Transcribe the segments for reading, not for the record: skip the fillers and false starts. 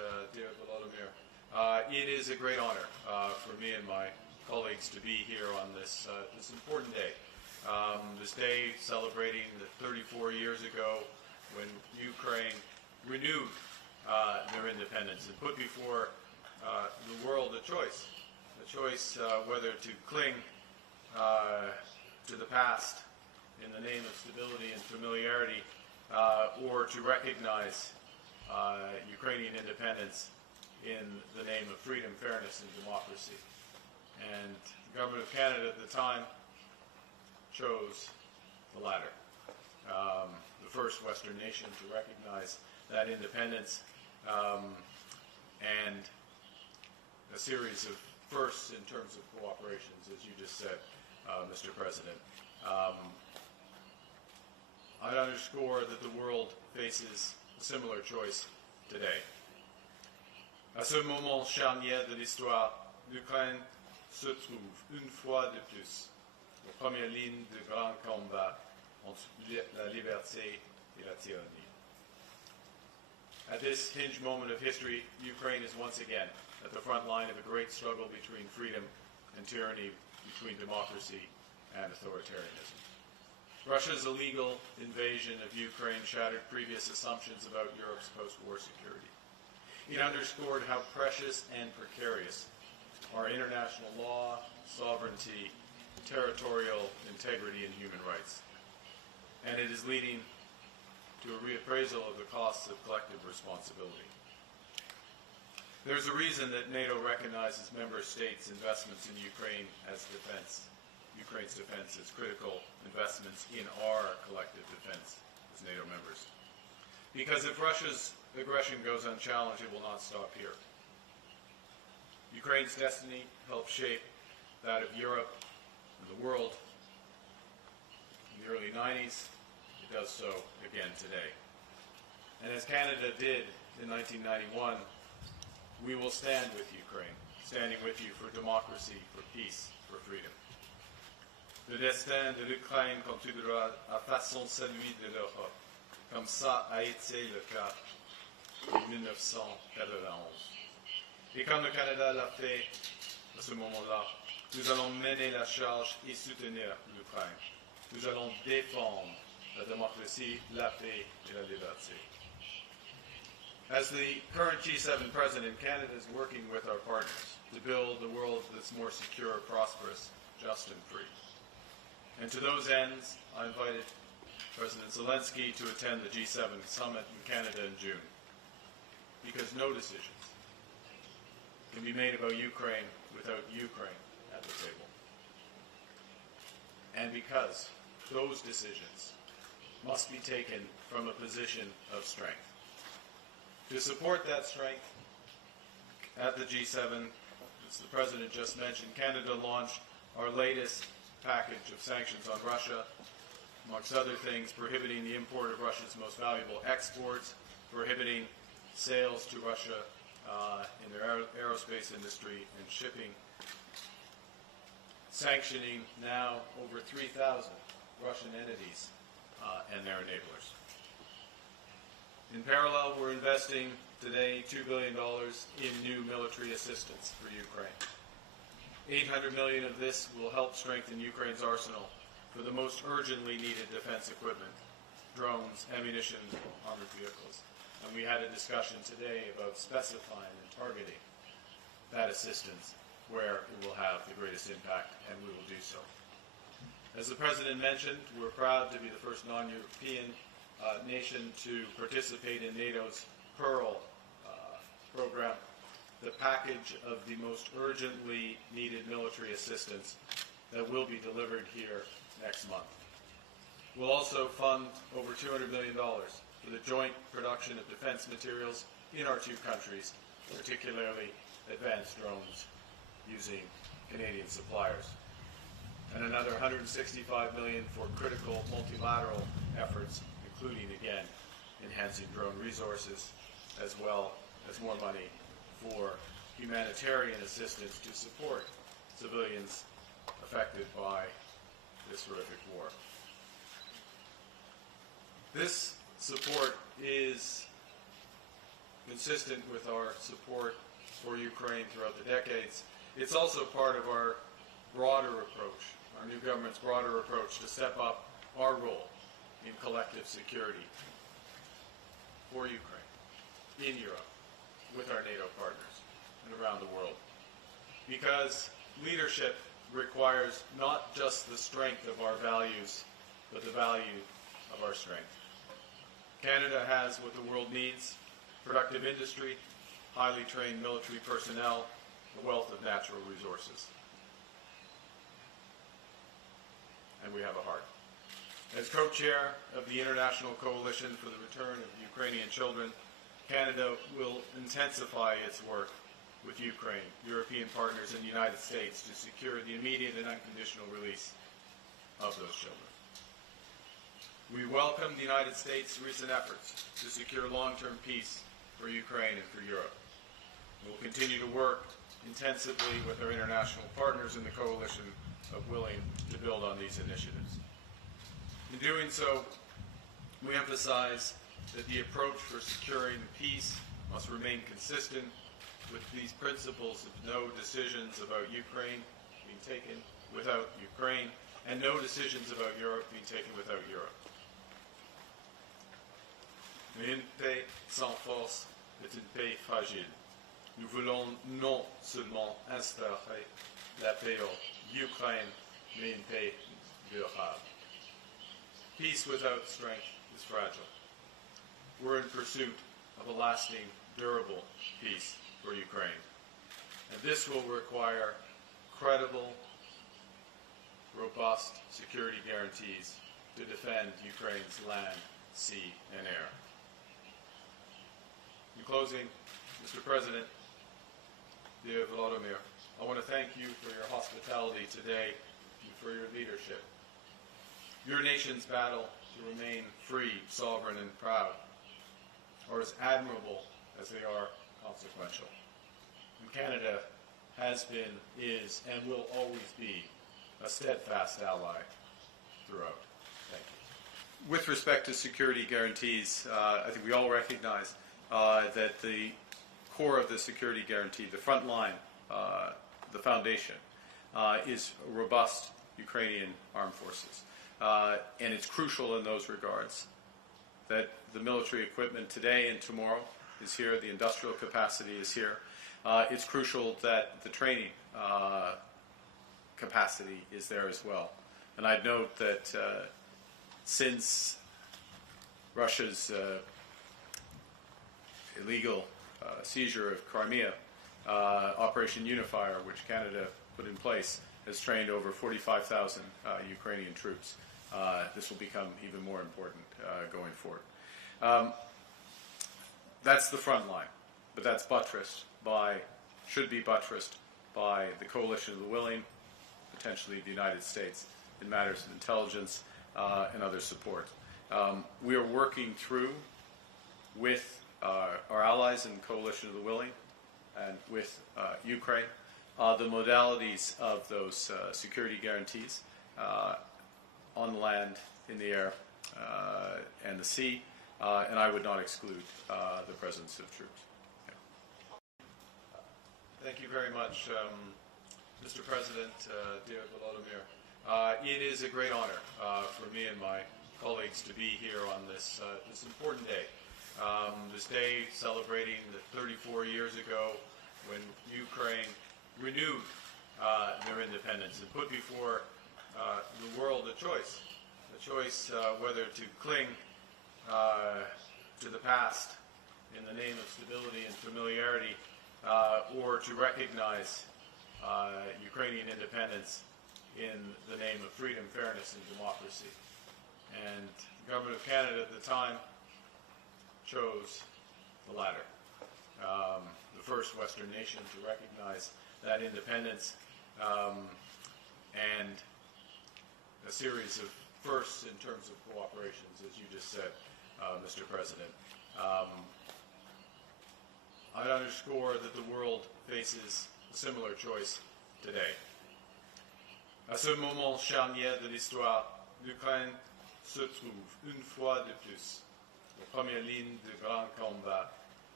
dear Volodymyr. It is a great honor for me and my colleagues to be here on this important day. This day celebrating the 34 years ago when Ukraine renewed their independence and put before the world a choice whether to cling to the past in the name of stability and familiarity, or to recognize Ukrainian independence in the name of freedom, fairness, and democracy. And the government of Canada at the time chose the latter, the first Western nation to recognize that independence, and a series of firsts in terms of cooperations, as you just said, Mr. President. I'd underscore that the world faces a similar choice today. À ce moment charnière de l'histoire, l'Ukraine se trouve une fois de plus aux premières lignes de grands combats entre la liberté et la tyrannie. At this hinge moment of history, Ukraine is once again at the front line of a great struggle between freedom and tyranny, between democracy and authoritarianism. Russia's illegal invasion of Ukraine shattered previous assumptions about Europe's post-war security. It underscored how precious and precarious are international law, sovereignty, territorial integrity, and human rights. And it is leading to a reappraisal of the costs of collective responsibility. There's a reason that NATO recognizes member states' investments in Ukraine as defense. Ukraine's defense as critical investments in our collective defense as NATO members. Because if Russia's aggression goes unchallenged, it will not stop here. Ukraine's destiny helped shape that of Europe and the world in the early 90s. It does so again today. And as Canada did in 1991, we will stand with Ukraine, standing with you for democracy, for peace, for freedom. Le destin de l'Ukraine continuera à façon celui de l'Europe, comme ça a été le cas en 1991. Et comme le Canada l'a fait à ce moment-là, nous allons mener la charge et soutenir l'Ukraine. Nous allons défendre la démocratie, la paix et la liberté. As the current G7 president, Canada is working with our partners to build a world that's more secure, prosperous, just, and free. And to those ends, I invited President Zelensky to attend the G7 summit in Canada in June, because no decisions can be made about Ukraine without Ukraine at the table. And because those decisions must be taken from a position of strength. To support that strength, at the G7, as the President just mentioned, Canada launched our latest package of sanctions on Russia, amongst other things, prohibiting the import of Russia's most valuable exports, prohibiting sales to Russia in their aerospace industry and shipping, sanctioning now over 3,000 Russian entities and their enablers. In parallel, we're investing today $2 billion in new military assistance for Ukraine. $800 million of this will help strengthen Ukraine's arsenal for the most urgently needed defense equipment, drones, ammunition, armored vehicles. And we had a discussion today about specifying and targeting that assistance where it will have the greatest impact, and we will do so. As the President mentioned, we're proud to be the first non-European nation to participate in NATO's Pearl program, the package of the most urgently needed military assistance that will be delivered here next month. We'll also fund over $200 million for the joint production of defense materials in our two countries, particularly advanced drones using Canadian suppliers. And another $165 million for critical multilateral efforts, including, again, enhancing drone resources, as well as more money for humanitarian assistance to support civilians affected by this horrific war. This support is consistent with our support for Ukraine throughout the decades, it's also part of our broader approach, our new government's broader approach to step up our role in collective security for Ukraine, in Europe, with our NATO partners, and around the world. Because leadership requires not just the strength of our values, but the value of our strength. Canada has what the world needs: productive industry, highly trained military personnel, a wealth of natural resources. And we have a heart. As co-chair of the International Coalition for the Return of Ukrainian Children, Canada will intensify its work with Ukraine, European partners, and the United States to secure the immediate and unconditional release of those children. We welcome the United States' recent efforts to secure long-term peace for Ukraine and for Europe. We will continue to work intensively with our international partners in the coalition of willing to build on these initiatives. In doing so, we emphasize that the approach for securing peace must remain consistent with these principles of no decisions about Ukraine being taken without Ukraine, and no decisions about Europe being taken without Europe. Mais une paix sans force est une paix fragile. Nous voulons non seulement instaurer la paix en Ukraine, mais une paix durable. Peace without strength is fragile. We're in pursuit of a lasting, durable peace for Ukraine. And this will require credible, robust security guarantees to defend Ukraine's land, sea, and air. In closing, Mr. President, dear Volodymyr, I want to thank you for your hospitality today and for your leadership. Your nation's battle to remain free, sovereign, and proud are as admirable as they are consequential. And Canada has been, is, and will always be a steadfast ally throughout. Thank you. With respect to security guarantees, I think we all recognize that the core of the security guarantee, the front line, the foundation, is robust Ukrainian armed forces. And it's crucial in those regards that the military equipment today and tomorrow is here, the industrial capacity is here. It's crucial that the training capacity is there as well. And I'd note that since Russia's illegal seizure of Crimea, Operation Unifier, which Canada put in place, has trained over 45,000 Ukrainian troops. This will become even more important going forward. That's the front line, but that's buttressed by, should be buttressed by the coalition of the willing, potentially the United States, in matters of intelligence and other support. We are working through with our allies in the coalition of the willing and with Ukraine the modalities of those security guarantees on the land, in the air, and the sea, and I would not exclude the presence of troops. Yeah. Thank you very much, Mr. President, dear Volodymyr. It is a great honor for me and my colleagues to be here on this important day. This day celebrating the 34 years ago when Ukraine renewed their independence and put before the world a choice whether to cling to the past in the name of stability and familiarity, or to recognize Ukrainian independence in the name of freedom, fairness, and democracy. And the Government of Canada at the time chose the latter, the first Western nation to recognize that independence, and a series of firsts in terms of cooperations, as you just said, Mr. President. I'd underscore that the world faces a similar choice today. À ce moment charnière de l'histoire, l'Ukraine se trouve une fois de plus aux premières lignes de grands combats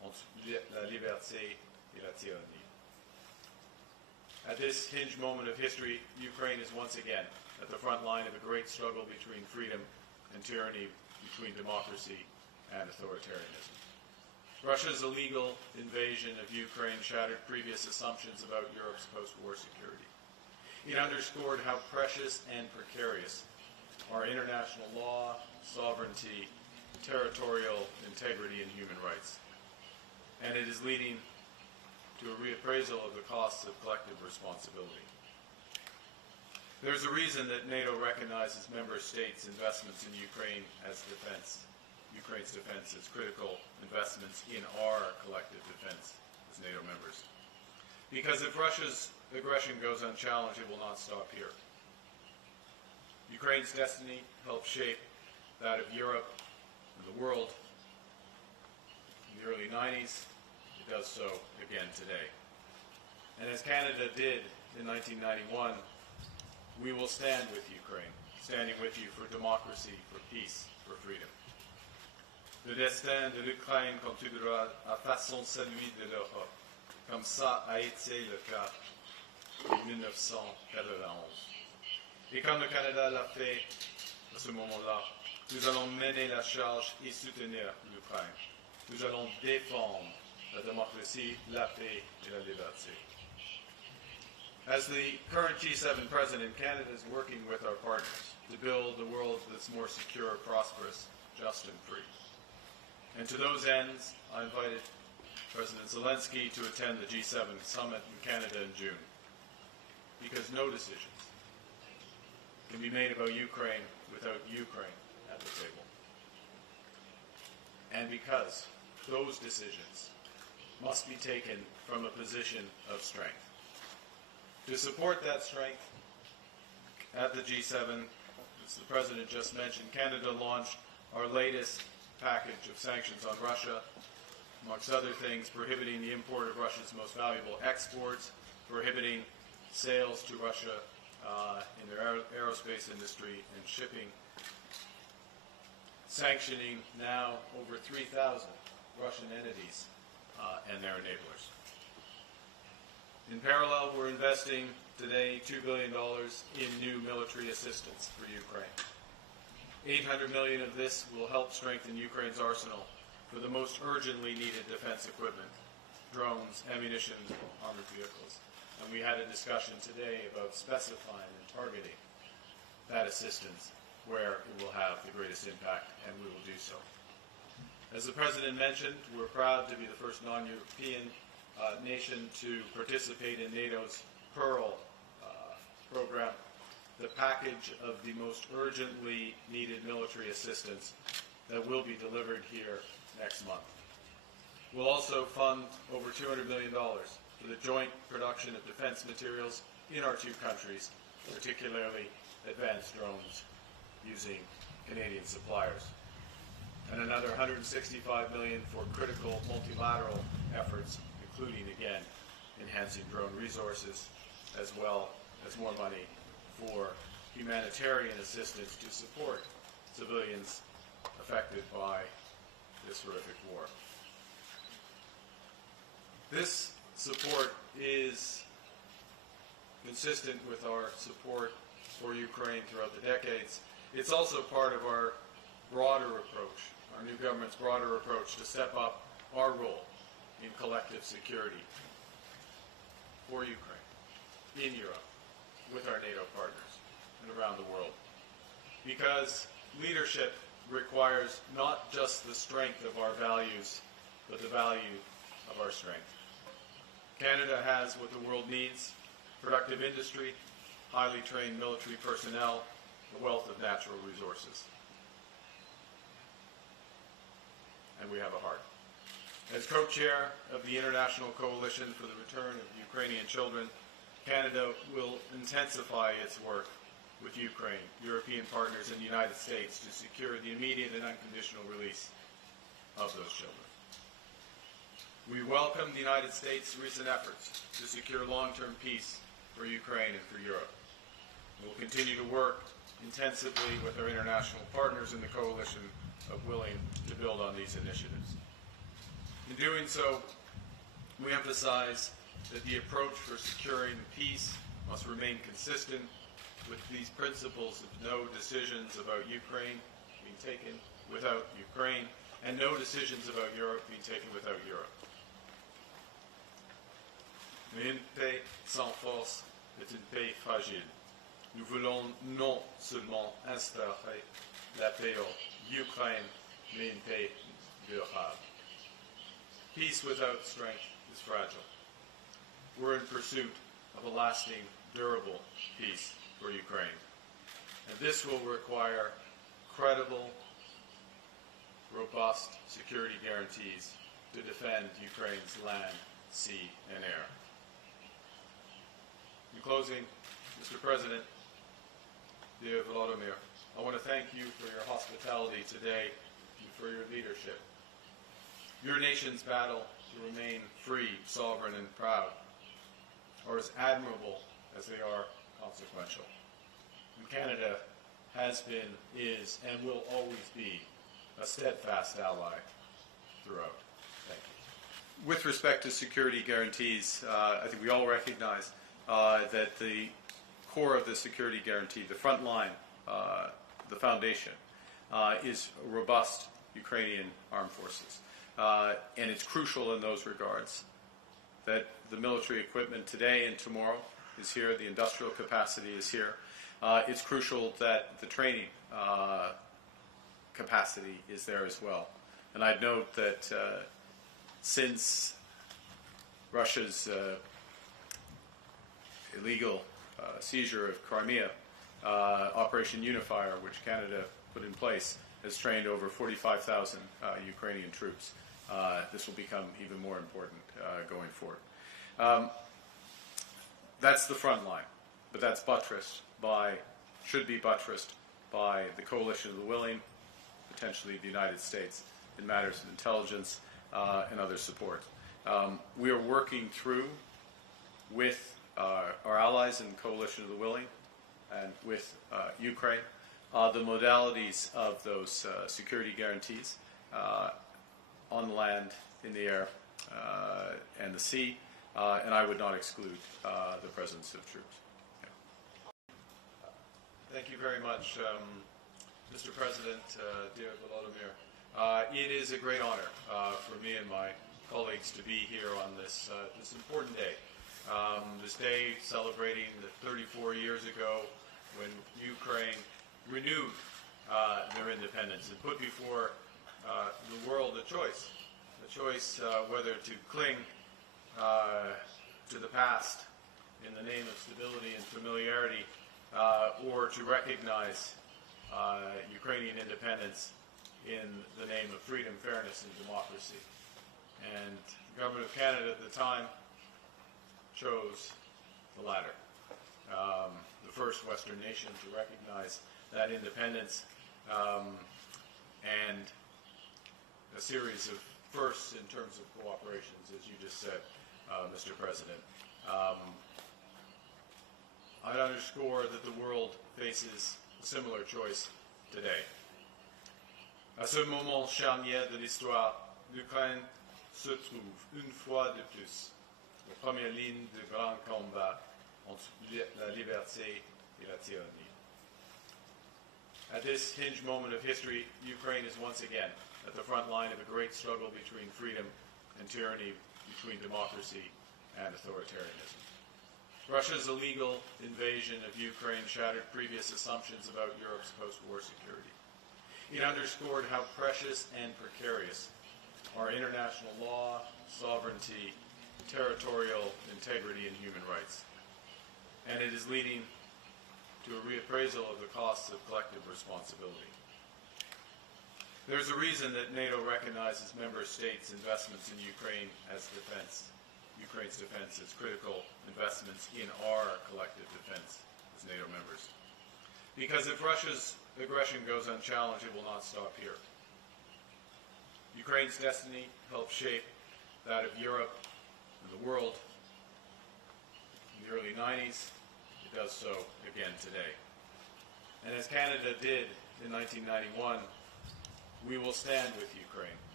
entre la liberté et la tyrannie. At this hinge moment of history, Ukraine is once again at the front line of a great struggle between freedom and tyranny, between democracy and authoritarianism. Russia's illegal invasion of Ukraine shattered previous assumptions about Europe's post-war security. It underscored how precious and precarious are international law, sovereignty, territorial integrity, and human rights. And it is leading to a reappraisal of the costs of collective responsibility. There's a reason that NATO recognizes member states' investments in Ukraine as defense. Ukraine's defense as critical investments in our collective defense as NATO members. Because if Russia's aggression goes unchallenged, it will not stop here. Ukraine's destiny helped shape that of Europe and the world in the early 90s. It does so again today. And as Canada did in 1991, we will stand with Ukraine, standing with you for democracy, for peace, for freedom. Le destin de l'Ukraine continuera à façon celui de l'Europe, comme ça a été le cas en 1991. Et comme le Canada l'a fait à ce moment-là, nous allons mener la charge et soutenir l'Ukraine. Nous allons défendre la démocratie, la paix et la liberté. As the current G7 president, Canada is working with our partners to build a world that's more secure, prosperous, just and free. And to those ends, I invited President Zelensky to attend the G7 summit in Canada in June. Because no decisions can be made about Ukraine without Ukraine at the table. And because those decisions must be taken from a position of strength. To support that strength, at the G7, as the President just mentioned, Canada launched our latest package of sanctions on Russia, amongst other things, prohibiting the import of Russia's most valuable exports, prohibiting sales to Russia in their aerospace industry and shipping, sanctioning now over 3,000 Russian entities and their enablers. In parallel, we're investing today $2 billion in new military assistance for Ukraine. $800 million of this will help strengthen Ukraine's arsenal for the most urgently needed defense equipment, drones, ammunition, armored vehicles. And we had a discussion today about specifying and targeting that assistance where it will have the greatest impact, and we will do so. As the President mentioned, we're proud to be the first non-European nation to participate in NATO's Pearl program, the package of the most urgently needed military assistance that will be delivered here next month. We'll also fund over $200 million for the joint production of defense materials in our two countries, particularly advanced drones using Canadian suppliers. And another $165 million for critical multilateral efforts, including, again, enhancing drone resources, as well as more money for humanitarian assistance to support civilians affected by this horrific war. This support is consistent with our support for Ukraine throughout the decades. It's also part of our broader approach, our new government's broader approach to step up our role in collective security for Ukraine, in Europe, with our NATO partners, and around the world. Because leadership requires not just the strength of our values, but the value of our strength. Canada has what the world needs: productive industry, highly trained military personnel, a wealth of natural resources. And we have a heart. As co-chair of the International Coalition for the Return of Ukrainian Children, Canada will intensify its work with Ukraine, European partners, and the United States to secure the immediate and unconditional release of those children. We welcome the United States' recent efforts to secure long-term peace for Ukraine and for Europe. We will continue to work intensively with our international partners in the coalition of willing to build on these initiatives. In doing so, we emphasize that the approach for securing peace must remain consistent with these principles of no decisions about Ukraine being taken without Ukraine, and no decisions about Europe being taken without Europe. Mais une paix sans force est une paix fragile. Nous voulons non seulement instaurer la paix en Ukraine, mais une paix durable. Peace without strength is fragile. We're in pursuit of a lasting, durable peace for Ukraine. And this will require credible, robust security guarantees to defend Ukraine's land, sea, and air. In closing, Mr. President, dear Volodymyr, I want to thank you for your hospitality today and for your leadership. Your nation's battle to remain free, sovereign, and proud are as admirable as they are consequential. And Canada has been, is, and will always be a steadfast ally throughout. Thank you. With respect to security guarantees, I think we all recognize that the core of the security guarantee, the front line, the foundation, is robust Ukrainian armed forces. And it's crucial in those regards that the military equipment today and tomorrow is here, the industrial capacity is here. It's crucial that the training capacity is there as well. And I'd note that since Russia's illegal seizure of Crimea, Operation Unifier, which Canada put in place, has trained over 45,000 Ukrainian troops. This will become even more important going forward. That's the front line, but that's buttressed by, should be buttressed by the coalition of the willing, potentially the United States, in matters of intelligence and other support. We are working through with our allies in the coalition of the willing and with Ukraine the modalities of those security guarantees on the land, in the air, and the sea, and I would not exclude the presence of troops. Yeah. Thank you very much, Mr. President, dear Volodymyr. It is a great honor for me and my colleagues to be here on this important day. This day celebrating the 34 years ago when Ukraine renewed their independence and put before the world a choice whether to cling to the past in the name of stability and familiarity, or to recognize Ukrainian independence in the name of freedom, fairness, and democracy. And the government of Canada at the time chose the latter. The first Western nation to recognize that independence, and a series of firsts in terms of cooperations, as you just said, Mr. President. I'd underscore that the world faces a similar choice today. À ce moment charnière de l'histoire, l'Ukraine se trouve une fois de plus en première ligne de grand combat entre la liberté et la tyrannie. At this hinge moment of history, Ukraine is once again at the front line of a great struggle between freedom and tyranny, between democracy and authoritarianism. Russia's illegal invasion of Ukraine shattered previous assumptions about Europe's post-war security. It underscored how precious and precarious are international law, sovereignty, territorial integrity, and human rights. And it is leading to a reappraisal of the costs of collective responsibility. There's a reason that NATO recognizes member states' investments in Ukraine as defense, Ukraine's defense as critical investments in our collective defense as NATO members. Because if Russia's aggression goes unchallenged, it will not stop here. Ukraine's destiny helped shape that of Europe and the world in the early 90s. It does so again today. And as Canada did in 1991, we will stand with Ukraine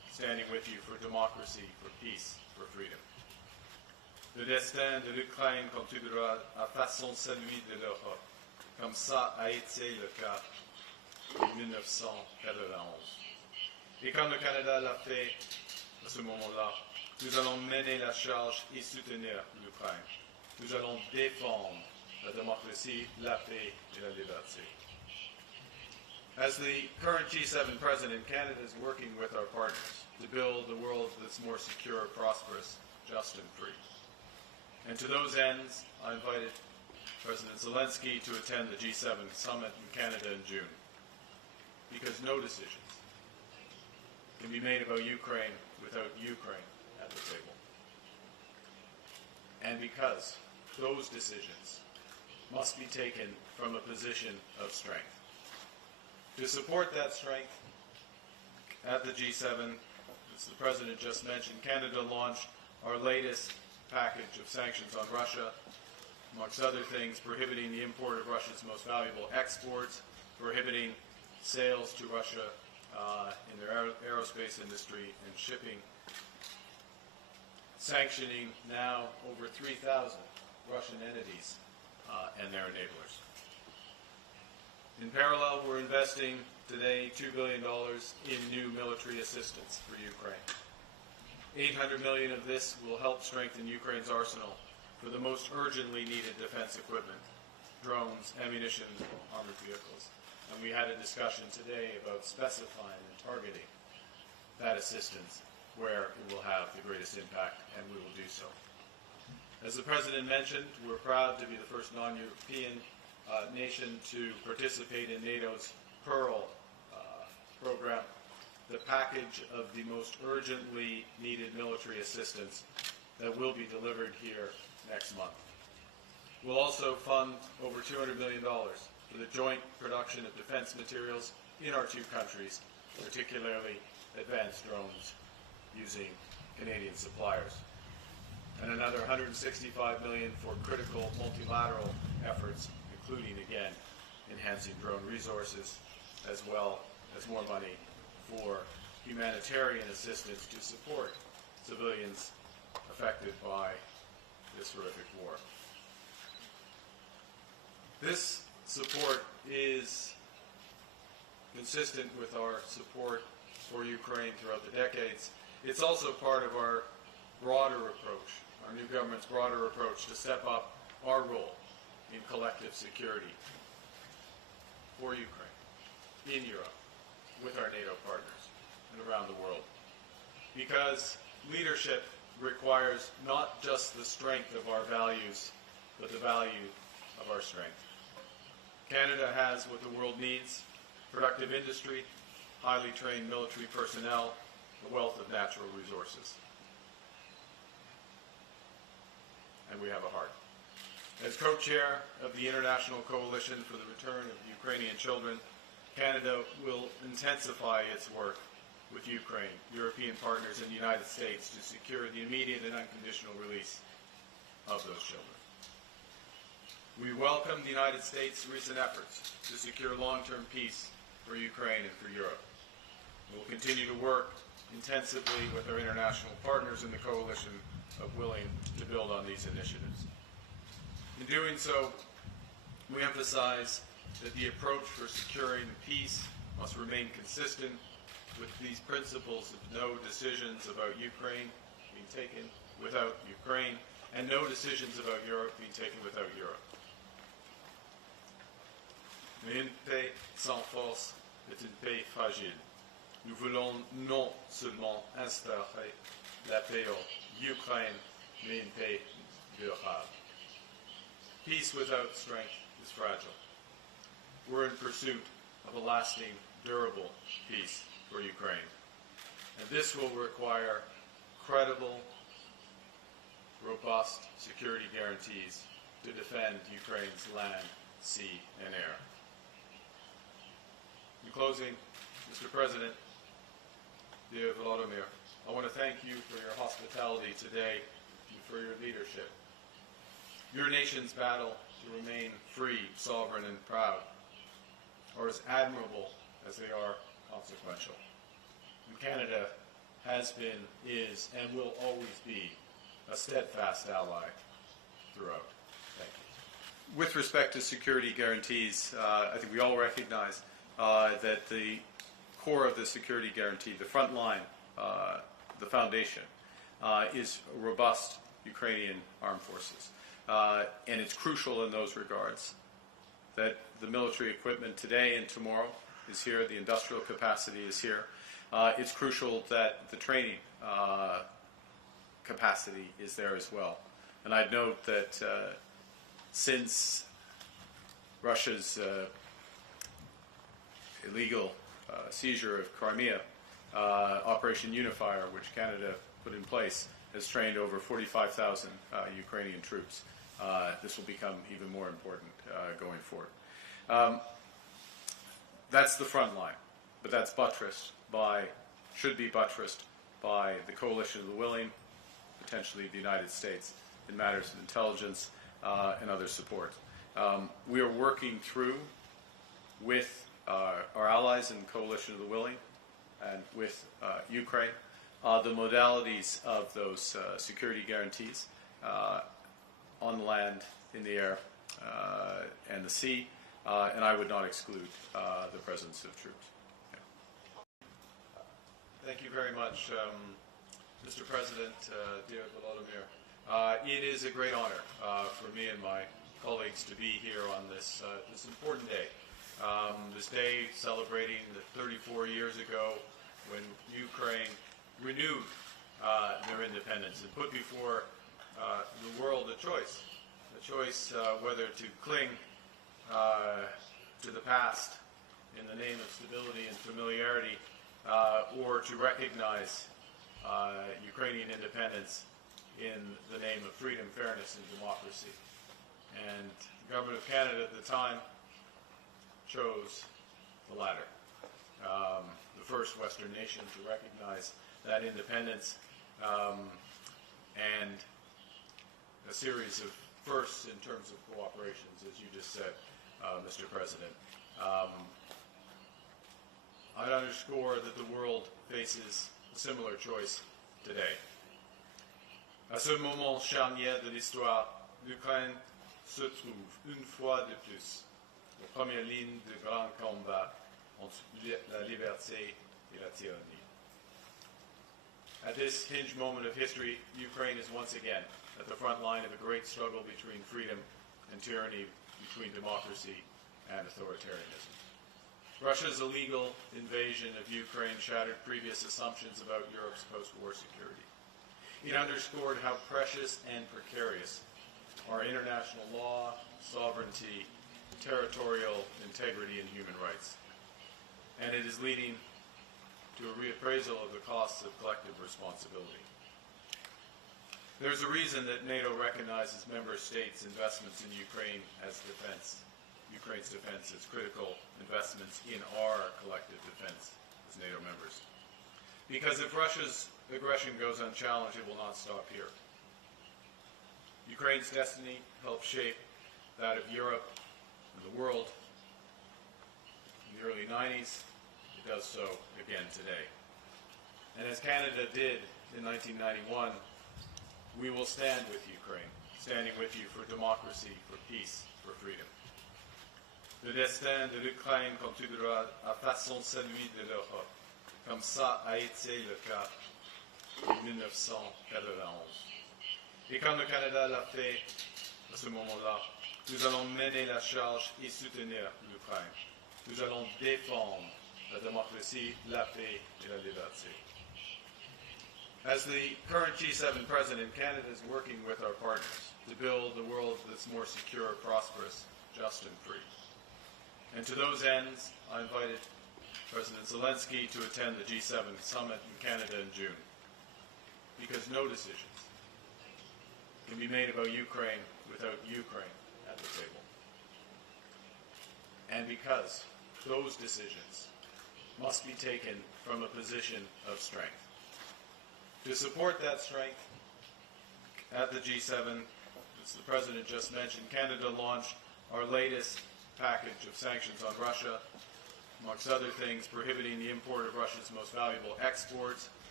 standing with you for democracy, for peace, for freedom. Le destin de l'Ukraine contribuera à façon celui de l'Europe, comme ça a été le cas en 1991. Et quand le Canada l'a fait à ce moment-là, nous allons mener la charge et soutenir l'Ukraine. Nous allons défendre la démocratie, la paix et la liberté. As the current G7 president, Canada is working with our partners to build a world that's more secure, prosperous, just and free. And to those ends, I invited President Zelensky to attend the G7 summit in Canada in June. Because no decisions can be made about Ukraine without Ukraine at the table. And because those decisions must be taken from a position of strength. To support that strength, at the G7, as the President just mentioned, Canada launched our latest package of sanctions on Russia, amongst other things, prohibiting the import of Russia's most valuable exports, prohibiting sales to Russia in their aerospace industry and shipping, sanctioning now over 3,000 Russian entities and their enablers. In parallel, we're investing today $2 billion in new military assistance for Ukraine. $800 million of this will help strengthen Ukraine's arsenal for the most urgently needed defense equipment, drones, ammunition, armored vehicles. And we had a discussion today about specifying and targeting that assistance where it will have the greatest impact, and we will do so. As the President mentioned, we're proud to be the first non-European nation to participate in NATO's Pearl program, the package of the most urgently needed military assistance that will be delivered here next month. We'll also fund over $200 million for the joint production of defense materials in our two countries, particularly advanced drones using Canadian suppliers. And another $165 million for critical multilateral efforts, including, again, enhancing drone resources, as well as more money for humanitarian assistance to support civilians affected by this horrific war. This support is consistent with our support for Ukraine throughout the decades. It's also part of our broader approach, our new government's broader approach to step up our role in collective security for Ukraine, in Europe, with our NATO partners, and around the world. Because leadership requires not just the strength of our values, but the value of our strength. Canada has what the world needs: productive industry, highly trained military personnel, a wealth of natural resources. And we have a heart. As co-chair of the International Coalition for the Return of Ukrainian Children, Canada will intensify its work with Ukraine, European partners, and the United States to secure the immediate and unconditional release of those children. We welcome the United States' recent efforts to secure long-term peace for Ukraine and for Europe. We will continue to work intensively with our international partners in the coalition of willing to build on these initiatives. In doing so, we emphasize that the approach for securing peace must remain consistent with these principles of no decisions about Ukraine being taken without Ukraine, and no decisions about Europe being taken without Europe. Mais une paix sans force est une paix fragile. Nous voulons non seulement instaurer la paix en Ukraine, mais une paix durable. Peace without strength is fragile. We're in pursuit of a lasting, durable peace for Ukraine. And this will require credible, robust security guarantees to defend Ukraine's land, sea, and air. In closing, Mr. President, dear Volodymyr, I want to thank you for your hospitality today and for your leadership. Your nation's battle to remain free, sovereign, and proud are as admirable as they are consequential. And Canada has been, is, and will always be a steadfast ally throughout. Thank you. With respect to security guarantees, I think we all recognize that the core of the security guarantee, the front line, the foundation, is robust Ukrainian armed forces. And it's crucial in those regards that the military equipment today and tomorrow is here, the industrial capacity is here. It's crucial that the training capacity is there as well. And I'd note that since Russia's illegal seizure of Crimea, Operation Unifier, which Canada put in place, has trained over 45,000 Ukrainian troops. This will become even more important going forward. That's the front line, but that's buttressed by, should be buttressed by the coalition of the willing, potentially the United States, in matters of intelligence and other support. We are working through with our allies in the coalition of the willing and with Ukraine the modalities of those security guarantees on the land, in the air, and the sea, and I would not exclude the presence of troops. Yeah. Thank you very much, Mr. President, dear Volodymyr. It is a great honor for me and my colleagues to be here on this important day. This day celebrating the 34 years ago when Ukraine renewed their independence and put before the world a choice whether to cling to the past in the name of stability and familiarity, or to recognize Ukrainian independence in the name of freedom, fairness, and democracy. And the government of Canada at the time chose the latter. The first Western nation to recognize that independence, and a series of firsts in terms of cooperations, as you just said, Mr. President. I'd underscore that the world faces a similar choice today. À ce moment charnière de l'histoire, l'Ukraine se trouve une fois de plus aux premières lignes de grands combats entre la liberté et la tyrannie. At this hinge moment of history, Ukraine is once again at the front line of a great struggle between freedom and tyranny, between democracy and authoritarianism. Russia's illegal invasion of Ukraine shattered previous assumptions about Europe's post-war security. It underscored how precious and precarious are international law, sovereignty, territorial integrity, and human rights. And it is leading to a reappraisal of the costs of collective responsibility. There's a reason that NATO recognizes member states' investments in Ukraine as defense. Ukraine's defense as critical investments in our collective defense as NATO members. Because if Russia's aggression goes unchallenged, it will not stop here. Ukraine's destiny helped shape that of Europe and the world in the early 90s. It does so again today. And as Canada did in 1991, we will stand with Ukraine, standing with you for democracy, for peace, for freedom. Le destin de l'Ukraine contribuera à façon celui de l'Europe, comme ça a été le cas en 1991. Et comme le Canada l'a fait à ce moment-là, nous allons mener la charge et soutenir l'Ukraine. Nous allons défendre la démocratie, la paix et la liberté. As the current G7 president, Canada is working with our partners to build a world that's more secure, prosperous, just, and free. And to those ends, I invited President Zelensky to attend the G7 summit in Canada in June, because no decisions can be made about Ukraine without Ukraine at the table. And because those decisions must be taken from a position of strength. To support that strength, at the G7, as the President just mentioned, Canada launched our latest package of sanctions on Russia, amongst other things, prohibiting the import of Russia's most valuable exports,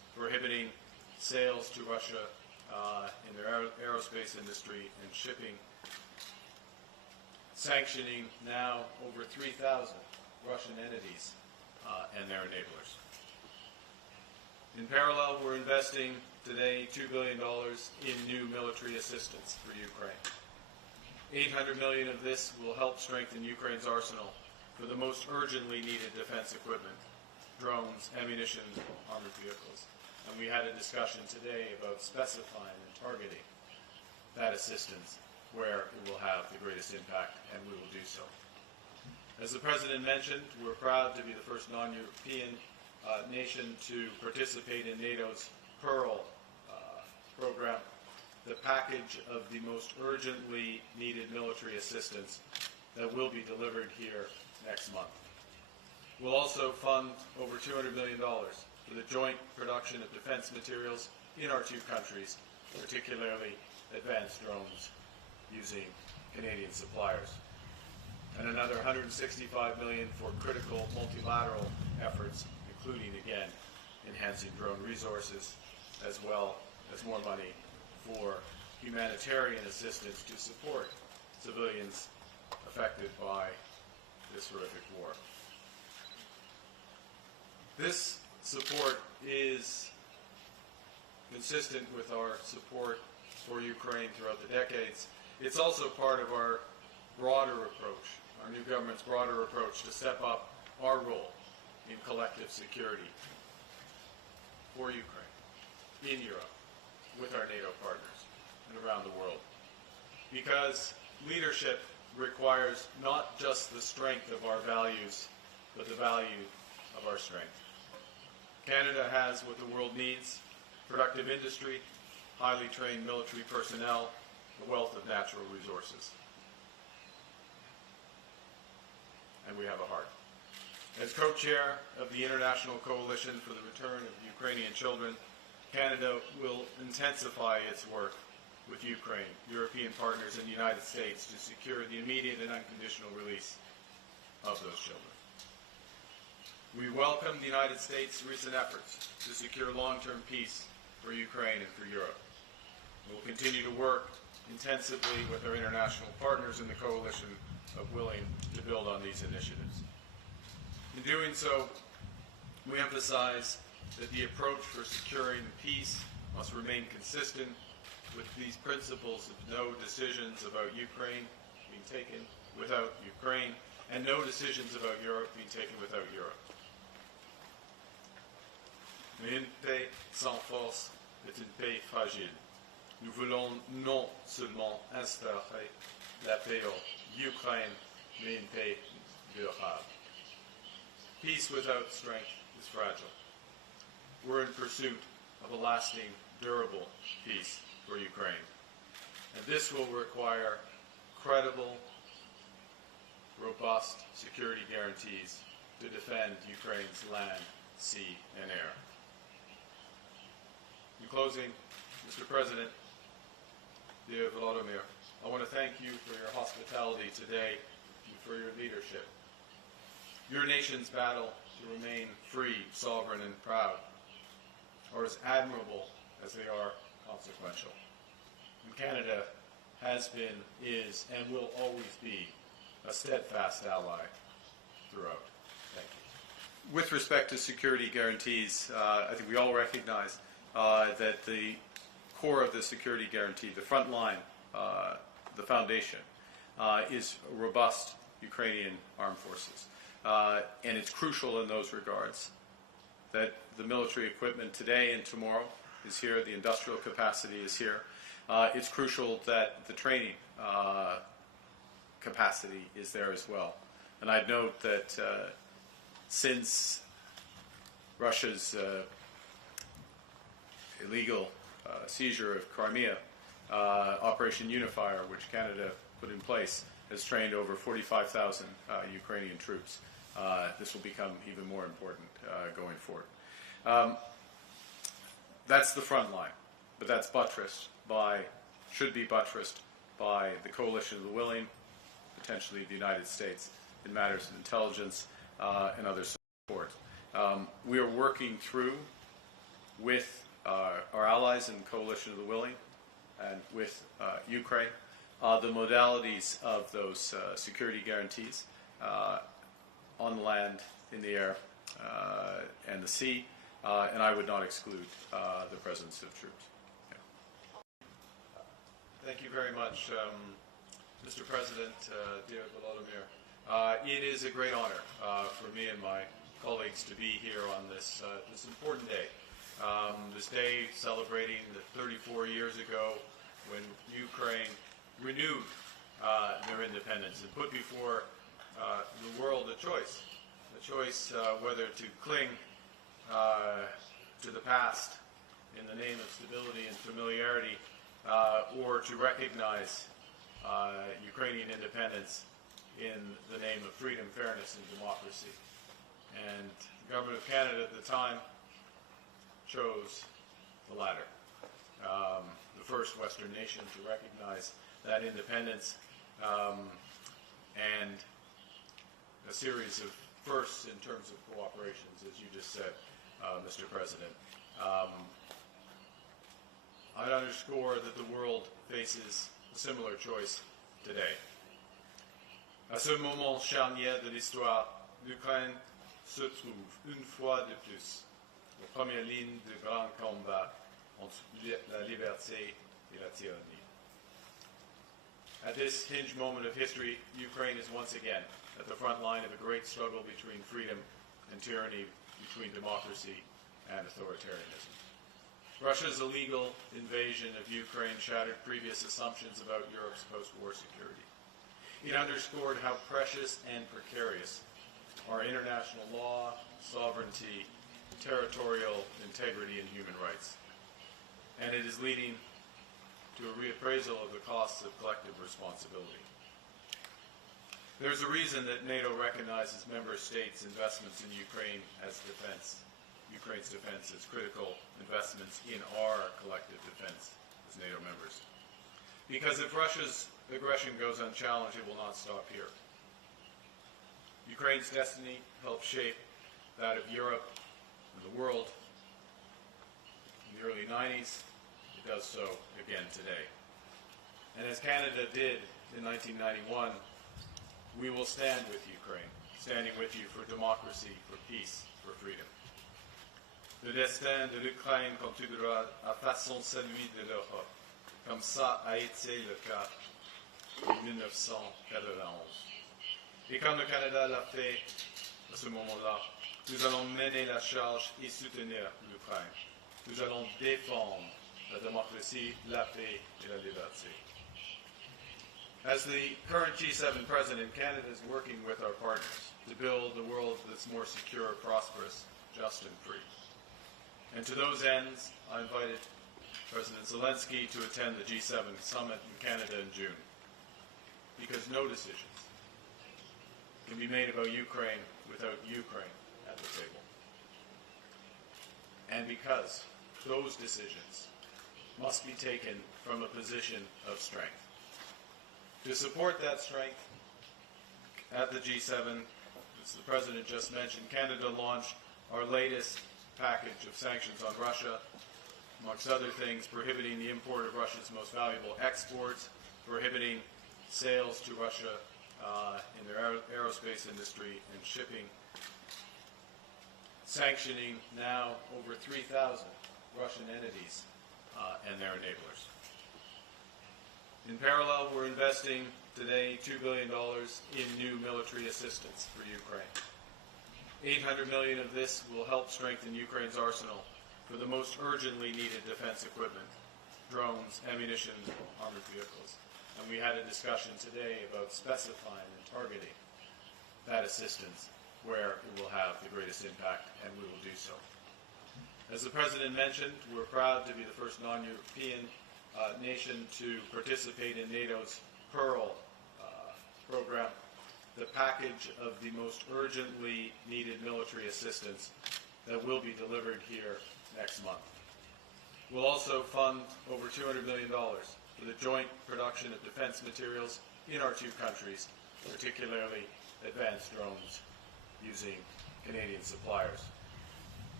prohibiting sales to Russia in their aerospace industry and shipping, sanctioning now over 3,000 Russian entities and their enablers. In parallel, we're investing today $2 billion in new military assistance for Ukraine. $800 million of this will help strengthen Ukraine's arsenal for the most urgently needed defense equipment, drones, ammunition, armored vehicles. And we had a discussion today about specifying and targeting that assistance where it will have the greatest impact, and we will do so. As the President mentioned, we're proud to be the first non-European nation to participate in NATO's Pearl program, the package of the most urgently needed military assistance that will be delivered here next month. We'll also fund over $200 million for the joint production of defense materials in our two countries, particularly advanced drones using Canadian suppliers. And another $165 million for critical multilateral efforts, including, again, enhancing drone resources, as well as more money for humanitarian assistance to support civilians affected by this horrific war. This support is consistent with our support for Ukraine throughout the decades. It's also part of our broader approach, our new government's broader approach to step up our role in collective security for Ukraine, in Europe, with our NATO partners, and around the world. Because leadership requires not just the strength of our values, but the value of our strength. Canada has what the world needs: productive industry, highly trained military personnel, a wealth of natural resources. And we have a heart. As co-chair of the International Coalition for the Return of Ukrainian Children, Canada will intensify its work with Ukraine, European partners, and the United States to secure the immediate and unconditional release of those children. We welcome the United States' recent efforts to secure long-term peace for Ukraine and for Europe. We will continue to work intensively with our international partners in the coalition of willing to build on these initiatives. In doing so, we emphasize that the approach for securing peace must remain consistent with these principles of no decisions about Ukraine being taken without Ukraine, and no decisions about Europe being taken without Europe. Mais une paix sans force est une paix fragile. Nous voulons non seulement instaurer la paix en Ukraine, mais une paix durable. Peace without strength is fragile. We're in pursuit of a lasting, durable peace for Ukraine. And this will require credible, robust security guarantees to defend Ukraine's land, sea, and air. In closing, Mr. President, dear Volodymyr, I want to thank you for your hospitality today and for your leadership. Your nation's battle to remain free, sovereign, and proud are as admirable as they are consequential. And Canada has been, is, and will always be a steadfast ally throughout. Thank you. With respect to security guarantees, I think we all recognize that the core of the security guarantee, the front line, the foundation, is robust Ukrainian armed forces. And it's crucial in those regards that the military equipment today and tomorrow is here, the industrial capacity is here. It's crucial that the training capacity is there as well. And I'd note that since Russia's illegal seizure of Crimea, Operation Unifier, which Canada put in place, has trained over 45,000 Ukrainian troops. This will become even more important going forward. That's the front line, but that's buttressed by, should be buttressed by the coalition of the willing, potentially the United States, in matters of intelligence and other support. We are working through with our allies in the Coalition of the Willing and with Ukraine the modalities of those security guarantees on the land, in the air, and the sea, and I would not exclude the presence of troops. Yeah. Thank you very much, Mr. President, dear Volodymyr. It is a great honor for me and my colleagues to be here on this important day. This day celebrating that 34 years ago when Ukraine renewed their independence and put before the world a choice whether to cling to the past in the name of stability and familiarity or to recognize Ukrainian independence in the name of freedom, fairness, and democracy. And the government of Canada at the time chose the latter. The first Western nation to recognize that independence, and a series of firsts in terms of cooperations, as you just said, Mr. President. I'd underscore that the world faces a similar choice today. À ce moment charnière de l'histoire, l'Ukraine se trouve une fois de plus aux premières lignes de grands combats entre la liberté et la tyrannie. At this hinge moment of history, Ukraine is once again at the front line of a great struggle between freedom and tyranny, between democracy and authoritarianism. Russia's illegal invasion of Ukraine shattered previous assumptions about Europe's post-war security. It underscored how precious and precarious are international law, sovereignty, territorial integrity, and human rights. And it is leading to a reappraisal of the costs of collective responsibility. There's a reason that NATO recognizes member states' investments in Ukraine as defense, Ukraine's defense as critical investments in our collective defense as NATO members. Because if Russia's aggression goes unchallenged, it will not stop here. Ukraine's destiny helped shape that of Europe and the world in the early 90s. It does so again today. And as Canada did in 1991, we will stand with Ukraine, standing with you for democracy, for peace, for freedom. Le destin de l'Ukraine continuera à façon celui de l'Europe, comme ça a été le cas en 1991. Et comme le Canada l'a fait à ce moment-là, nous allons mener la charge et soutenir l'Ukraine. Nous allons défendre la démocratie, la paix et la liberté. As the current G7 president, Canada is working with our partners to build a world that's more secure, prosperous, just, and free. And to those ends, I invited President Zelensky to attend the G7 summit in Canada in June, because no decisions can be made about Ukraine without Ukraine at the table. And because those decisions must be taken from a position of strength. To support that strength, at the G7, as the President just mentioned, Canada launched our latest package of sanctions on Russia, amongst other things, prohibiting the import of Russia's most valuable exports, prohibiting sales to Russia in their aerospace industry and shipping, sanctioning now over 3,000 Russian entities and their enablers. In parallel, we're investing today $2 billion in new military assistance for Ukraine. $800 million of this will help strengthen Ukraine's arsenal for the most urgently needed defense equipment, drones, ammunition, armored vehicles. And we had a discussion today about specifying and targeting that assistance where it will have the greatest impact, and we will do so. As the President mentioned, we're proud to be the first non-European nation to participate in NATO's Pearl program, the package of the most urgently needed military assistance that will be delivered here next month. We'll also fund over $200 million for the joint production of defense materials in our two countries, particularly advanced drones using Canadian suppliers.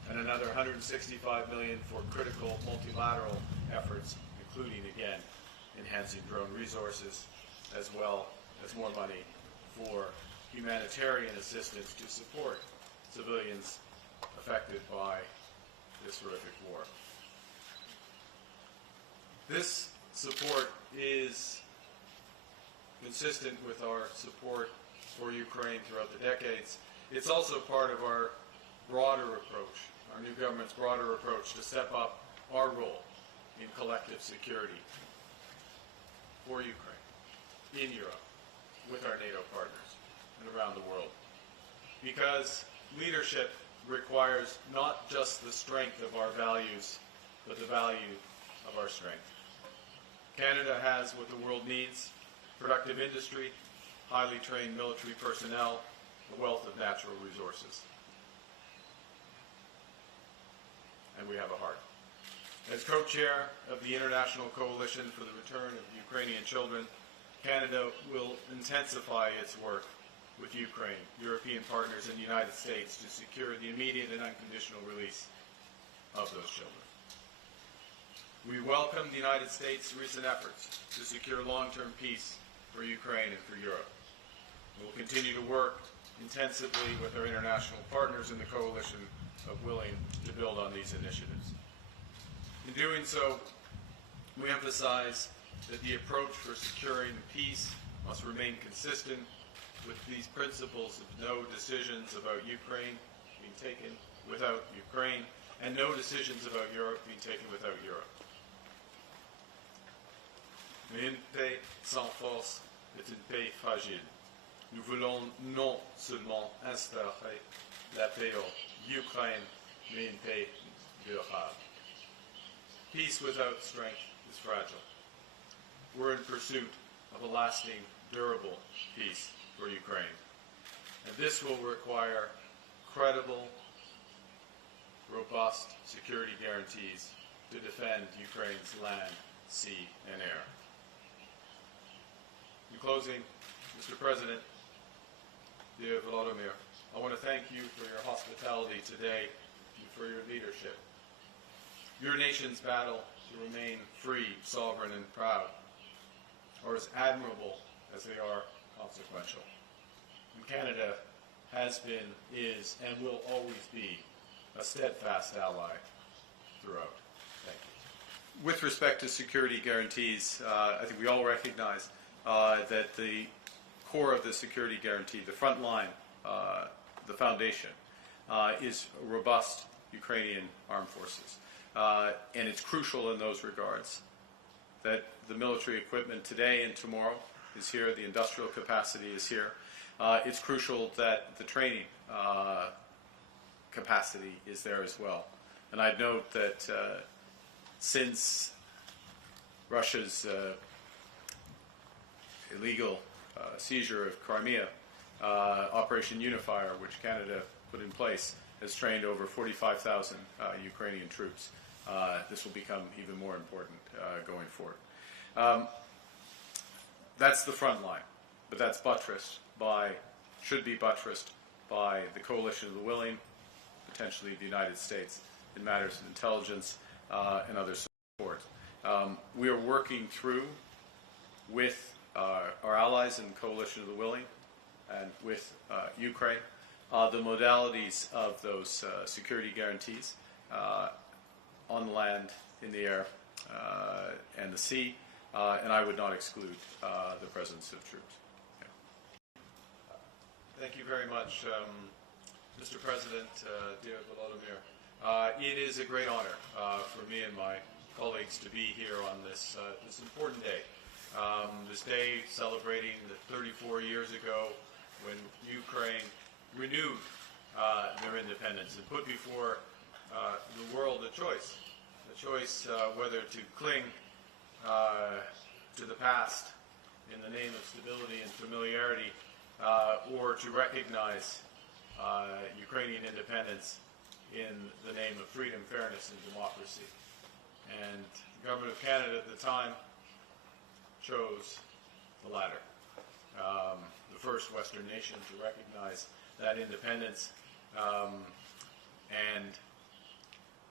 and another $165 million for critical multilateral efforts, including, again, enhancing drone resources, as well as more money for humanitarian assistance to support civilians affected by this horrific war. This support is consistent with our support for Ukraine throughout the decades. It's also part of our broader approach, our new government's broader approach to step up our role in collective security for Ukraine, in Europe, with our NATO partners, and around the world. Because leadership requires not just the strength of our values, but the value of our strength. Canada has what the world needs: productive industry, highly trained military personnel, a wealth of natural resources. And we have a heart. As co-chair of the International Coalition for the Return of Ukrainian Children, Canada will intensify its work with Ukraine, European partners, and the United States to secure the immediate and unconditional release of those children. We welcome the United States' recent efforts to secure long-term peace for Ukraine and for Europe. We will continue to work intensively with our international partners in the coalition of willing to build on these initiatives. In doing so, we emphasize that the approach for securing peace must remain consistent with these principles of no decisions about Ukraine being taken without Ukraine, and no decisions about Europe being taken without Europe. Mais une paix sans force est une paix fragile. Nous voulons non seulement instaurer la paix en Ukraine, mais une paix durable. Peace without strength is fragile. We're in pursuit of a lasting, durable peace for Ukraine. And this will require credible, robust security guarantees to defend Ukraine's land, sea, and air. In closing, Mr. President, dear Volodymyr, I want to thank you for your hospitality today and for your leadership. Your nation's battle to remain free, sovereign, and proud are as admirable as they are consequential. And Canada has been, is, and will always be a steadfast ally throughout. Thank you. With respect to security guarantees, I think we all recognize that the core of the security guarantee, the front line, the foundation, is robust Ukrainian armed forces. And it's crucial in those regards that the military equipment today and tomorrow is here, the industrial capacity is here. It's crucial that the training capacity is there as well. And I'd note that since Russia's illegal seizure of Crimea, Operation Unifier, which Canada put in place, has trained over 45,000 Ukrainian troops. This will become even more important going forward. That's the front line, but that's buttressed by, should be buttressed by the coalition of the willing, potentially the United States, in matters of intelligence and other support. We are working through with our allies in the coalition of the willing and with Ukraine the modalities of those security guarantees on the land, in the air, and the sea, and I would not exclude the presence of troops. Yeah. Thank you very much, Mr. President, dear Volodymyr. It is a great honor for me and my colleagues to be here on this important day. This day celebrating the 34 years ago when Ukraine renewed their independence and put before the world a choice whether to cling to the past in the name of stability and familiarity, or to recognize Ukrainian independence in the name of freedom, fairness, and democracy. And the Government of Canada at the time chose the latter, the first Western nation to recognize that independence, and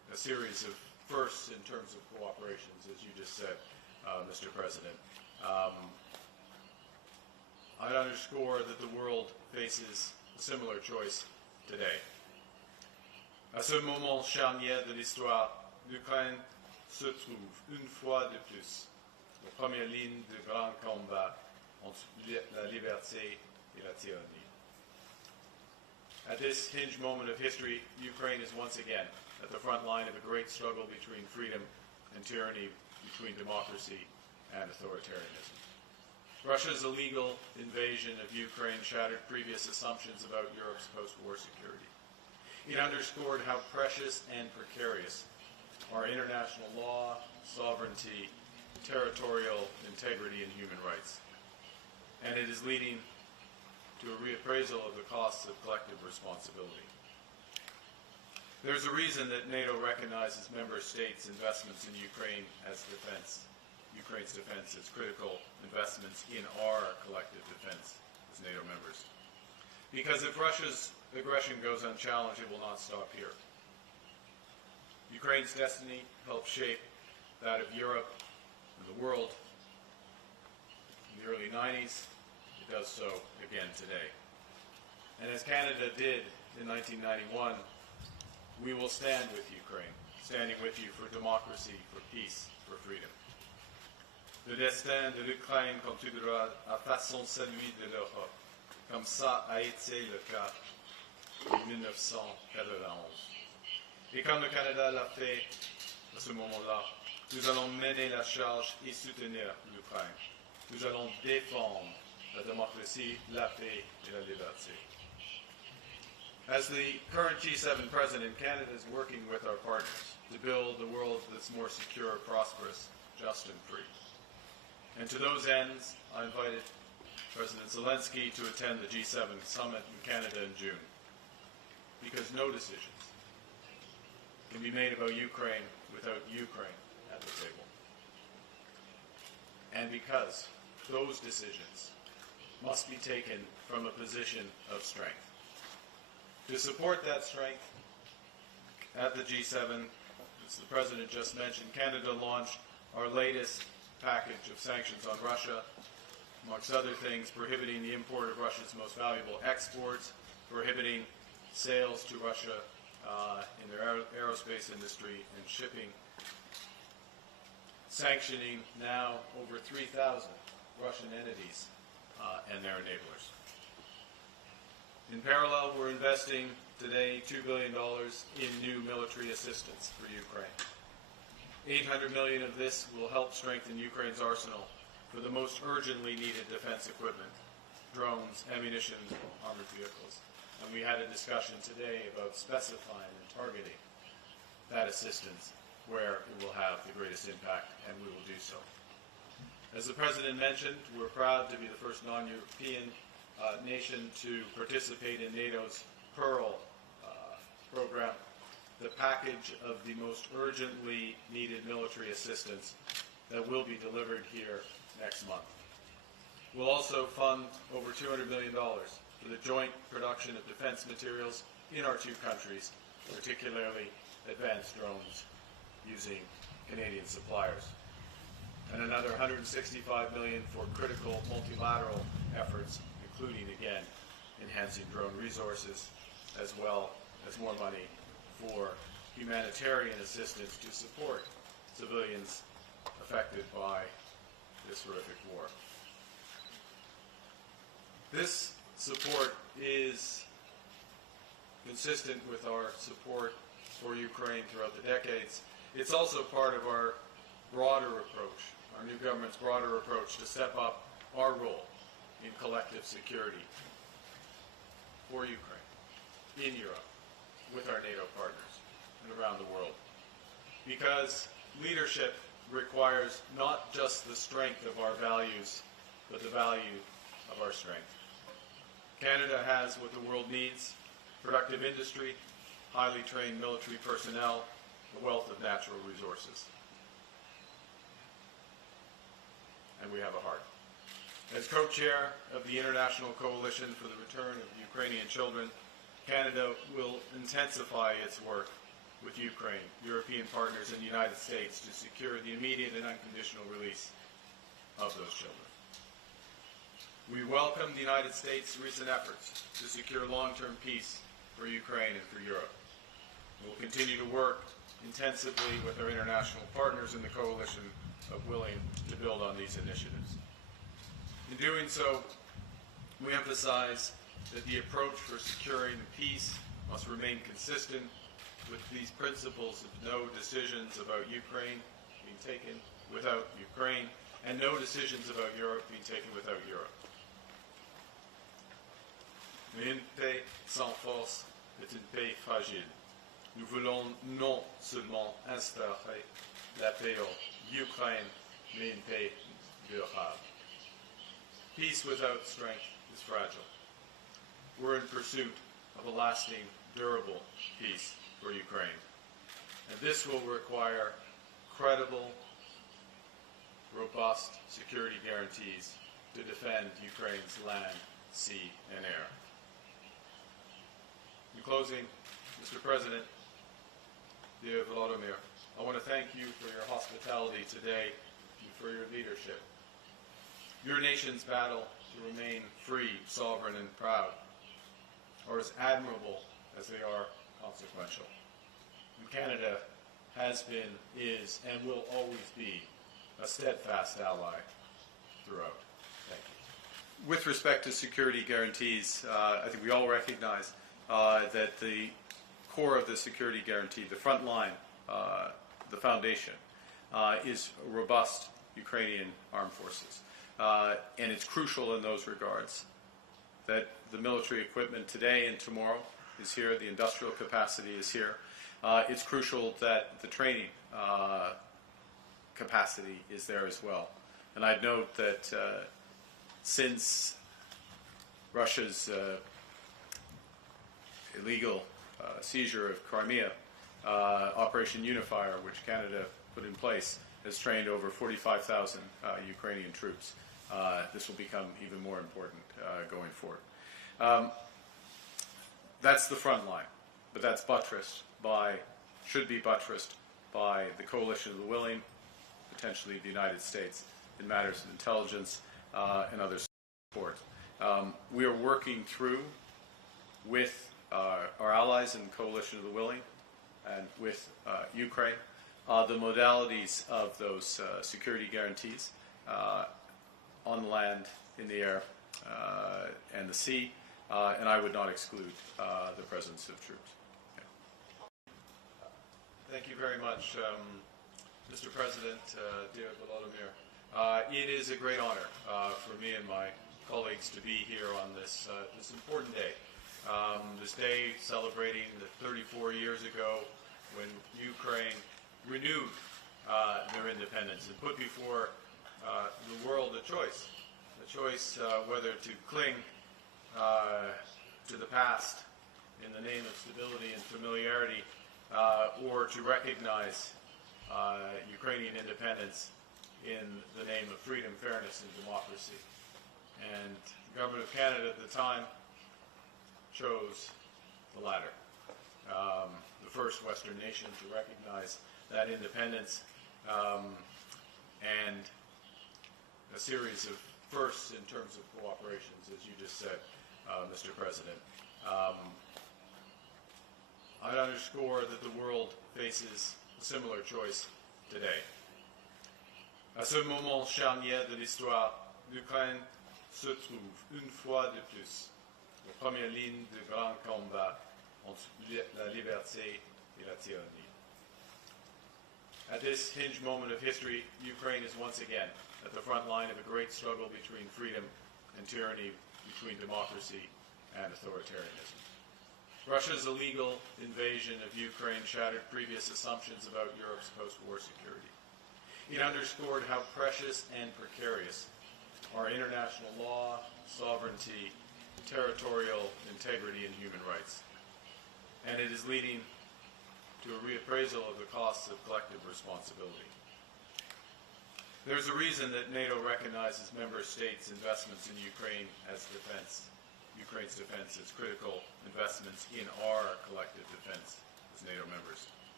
a series of firsts in terms of cooperations, as you just said, Mr. President. I'd underscore that the world faces a similar choice today. À ce moment charnière de l'histoire, l'Ukraine se trouve une fois de plus en première ligne de grand combat entre la liberté et la tyrannie. At this hinge moment of history, Ukraine is once again at the front line of a great struggle between freedom and tyranny, between democracy and authoritarianism. Russia's illegal invasion of Ukraine shattered previous assumptions about Europe's post-war security. It underscored how precious and precarious are international law, sovereignty, territorial integrity, and human rights. And it is leading to a reappraisal of the costs of collective responsibility. There's a reason that NATO recognizes member states' investments in Ukraine as defense. Ukraine's defense as critical investments in our collective defense as NATO members. Because if Russia's aggression goes unchallenged, it will not stop here. Ukraine's destiny helped shape that of Europe and the world in the early 90s. It does so again today. And as Canada did in 1991, we will stand with Ukraine, standing with you for democracy, for peace, for freedom. Le destin de l'Ukraine continuera à façon celui de l'Europe, comme ça a été le cas en 1991. Et comme le Canada l'a fait à ce moment-là, nous allons mener la charge et soutenir l'Ukraine. Nous allons défendre la démocratie, la paix et la liberté. As the current G7 president, Canada is working with our partners to build a world that's more secure, prosperous, just and free. And to those ends, I invited President Zelensky to attend the G7 summit in Canada in June. Because no decisions can be made about Ukraine without Ukraine at the table. And because those decisions must be taken from a position of strength. To support that strength, at the G7, as the President just mentioned, Canada launched our latest package of sanctions on Russia, amongst other things, prohibiting the import of Russia's most valuable exports, prohibiting sales to Russia in their aerospace industry and shipping, sanctioning now over 3,000 Russian entities and their enablers. In parallel, we're investing today $2 billion in new military assistance for Ukraine. $800 million of this will help strengthen Ukraine's arsenal for the most urgently needed defense equipment, drones, ammunition, armored vehicles. And we had a discussion today about specifying and targeting that assistance where it will have the greatest impact, and we will do so. As the President mentioned, we're proud to be the first non-European nation to participate in NATO's Pearl program, the package of the most urgently needed military assistance that will be delivered here next month. We'll also fund over $200 million for the joint production of defense materials in our two countries, particularly advanced drones using Canadian suppliers. And another $165 million for critical multilateral efforts, including, again, enhancing drone resources, as well as more money for humanitarian assistance to support civilians affected by this horrific war. This support is consistent with our support for Ukraine throughout the decades. It's also part of our broader approach, our new government's broader approach to step up our role in collective security for Ukraine, in Europe, with our NATO partners, and around the world. Because leadership requires not just the strength of our values, but the value of our strength. Canada has what the world needs: productive industry, highly trained military personnel, a wealth of natural resources. And we have a heart. As co-chair of the International Coalition for the Return of Ukrainian Children, Canada will intensify its work with Ukraine, European partners, and the United States to secure the immediate and unconditional release of those children. We welcome the United States' recent efforts to secure long-term peace for Ukraine and for Europe. We will continue to work intensively with our international partners in the coalition of willing to build on these initiatives. In doing so, we emphasize that the approach for securing peace must remain consistent with these principles of no decisions about Ukraine being taken without Ukraine, and no decisions about Europe being taken without Europe. Mais une paix sans force est une paix fragile. Nous voulons non seulement instaurer la paix en Ukraine, mais une paix durable. Peace without strength is fragile. We're in pursuit of a lasting, durable peace for Ukraine. And this will require credible, robust security guarantees to defend Ukraine's land, sea, and air. In closing, Mr. President, dear Volodymyr, I want to thank you for your hospitality today and for your leadership. Your nation's battle to remain free, sovereign, and proud are as admirable as they are consequential. And Canada has been, is, and will always be a steadfast ally throughout. Thank you. With respect to security guarantees, I think we all recognize that the core of the security guarantee, the front line, the foundation, is robust Ukrainian armed forces. And it's crucial in those regards that the military equipment today and tomorrow is here, the industrial capacity is here. It's crucial that the training capacity is there as well. And I'd note that since Russia's illegal seizure of Crimea, Operation Unifier, which Canada put in place, has trained over 45,000 Ukrainian troops. This will become even more important going forward. That's the front line, but that's buttressed by, should be buttressed by the coalition of the willing, potentially the United States, in matters of intelligence and other support. We are working through with our allies in the coalition of the willing and with Ukraine the modalities of those security guarantees on the land, in the air, and the sea, and I would not exclude the presence of troops. Okay. Thank you very much, Mr. President, dear Volodymyr. It is a great honor for me and my colleagues to be here on this important day. This day celebrating the 34 years ago when Ukraine renewed their independence and put before the world a choice whether to cling to the past in the name of stability and familiarity or to recognize Ukrainian independence in the name of freedom, fairness, and democracy. And the government of Canada at the time chose the latter, the first Western nation to recognize that independence, and a series of firsts in terms of cooperations, as you just said, Mr. President. I'd underscore that the world faces a similar choice today. À ce moment charnière de l'histoire, l'Ukraine se trouve une fois de plus aux premières lignes de grands combats entre la liberté et la tyrannie. At this hinge moment of history, Ukraine is once again at the front line of a great struggle between freedom and tyranny, between democracy and authoritarianism. Russia's illegal invasion of Ukraine shattered previous assumptions about Europe's post-war security. It underscored how precious and precarious are international law, sovereignty, territorial integrity, and human rights. And it is leading to a reappraisal of the costs of collective responsibility. There's a reason that NATO recognizes member states' investments in Ukraine as defense, Ukraine's defense as critical investments in our collective defense as NATO members.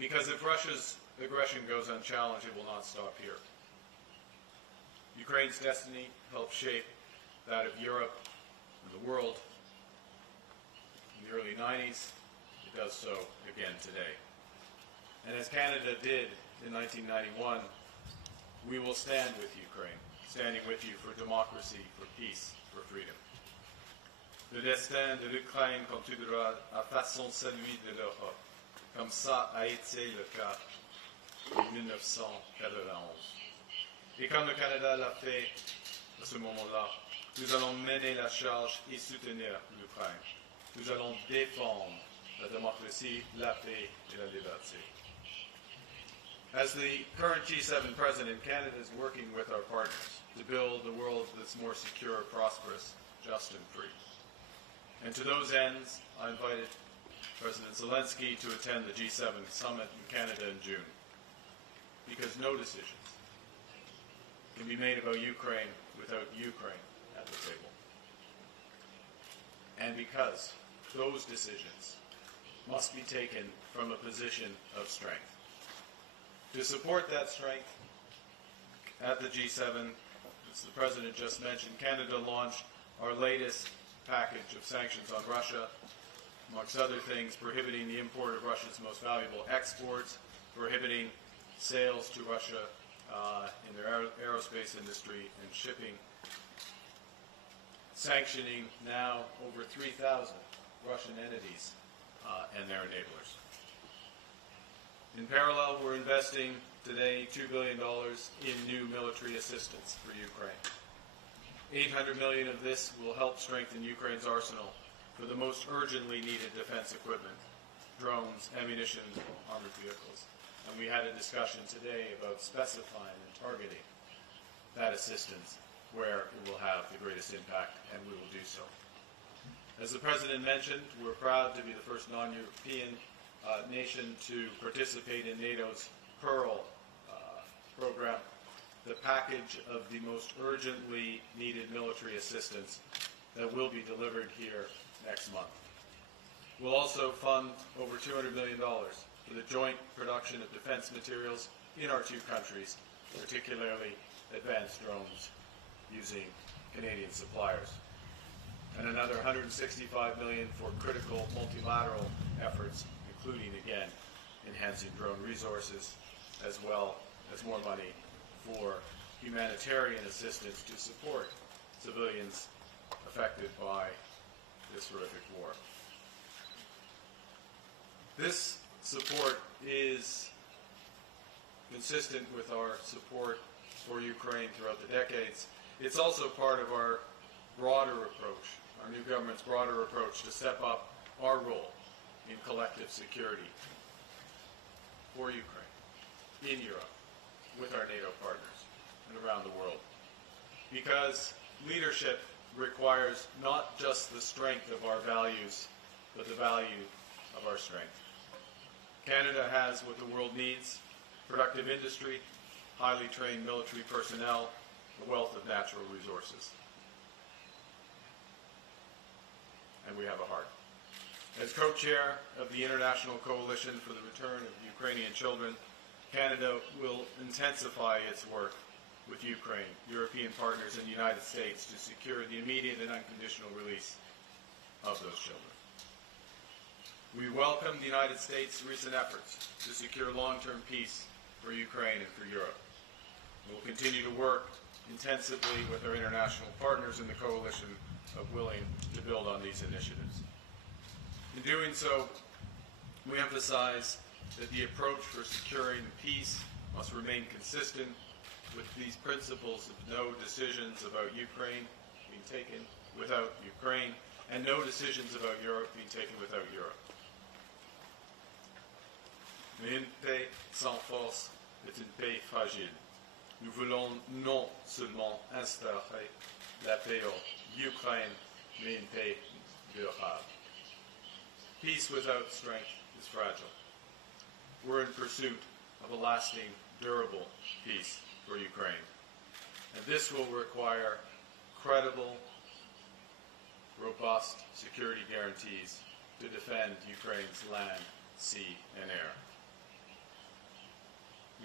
Because if Russia's aggression goes unchallenged, it will not stop here. Ukraine's destiny helped shape that of Europe and the world in the early 90s. It does so again today. And as Canada did in 1991, we will stand with Ukraine, standing with you for democracy, for peace, for freedom. Le destin de l'Ukraine continuera à façon celui de l'Europe, comme ça a été le cas en 1991. Et comme le Canada l'a fait à ce moment-là, nous allons mener la charge et soutenir l'Ukraine. Nous allons défendre la démocratie, la paix et la liberté. As the current G7 president, Canada is working with our partners to build a world that's more secure, prosperous, just and free. And to those ends, I invited President Zelensky to attend the G7 summit in Canada in June. Because no decisions can be made about Ukraine without Ukraine at the table. And because those decisions must be taken from a position of strength. To support that strength, at the G7, as the President just mentioned, Canada launched our latest package of sanctions on Russia, amongst other things, prohibiting the import of Russia's most valuable exports, prohibiting sales to Russia in their aerospace industry and shipping, sanctioning now over 3,000 Russian entities and their enablers. In parallel, we're investing today $2 billion in new military assistance for Ukraine. $800 million of this will help strengthen Ukraine's arsenal for the most urgently needed defense equipment, drones, ammunition, armored vehicles. And we had a discussion today about specifying and targeting that assistance where it will have the greatest impact, and we will do so. As the President mentioned, we're proud to be the first non-European nation to participate in NATO's Pearl program, the package of the most urgently needed military assistance that will be delivered here next month. We'll also fund over $200 million for the joint production of defense materials in our two countries, particularly advanced drones using Canadian suppliers. And another $165 million for critical multilateral efforts, including, again, enhancing drone resources, as well as more money for humanitarian assistance to support civilians affected by this horrific war. This support is consistent with our support for Ukraine throughout the decades. It's also part of our broader approach, our new government's broader approach to step up our role in collective security for Ukraine, in Europe, with our NATO partners, and around the world. Because leadership requires not just the strength of our values, but the value of our strength. Canada has what the world needs: productive industry, highly trained military personnel, a wealth of natural resources. And we have a heart. As co-chair of the International Coalition for the Return of Ukrainian Children, Canada will intensify its work with Ukraine, European partners, and the United States to secure the immediate and unconditional release of those children. We welcome the United States' recent efforts to secure long-term peace for Ukraine and for Europe. We will continue to work intensively with our international partners in the coalition of willing to build on these initiatives. In doing so, we emphasize that the approach for securing peace must remain consistent with these principles of no decisions about Ukraine being taken without Ukraine, and no decisions about Europe being taken without Europe. Mais une paix sans force est une paix fragile. Nous voulons non seulement instaurer la paix en Ukraine, mais une paix durable. Peace without strength is fragile. We're in pursuit of a lasting, durable peace for Ukraine. And this will require credible, robust security guarantees to defend Ukraine's land, sea, and air.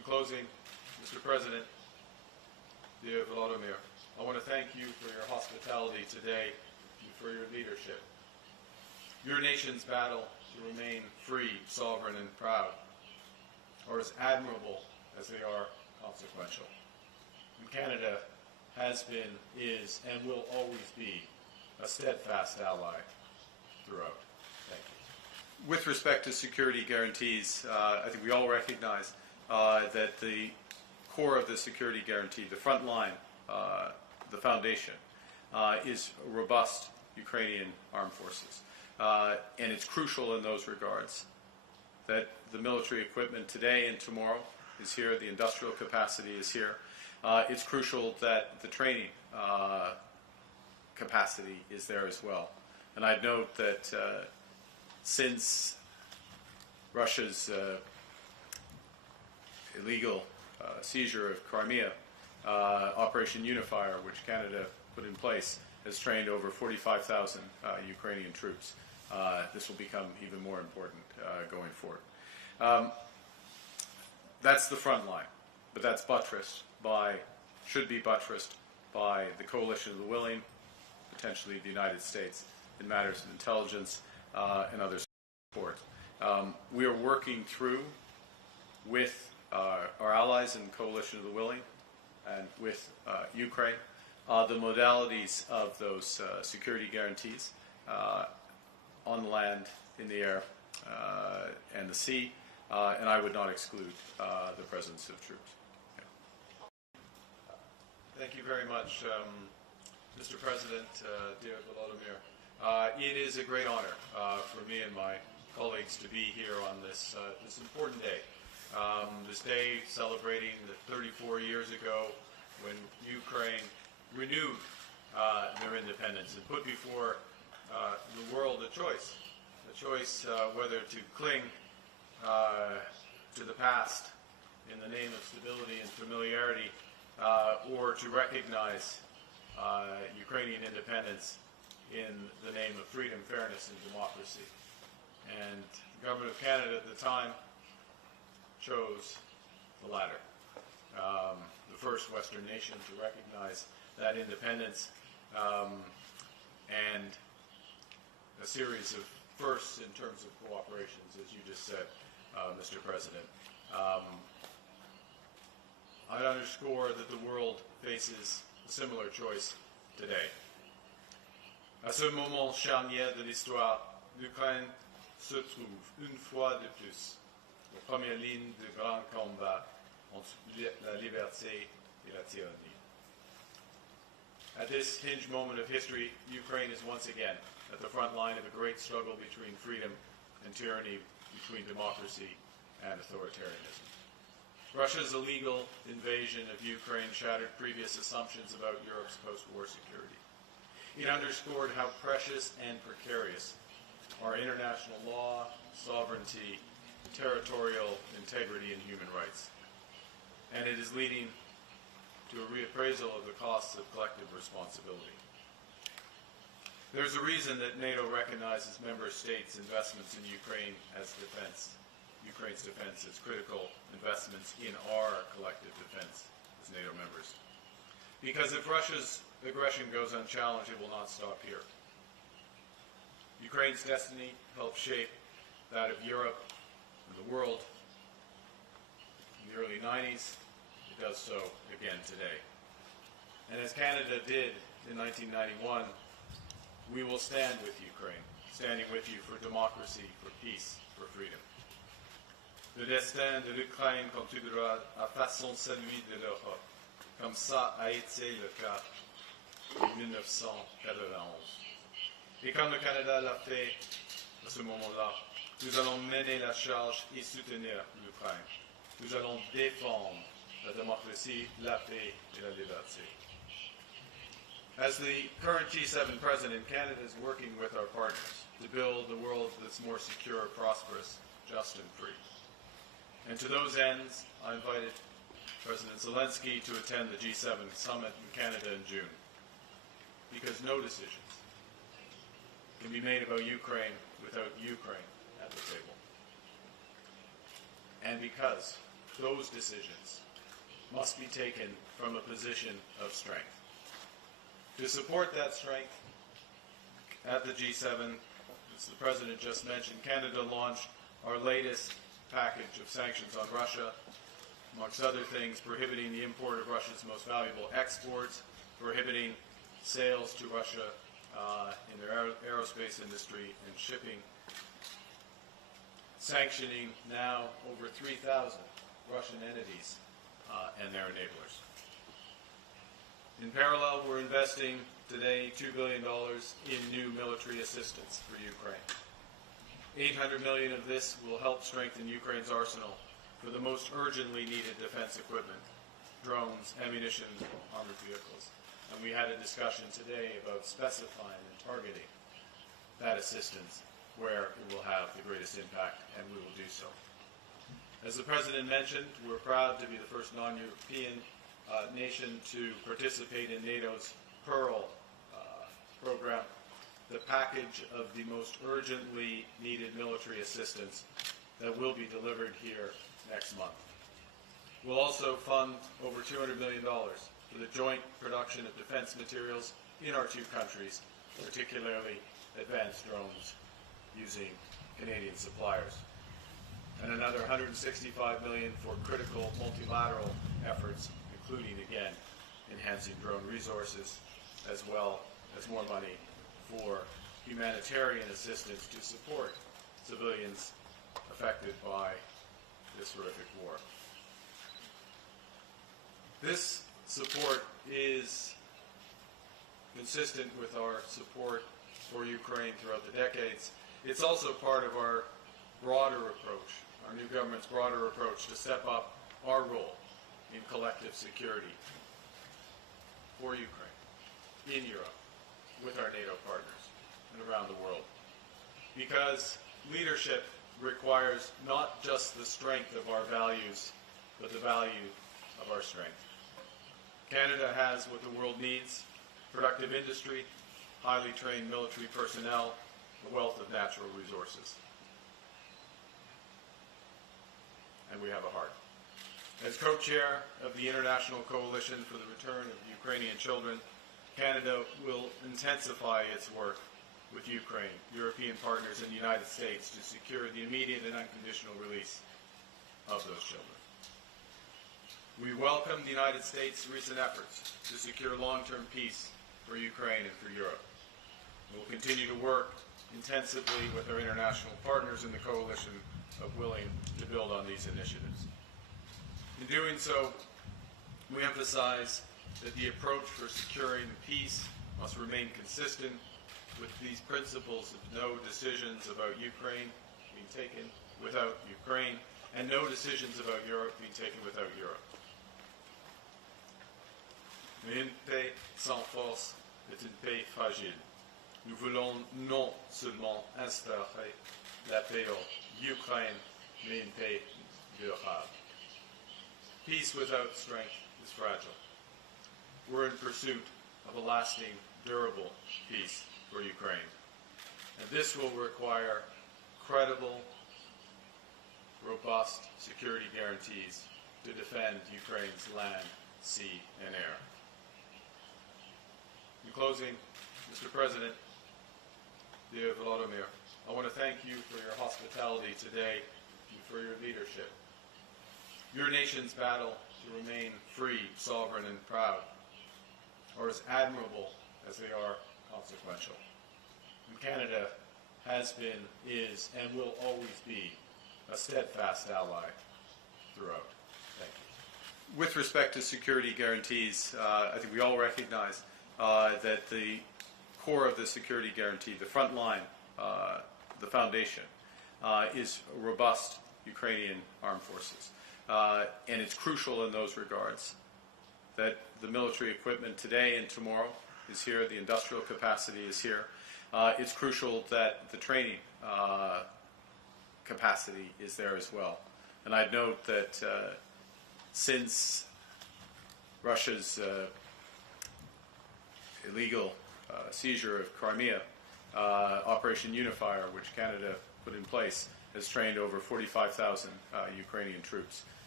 closing, Mr. President, dear Volodymyr, I want to thank you for your hospitality today and for your leadership. Your nation's battle to remain free, sovereign, and proud are as admirable as they are consequential. And Canada has been, is, and will always be a steadfast ally throughout. Thank you. With respect to security guarantees, I think we all recognize that the core of the security guarantee, the front line, the foundation, is robust Ukrainian armed forces. And it's crucial in those regards that the military equipment today and tomorrow is here, the industrial capacity is here. It's crucial that the training capacity is there as well. And I'd note that since Russia's illegal seizure of Crimea, Operation Unifier, which Canada put in place, has trained over 45,000 Ukrainian troops. This will become even more important going forward. That's the front line, but that's buttressed by, should be buttressed by the coalition of the willing, potentially the United States, in matters of intelligence and other support. We are working through with our allies in the coalition of the willing and with Ukraine the modalities of those security guarantees on the land, in the air, and the sea, and I would not exclude the presence of troops. Yeah. Thank you very much, Mr. President, dear Volodymyr. It is a great honor for me and my colleagues to be here on this important day. This day celebrating the 34 years ago when Ukraine renewed their independence and put before the world a choice whether to cling to the past in the name of stability and familiarity, or to recognize Ukrainian independence in the name of freedom, fairness, and democracy. And the Government of Canada at the time chose the latter, the first Western nation to recognize that independence, and a series of firsts in terms of cooperations, as you just said, Mr. President. I'd underscore that the world faces a similar choice today. À ce moment charnière de l'histoire, l'Ukraine se trouve une fois de plus aux premières lignes de grands combats entre la liberté et la tyrannie. At this hinge moment of history, Ukraine is once again at the front line of a great struggle between freedom and tyranny, between democracy and authoritarianism. Russia's illegal invasion of Ukraine shattered previous assumptions about Europe's post-war security. It underscored how precious and precarious are international law, sovereignty, territorial integrity, and human rights. And it is leading to a reappraisal of the costs of collective responsibility. There's a reason that NATO recognizes member states' investments in Ukraine as defense. Ukraine's defense as critical investments in our collective defense as NATO members. Because if Russia's aggression goes unchallenged, it will not stop here. Ukraine's destiny helped shape that of Europe and the world in the early 90s. It does so again today. And as Canada did in 1991, we will stand with Ukraine, standing with you for democracy, for peace, for freedom. Le destin de l'Ukraine contribuera à façon celui de l'Europe, comme ça a été le cas en 1991. Et comme le Canada l'a fait à ce moment-là, nous allons mener la charge et soutenir l'Ukraine. Nous allons défendre la démocratie, la paix et la liberté. As the current G7 president, Canada is working with our partners to build a world that's more secure, prosperous, just and free. And to those ends, I invited President Zelensky to attend the G7 summit in Canada in June, because no decisions can be made about Ukraine without Ukraine at the table. And because those decisions must be taken from a position of strength. To support that strength, at the G7, as the President just mentioned, Canada launched our latest package of sanctions on Russia, amongst other things, prohibiting the import of Russia's most valuable exports, prohibiting sales to Russia in their aerospace industry and shipping, sanctioning now over 3,000 Russian entities and their enablers. In parallel, we're investing today $2 billion in new military assistance for Ukraine. $800 million of this will help strengthen Ukraine's arsenal for the most urgently needed defense equipment, drones, ammunition, armored vehicles. And we had a discussion today about specifying and targeting that assistance where it will have the greatest impact, and we will do so. As the President mentioned, we're proud to be the first non-European nation to participate in NATO's Pearl program, the package of the most urgently needed military assistance that will be delivered here next month. We'll also fund over $200 million for the joint production of defense materials in our two countries, particularly advanced drones using Canadian suppliers. And another $165 million for critical multilateral efforts, including, again, enhancing drone resources, as well as more money for humanitarian assistance to support civilians affected by this horrific war. This support is consistent with our support for Ukraine throughout the decades. It's also part of our broader approach, our new government's broader approach to step up our role in collective security for Ukraine, in Europe, with our NATO partners, and around the world. Because leadership requires not just the strength of our values, but the value of our strength. Canada has what the world needs: productive industry, highly trained military personnel, a wealth of natural resources. And we have a heart. As co-chair of the International Coalition for the Return of Ukrainian Children, Canada will intensify its work with Ukraine, European partners, and the United States to secure the immediate and unconditional release of those children. We welcome the United States' recent efforts to secure long-term peace for Ukraine and for Europe. We will continue to work intensively with our international partners in the coalition of willing to build on these initiatives. In doing so, we emphasize that the approach for securing peace must remain consistent with these principles of no decisions about Ukraine being taken without Ukraine, and no decisions about Europe being taken without Europe. Mais une paix sans force est une paix fragile. Nous voulons non seulement instaurer la paix en Ukraine, mais une paix durable. Peace without strength is fragile. We're in pursuit of a lasting, durable peace for Ukraine. And this will require credible, robust security guarantees to defend Ukraine's land, sea, and air. In closing, Mr. President, dear Volodymyr, I want to thank you for your hospitality today and for your leadership. Your nation's battle to remain free, sovereign, and proud are as admirable as they are consequential. And Canada has been, is, and will always be a steadfast ally throughout. Thank you. With respect to security guarantees, I think we all recognize that the core of the security guarantee, the front line, the foundation, is robust Ukrainian armed forces. And it's crucial in those regards that the military equipment today and tomorrow is here, the industrial capacity is here. It's crucial that the training capacity is there as well. And I'd note that since Russia's illegal seizure of Crimea, Operation Unifier, which Canada put in place, has trained over 45,000 Ukrainian troops.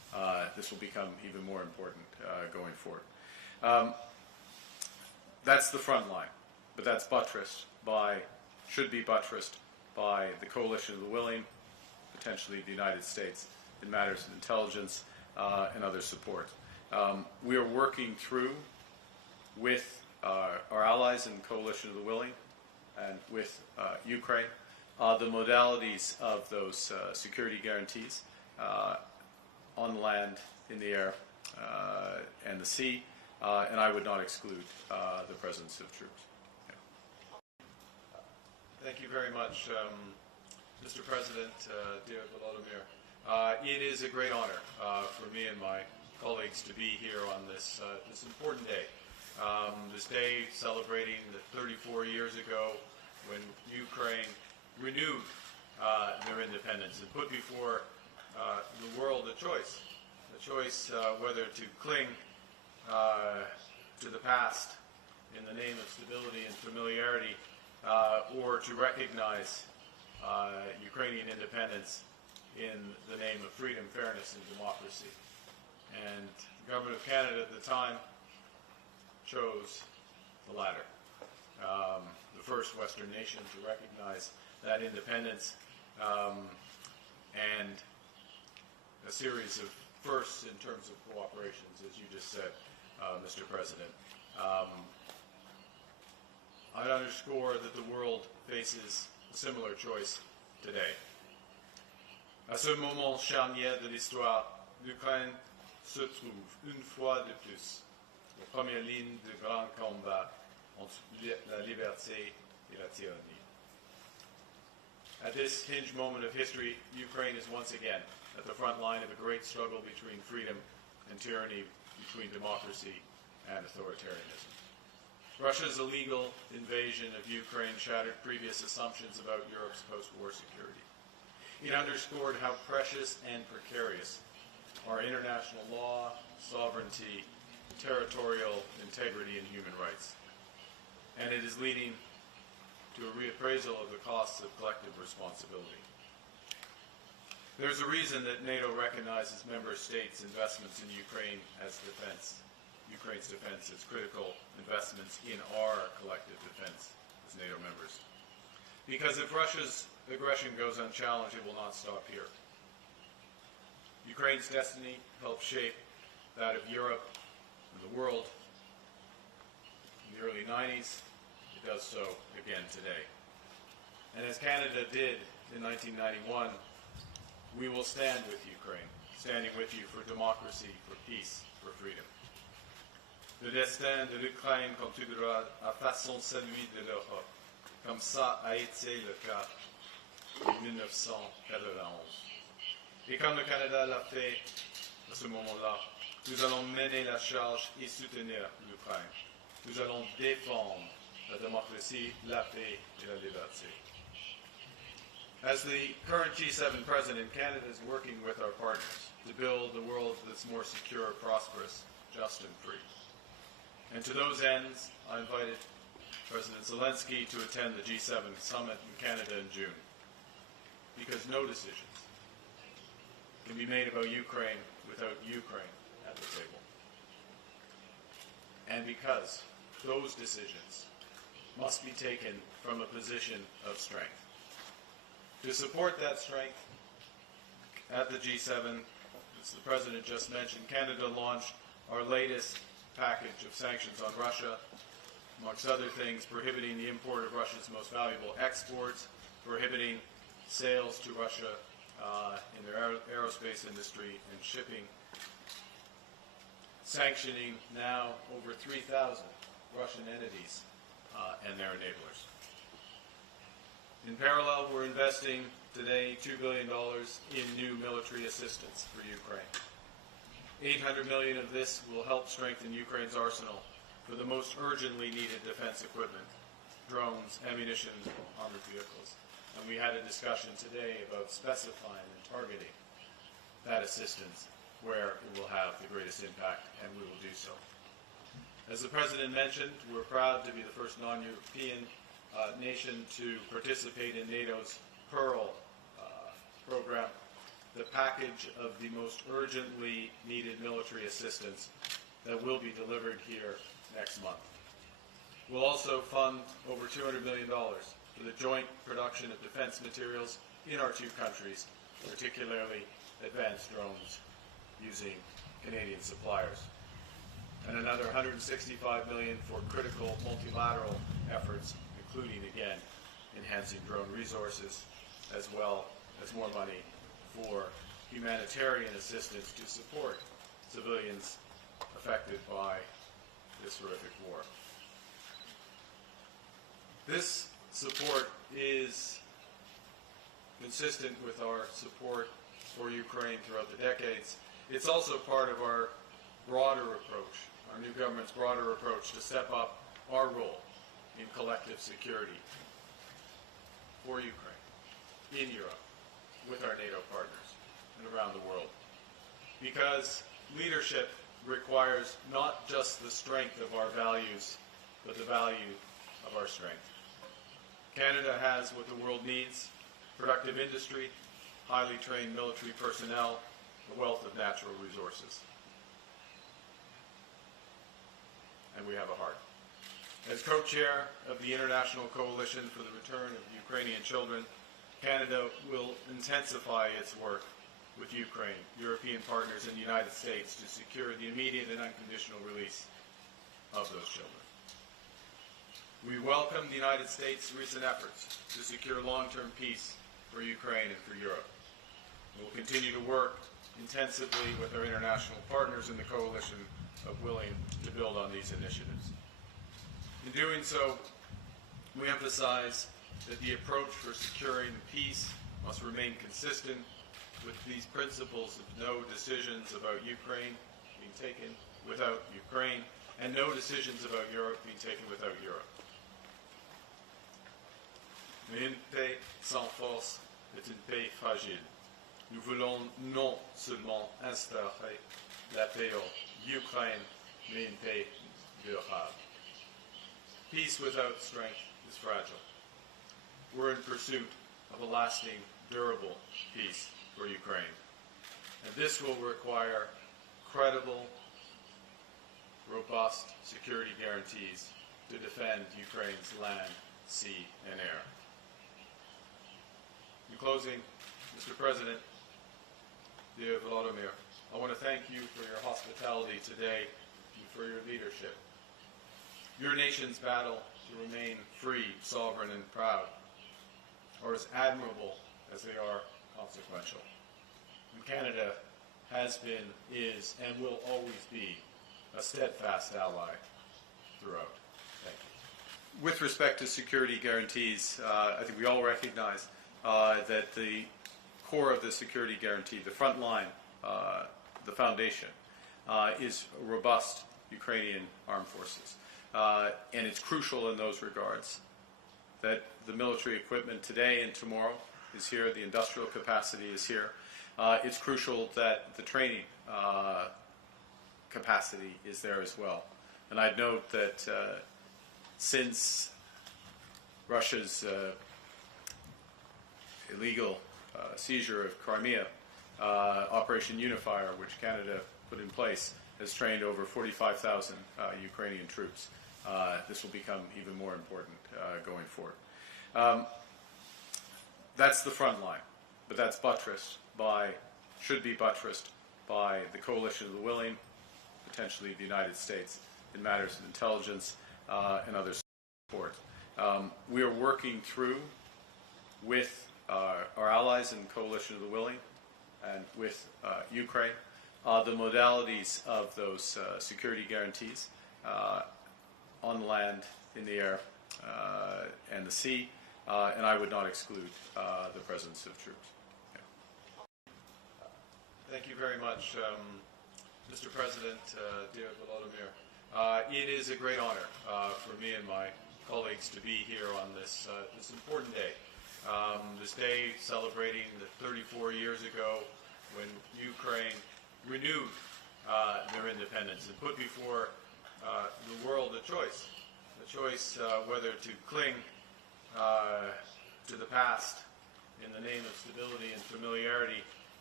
this will become even more important going forward. That's the front line, but that's should be buttressed by the coalition of the willing, potentially the United States, in matters of intelligence and other support. We are working through with our allies in the coalition of the willing and with Ukraine the modalities of those security guarantees on land, in the air, and the sea, and I would not exclude the presence of troops. Yeah. Thank you very much, Mr. President, dear Volodymyr. It is a great honor for me and my colleagues to be here on this important day. This day celebrating that 34 years ago when Ukraine renewed their independence and put before the world a choice whether to cling to the past in the name of stability and familiarity or to recognize Ukrainian independence in the name of freedom, fairness, and democracy. And the government of Canada at the time chose the latter. The first Western nation to recognize that independence, and a series of firsts in terms of cooperations, as you just said, Mr. President. I'd underscore that the world faces a similar choice today. À ce moment charnière de l'histoire, l'Ukraine se trouve une fois de plus aux premières lignes de grands combats entre la liberté et la tyrannie. At this hinge moment of history, Ukraine is once again at the front line of a great struggle between freedom and tyranny, between democracy and authoritarianism. Russia's illegal invasion of Ukraine shattered previous assumptions about Europe's post-war security. It underscored how precious and precarious are international law, sovereignty, territorial integrity, and human rights. And it is leading to a reappraisal of the costs of collective responsibility. There's a reason that NATO recognizes member states' investments in Ukraine as defense. Ukraine's defense as critical investments in our collective defense as NATO members. Because if Russia's aggression goes unchallenged, it will not stop here. Ukraine's destiny helped shape that of Europe and the world in the early 90s. It does so again today. And as Canada did in 1991, we will stand with Ukraine, standing with you for democracy, for peace, for freedom. Le destin de l'Ukraine continuera à façon celui de l'Europe, comme ça a été le cas en 1991. Et comme le Canada l'a fait à ce moment-là, nous allons mener la charge et soutenir l'Ukraine. Nous allons défendre la démocratie, la paix et la liberté. As the current G7 president, Canada is working with our partners to build a world that's more secure, prosperous, just, and free. And to those ends, I invited President Zelensky to attend the G7 summit in Canada in June, because no decisions can be made about Ukraine without Ukraine at the table. And because those decisions must be taken from a position of strength. To support that strength, at the G7, as the President just mentioned, Canada launched our latest package of sanctions on Russia, amongst other things, prohibiting the import of Russia's most valuable exports, prohibiting sales to Russia in their aerospace industry and shipping, sanctioning now over 3,000 Russian entities and their enablers. In parallel, we're investing today $2 billion in new military assistance for Ukraine. $800 million of this will help strengthen Ukraine's arsenal for the most urgently needed defense equipment, drones, ammunition, armored vehicles. And we had a discussion today about specifying and targeting that assistance where it will have the greatest impact, and we will do so. As the President mentioned, we're proud to be the first non-European nation to participate in NATO's Pearl program the package of the most urgently needed military assistance that will be delivered here next month. We'll also fund over $200 million for the joint production of defense materials in our two countries, particularly advanced drones using Canadian suppliers. And another $165 million for critical multilateral efforts, including, again, enhancing drone resources, as well as more money for humanitarian assistance to support civilians affected by this horrific war. This support is consistent with our support for Ukraine throughout the decades. It's also part of our broader approach, our new government's broader approach to step up our role in collective security for Ukraine, in Europe, with our NATO partners, and around the world. Because leadership requires not just the strength of our values, but the value of our strength. Canada has what the world needs: productive industry, highly trained military personnel, a wealth of natural resources. And we have a heart. As co-chair of the International Coalition for the Return of Ukrainian Children, Canada will intensify its work with Ukraine, European partners, and the United States to secure the immediate and unconditional release of those children. We welcome the United States' recent efforts to secure long-term peace for Ukraine and for Europe. We will continue to work intensively with our international partners in the coalition of willing to build on these initiatives. In doing so, we emphasize that the approach for securing peace must remain consistent with these principles of no decisions about Ukraine being taken without Ukraine, and no decisions about Europe being taken without Europe. Mais une paix sans force est une paix fragile. Nous voulons non seulement instaurer la paix en Ukraine, mais une paix durable. Peace without strength is fragile. We're in pursuit of a lasting, durable peace for Ukraine. And this will require credible, robust security guarantees to defend Ukraine's land, sea, and air. In closing, Mr. President, dear Volodymyr, I want to thank you for your hospitality today and for your leadership. Your nation's battle to remain free, sovereign, and proud are as admirable as they are consequential. And Canada has been, is, and will always be a steadfast ally throughout. Thank you. With respect to security guarantees, I think we all recognize that the core of the security guarantee, the front line, the foundation, is robust Ukrainian armed forces. And it's crucial in those regards that the military equipment today and tomorrow is here, the industrial capacity is here. It's crucial that the training capacity is there as well. And I'd note that since Russia's illegal seizure of Crimea, Operation Unifier, which Canada put in place, has trained over 45,000 Ukrainian troops. This will become even more important going forward. That's the front line, but that's buttressed by, should be buttressed by the coalition of the willing, potentially the United States, in matters of intelligence and other support. We are working through with our allies in the coalition of the willing and with Ukraine the modalities of those security guarantees on the land, in the air, and the sea, and I would not exclude the presence of troops. Yeah. Thank you very much, Mr. President, dear Volodymyr. It is a great honor for me and my colleagues to be here on this important day. This day celebrating the 34 years ago when Ukraine renewed their independence and put before the world a choice whether to cling to the past in the name of stability and familiarity,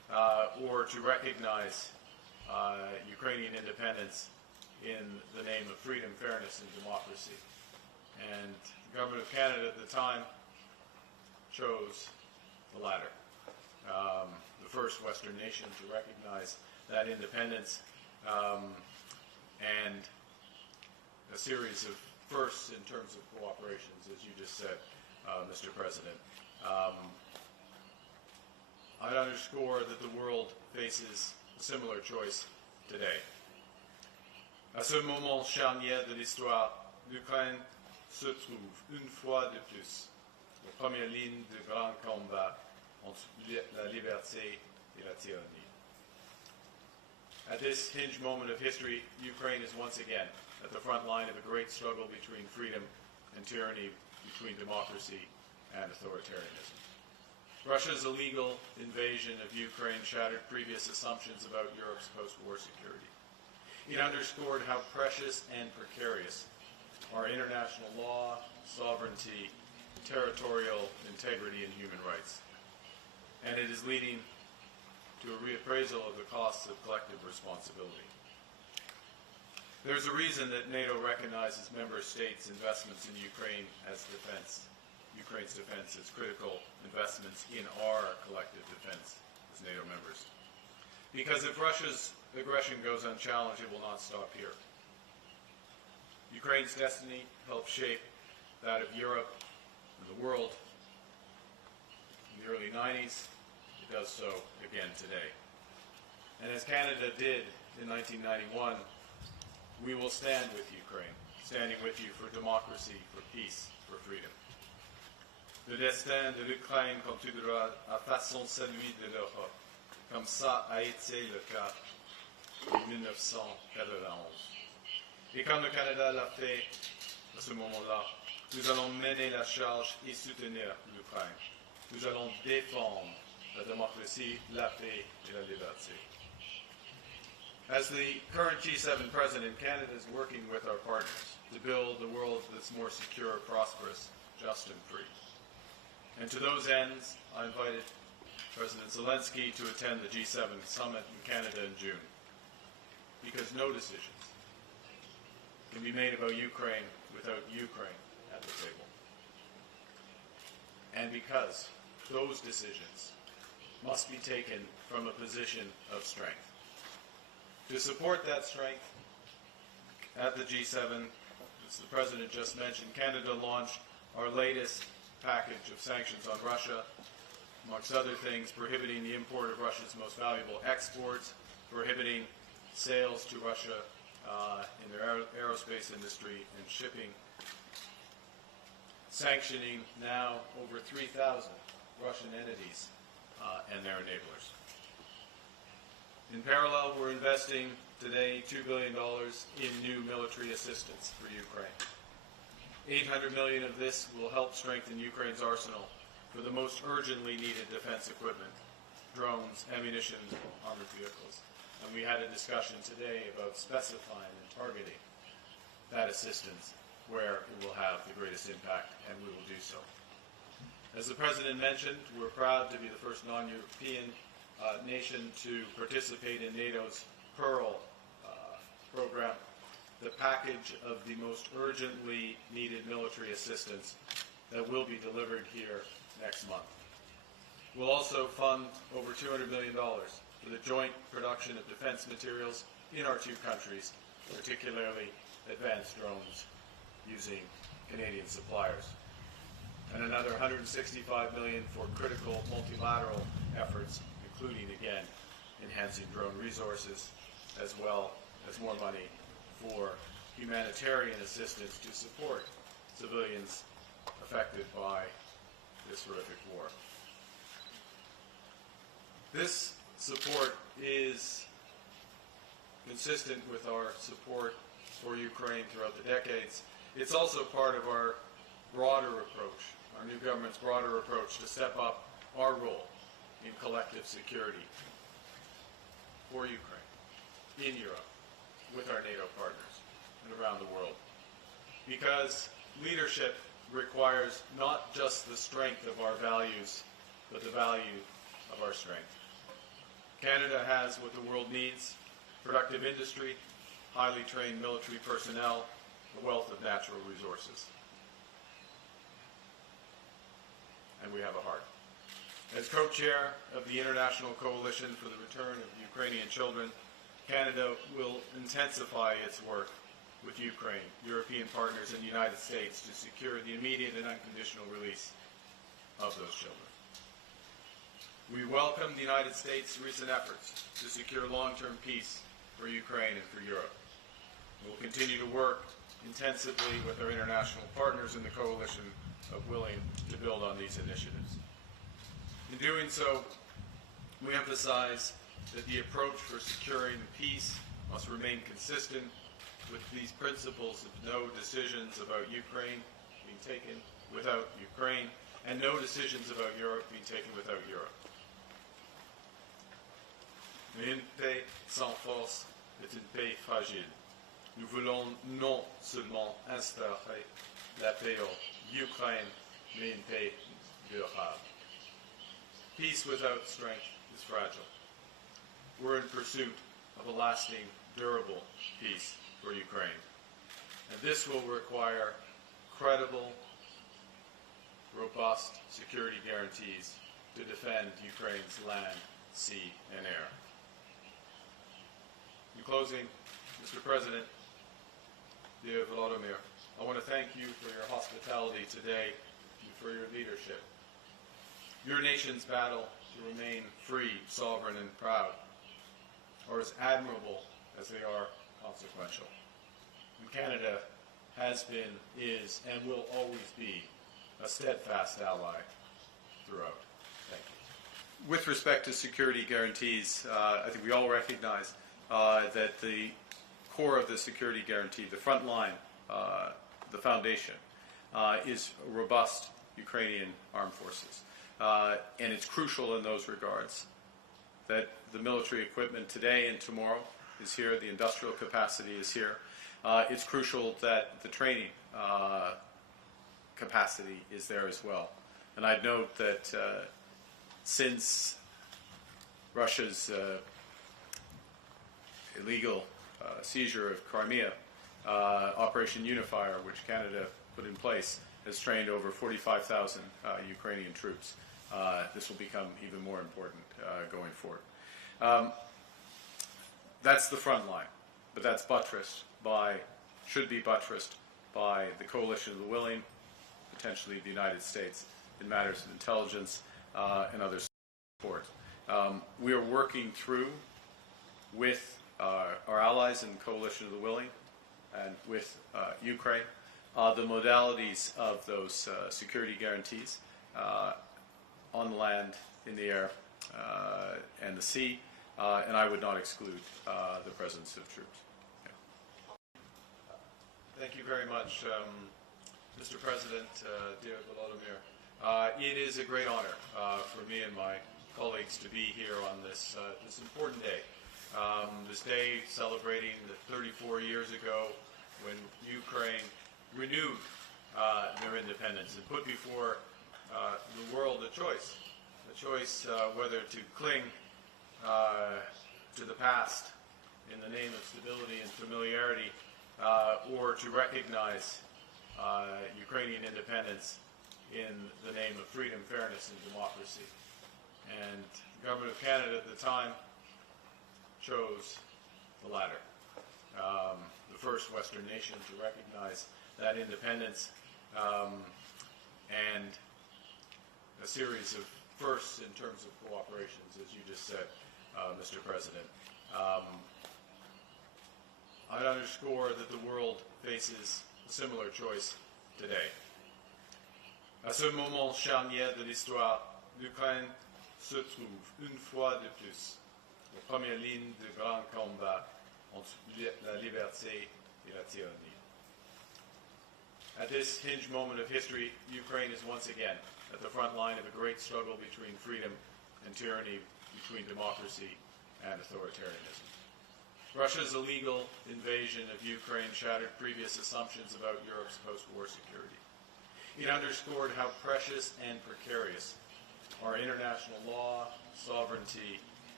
or to recognize Ukrainian independence in the name of freedom, fairness, and democracy. And the Government of Canada at the time chose the latter, the first Western nation to recognize that independence, and a series of firsts in terms of cooperations, as you just said, Mr. President. I'd underscore that the world faces a similar choice today. À ce moment charnière de l'histoire, l'Ukraine se trouve une fois de plus aux premières lignes de grands combats entre la liberté et la tyrannie. At this hinge moment of history, Ukraine is once again at the front line of a great struggle between freedom and tyranny, between democracy and authoritarianism. Russia's illegal invasion of Ukraine shattered previous assumptions about Europe's post-war security. It underscored how precious and precarious are international law, sovereignty, territorial integrity, and human rights. And it is leading to a reappraisal of the costs of collective responsibility. There's a reason that NATO recognizes member states' investments in Ukraine as defense. Ukraine's defense as critical investments in our collective defense as NATO members. Because if Russia's aggression goes unchallenged, it will not stop here. Ukraine's destiny helped shape that of Europe and the world in the early 90s. It does so again today. And as Canada did in 1991, we will stand with Ukraine, standing with you for democracy, for peace, for freedom. Le destin de l'Ukraine continuera à façon celui de l'Europe, comme ça a été le cas en 1991. Et comme le Canada l'a fait à ce moment-là, nous allons mener la charge et soutenir l'Ukraine. Nous allons défendre la démocratie, la paix et la liberté. As the current G7 president, Canada is working with our partners to build a world that's more secure, prosperous, just and free. And to those ends, I invited President Zelensky to attend the G7 summit in Canada in June. Because no decisions can be made about Ukraine without Ukraine at the table. And because those decisions must be taken from a position of strength. To support that strength, at the G7, as the President just mentioned, Canada launched our latest package of sanctions on Russia, amongst other things, prohibiting the import of Russia's most valuable exports, prohibiting sales to Russia in their aerospace industry and shipping, sanctioning now over 3,000 Russian entities and their enablers. In parallel, we're investing today $2 billion in new military assistance for Ukraine. $800 million of this will help strengthen Ukraine's arsenal for the most urgently needed defense equipment, drones, ammunition, armored vehicles. And we had a discussion today about specifying and targeting that assistance where it will have the greatest impact, and we will do so. As the President mentioned, we're proud to be the first non-European nation to participate in NATO's Pearl program, the package of the most urgently needed military assistance that will be delivered here next month. We'll also fund over $200 million for the joint production of defense materials in our two countries, particularly advanced drones using Canadian suppliers. And another $165 million for critical multilateral efforts, including, again, enhancing drone resources, as well as more money for humanitarian assistance to support civilians affected by this horrific war. This support is consistent with our support for Ukraine throughout the decades. It's also part of our broader approach, our new government's broader approach to step up our role in collective security for Ukraine, in Europe, with our NATO partners, and around the world. Because leadership requires not just the strength of our values, but the value of our strength. Canada has what the world needs: productive industry, highly trained military personnel, a wealth of natural resources. And we have a heart. As co-chair of the International Coalition for the Return of Ukrainian Children, Canada will intensify its work with Ukraine, European partners, and the United States to secure the immediate and unconditional release of those children. We welcome the United States' recent efforts to secure long-term peace for Ukraine and for Europe. We will continue to work intensively with our international partners in the coalition of willing to build on these initiatives. In doing so, we emphasize that the approach for securing peace must remain consistent with these principles of no decisions about Ukraine being taken without Ukraine, and no decisions about Europe being taken without Europe. Mais une paix sans force est une paix fragile. Nous voulons non seulement instaurer la paix en Ukraine, mais une paix durable. Peace without strength is fragile. We're in pursuit of a lasting, durable peace for Ukraine. And this will require credible, robust security guarantees to defend Ukraine's land, sea, and air. In closing, Mr. President, dear Volodymyr, I want to thank you for your hospitality today and for your leadership. Your nation's battle to remain free, sovereign, and proud are as admirable as they are consequential. And Canada has been, is, and will always be a steadfast ally throughout. Thank you. With respect to security guarantees, I think we all recognize that the core of the security guarantee, the front line, the foundation, is robust Ukrainian armed forces. And it's crucial in those regards that the military equipment today and tomorrow is here, the industrial capacity is here. It's crucial that the training capacity is there as well. And I'd note that since Russia's illegal seizure of Crimea, Operation Unifier, which Canada put in place, has trained over 45,000 Ukrainian troops. This will become even more important going forward. That's the front line, but that's buttressed by, should be buttressed by the coalition of the willing, potentially the United States, in matters of intelligence and other support. We are working through with our allies in the coalition of the willing and with Ukraine the modalities of those security guarantees on the land, in the air, and the sea, and I would not exclude the presence of troops. Yeah. Thank you very much, Mr. President, dear Volodymyr. It is a great honor for me and my colleagues to be here on this important day. This day celebrating the 34 years ago when Ukraine renewed their independence and put before the world a choice whether to cling to the past in the name of stability and familiarity, or to recognize Ukrainian independence in the name of freedom, fairness, and democracy. And the Government of Canada at the time chose the latter, the first Western nation to recognize that independence, and a series of firsts in terms of cooperations, as you just said, Mr. President. I'd underscore that the world faces a similar choice today. À ce moment charnière de l'histoire, l'Ukraine se trouve une fois de plus en première ligne de grands combats entre la liberté et la tyrannie. At this hinge moment of history, Ukraine is once again at the front line of a great struggle between freedom and tyranny, between democracy and authoritarianism. Russia's illegal invasion of Ukraine shattered previous assumptions about Europe's post-war security. It underscored how precious and precarious our international law, sovereignty,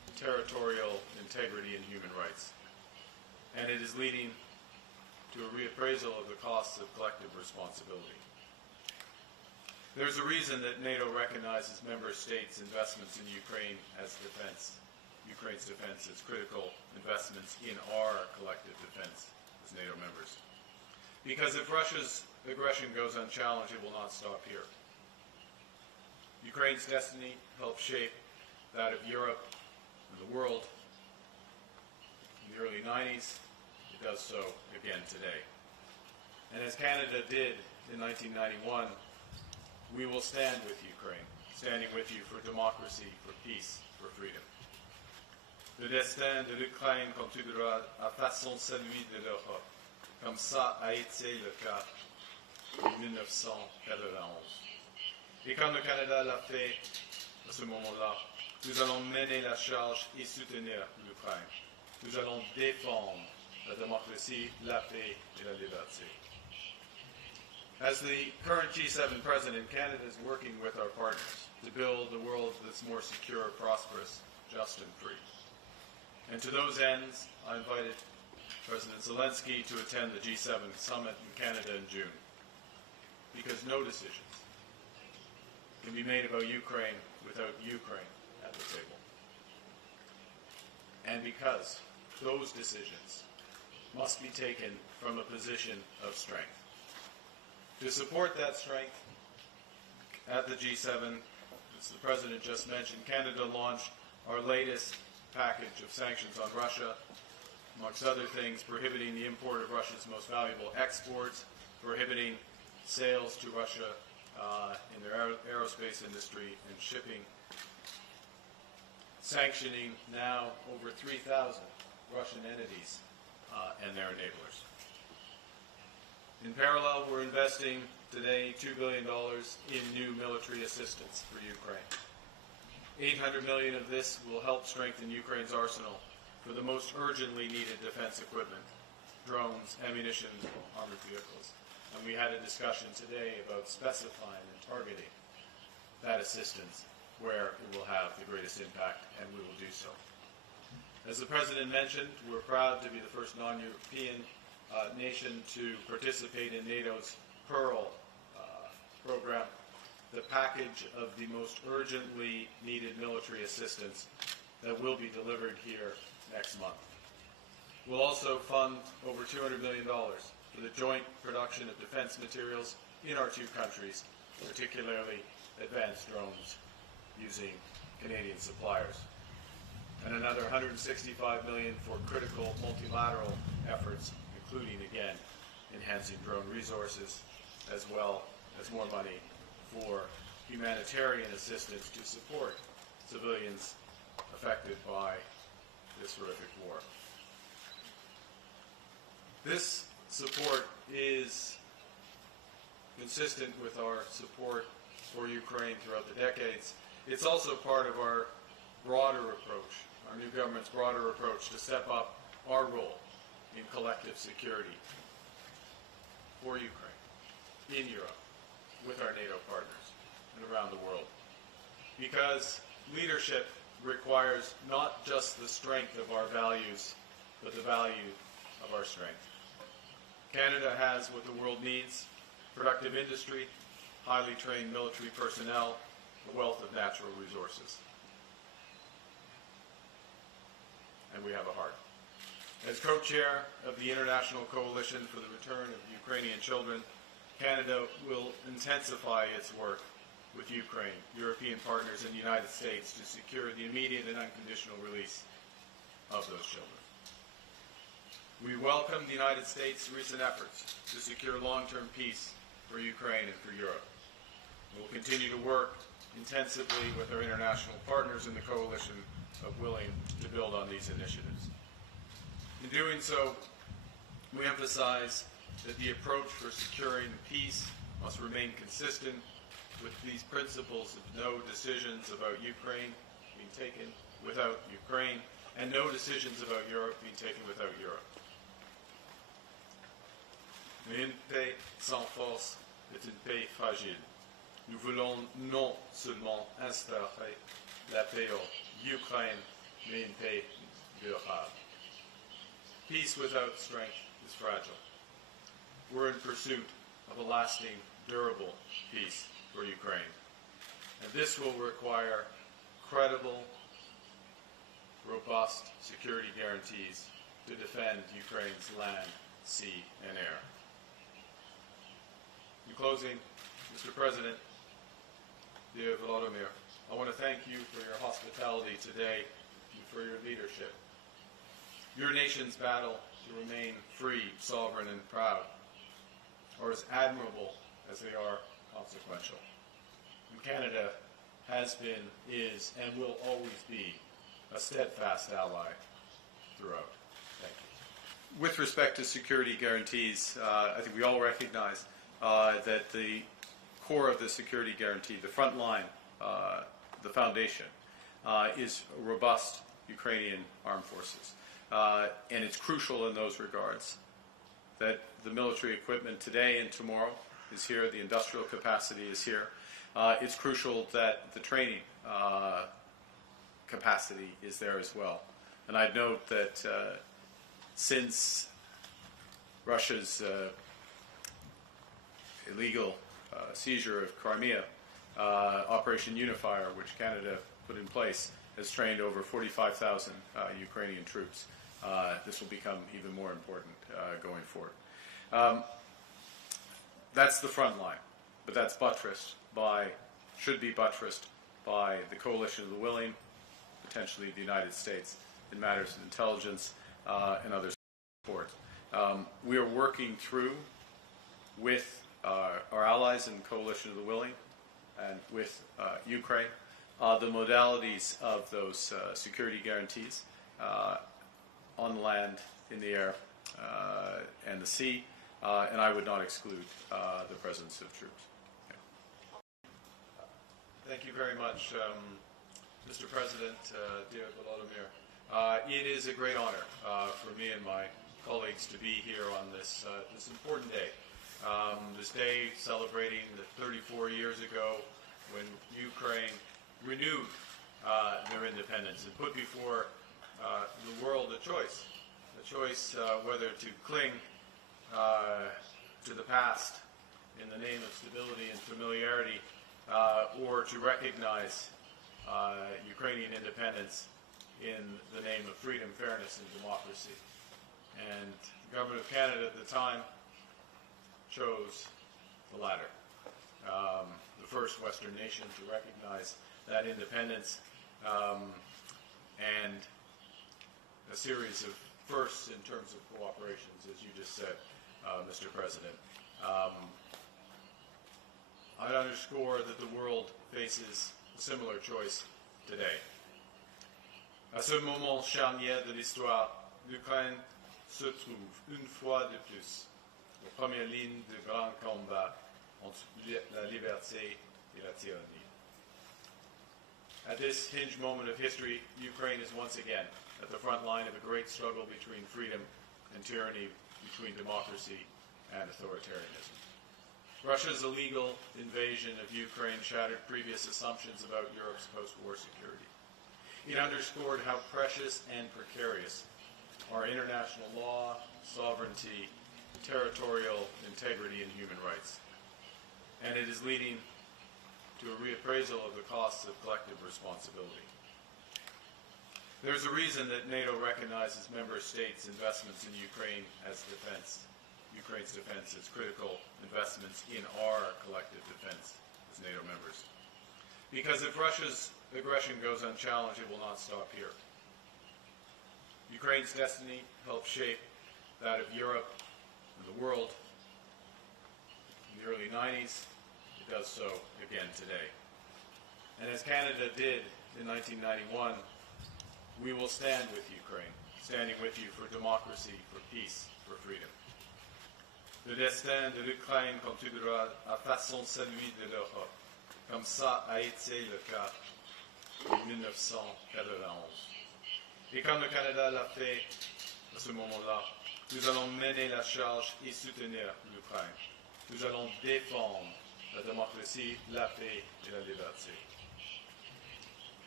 territorial integrity and human rights. And it is leading to a reappraisal of the costs of collective responsibility. There's a reason that NATO recognizes member states' investments in Ukraine as defense, Ukraine's defense as critical investments in our collective defense as NATO members. Because if Russia's aggression goes unchallenged, it will not stop here. Ukraine's destiny helped shape that of Europe and the world in the early 90s. It does so again today. And as Canada did in 1991, we will stand with Ukraine, standing with you for democracy, for peace, for freedom. Le destin de l'Ukraine continuera à façon celui de l'Europe, comme ça a été le cas en 1991. Et comme le Canada l'a fait à ce moment-là, nous allons mener la charge et soutenir l'Ukraine. Nous allons défendre la démocratie, la paix et la liberté. As the current G7 president, Canada is working with our partners to build a world that's more secure, prosperous, just and free. And to those ends, I invited President Zelensky to attend the G7 summit in Canada in June. Because no decisions can be made about Ukraine without Ukraine at the table. And because those decisions must be taken from a position of strength. To support that strength, at the G7, as the President just mentioned, Canada launched our latest package of sanctions on Russia, amongst other things, prohibiting the import of Russia's most valuable exports, prohibiting sales to Russia in their aerospace industry and shipping, sanctioning now over 3,000 Russian entities and their enablers. In parallel, we're investing today $2 billion in new military assistance for Ukraine. $800 million of this will help strengthen Ukraine's arsenal for the most urgently needed defense equipment, drones, ammunition, armored vehicles. And we had a discussion today about specifying and targeting that assistance where it will have the greatest impact, and we will do so. As the President mentioned, we're proud to be the first non-European nation to participate in NATO's Pearl program, the package of the most urgently needed military assistance that will be delivered here next month. We'll also fund over $200 million for the joint production of defense materials in our two countries, particularly advanced drones using Canadian suppliers. And another $165 million for critical multilateral efforts, including, again, enhancing drone resources, as well as more money for humanitarian assistance to support civilians affected by this horrific war. This support is consistent with our support for Ukraine throughout the decades. It's also part of our broader approach, our new government's broader approach to step up our role in collective security for Ukraine, in Europe, with our NATO partners, and around the world. Because leadership requires not just the strength of our values, but the value of our strength. Canada has what the world needs: productive industry, highly trained military personnel, a wealth of natural resources. And we have a heart. As co-chair of the International Coalition for the Return of Ukrainian Children, Canada will intensify its work with Ukraine, European partners, and the United States to secure the immediate and unconditional release of those children. We welcome the United States' recent efforts to secure long-term peace for Ukraine and for Europe. We will continue to work intensively with our international partners in the coalition of willing to build on these initiatives. In doing so, we emphasize that the approach for securing peace must remain consistent with these principles of no decisions about Ukraine being taken without Ukraine, and no decisions about Europe being taken without Europe. Mais une paix sans force est une paix fragile. Nous voulons non seulement instaurer la paix en Ukraine, mais une paix durable. Peace without strength is fragile. We're in pursuit of a lasting, durable peace for Ukraine. And this will require credible, robust security guarantees to defend Ukraine's land, sea, and air. In closing, Mr. President, dear Volodymyr, I want to thank you for your hospitality today and for your leadership. Your nation's battle to remain free, sovereign, and proud are as admirable as they are consequential. And Canada has been, is, and will always be a steadfast ally throughout. Thank you. With respect to security guarantees, I think we all recognize that the core of the security guarantee, the front line, the foundation, is robust Ukrainian armed forces. And it's crucial in those regards that the military equipment today and tomorrow is here, the industrial capacity is here. It's crucial that the training capacity is there as well. And I'd note that since Russia's illegal seizure of Crimea, Operation Unifier, which Canada put in place, has trained over 45,000 Ukrainian troops. This will become even more important going forward. That's the front line, but that's buttressed by, should be buttressed by the coalition of the willing, potentially the United States, in matters of intelligence and other support. We are working through with our allies in the coalition of the willing and with Ukraine the modalities of those security guarantees on the land, in the air, and the sea, and I would not exclude the presence of troops. Okay. Thank you very much, Mr. President, dear Volodymyr. It is a great honor for me and my colleagues to be here on this this important day. This day celebrating the 34 years ago when Ukraine renewed their independence and put before the world a choice whether to cling to the past in the name of stability and familiarity, or to recognize Ukrainian independence in the name of freedom, fairness, and democracy. And the government of Canada at the time chose the latter, the first Western nation to recognize that independence, and a series of firsts in terms of cooperations, as you just said, Mr. President. I'd underscore that the world faces a similar choice today. À ce moment charnière de l'histoire, l'Ukraine se trouve une fois de plus aux premières lignes de grands combats entre la liberté et la tyrannie. At this hinge moment of history, Ukraine is once again at the front line of a great struggle between freedom and tyranny, between democracy and authoritarianism. Russia's illegal invasion of Ukraine shattered previous assumptions about Europe's post-war security. It underscored how precious and precarious are international law, sovereignty, territorial integrity, and human rights. And it is leading to a reappraisal of the costs of collective responsibility. There's a reason that NATO recognizes member states' investments in Ukraine as defense, Ukraine's defense as critical investments in our collective defense as NATO members. Because if Russia's aggression goes unchallenged, it will not stop here. Ukraine's destiny helped shape that of Europe and the world in the early 90s. It does so again today. And as Canada did in 1991, we will stand with Ukraine, standing with you for democracy, for peace, for freedom. Le destin de l'Ukraine continuera à façon celui de l'Europe, comme ça a été le cas en 1991. Et comme le Canada l'a fait à ce moment-là, nous allons mener la charge et soutenir l'Ukraine. Nous allons défendre la démocratie, la paix et la liberté.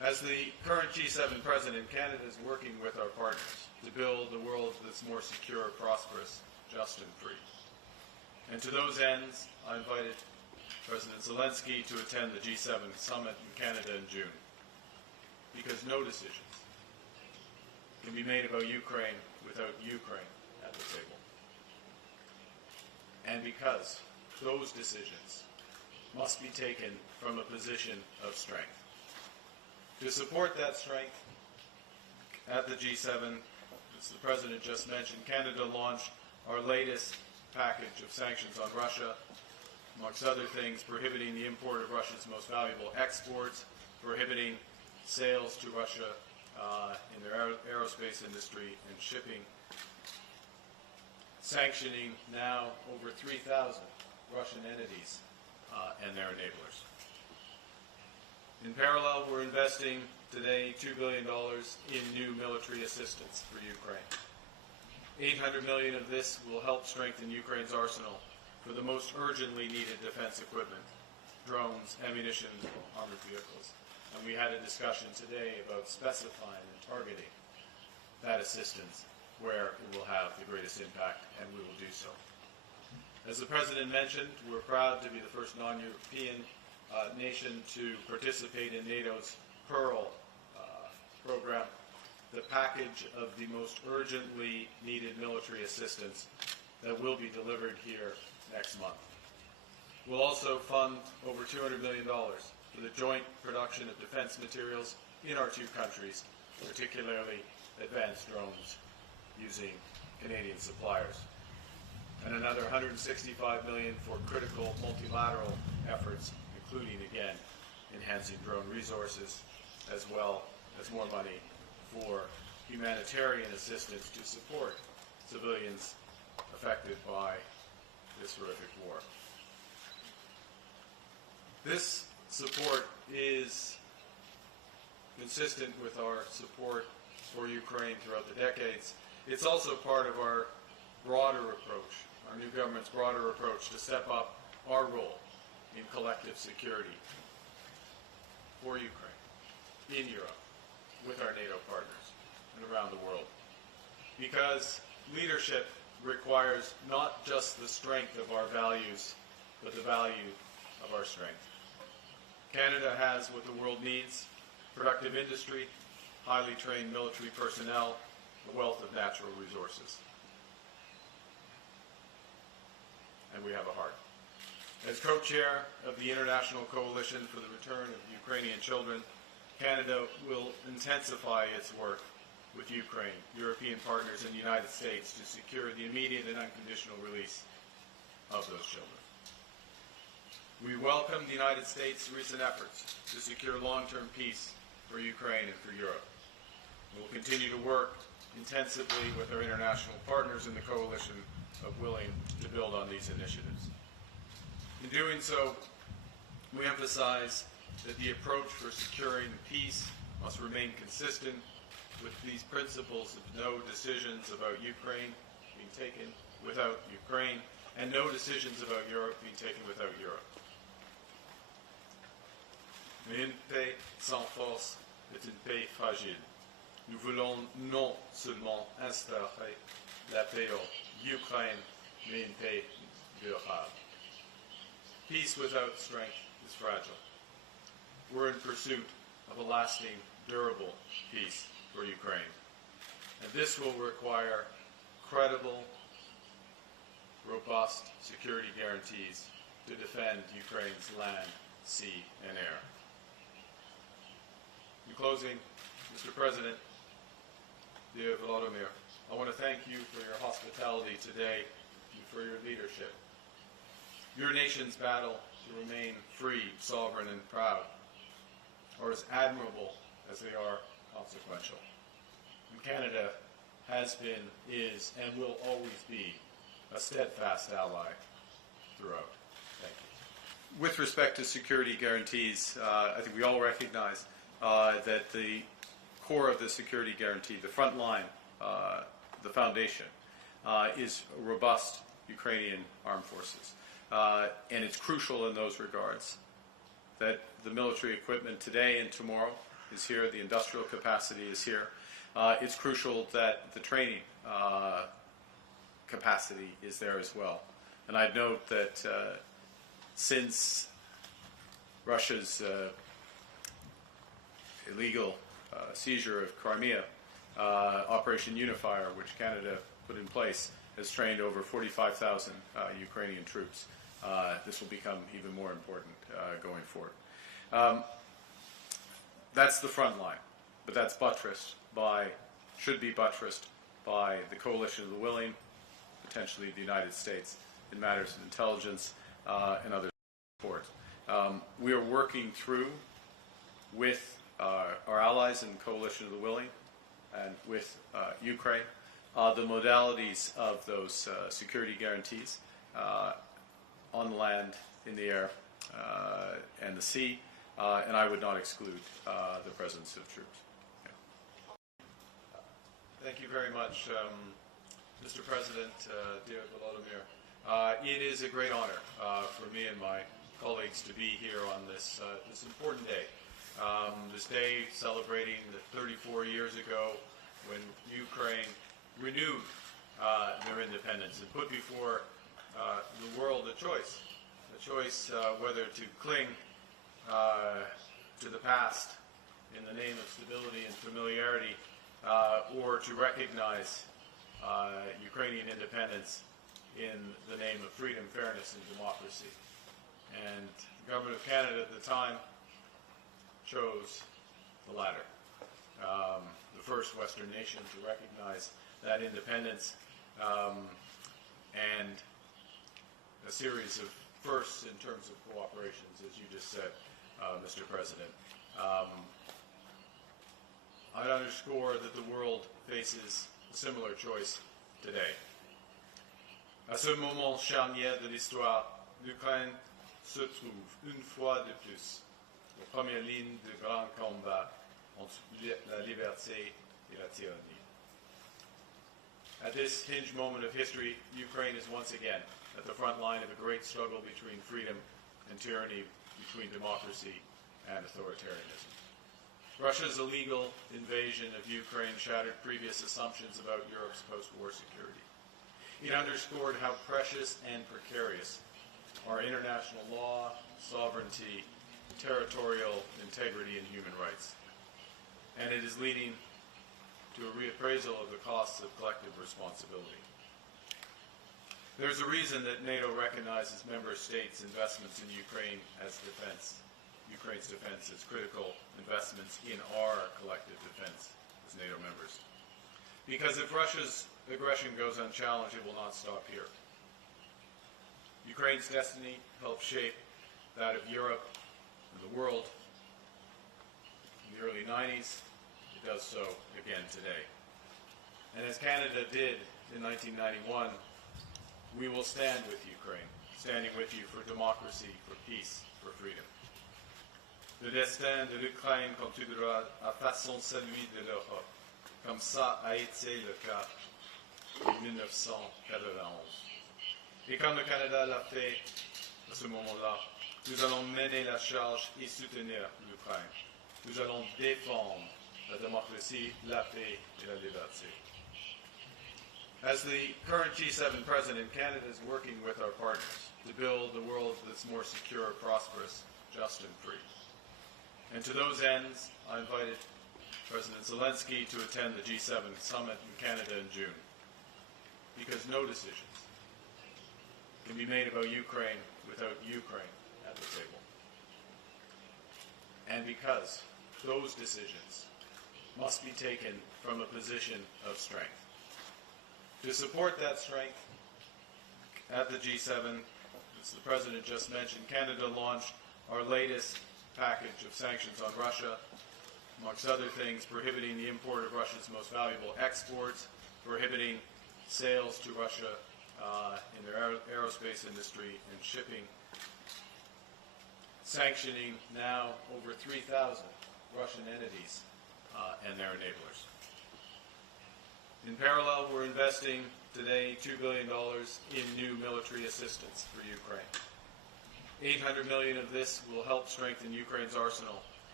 As the current G7 president, Canada is working with our partners to build a world that's more secure, prosperous, just and free. And to those ends, I invited President Zelensky to attend the G7 summit in Canada in June. Because no decisions can be made about Ukraine without Ukraine at the table. And because those decisions must be taken from a position of strength. To support that strength, at the G7, as the President just mentioned, Canada launched our latest package of sanctions on Russia, amongst other things, prohibiting the import of Russia's most valuable exports, prohibiting sales to Russia in their aerospace industry and shipping, sanctioning now over 3,000 Russian entities and their enablers. In parallel, we're investing today $2 billion in new military assistance for Ukraine. $800 million of this will help strengthen Ukraine's arsenal for the most urgently needed defense equipment, drones, ammunition, armored vehicles. And we had a discussion today about specifying and targeting that assistance where it will have the greatest impact, and we will do so. As the President mentioned, we're proud to be the first non-European nation to participate in NATO's Pearl program, the package of the most urgently needed military assistance that will be delivered here next month. We'll also fund over $200 million for the joint production of defense materials in our two countries, particularly advanced drones using Canadian suppliers. And another $165 million for critical multilateral efforts, including, again, enhancing drone resources, as well as more money for humanitarian assistance to support civilians affected by this horrific war. This support is consistent with our support for Ukraine throughout the decades. It's also part of our broader approach, our new government's broader approach to step up our role in collective security for Ukraine, in Europe, with our NATO partners, and around the world. Because leadership requires not just the strength of our values, but the value of our strength. Canada has what the world needs: productive industry, highly trained military personnel, a wealth of natural resources. And we have a heart. As co-chair of the International Coalition for the Return of Ukrainian Children, Canada will intensify its work with Ukraine, European partners, and the United States to secure the immediate and unconditional release of those children. We welcome the United States' recent efforts to secure long-term peace for Ukraine and for Europe. We will continue to work intensively with our international partners in the coalition of willing to build on these initiatives. In doing so, we emphasize that the approach for securing peace must remain consistent with these principles of no decisions about Ukraine being taken without Ukraine, and no decisions about Europe being taken without Europe. Mais une paix sans force est une paix fragile. Nous voulons non seulement instaurer la paix en Ukraine, mais une paix durable. Peace without strength is fragile. We're in pursuit of a lasting, durable peace for Ukraine. And this will require credible, robust security guarantees to defend Ukraine's land, sea, and air. In closing, Mr. President, dear Volodymyr, I want to thank you for your hospitality today and for your leadership. Your nation's battle to remain free, sovereign, and proud are as admirable as they are consequential. And Canada has been, is, and will always be a steadfast ally throughout. Thank you. With respect to security guarantees, I think we all recognize that the core of the security guarantee, the front line, the foundation, is robust Ukrainian armed forces. And it's crucial in those regards that the military equipment today and tomorrow is here, the industrial capacity is here. It's crucial that the training capacity is there as well. And I'd note that since Russia's illegal seizure of Crimea, Operation Unifier, which Canada put in place, has trained over 45,000 Ukrainian troops. This will become even more important going forward. That's the front line, but that's buttressed by, should be buttressed by the coalition of the willing, potentially the United States, in matters of intelligence and other support. We are working through with our allies in the coalition of the willing and with Ukraine the modalities of those security guarantees on the land, in the air, and the sea, and I would not exclude the presence of troops. Yeah. Thank you very much, Mr. President, dear Volodymyr. It is a great honor for me and my colleagues to be here on this important day. This day celebrating the 34 years ago when Ukraine renewed their independence and put before the world a choice whether to cling to the past in the name of stability and familiarity, or to recognize Ukrainian independence in the name of freedom, fairness, and democracy. And the Government of Canada at the time chose the latter, the first Western nation to recognize that independence, and a series of firsts in terms of cooperations, as you just said, Mr. President. I'd underscore that the world faces a similar choice today. À ce moment charnière de l'histoire, l'Ukraine se trouve une fois de plus aux premières lignes de grands combats entre la liberté et la tyrannie. At this hinge moment of history, Ukraine is once again at the front line of a great struggle between freedom and tyranny, between democracy and authoritarianism. Russia's illegal invasion of Ukraine shattered previous assumptions about Europe's post-war security. It underscored how precious and precarious are international law, sovereignty, territorial integrity, and human rights. And it is leading to a reappraisal of the costs of collective responsibility. There's a reason that NATO recognizes member states' investments in Ukraine as defense. Ukraine's defense as critical investments in our collective defense as NATO members. Because if Russia's aggression goes unchallenged, it will not stop here. Ukraine's destiny helped shape that of Europe and the world in the early 90s. It does so again today. And as Canada did in 1991, we will stand with Ukraine, standing with you for democracy, for peace, for freedom. Le destin de l'Ukraine continuera à façon celui de l'Europe, comme ça a été le cas en 1991. Et comme le Canada l'a fait à ce moment-là, nous allons mener la charge et soutenir l'Ukraine. Nous allons défendre la démocratie, la paix et la liberté. As the current G7 president, Canada is working with our partners to build a world that's more secure, prosperous, just, and free. And to those ends, I invited President Zelensky to attend the G7 summit in Canada in June, because no decisions can be made about Ukraine without Ukraine at the table. And because those decisions must be taken from a position of strength. To support that strength, at the G7, as the President just mentioned, Canada launched our latest package of sanctions on Russia, amongst other things, prohibiting the import of Russia's most valuable exports, prohibiting sales to Russia in their aerospace industry and shipping, sanctioning now over 3,000 Russian entities and their enablers. In parallel, we're investing today $2 billion in new military assistance for Ukraine. $800 million of this will help strengthen Ukraine's arsenal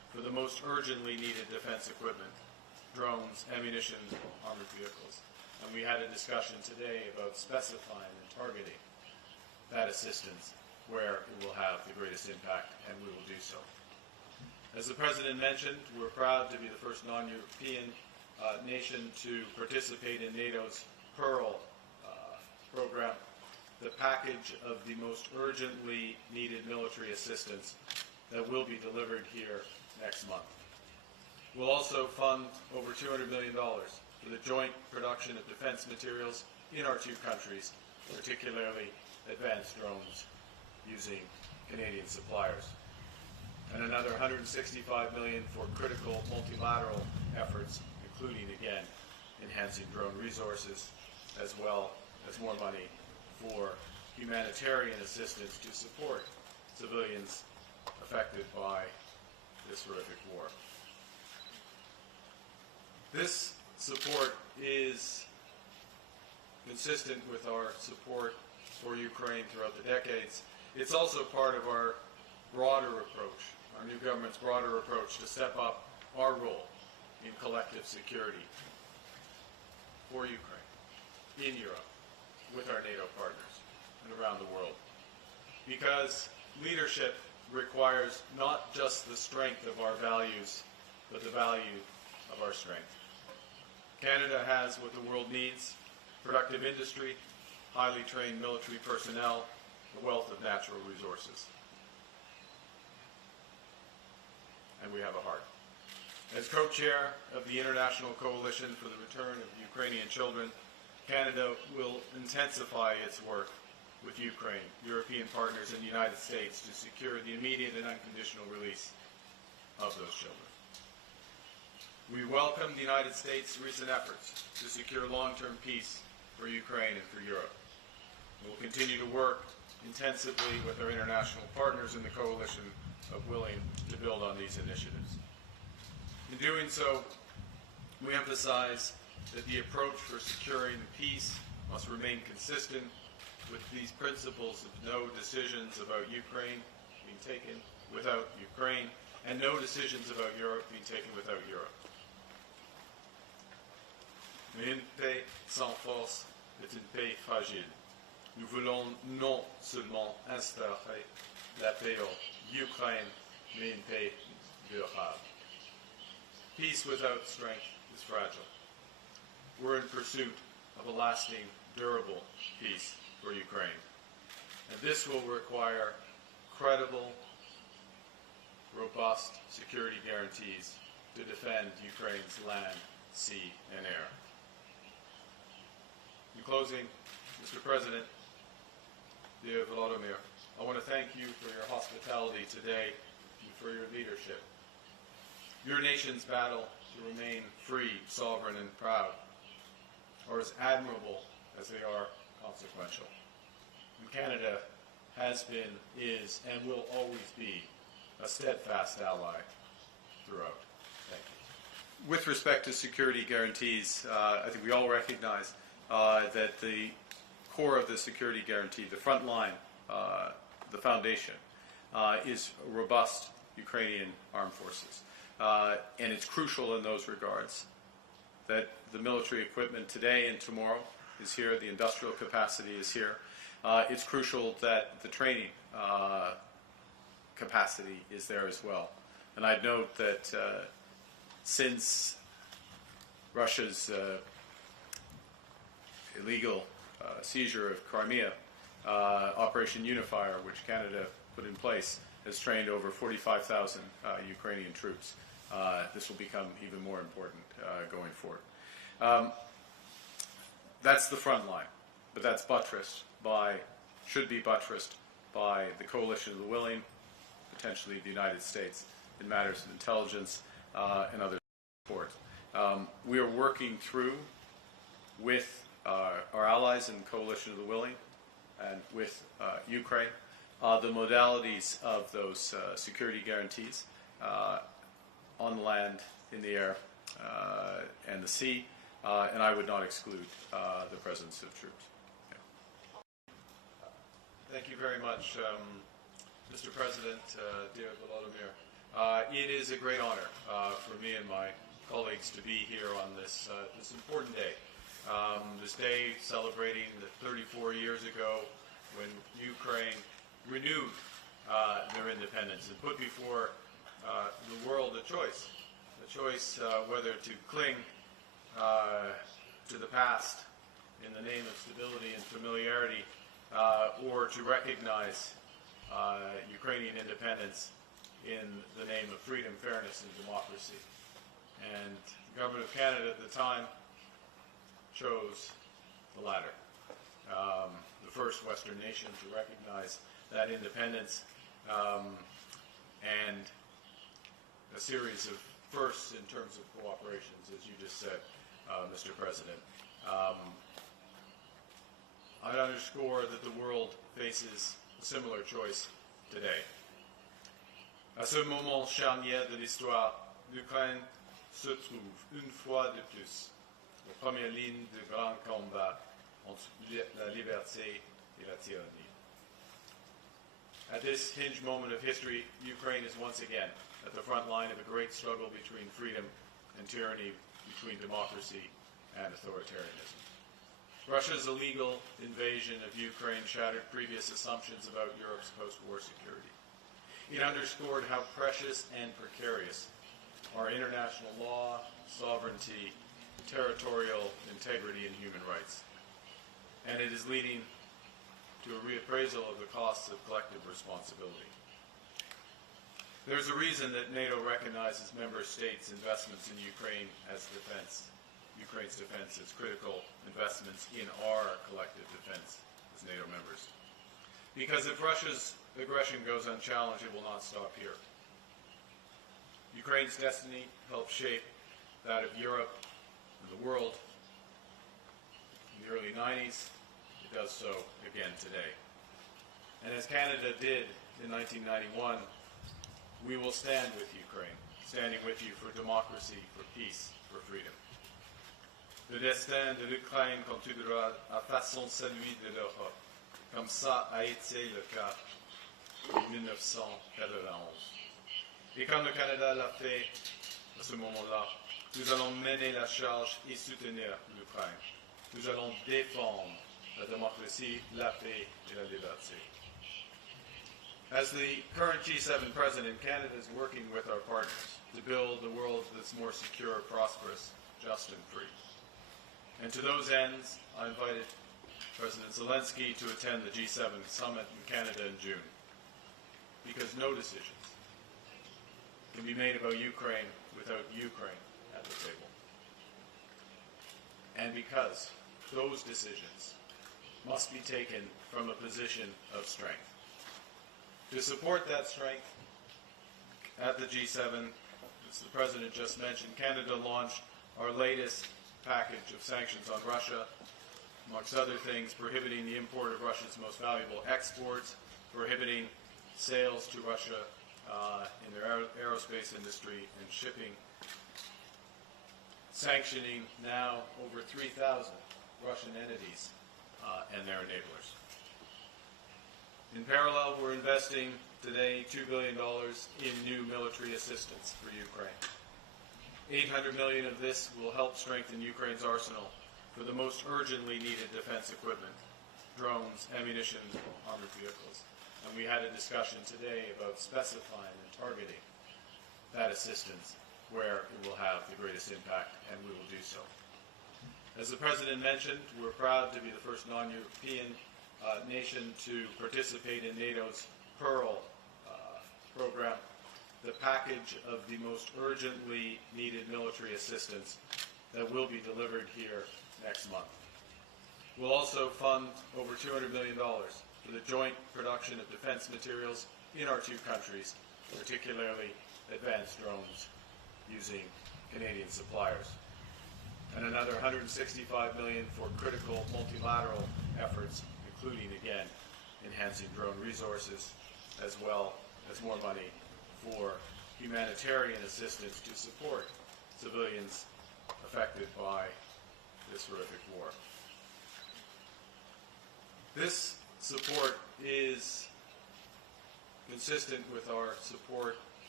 for the most urgently needed defense equipment, drones, ammunition, armored vehicles. And we had a discussion today about specifying and targeting that assistance where it will have the greatest impact, and we will do so. As the President mentioned, we're proud to be the first non-European nation to participate in NATO's Pearl program, the package of the most urgently needed military assistance that will be delivered here next month. We'll also fund over $200 million for the joint production of defense materials in our two countries, particularly advanced drones using Canadian suppliers. And another $165 million for critical multilateral efforts, including, again, enhancing drone resources, as well as more money for humanitarian assistance to support civilians affected by this horrific war. This support is consistent with our support for Ukraine throughout the decades. It's also part of our broader approach, our new government's broader approach to step up our role in collective security for Ukraine, in Europe, with our NATO partners, and around the world. Because leadership requires not just the strength of our values, but the value of our strength. Canada has what the world needs: productive industry, highly trained military personnel, a wealth of natural resources. And we have a heart. As co-chair of the International Coalition for the Return of Ukrainian Children, Canada will intensify its work with Ukraine, European partners, and the United States to secure the immediate and unconditional release of those children. We welcome the United States' recent efforts to secure long-term peace for Ukraine and for Europe. We will continue to work intensively with our international partners in the coalition of willing to build on these initiatives. In doing so, we emphasize that the approach for securing peace must remain consistent with these principles of no decisions about Ukraine being taken without Ukraine, and no decisions about Europe being taken without Europe. Mais une paix sans force est une paix fragile. Nous voulons non seulement instaurer la paix en Ukraine, mais une paix durable. Peace without strength is fragile. We're in pursuit of a lasting, durable peace for Ukraine. And this will require credible, robust security guarantees to defend Ukraine's land, sea, and air. In closing, Mr. President, dear Volodymyr, I want to thank you for your hospitality today and for your leadership. Your nation's battle to remain free, sovereign, and proud are as admirable as they are consequential. And Canada has been, is, and will always be a steadfast ally throughout. Thank you. With respect to security guarantees, I think we all recognize that the core of the security guarantee, the front line, the foundation, is robust Ukrainian armed forces. And it's crucial in those regards that the military equipment today and tomorrow is here, the industrial capacity is here. It's crucial that the training capacity is there as well. And I'd note that since Russia's illegal seizure of Crimea, Operation Unifier, which Canada put in place, has trained over 45,000 Ukrainian troops. This will become even more important going forward. That's the front line, but that's buttressed by, should be buttressed by the coalition of the willing, potentially the United States, in matters of intelligence and other support. We are working through with our allies in the coalition of the willing and with Ukraine the modalities of those security guarantees on the land, in the air, and the sea, and I would not exclude the presence of troops. Yeah. Thank you very much, Mr. President, dear Volodymyr. It is a great honor for me and my colleagues to be here on this important day. This day celebrating the 34 years ago when Ukraine renewed their independence and put before the world a choice whether to cling to the past in the name of stability and familiarity, or to recognize Ukrainian independence in the name of freedom, fairness, and democracy. And the Government of Canada at the time chose the latter, the first Western nation to recognize that independence, and a series of firsts in terms of cooperations, as you just said, Mr. President. I'd underscore that the world faces a similar choice today. À ce moment charnière de l'histoire, l'Ukraine se trouve une fois de plus aux premières lignes de grands combats entre la liberté et la tyrannie. At this hinge moment of history, Ukraine is once again at the front line of a great struggle between freedom and tyranny, between democracy and authoritarianism. Russia's illegal invasion of Ukraine shattered previous assumptions about Europe's post-war security. It underscored how precious and precarious are international law, sovereignty, territorial integrity, and human rights. And it is leading to a reappraisal of the costs of collective responsibility. There's a reason that NATO recognizes member states' investments in Ukraine as defense. Ukraine's defense as critical investments in our collective defense as NATO members. Because if Russia's aggression goes unchallenged, it will not stop here. Ukraine's destiny helped shape that of Europe and the world in the early 90s. It does so again today. And as Canada did in 1991, we will stand with Ukraine, standing with you for democracy, for peace, for freedom. Le destin de l'Ukraine continuera à façon celui de l'Europe, comme ça a été le cas en 1991. Et comme le Canada l'a fait à ce moment-là, nous allons mener la charge et soutenir l'Ukraine. Nous allons défendre la démocratie, la paix et la liberté. As the current G7 president, Canada is working with our partners to build a world that's more secure, prosperous, just, and free. And to those ends, I invited President Zelensky to attend the G7 summit in Canada in June, because no decisions can be made about Ukraine without Ukraine at the table. And because those decisions must be taken from a position of strength. To support that strength, at the G7, as the President just mentioned, Canada launched our latest package of sanctions on Russia, amongst other things, prohibiting the import of Russia's most valuable exports, prohibiting sales to Russia in their aerospace industry and shipping, sanctioning now over 3,000 Russian entities and their enablers. In parallel, we're investing today $2 billion in new military assistance for Ukraine. $800 million of this will help strengthen Ukraine's arsenal for the most urgently needed defense equipment, drones, ammunition, armored vehicles. And we had a discussion today about specifying and targeting that assistance where it will have the greatest impact, and we will do so. As the President mentioned, we're proud to be the first non-European nation to participate in NATO's Pearl program, the package of the most urgently needed military assistance that will be delivered here next month. We'll also fund over $200 million for the joint production of defense materials in our two countries, particularly advanced drones using Canadian suppliers. And another $165 million for critical multilateral efforts, including, again, enhancing drone resources, as well as more money for humanitarian assistance to support civilians affected by this horrific war. This support is consistent with our support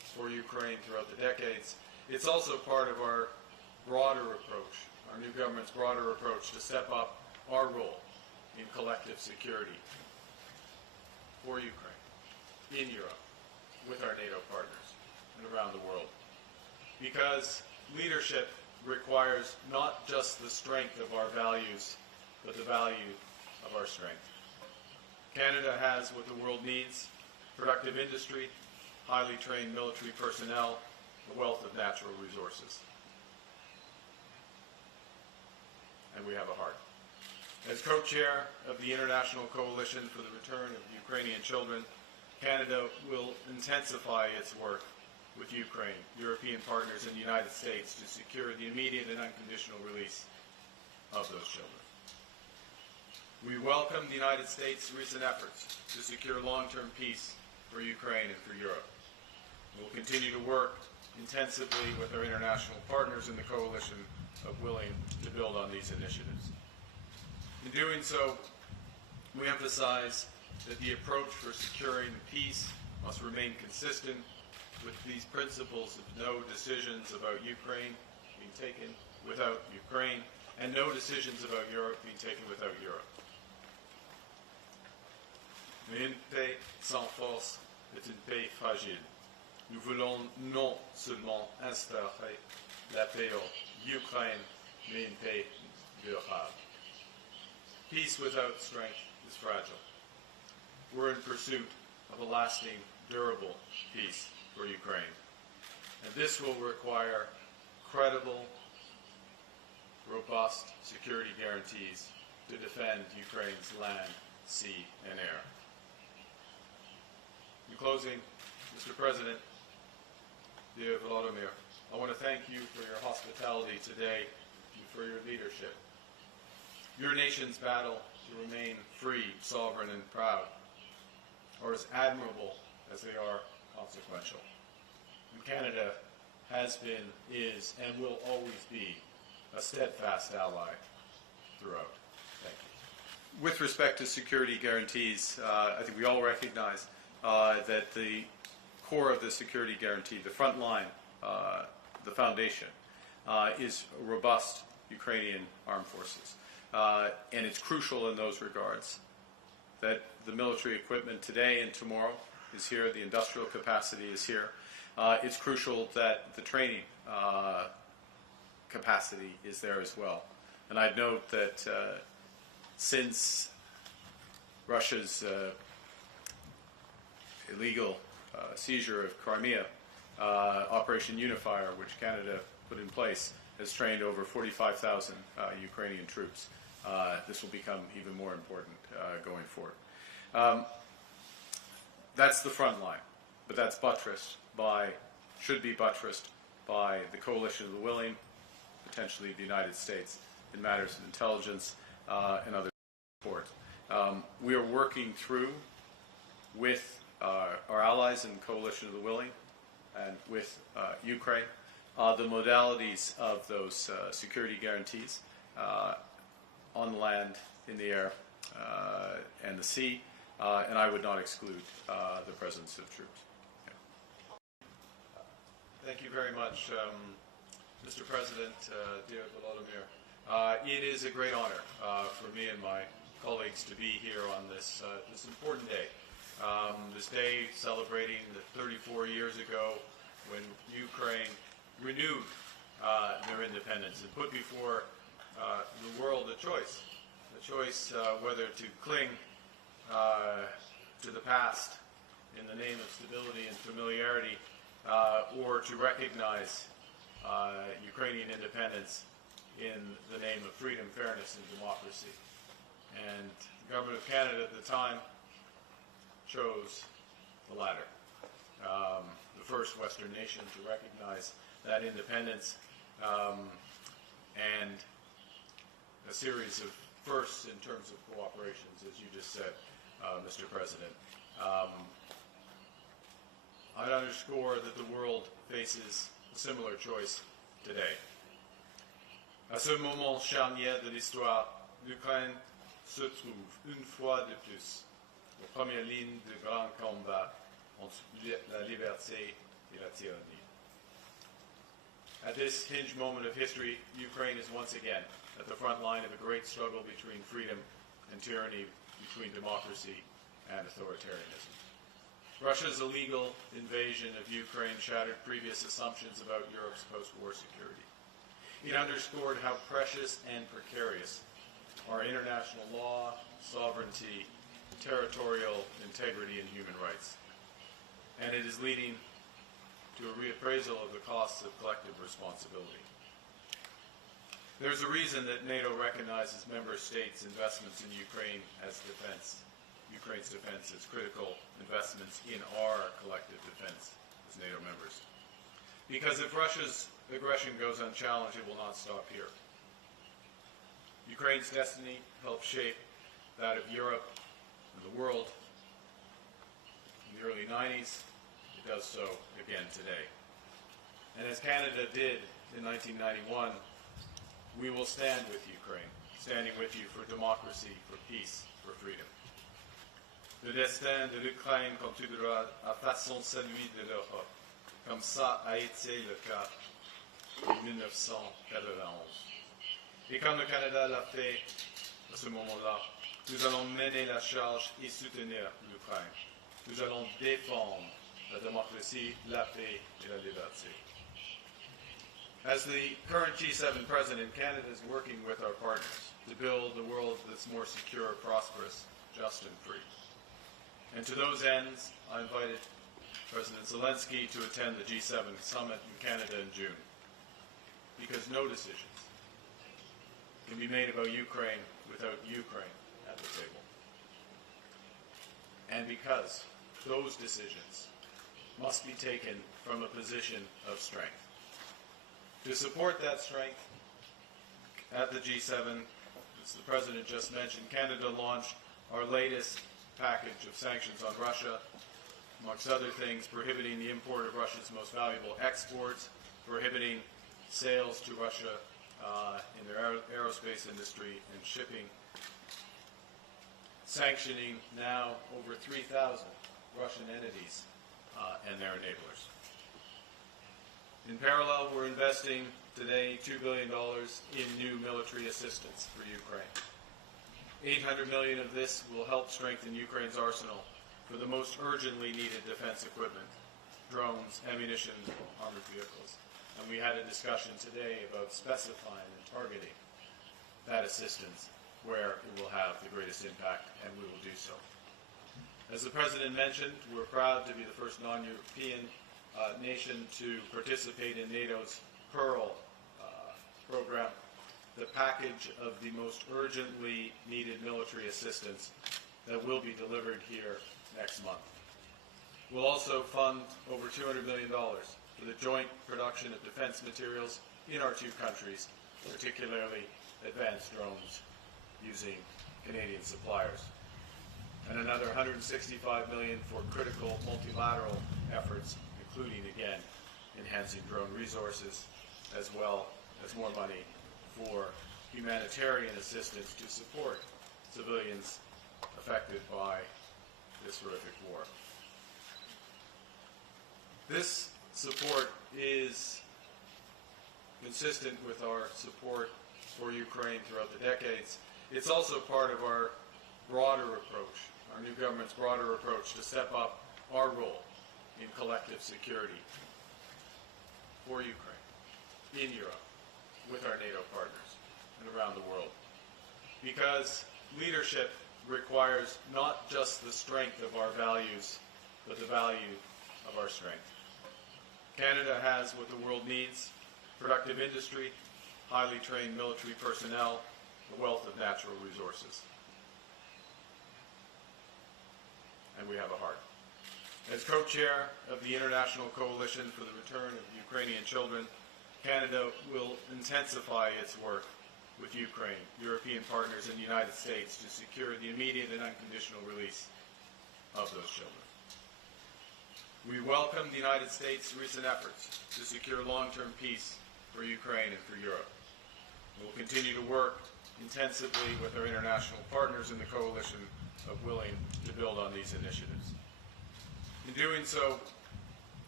for Ukraine throughout the decades. It's also part of our broader approach, our new government's broader approach to step up our role in collective security for Ukraine, in Europe, with our NATO partners, and around the world. Because leadership requires not just the strength of our values, but the value of our strength. Canada has what the world needs: productive industry, highly trained military personnel, a wealth of natural resources. And we have a heart. As co-chair of the International Coalition for the Return of Ukrainian Children, Canada will intensify its work with Ukraine, European partners, and the United States to secure the immediate and unconditional release of those children. We welcome the United States' recent efforts to secure long-term peace for Ukraine and for Europe. We will continue to work intensively with our international partners in the coalition willing to build on these initiatives. In doing so, we emphasize that the approach for securing peace must remain consistent with these principles of no decisions about Ukraine being taken without Ukraine, and no decisions about Europe being taken without Europe. Mais une paix sans force est une paix fragile. Nous voulons non seulement instaurer la paix en Ukraine, mais une paix durable. Peace without strength is fragile. We're in pursuit of a lasting, durable peace for Ukraine. And this will require credible, robust security guarantees to defend Ukraine's land, sea, and air. In closing, Mr. President, dear Volodymyr, I want to thank you for your hospitality today and for your leadership. Your nation's battle to remain free, sovereign, and proud are as admirable as they are consequential. And Canada has been, is, and will always be a steadfast ally throughout. Thank you. With respect to security guarantees, I think we all recognize that the core of the security guarantee, the front line, the foundation, is robust Ukrainian armed forces. And it's crucial in those regards that the military equipment today and tomorrow is here, the industrial capacity is here. It's crucial that the training capacity is there as well. And I'd note that since Russia's illegal seizure of Crimea, Operation Unifier, which Canada put in place, has trained over 45,000 Ukrainian troops. This will become even more important going forward. That's the front line, but that's buttressed by, should be buttressed by the coalition of the willing, potentially the United States, in matters of intelligence and other support. We are working through with our allies in the coalition of the willing and with Ukraine the modalities of those security guarantees on the land, in the air, and the sea, and I would not exclude the presence of troops. Yeah. Thank you very much, Mr. President, dear Volodymyr. It is a great honor for me and my colleagues to be here on this this important day. This day celebrating the 34 years ago when Ukraine renewed their independence and put before the world a choice whether to cling to the past in the name of stability and familiarity, or to recognize Ukrainian independence in the name of freedom, fairness, and democracy. And the government of Canada at the time chose the latter, the first Western nation to recognize that independence, and a series of firsts in terms of cooperations, as you just said, Mr. President. I'd underscore that the world faces a similar choice today. À ce moment charnière de l'histoire, l'Ukraine se trouve une fois de plus aux premières lignes de grands combats entre la liberté et la tyrannie. At this hinge moment of history, Ukraine is once again at the front line of a great struggle between freedom and tyranny, between democracy and authoritarianism. Russia's illegal invasion of Ukraine shattered previous assumptions about Europe's post-war security. It underscored how precious and precarious are international law, sovereignty, territorial integrity, and human rights. And it is leading to a reappraisal of the costs of collective responsibility. There's a reason that NATO recognizes member states' investments in Ukraine as defense. Ukraine's defense as critical investments in our collective defense as NATO members. Because if Russia's aggression goes unchallenged, it will not stop here. Ukraine's destiny helped shape that of Europe and the world in the early 90s. It does so again today. And as Canada did in 1991, we will stand with Ukraine, standing with you for democracy, for peace, for freedom. Le destin de l'Ukraine continuera à façon celui de l'Europe, comme ça a été le cas en 1991. Et comme le Canada l'a fait à ce moment-là, nous allons mener la charge et soutenir l'Ukraine. Nous allons défendre la démocratie, la paix et la liberté. As the current G7 president, Canada is working with our partners to build a world that's more secure, prosperous, just and free. And to those ends, I invited President Zelensky to attend the G7 summit in Canada in June. Because no decisions can be made about Ukraine without Ukraine at the table. And because those decisions must be taken from a position of strength. To support that strength, at the G7, as the President just mentioned, Canada launched our latest package of sanctions on Russia, amongst other things, prohibiting the import of Russia's most valuable exports, prohibiting sales to Russia in their aerospace industry and shipping, sanctioning now over 3,000 Russian entities and their enablers. In parallel, we're investing today $2 billion in new military assistance for Ukraine. $800 million of this will help strengthen Ukraine's arsenal for the most urgently needed defense equipment, drones, ammunition, armored vehicles. And we had a discussion today about specifying and targeting that assistance where it will have the greatest impact, and we will do so. As the President mentioned, we're proud to be the first non-European nation to participate in NATO's Pearl program, the package of the most urgently needed military assistance that will be delivered here next month. We'll also fund over $200 million for the joint production of defense materials in our two countries, particularly advanced drones using Canadian suppliers. And another $165 million for critical multilateral efforts, including, again, enhancing drone resources, as well as more money for humanitarian assistance to support civilians affected by this horrific war. This support is consistent with our support for Ukraine throughout the decades. It's also part of our broader approach, our new government's broader approach to step up our role in collective security for Ukraine, in Europe, with our NATO partners, and around the world. Because leadership requires not just the strength of our values, but the value of our strength. Canada has what the world needs: productive industry, highly trained military personnel, a wealth of natural resources. And we have a heart. As co-chair of the International Coalition for the Return of Ukrainian Children, Canada will intensify its work with Ukraine, European partners, and the United States to secure the immediate and unconditional release of those children. We welcome the United States' recent efforts to secure long-term peace for Ukraine and for Europe. We will continue to work intensively with our international partners in the coalition of willing to build on these initiatives. In doing so,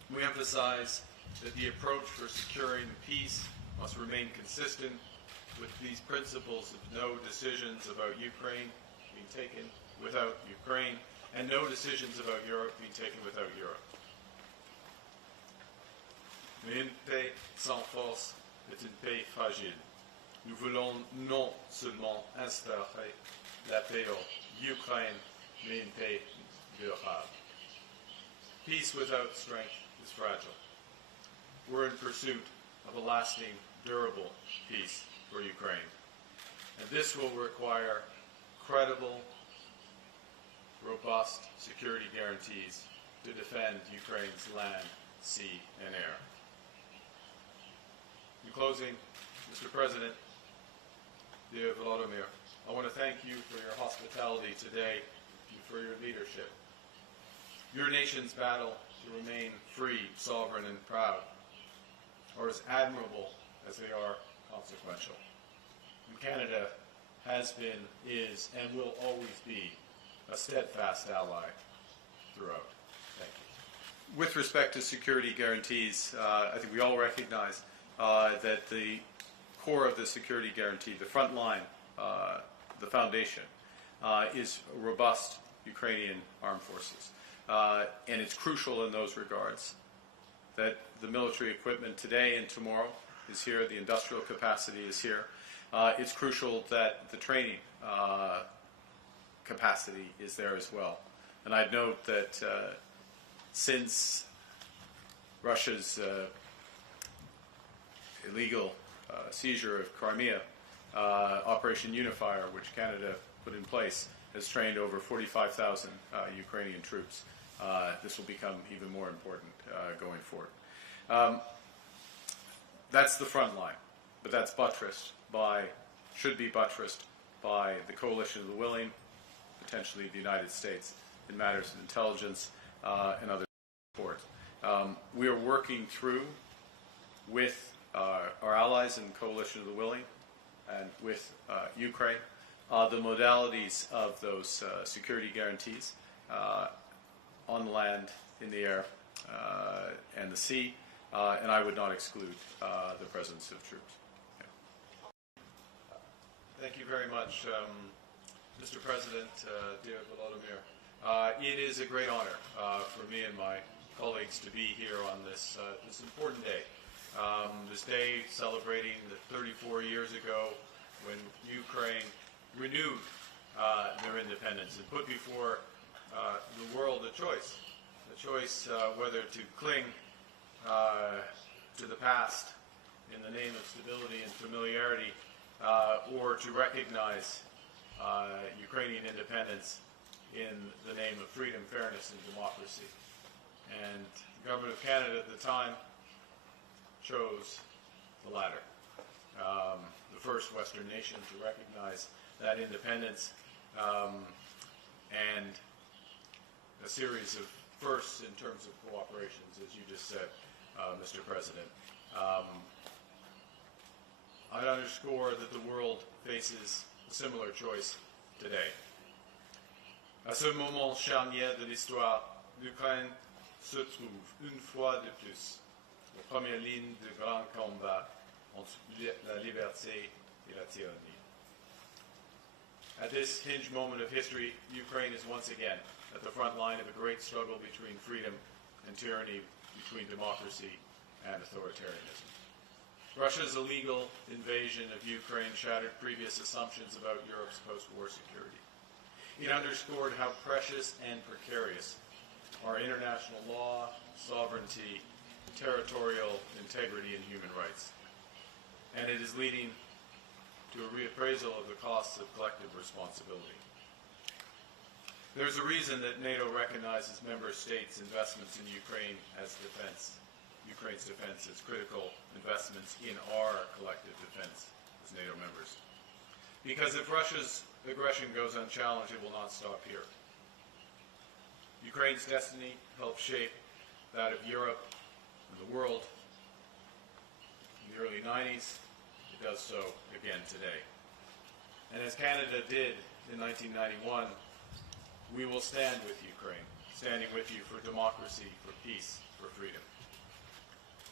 We emphasize that the approach for securing peace must remain consistent with these principles of no decisions about Ukraine being taken without Ukraine, and no decisions about Europe being taken without Europe. Mais une paix sans force est une paix fragile. Nous voulons non seulement instaurer la paix en Ukraine, mais une paix durable. Peace without strength is fragile. We're in pursuit of a lasting, durable peace for Ukraine. And this will require credible, robust security guarantees to defend Ukraine's land, sea, and air. In closing, Mr. President, dear Volodymyr, I want to thank you for your hospitality today and for your leadership. Your nation's battle to remain free, sovereign, and proud are as admirable as they are consequential. And Canada has been, is, and will always be a steadfast ally throughout. Thank you. With respect to security guarantees, I think we all recognize that the core of the security guarantee, the front line, the foundation, is robust Ukrainian armed forces. And it's crucial in those regards that the military equipment today and tomorrow is here, the industrial capacity is here. It's crucial that the training capacity is there as well. And I'd note that since Russia's illegal seizure of Crimea, Operation Unifier, which Canada put in place, has trained over 45,000 Ukrainian troops. This will become even more important going forward. That's the front line, but that's buttressed by, should be buttressed by the coalition of the willing, potentially the United States, in matters of intelligence and other support. We are working through with our allies in the coalition of the willing and with Ukraine the modalities of those security guarantees on the land, in the air, and the sea, and I would not exclude the presence of troops. Yeah. Thank you very much, Mr. President, dear Volodymyr. It is a great honor for me and my colleagues to be here on this important day. This day celebrating the 34 years ago when Ukraine renewed their independence and put before the world a choice whether to cling to the past in the name of stability and familiarity, or to recognize Ukrainian independence in the name of freedom, fairness, and democracy. And the government of Canada at the time chose the latter. The first Western nation to recognize that independence, and a series of firsts in terms of cooperations, as you just said, Mr. President. I'd underscore that the world faces a similar choice today. À ce moment charnière de l'histoire, l'Ukraine se trouve une fois de plus aux premières lignes de grands combats entre la liberté et la tyrannie. At this hinge moment of history, Ukraine is once again at the front line of a great struggle between freedom and tyranny, between democracy and authoritarianism. Russia's illegal invasion of Ukraine shattered previous assumptions about Europe's post-war security. It underscored how precious and precarious are international law, sovereignty, territorial integrity, and human rights. And it is leading to a reappraisal of the costs of collective responsibility. There's a reason that NATO recognizes member states' investments in Ukraine as defense, Ukraine's defense as critical investments in our collective defense as NATO members. Because if Russia's aggression goes unchallenged, it will not stop here. Ukraine's destiny helped shape that of Europe and the world in the early 90s. It does so again today. And as Canada did in 1991, we will stand with Ukraine, standing with you for democracy, for peace, for freedom.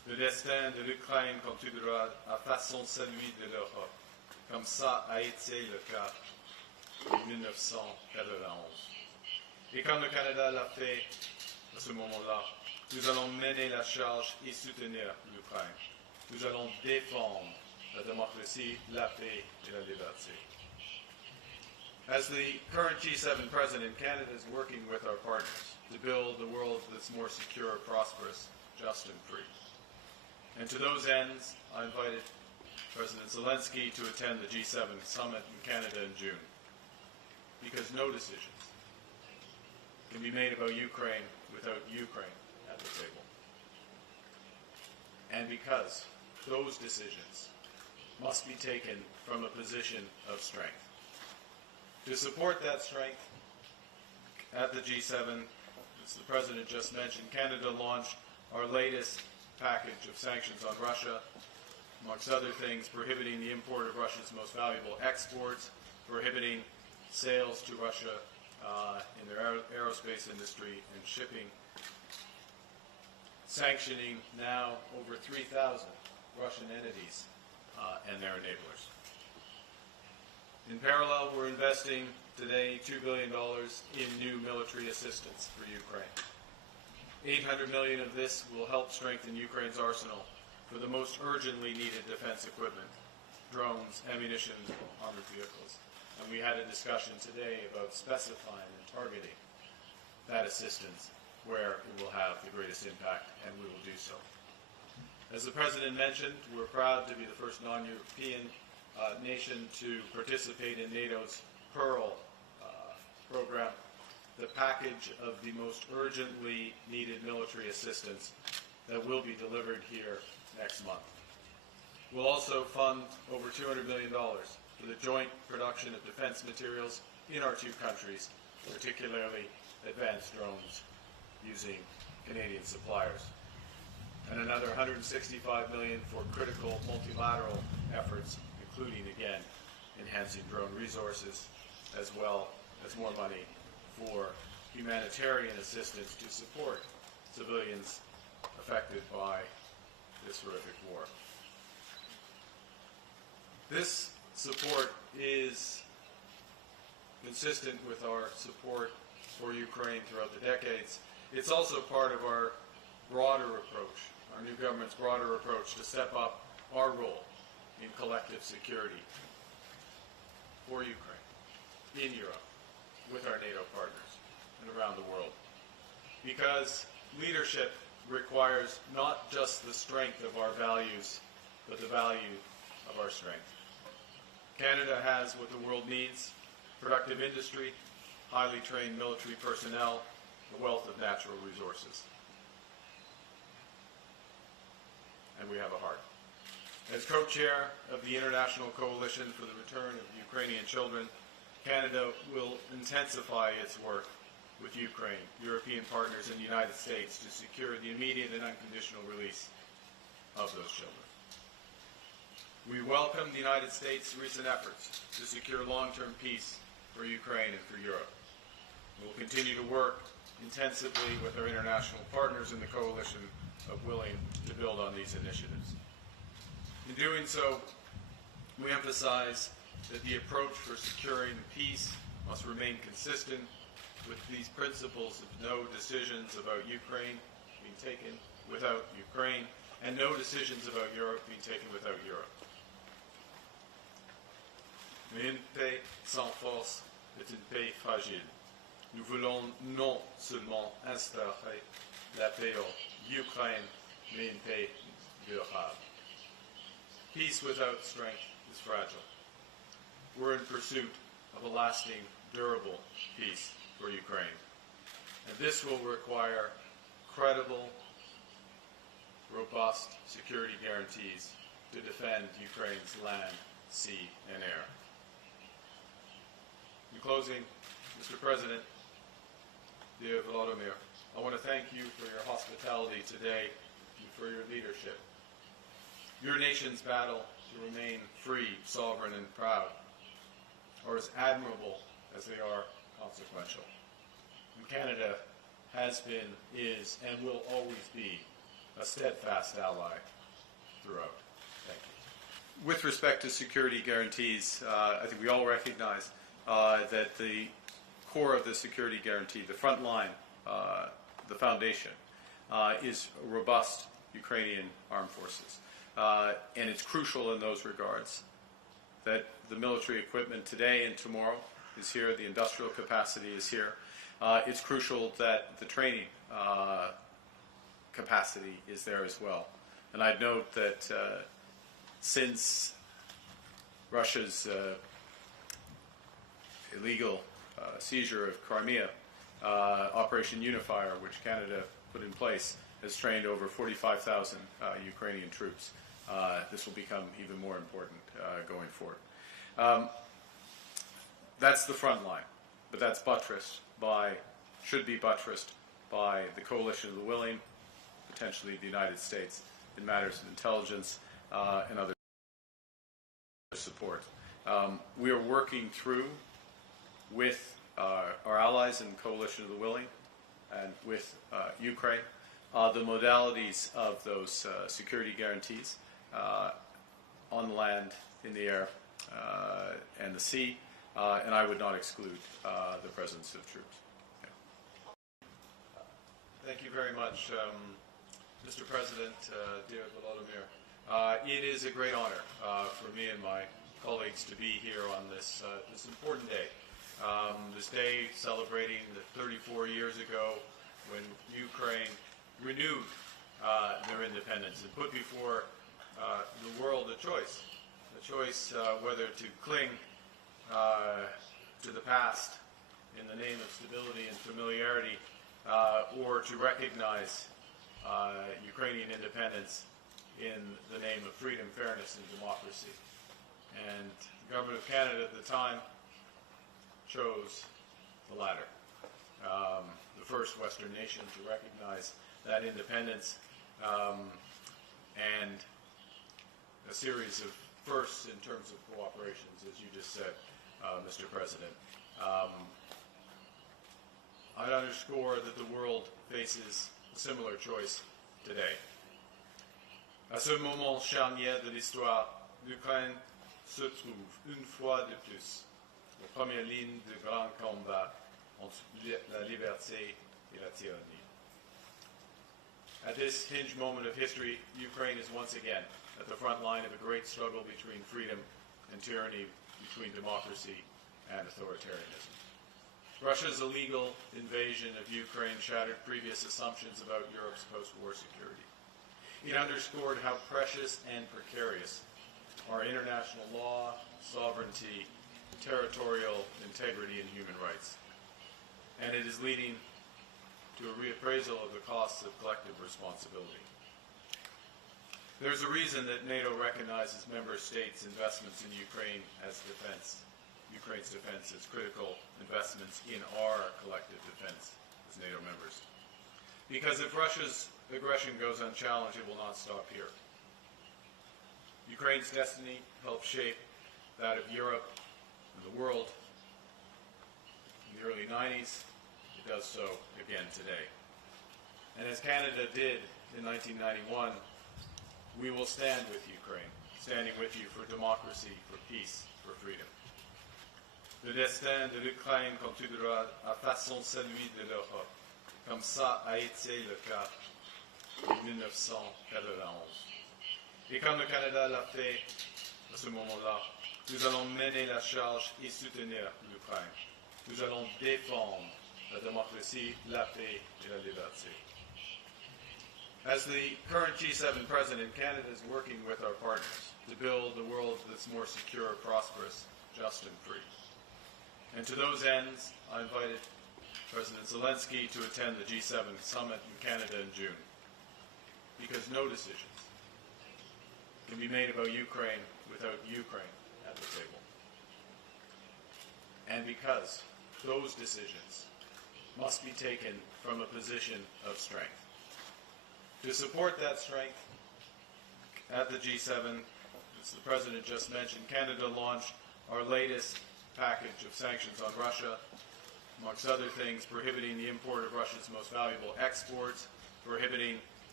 Le destin de l'Ukraine contribuera à façon celui de l'Europe, comme ça a été le cas en 1991. Et quand le Canada l'a fait à ce moment-là, nous allons mener la charge et soutenir l'Ukraine. Nous allons défendre la démocratie, la paix et la liberté. As the current G7 president, Canada is working with our partners to build a world that's more secure, prosperous, just and free. And to those ends, I invited President Zelensky to attend the G7 summit in Canada in June. Because no decisions can be made about Ukraine without Ukraine at the table. And because those decisions must be taken from a position of strength. To support that strength, at the G7, as the President just mentioned, Canada launched our latest package of sanctions on Russia, amongst other things, prohibiting the import of Russia's most valuable exports, prohibiting sales to Russia in their aerospace industry and shipping, sanctioning now over 3,000 Russian entities and their enablers. In parallel, we're investing today $2 billion in new military assistance for Ukraine. $800 million of this will help strengthen Ukraine's arsenal for the most urgently needed defense equipment, drones, ammunition, armored vehicles. And we had a discussion today about specifying and targeting that assistance where it will have the greatest impact, and we will do so. As the President mentioned, we're proud to be the first non-European nation to participate in NATO's Pearl program, the package of the most urgently needed military assistance that will be delivered here next month. We'll also fund over $200 million for the joint production of defense materials in our two countries, particularly advanced drones using Canadian suppliers. And another $165 million for critical multilateral efforts, including, again, enhancing drone resources, as well as more money for humanitarian assistance to support civilians affected by this horrific war. This support is consistent with our support for Ukraine throughout the decades. It's also part of our broader approach, our new government's broader approach to step up our role in collective security for Ukraine, in Europe, with our NATO partners, and around the world. Because leadership requires not just the strength of our values, but the value of our strength. Canada has what the world needs: productive industry, highly trained military personnel, a wealth of natural resources. And we have a heart. As co-chair of the International Coalition for the Return of Ukrainian Children, Canada will intensify its work with Ukraine, European partners, and the United States to secure the immediate and unconditional release of those children. We welcome the United States' recent efforts to secure long-term peace for Ukraine and for Europe. We will continue to work intensively with our international partners in the coalition of willing to build on these initiatives. In doing so, we emphasize that the approach for securing peace must remain consistent with these principles of no decisions about Ukraine being taken without Ukraine, and no decisions about Europe being taken without Europe. Mais une paix sans force est une paix fragile. Nous voulons non seulement instaurer la paix en Ukraine, mais une paix durable. Peace without strength is fragile. We're in pursuit of a lasting, durable peace for Ukraine. And this will require credible, robust security guarantees to defend Ukraine's land, sea, and air. In closing, Mr. President, dear Volodymyr, I want to thank you for your hospitality today and for your leadership. Your nation's battle to remain free, sovereign, and proud are as admirable as they are consequential. And Canada has been, is, and will always be a steadfast ally throughout. Thank you. With respect to security guarantees, I think we all recognize that the core of the security guarantee, the front line, the foundation, is robust Ukrainian armed forces. And it's crucial in those regards that the military equipment today and tomorrow is here, the industrial capacity is here. It's crucial that the training capacity is there as well. And I'd note that since Russia's illegal seizure of Crimea, Operation Unifier, which Canada put in place, has trained over 45,000 Ukrainian troops. This will become even more important going forward. That's the front line, but that's buttressed by, should be buttressed by the coalition of the willing, potentially the United States, in matters of intelligence and other support. We are working through with our allies in the coalition of the willing and with Ukraine the modalities of those security guarantees on the land, in the air, and the sea, and I would not exclude the presence of troops. Yeah. Thank you very much, Mr. President, dear Volodymyr. It is a great honor for me and my colleagues to be here on this important day. This day celebrating the 34 years ago when Ukraine renewed their independence and put before the world a choice whether to cling to the past in the name of stability and familiarity or to recognize Ukrainian independence in the name of freedom, fairness, and democracy. And the government of Canada at the time chose the latter. The first Western nation to recognize that independence, and a series of firsts in terms of cooperations, as you just said, Mr. President. I'd underscore that the world faces a similar choice today. À ce moment charnière de l'histoire, l'Ukraine se trouve une fois de plus aux premières lignes de grands combats entre la liberté et la tyrannie. At this hinge moment of history, Ukraine is once again at the front line of a great struggle between freedom and tyranny, between democracy and authoritarianism. Russia's illegal invasion of Ukraine shattered previous assumptions about Europe's post-war security. It underscored how precious and precarious are international law, sovereignty, territorial integrity, and human rights. And it is leading to a reappraisal of the costs of collective responsibility. There's a reason that NATO recognizes member states' investments in Ukraine as defense. Ukraine's defense as critical investments in our collective defense as NATO members. Because if Russia's aggression goes unchallenged, it will not stop here. Ukraine's destiny helped shape that of Europe and the world in the early 90s. It does so again today. And as Canada did in 1991, we will stand with Ukraine, standing with you for democracy, for peace, for freedom. Le destin de l'Ukraine continuera à façon celui de l'Europe, comme ça a été le cas en 1991. Et comme le Canada l'a fait à ce moment-là, nous allons mener la charge et soutenir l'Ukraine. Nous allons défendre la démocratie, la paix et la liberté. As the current G7 president, Canada is working with our partners to build a world that's more secure, prosperous, just, and free. And to those ends, I invited President Zelensky to attend the G7 summit in Canada in June, because no decisions can be made about Ukraine without Ukraine at the table. And because those decisions must be taken from a position of strength. To support that strength, at the G7, as the President just mentioned, Canada launched our latest package of sanctions on Russia, amongst other things, prohibiting the import of Russia's most valuable exports, prohibiting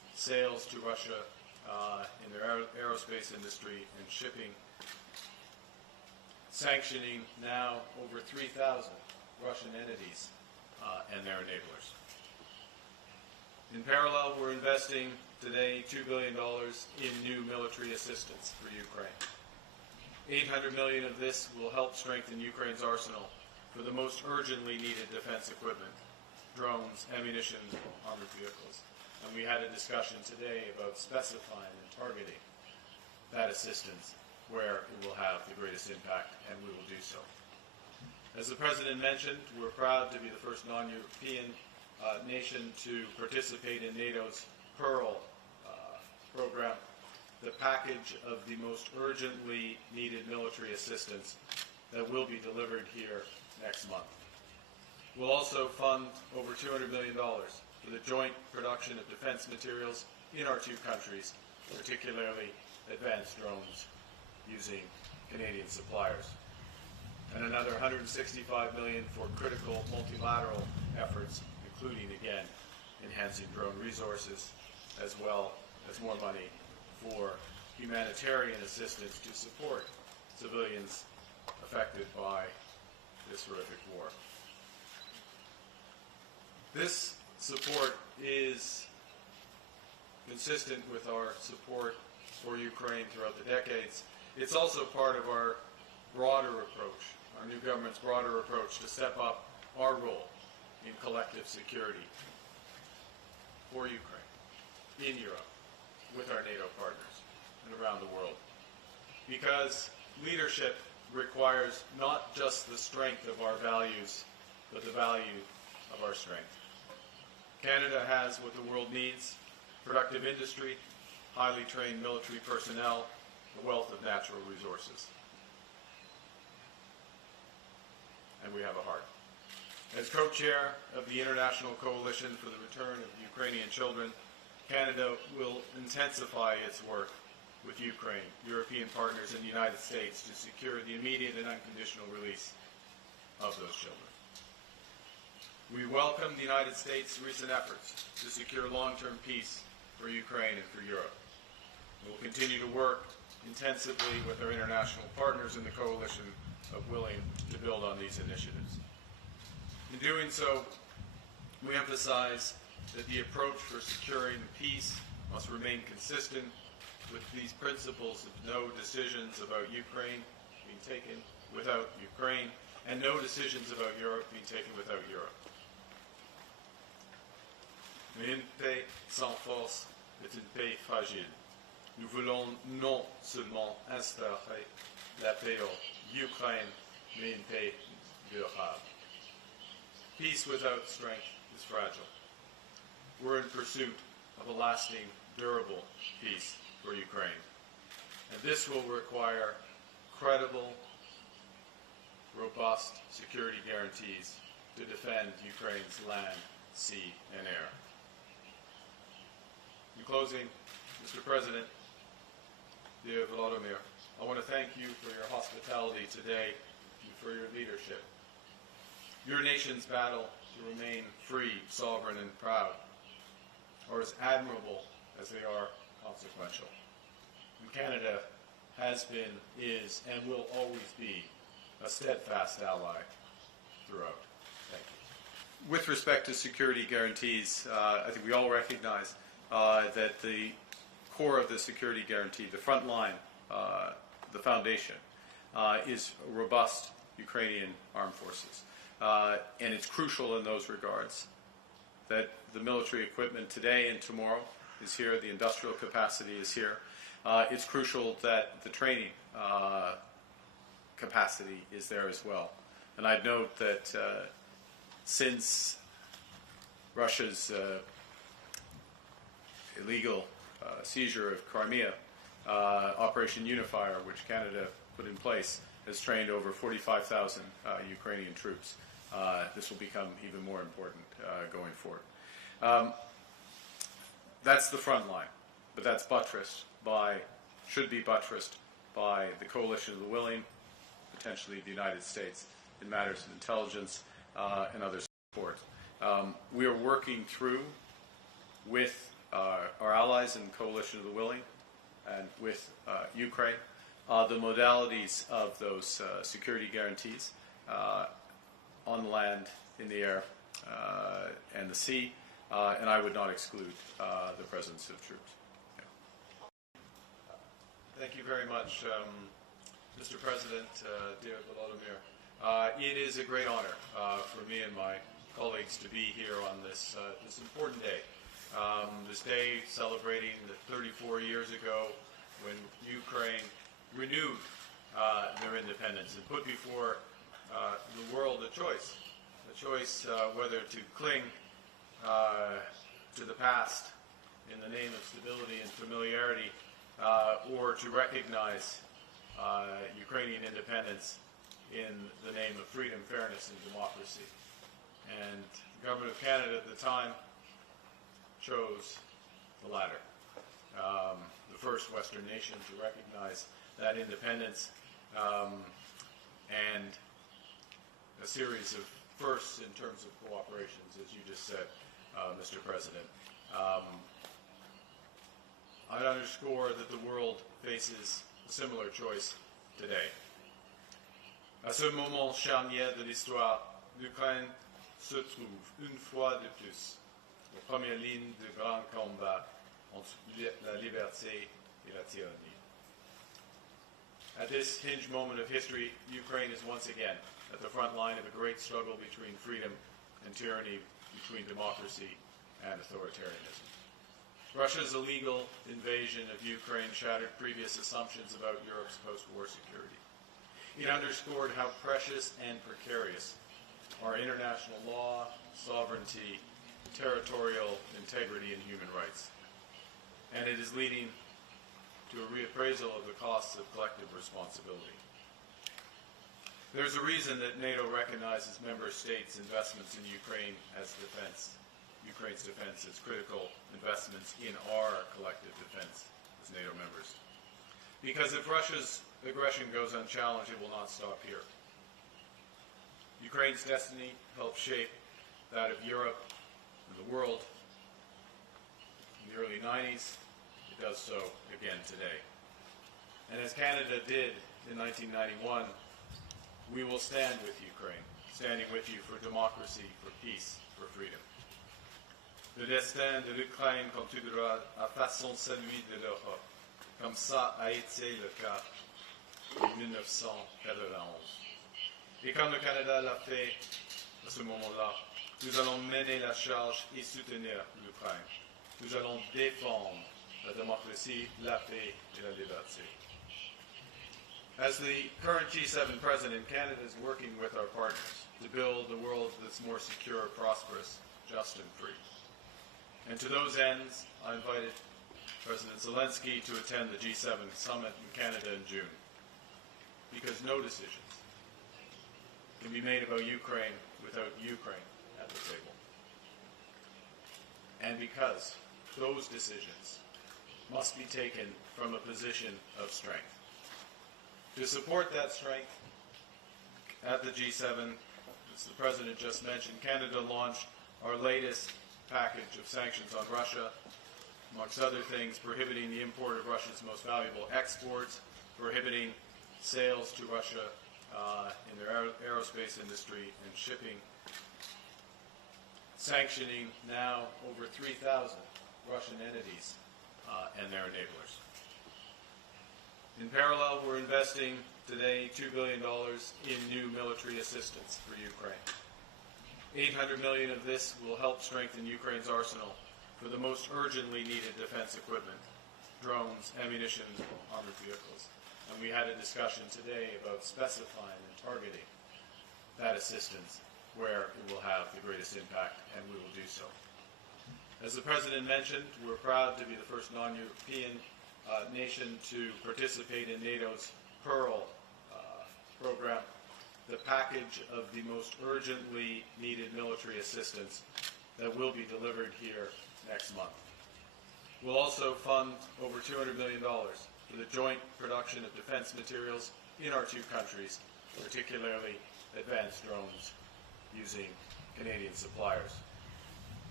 sales to Russia in their aerospace industry and shipping, sanctioning now over 3,000 Russian entities and their enablers. In parallel, we're investing today $2 billion in new military assistance for Ukraine. $800 million of this will help strengthen Ukraine's arsenal for the most urgently needed defense equipment, drones, ammunition, armored vehicles. And we had a discussion today about specifying and targeting that assistance where it will have the greatest impact, and we will do so. As the President mentioned, we're proud to be the first non-European nation to participate in NATO's Pearl program, the package of the most urgently needed military assistance that will be delivered here next month. We'll also fund over $200 million for the joint production of defense materials in our two countries, particularly advanced drones using Canadian suppliers. And another $165 million for critical multilateral efforts, including, again, enhancing drone resources, as well as more money for humanitarian assistance to support civilians affected by this horrific war. This support is consistent with our support for Ukraine throughout the decades. It's also part of our broader approach, our new government's broader approach to step up our role in collective security for Ukraine, in Europe, with our NATO partners, and around the world. Because leadership requires not just the strength of our values, but the value of our strength. Canada has what the world needs: productive industry, highly trained military personnel, a wealth of natural resources. And we have a heart. As co-chair of the International Coalition for the Return of Ukrainian Children, Canada will intensify its work with Ukraine, European partners, and the United States to secure the immediate and unconditional release of those children. We welcome the United States' recent efforts to secure long-term peace for Ukraine and for Europe. We will continue to work intensively with our international partners in the coalition of willing to build on these initiatives. In doing so, we emphasize that the approach for securing peace must remain consistent with these principles of no decisions about Ukraine being taken without Ukraine, and no decisions about Europe being taken without Europe. Mais une paix sans force est une paix fragile. Nous voulons non seulement instaurer la paix en Ukraine, mais une paix durable. Peace without strength is fragile. We're in pursuit of a lasting, durable peace for Ukraine. And this will require credible, robust security guarantees to defend Ukraine's land, sea, and air. In closing, Mr. President, dear Volodymyr, I want to thank you for your hospitality today and for your leadership. Your nation's battle to remain free, sovereign, and proud are as admirable as they are consequential. And Canada has been, is, and will always be a steadfast ally throughout. Thank you. With respect to security guarantees, I think we all recognize that the core of the security guarantee, the front line, the foundation, is robust Ukrainian armed forces. And it's crucial in those regards that the military equipment today and tomorrow is here, the industrial capacity is here. It's crucial that the training capacity is there as well. And I'd note that since Russia's illegal seizure of Crimea, Operation Unifier, which Canada put in place, has trained over 45,000 Ukrainian troops. This will become even more important going forward. That's the front line, but that's buttressed by, should be buttressed by the coalition of the willing, potentially the United States, in matters of intelligence and other support. We are working through with our allies in the Coalition of the Willing and with Ukraine the modalities of those security guarantees on the land, in the air, and the sea, and I would not exclude the presence of troops. Yeah. Thank you very much, Mr. President, dear Volodymyr. It is a great honor for me and my colleagues to be here on this important day. This day celebrating that 34 years ago when Ukraine renewed their independence and put before the world a choice whether to cling to the past in the name of stability and familiarity or to recognize Ukrainian independence in the name of freedom, fairness, and democracy. And the Government of Canada at the time chose the latter, the first Western nation to recognize that independence, and a series of firsts in terms of cooperations, as you just said, Mr. President. I'd underscore that the world faces a similar choice today. À ce moment charnière de l'histoire, l'Ukraine se trouve une fois de plus aux premières lignes de grands combats entre la liberté et la tyrannie. At this hinge moment of history, Ukraine is once again at the front line of a great struggle between freedom and tyranny, between democracy and authoritarianism. Russia's illegal invasion of Ukraine shattered previous assumptions about Europe's post-war security. It underscored how precious and precarious are international law, sovereignty, territorial integrity, and human rights. And it is leading to a reappraisal of the costs of collective responsibility. There's a reason that NATO recognizes member states' investments in Ukraine as defense, Ukraine's defense as critical investments in our collective defense as NATO members. Because if Russia's aggression goes unchallenged, it will not stop here. Ukraine's destiny helped shape that of Europe and the world in the early 90s. It does so again today. And as Canada did in 1991, we will stand with Ukraine, standing with you for democracy, for peace, for freedom. Le destin de l'Ukraine continuera à façon celui de l'Europe, comme ça a été le cas en 1991. Et comme le Canada l'a fait à ce moment-là, nous allons mener la charge et soutenir l'Ukraine. Nous allons défendre la démocratie, la paix et la liberté. As the current G7 president, Canada is working with our partners to build a world that's more secure, prosperous, just and free. And to those ends, I invited President Zelensky to attend the G7 summit in Canada in June. Because no decisions can be made about Ukraine without Ukraine at the table. And because those decisions must be taken from a position of strength. To support that strength, at the G7, as the President just mentioned, Canada launched our latest package of sanctions on Russia, amongst other things, prohibiting the import of Russia's most valuable exports, prohibiting sales to Russia in their aerospace industry and shipping, sanctioning now over 3,000 Russian entities and their enablers. In parallel, we're investing today $2 billion in new military assistance for Ukraine. $800 million of this will help strengthen Ukraine's arsenal for the most urgently needed defense equipment, drones, ammunition, armored vehicles. And we had a discussion today about specifying and targeting that assistance where it will have the greatest impact, and we will do so. As the President mentioned, we're proud to be the first non-European nation to participate in NATO's Pearl program, the package of the most urgently needed military assistance that will be delivered here next month. We'll also fund over $200 million for the joint production of defense materials in our two countries, particularly advanced drones using Canadian suppliers.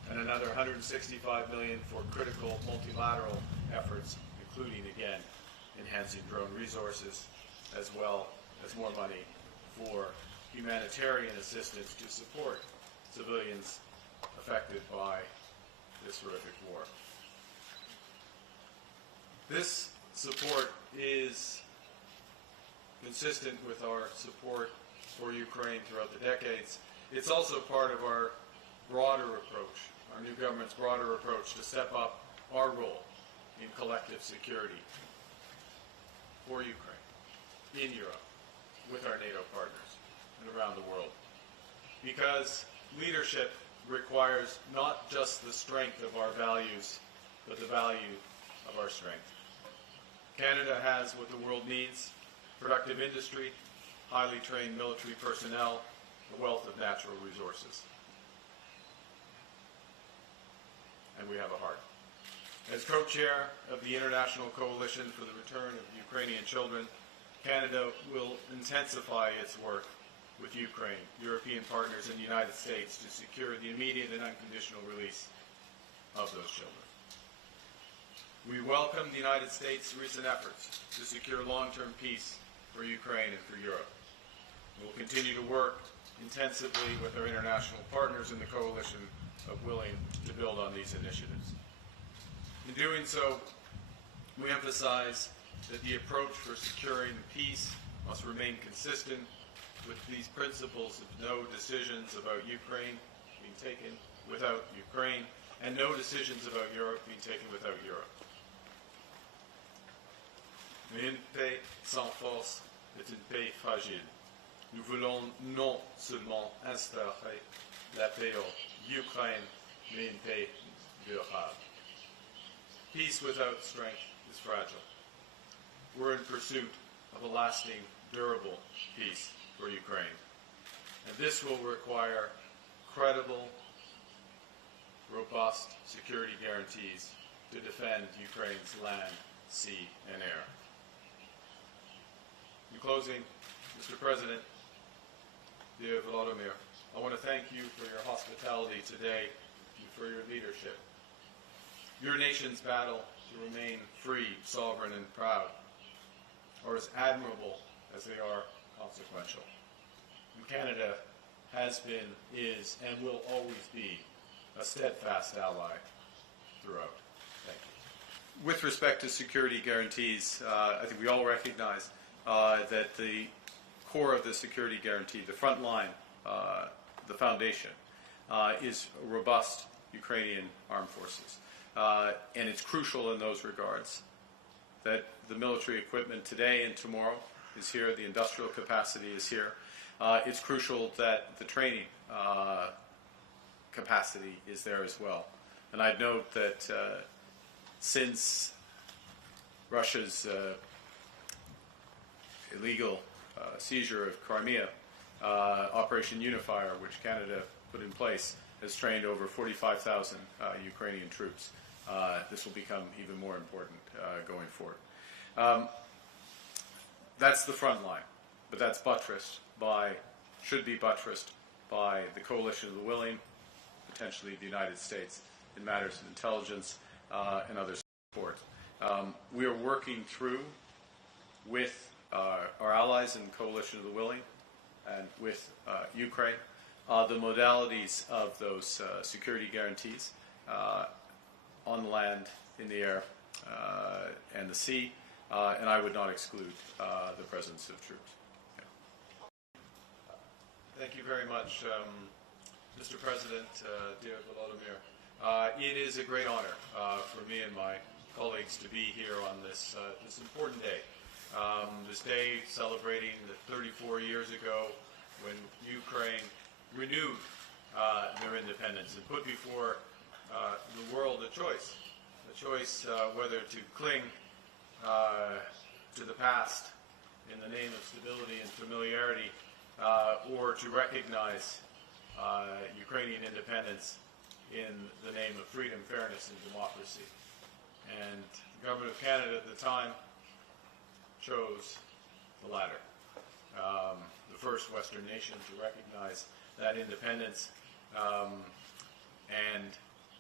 and another $165 million for critical multilateral efforts, including, again, enhancing drone resources, as well as more money for humanitarian assistance to support civilians affected by this horrific war. This support is consistent with our support for Ukraine throughout the decades. It's also part of our broader approach, our new government's broader approach to step up our role in collective security for Ukraine, in Europe, with our NATO partners, and around the world. Because leadership requires not just the strength of our values, but the value of our strength. Canada has what the world needs: productive industry, highly trained military personnel, a wealth of natural resources. And we have a heart. As co-chair of the International Coalition for the Return of Ukrainian Children, Canada will intensify its work with Ukraine, European partners, and the United States to secure the immediate and unconditional release of those children. We welcome the United States' recent efforts to secure long-term peace for Ukraine and for Europe. We'll continue to work intensively with our international partners in the coalition of willing to build on these initiatives. In doing so, we emphasize that the approach for securing peace must remain consistent with these principles of no decisions about Ukraine being taken without Ukraine, and no decisions about Europe being taken without Europe. Mais une paix sans force est une paix fragile. Nous voulons non seulement instaurer la paix en Ukraine, mais une paix durable. Peace without strength is fragile. We're in pursuit of a lasting, durable peace for Ukraine. And this will require credible, robust security guarantees to defend Ukraine's land, sea, and air. In closing, Mr. President, dear Volodymyr, I want to thank you for your hospitality today and for your leadership. Your nation's battle to remain free, sovereign, and proud are as admirable as they are consequential. And Canada has been, is, and will always be a steadfast ally throughout. Thank you. With respect to security guarantees, I think we all recognize that the core of the security guarantee, the front line, the foundation, is robust Ukrainian armed forces. And it's crucial in those regards that the military equipment today and tomorrow is here, the industrial capacity is here. It's crucial that the training capacity is there as well. And I'd note that since Russia's illegal seizure of Crimea, Operation Unifier, which Canada put in place, has trained over 45,000 Ukrainian troops. This will become even more important going forward. That's the front line, but that's buttressed by, should be buttressed by the coalition of the willing, potentially the United States, in matters of intelligence and other support. We are working through with our allies in the coalition of the willing and with Ukraine the modalities of those security guarantees on the land, in the air, and the sea, and I would not exclude the presence of troops. Yeah. Thank you very much, Mr. President, dear Volodymyr. It is a great honor for me and my colleagues to be here on this important day. This day celebrating the 34 years ago when Ukraine renewed their independence and put before the world a choice whether to cling to the past in the name of stability and familiarity, or to recognize Ukrainian independence in the name of freedom, fairness, and democracy. And the Government of Canada at the time chose the latter, the first Western nation to recognize that independence, and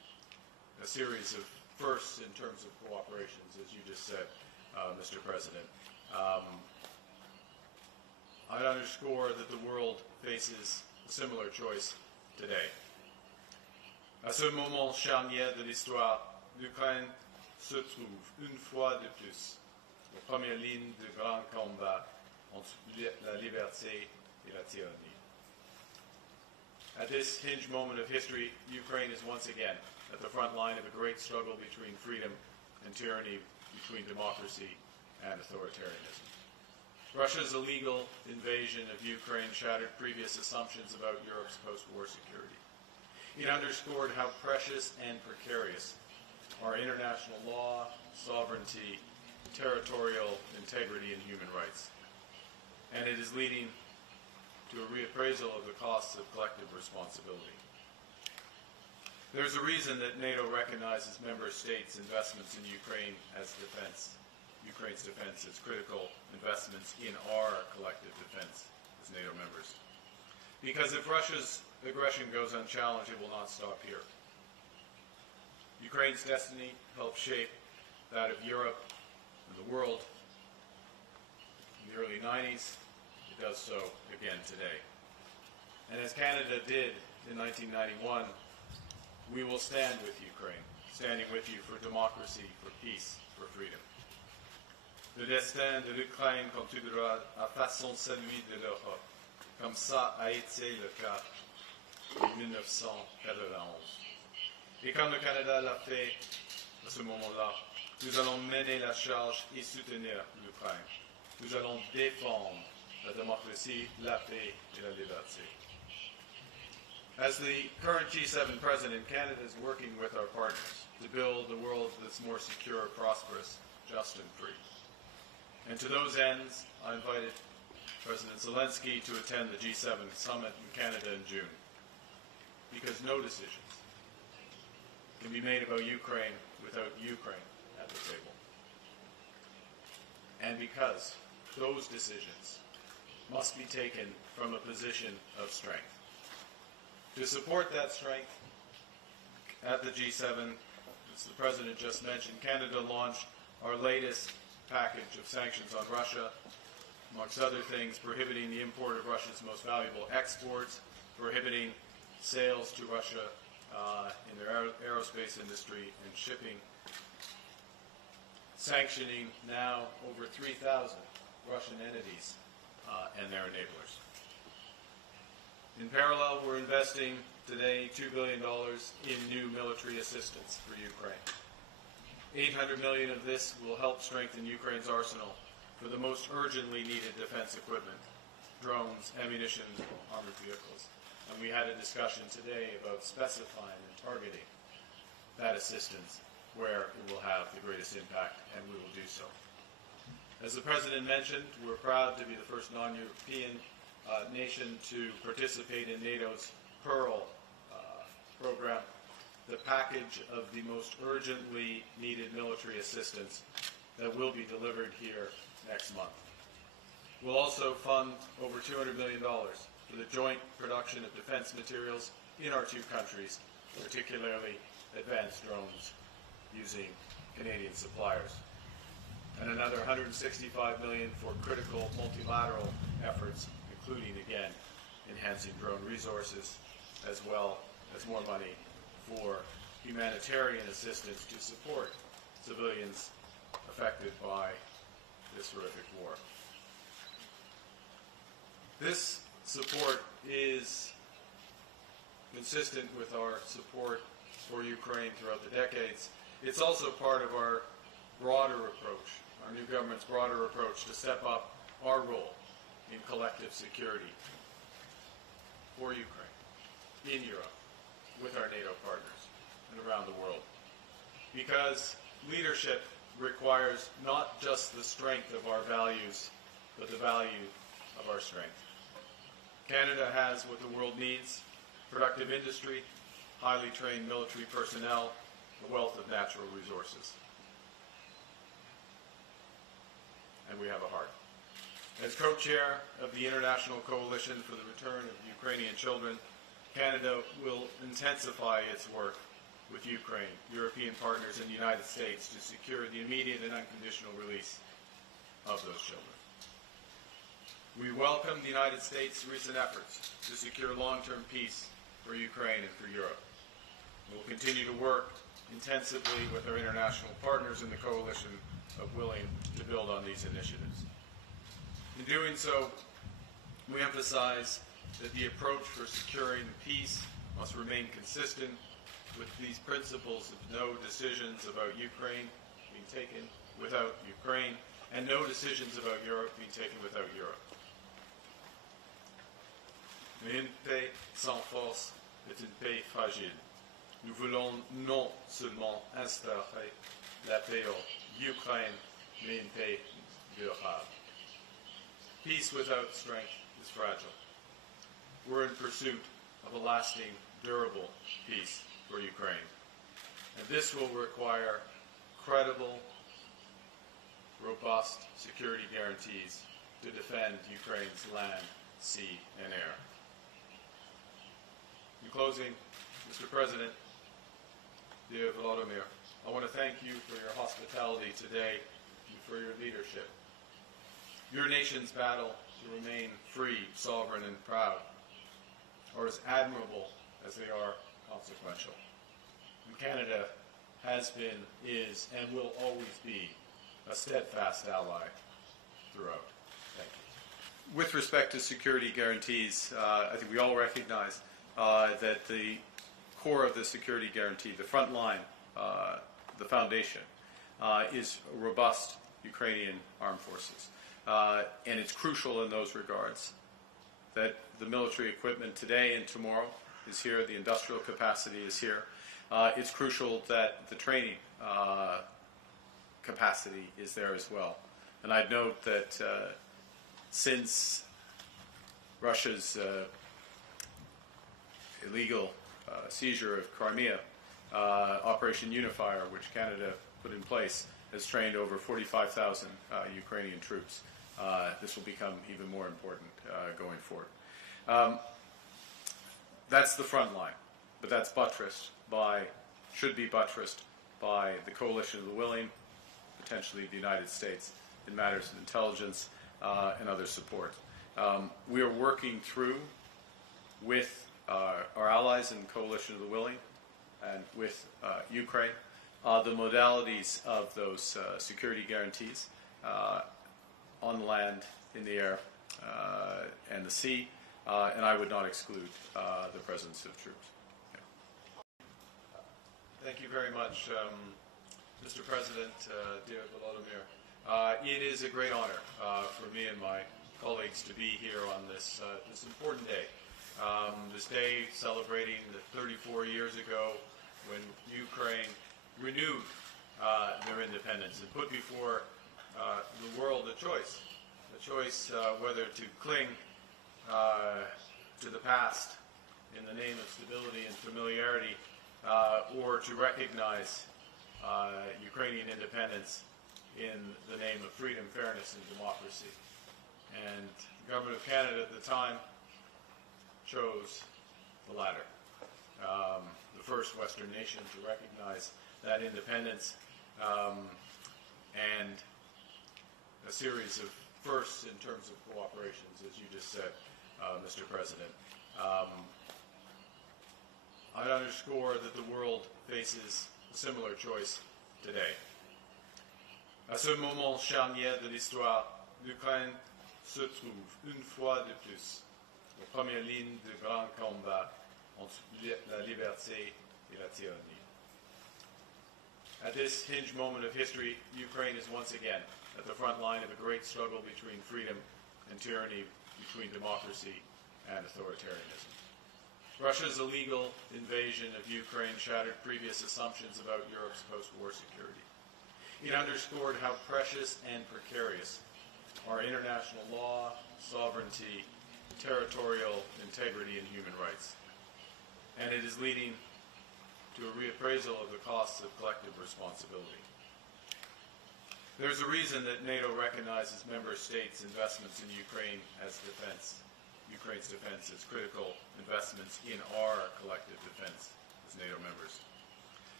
a series of firsts in terms of cooperations, as you just said, Mr. President. I'd underscore that the world faces a similar choice today. À ce moment charnière de l'histoire, l'Ukraine se trouve une fois de plus aux premières lignes de grands combats entre la liberté et la tyrannie. At this hinge moment of history, Ukraine is once again at the front line of a great struggle between freedom and tyranny, between democracy and authoritarianism. Russia's illegal invasion of Ukraine shattered previous assumptions about Europe's post-war security. It underscored how precious and precarious are international law, sovereignty, territorial integrity, and human rights. And it is leading to a reappraisal of the costs of collective responsibility. There's a reason that NATO recognizes member states' investments in Ukraine as defense. Ukraine's defense as critical investments in our collective defense as NATO members. Because if Russia's aggression goes unchallenged, it will not stop here. Ukraine's destiny helped shape that of Europe and the world in the early 90s. It does so again today. And as Canada did in 1991, we will stand with Ukraine, standing with you for democracy, for peace, for freedom. Le destin de l'Ukraine continuera à façon celui de l'Europe, comme ça a été le cas en 1991. Et comme le Canada l'a fait à ce moment-là, nous allons mener la charge et soutenir l'Ukraine. Nous allons défendre la démocratie, la paix et la liberté. As the current G7 president, Canada is working with our partners to build a world that's more secure, prosperous, just and free. And to those ends, I invited President Zelensky to attend the G7 summit in Canada in June. Because no decisions can be made about Ukraine without Ukraine at the table. And because those decisions must be taken from a position of strength. To support that strength, at the G7, as the President just mentioned, Canada launched our latest package of sanctions on Russia, amongst other things, prohibiting the import of Russia's most valuable exports, prohibiting sales to Russia in their aerospace industry and shipping, sanctioning now over 3,000 Russian entities and their enablers. In parallel, we're investing today $2 billion in new military assistance for Ukraine. $800 million of this will help strengthen Ukraine's arsenal for the most urgently needed defense equipment, drones, ammunition, armored vehicles. And we had a discussion today about specifying and targeting that assistance where it will have the greatest impact, and we will do so. As the President mentioned, we're proud to be the first non-European nation to participate in NATO's Pearl program, the package of the most urgently needed military assistance that will be delivered here next month. We'll also fund over $200 million for the joint production of defense materials in our two countries, particularly advanced drones using Canadian suppliers. And another $165 million for critical multilateral efforts, including, again, enhancing drone resources, as well as more money for humanitarian assistance to support civilians affected by this horrific war. This support is consistent with our support for Ukraine throughout the decades. It's also part of our broader approach, our new government's broader approach to step up our role in collective security for Ukraine, in Europe, with our NATO partners, and around the world. Because leadership requires not just the strength of our values, but the value of our strength. Canada has what the world needs: productive industry, highly trained military personnel, a wealth of natural resources. And we have a heart. As co-chair of the International Coalition for the Return of Ukrainian Children, Canada will intensify its work with Ukraine, European partners, and the United States to secure the immediate and unconditional release of those children. We welcome the United States' recent efforts to secure long-term peace for Ukraine and for Europe. We'll continue to work intensively with our international partners in the coalition of willing to build on these initiatives. In doing so, we emphasize that the approach for securing peace must remain consistent with these principles of no decisions about Ukraine being taken without Ukraine, and no decisions about Europe being taken without Europe. Mais une paix sans force est une paix fragile. Nous voulons non seulement instaurer la paix en Ukraine, mais une paix durable. Peace without strength is fragile. We're in pursuit of a lasting, durable peace for Ukraine. And this will require credible, robust security guarantees to defend Ukraine's land, sea, and air. In closing, Mr. President, dear Volodymyr, I want to thank you for your hospitality today and for your leadership. Your nation's battle to remain free, sovereign, and proud are as admirable as they are consequential. And Canada has been, is, and will always be a steadfast ally throughout. Thank you. With respect to security guarantees, I think we all recognize that the core of the security guarantee, the front line, the foundation, is robust Ukrainian armed forces. And it's crucial in those regards that the military equipment today and tomorrow is here, the industrial capacity is here. It's crucial that the training capacity is there as well. And I'd note that since Russia's illegal seizure of Crimea, Operation Unifier, which Canada put in place, has trained over 45,000 Ukrainian troops. This will become even more important going forward. That's the front line, but that's buttressed by, should be buttressed by the coalition of the willing, potentially the United States, in matters of intelligence and other support. We are working through with our allies in the coalition of the willing and with Ukraine the modalities of those security guarantees on the land, in the air, and the sea, and I would not exclude the presence of troops. Yeah. Thank you very much, Mr. President, dear Volodymyr. It is a great honor for me and my colleagues to be here on this this important day. This day celebrating the 34 years ago when Ukraine renewed their independence and put before the world a choice whether to cling to the past in the name of stability and familiarity, or to recognize Ukrainian independence in the name of freedom, fairness, and democracy. And the government of Canada at the time chose the latter. The first Western nation to recognize that independence, and a series of firsts in terms of cooperations, as you just said, Mr. President. I'd underscore that the world faces a similar choice today. À ce moment charnière de l'histoire, l'Ukraine se trouve une fois de plus aux premières lignes de grands combats entre la liberté et la tyrannie. At this hinge moment of history, Ukraine is once again at the front line of a great struggle between freedom and tyranny, between democracy and authoritarianism. Russia's illegal invasion of Ukraine shattered previous assumptions about Europe's post-war security. It underscored how precious and precarious are international law, sovereignty, territorial integrity, and human rights. And it is leading to a reappraisal of the costs of collective responsibility. There's a reason that NATO recognizes member states' investments in Ukraine as defense, Ukraine's defense as critical investments in our collective defense as NATO members.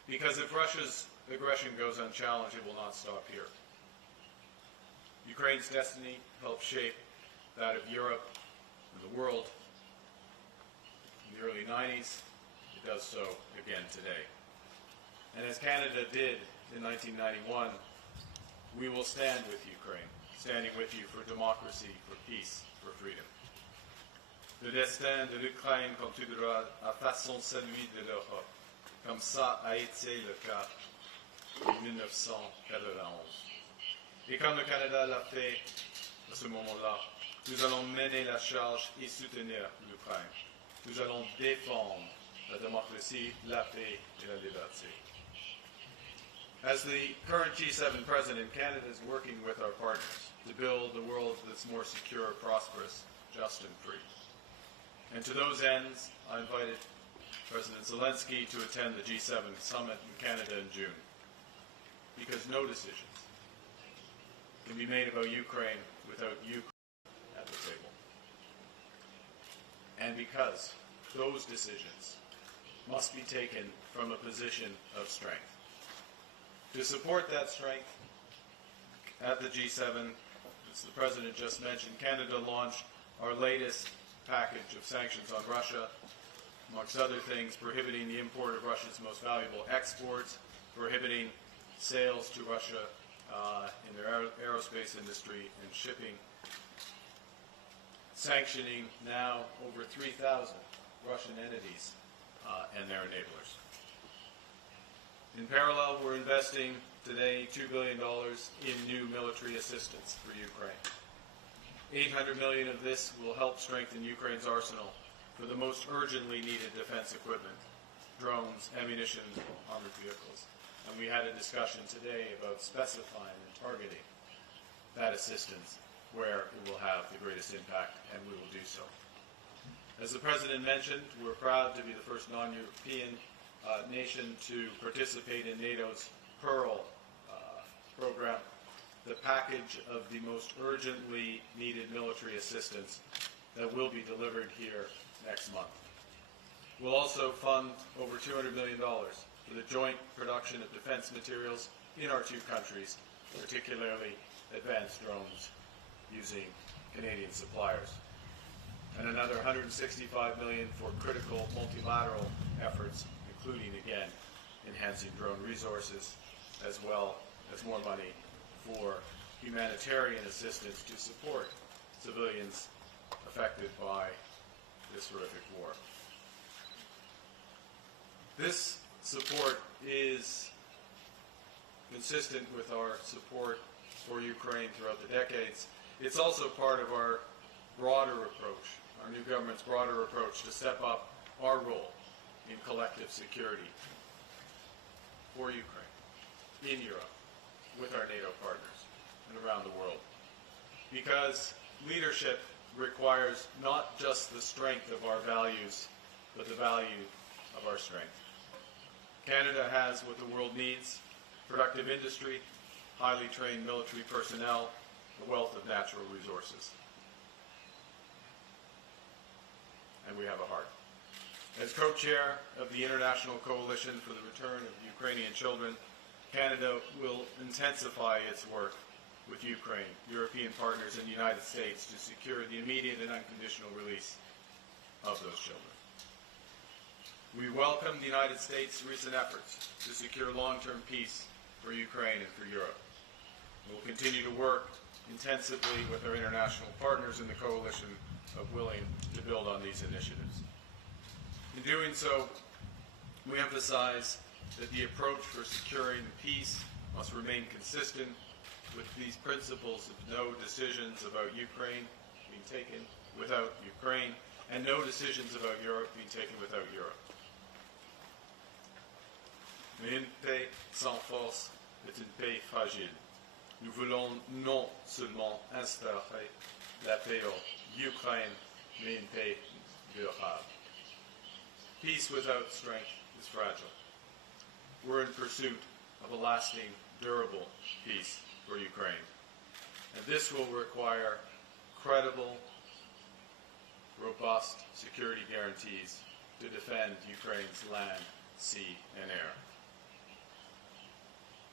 Because if Russia's aggression goes unchallenged, it will not stop here. Ukraine's destiny helped shape that of Europe and the world in the early 90s. It does so again today. And as Canada did in 1991, we will stand with Ukraine, standing with you for democracy, for peace, for freedom. Le destin de l'Ukraine continuera à façon celui de l'Europe, comme ça a été le cas en 1991. Et quand le Canada l'a fait à ce moment-là, nous allons mener la charge et soutenir l'Ukraine. Nous allons défendre la démocratie, la paix et la liberté. As the current G7 president, Canada is working with our partners to build a world that's more secure, prosperous, just and free. And to those ends, I invited President Zelensky to attend the G7 summit in Canada in June. Because no decisions can be made about Ukraine without Ukraine at the table. And because those decisions must be taken from a position of strength. To support that strength, at the G7, as the President just mentioned, Canada launched our latest package of sanctions on Russia, amongst other things, prohibiting the import of Russia's most valuable exports, prohibiting sales to Russia in their aerospace industry and shipping, sanctioning now over 3,000 Russian entities and their enablers. In parallel, we're investing today $2 billion in new military assistance for Ukraine. $800 million of this will help strengthen Ukraine's arsenal for the most urgently needed defense equipment, drones, ammunition, armored vehicles. And we had a discussion today about specifying and targeting that assistance where it will have the greatest impact, and we will do so. As the President mentioned, we're proud to be the first non-European nation to participate in NATO's Pearl program, the package of the most urgently needed military assistance that will be delivered here next month. We'll also fund over $200 million for the joint production of defense materials in our two countries, particularly advanced drones using Canadian suppliers. And another $165 million for critical multilateral efforts, including, again, enhancing drone resources, as well as more money for humanitarian assistance to support civilians affected by this horrific war. This support is consistent with our support for Ukraine throughout the decades. It's also part of our broader approach, our new government's broader approach to step up our role in collective security for Ukraine, in Europe, with our NATO partners, and around the world. Because leadership requires not just the strength of our values, but the value of our strength. Canada has what the world needs: productive industry, highly trained military personnel, a wealth of natural resources. And we have a heart. As co-chair of the International Coalition for the Return of Ukrainian Children, Canada will intensify its work with Ukraine, European partners, and the United States to secure the immediate and unconditional release of those children. We welcome the United States' recent efforts to secure long-term peace for Ukraine and for Europe. We will continue to work intensively with our international partners in the coalition of willing to build on these initiatives. In doing so, we emphasize that the approach for securing peace must remain consistent with these principles of no decisions about Ukraine being taken without Ukraine, and no decisions about Europe being taken without Europe. Mais une paix sans force est une paix fragile. Nous voulons non seulement instaurer la paix en Ukraine, mais une paix durable. Peace without strength is fragile. We're in pursuit of a lasting, durable peace for Ukraine. And this will require credible, robust security guarantees to defend Ukraine's land, sea, and air.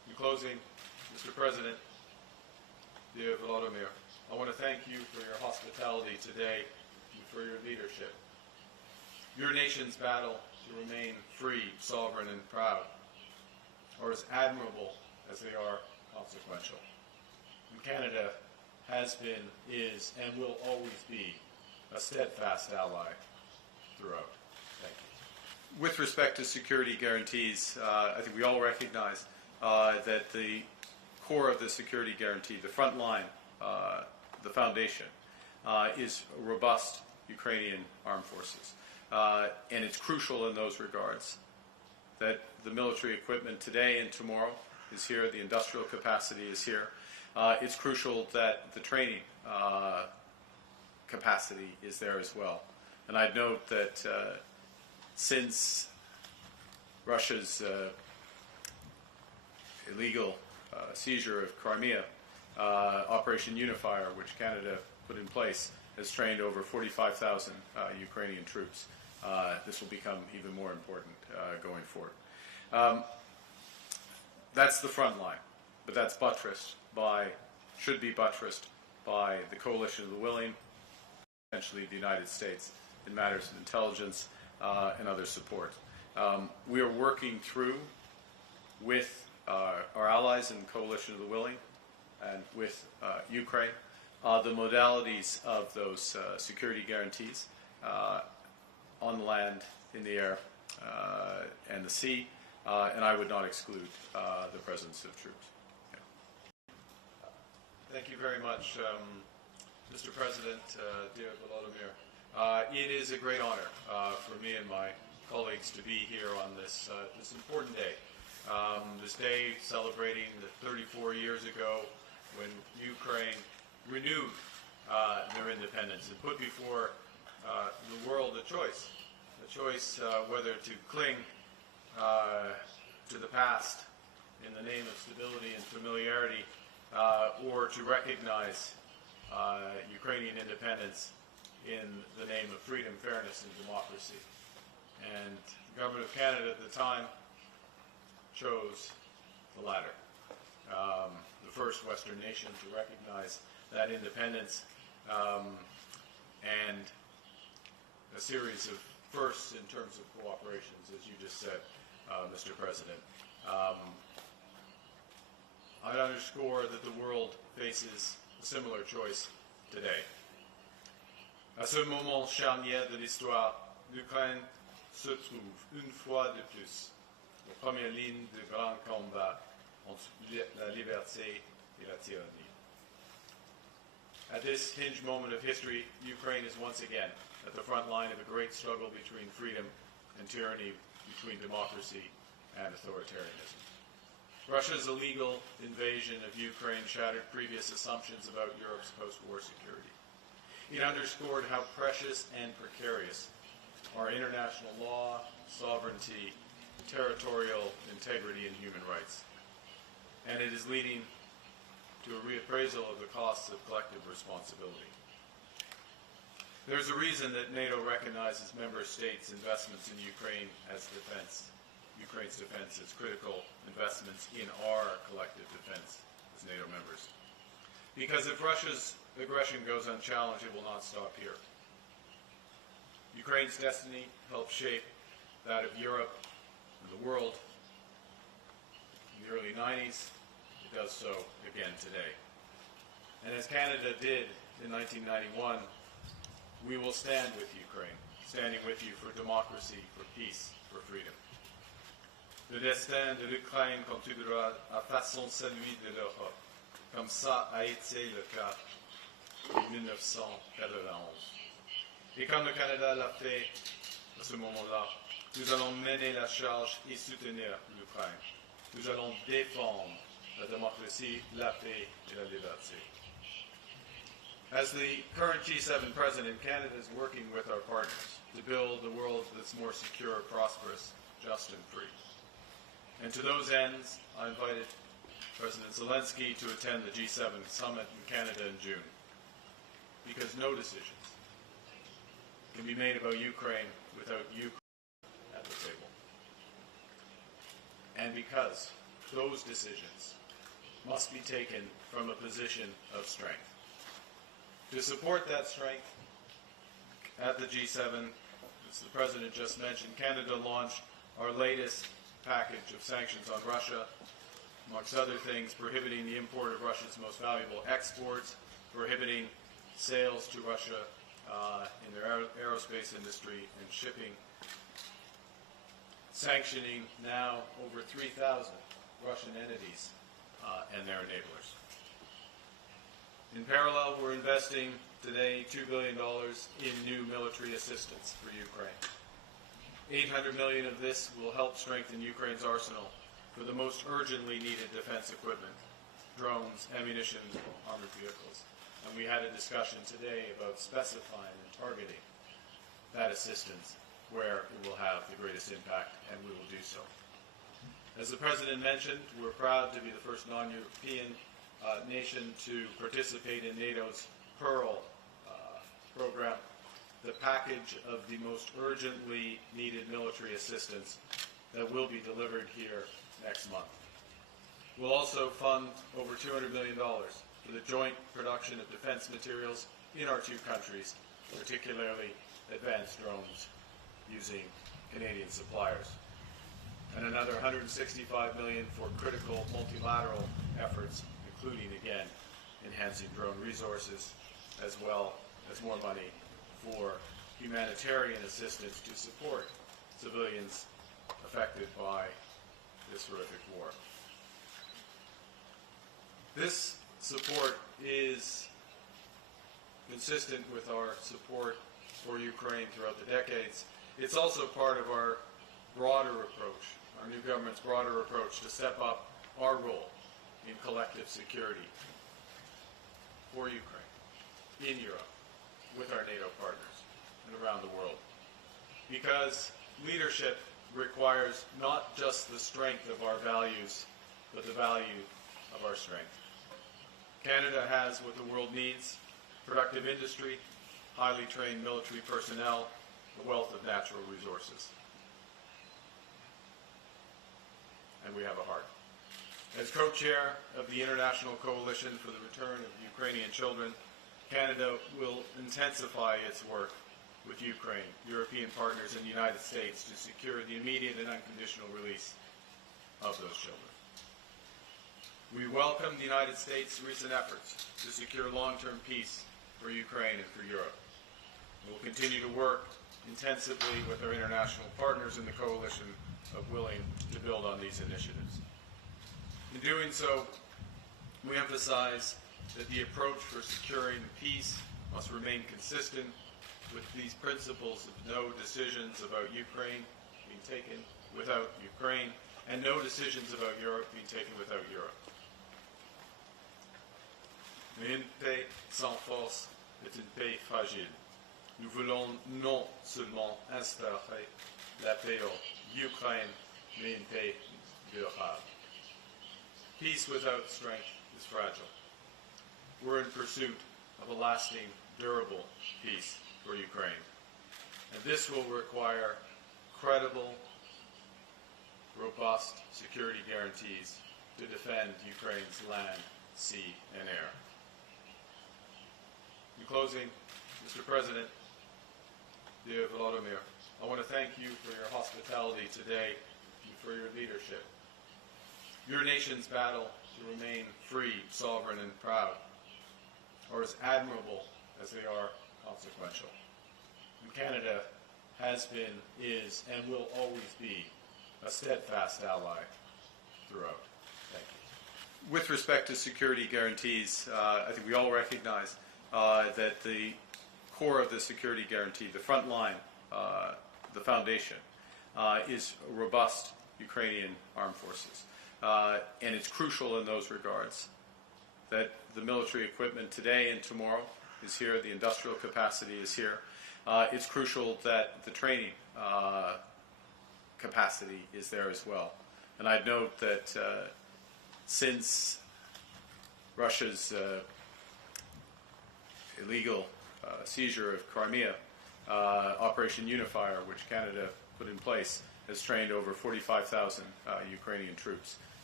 In closing, Mr. President, dear Volodymyr, I want to thank you for your hospitality today and for your leadership. Your nation's battle to remain free, sovereign, and proud are as admirable as they are consequential. And Canada has been, is, and will always be a steadfast ally throughout. Thank you. With respect to security guarantees, I think we all recognize that the core of the security guarantee, the front line, the foundation, is robust Ukrainian armed forces. And it's crucial in those regards that the military equipment today and tomorrow is here, the industrial capacity is here. It's crucial that the training capacity is there as well. And I'd note that since Russia's illegal seizure of Crimea, Operation Unifier, which Canada put in place, has trained over 45,000 Ukrainian troops. This will become even more important going forward. That's the front line, but that's buttressed by, should be buttressed by the coalition of the willing, essentially the United States, in matters of intelligence and other support. We are working through with our allies in the coalition of the willing and with Ukraine the modalities of those security guarantees on the land, in the air, and the sea, and I would not exclude the presence of troops. Yeah. Thank you very much, Mr. President, dear Volodymyr. It is a great honor for me and my colleagues to be here on this important day. This day celebrating the 34 years ago when Ukraine renewed their independence and put before the world a choice whether to cling to the past in the name of stability and familiarity, or to recognize Ukrainian independence in the name of freedom, fairness, and democracy. And the government of Canada at the time chose the latter. The first Western nation to recognize that independence, and a series of firsts in terms of cooperations, as you just said, Mr. President. I'd underscore that the world faces a similar choice today. À ce moment charnière de l'histoire, l'Ukraine se trouve une fois de plus aux premières lignes de grands combats entre la liberté et la tyrannie. At this hinge moment of history, Ukraine is once again at the front line of a great struggle between freedom and tyranny, between democracy and authoritarianism. Russia's illegal invasion of Ukraine shattered previous assumptions about Europe's post-war security. It underscored how precious and precarious are international law, sovereignty, territorial integrity, and human rights. And it is leading to a reappraisal of the costs of collective responsibility. There's a reason that NATO recognizes member states' investments in Ukraine as defense, Ukraine's defense as critical investments in our collective defense as NATO members. Because if Russia's aggression goes unchallenged, it will not stop here. Ukraine's destiny helped shape that of Europe and the world in the early 90s. It does so again today. And as Canada did in 1991, we will stand with Ukraine, standing with you for democracy, for peace, for freedom. Le destin de l'Ukraine contribuera à façon celui de l'Europe, comme ça a été le cas en 1991. Et comme le Canada l'a fait à ce moment-là, nous allons mener la charge et soutenir l'Ukraine. Nous allons défendre la démocratie, la paix et la liberté. As the current G7 president, Canada is working with our partners to build a world that's more secure, prosperous, just, and free. And to those ends, I invited President Zelensky to attend the G7 summit in Canada in June, because no decisions can be made about Ukraine without Ukraine at the table. And because those decisions must be taken from a position of strength. To support that strength, at the G7, as the President just mentioned, Canada launched our latest package of sanctions on Russia, amongst other things, prohibiting the import of Russia's most valuable exports, prohibiting sales to Russia in their aerospace industry and shipping, sanctioning now over 3,000 Russian entities and their enablers. In parallel, we're investing today $2 billion in new military assistance for Ukraine. $800 million of this will help strengthen Ukraine's arsenal for the most urgently needed defense equipment, drones, ammunition, armored vehicles. And we had a discussion today about specifying and targeting that assistance where it will have the greatest impact, and we will do so. As the President mentioned, we're proud to be the first non-European nation to participate in NATO's Pearl program, the package of the most urgently needed military assistance that will be delivered here next month. We'll also fund over $200 million for the joint production of defense materials in our two countries, particularly advanced drones using Canadian suppliers. And another $165 million for critical multilateral efforts, including, again, enhancing drone resources, as well as more money for humanitarian assistance to support civilians affected by this horrific war. This support is consistent with our support for Ukraine throughout the decades. It's also part of our broader approach, our new government's broader approach to step up our role in collective security for Ukraine, in Europe, with our NATO partners, and around the world. Because leadership requires not just the strength of our values, but the value of our strength. Canada has what the world needs: productive industry, highly trained military personnel, a wealth of natural resources. And we have a heart. As co-chair of the International Coalition for the Return of Ukrainian Children, Canada will intensify its work with Ukraine, European partners, and the United States to secure the immediate and unconditional release of those children. We welcome the United States' recent efforts to secure long-term peace for Ukraine and for Europe. We will continue to work intensively with our international partners in the coalition of willing to build on these initiatives. In doing so, we emphasize that the approach for securing peace must remain consistent with these principles of no decisions about Ukraine being taken without Ukraine, and no decisions about Europe being taken without Europe. Mais une paix sans force est une paix fragile. Nous voulons non seulement instaurer la paix en Ukraine, mais une paix durable. Peace without strength is fragile. We're in pursuit of a lasting, durable peace for Ukraine. And this will require credible, robust security guarantees to defend Ukraine's land, sea, and air. In closing, Mr. President, dear Volodymyr, I want to thank you for your hospitality today and for your leadership. Your nation's battle to remain free, sovereign, and proud are as admirable as they are consequential. And Canada has been, is, and will always be a steadfast ally throughout. Thank you. With respect to security guarantees, I think we all recognize that the core of the security guarantee, the front line, the foundation, is robust Ukrainian armed forces. And it's crucial in those regards that the military equipment today and tomorrow is here, the industrial capacity is here. It's crucial that the training capacity is there as well. And I'd note that since Russia's illegal seizure of Crimea, Operation Unifier, which Canada put in place, has trained over 45,000 Ukrainian troops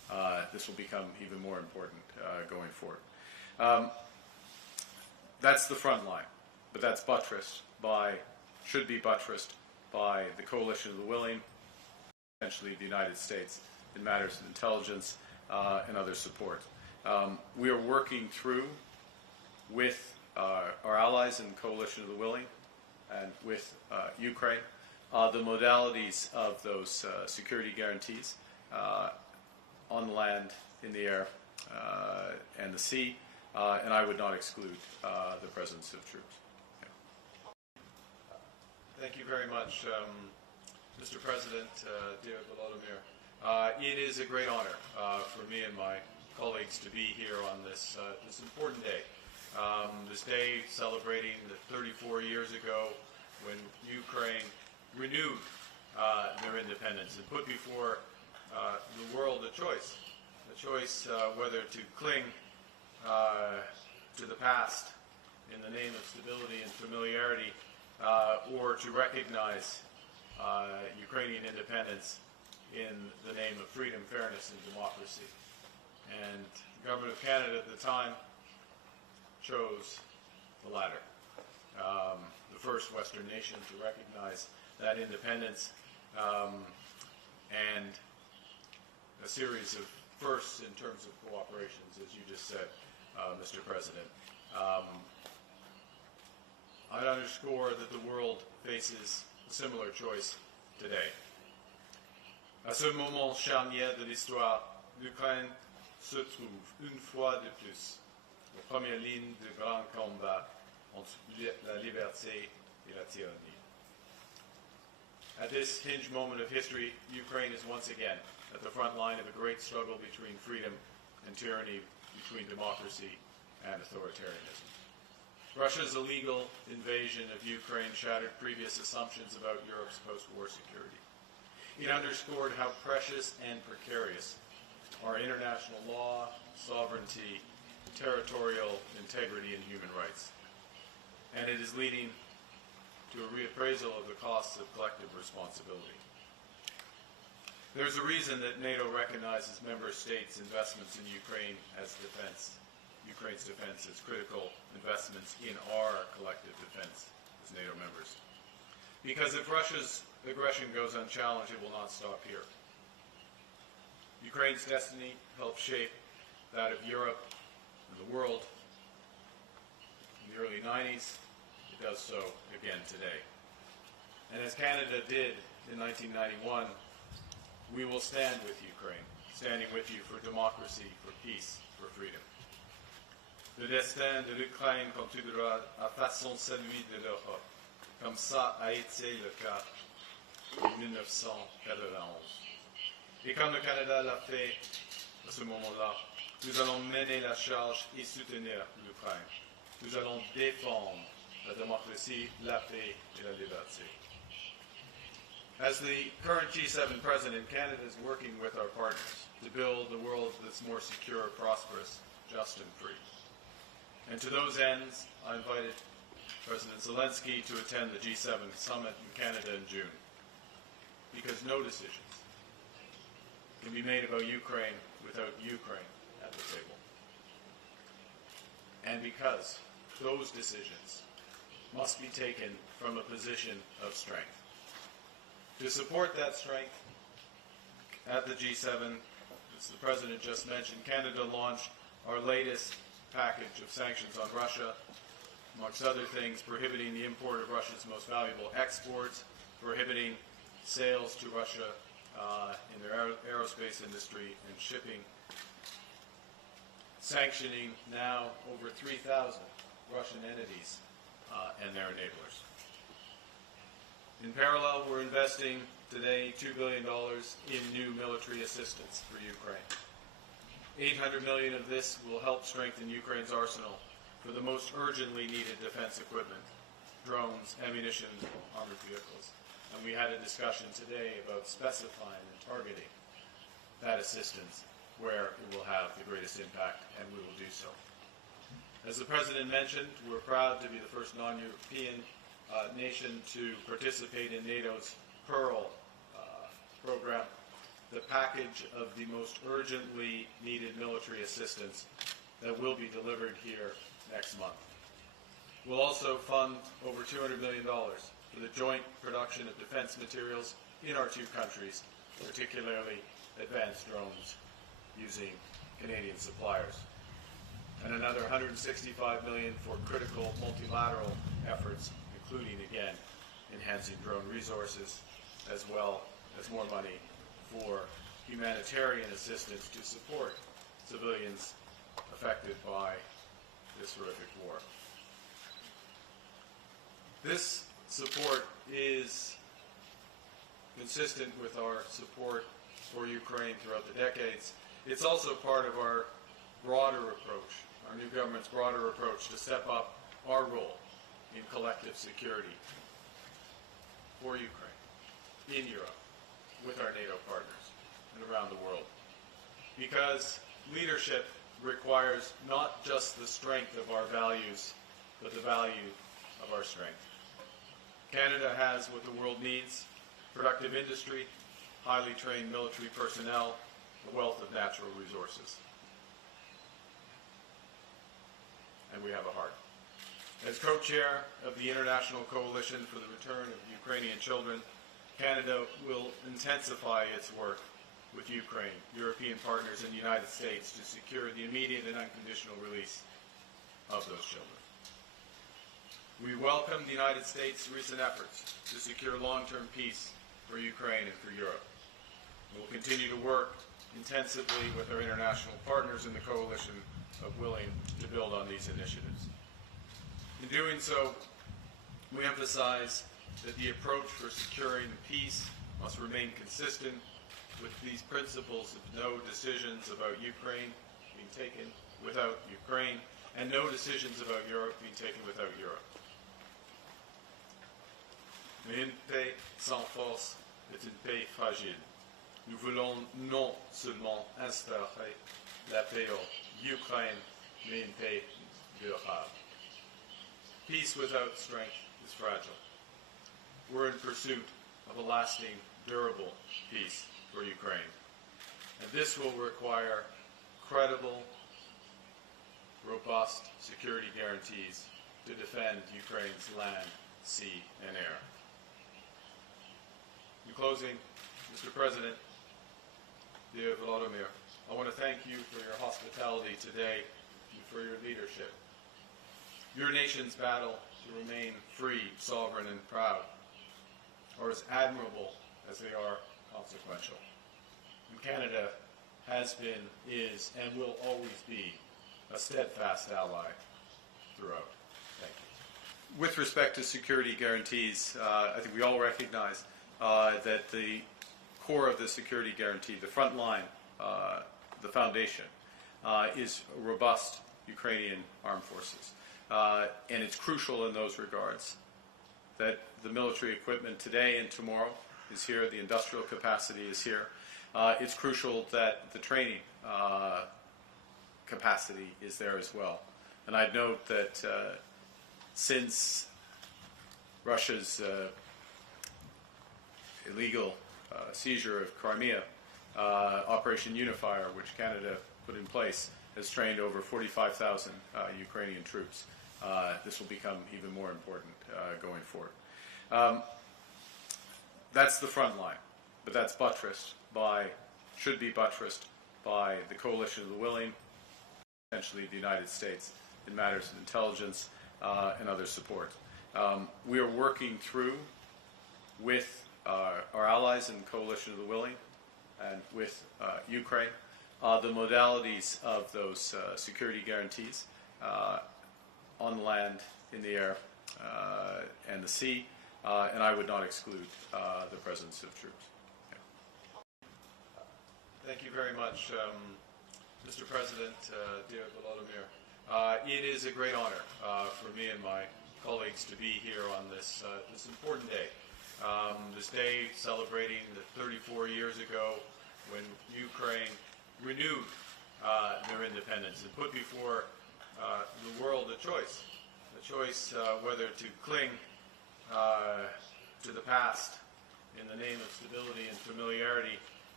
this will become even more important going forward. That's the front line, but that's should be buttressed by the coalition of the willing, essentially the United States, in matters of intelligence and other support. We are working through with our allies in the coalition of the willing and with Ukraine the modalities of those security guarantees on the land, in the air, and the sea, and I would not exclude the presence of troops. Yeah. Thank you very much, Mr. President, dear Volodymyr. It is a great honor for me and my colleagues to be here on this important day. This day celebrating the 34 years ago when Ukraine renewed their independence and put before the world a choice whether to cling to the past in the name of stability and familiarity, or to recognize Ukrainian independence in the name of freedom, fairness, and democracy. And the Government of Canada at the time chose the latter, the first Western nation to recognize that independence, and a series of firsts in terms of cooperations, as you just said, Mr. President. I'd underscore that the world faces a similar choice today. À ce moment charnière de l'histoire, l'Ukraine se trouve une fois de plus en première ligne de grand combat entre la liberté et la tyrannie. At this hinge moment of history, Ukraine is once again at the front line of a great struggle between freedom and tyranny, between democracy and authoritarianism. Russia's illegal invasion of Ukraine shattered previous assumptions about Europe's post-war security. It underscored how precious and precarious are international law, sovereignty, territorial integrity, and human rights. And it is leading to a reappraisal of the costs of collective responsibility. There's a reason that NATO recognizes member states' investments in Ukraine as Ukraine's defense as critical investments in our collective defense as NATO members. Because if Russia's aggression goes unchallenged, it will not stop here. Ukraine's destiny helped shape that of Europe and the world in the early 90s. It does so again today. And as Canada did in 1991, we will stand with Ukraine, standing with you for democracy, for peace, for freedom. Le destin de l'Ukraine continuera à façon celui de l'Europe, comme ça a été le cas en 1991. Et comme le Canada l'a fait à ce moment-là, nous allons mener la charge et soutenir l'Ukraine. Nous allons défendre la démocratie, la paix et la liberté. As the current G7 president, Canada is working with our partners to build a world that's more secure, prosperous, just and free. And to those ends, I invited President Zelensky to attend the G7 summit in Canada in June. Because no decisions can be made about Ukraine without Ukraine at the table. And because those decisions must be taken from a position of strength. To support that strength, at the G7, as the President just mentioned, Canada launched our latest package of sanctions on Russia, amongst other things, prohibiting the import of Russia's most valuable exports, prohibiting sales to Russia in their aerospace industry and shipping, sanctioning now over 3,000 Russian entities and their enablers. In parallel, we're investing today $2 billion in new military assistance for Ukraine. $800 million of this will help strengthen Ukraine's arsenal for the most urgently needed defense equipment, drones, ammunition, armored vehicles. And we had a discussion today about specifying and targeting that assistance where it will have the greatest impact, and we will do so. As the President mentioned, we're proud to be the first non-European nation to participate in NATO's Pearl program, the package of the most urgently needed military assistance that will be delivered here next month. We'll also fund over $200 million for the joint production of defense materials in our two countries, particularly advanced drones using Canadian suppliers. And another $165 million for critical multilateral efforts, including, again, enhancing drone resources, as well as more money for humanitarian assistance to support civilians affected by this horrific war. This support is consistent with our support for Ukraine throughout the decades. It's also part of our broader approach, our new government's broader approach to step up our role in collective security for Ukraine, in Europe, with our NATO partners, and around the world. Because leadership requires not just the strength of our values, but the value of our strength. Canada has what the world needs: productive industry, highly trained military personnel, a wealth of natural resources. And we have a heart. As co-chair of the International Coalition for the Return of Ukrainian Children, Canada will intensify its work with Ukraine, European partners, and the United States to secure the immediate and unconditional release of those children. We welcome the United States' recent efforts to secure long-term peace for Ukraine and for Europe. We will continue to work intensively with our international partners in the coalition of willing to build on these initiatives. In doing so, we emphasize that the approach for securing peace must remain consistent with these principles of no decisions about Ukraine being taken without Ukraine, and no decisions about Europe being taken without Europe. Mais une paix sans force est une paix fragile. Nous voulons non seulement instaurer la paix en Ukraine, mais une paix durable. Peace without strength is fragile. We're in pursuit of a lasting, durable peace for Ukraine. And this will require credible, robust security guarantees to defend Ukraine's land, sea, and air. In closing, Mr. President, dear Volodymyr, I want to thank you for your hospitality today and for your leadership. Your nation's battle to remain free, sovereign, and proud are as admirable as they are consequential. And Canada has been, is, and will always be a steadfast ally throughout. Thank you. With respect to security guarantees, I think we all recognize that the core of the security guarantee, the front line, the foundation, is robust Ukrainian armed forces. And it's crucial in those regards that the military equipment today and tomorrow is here, the industrial capacity is here. It's crucial that the training capacity is there as well. And I'd note that since Russia's illegal seizure of Crimea, Operation Unifier, which Canada put in place, has trained over 45,000 Ukrainian troops. This will become even more important going forward. That's the front line, but that's buttressed by, should be buttressed by the coalition of the willing, essentially the United States, in matters of intelligence and other support. We are working through with our allies in the coalition of the willing and with Ukraine the modalities of those security guarantees on the land, in the air, and the sea, and I would not exclude the presence of troops. Yeah. Thank you very much, Mr. President, dear Volodymyr. It is a great honor for me and my colleagues to be here on this this important day. This day celebrating the 34 years ago when Ukraine renewed their independence and put before the world a choice whether to cling to the past in the name of stability and familiarity,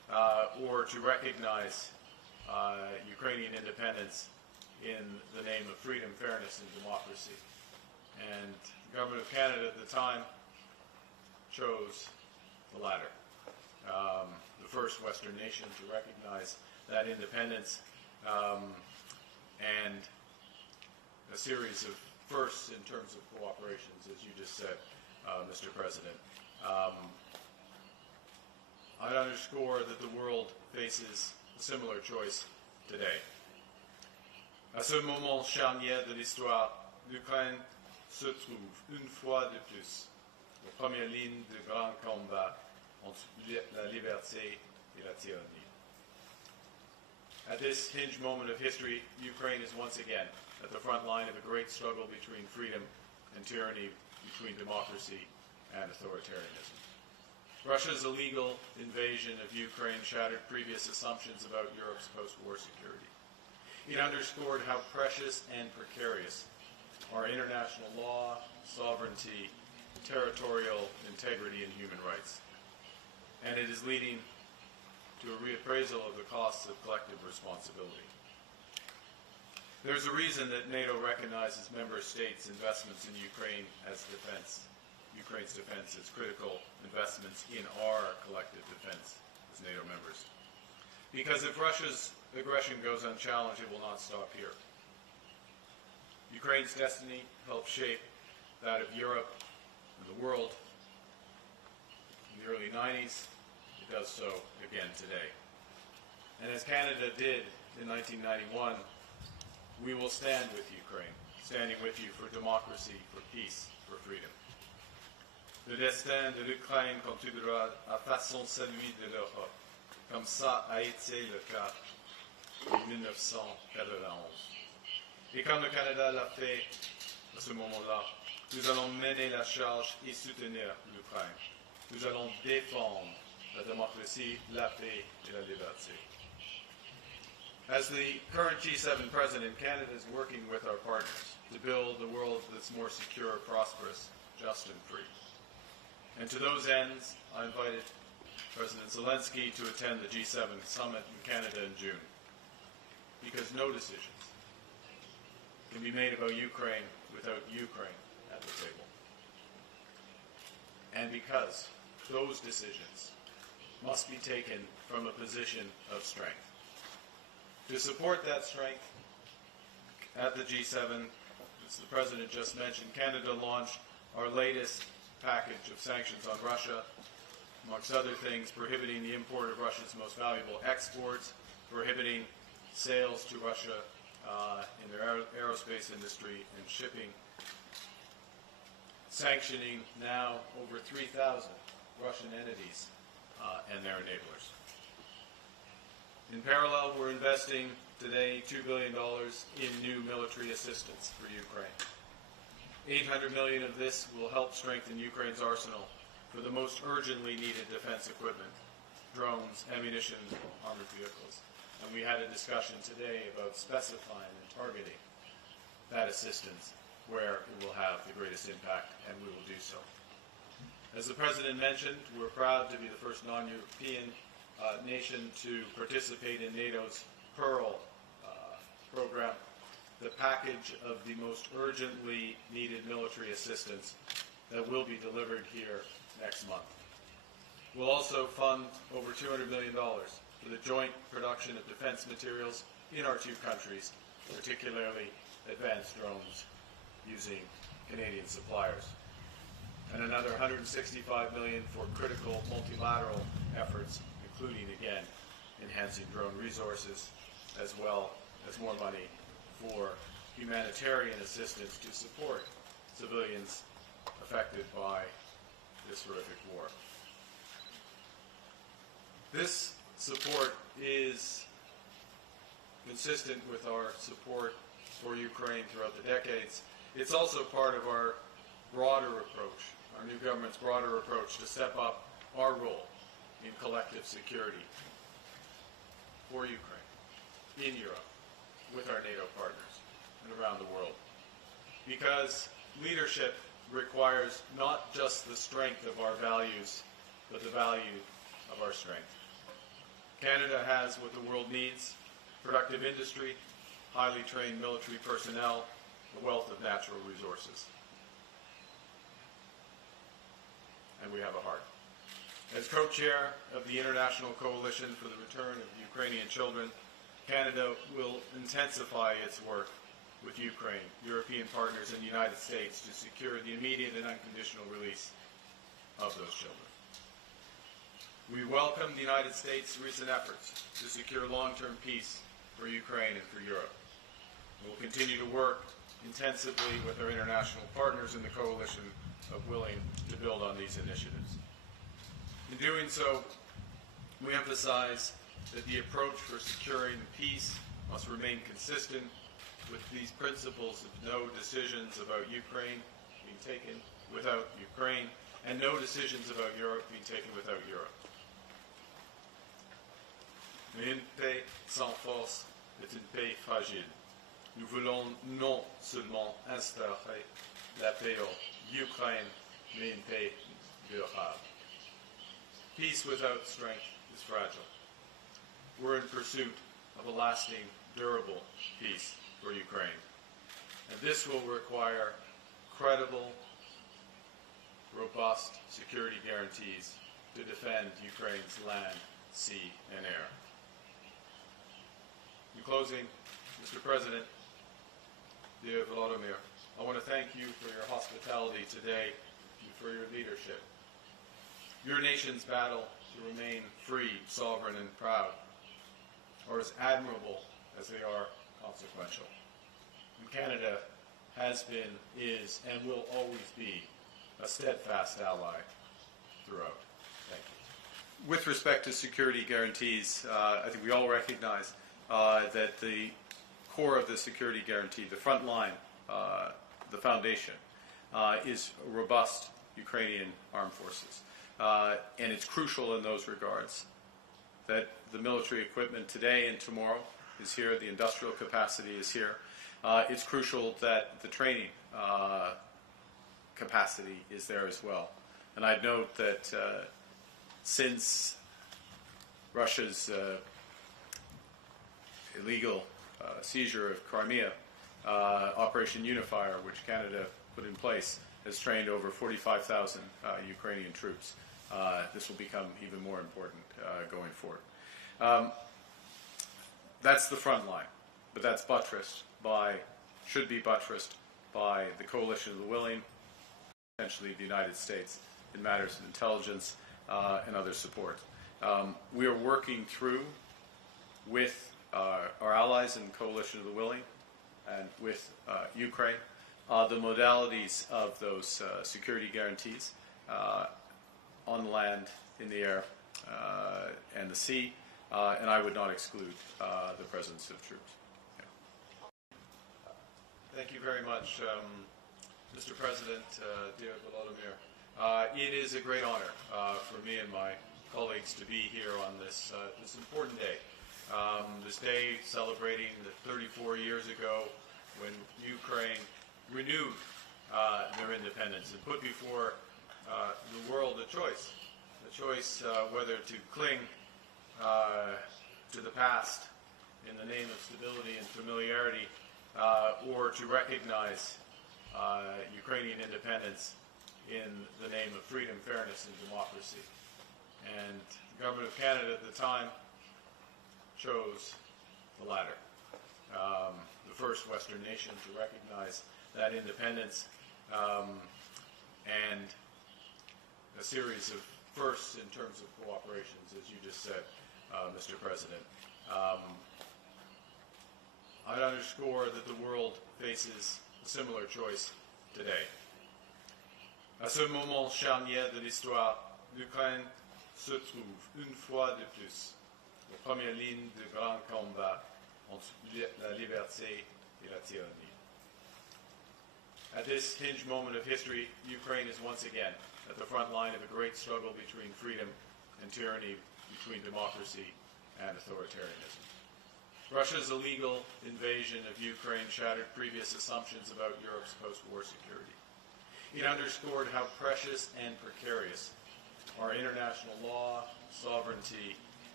or to recognize Ukrainian independence in the name of freedom, fairness, and democracy. And the government of Canada at the time chose the latter. The first Western nation to recognize that independence, and a series of firsts in terms of cooperations, as you just said, Mr. President. I'd underscore that the world faces a similar choice today. À ce moment charnière de l'histoire, l'Ukraine se trouve une fois de plus aux premières lignes de grands combats entre la liberté et la tyrannie. At this hinge moment of history, Ukraine is once again at the front line of a great struggle between freedom and tyranny, between democracy and authoritarianism. Russia's illegal invasion of Ukraine shattered previous assumptions about Europe's post-war security. It underscored how precious and precarious are international law, sovereignty, territorial integrity, and human rights. And it is leading to a reappraisal of the costs of collective responsibility. There's a reason that NATO recognizes member states' investments in Ukraine as defense. Ukraine's defense as critical investments in our collective defense as NATO members. Because if Russia's aggression goes unchallenged, it will not stop here. Ukraine's destiny helped shape that of Europe and the world in the early 90s. It does so again today. And as Canada did in 1991, we will stand with Ukraine, standing with you for democracy, for peace, for freedom. Le destin de l'Ukraine contribuera à façon celui de l'Europe, comme ça a été le cas en 1991. Et comme le Canada l'a fait à ce moment-là, nous allons mener la charge et soutenir l'Ukraine. Nous allons défendre la démocratie, la paix et la liberté. As the current G7 president, Canada is working with our partners to build a world that's more secure, prosperous, just, and free. And to those ends, I invited President Zelensky to attend the G7 summit in Canada in June, because no decisions can be made about Ukraine without Ukraine at the table. And because those decisions must be taken from a position of strength. To support that strength, at the G7, as the President just mentioned, Canada launched our latest package of sanctions on Russia, amongst other things, prohibiting the import of Russia's most valuable exports, prohibiting sales to Russia in their aerospace industry and shipping, sanctioning now over 3,000 Russian entities and their enablers. In parallel, we're investing today $2 billion in new military assistance for Ukraine. $800 million of this will help strengthen Ukraine's arsenal for the most urgently needed defense equipment, drones, ammunition, armored vehicles. And we had a discussion today about specifying and targeting that assistance where it will have the greatest impact, and we will do so. As the President mentioned, we're proud to be the first non-European nation to participate in NATO's Pearl program, the package of the most urgently needed military assistance that will be delivered here next month. We'll also fund over $200 million for the joint production of defense materials in our two countries, particularly advanced drones using Canadian suppliers. And another $165 million for critical multilateral efforts, including, again, enhancing drone resources, as well as more money for humanitarian assistance to support civilians affected by this horrific war. This support is consistent with our support for Ukraine throughout the decades. It's also part of our broader approach, our new government's broader approach to step up our role in collective security for Ukraine, in Europe, with our NATO partners, and around the world. Because leadership requires not just the strength of our values, but the value of our strength. Canada has what the world needs: productive industry, highly trained military personnel, a wealth of natural resources. And we have a heart. As co-chair of the International Coalition for the Return of Ukrainian Children, Canada will intensify its work with Ukraine, European partners, and the United States to secure the immediate and unconditional release of those children. We welcome the United States' recent efforts to secure long-term peace for Ukraine and for Europe. We will continue to work intensively with our international partners in the coalition of willing to build on these initiatives. In doing so, we emphasize that the approach for securing peace must remain consistent with these principles of no decisions about Ukraine being taken without Ukraine, and no decisions about Europe being taken without Europe. Mais une paix sans force est une paix fragile. Nous voulons non seulement instaurer la paix en Ukraine, mais une paix durable. Peace without strength is fragile. We're in pursuit of a lasting, durable peace for Ukraine. And this will require credible, robust security guarantees to defend Ukraine's land, sea, and air. In closing, Mr. President, dear Volodymyr, I want to thank you for your hospitality today and for your leadership. Your nation's battle to remain free, sovereign, and proud are as admirable as they are consequential. And Canada has been, is, and will always be a steadfast ally throughout. Thank you. With respect to security guarantees, I think we all recognize that the core of the security guarantee, the front line, the foundation, is robust Ukrainian armed forces. And it's crucial in those regards that the military equipment today and tomorrow is here, the industrial capacity is here. It's crucial that the training capacity is there as well. And I'd note that since Russia's illegal seizure of Crimea, Operation Unifier, which Canada put in place, has trained over 45,000 Ukrainian troops. This will become even more important going forward. That's the front line, but that's buttressed by, should be buttressed by the coalition of the willing, potentially the United States, in matters of intelligence and other support. We are working through with our allies in the coalition of the willing and with Ukraine the modalities of those security guarantees on the land, in the air, and the sea, and I would not exclude the presence of troops. Yeah. Thank you very much, Mr. President, dear Volodymyr. It is a great honor for me and my colleagues to be here on this important day. This day celebrating the 34 years ago when Ukraine renewed their independence and put before the world a choice whether to cling to the past in the name of stability and familiarity, or to recognize Ukrainian independence in the name of freedom, fairness, and democracy. And the Government of Canada at the time chose the latter, the first Western nation to recognize that independence, and a series of firsts in terms of cooperations, as you just said, Mr. President. I'd underscore that the world faces a similar choice today. À ce moment charnière de l'histoire, l'Ukraine se trouve une fois de plus aux premières lignes de grands combats entre la liberté et la tyrannie. At this hinge moment of history, Ukraine is once again at the front line of a great struggle between freedom and tyranny, between democracy and authoritarianism. Russia's illegal invasion of Ukraine shattered previous assumptions about Europe's post-war security. It underscored how precious and precarious our international law, sovereignty,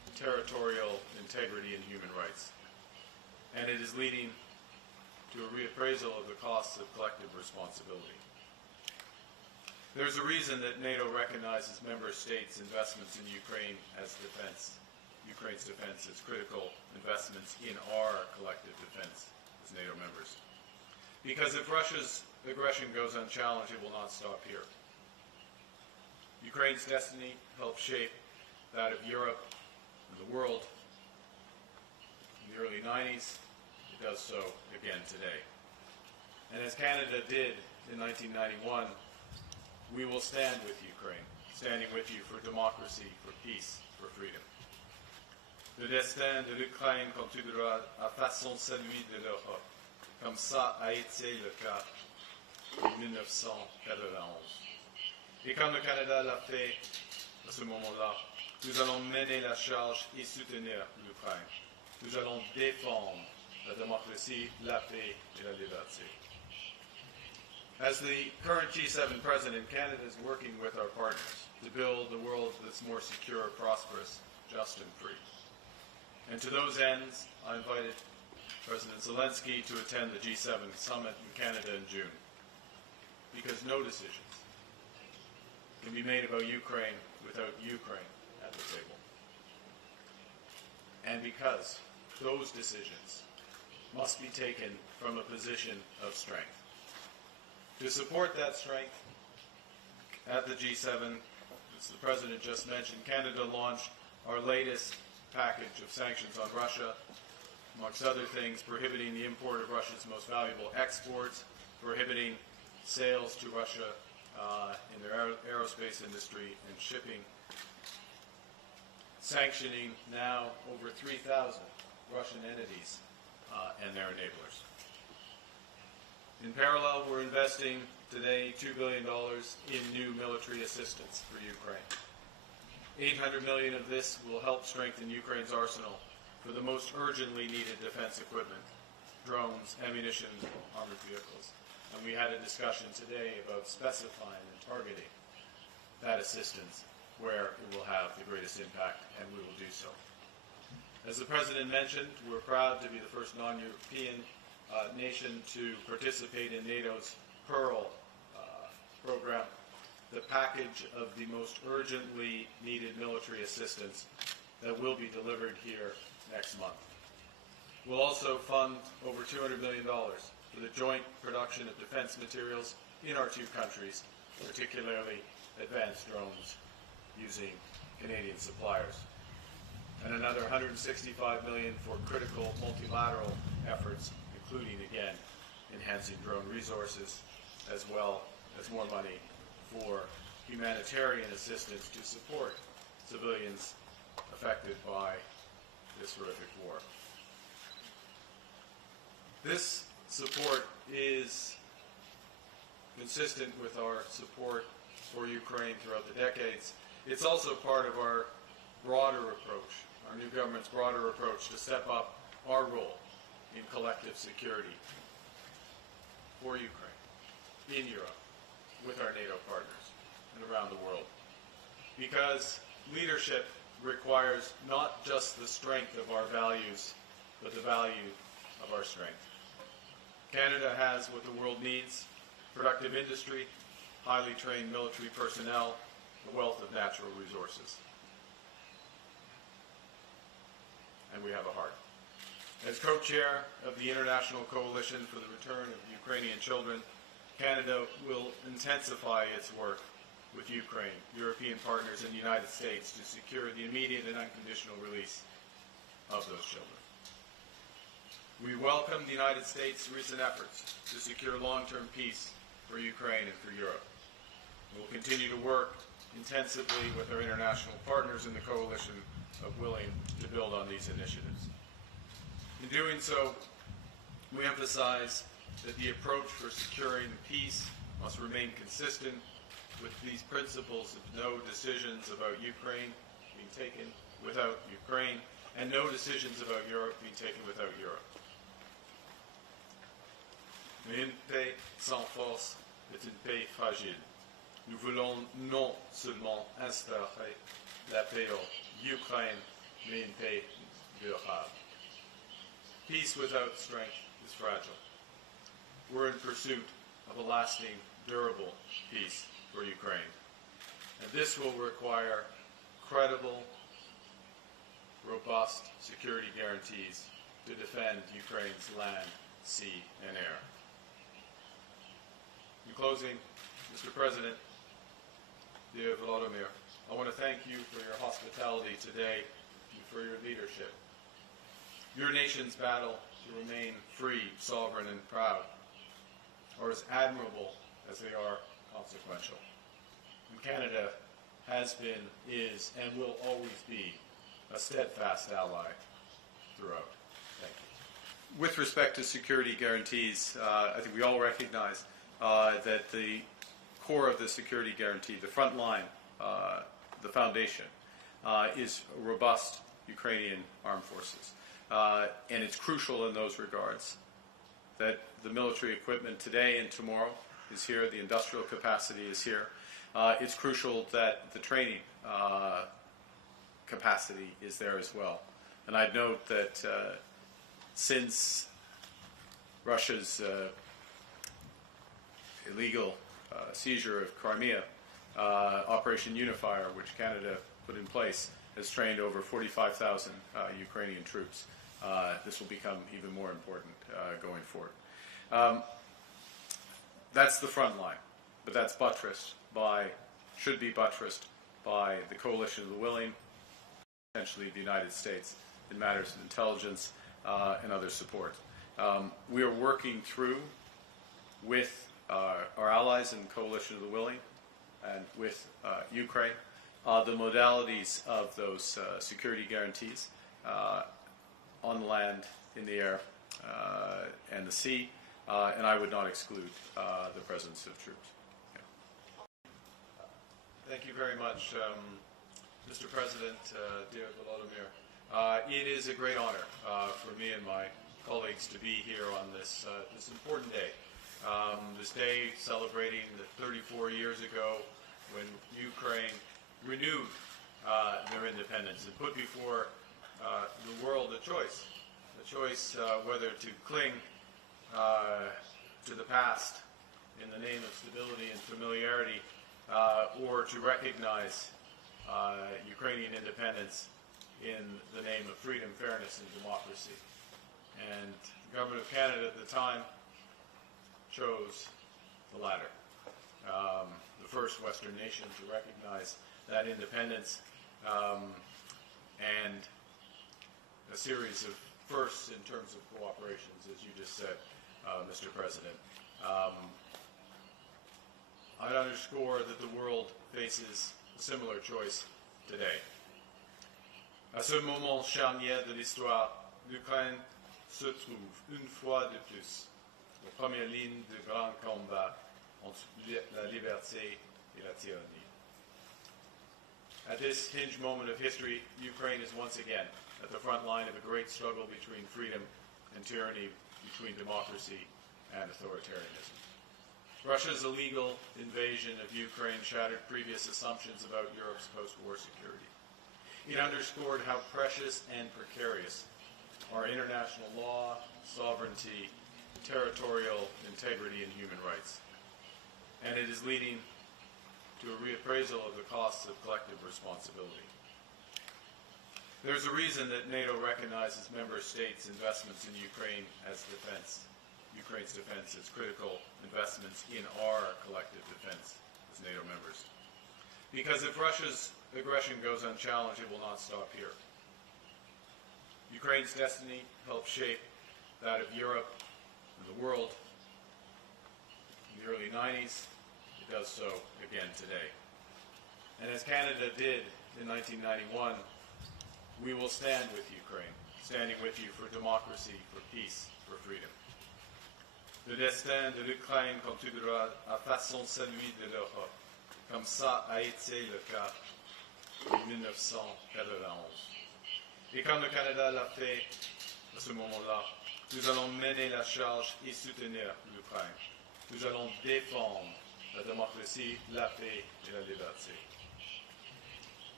territorial integrity and human rights. And it is leading to a reappraisal of the costs of collective responsibility. There's a reason that NATO recognizes member states' investments in Ukraine as defense. Ukraine's defense as critical investments in our collective defense as NATO members. Because if Russia's aggression goes unchallenged, it will not stop here. Ukraine's destiny helped shape that of Europe and the world in the early 90s. It does so again today. And as Canada did in 1991, we will stand with Ukraine, standing with you for democracy, for peace, for freedom. Le destin de l'Ukraine continuera à façon celui de l'Europe, comme ça a été le cas en 1991. Et comme le Canada l'a fait à ce moment-là, nous allons mener la charge et soutenir l'Ukraine. Nous allons défendre la démocratie, la paix et la liberté. As the current G7 president, Canada is working with our partners to build a world that's more secure, prosperous, just and free. And to those ends, I invited President Zelensky to attend the G7 summit in Canada in June. Because no decisions can be made about Ukraine without Ukraine at the table. And because those decisions must be taken from a position of strength. To support that strength, at the G7, as the President just mentioned, Canada launched our latest package of sanctions on Russia, amongst other things, prohibiting the import of Russia's most valuable exports, prohibiting sales to Russia in their aerospace industry and shipping, sanctioning now over 3,000 Russian entities and their enablers. In parallel, we're investing today $2 billion in new military assistance for Ukraine. $800 million of this will help strengthen Ukraine's arsenal for the most urgently needed defense equipment, drones, ammunition, armored vehicles. And we had a discussion today about specifying and targeting that assistance where it will have the greatest impact, and we will do so. As the President mentioned, we're proud to be the first non-European nation to participate in NATO's Pearl program, the package of the most urgently needed military assistance that will be delivered here next month. We'll also fund over $200 million for the joint production of defense materials in our two countries, particularly advanced drones using Canadian suppliers. And another $165 million for critical multilateral efforts, including, again, enhancing drone resources, as well as more money for humanitarian assistance to support civilians affected by this horrific war. This support is consistent with our support for Ukraine throughout the decades. It's also part of our broader approach, our new government's broader approach to step up our role in collective security for Ukraine, in Europe, with our NATO partners, and around the world. Because leadership requires not just the strength of our values, but the value of our strength. Canada has what the world needs: productive industry, highly trained military personnel, a wealth of natural resources. And we have a heart. As co-chair of the International Coalition for the Return of Ukrainian Children, Canada will intensify its work with Ukraine, European partners, and the United States to secure the immediate and unconditional release of those children. We welcome the United States' recent efforts to secure long-term peace for Ukraine and for Europe. We will continue to work intensively with our international partners in the coalition of willing to build on these initiatives. In doing so, we emphasize that the approach for securing peace must remain consistent with these principles of no decisions about Ukraine being taken without Ukraine, and no decisions about Europe being taken without Europe. Mais une paix sans force est une paix fragile. Nous voulons non seulement instaurer la paix en Ukraine, mais une paix durable. Peace without strength is fragile. We're in pursuit of a lasting, durable peace for Ukraine. And this will require credible, robust security guarantees to defend Ukraine's land, sea, and air. In closing, Mr. President, dear Volodymyr, I want to thank you for your hospitality today and for your leadership. Your nation's battle to remain free, sovereign, and proud are as admirable as they are consequential. And Canada has been, is, and will always be a steadfast ally throughout. Thank you. With respect to security guarantees, I think we all recognize that the core of the security guarantee, the front line, the foundation, is robust Ukrainian armed forces. And it's crucial in those regards that the military equipment today and tomorrow is here, the industrial capacity is here. It's crucial that the training capacity is there as well. And I'd note that since Russia's illegal seizure of Crimea, Operation Unifier, which Canada put in place, has trained over 45,000 Ukrainian troops. This will become even more important going forward. That's the front line, but that's buttressed by, should be buttressed by the coalition of the willing, potentially the United States, in matters of intelligence and other support. We are working through with our allies in the coalition of the willing and with Ukraine the modalities of those security guarantees on the land, in the air, and the sea, and I would not exclude the presence of troops. Yeah. Thank you very much, Mr. President, dear Volodymyr. It is a great honor for me and my colleagues to be here on this important day. This day celebrating the 34 years ago when Ukraine renewed their independence and put before the world a choice whether to cling to the past in the name of stability and familiarity, or to recognize Ukrainian independence in the name of freedom, fairness, and democracy. And the Government of Canada at the time chose the latter, the first Western nation to recognize that independence, and a series of firsts in terms of cooperations, as you just said, Mr. President. I'd underscore that the world faces a similar choice today. À ce moment charnière de l'histoire, l'Ukraine se trouve une fois de plus en première ligne de grands combats entre la liberté et la tyrannie. At this hinge moment of history, Ukraine is once again at the front line of a great struggle between freedom and tyranny, between democracy and authoritarianism. Russia's illegal invasion of Ukraine shattered previous assumptions about Europe's post-war security. It underscored how precious and precarious are international law, sovereignty, territorial integrity, and human rights. And it is leading to a reappraisal of the costs of collective responsibility. There's a reason that NATO recognizes member states' investments in Ukraine as defense. Ukraine's defense as critical investments in our collective defense as NATO members. Because if Russia's aggression goes unchallenged, it will not stop here. Ukraine's destiny helped shape that of Europe and the world in the early 90s. It does so again today. And as Canada did in 1991, we will stand with Ukraine, standing with you for democracy, for peace, for freedom. Le destin de l'Ukraine continuera à façon celui de l'Europe, comme ça a été le cas en 1991. Et comme le Canada l'a fait à ce moment-là, nous allons mener la charge et soutenir l'Ukraine. Nous allons défendre la démocratie, la paix et la liberté.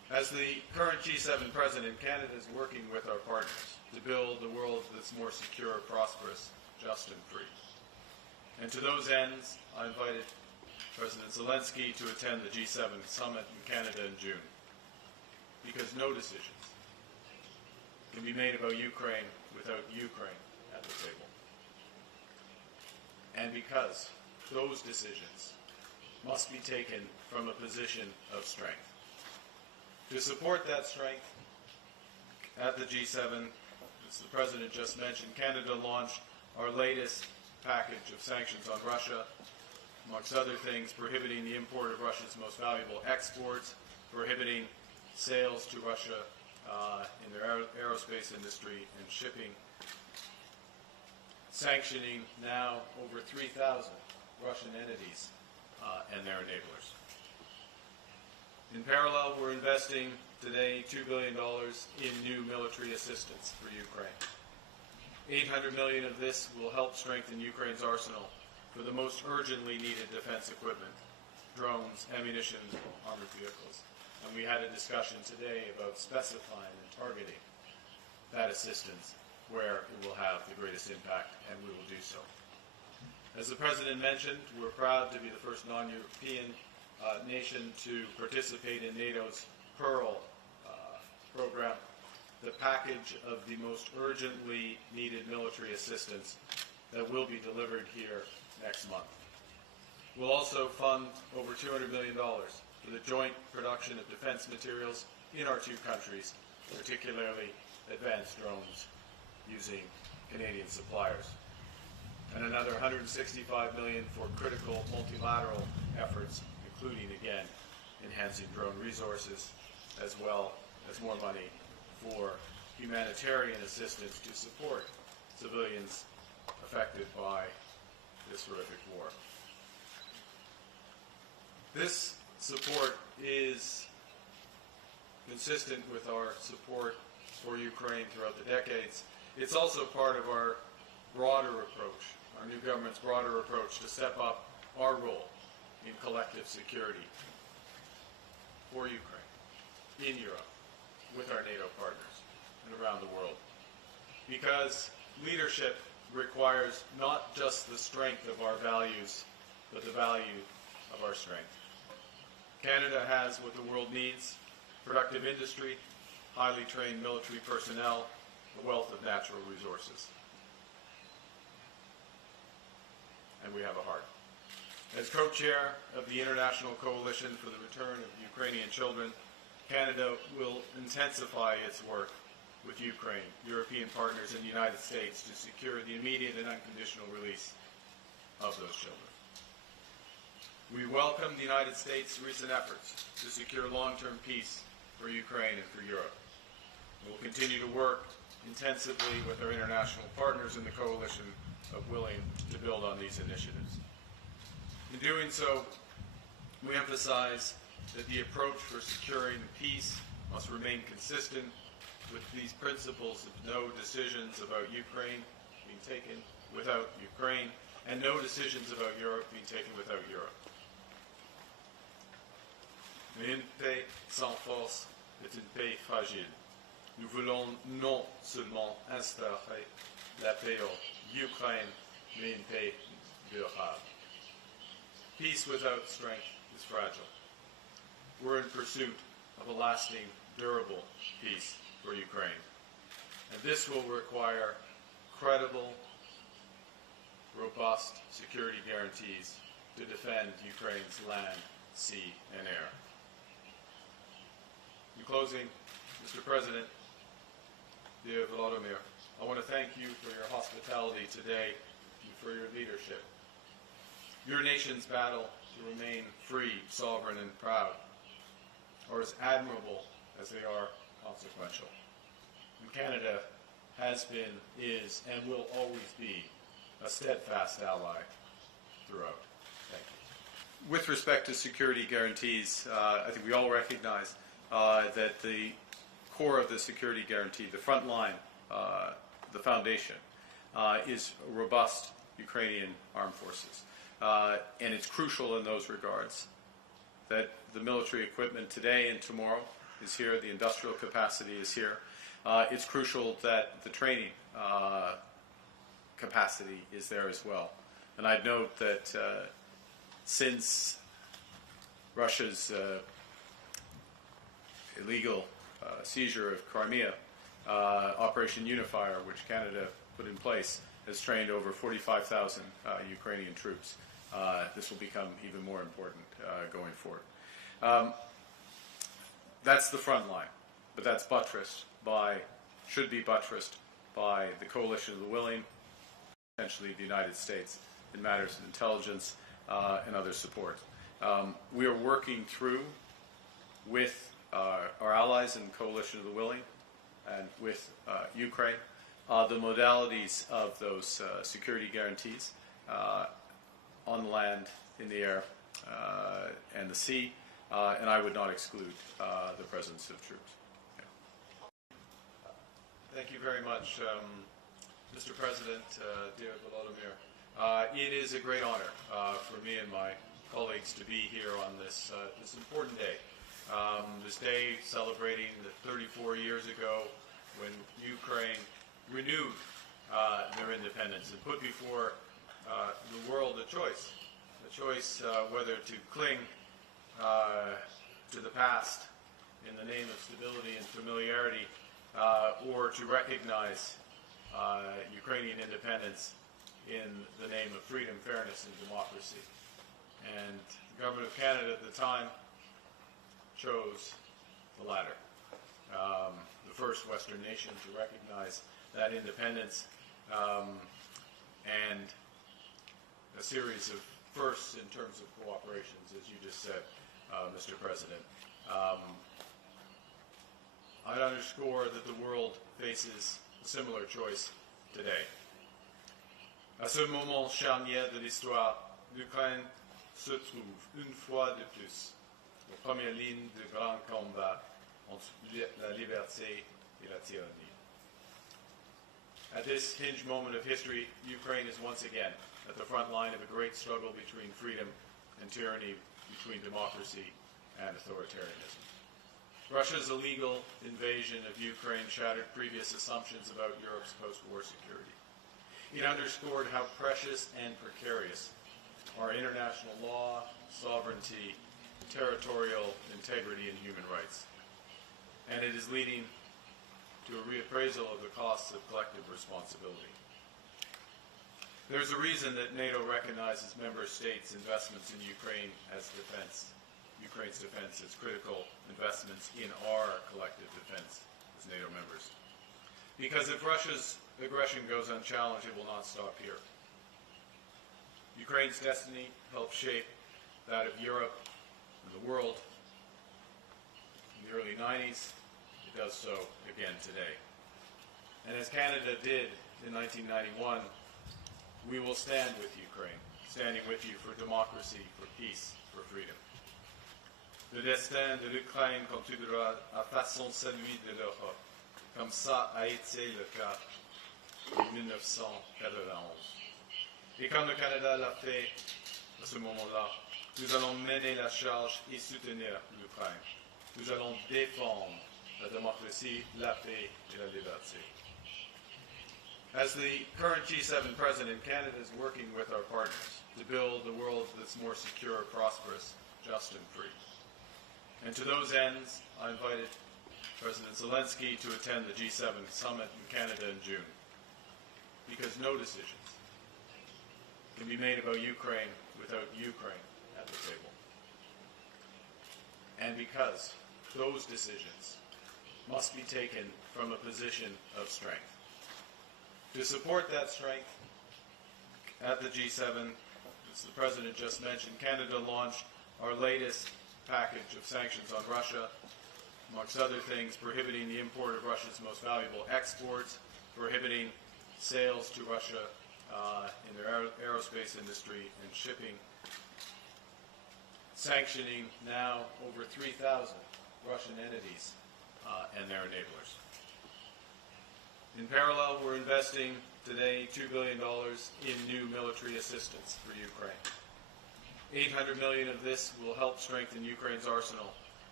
As the current G7 president, Canada is working with our partners to build a world that's more secure, prosperous, just and free. And to those ends, I invited President Zelensky to attend the G7 summit in Canada in June. Because no decisions can be made about Ukraine without Ukraine at the table. And because those decisions must be taken from a position of strength. To support that strength, at the G7, as the President just mentioned, Canada launched our latest package of sanctions on Russia, amongst other things, prohibiting the import of Russia's most valuable exports, prohibiting sales to Russia in their aerospace industry and shipping, sanctioning now over 3,000 Russian entities and their enablers. In parallel, we're investing today $2 billion in new military assistance for Ukraine. $800 million of this will help strengthen Ukraine's arsenal for the most urgently needed defense equipment, drones, ammunition, armored vehicles. And we had a discussion today about specifying and targeting that assistance where it will have the greatest impact, and we will do so. As the President mentioned, we're proud to be the first non-European nation to participate in NATO's Pearl program, the package of the most urgently needed military assistance that will be delivered here next month. We'll also fund over $200 million for the joint production of defense materials in our two countries, particularly advanced drones using Canadian suppliers. And another $165 million for critical multilateral efforts, including, again, enhancing drone resources, as well as more money for humanitarian assistance to support civilians affected by this horrific war. This support is consistent with our support for Ukraine throughout the decades. It's also part of our broader approach, our new government's broader approach to step up our role in collective security for Ukraine, in Europe, with our NATO partners, and around the world. Because leadership requires not just the strength of our values, but the value of our strength. Canada has what the world needs: productive industry, highly trained military personnel, a wealth of natural resources. And we have a heart. As co-chair of the International Coalition for the Return of Ukrainian Children, Canada will intensify its work with Ukraine, European partners, and the United States to secure the immediate and unconditional release of those children. We welcome the United States' recent efforts to secure long-term peace for Ukraine and for Europe. We will continue to work intensively with our international partners in the coalition of willing to build on these initiatives. In doing so, we emphasize that the approach for securing peace must remain consistent with these principles of no decisions about Ukraine being taken without Ukraine, and no decisions about Europe being taken without Europe. Mais une paix sans force est une paix fragile. Nous voulons non seulement instaurer la paix en Ukraine, mais une paix durable. Peace without strength is fragile. We're in pursuit of a lasting, durable peace for Ukraine. And this will require credible, robust security guarantees to defend Ukraine's land, sea, and air. In closing, Mr. President, dear Volodymyr, I want to thank you for your hospitality today and for your leadership. Your nation's battle to remain free, sovereign, and proud are as admirable as they are consequential. And Canada has been, is, and will always be a steadfast ally throughout. Thank you. With respect to security guarantees, I think we all recognize that the core of the security guarantee, the front line, the foundation, is robust Ukrainian armed forces. And it's crucial in those regards that the military equipment today and tomorrow is here, the industrial capacity is here. It's crucial that the training capacity is there as well. And I'd note that since Russia's illegal seizure of Crimea, Operation Unifier, which Canada put in place, has trained over 45,000 Ukrainian troops. This will become even more important going forward. That's the front line, but that's buttressed by, should be buttressed by the coalition of the willing, essentially the United States, in matters of intelligence and other support. We are working through with our allies in the coalition of the willing and with Ukraine the modalities of those security guarantees on the land, in the air, and the sea, and I would not exclude the presence of troops. Yeah. Thank you very much, Mr. President, dear Volodymyr. It is a great honor for me and my colleagues to be here on this important day. This day celebrating the 34 years ago when Ukraine renewed their independence and put before the world a choice whether to cling to the past in the name of stability and familiarity, or to recognize Ukrainian independence in the name of freedom, fairness, and democracy. And the government of Canada at the time chose the latter. The first Western nation to recognize that independence, and a series of firsts in terms of cooperations, as you just said, Mr. President. I'd underscore that the world faces a similar choice today. À ce moment charnière de l'histoire, l'Ukraine se trouve une fois de plus aux premières lignes de grands combats entre la liberté et la tyrannie. At this hinge moment of history, Ukraine is once again at the front line of a great struggle between freedom and tyranny, between democracy and authoritarianism. Russia's illegal invasion of Ukraine shattered previous assumptions about Europe's post-war security. It underscored how precious and precarious are international law, sovereignty, territorial integrity, and human rights. And it is leading to a reappraisal of the costs of collective responsibility. There's a reason that NATO recognizes member states' investments in Ukraine as defense. Ukraine's defense as critical investments in our collective defense as NATO members. Because if Russia's aggression goes unchallenged, it will not stop here. Ukraine's destiny helped shape that of Europe and the world in the early 90s. It does so again today. And as Canada did in 1991, we will stand with Ukraine, standing with you for democracy, for peace, for freedom. Le destin de l'Ukraine continuera à façon celui de l'Europe, comme ça a été le cas en 1991. Et comme le Canada l'a fait à ce moment-là, nous allons mener la charge et soutenir l'Ukraine. Nous allons défendre la démocratie, la paix et la liberté. As the current G7 president, Canada is working with our partners to build a world that's more secure, prosperous, just, and free. And to those ends, I invited President Zelensky to attend the G7 summit in Canada in June, because no decisions can be made about Ukraine without Ukraine at the table. And because those decisions must be taken from a position of strength. To support that strength, at the G7, as the President just mentioned, Canada launched our latest package of sanctions on Russia, amongst other things, prohibiting the import of Russia's most valuable exports, prohibiting sales to Russia in their aerospace industry and shipping, sanctioning now over 3,000 Russian entities and their enablers. In parallel, we're investing today $2 billion in new military assistance for Ukraine. $800 million of this will help strengthen Ukraine's arsenal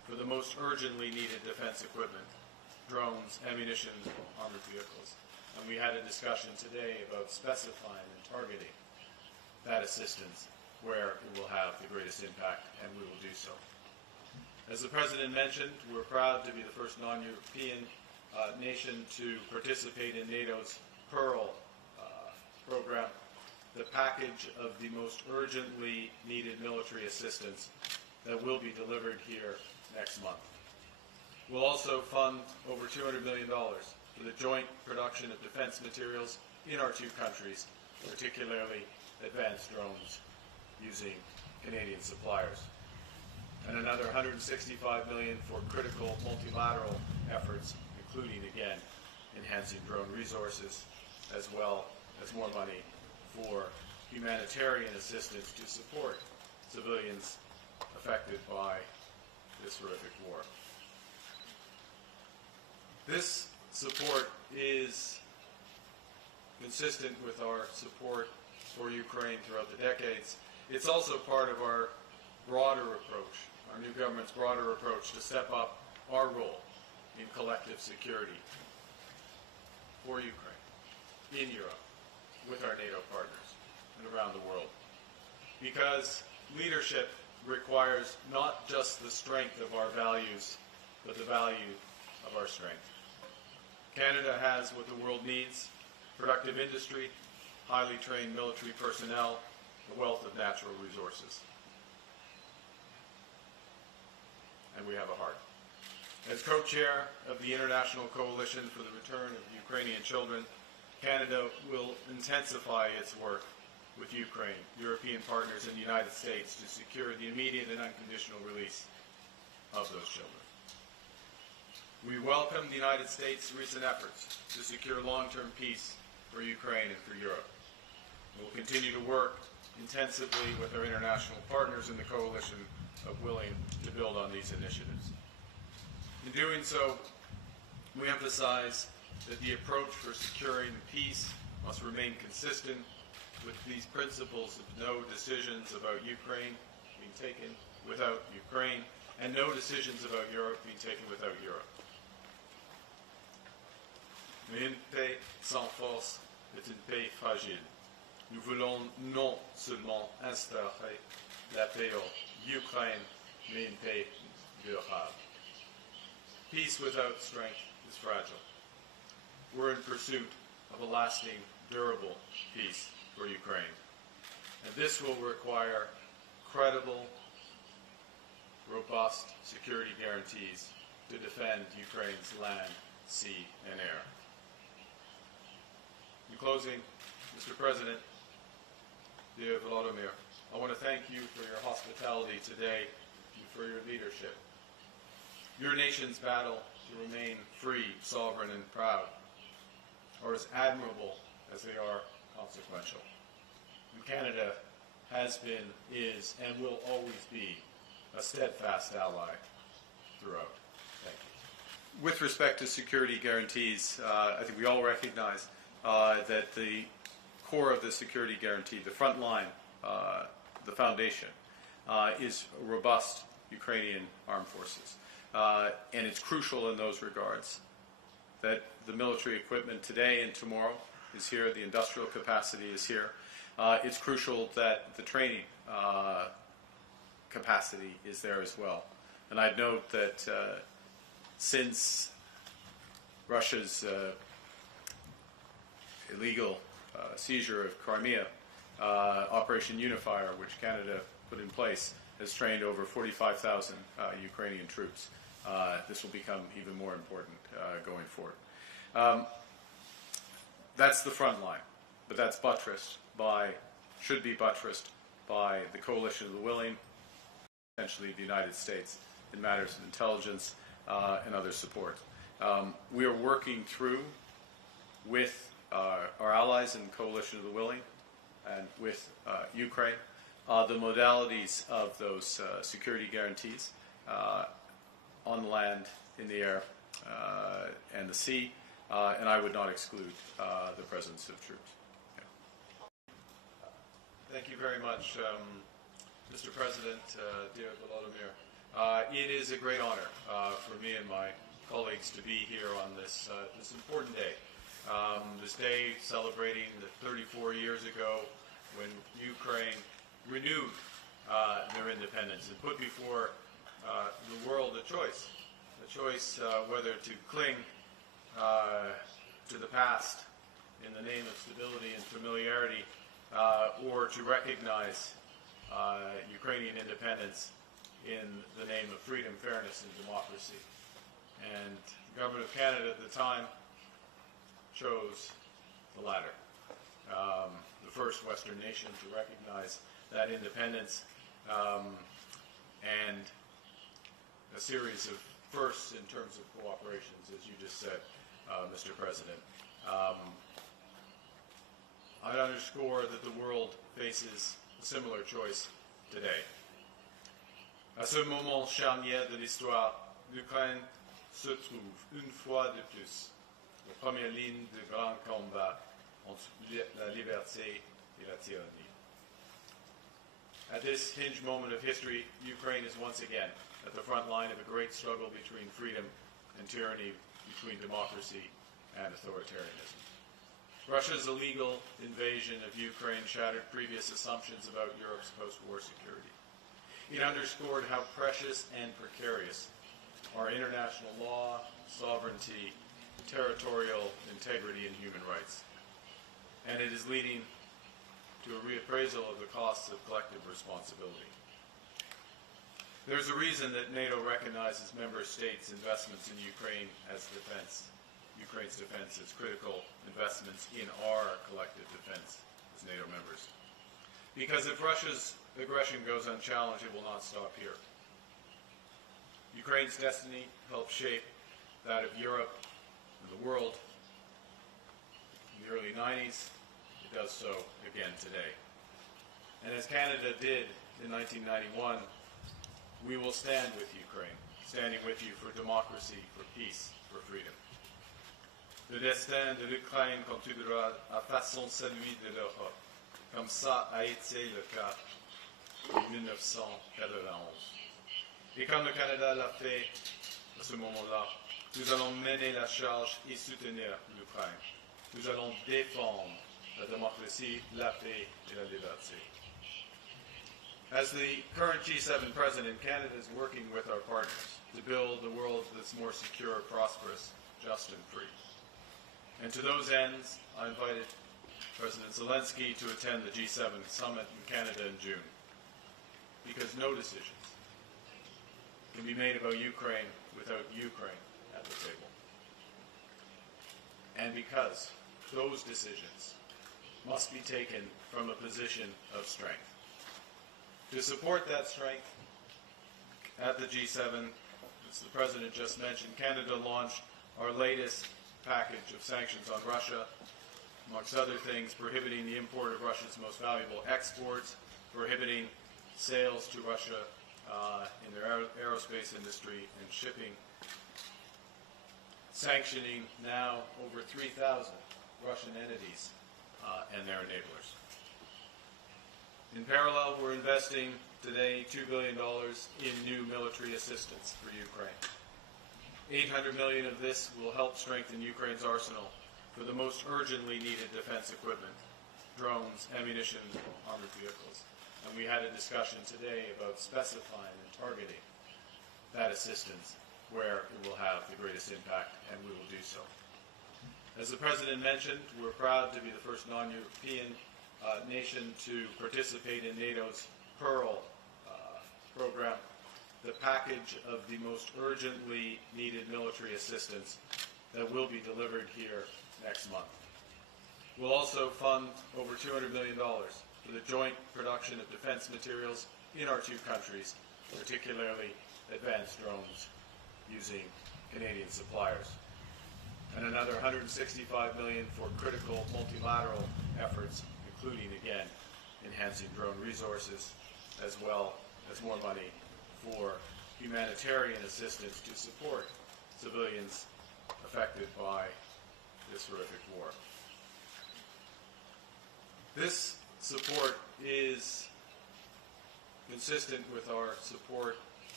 for the most urgently needed defense equipment, drones, ammunition, armored vehicles. And we had a discussion today about specifying and targeting that assistance where it will have the greatest impact, and we will do so. As the President mentioned, we're proud to be the first non-European nation to participate in NATO's Pearl program, the package of the most urgently needed military assistance that will be delivered here next month. We'll also fund over $200 million for the joint production of defense materials in our two countries, particularly advanced drones using Canadian suppliers. And another $165 million for critical multilateral efforts, including, again, enhancing drone resources, as well as more money for humanitarian assistance to support civilians affected by this horrific war. This support is consistent with our support for Ukraine throughout the decades. It's also part of our broader approach, our new government's broader approach to step up our role in collective security for Ukraine, in Europe, with our NATO partners, and around the world. Because leadership requires not just the strength of our values, but the value of our strength. Canada has what the world needs: productive industry, highly trained military personnel, a wealth of natural resources. And we have a heart. As co-chair of the International Coalition for the Return of Ukrainian Children, Canada will intensify its work with Ukraine, European partners, and the United States to secure the immediate and unconditional release of those children. We welcome the United States' recent efforts to secure long-term peace for Ukraine and for Europe. We will continue to work intensively with our international partners in the coalition of willing to build on these initiatives. In doing so, we emphasize that the approach for securing peace must remain consistent with these principles of no decisions about Ukraine being taken without Ukraine, and no decisions about Europe being taken without Europe. Mais une paix sans force est une paix fragile. Nous voulons non seulement instaurer la paix en Ukraine, mais une paix durable. Peace without strength is fragile. We're in pursuit of a lasting, durable peace for Ukraine. And this will require credible, robust security guarantees to defend Ukraine's land, sea, and air. In closing, Mr. President, dear Volodymyr, I want to thank you for your hospitality today and for your leadership. Your nation's battle to remain free, sovereign, and proud are as admirable as they are consequential. And Canada has been, is, and will always be a steadfast ally throughout. Thank you. With respect to security guarantees, I think we all recognize that the core of the security guarantee, the front line, the foundation, is robust Ukrainian armed forces. And it's crucial in those regards that the military equipment today and tomorrow is here, the industrial capacity is here. It's crucial that the training capacity is there as well. And I'd note that since Russia's illegal seizure of Crimea, Operation Unifier, which Canada put in place, has trained over 45,000 Ukrainian troops. This will become even more important going forward. That's the front line, but that's buttressed by, should be buttressed by the coalition of the willing, essentially the United States, in matters of intelligence and other support. We are working through with our allies in the coalition of the willing and with Ukraine the modalities of those security guarantees on the land, in the air, and the sea, and I would not exclude the presence of troops. Yeah. Thank you very much, Mr. President, dear Volodymyr. It is a great honor for me and my colleagues to be here on this important day. This day celebrating the 34 years ago when Ukraine renewed their independence and put before the world a choice whether to cling to the past in the name of stability and familiarity, or to recognize Ukrainian independence in the name of freedom, fairness, and democracy. And the Government of Canada at the time chose the latter, the first Western nation to recognize that independence, and a series of firsts in terms of cooperations, as you just said, Mr. President. I'd underscore that the world faces a similar choice today. À ce moment charnière de l'histoire, l'Ukraine se trouve une fois de plus aux premières lignes de grands combats entre la liberté et la tyrannie. At this hinge moment of history, Ukraine is once again at the front line of a great struggle between freedom and tyranny, between democracy and authoritarianism. Russia's illegal invasion of Ukraine shattered previous assumptions about Europe's post-war security. It underscored how precious and precarious are international law, sovereignty, territorial integrity, and human rights. And it is leading to a reappraisal of the costs of collective responsibility. There's a reason that NATO recognizes member states' investments in Ukraine as defense. Ukraine's defense as critical investments in our collective defense as NATO members. Because if Russia's aggression goes unchallenged, it will not stop here. Ukraine's destiny helped shape that of Europe and the world in the early 90s. It does so again today. And as Canada did in 1991, we will stand with Ukraine, standing with you for democracy, for peace, for freedom. Le destin de l'Ukraine continuera à façon celui de l'Europe, comme ça a été le cas en 1991. Et comme le Canada l'a fait à ce moment-là, nous allons mener la charge et soutenir l'Ukraine. Nous allons défendre la démocratie, la paix et la liberté. As the current G7 president, Canada is working with our partners to build a world that's more secure, prosperous, just, and free. And to those ends, I invited President Zelensky to attend the G7 summit in Canada in June, because no decisions can be made about Ukraine without Ukraine at the table. And because those decisions must be taken from a position of strength. To support that strength, at the G7, as the President just mentioned, Canada launched our latest package of sanctions on Russia, amongst other things, prohibiting the import of Russia's most valuable exports, prohibiting sales to Russia in their aerospace industry and shipping, sanctioning now over 3,000 Russian entities and their enablers. In parallel, we're investing today $2 billion in new military assistance for Ukraine. $800 million of this will help strengthen Ukraine's arsenal for the most urgently needed defense equipment, drones, ammunition, armored vehicles. And we had a discussion today about specifying and targeting that assistance where it will have the greatest impact, and we will do so. As the President mentioned, we're proud to be the first non-European nation to participate in NATO's Pearl program, the package of the most urgently needed military assistance that will be delivered here next month. We'll also fund over $200 million for the joint production of defense materials in our two countries, particularly advanced drones using Canadian suppliers. And another $165 million for critical multilateral efforts, including, again, enhancing drone resources, as well as more money for humanitarian assistance to support civilians affected by this horrific war. This support is consistent with our support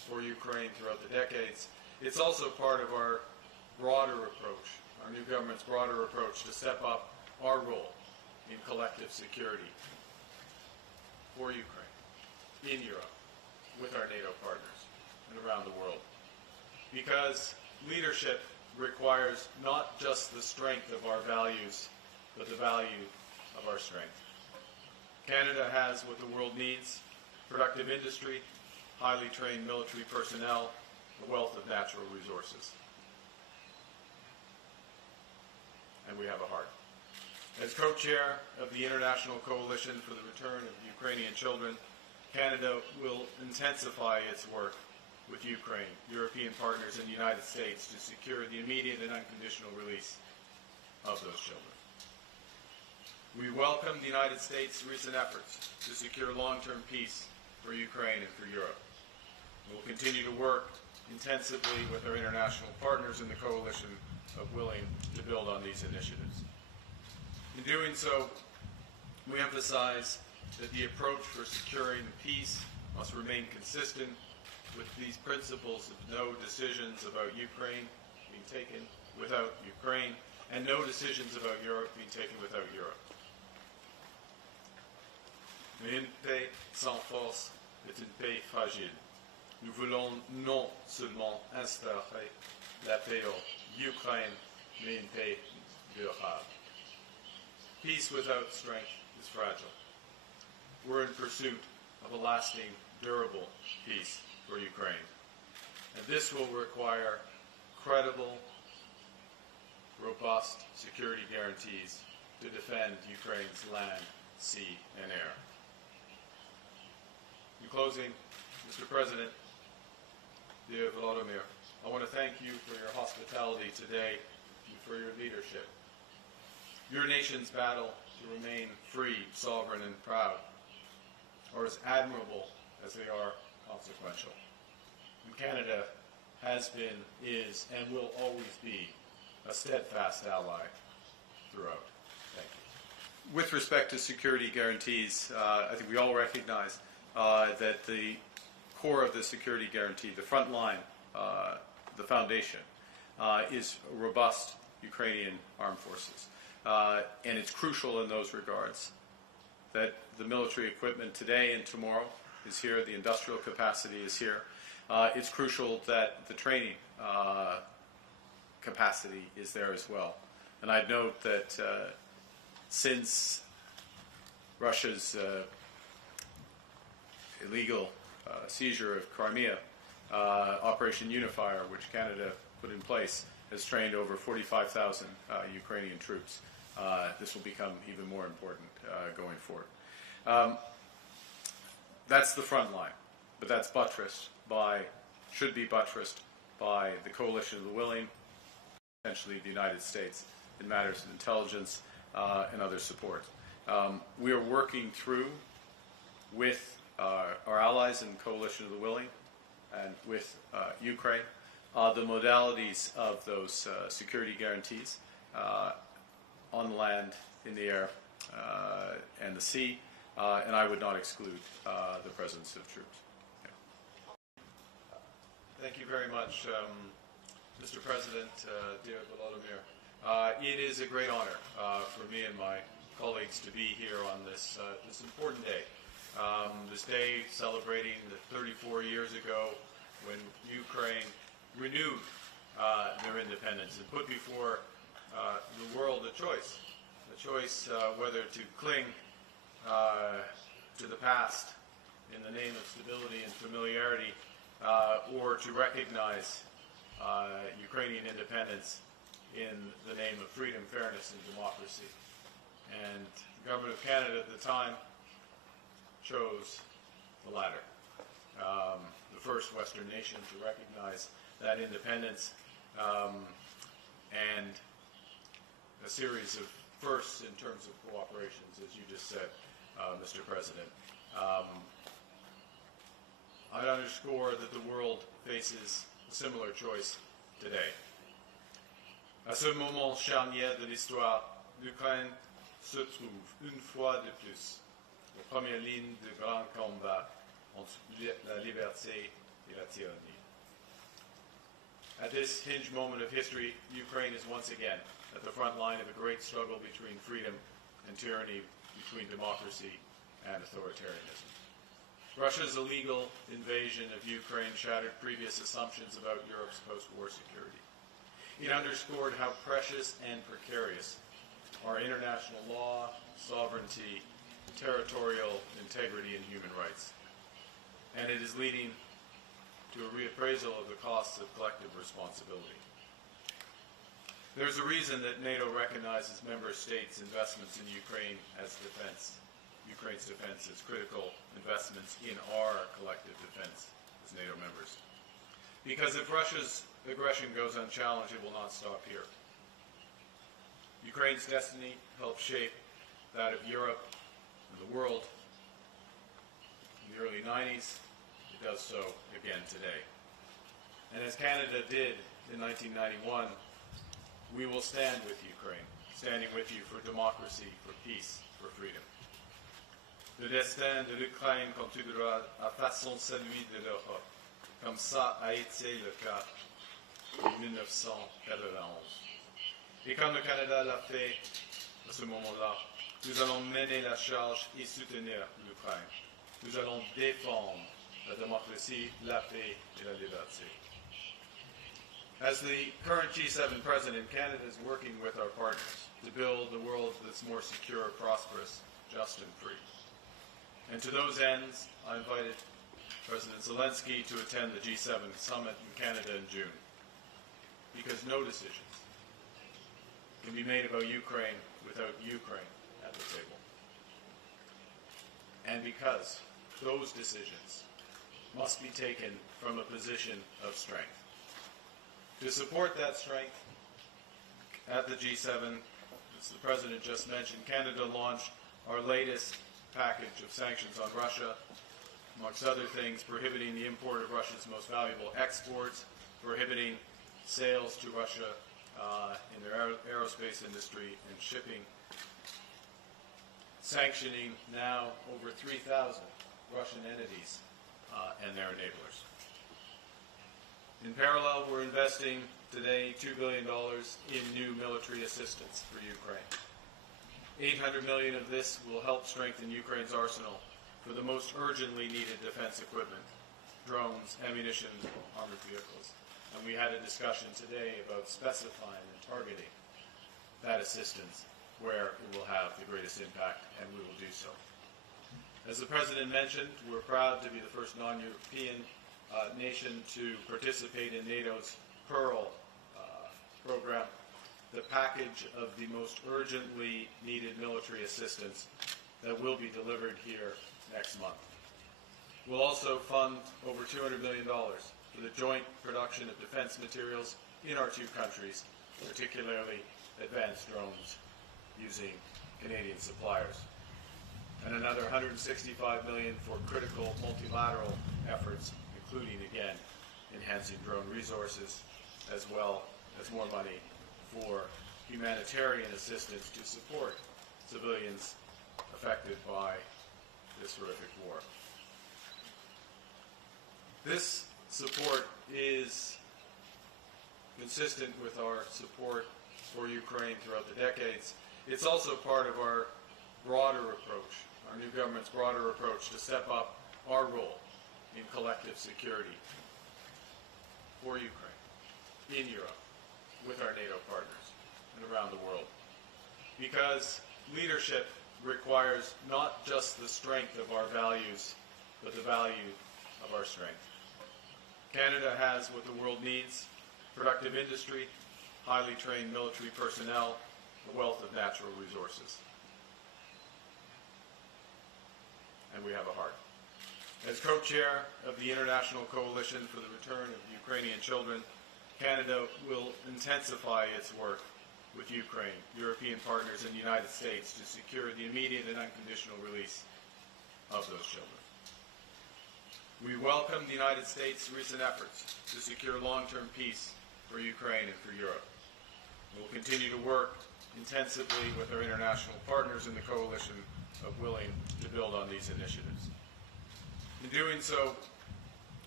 for Ukraine throughout the decades. It's also part of our broader approach, our new government's broader approach to step up our role in collective security for Ukraine, in Europe, with our NATO partners, and around the world. Because leadership requires not just the strength of our values, but the value of our strength. Canada has what the world needs: productive industry, highly trained military personnel, a wealth of natural resources. And we have a heart. As co-chair of the International Coalition for the Return of Ukrainian Children, Canada will intensify its work with Ukraine, European partners, and the United States to secure the immediate and unconditional release of those children. We welcome the United States' recent efforts to secure long-term peace for Ukraine and for Europe. We will continue to work intensively with our international partners in the coalition of willing to build on these initiatives. In doing so, we emphasize that the approach for securing peace must remain consistent with these principles of no decisions about Ukraine being taken without Ukraine, and no decisions about Europe being taken without Europe. Mais une paix sans force est une paix fragile. Nous voulons non seulement instaurer la paix en Ukraine, mais une paix durable. Peace without strength is fragile. We're in pursuit of a lasting, durable peace for Ukraine. And this will require credible, robust security guarantees to defend Ukraine's land, sea, and air. In closing, Mr. President, dear Volodymyr, I want to thank you for your hospitality today and for your leadership. Your nation's battle to remain free, sovereign, and proud are as admirable as they are consequential. And Canada has been, is, and will always be a steadfast ally throughout. Thank you. With respect to security guarantees, I think we all recognize that the core of the security guarantee, the front line, the foundation, is robust Ukrainian armed forces. And it's crucial in those regards that the military equipment today and tomorrow is here, the industrial capacity is here. It's crucial that the training capacity is there as well. And I'd note that since Russia's illegal seizure of Crimea, Operation Unifier, which Canada put in place, has trained over 45,000 Ukrainian troops. This will become even more important going forward. That's the front line, but that's buttressed by, should be buttressed by the coalition of the willing, essentially the United States, in matters of intelligence and other support. We are working through with our allies in the coalition of the willing and with Ukraine the modalities of those security guarantees on the land, in the air, and the sea, and I would not exclude the presence of troops. Yeah. Thank you very much, Mr. President, dear Volodymyr. It is a great honor for me and my colleagues to be here on this important day. This day celebrating the 34 years ago when Ukraine renewed their independence and put before the world a choice whether to cling to the past in the name of stability and familiarity, or to recognize Ukrainian independence in the name of freedom, fairness, and democracy. And the Government of Canada at the time chose the latter, the first Western nation to recognize that independence, and a series of firsts in terms of cooperations, as you just said, Mr. President. I'd underscore that the world faces a similar choice today. À ce moment charnière de l'histoire, l'Ukraine se trouve une fois de plus en première ligne de grands combats entre la liberté et la tyrannie. At this hinge moment of history, Ukraine is once again at the front line of a great struggle between freedom and tyranny, between democracy and authoritarianism. Russia's illegal invasion of Ukraine shattered previous assumptions about Europe's post-war security. It underscored how precious and precarious are international law, sovereignty, territorial integrity, and human rights. And it is leading to a reappraisal of the costs of collective responsibility. There's a reason that NATO recognizes member states' investments in Ukraine as defense. Ukraine's defense as critical investments in our collective defense as NATO members. Because if Russia's aggression goes unchallenged, it will not stop here. Ukraine's destiny helped shape that of Europe and the world in the early 90s. It does so again today. And as Canada did in 1991, we will stand with Ukraine, standing with you for democracy, for peace, for freedom. Le destin de l'Ukraine continuera à façon celui de l'Europe, comme ça a été le cas en 1991. Et comme le Canada l'a fait à ce moment-là, nous allons mener la charge et soutenir l'Ukraine. Nous allons défendre la démocratie, la paix et la liberté. As the current G7 president, Canada is working with our partners to build a world that's more secure, prosperous, just and free. And to those ends, I invited President Zelensky to attend the G7 summit in Canada in June. Because no decisions can be made about Ukraine without Ukraine at the table. And because those decisions must be taken from a position of strength. To support that strength, at the G7, as the President just mentioned, Canada launched our latest package of sanctions on Russia, amongst other things, prohibiting the import of Russia's most valuable exports, prohibiting sales to Russia in their aerospace industry and shipping, sanctioning now over 3,000 Russian entities and their enablers. In parallel, we're investing today $2 billion in new military assistance for Ukraine. $800 million of this will help strengthen Ukraine's arsenal for the most urgently needed defense equipment, drones, ammunition, armored vehicles. And we had a discussion today about specifying and targeting that assistance where it will have the greatest impact, and we will do so. As the President mentioned, we're proud to be the first non-European nation to participate in NATO's Pearl program, the package of the most urgently needed military assistance that will be delivered here next month. We'll also fund over $200 million for the joint production of defense materials in our two countries, particularly advanced drones using Canadian suppliers. And another $165 million for critical multilateral efforts, including, again, enhancing drone resources, as well as more money for humanitarian assistance to support civilians affected by this horrific war. This support is consistent with our support for Ukraine throughout the decades. It's also part of our broader approach, our new government's broader approach to step up our role in collective security for Ukraine, in Europe, with our NATO partners, and around the world. Because leadership requires not just the strength of our values, but the value of our strength. Canada has what the world needs: productive industry, highly trained military personnel, a wealth of natural resources. And we have a heart. As co-chair of the International Coalition for the Return of Ukrainian Children, Canada will intensify its work with Ukraine, European partners, and the United States to secure the immediate and unconditional release of those children. We welcome the United States' recent efforts to secure long-term peace for Ukraine and for Europe. We will continue to work intensively with our international partners in the coalition of willing to build on these initiatives. In doing so,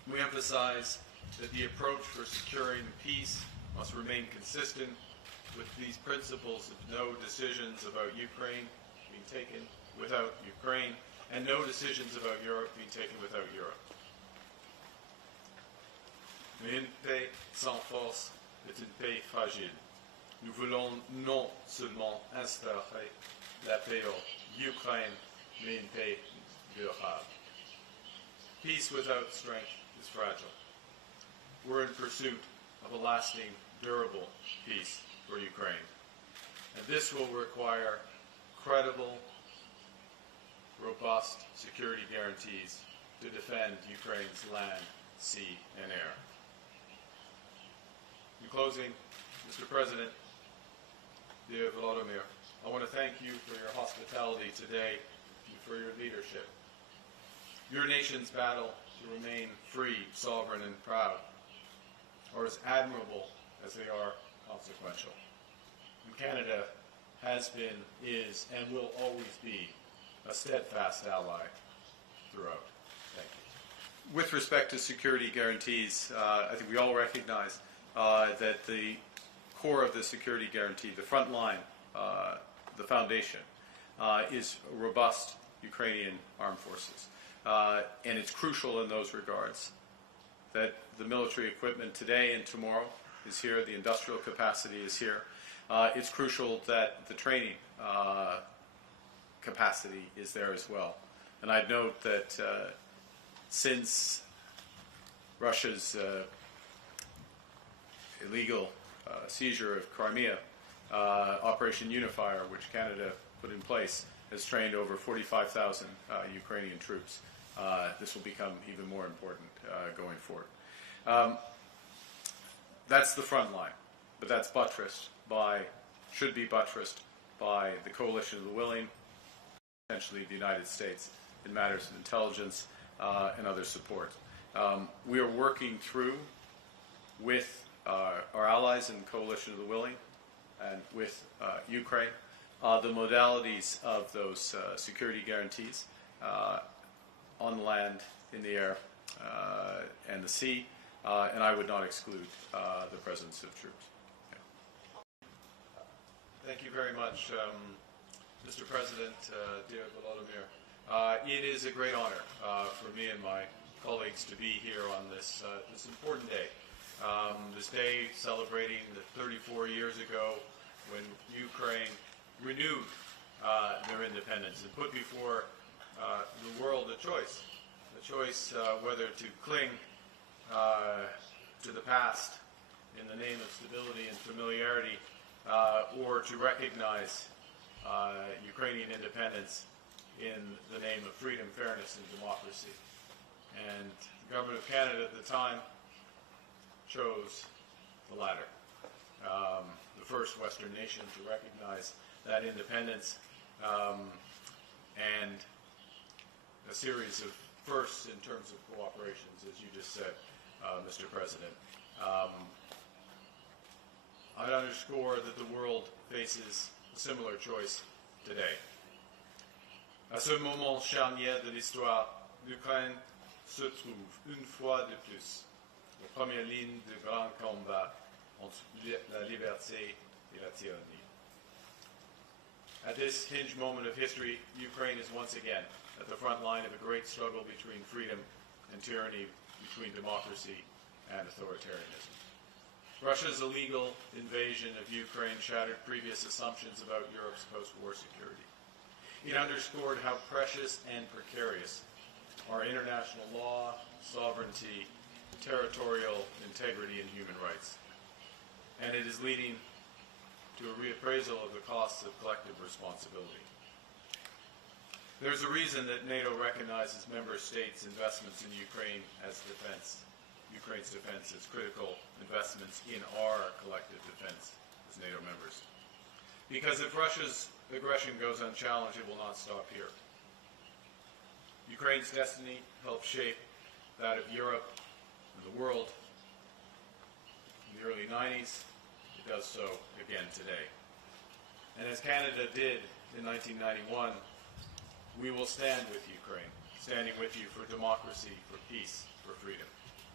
We emphasize that the approach for securing peace must remain consistent with these principles of no decisions about Ukraine being taken without Ukraine, and no decisions about Europe being taken without Europe. Mais une paix sans force est une paix fragile. Nous voulons non seulement instaurer la paix en Ukraine, mais une paix durable. Peace without strength is fragile. We're in pursuit of a lasting, durable peace for Ukraine. And this will require credible, robust security guarantees to defend Ukraine's land, sea, and air. In closing, Mr. President, dear Volodymyr, I want to thank you for your hospitality today and for your leadership. Your nation's battle to remain free, sovereign, and proud are as admirable as they are consequential. And Canada has been, is, and will always be a steadfast ally throughout. Thank you. With respect to security guarantees, I think we all recognize that the core of the security guarantee, the front line, the foundation, is robust Ukrainian armed forces. And it's crucial in those regards that the military equipment today and tomorrow is here, the industrial capacity is here. It's crucial that the training capacity is there as well. And I'd note that since Russia's illegal seizure of Crimea, Operation Unifier, which Canada put in place, has trained over 45,000 Ukrainian troops. This will become even more important going forward. That's the front line, but that's buttressed by, should be buttressed by the coalition of the willing, essentially the United States, in matters of intelligence and other support. We are working through with our allies in the coalition of the willing and with Ukraine the modalities of those security guarantees on the land, in the air, and the sea, and I would not exclude the presence of troops. Yeah. Thank you very much, Mr. President, dear Volodymyr. It is a great honor for me and my colleagues to be here on this important day. This day celebrating the 34 years ago when Ukraine renewed their independence and put before the world a choice whether to cling to the past in the name of stability and familiarity, or to recognize Ukrainian independence in the name of freedom, fairness, and democracy. And the Government of Canada at the time chose the latter, the first Western nation to recognize that independence, and a series of firsts in terms of cooperations, as you just said, Mr. President. I'd underscore that the world faces a similar choice today. À ce moment charnière de l'histoire, l'Ukraine se trouve une fois de plus en première ligne de grands combats entre la liberté et la tyrannie. At this hinge moment of history, Ukraine is once again at the front line of a great struggle between freedom and tyranny, between democracy and authoritarianism. Russia's illegal invasion of Ukraine shattered previous assumptions about Europe's post-war security. It underscored how precious and precarious are international law, sovereignty, territorial integrity, and human rights. And it is leading to a reappraisal of the costs of collective responsibility. There's a reason that NATO recognizes member states' investments in Ukraine as defense, Ukraine's defense as critical investments in our collective defense as NATO members. Because if Russia's aggression goes unchallenged, it will not stop here. Ukraine's destiny helped shape that of Europe and the world in the early 90s. It does so again today. And as Canada did in 1991, we will stand with Ukraine, standing with you for democracy, for peace, for freedom.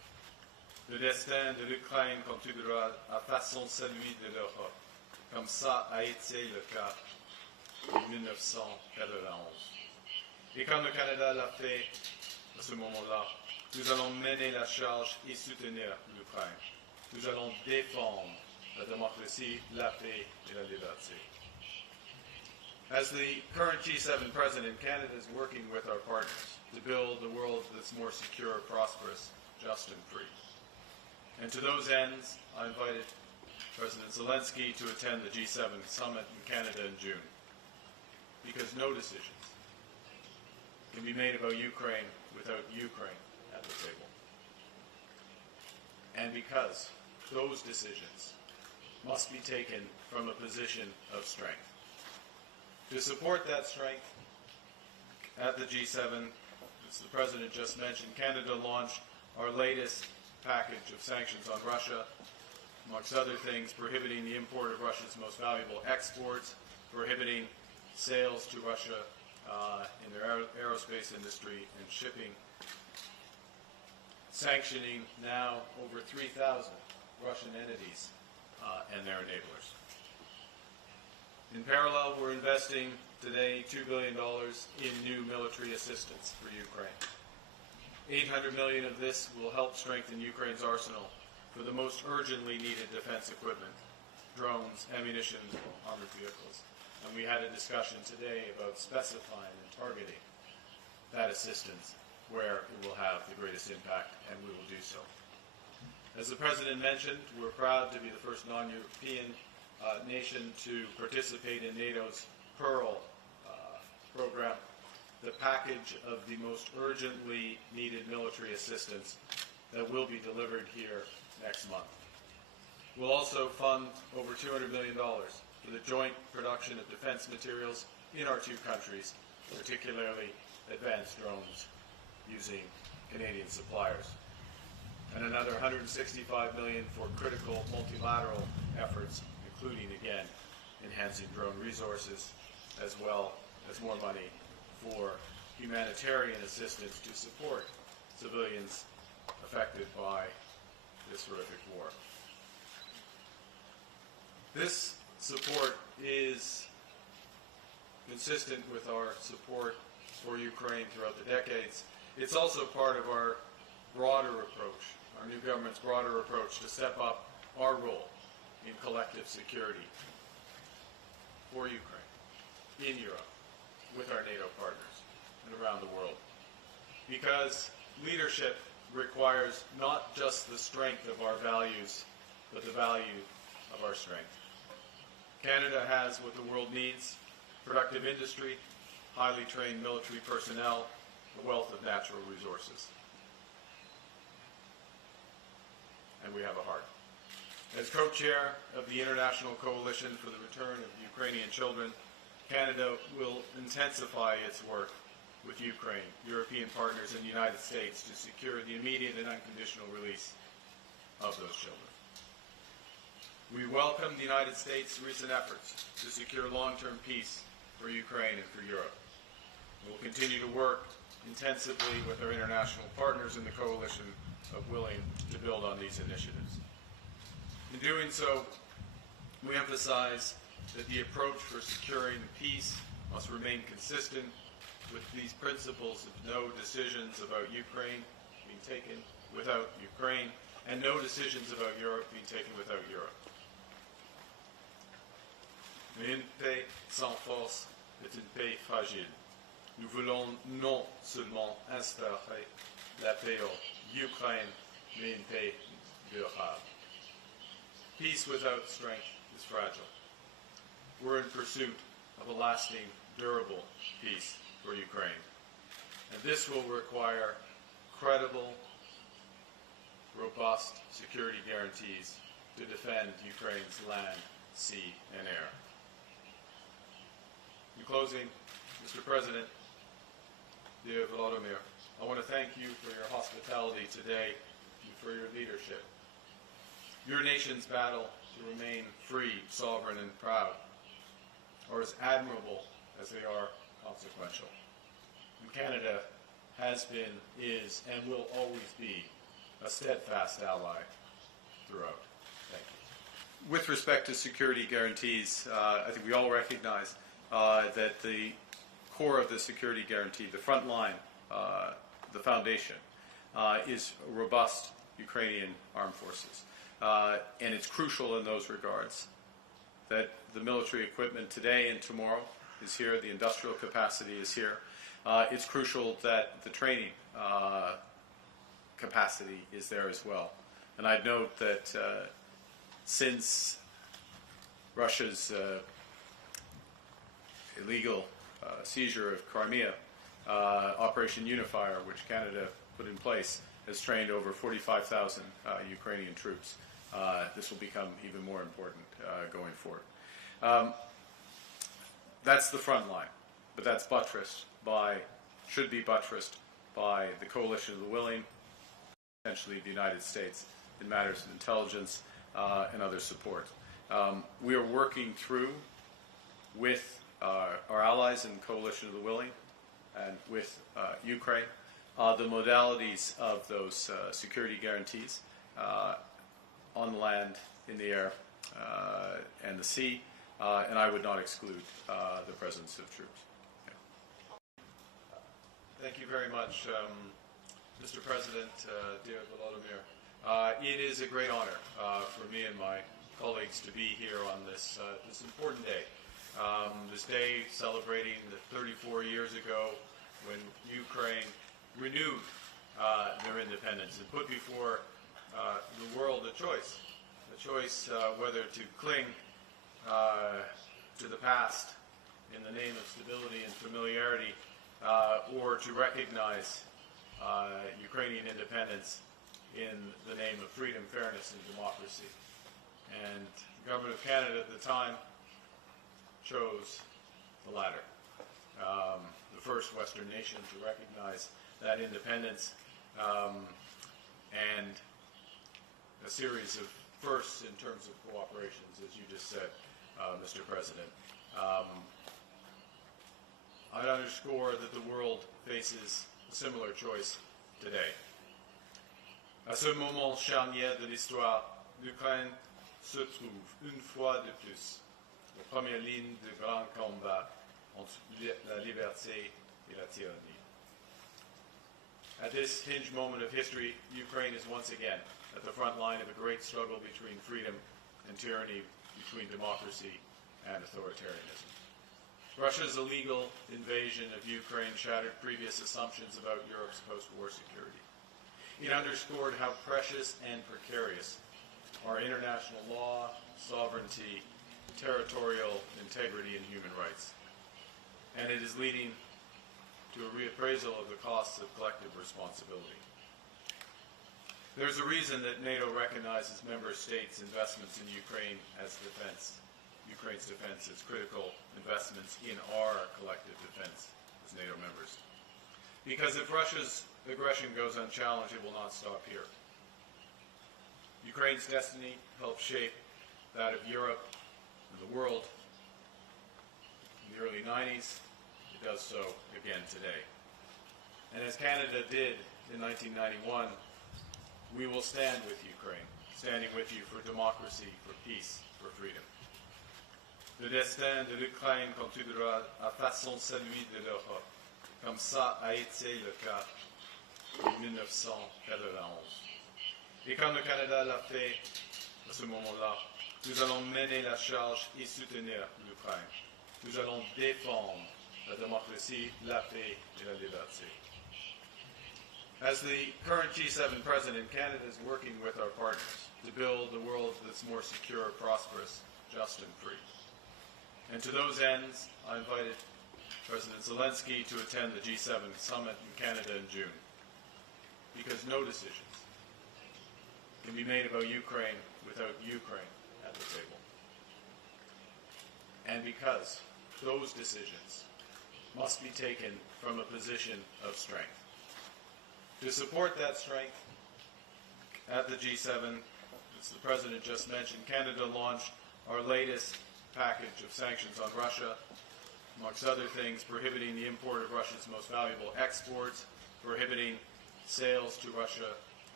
Le destin de l'Ukraine contribuera à façon celui de l'Europe, comme ça a été le cas en 1991. Et comme le Canada l'a fait à ce moment-là, nous allons mener la charge et soutenir l'Ukraine. Nous allons défendre la démocratie, la paix et la liberté. As the current G7 president, Canada is working with our partners to build a world that's more secure, prosperous, just and free. And to those ends, I invited President Zelensky to attend the G7 summit in Canada in June. Because no decisions can be made about Ukraine without Ukraine at the table. And because those decisions must be taken from a position of strength. To support that strength, at the G7, as the President just mentioned, Canada launched our latest package of sanctions on Russia, amongst other things, prohibiting the import of Russia's most valuable exports, prohibiting sales to Russia in their aerospace industry and shipping, sanctioning now over 3,000 Russian entities and their enablers. In parallel, we're investing today $2 billion in new military assistance for Ukraine. $800 million of this will help strengthen Ukraine's arsenal for the most urgently needed defense equipment, drones, ammunition, armored vehicles. And we had a discussion today about specifying and targeting that assistance where it will have the greatest impact, and we will do so. As the President mentioned, we're proud to be the first non-European nation to participate in NATO's Pearl program, the package of the most urgently needed military assistance that will be delivered here next month. We'll also fund over $200 million for the joint production of defense materials in our two countries, particularly advanced drones using Canadian suppliers. And another $165 million for critical multilateral efforts, including, again, enhancing drone resources, as well as more money for humanitarian assistance to support civilians affected by this horrific war. This support is consistent with our support for Ukraine throughout the decades. It's also part of our broader approach, our new government's broader approach to step up our role in collective security for Ukraine, in Europe, with our NATO partners, and around the world. Because leadership requires not just the strength of our values, but the value of our strength. Canada has what the world needs: productive industry, highly trained military personnel, a wealth of natural resources. And we have a heart. As co-chair of the International Coalition for the Return of Ukrainian Children, Canada will intensify its work with Ukraine, European partners, and the United States to secure the immediate and unconditional release of those children. We welcome the United States' recent efforts to secure long-term peace for Ukraine and for Europe. We will continue to work intensively with our international partners in the coalition of willing to build on these initiatives. In doing so, we emphasize that the approach for securing peace must remain consistent with these principles of no decisions about Ukraine being taken without Ukraine, and no decisions about Europe being taken without Europe. Mais une paix sans force est une paix fragile. Nous voulons non seulement instaurer la paix en Ukraine, mais une paix durable. Peace without strength is fragile. We're in pursuit of a lasting, durable peace for Ukraine. And this will require credible, robust security guarantees to defend Ukraine's land, sea, and air. In closing, Mr. President, dear Volodymyr, I want to thank you for your hospitality today and for your leadership. Your nation's battle to remain free, sovereign, and proud are as admirable as they are consequential. And Canada has been, is, and will always be a steadfast ally throughout. Thank you. With respect to security guarantees, I think we all recognize that the core of the security guarantee, the front line, the foundation, is robust Ukrainian armed forces. And it's crucial in those regards that the military equipment today and tomorrow is here, the industrial capacity is here. It's crucial that the training capacity is there as well. And I'd note that since Russia's illegal seizure of Crimea, Operation Unifier, which Canada put in place, has trained over 45,000 Ukrainian troops. This will become even more important going forward. That's the front line, but that's buttressed by, should be buttressed by the coalition of the willing, essentially the United States, in matters of intelligence and other support. We are working through with our allies in the coalition of the willing and with Ukraine the modalities of those security guarantees on the land, in the air, and the sea, and I would not exclude the presence of troops. Yeah. Thank you very much, Mr. President, dear Volodymyr. It is a great honor for me and my colleagues to be here on this important day. This day celebrating the 34 years ago when Ukraine renewed their independence and put before the world a choice whether to cling to the past in the name of stability and familiarity, or to recognize Ukrainian independence in the name of freedom, fairness, and democracy. And the Government of Canada at the time chose the latter, the first Western nation to recognize that independence, and a series of firsts in terms of cooperations, as you just said, Mr. President. I'd underscore that the world faces a similar choice today. À ce moment charnière de l'histoire, l'Ukraine se trouve une fois de plus en première ligne de grand combat entre la liberté et la tyrannie. At this hinge moment of history, Ukraine is once again at the front line of a great struggle between freedom and tyranny, between democracy and authoritarianism. Russia's illegal invasion of Ukraine shattered previous assumptions about Europe's post-war security. It underscored how precious and precarious are international law, sovereignty, territorial integrity, and human rights. And it is leading to a reappraisal of the costs of collective responsibility. There's a reason that NATO recognizes member states' investments in Ukraine as defense. Ukraine's defense as critical investments in our collective defense as NATO members. Because if Russia's aggression goes unchallenged, it will not stop here. Ukraine's destiny helped shape that of Europe and the world in the early 90s. It does so again today. And as Canada did in 1991, we will stand with Ukraine, standing with you for democracy, for peace, for freedom. Le destin de l'Ukraine continuera à façon celui de l'Europe, comme ça a été le cas en 1991. Et comme le Canada l'a fait à ce moment-là, nous allons mener la charge et soutenir l'Ukraine. Nous allons défendre la démocratie, la paix et la liberté. As the current G7 president, Canada is working with our partners to build a world that's more secure, prosperous, just and free. And to those ends, I invited President Zelensky to attend the G7 summit in Canada in June. Because no decisions can be made about Ukraine without Ukraine at the table. And because those decisions must be taken from a position of strength. To support that strength, at the G7, as the President just mentioned, Canada launched our latest package of sanctions on Russia, amongst other things, prohibiting the import of Russia's most valuable exports, prohibiting sales to Russia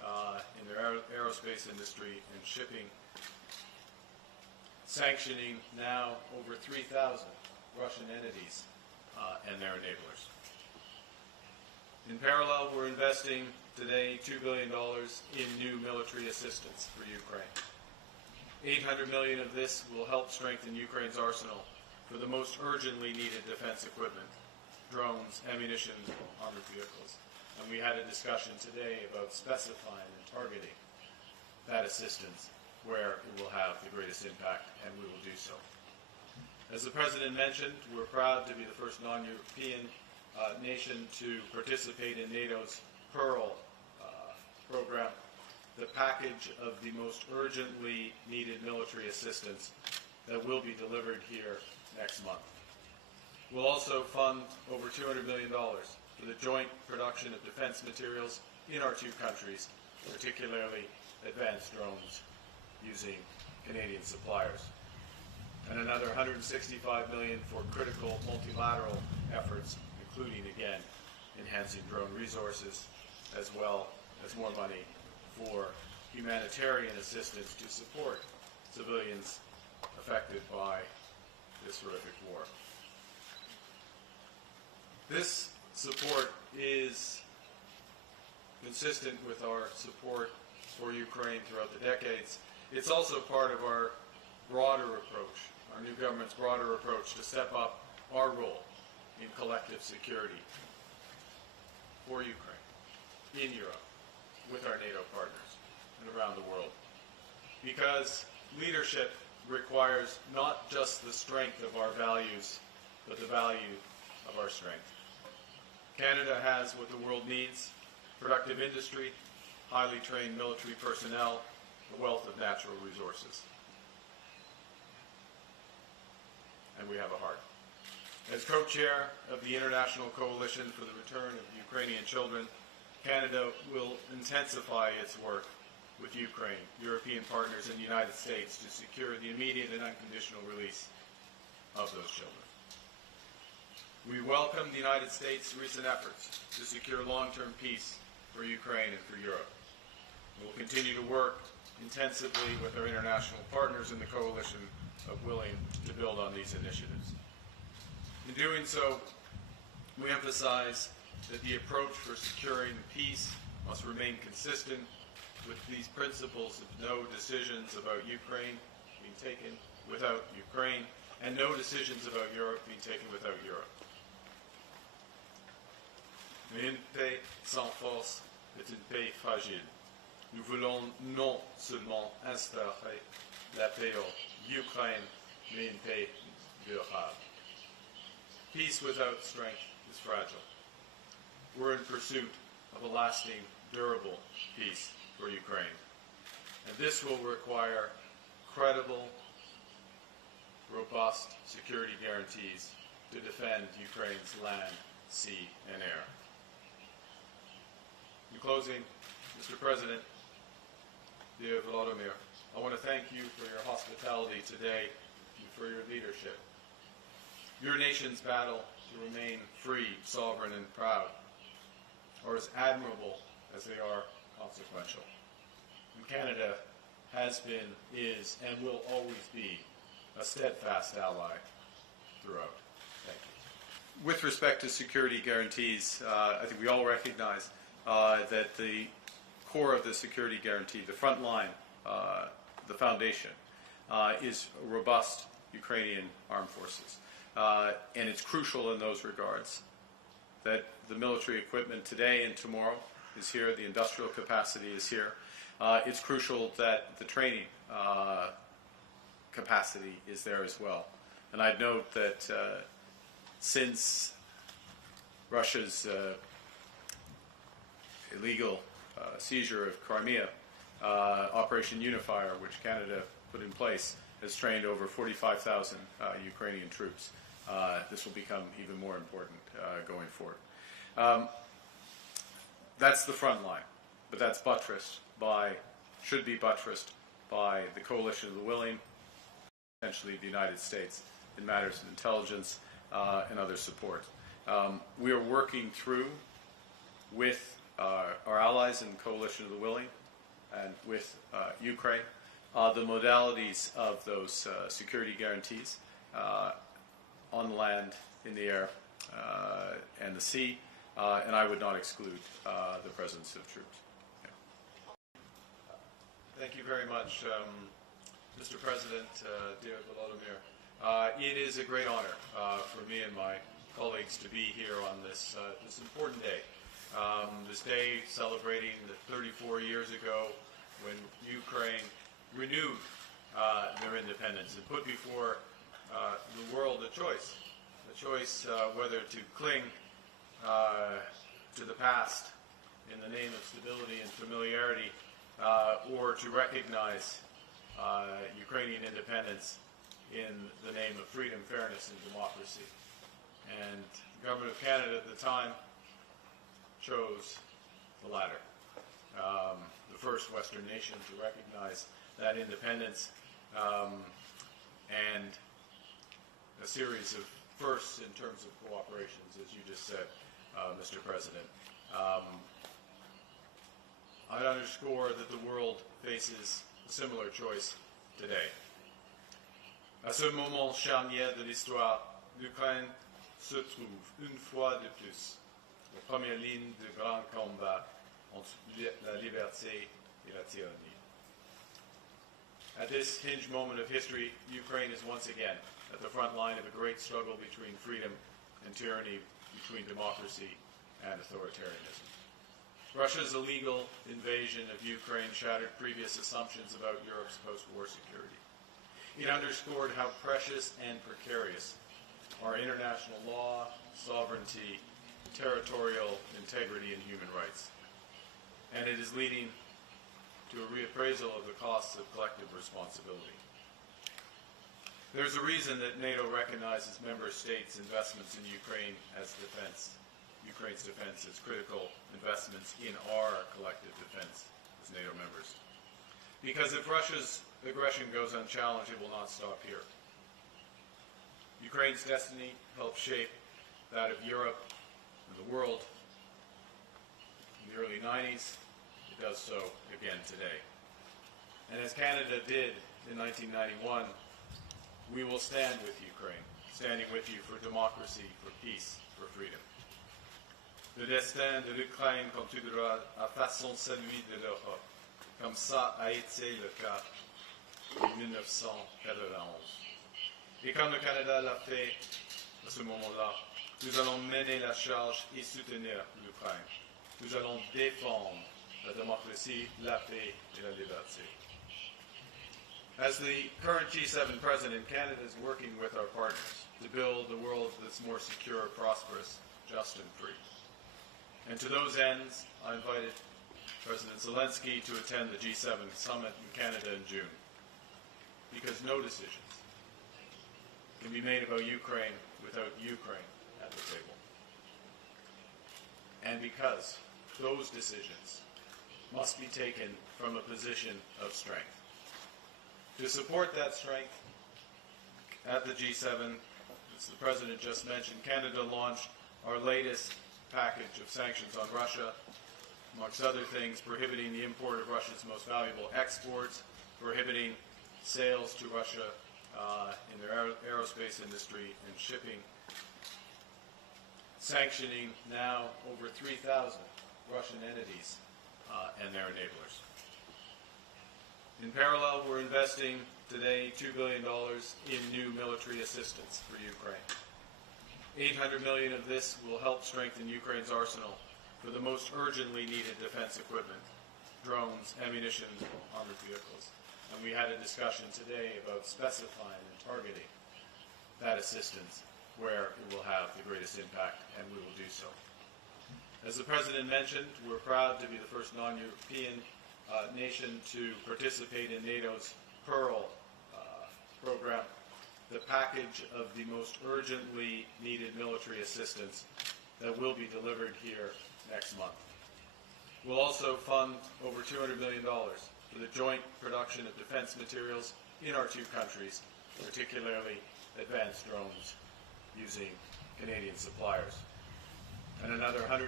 in their aerospace industry and shipping, sanctioning now over 3,000 Russian entities and their enablers. In parallel, we're investing today $2 billion in new military assistance for Ukraine. $800 million of this will help strengthen Ukraine's arsenal for the most urgently needed defense equipment, drones, ammunition, armored vehicles. And we had a discussion today about specifying and targeting that assistance where it will have the greatest impact, and we will do so. As the President mentioned, we're proud to be the first non-European nation to participate in NATO's Pearl program, the package of the most urgently needed military assistance that will be delivered here next month. We'll also fund over $200 million for the joint production of defense materials in our two countries, particularly advanced drones using Canadian suppliers. And another $165 million for critical multilateral efforts, including, again, enhancing drone resources, as well as more money for humanitarian assistance to support civilians affected by this horrific war. This support is consistent with our support for Ukraine throughout the decades. It's also part of our broader approach, our new government's broader approach to step up our role in collective security for Ukraine, in Europe, with our NATO partners, and around the world. Because leadership requires not just the strength of our values, but the value of our strength. Canada has what the world needs: productive industry, highly trained military personnel, a wealth of natural resources. And we have a heart. As co-chair of the International Coalition for the Return of Ukrainian Children, Canada will intensify its work with Ukraine, European partners, and the United States to secure the immediate and unconditional release of those children. We welcome the United States' recent efforts to secure long-term peace for Ukraine and for Europe. We will continue to work intensively with our international partners in the coalition of willing to build on these initiatives. In doing so, we emphasize that the approach for securing peace must remain consistent with these principles of no decisions about Ukraine being taken without Ukraine, and no decisions about Europe being taken without Europe. Mais une paix sans force est une paix fragile. Nous voulons non seulement instaurer la paix en Ukraine, mais une paix durable. Peace without strength is fragile. We're in pursuit of a lasting, durable peace for Ukraine. And this will require credible, robust security guarantees to defend Ukraine's land, sea, and air. In closing, Mr. President, dear Volodymyr, I want to thank you for your hospitality today and for your leadership. Your nation's battle to remain free, sovereign, and proud are as admirable as they are consequential. And Canada has been, is, and will always be a steadfast ally throughout. Thank you. With respect to security guarantees, I think we all recognize that the core of the security guarantee, the front line, the foundation, is robust Ukrainian armed forces. And it's crucial in those regards that the military equipment today and tomorrow is here, the industrial capacity is here. It's crucial that the training capacity is there as well. And I'd note that since Russia's illegal seizure of Crimea, Operation Unifier, which Canada put in place, has trained over 45,000 Ukrainian troops. This will become even more important going forward. That's the front line, but that's buttressed by, should be buttressed by the coalition of the willing, essentially the United States, in matters of intelligence and other support. We are working through with our allies in the Coalition of the Willing and with Ukraine the modalities of those security guarantees on the land, in the air, and the sea, and I would not exclude the presence of troops. Yeah. Thank you very much, Mr. President, dear Volodymyr. It is a great honor for me and my colleagues to be here on this important day. This day celebrating the 34 years ago when Ukraine renewed their independence and put before the world a choice whether to cling to the past in the name of stability and familiarity or to recognize Ukrainian independence in the name of freedom, fairness, and democracy. And the Government of Canada at the time chose the latter, the first Western nation to recognize that independence, and a series of firsts in terms of cooperations, as you just said, Mr. President. I'd underscore that the world faces a similar choice today. À ce moment charnière de l'histoire, l'Ukraine se trouve une fois de plus en première ligne de grands combats entre la liberté et la tyrannie. At this hinge moment of history, Ukraine is once again at the front line of a great struggle between freedom and tyranny, between democracy and authoritarianism. Russia's illegal invasion of Ukraine shattered previous assumptions about Europe's post-war security. It underscored how precious and precarious are international law, sovereignty, territorial integrity, and human rights. And it is leading to a reappraisal of the costs of collective responsibility. There's a reason that NATO recognizes member states' investments in Ukraine as defense. Ukraine's defense as critical investments in our collective defense as NATO members. Because if Russia's aggression goes unchallenged, it will not stop here. Ukraine's destiny helped shape that of Europe and the world in the early 90s. It does so again today. And as Canada did in 1991, we will stand with Ukraine, standing with you for democracy, for peace, for freedom. Le destin de l'Ukraine continuera à façon celui de l'Europe, comme ça a été le cas en 1991. Et comme le Canada l'a fait à ce moment-là, nous allons mener la charge et soutenir l'Ukraine. Nous allons défendre la démocratie, la paix et la liberté. As the current G7 president, Canada is working with our partners to build a world that's more secure, prosperous, just, and free. And to those ends, I invited President Zelensky to attend the G7 summit in Canada in June, because no decisions can be made about Ukraine without Ukraine at the table. And because those decisions must be taken from a position of strength. To support that strength, at the G7, as the President just mentioned, Canada launched our latest package of sanctions on Russia, amongst other things, prohibiting the import of Russia's most valuable exports, prohibiting sales to Russia in their aerospace industry and shipping, sanctioning now over 3,000 Russian entities and their enablers. In parallel, we're investing today $2 billion in new military assistance for Ukraine. $800 million of this will help strengthen Ukraine's arsenal for the most urgently needed defense equipment, drones, ammunition, armored vehicles. And we had a discussion today about specifying and targeting that assistance where it will have the greatest impact, and we will do so. As the President mentioned, we're proud to be the first non-European nation to participate in NATO's Pearl program, the package of the most urgently needed military assistance that will be delivered here next month. We'll also fund over $200 million for the joint production of defense materials in our two countries, particularly advanced drones using Canadian suppliers. And another $150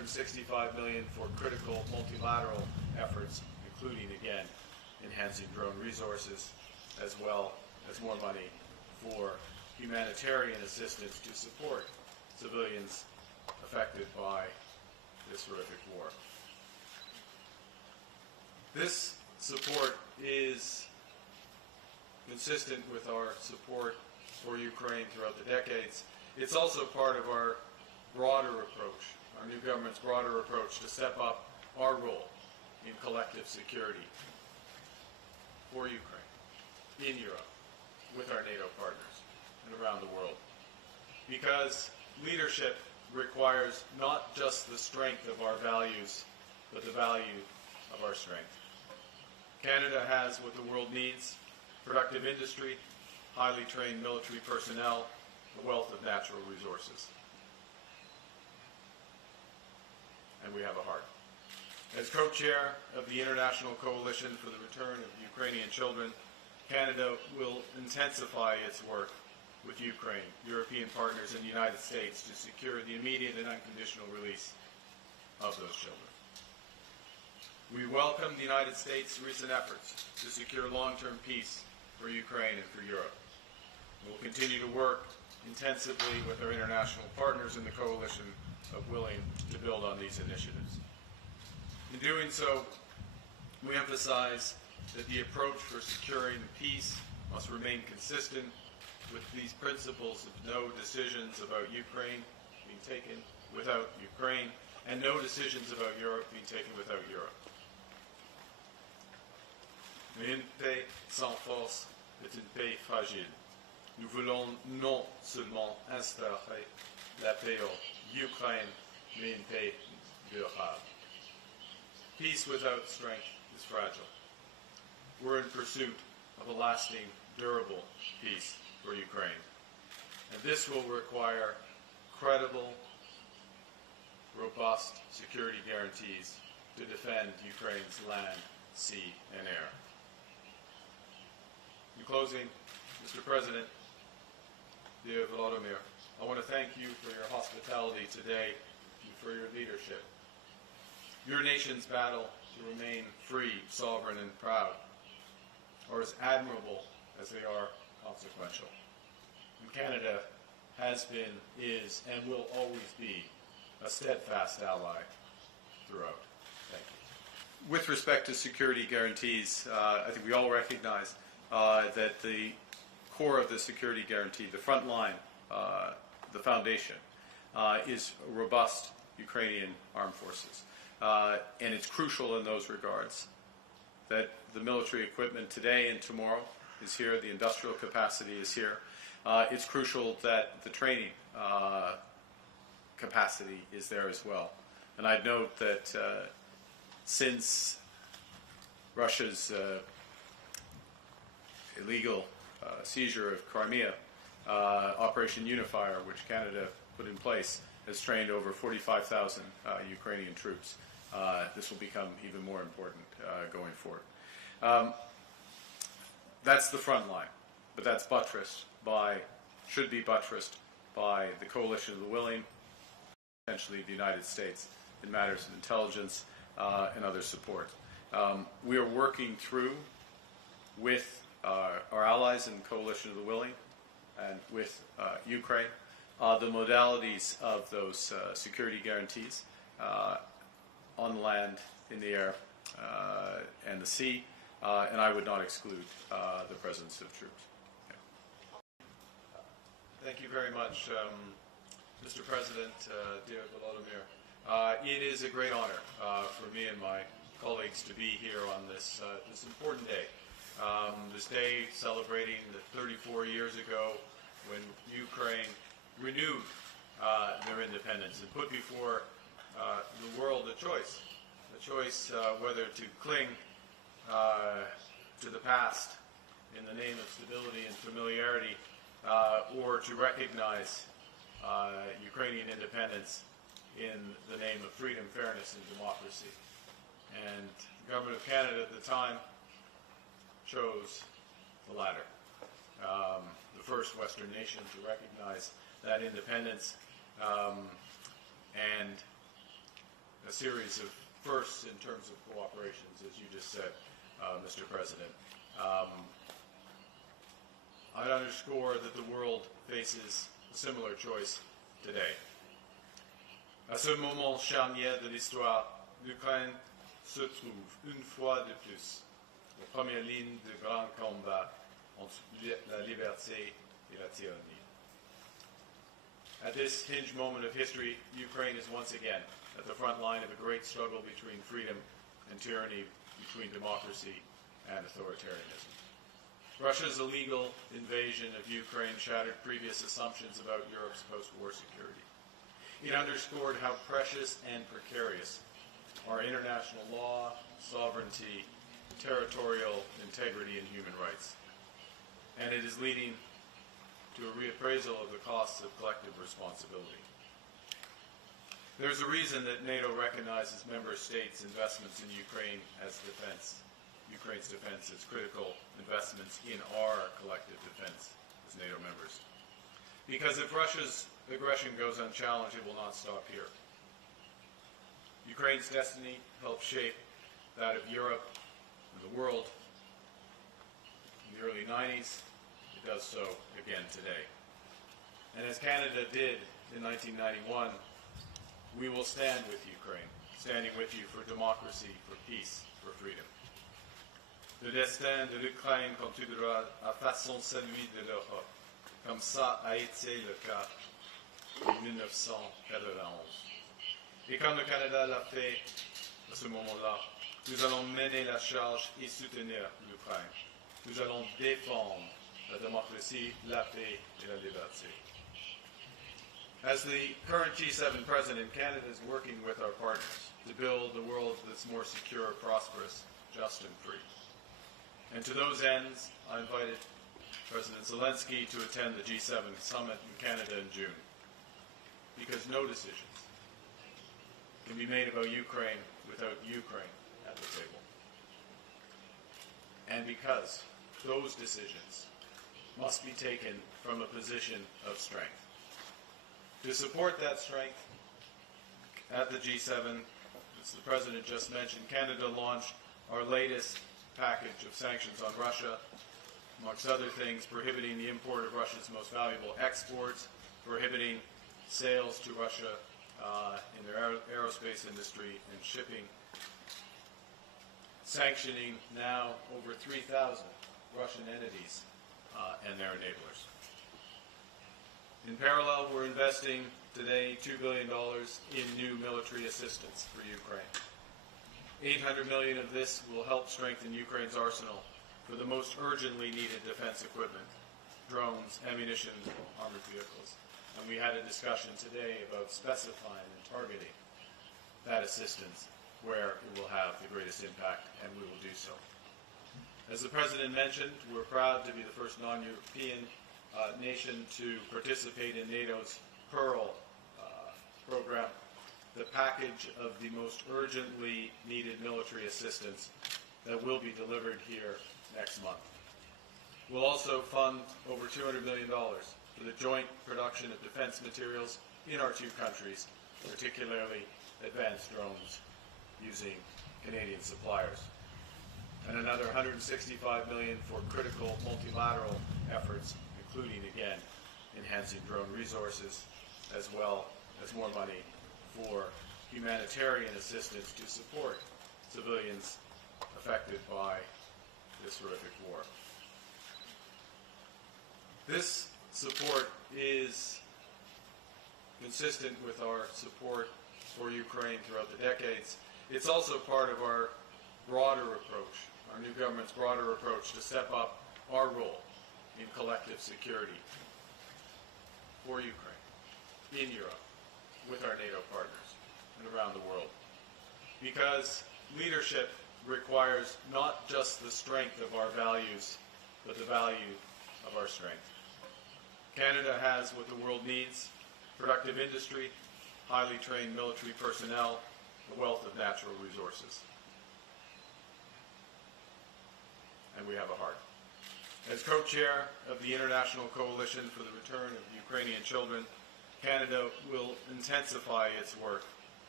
$165 million for critical multilateral efforts, including, again, enhancing drone resources, as well as more money for humanitarian assistance to support civilians affected by this horrific war. This support is consistent with our support for Ukraine throughout the decades. It's also part of our broader approach, our new government's broader approach to step up our role in collective security for Ukraine, in Europe, with our NATO partners, and around the world. Because leadership requires not just the strength of our values, but the value of our strength. Canada has what the world needs: productive industry, highly trained military personnel, a wealth of natural resources. And we have a heart. As co-chair of the International Coalition for the Return of Ukrainian Children, Canada will intensify its work with Ukraine, European partners, and the United States to secure the immediate and unconditional release of those children. We welcome the United States' recent efforts to secure long-term peace for Ukraine and for Europe. We will continue to work intensively with our international partners in the coalition of willing to build on these initiatives. In doing so, we emphasize that the approach for securing peace must remain consistent with these principles of no decisions about Ukraine being taken without Ukraine, and no decisions about Europe being taken without Europe. Mais une paix sans force est une paix fragile. Nous voulons non seulement instaurer la paix en Ukraine, mais une paix durable. Peace without strength is fragile. We're in pursuit of a lasting, durable peace for Ukraine. And this will require credible, robust security guarantees to defend Ukraine's land, sea, and air. In closing, Mr. President, dear Volodymyr, I want to thank you for your hospitality today and for your leadership. Your nation's battle to remain free, sovereign, and proud are as admirable as they are consequential. And Canada has been, is, and will always be a steadfast ally throughout. Thank you. With respect to security guarantees, I think we all recognize that the core of the security guarantee, the front line, the foundation, is robust Ukrainian armed forces. And it's crucial in those regards that the military equipment today and tomorrow is here, the industrial capacity is here. It's crucial that the training capacity is there as well. And I'd note that since Russia's illegal seizure of Crimea, Operation Unifier, which Canada put in place, has trained over 45,000 Ukrainian troops. This will become even more important going forward. That's the front line, but that's buttressed by, should be buttressed by the coalition of the willing, essentially the United States, in matters of intelligence and other support. We are working through with our allies in the coalition of the willing and with Ukraine the modalities of those security guarantees on the land, in the air, and the sea, and I would not exclude the presence of troops. Yeah. Thank you very much, Mr. President, dear Volodymyr. It is a great honor for me and my colleagues to be here on this important day. This day celebrating the 34 years ago when Ukraine renewed their independence and put before the world a choice whether to cling to the past in the name of stability and familiarity, or to recognize Ukrainian independence in the name of freedom, fairness, and democracy. And the government of Canada at the time chose the latter, the first Western nation to recognize that independence, and a series of firsts in terms of cooperations, as you just said, Mr. President. I'd underscore that the world faces a similar choice today. À ce moment charnière de l'histoire, l'Ukraine se trouve une fois de plus en première ligne de grands combats entre la liberté et la tyrannie. At this hinge moment of history, Ukraine is once again at the front line of a great struggle between freedom and tyranny, between democracy and authoritarianism. Russia's illegal invasion of Ukraine shattered previous assumptions about Europe's post-war security. It underscored how precious and precarious are international law, sovereignty, territorial integrity, and human rights. And it is leading to a reappraisal of the costs of collective responsibility. There's a reason that NATO recognizes member states' investments in Ukraine as defense. Ukraine's defense as critical investments in our collective defense as NATO members. Because if Russia's aggression goes unchallenged, it will not stop here. Ukraine's destiny helped shape that of Europe and the world in the early 90s. It does so again today. And as Canada did in 1991, we will stand with Ukraine, standing with you for democracy, for peace, for freedom. Le destin de l'Ukraine continuera à façon celui de l'Europe, comme ça a été le cas en 1991. Et quand le Canada l'a fait à ce moment-là, nous allons mener la charge et soutenir l'Ukraine. Nous allons défendre la démocratie, la paix et la liberté. As the current G7 president, Canada is working with our partners to build a world that's more secure, prosperous, just and free. And to those ends, I invited President Zelensky to attend the G7 summit in Canada in June. Because no decisions can be made about Ukraine without Ukraine at the table. And because those decisions must be taken from a position of strength. To support that strength, at the G7, as the President just mentioned, Canada launched our latest package of sanctions on Russia, amongst other things, prohibiting the import of Russia's most valuable exports, prohibiting sales to Russia in their aerospace industry and shipping, sanctioning now over 3,000 Russian entities and their enablers. In parallel, we're investing today $2 billion in new military assistance for Ukraine. $800 million of this will help strengthen Ukraine's arsenal for the most urgently needed defense equipment, drones, ammunition, armored vehicles. And we had a discussion today about specifying and targeting that assistance where it will have the greatest impact, and we will do so. As the President mentioned, we're proud to be the first non-European nation to participate in NATO's Pearl program, the package of the most urgently needed military assistance that will be delivered here next month. We'll also fund over $200 million for the joint production of defense materials in our two countries, particularly advanced drones using Canadian suppliers. And another $165 million for critical multilateral efforts, including, again, enhancing drone resources, as well as more money for humanitarian assistance to support civilians affected by this horrific war. This support is consistent with our support for Ukraine throughout the decades. It's also part of our broader approach, our new government's broader approach to step up our role in collective security for Ukraine, in Europe, with our NATO partners, and around the world. Because leadership requires not just the strength of our values, but the value of our strength. Canada has what the world needs: productive industry, highly trained military personnel, a wealth of natural resources. And we have a heart. As co-chair of the International Coalition for the Return of Ukrainian Children, Canada will intensify its work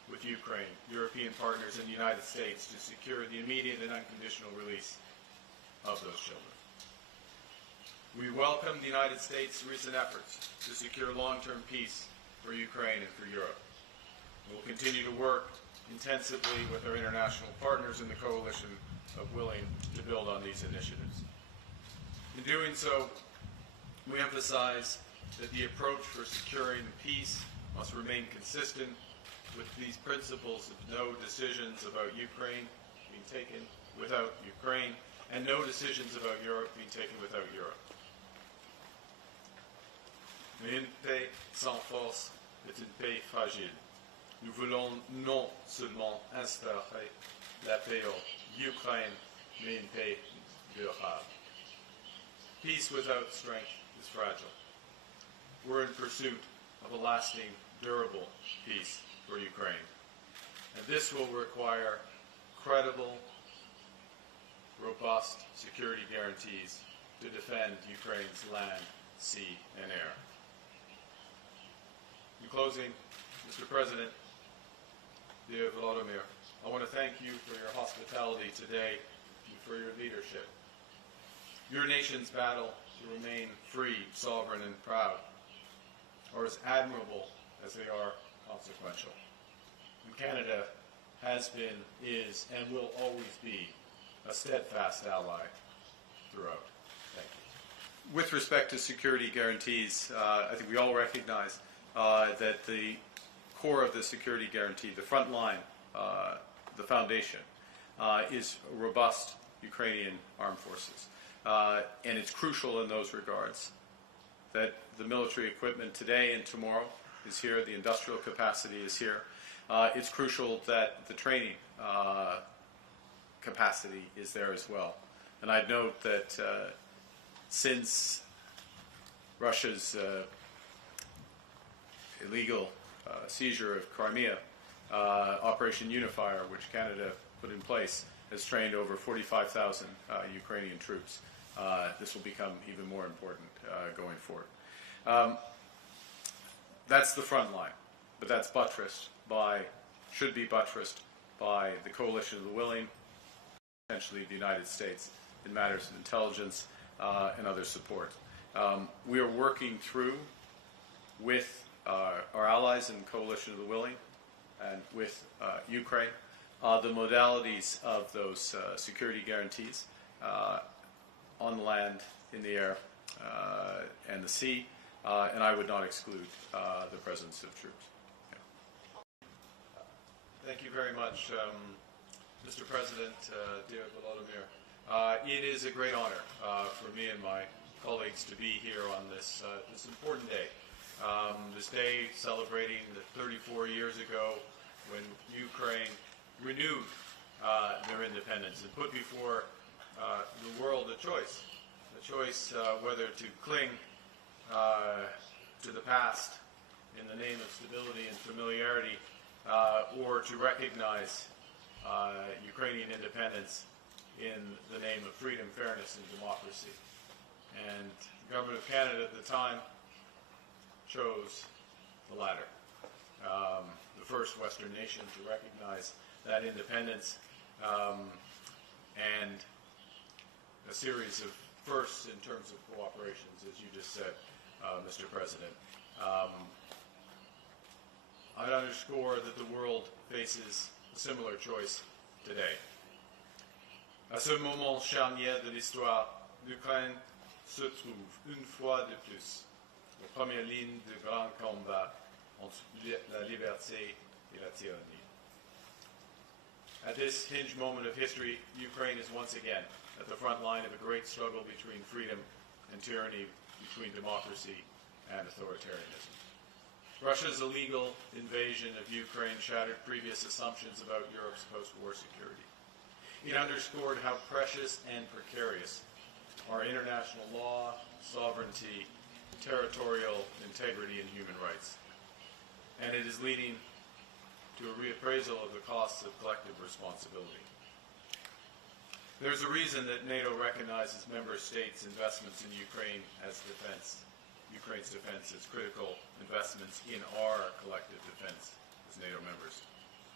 with Ukraine, European partners, and the United States to secure the immediate and unconditional release of those children. We welcome the United States' recent efforts to secure long-term peace for Ukraine and for Europe. We'll continue to work intensively with our international partners in the coalition of willing to build on these initiatives. In doing so, we emphasize that the approach for securing peace must remain consistent with these principles of no decisions about Ukraine being taken without Ukraine, and no decisions about Europe being taken without Europe. Mais une paix sans force est une paix fragile. Nous voulons non seulement instaurer la paix en Ukraine, mais une paix durable. Peace without strength is fragile. We're in pursuit of a lasting, durable peace for Ukraine. And this will require credible, robust security guarantees to defend Ukraine's land, sea, and air. In closing, Mr. President, dear Volodymyr, I want to thank you for your hospitality today and for your leadership. Your nation's battle to remain free, sovereign, and proud are as admirable as they are consequential. And Canada has been, is, and will always be a steadfast ally throughout. Thank you. With respect to security guarantees, I think we all recognize that the core of the security guarantee, the front line, the foundation, is robust Ukrainian armed forces. And it's crucial in those regards that the military equipment today and tomorrow is here, the industrial capacity is here. It's crucial that the training capacity is there as well. And I'd note that since Russia's illegal seizure of Crimea, Operation Unifier, which Canada put in place, has trained over 45,000 Ukrainian troops. This will become even more important going forward. That's the front line, but that's buttressed by, should be buttressed by the coalition of the willing, potentially the United States, in matters of intelligence and other support. We are working through with our allies in the coalition of the willing and with Ukraine the modalities of those security guarantees on the land, in the air, and the sea, and I would not exclude the presence of troops. Yeah. Thank you very much, Mr. President, dear Volodymyr. It is a great honor for me and my colleagues to be here on this this important day. This day celebrating that 34 years ago when Ukraine renewed their independence and put before the world a choice whether to cling to the past in the name of stability and familiarity, or to recognize Ukrainian independence in the name of freedom, fairness, and democracy. And the government of Canada at the time chose the latter. The first Western nation to recognize that independence, and a series of firsts in terms of cooperations, as you just said, Mr. President. I'd underscore that the world faces a similar choice today. À ce moment charnière de l'histoire, l'Ukraine se trouve une fois de plus aux premières lignes de grands combats entre la liberté et la tyrannie. At this hinge moment of history, Ukraine is once again at the front line of a great struggle between freedom and tyranny, between democracy and authoritarianism. Russia's illegal invasion of Ukraine shattered previous assumptions about Europe's post-war security. It underscored how precious and precarious are international law, sovereignty, territorial integrity, and human rights. And it is leading to a reappraisal of the costs of collective responsibility. There's a reason that NATO recognizes member states' investments in Ukraine as defense, Ukraine's defense as critical investments in our collective defense as NATO members.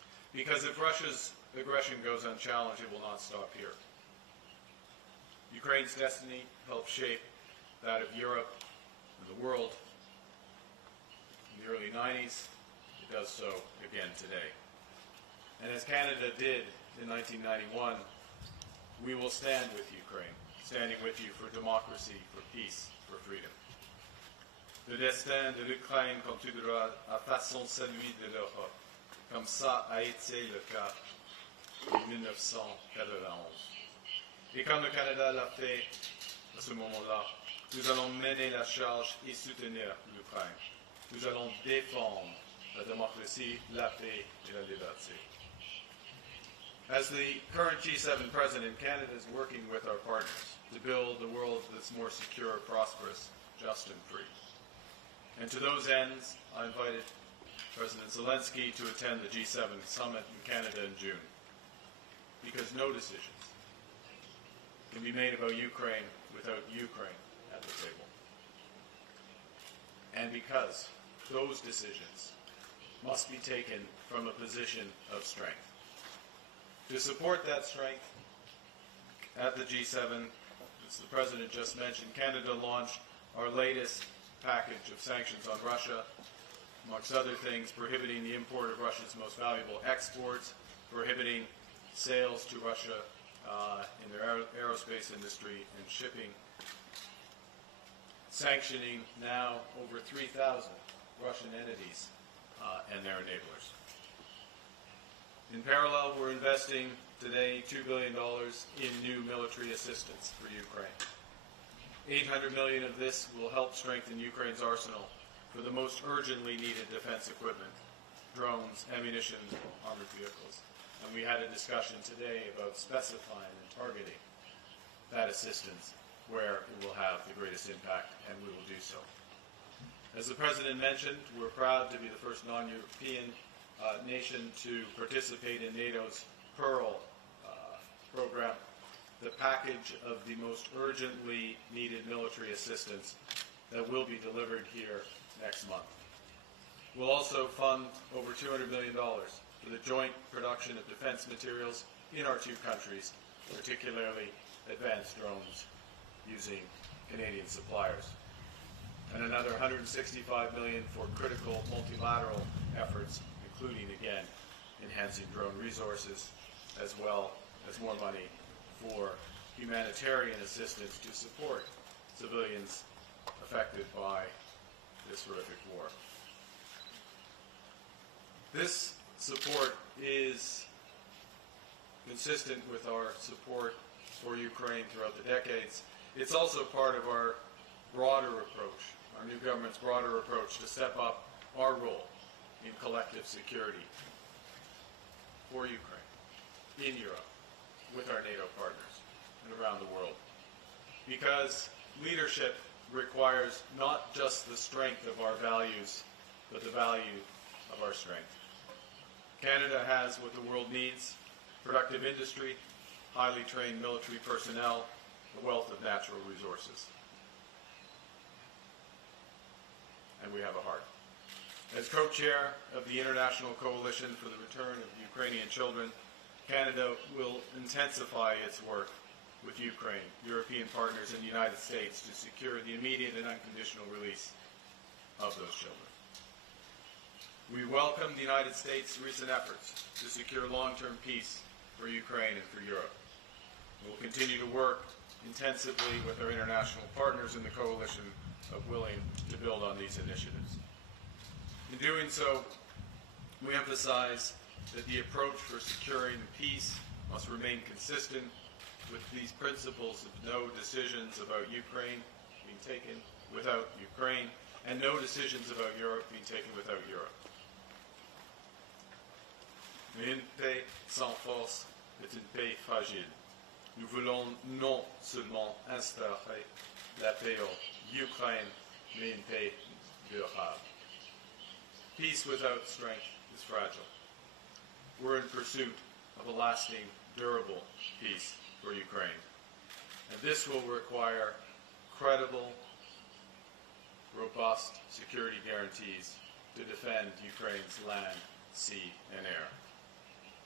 Because if Russia's aggression goes unchallenged, it will not stop here. Ukraine's destiny helped shape that of Europe and the world in the early 90s. It does so again today. And as Canada did in 1991, we will stand with Ukraine, standing with you for democracy, for peace, for freedom. Le destin de l'Ukraine continuera à façon celui de l'Europe, comme ça a été le cas en 1991. Et quand le Canada l'a fait à ce moment-là, nous allons mener la charge et soutenir l'Ukraine. Nous allons défendre la démocratie, la paix et la liberté. As the current G7 president, Canada is working with our partners to build a world that's more secure, prosperous, just and free. And to those ends, I invited President Zelensky to attend the G7 summit in Canada in June. Because no decisions can be made about Ukraine without Ukraine at the table. And because those decisions must be taken from a position of strength. To support that strength, at the G7, as the President just mentioned, Canada launched our latest package of sanctions on Russia, amongst other things, prohibiting the import of Russia's most valuable exports, prohibiting sales to Russia in their aerospace industry and shipping, sanctioning now over 3,000 Russian entities and their enablers. In parallel, we're investing today $2 billion in new military assistance for Ukraine. $800 million of this will help strengthen Ukraine's arsenal for the most urgently needed defense equipment, drones, ammunition, armored vehicles. And we had a discussion today about specifying and targeting that assistance where it will have the greatest impact, and we will do so. As the President mentioned, we're proud to be the first non-European nation to participate in NATO's Pearl program, the package of the most urgently needed military assistance that will be delivered here next month. We'll also fund over $200 million for the joint production of defense materials in our two countries, particularly advanced drones using Canadian suppliers. And another $165 million for critical multilateral efforts, including, again, enhancing drone resources, as well as more money for humanitarian assistance to support civilians affected by this horrific war. This support is consistent with our support for Ukraine throughout the decades. It's also part of our broader approach, our new government's broader approach to step up our role in collective security for Ukraine, in Europe, with our NATO partners, and around the world. Because leadership requires not just the strength of our values, but the value of our strength. Canada has what the world needs: productive industry, highly trained military personnel, a wealth of natural resources. And we have a heart. As co-chair of the International Coalition for the Return of Ukrainian Children, Canada will intensify its work with Ukraine, European partners, and the United States to secure the immediate and unconditional release of those children. We welcome the United States' recent efforts to secure long-term peace for Ukraine and for Europe. We will continue to work intensively with our international partners in the coalition of willing to build on these initiatives. In doing so, we emphasize that the approach for securing peace must remain consistent with these principles of no decisions about Ukraine being taken without Ukraine, and no decisions about Europe being taken without Europe. Mais une paix sans force est une paix fragile. Nous voulons non seulement instaurer la paix en Ukraine, mais une paix durable. Peace without strength is fragile. We're in pursuit of a lasting, durable peace for Ukraine. And this will require credible, robust security guarantees to defend Ukraine's land, sea, and air.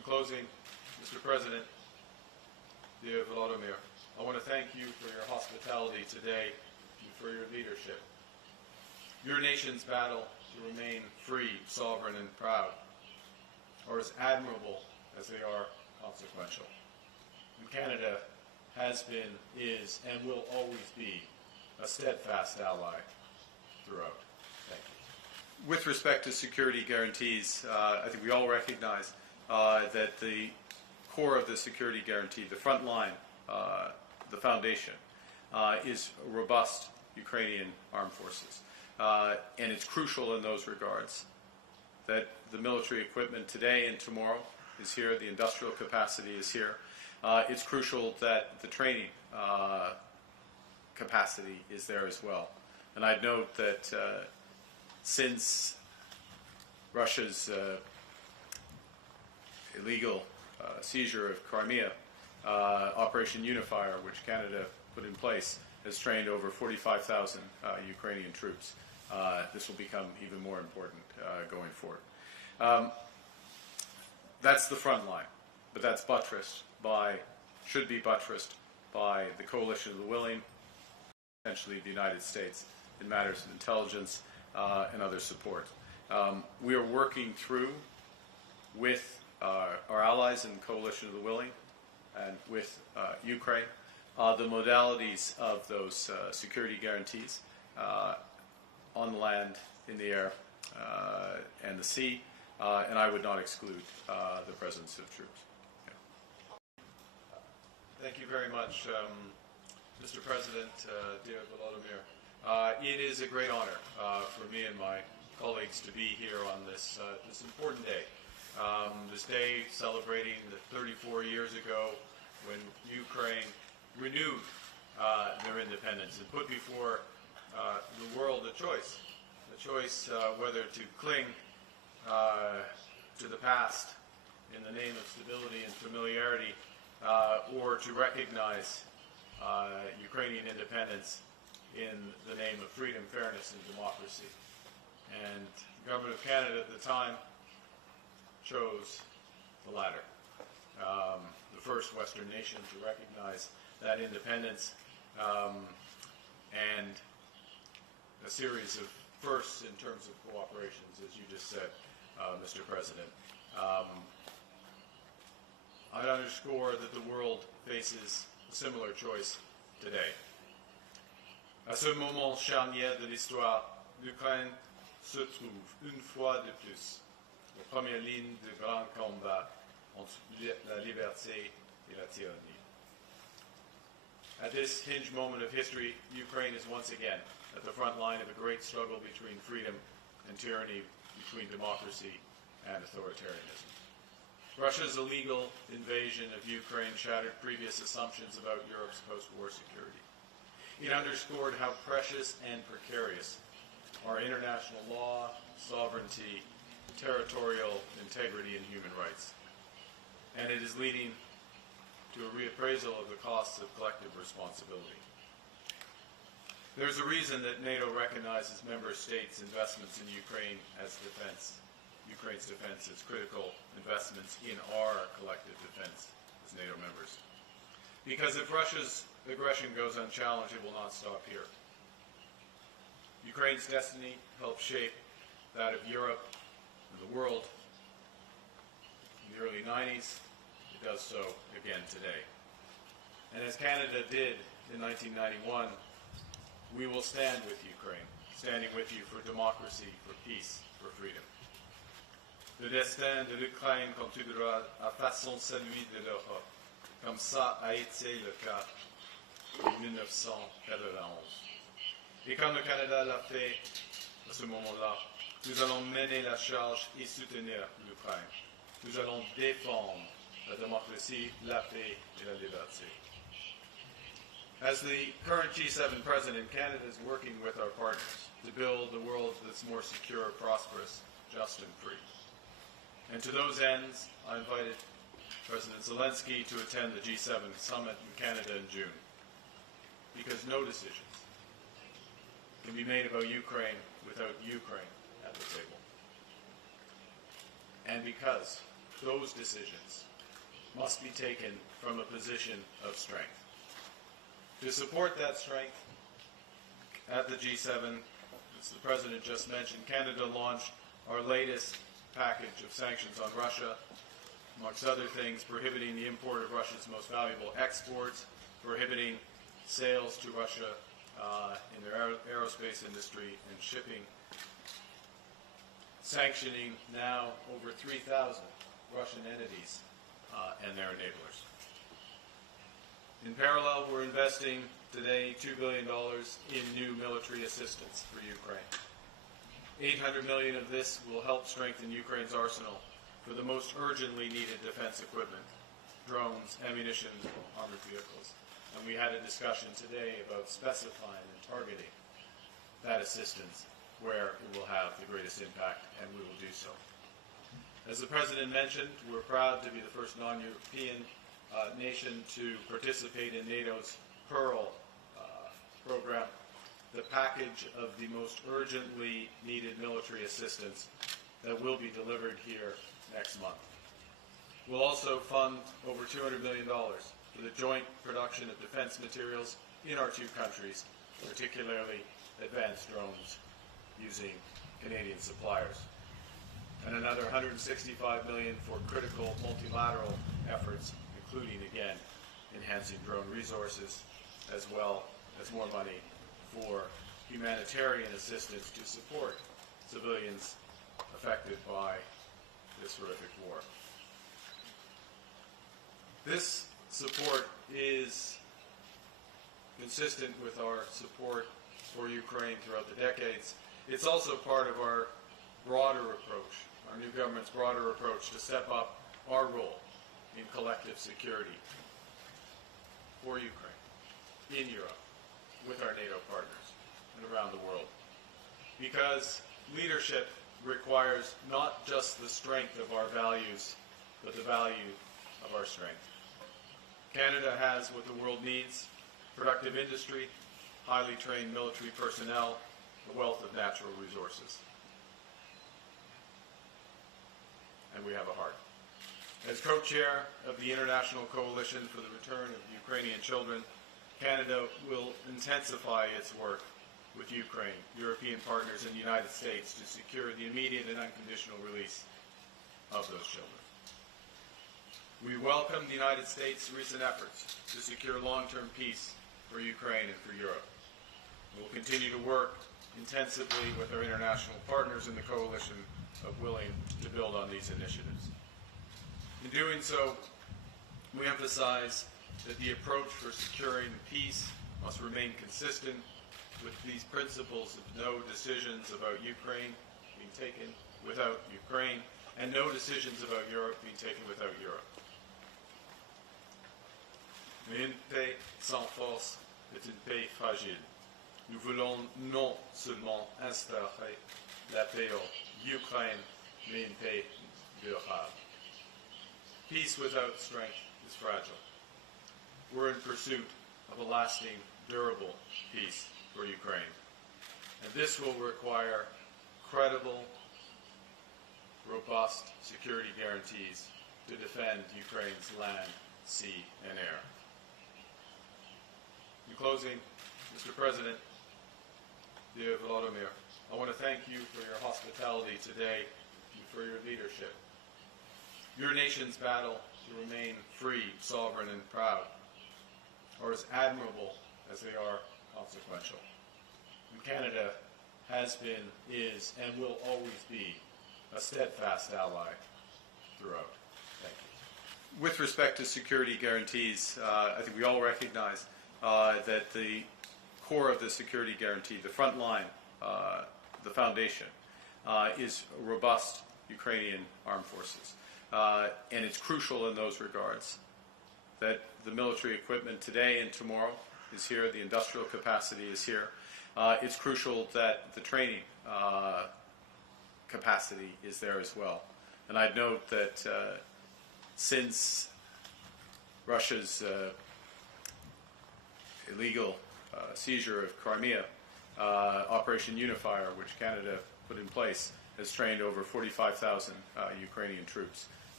In closing, Mr. President, dear Volodymyr, I want to thank you for your hospitality today and for your leadership. Your nation's battle to remain free, sovereign, and proud are as admirable as they are consequential. And Canada has been, is, and will always be a steadfast ally throughout. Thank you. With respect to security guarantees, I think we all recognize that the core of the security guarantee, the front line, the foundation, is robust Ukrainian armed forces. And it's crucial in those regards that the military equipment today and tomorrow is here, the industrial capacity is here. It's crucial that the training capacity is there as well. And I'd note that since Russia's illegal seizure of Crimea, Operation Unifier, which Canada put in place, has trained over 45,000 Ukrainian troops. This will become even more important going forward. That's the front line, but that's buttressed by, should be buttressed by the coalition of the willing, essentially the United States, in matters of intelligence and other support. We are working through with our allies in the coalition of the willing and with Ukraine the modalities of those security guarantees on the land, in the air, and the sea, and I would not exclude the presence of troops. Yeah. Thank you very much, Mr. President, dear Volodymyr. It is a great honor for me and my colleagues to be here on this important day. This day celebrating the 34 years ago when Ukraine renewed their independence and put before the world a choice whether to cling to the past in the name of stability and familiarity or to recognize Ukrainian independence in the name of freedom, fairness, and democracy. And the Government of Canada at the time chose the latter, the first Western nation to recognize that independence, and a series of firsts in terms of cooperations, as you just said, Mr. President. I'd underscore that the world faces a similar choice today. À ce moment charnière de l'histoire, l'Ukraine se trouve une fois de plus aux premières lignes de grands combats entre la liberté et la tyrannie. At this hinge moment of history, Ukraine is once again at the front line of a great struggle between freedom and tyranny, between democracy and authoritarianism. Russia's illegal invasion of Ukraine shattered previous assumptions about Europe's post-war security. It underscored how precious and precarious are international law, sovereignty, territorial integrity, and human rights. And it is leading to a reappraisal of the costs of collective responsibility. There's a reason that NATO recognizes member states' investments in Ukraine as defense. Ukraine's defense as critical investments in our collective defense as NATO members. Because if Russia's aggression goes unchallenged, it will not stop here. Ukraine's destiny helped shape that of Europe and the world in the early 90s. It does so again today. And as Canada did in 1991, we will stand with Ukraine, standing with you for democracy, for peace, for freedom. Le destin de l'Ukraine continuera à façon celui de l'Europe, comme ça a été le cas en 1991. Et comme le Canada l'a fait à ce moment-là, nous allons mener la charge et soutenir l'Ukraine. Nous allons défendre la démocratie, la paix et la liberté. As the current G7 president, Canada is working with our partners to build a world that's more secure, prosperous, just and free. And to those ends, I invited President Zelensky to attend the G7 summit in Canada in June. Because no decisions can be made about Ukraine without Ukraine at the table. And because those decisions must be taken from a position of strength. To support that strength, at the G7, as the President just mentioned, Canada launched our latest package of sanctions on Russia, amongst other things, prohibiting the import of Russia's most valuable exports, prohibiting sales to Russia in their aerospace industry and shipping, sanctioning now over 3,000 Russian entities and their enablers. In parallel, we're investing today $2 billion in new military assistance for Ukraine. $800 million of this will help strengthen Ukraine's arsenal for the most urgently needed defense equipment, drones, ammunition, armored vehicles. And we had a discussion today about specifying and targeting that assistance where it will have the greatest impact, and we will do so. As the President mentioned, we're proud to be the first non-European nation to participate in NATO's Pearl program, the package of the most urgently needed military assistance that will be delivered here next month. We'll also fund over $200 million for the joint production of defense materials in our two countries, particularly advanced drones using Canadian suppliers. And another $165 million for critical multilateral efforts, including, again, enhancing drone resources, as well as more money for humanitarian assistance to support civilians affected by this horrific war. This support is consistent with our support for Ukraine throughout the decades. It's also part of our broader approach, our new government's broader approach to step up our role in collective security for Ukraine, in Europe, with our NATO partners, and around the world. Because leadership requires not just the strength of our values, but the value of our strength. Canada has what the world needs: productive industry, highly trained military personnel, a wealth of natural resources. And we have a heart. As co-chair of the International Coalition for the Return of Ukrainian Children, Canada will intensify its work with Ukraine, European partners, and the United States to secure the immediate and unconditional release of those children. We welcome the United States' recent efforts to secure long-term peace for Ukraine and for Europe. We will continue to work intensively with our international partners in the coalition of willing to build on these initiatives. In doing so, we emphasize that the approach for securing peace must remain consistent with these principles of no decisions about Ukraine being taken without Ukraine, and no decisions about Europe being taken without Europe. Mais une paix sans force est une paix fragile. Nous voulons non seulement instaurer la paix en Ukraine, mais une paix durable. Peace without strength is fragile. We're in pursuit of a lasting, durable peace for Ukraine. And this will require credible, robust security guarantees to defend Ukraine's land, sea, and air. In closing, Mr. President, dear Volodymyr, I want to thank you for your hospitality today and for your leadership. Your nation's battle to remain free, sovereign, and proud are as admirable as they are consequential. And Canada has been, is, and will always be a steadfast ally throughout. Thank you. With respect to security guarantees, I think we all recognize that the core of the security guarantee, the front line, the foundation, is robust Ukrainian armed forces. And it's crucial in those regards that the military equipment today and tomorrow is here, the industrial capacity is here. It's crucial that the training capacity is there as well. And I'd note that since Russia's illegal seizure of Crimea, Operation Unifier, which Canada put in place, has trained over 45,000 Ukrainian troops.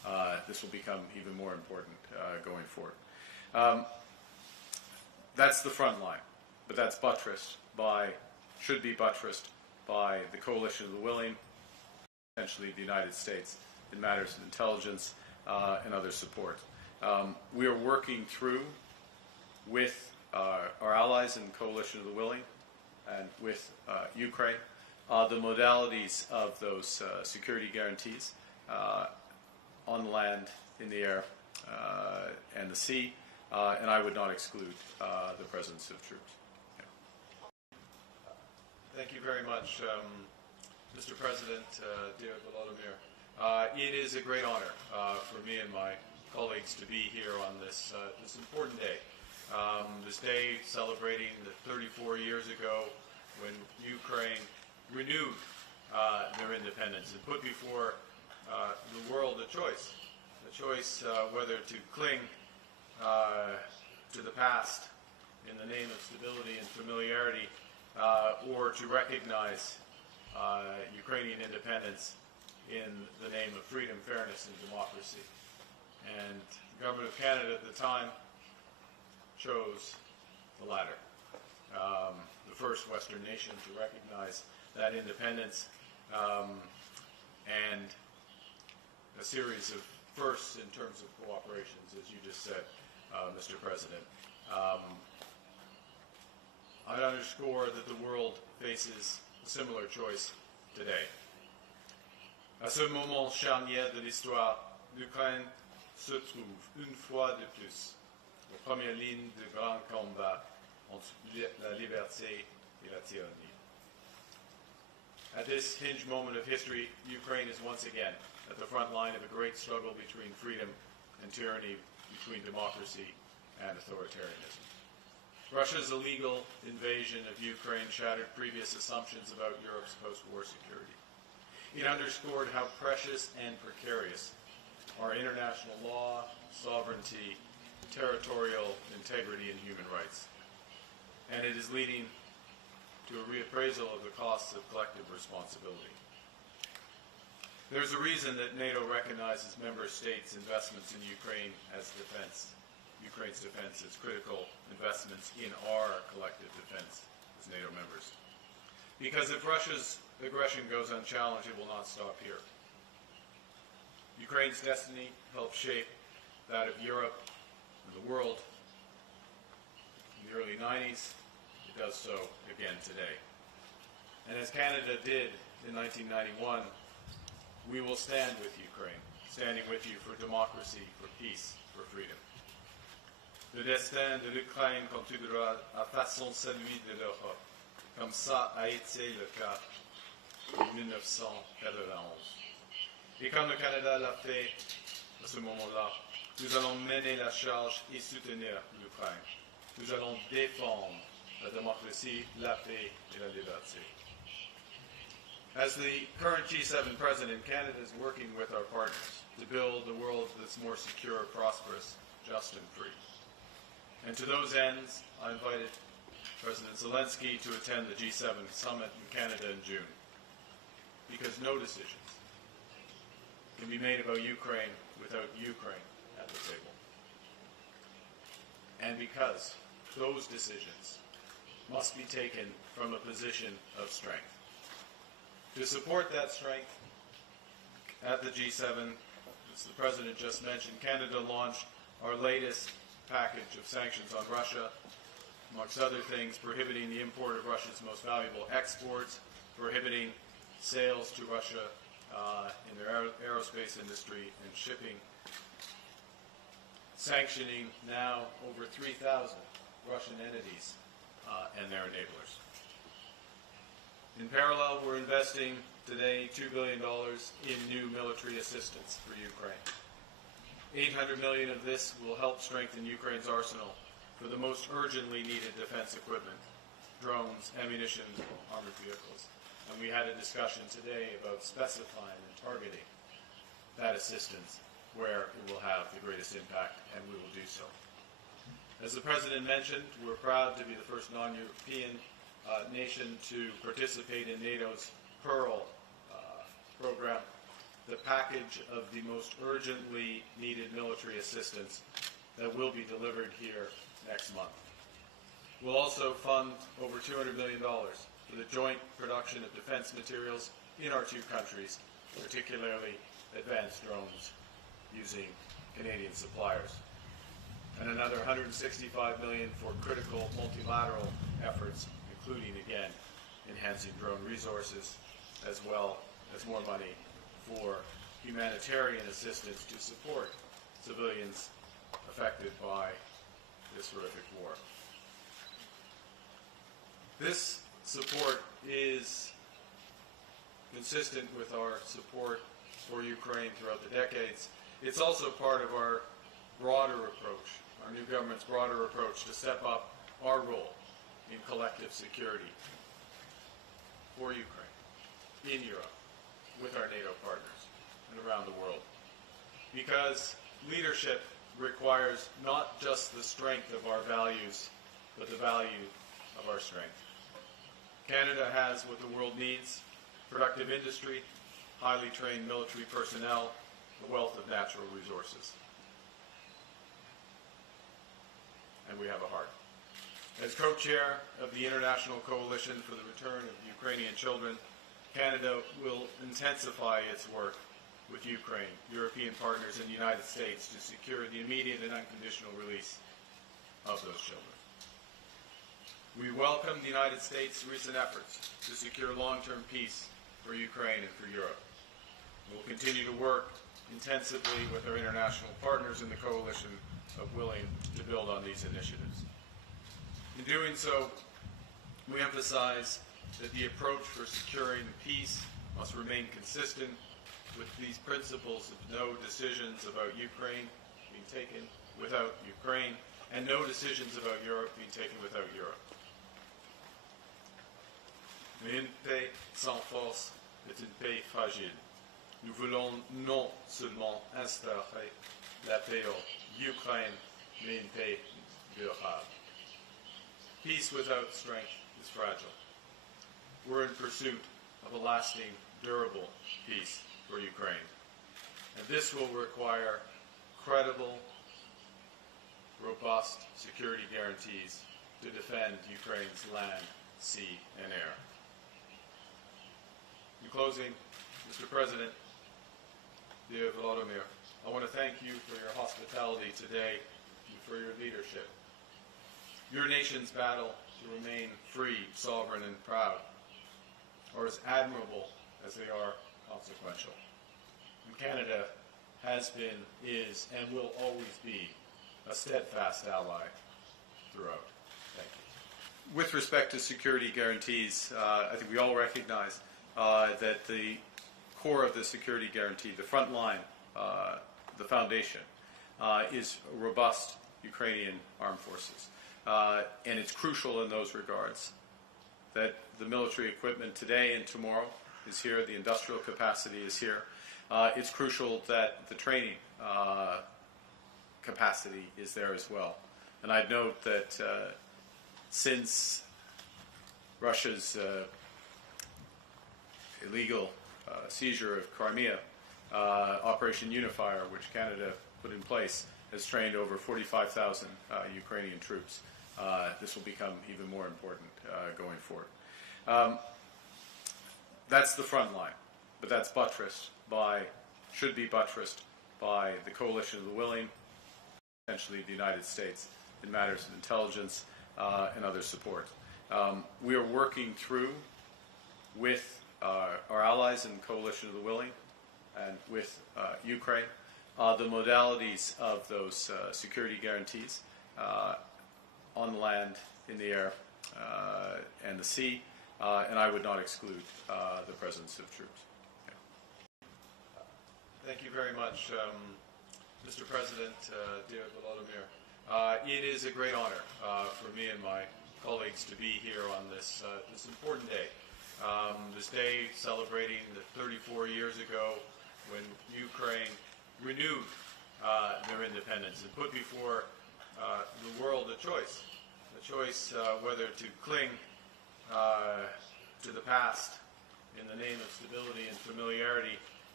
this will become even more important going forward. That's the front line, but that's should be buttressed by the coalition of the willing, essentially the United States, in matters of intelligence and other support. We are working through with our allies in the coalition of the willing and with Ukraine the modalities of those security guarantees on the land, in the air, and the sea, and I would not exclude the presence of troops. Yeah. Thank you very much, Mr. President, dear Volodymyr. It is a great honor for me and my colleagues to be here on this important day. This day celebrating the 34 years ago when Ukraine renewed their independence and put before the world a choice whether to cling to the past in the name of stability and familiarity or to recognize Ukrainian independence in the name of freedom, fairness, and democracy. And the government of Canada at the time chose the latter, the first Western nation to recognize that independence, and a series of firsts in terms of cooperations, as you just said, Mr. President. I'd underscore that the world faces a similar choice today. À ce moment charnière de l'histoire, l'Ukraine se trouve une fois de plus aux premières lignes de grands combats entre la liberté et la tyrannie. At this hinge moment of history, Ukraine is once again at the front line of a great struggle between freedom and tyranny, between democracy and authoritarianism. Russia's illegal invasion of Ukraine shattered previous assumptions about Europe's post-war security. It underscored how precious and precarious are international law, sovereignty, territorial integrity, and human rights. And it is leading to a reappraisal of the costs of collective responsibility. There's a reason that NATO recognizes member states' investments in Ukraine as defense. Ukraine's defense as critical investments in our collective defense as NATO members. Because if Russia's aggression goes unchallenged, it will not stop here. Ukraine's destiny helped shape that of Europe and the world in the early 90s. It does so again today. And as Canada did in 1991, we will stand with Ukraine, standing with you for democracy, for peace, for freedom. Le destin de l'Ukraine continuera à façon celui de l'Europe, comme ça a été le cas en 1991. Et comme le Canada l'a fait à ce moment-là, nous allons mener la charge et soutenir l'Ukraine. Nous allons défendre la démocratie, la paix et la liberté. As the current G7 president, Canada is working with our partners to build a world that's more secure, prosperous, just, and free. And to those ends, I invited President Zelensky to attend the G7 summit in Canada in June, because no decisions can be made about Ukraine without Ukraine at the table. And because those decisions must be taken from a position of strength. To support that strength, at the G7, as the President just mentioned, Canada launched our latest package of sanctions on Russia, amongst other things, prohibiting the import of Russia's most valuable exports, prohibiting sales to Russia in their aerospace industry and shipping, sanctioning now over 3,000 Russian entities and their enablers. In parallel, we're investing today $2 billion in new military assistance for Ukraine. $800 million of this will help strengthen Ukraine's arsenal for the most urgently needed defense equipment, drones, ammunition, armored vehicles. And we had a discussion today about specifying and targeting that assistance where it will have the greatest impact, and we will do so. As the President mentioned, we're proud to be the first non-European nation to participate in NATO's Pearl program, the package of the most urgently needed military assistance that will be delivered here next month. We'll also fund over $200 million for the joint production of defense materials in our two countries, particularly advanced drones using Canadian suppliers. And another $165 million for critical multilateral efforts, including, again, enhancing drone resources, as well as more money for humanitarian assistance to support civilians affected by this horrific war. This support is consistent with our support for Ukraine throughout the decades. It's also part of our broader approach, our new government's broader approach to step up our role in collective security for Ukraine, in Europe, with our NATO partners, and around the world. Because leadership requires not just the strength of our values, but the value of our strength. Canada has what the world needs: productive industry, highly trained military personnel, a wealth of natural resources. And we have a heart. As co-chair of the International Coalition for the Return of Ukrainian Children, Canada will intensify its work with Ukraine, European partners, and the United States to secure the immediate and unconditional release of those children. We welcome the United States' recent efforts to secure long-term peace for Ukraine and for Europe. We will continue to work intensively with our international partners in the coalition of willing to build on these initiatives. In doing so, we emphasize that the approach for securing peace must remain consistent with these principles of no decisions about Ukraine being taken without Ukraine, and no decisions about Europe being taken without Europe. Mais une paix sans force est une paix fragile. Nous voulons non seulement instaurer la paix en Ukraine, mais une paix durable. Peace without strength is fragile. We're in pursuit of a lasting, durable peace for Ukraine. And this will require credible, robust security guarantees to defend Ukraine's land, sea, and air. In closing, Mr. President, dear Volodymyr, I want to thank you for your hospitality today and for your leadership. Your nation's battle to remain free, sovereign, and proud are as admirable as they are consequential. And Canada has been, is, and will always be a steadfast ally throughout. Thank you. With respect to security guarantees, I think we all recognize that the core of the security guarantee, the front line, the foundation, is robust Ukrainian armed forces. And it's crucial in those regards that the military equipment today and tomorrow is here, the industrial capacity is here. It's crucial that the training capacity is there as well. And I'd note that since Russia's illegal seizure of Crimea, Operation Unifier, which Canada put in place, has trained over 45,000 Ukrainian troops. This will become even more important going forward. That's the front line, but that's buttressed by, should be buttressed by the coalition of the willing, essentially the United States, in matters of intelligence and other support. We are working through with our allies in the coalition of the willing and with Ukraine the modalities of those security guarantees on the land, in the air, and the sea, and I would not exclude the presence of troops. Okay. Thank you very much, Mr. President, dear Volodymyr. It is a great honor for me and my colleagues to be here on this important day. This day celebrating the 34 years ago when Ukraine renewed their independence and put before the world a choice whether to cling to the past in the name of stability and familiarity,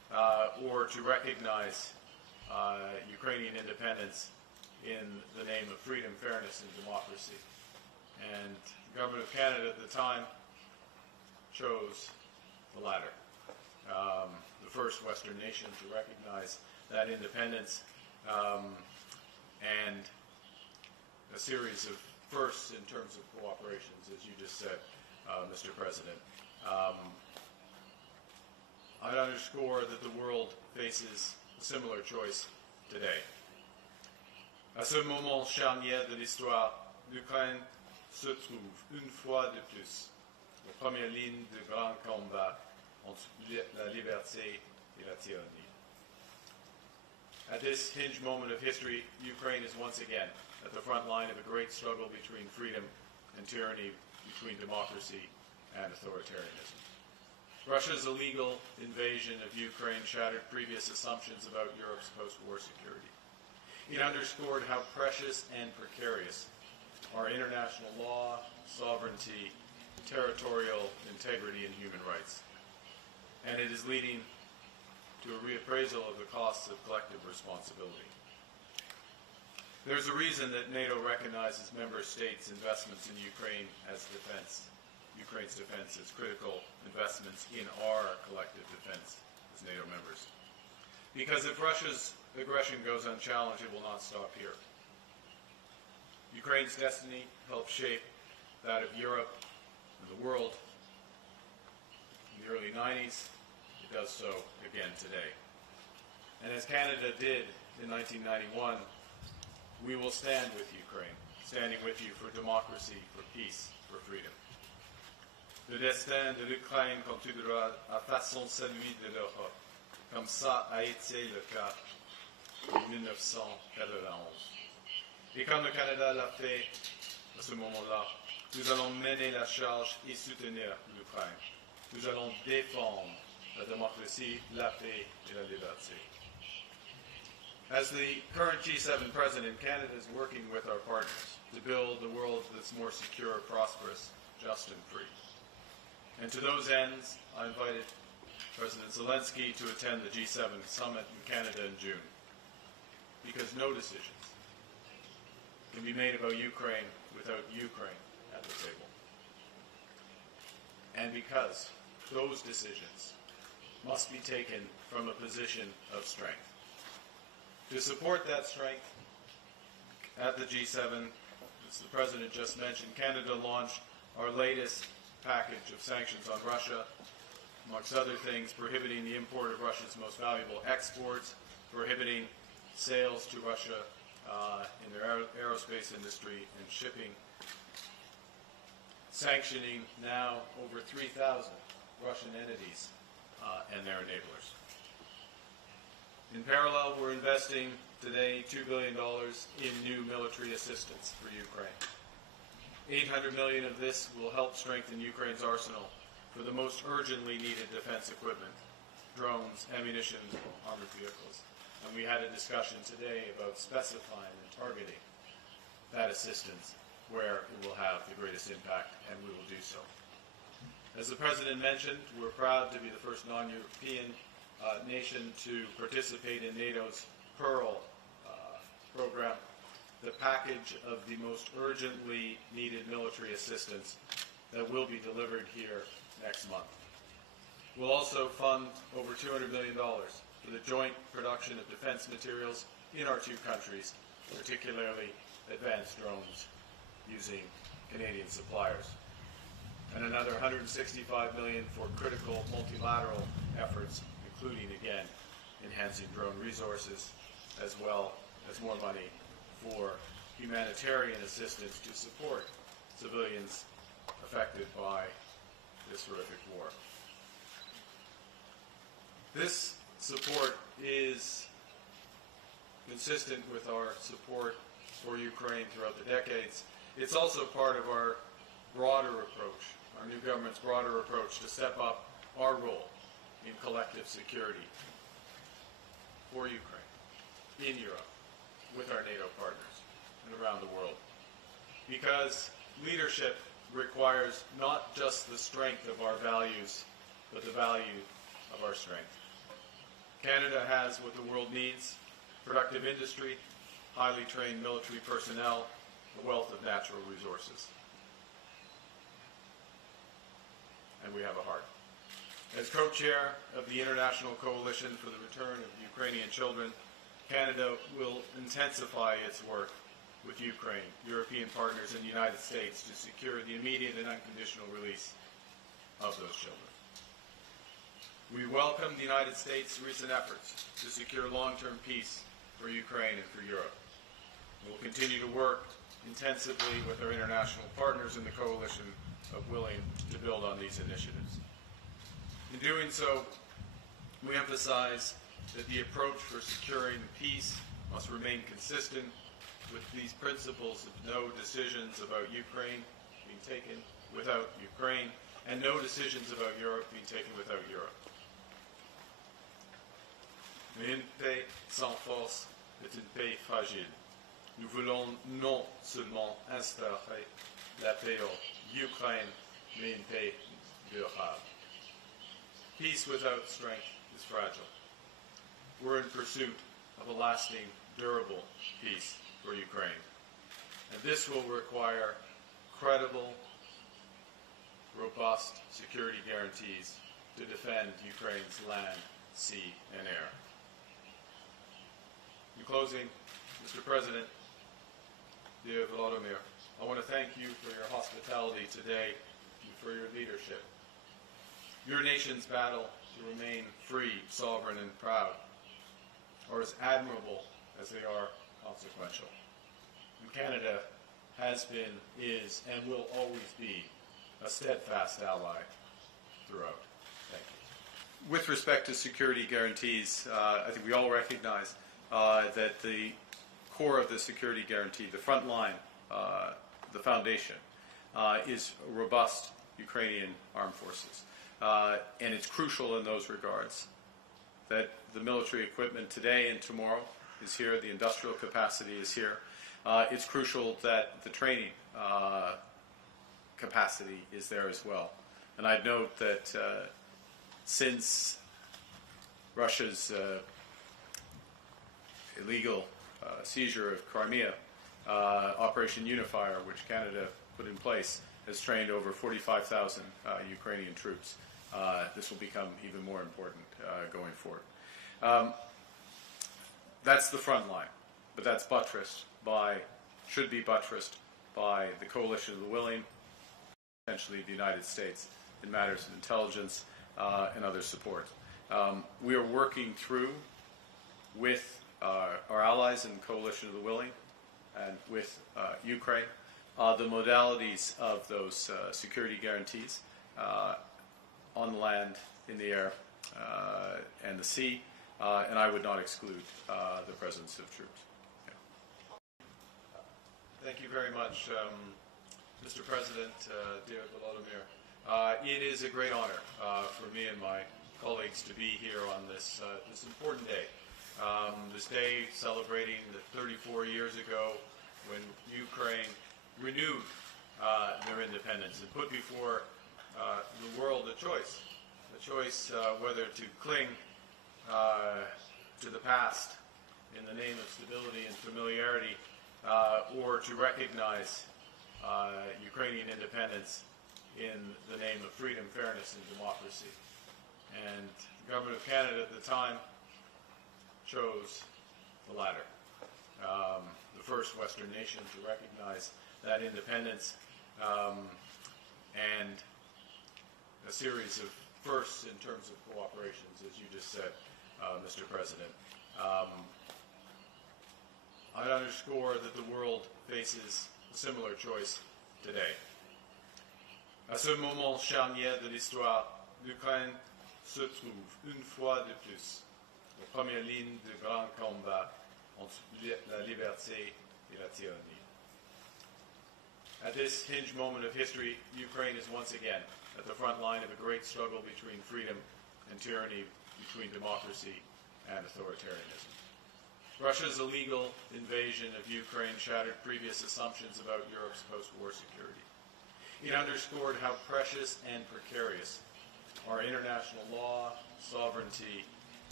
or to recognize Ukrainian independence in the name of freedom, fairness, and democracy. And the government of Canada at the time chose the latter, the first Western nation to recognize that independence, and a series of firsts in terms of cooperations, as you just said, Mr. President. I'd underscore that the world faces a similar choice today. À ce moment charnière de l'histoire, l'Ukraine se trouve une fois de plus aux premières lignes de grands combats entre la liberté et la tyrannie. At this hinge moment of history, Ukraine is once again at the front line of a great struggle between freedom and tyranny, between democracy and authoritarianism. Russia's illegal invasion of Ukraine shattered previous assumptions about Europe's post-war security. It underscored how precious and precarious are international law, sovereignty, territorial integrity, and human rights. And it is leading to a reappraisal of the costs of collective responsibility. There's a reason that NATO recognizes member states' investments in Ukraine as defense. Ukraine's defense as critical investments in our collective defense as NATO members. Because if Russia's aggression goes unchallenged, it will not stop here. Ukraine's destiny helped shape that of Europe and the world in the early 90s. It does so again today. And as Canada did in 1991, we will stand with Ukraine, standing with you for democracy, for peace, for freedom. Le destin de l'Ukraine continuera à façon celui de l'Europe, comme ça a été le cas en 1991. Et comme le Canada l'a fait à ce moment-là, nous allons mener la charge et soutenir l'Ukraine. Nous allons défendre la démocratie, la paix et la liberté. As the current G7 president, Canada is working with our partners to build a world that's more secure, prosperous, just, and free. And to those ends, I invited President Zelensky to attend the G7 summit in Canada in June, because no decisions can be made about Ukraine without Ukraine at the table. And because those decisions must be taken from a position of strength. To support that strength, at the G7, as the President just mentioned, Canada launched our latest package of sanctions on Russia, amongst other things, prohibiting the import of Russia's most valuable exports, prohibiting sales to Russia in their aerospace industry and shipping, sanctioning now over 3,000 Russian entities and their enablers. In parallel, we're investing today $2 billion in new military assistance for Ukraine. $800 million of this will help strengthen Ukraine's arsenal for the most urgently needed defense equipment, drones, ammunition, armored vehicles. And we had a discussion today about specifying and targeting that assistance where it will have the greatest impact, and we will do so. As the President mentioned, we're proud to be the first non-European nation to participate in NATO's Pearl program, the package of the most urgently needed military assistance that will be delivered here next month. We'll also fund over $200 million for the joint production of defense materials in our two countries, particularly advanced drones using Canadian suppliers. And another $165 million for critical multilateral efforts, including, again, enhancing drone resources, as well as more money for humanitarian assistance to support civilians affected by this horrific war. This support is consistent with our support for Ukraine throughout the decades. It's also part of our broader approach, our new government's broader approach to step up our role in collective security for Ukraine, in Europe, with our NATO partners, and around the world. Because leadership requires not just the strength of our values, but the value of our strength. Canada has what the world needs: productive industry, highly trained military personnel, a wealth of natural resources. And we have a heart. As co-chair of the International Coalition for the Return of Ukrainian Children, Canada will intensify its work with Ukraine, European partners, and the United States to secure the immediate and unconditional release of those children. We welcome the United States' recent efforts to secure long-term peace for Ukraine and for Europe. We will continue to work intensively with our international partners in the coalition of willing to build on these initiatives. In doing so, we emphasize that the approach for securing peace must remain consistent with these principles of no decisions about Ukraine being taken without Ukraine, and no decisions about Europe being taken without Europe. Mais une paix sans force est une paix fragile. Nous voulons non seulement instaurer la paix en Ukraine, mais une paix durable. Peace without strength is fragile. We're in pursuit of a lasting, durable peace for Ukraine. And this will require credible, robust security guarantees to defend Ukraine's land, sea, and air. In closing, Mr. President, dear Volodymyr, I want to thank you for your hospitality today and for your leadership. Your nation's battle to remain free, sovereign, and proud are as admirable as they are consequential. And Canada has been, is, and will always be a steadfast ally throughout. Thank you. With respect to security guarantees, I think we all recognize that the core of the security guarantee, the front line, the foundation, is robust Ukrainian armed forces. And it's crucial in those regards that the military equipment today and tomorrow is here, the industrial capacity is here. It's crucial that the training capacity is there as well. And I'd note that since Russia's illegal seizure of Crimea, Operation Unifier, which Canada put in place, has trained over 45,000 Ukrainian troops. This will become even more important going forward. That's the front line, but that's buttressed by, should be buttressed by the coalition of the willing, essentially the United States, in matters of intelligence and other support. We are working through with our allies in the coalition of the willing and with Ukraine the modalities of those security guarantees on the land, in the air, and the sea, and I would not exclude the presence of troops. Yeah. Thank you very much, Mr. President, dear Volodymyr. It is a great honor for me and my colleagues to be here on this important day. This day celebrating the 34 years ago when Ukraine renewed their independence and put before the world a choice whether to cling to the past in the name of stability and familiarity, or to recognize Ukrainian independence in the name of freedom, fairness, and democracy. And the government of Canada at the time chose the latter. The first Western nation to recognize that independence, and a series of firsts in terms of cooperations, as you just said, Mr. President. I'd underscore that the world faces a similar choice today. À ce moment charnière de l'histoire, l'Ukraine se trouve une fois de plus en première ligne de grand combat entre la liberté et la tyrannie. At this hinge moment of history, Ukraine is once again at the front line of a great struggle between freedom and tyranny, between democracy and authoritarianism. Russia's illegal invasion of Ukraine shattered previous assumptions about Europe's post-war security. It underscored how precious and precarious our international law, sovereignty,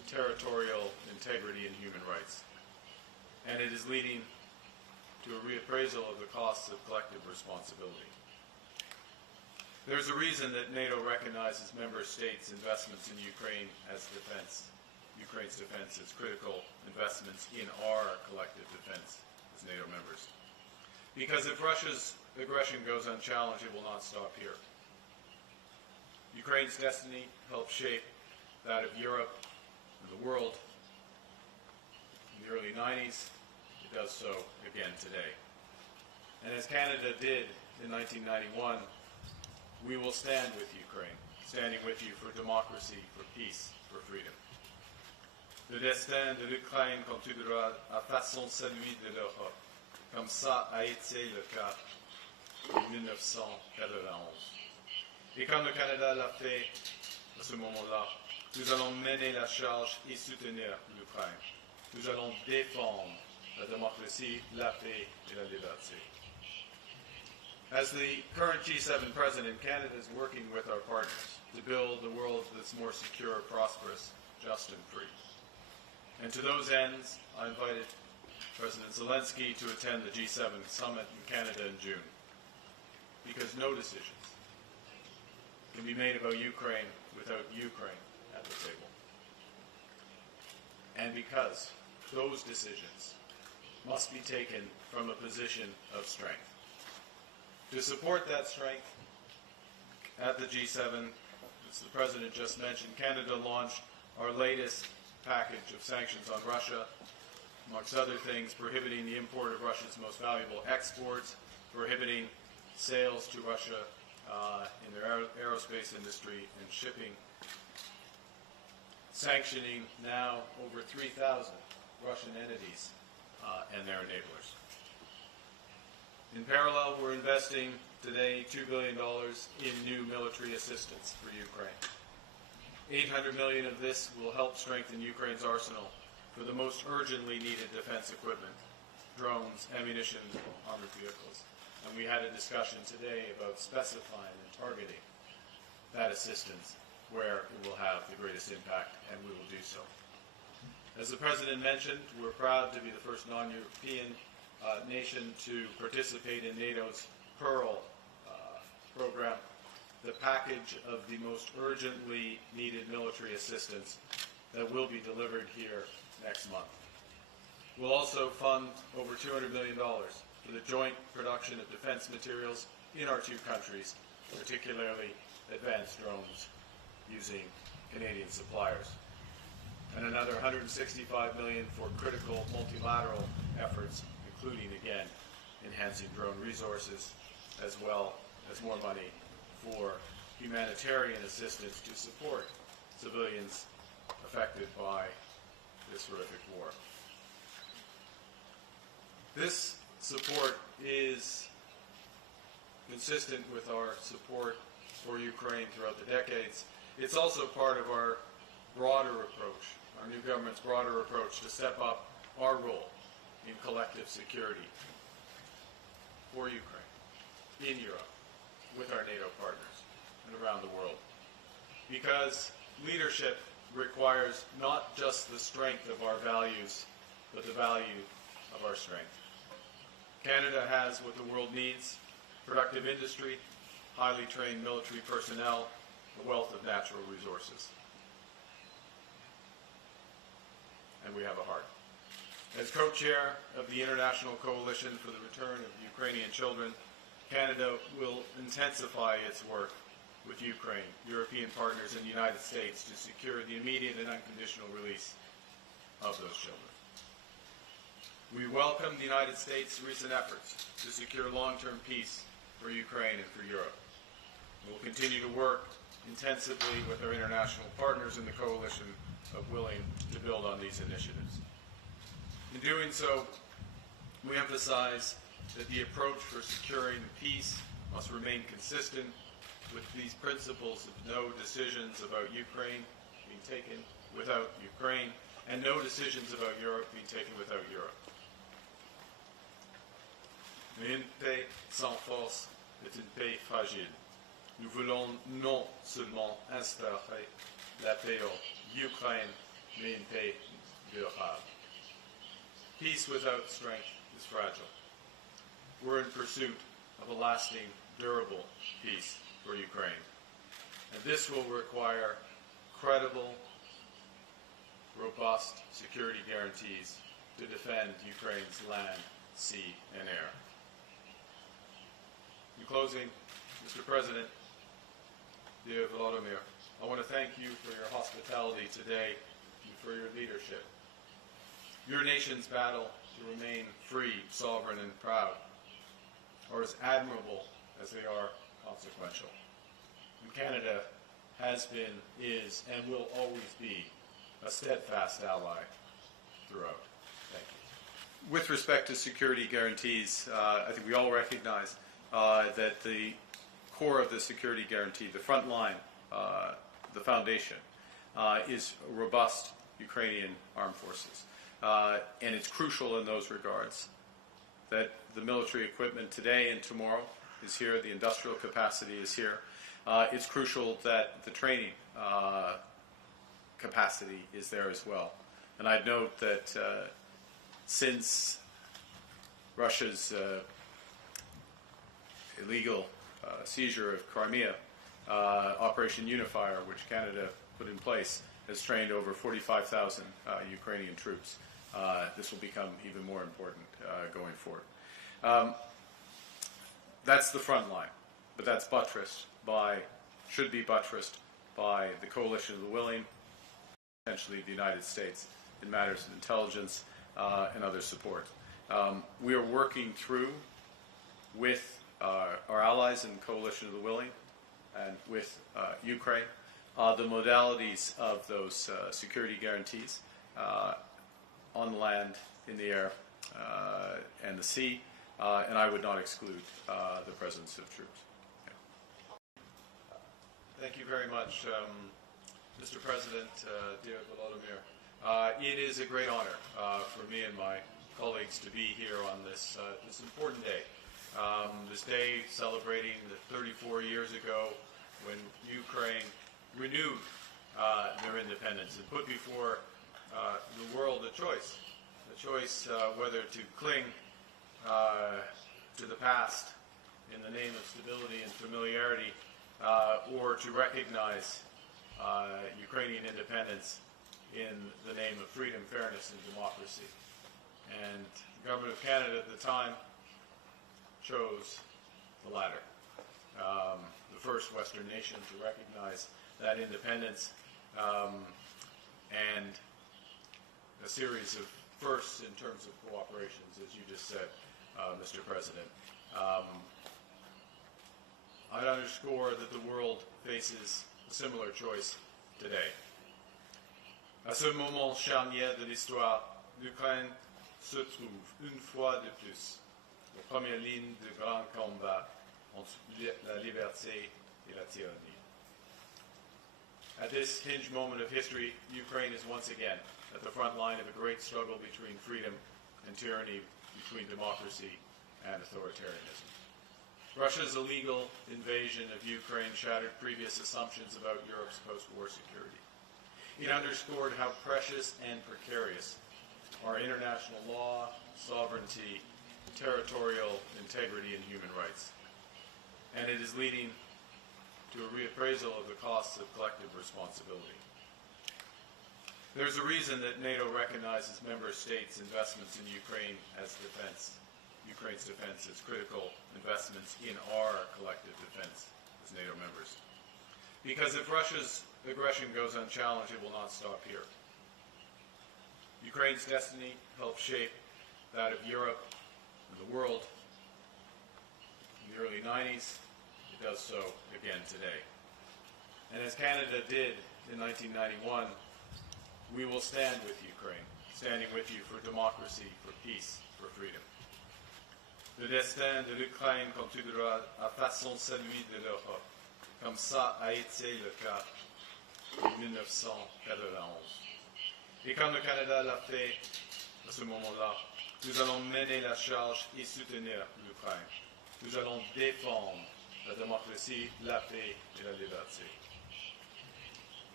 territorial integrity and human rights. And it is leading to a reappraisal of the costs of collective responsibility. There's a reason that NATO recognizes member states' investments in Ukraine as defense, Ukraine's defense as critical investments in our collective defense as NATO members. Because if Russia's aggression goes unchallenged, it will not stop here. Ukraine's destiny helped shape that of Europe and the world in the early 90s. It does so again today. And as Canada did in 1991, we will stand with Ukraine, standing with you for democracy, for peace, for freedom. Le destin de l'Ukraine continuera à façon celui de l'Europe, comme ça a été le cas en 1991. Et quand le Canada l'a fait à ce moment-là, nous allons mener la charge et soutenir l'Ukraine. Nous allons défendre la démocratie, la paix et la liberté. As the current G7 president, Canada is working with our partners to build a world that's more secure, prosperous, just and free. And to those ends, I invited President Zelensky to attend the G7 summit in Canada in June. Because no decisions can be made about Ukraine without Ukraine at the table. And because those decisions must be taken from a position of strength. To support that strength, at the G7, as the President just mentioned, Canada launched our latest package of sanctions on Russia, amongst other things, prohibiting the import of Russia's most valuable exports, prohibiting sales to Russia in their aerospace industry and shipping, sanctioning now over 3,000 Russian entities and their enablers. In parallel, we're investing today $2 billion in new military assistance for Ukraine. $800 million of this will help strengthen Ukraine's arsenal for the most urgently needed defense equipment, drones, ammunition, armored vehicles. And we had a discussion today about specifying and targeting that assistance where it will have the greatest impact, and we will do so. As the President mentioned, we're proud to be the first non-European nation to participate in NATO's Pearl program, the package of the most urgently needed military assistance that will be delivered here next month. We'll also fund over $200 million for the joint production of defense materials in our two countries, particularly advanced drones using Canadian suppliers. And another $165 million for critical multilateral efforts, including, again, enhancing drone resources, as well as more money for humanitarian assistance to support civilians affected by this horrific war. This support is consistent with our support for Ukraine throughout the decades. It's also part of our broader approach, our new government's broader approach to step up our role in collective security for Ukraine, in Europe, with our NATO partners, and around the world. Because leadership requires not just the strength of our values, but the value of our strength. Canada has what the world needs: productive industry, highly trained military personnel, a wealth of natural resources. And we have a heart. As co-chair of the International Coalition for the Return of Ukrainian Children, Canada will intensify its work with Ukraine, European partners, and the United States to secure the immediate and unconditional release of those children. We welcome the United States' recent efforts to secure long-term peace for Ukraine and for Europe. We will continue to work intensively with our international partners in the coalition of willing to build on these initiatives. In doing so, we emphasize that the approach for securing peace must remain consistent with these principles of no decisions about Ukraine being taken without Ukraine, and no decisions about Europe being taken without Europe. Mais une paix sans force est une paix fragile. Nous voulons non seulement instaurer la paix en Ukraine, mais une paix durable. Peace without strength is fragile. We're in pursuit of a lasting, durable peace for Ukraine. And this will require credible, robust security guarantees to defend Ukraine's land, sea, and air. In closing, Mr. President, dear Volodymyr, I want to thank you for your hospitality today and for your leadership. Your nation's battle to remain free, sovereign, and proud are as admirable as they are consequential. And Canada has been, is, and will always be a steadfast ally throughout. Thank you. With respect to security guarantees, I think we all recognize that the core of the security guarantee, the front line, the foundation, is robust Ukrainian armed forces. And it's crucial in those regards that the military equipment today and tomorrow is here, the industrial capacity is here. It's crucial that the training capacity is there as well. And I'd note that since Russia's illegal seizure of Crimea, Operation Unifier, which Canada put in place, has trained over 45,000 Ukrainian troops. This will become even more important going forward. That's the front line, but that's buttressed by, should be buttressed by the coalition of the willing, potentially the United States, in matters of intelligence and other support. We are working through with our allies in the coalition of the willing and with Ukraine the modalities of those security guarantees on the land, in the air, and the sea, and I would not exclude the presence of troops. Yeah. Thank you very much, Mr. President, dear Volodymyr. It is a great honor for me and my colleagues to be here on this this important day. This day celebrating the 34 years ago when Ukraine renewed their independence and put before the world a choice whether to cling to the past in the name of stability and familiarity, or to recognize Ukrainian independence in the name of freedom, fairness, and democracy. And the government of Canada at the time chose the latter. The first Western nation to recognize that independence, and a series of firsts in terms of cooperations, as you just said, Mr. President. I'd underscore that the world faces a similar choice today. À ce moment charnière de l'histoire, l'Ukraine se trouve une fois de plus aux premières lignes de grands combats entre la liberté et la tyrannie. At this hinge moment of history, Ukraine is once again at the front line of a great struggle between freedom and tyranny, between democracy and authoritarianism. Russia's illegal invasion of Ukraine shattered previous assumptions about Europe's post-war security. It underscored how precious and precarious are international law, sovereignty, territorial integrity, and human rights. And it is leading to a reappraisal of the costs of collective responsibility. There's a reason that NATO recognizes member states' investments in Ukraine as defense. Ukraine's defense as critical investments in our collective defense as NATO members. Because if Russia's aggression goes unchallenged, it will not stop here. Ukraine's destiny helped shape that of Europe and the world in the early 90s. It does so again today. And as Canada did in 1991, we will stand with Ukraine, standing with you for democracy, for peace, for freedom. Le destin de l'Ukraine continuera à façon celui de l'Europe, comme ça a été le cas en 1991. Et comme le Canada l'a fait à ce moment-là, nous allons mener la charge et soutenir l'Ukraine. Nous allons défendre la démocratie, la paix et la liberté.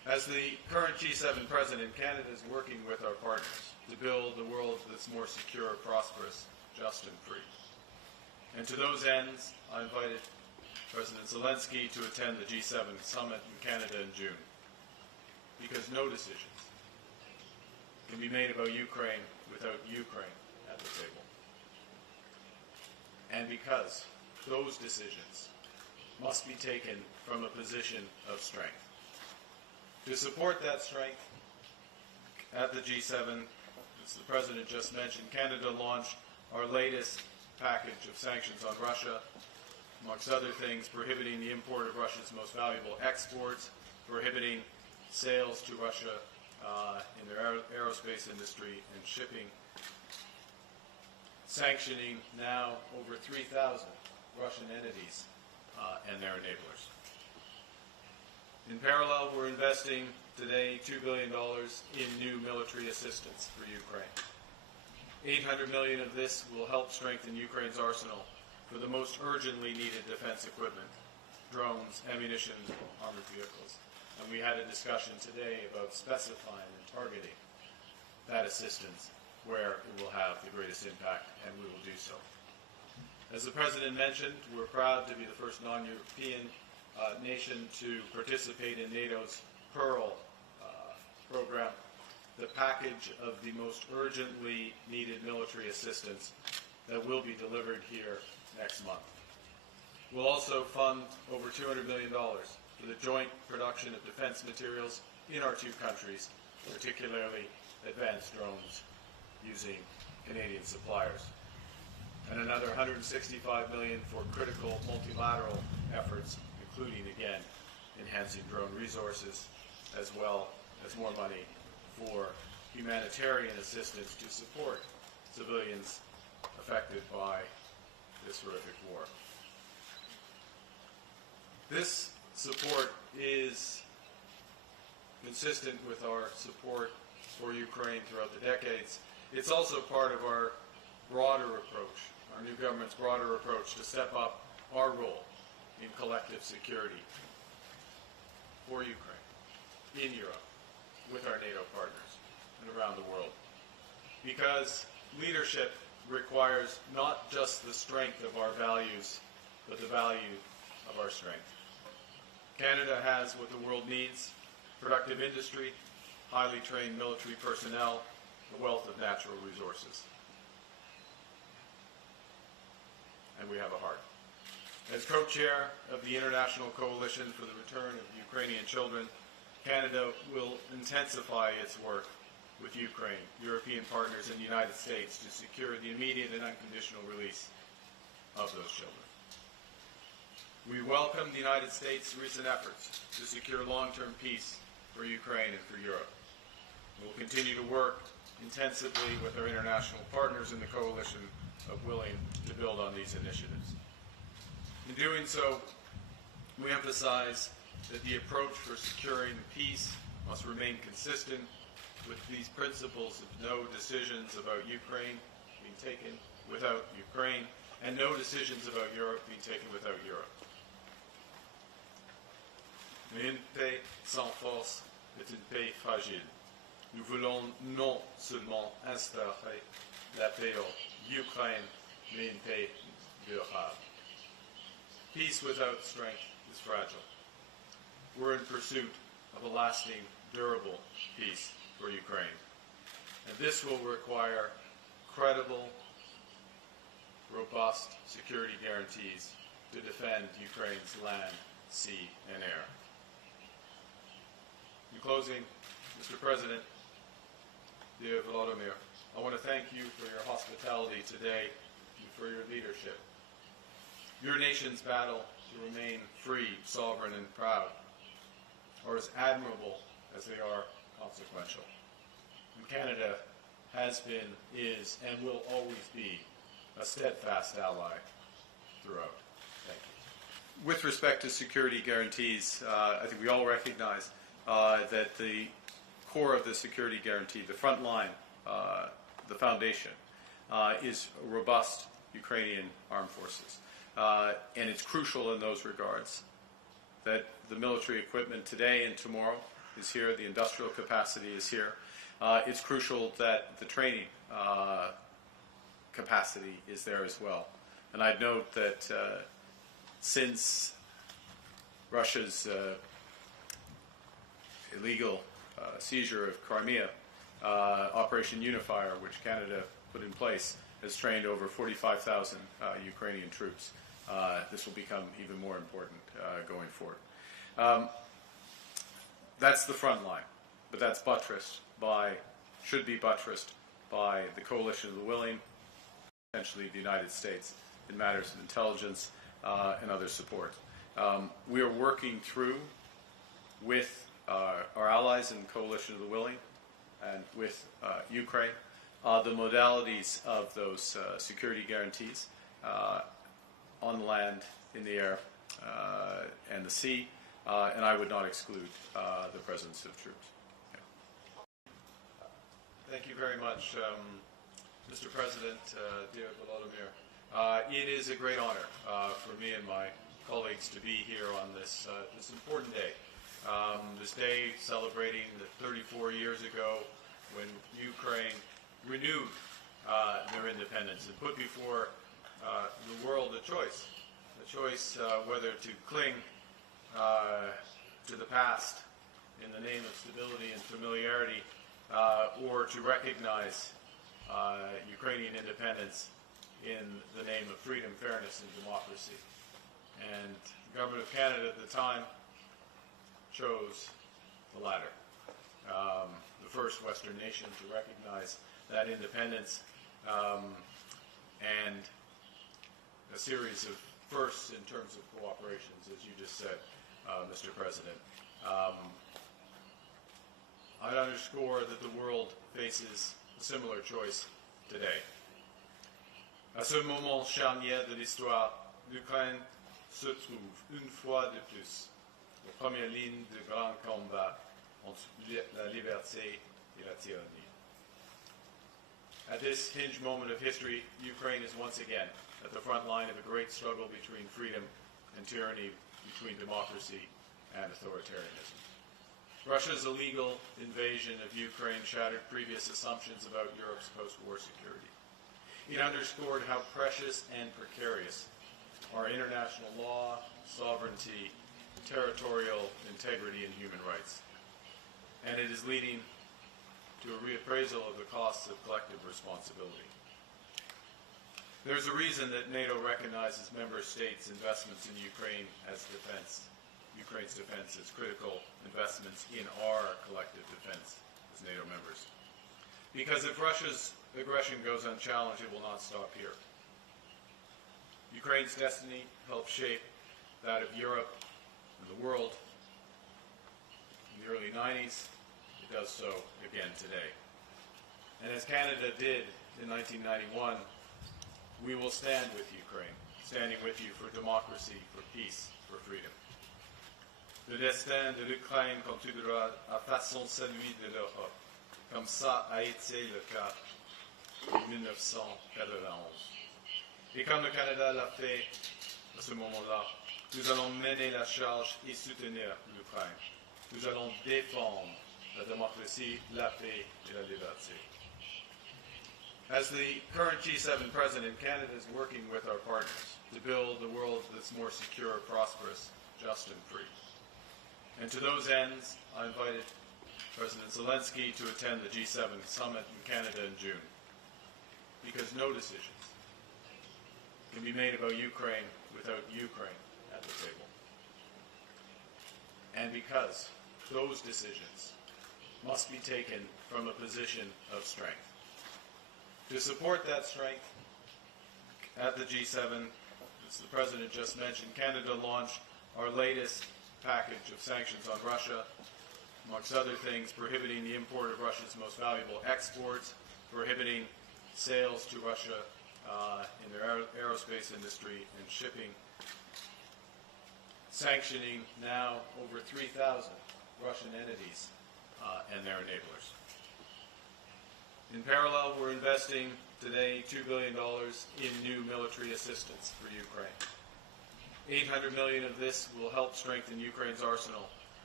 As the current G7 president, Canada is working with our partners to build a world that's more secure, prosperous, just and free. And to those ends, I invited President Zelensky to attend the G7 summit in Canada in June, because no decisions can be made about Ukraine without Ukraine at the table. And because those decisions must be taken from a position of strength. To support that strength, at the G7, as the President just mentioned, Canada launched our latest package of sanctions on Russia, amongst other things, prohibiting the import of Russia's most valuable exports, prohibiting sales to Russia in their aerospace industry and shipping, sanctioning now over 3,000 Russian entities and their enablers. In parallel, we're investing today $2 billion in new military assistance for Ukraine. $800 million of this will help strengthen Ukraine's arsenal for the most urgently needed defense equipment, drones, ammunition, armored vehicles. And we had a discussion today about specifying and targeting that assistance where it will have the greatest impact, and we will do so. As the President mentioned, we're proud to be the first non-European nation to participate in NATO's Pearl program, the package of the most urgently needed military assistance that will be delivered here next month. We'll also fund over $200 million for the joint production of defense materials in our two countries, particularly advanced drones using Canadian suppliers. And another $165 million for critical multilateral efforts, including, again, enhancing drone resources, as well as more money for humanitarian assistance to support civilians affected by this horrific war. This support is consistent with our support for Ukraine throughout the decades. It's also part of our broader approach, our new government's broader approach to step up our role in collective security for Ukraine, in Europe, with our NATO partners, and around the world. Because leadership requires not just the strength of our values, but the value of our strength. Canada has what the world needs: productive industry, highly trained military personnel, a wealth of natural resources. And we have a heart. As co-chair of the International Coalition for the Return of Ukrainian Children, Canada will intensify its work with Ukraine, European partners, and the United States to secure the immediate and unconditional release of those children. We welcome the United States' recent efforts to secure long-term peace for Ukraine and for Europe. We will continue to work intensively with our international partners in the coalition of willing to build on these initiatives. In doing so, we emphasize that the approach for securing peace must remain consistent with these principles of no decisions about Ukraine being taken without Ukraine, and no decisions about Europe being taken without Europe. Mais une paix sans force est une paix fragile. Nous voulons non seulement instaurer la paix en Ukraine, mais une paix durable. Peace without strength is fragile. We're in pursuit of a lasting, durable peace for Ukraine. And this will require credible, robust security guarantees to defend Ukraine's land, sea, and air. In closing, Mr. President, dear Volodymyr, I want to thank you for your hospitality today and for your leadership. Your nation's battle to remain free, sovereign, and proud are as admirable as they are consequential. And Canada has been, is, and will always be a steadfast ally throughout. Thank you. With respect to security guarantees, I think we all recognize that the core of the security guarantee, the front line, the foundation, is robust Ukrainian armed forces. And it's crucial in those regards that the military equipment today and tomorrow is here, the industrial capacity is here. It's crucial that the training capacity is there as well. And I'd note that since Russia's illegal seizure of Crimea, Operation Unifier, which Canada put in place, has trained over 45,000 Ukrainian troops. This will become even more important going forward. That's the front line, but that's buttressed by, should be buttressed by the coalition of the willing, essentially the United States, in matters of intelligence and other support. We are working through with our allies in the coalition of the willing and with Ukraine the modalities of those security guarantees on the land, in the air, and the sea, and I would not exclude the presence of troops. Yeah. Thank you very much, Mr. President, dear Volodymyr. It is a great honor for me and my colleagues to be here on this important day. This day celebrating the 34 years ago when Ukraine renewed their independence and put before the world a choice whether to cling to the past in the name of stability and familiarity, or to recognize Ukrainian independence in the name of freedom, fairness, and democracy. And the Government of Canada at the time chose the latter, the first Western nation to recognize that independence, and a series of firsts in terms of cooperations, as you just said, Mr. President. I'd underscore that the world faces a similar choice today. À ce moment charnière de l'histoire, l'Ukraine se trouve une fois de plus aux premières lignes de grands combats entre la liberté et la tyrannie. At this hinge moment of history, Ukraine is once again at the front line of a great struggle between freedom and tyranny, between democracy and authoritarianism. Russia's illegal invasion of Ukraine shattered previous assumptions about Europe's post-war security. It underscored how precious and precarious are international law, sovereignty, territorial integrity, and human rights. And it is leading to a reappraisal of the costs of collective responsibility. There's a reason that NATO recognizes member states' investments in Ukraine as defense. Ukraine's defense as critical investments in our collective defense as NATO members. Because if Russia's aggression goes unchallenged, it will not stop here. Ukraine's destiny helped shape that of Europe and the world in the early 90s. It does so again today. And as Canada did in 1991, we will stand with Ukraine, standing with you for democracy, for peace, for freedom. Le destin de l'Ukraine continuera à façon celui de l'Europe, comme ça a été le cas en 1991. Et comme le Canada l'a fait à ce moment-là, nous allons mener la charge et soutenir l'Ukraine. Nous allons défendre la démocratie, la paix et la liberté. As the current G7 president, Canada is working with our partners to build a world that's more secure, prosperous, just, and free. And to those ends, I invited President Zelensky to attend the G7 summit in Canada in June, because no decisions can be made about Ukraine without Ukraine at the table. And because those decisions must be taken from a position of strength. To support that strength, at the G7, as the President just mentioned, Canada launched our latest package of sanctions on Russia, amongst other things, prohibiting the import of Russia's most valuable exports, prohibiting sales to Russia in their aerospace industry and shipping, sanctioning now over 3,000 Russian entities and their enablers. In parallel, we're investing today $2 billion in new military assistance for Ukraine. $800 million of this will help strengthen Ukraine's arsenal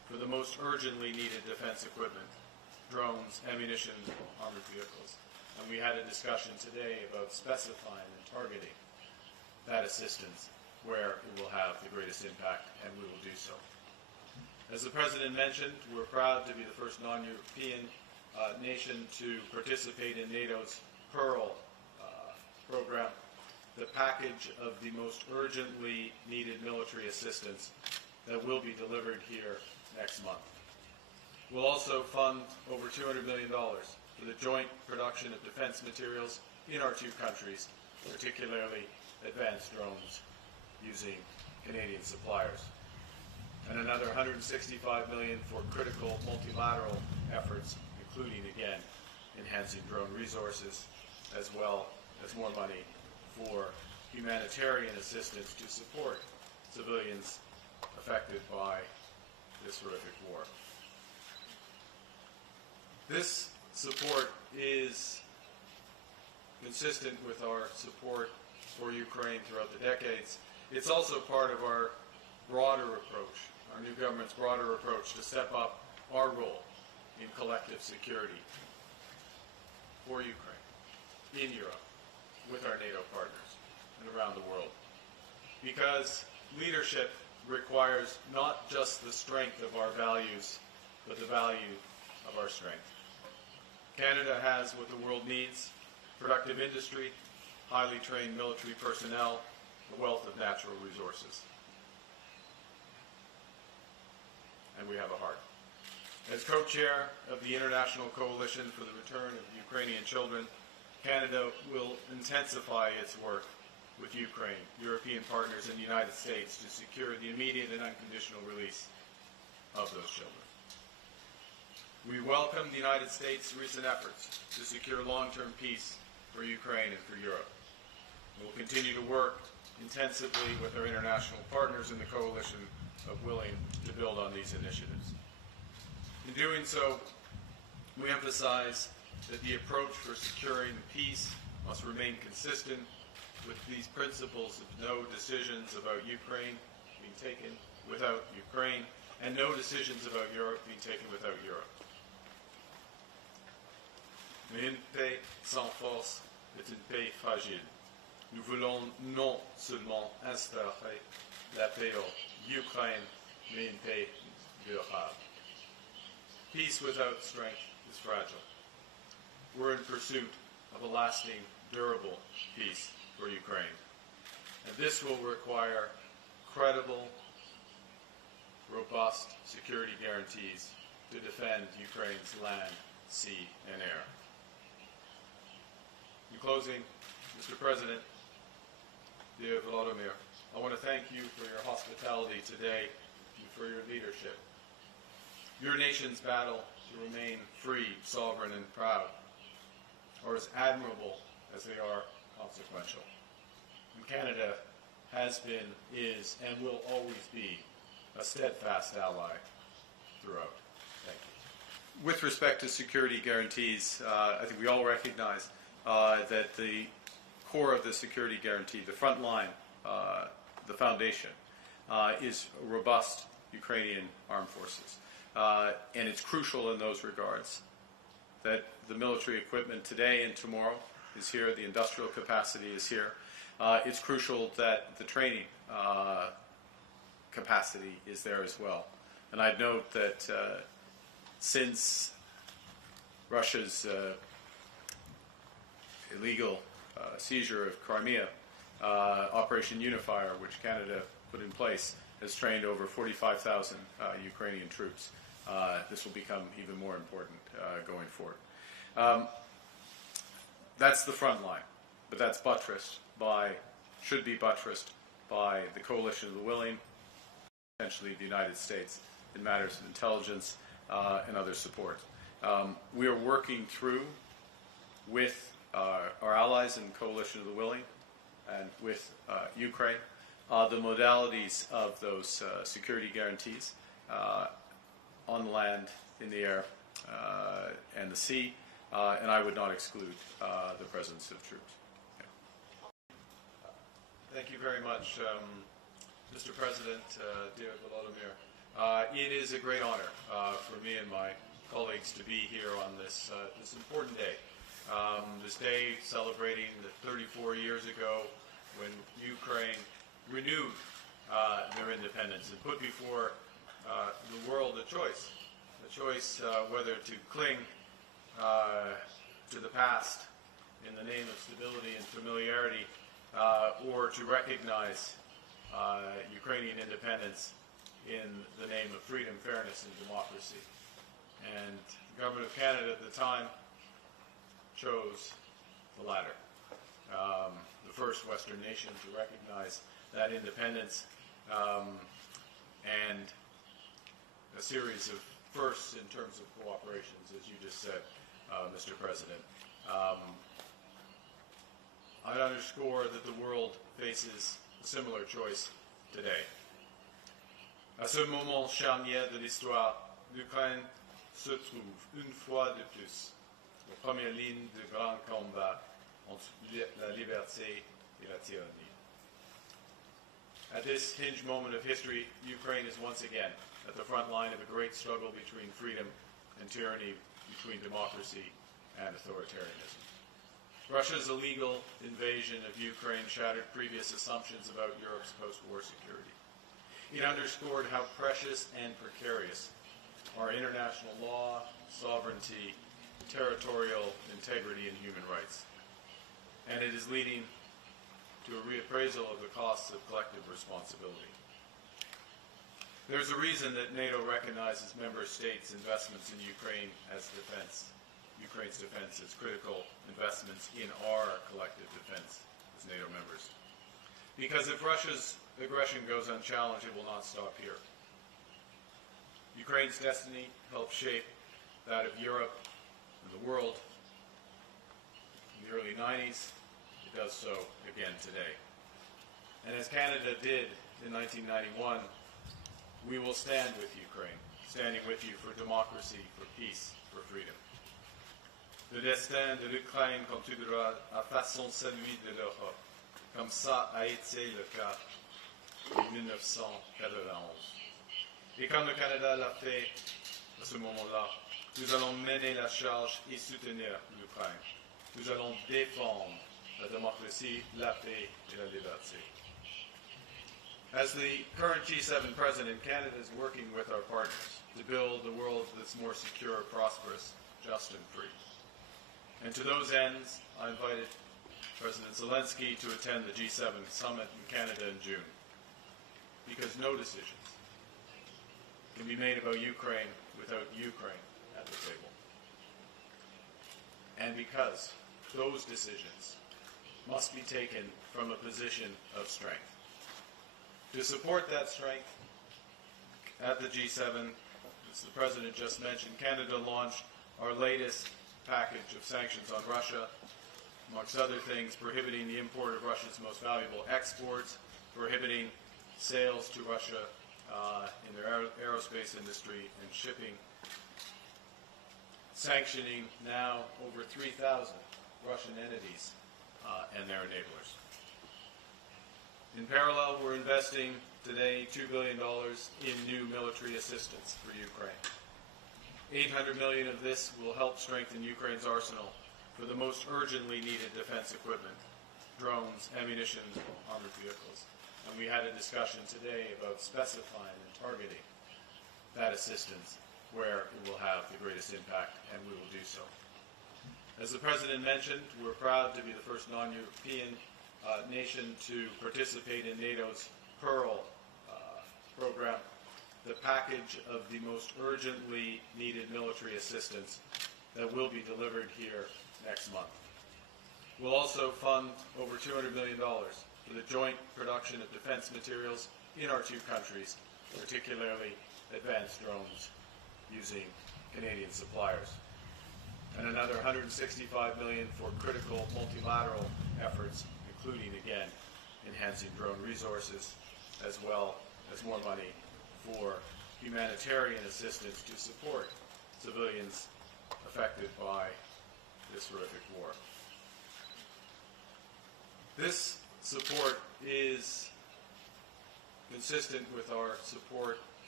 for the most urgently needed defense equipment, drones, ammunition, armored vehicles. And we had a discussion today about specifying and targeting that assistance where it will have the greatest impact, and we will do so. As the President mentioned, we're proud to be the first non-European nation to participate in NATO's Pearl program, the package of the most urgently needed military assistance that will be delivered here next month. We'll also fund over $200 million for the joint production of defense materials in our two countries, particularly advanced drones using Canadian suppliers. And another $165 million for critical multilateral efforts, including, again, enhancing drone resources, as well as more money for humanitarian assistance to support civilians affected by this horrific war. This support is consistent with our support for Ukraine throughout the decades. It's also part of our broader approach, our new government's broader approach to step up our role in collective security for Ukraine, in Europe, with our NATO partners, and around the world. Because leadership requires not just the strength of our values, but the value of our strength. Canada has what the world needs: productive industry, highly trained military personnel, a wealth of natural resources. And we have a heart. As co-chair of the International Coalition for the Return of Ukrainian Children, Canada will intensify its work with Ukraine, European partners, and the United States to secure the immediate and unconditional release of those children. We welcome the United States' recent efforts to secure long-term peace for Ukraine and for Europe. We will continue to work intensively with our international partners in the coalition of willing to build on these initiatives. In doing so, we emphasize that the approach for securing peace must remain consistent with these principles of no decisions about Ukraine being taken without Ukraine, and no decisions about Europe being taken without Europe. Mais une paix sans force est une paix fragile. Nous voulons non seulement instaurer la paix en Ukraine, mais une paix durable. Peace without strength is fragile. We're in pursuit of a lasting, durable peace for Ukraine. And this will require credible, robust security guarantees to defend Ukraine's land, sea, and air. In closing, Mr. President, dear Volodymyr, I want to thank you for your hospitality today and for your leadership. Your nation's battle to remain free, sovereign, and proud are as admirable as they are consequential. And Canada has been, is, and will always be a steadfast ally throughout. Thank you. With respect to security guarantees, I think we all recognize that the core of the security guarantee, the front line, the foundation, is robust Ukrainian armed forces. And it's crucial in those regards that the military equipment today and tomorrow is here, the industrial capacity is here. It's crucial that the training capacity is there as well. And I'd note that since Russia's illegal seizure of Crimea, Operation Unifier, which Canada put in place, has trained over 45,000 Ukrainian troops. This will become even more important going forward. That's the front line, but that's buttressed by, should be buttressed by the coalition of the willing, essentially the United States, in matters of intelligence and other support. We are working through with our allies in the coalition of the willing and with Ukraine the modalities of those security guarantees on the land, in the air, and the sea, and I would not exclude the presence of troops. Okay. Thank you very much, Mr. President, dear Volodymyr. It is a great honor for me and my colleagues to be here on this important day. This day celebrating that 34 years ago when Ukraine renewed their independence and put before the world a choice whether to cling to the past in the name of stability and familiarity or to recognize Ukrainian independence in the name of freedom, fairness, and democracy. And the government of Canada at the time chose the latter. The first Western nation to recognize that independence, and a series of firsts in terms of cooperations, as you just said, Mr. President. I'd underscore that the world faces a similar choice today. À ce moment charnière de l'histoire, l'Ukraine se trouve une fois de plus aux premières lignes de grands combats entre la liberté et la tyrannie. At this hinge moment of history, Ukraine is once again at the front line of a great struggle between freedom and tyranny, between democracy and authoritarianism. Russia's illegal invasion of Ukraine shattered previous assumptions about Europe's post-war security. It underscored how precious and precarious are international law, sovereignty, territorial integrity, and human rights. And it is leading to a reappraisal of the costs of collective responsibility. There's a reason that NATO recognizes member states' investments in Ukraine as defense, Ukraine's defense as critical investments in our collective defense as NATO members. Because if Russia's aggression goes unchallenged, it will not stop here. Ukraine's destiny helped shape that of Europe and the world in the early 90s. It does so again today. And as Canada did in 1991, we will stand with Ukraine, standing with you for democracy, for peace, for freedom. Le destin de l'Ukraine continuera à façon celui de l'Europe, comme ça a été le cas en 1991. Et quand le Canada l'a fait à ce moment-là, nous allons mener la charge et soutenir l'Ukraine. Nous allons défendre la démocratie, la paix et la liberté. As the current G7 president, Canada is working with our partners to build a world that's more secure, prosperous, just, and free. And to those ends, I invited President Zelensky to attend the G7 summit in Canada in June. Because no decisions can be made about Ukraine without Ukraine at the table. And because those decisions must be taken from a position of strength. To support that strength, at the G7, as the President just mentioned, Canada launched our latest package of sanctions on Russia, amongst other things, prohibiting the import of Russia's most valuable exports, prohibiting sales to Russia in their aerospace industry and shipping, sanctioning now over 3,000 Russian entities and their enablers. In parallel, we're investing today $2 billion in new military assistance for Ukraine. $800 million of this will help strengthen Ukraine's arsenal for the most urgently needed defense equipment, drones, ammunition, armored vehicles. And we had a discussion today about specifying and targeting that assistance where it will have the greatest impact, and we will do so. As the President mentioned, we're proud to be the first non-European nation to participate in NATO's Pearl program, the package of the most urgently needed military assistance that will be delivered here next month. We'll also fund over $200 million for the joint production of defense materials in our two countries, particularly advanced drones using Canadian suppliers. And another $165 million for critical multilateral efforts, including, again, enhancing drone resources, as well as more money for humanitarian assistance to support civilians affected by this horrific war. This support is consistent with our support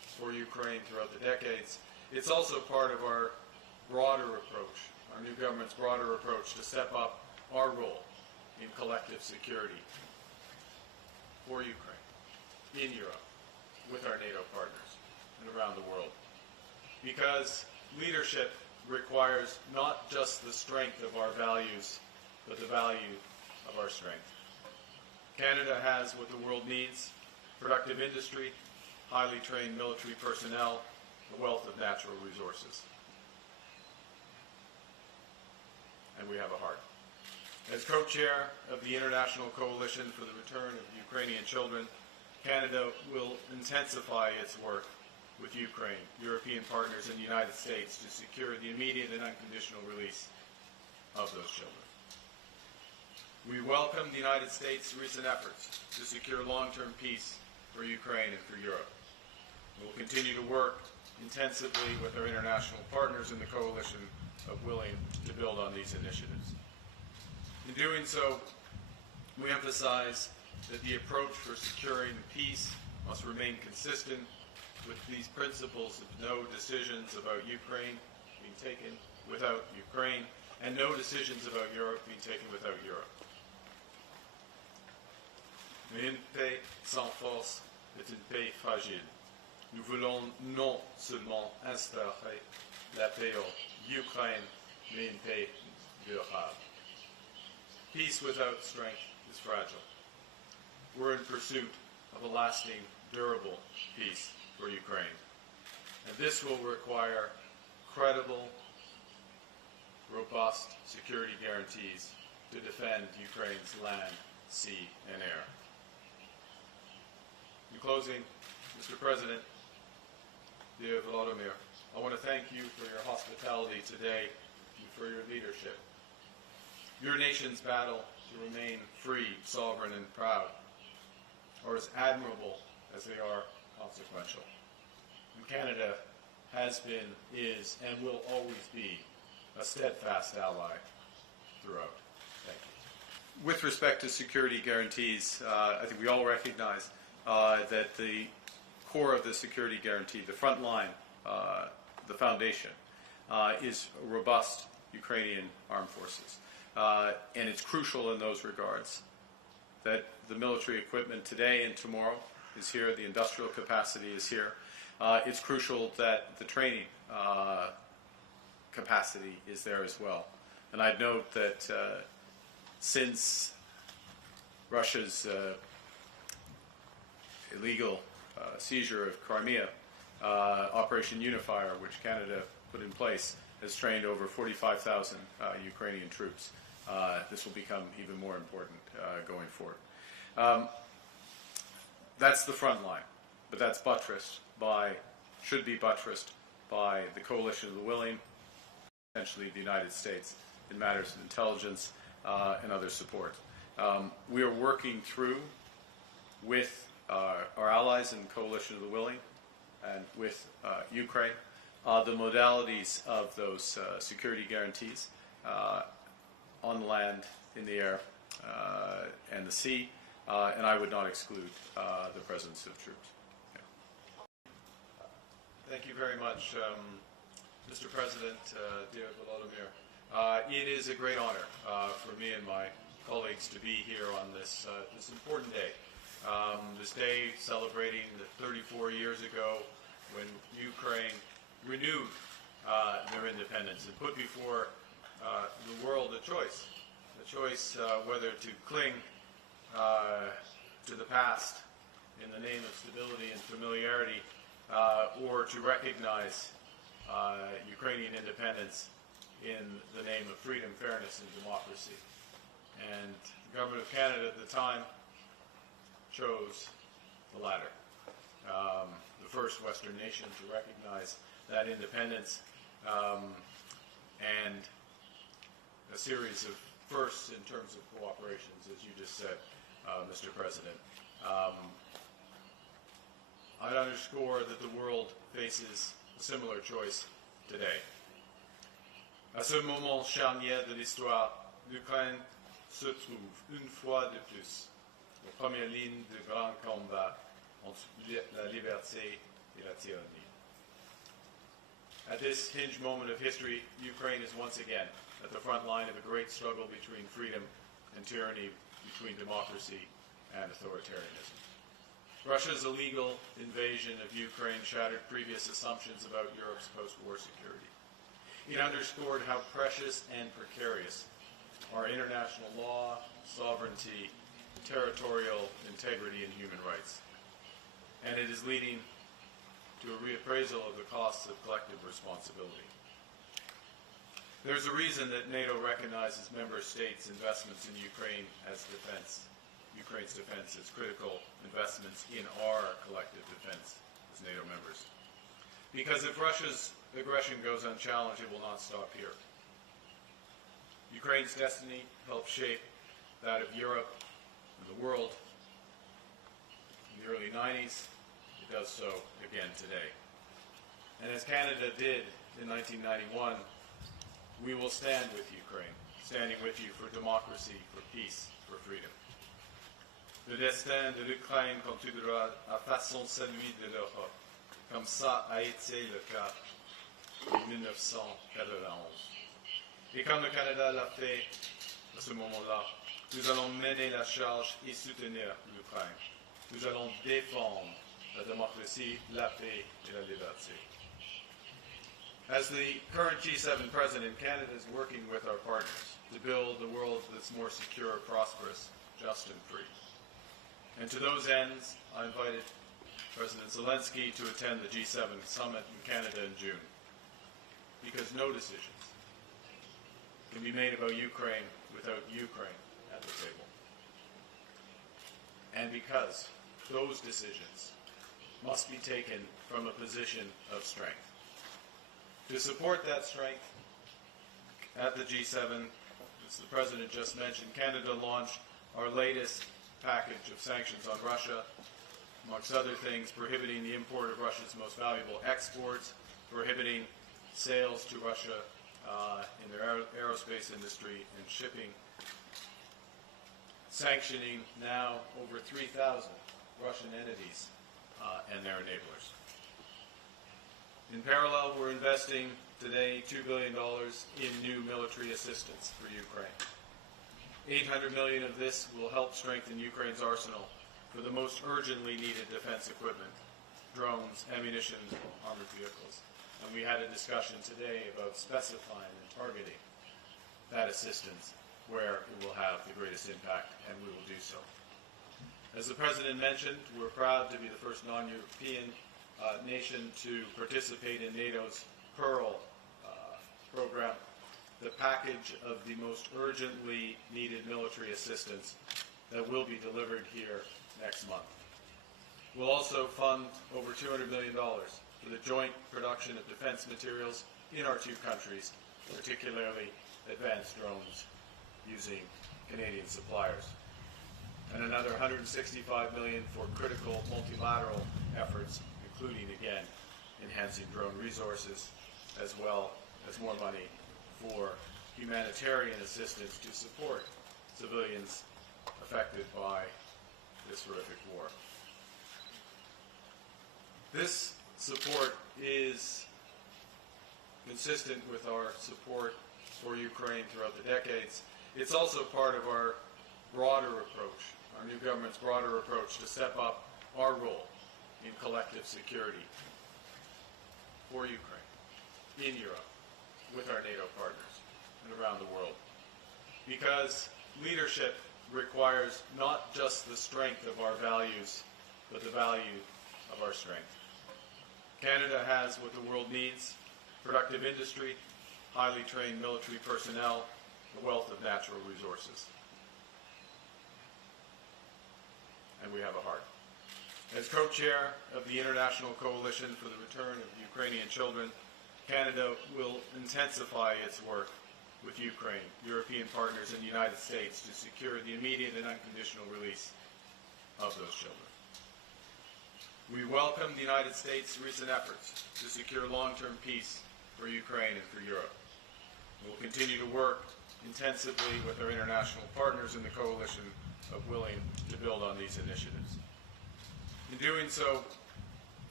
for Ukraine throughout the decades. It's also part of our broader approach, our new government's broader approach to step up our role in collective security for Ukraine, in Europe, with our NATO partners, and around the world. Because leadership requires not just the strength of our values, but the value of our strength. Canada has what the world needs: productive industry, highly trained military personnel, a wealth of natural resources. And we have a heart. As co-chair of the International Coalition for the Return of Ukrainian Children, Canada will intensify its work with Ukraine, European partners, and the United States to secure the immediate and unconditional release of those children. We welcome the United States' recent efforts to secure long-term peace for Ukraine and for Europe. We will continue to work intensively with our international partners in the coalition of willing to build on these initiatives. In doing so, we emphasize that the approach for securing peace must remain consistent with these principles of no decisions about Ukraine being taken without Ukraine, and no decisions about Europe being taken without Europe. Mais une paix sans force est une paix fragile. Nous voulons non seulement instaurer la paix en Ukraine, mais une paix durable. Peace without strength is fragile. We're in pursuit of a lasting, durable peace for Ukraine. And this will require credible, robust security guarantees to defend Ukraine's land, sea, and air. In closing, Mr. President, dear Volodymyr, I want to thank you for your hospitality today and for your leadership. Your nation's battle to remain free, sovereign, and proud are as admirable as they are consequential. And Canada has been, is, and will always be a steadfast ally throughout. Thank you. With respect to security guarantees, I think we all recognize that the core of the security guarantee, the front line, the foundation, is robust Ukrainian armed forces. And it's crucial in those regards that the military equipment today and tomorrow is here, the industrial capacity is here. It's crucial that the training capacity is there as well. And I'd note that since Russia's illegal seizure of Crimea, Operation Unifier, which Canada put in place, has trained over 45,000 Ukrainian troops. This will become even more important going forward. That's the front line, but that's buttressed by, should be buttressed by the coalition of the willing, essentially the United States, in matters of intelligence and other support. We are working through with our allies in the coalition of the willing and with Ukraine the modalities of those security guarantees on the land, in the air, and the sea, and I would not exclude the presence of troops. Yeah. Thank you very much, Mr. President, dear Volodymyr. It is a great honor for me and my colleagues to be here on this important day. This day celebrating the 34 years ago when Ukraine renewed their independence and put before the world a choice whether to cling to the past in the name of stability and familiarity, or to recognize Ukrainian independence in the name of freedom, fairness, and democracy. And the Government of Canada at the time chose the latter, the first Western nation to recognize that independence, and a series of firsts in terms of cooperations, as you just said, Mr. President. I'd underscore that the world faces a similar choice today. À ce moment charnière de l'histoire, l'Ukraine se trouve une fois de plus aux premières lignes de grands combats entre la liberté et la tyrannie. At this hinge moment of history, Ukraine is once again at the front line of a great struggle between freedom and tyranny, between democracy and authoritarianism. Russia's illegal invasion of Ukraine shattered previous assumptions about Europe's post-war security. It underscored how precious and precarious are international law, sovereignty, territorial integrity, and human rights. And it is leading to a reappraisal of the costs of collective responsibility. There's a reason that NATO recognizes member states' investments in Ukraine as defense. Ukraine's defense as critical investments in our collective defense as NATO members. Because if Russia's aggression goes unchallenged, it will not stop here. Ukraine's destiny helped shape that of Europe and the world in the early 90s. It does so again today. And as Canada did in 1991, we will stand with Ukraine, standing with you for democracy, for peace, for freedom. Le destin de l'Ukraine continuera à façon celui de l'Europe, comme ça a été le cas en 1991. Et comme le Canada l'a fait à ce moment-là, nous allons mener la charge et soutenir l'Ukraine. Nous allons défendre la démocratie, la paix et la liberté. As the current G7 president, Canada is working with our partners to build a world that's more secure, prosperous, just and free. And to those ends, I invited President Zelensky to attend the G7 summit in Canada in June. Because no decisions can be made about Ukraine without Ukraine at the table. And because those decisions must be taken from a position of strength. To support that strength, at the G7, as the President just mentioned, Canada launched our latest package of sanctions on Russia, amongst other things, prohibiting the import of Russia's most valuable exports, prohibiting sales to Russia in their aerospace industry and shipping, sanctioning now over 3,000 Russian entities and their enablers. In parallel, we're investing today $2 billion in new military assistance for Ukraine. $800 million of this will help strengthen Ukraine's arsenal for the most urgently needed defense equipment, drones, ammunition, armored vehicles. And we had a discussion today about specifying and targeting that assistance where it will have the greatest impact, and we will do so. As the President mentioned, we're proud to be the first non-European nation to participate in NATO's Pearl program, the package of the most urgently needed military assistance that will be delivered here next month. We'll also fund over $200 million for the joint production of defense materials in our two countries, particularly advanced drones using Canadian suppliers. And another $165 million for critical multilateral efforts, including, again, enhancing drone resources, as well as more money for humanitarian assistance to support civilians affected by this horrific war. This support is consistent with our support for Ukraine throughout the decades. It's also part of our broader approach, our new government's broader approach to step up our role in collective security for Ukraine, in Europe, with our NATO partners, and around the world. Because leadership requires not just the strength of our values, but the value of our strength. Canada has what the world needs: productive industry, highly trained military personnel, a wealth of natural resources. And we have a heart. As co-chair of the International Coalition for the Return of Ukrainian Children, Canada will intensify its work with Ukraine, European partners, and the United States to secure the immediate and unconditional release of those children. We welcome the United States' recent efforts to secure long-term peace for Ukraine and for Europe. We will continue to work intensively with our international partners in the coalition of willing to build on these initiatives. In doing so,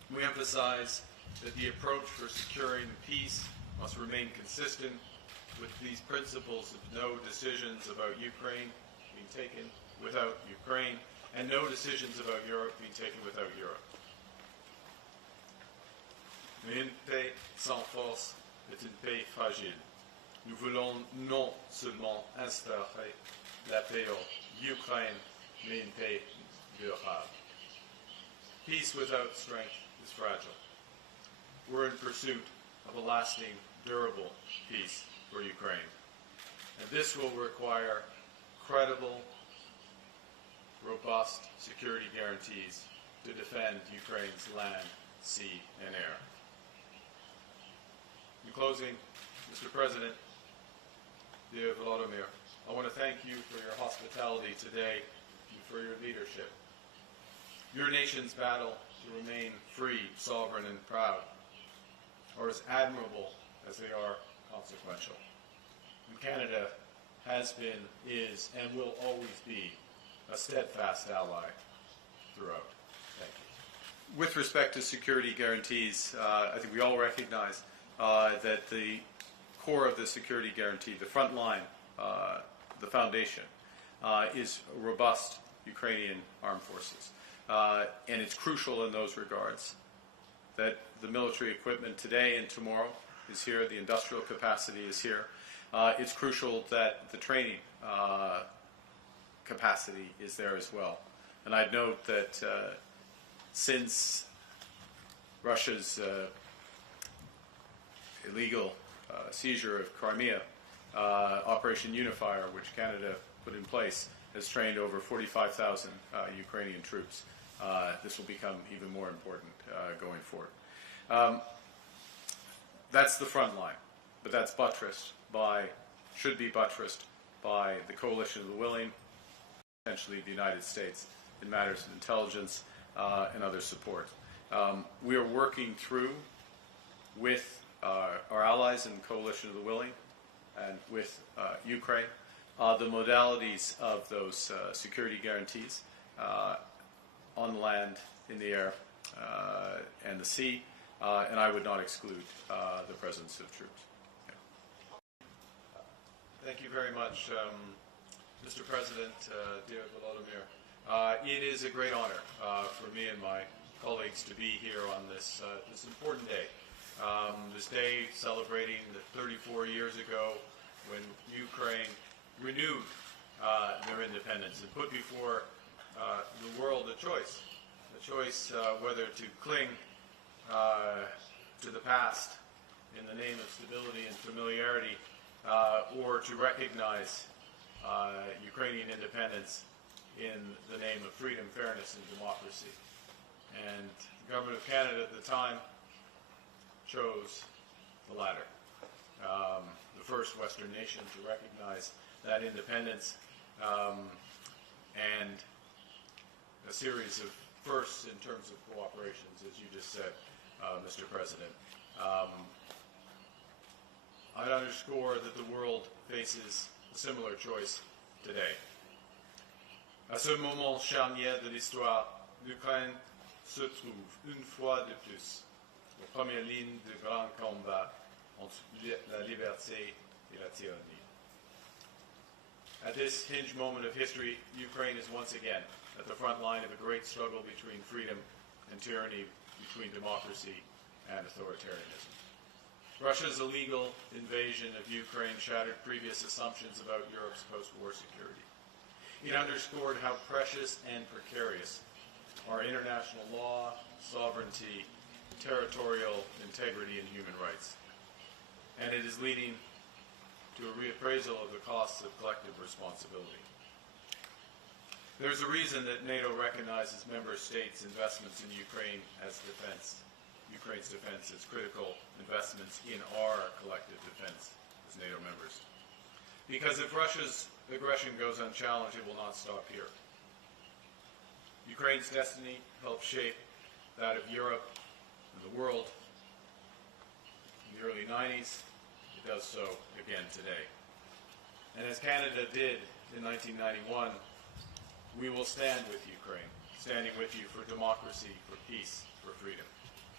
We emphasize that the approach for securing peace must remain consistent with these principles of no decisions about Ukraine being taken without Ukraine, and no decisions about Europe being taken without Europe. Mais une paix sans force est une paix fragile. Nous voulons non seulement instaurer la paix en Ukraine, mais une paix durable. Peace without strength is fragile. We're in pursuit of a lasting, durable peace for Ukraine. And this will require credible, robust security guarantees to defend Ukraine's land, sea, and air. In closing, Mr. President, dear Volodymyr, I want to thank you for your hospitality today and for your leadership. Your nation's battle to remain free, sovereign, and proud are as admirable as they are consequential. And Canada has been, is, and will always be a steadfast ally throughout. Thank you. With respect to security guarantees, I think we all recognize that the core of the security guarantee, the front line, the foundation, is robust Ukrainian armed forces. And it's crucial in those regards that the military equipment today and tomorrow is here, the industrial capacity is here. It's crucial that the training capacity is there as well. And I'd note that since Russia's illegal seizure of Crimea, Operation Unifier, which Canada put in place, has trained over 45,000 Ukrainian troops. This will become even more important going forward. That's the front line, but that's buttressed by, should be buttressed by the coalition of the willing, potentially the United States, in matters of intelligence and other support. We are working through with our allies in the coalition of the willing and with Ukraine the modalities of those security guarantees on the land, in the air, and the sea, and I would not exclude the presence of troops. Yeah. Thank you very much, Mr. President, dear Volodymyr. It is a great honor for me and my colleagues to be here on this this important day. This day celebrating the 34 years ago when Ukraine renewed their independence and put before the world a choice whether to cling to the past in the name of stability and familiarity, or to recognize Ukrainian independence in the name of freedom, fairness, and democracy. And the government of Canada at the time chose the latter. The first Western nation to recognize that independence, and a series of firsts in terms of cooperations, as you just said, Mr. President. I'd underscore that the world faces a similar choice today. À ce moment charnière de l'histoire, l'Ukraine se trouve une fois de plus aux premières lignes de grands combats entre la liberté et la tyrannie. At this hinge moment of history, Ukraine is once again at the front line of a great struggle between freedom and tyranny, between democracy and authoritarianism. Russia's illegal invasion of Ukraine shattered previous assumptions about Europe's post-war security. It underscored how precious and precarious are international law, sovereignty, territorial integrity, and human rights. And it is leading to a reappraisal of the costs of collective responsibility. There's a reason that NATO recognizes member states' investments in Ukraine as defense, Ukraine's defense as critical investments in our collective defense as NATO members. Because if Russia's aggression goes unchallenged, it will not stop here. Ukraine's destiny helped shape that of Europe and the world in the early 90s. It does so again today. And as Canada did in 1991, we will stand with Ukraine, standing with you for democracy, for peace, for freedom.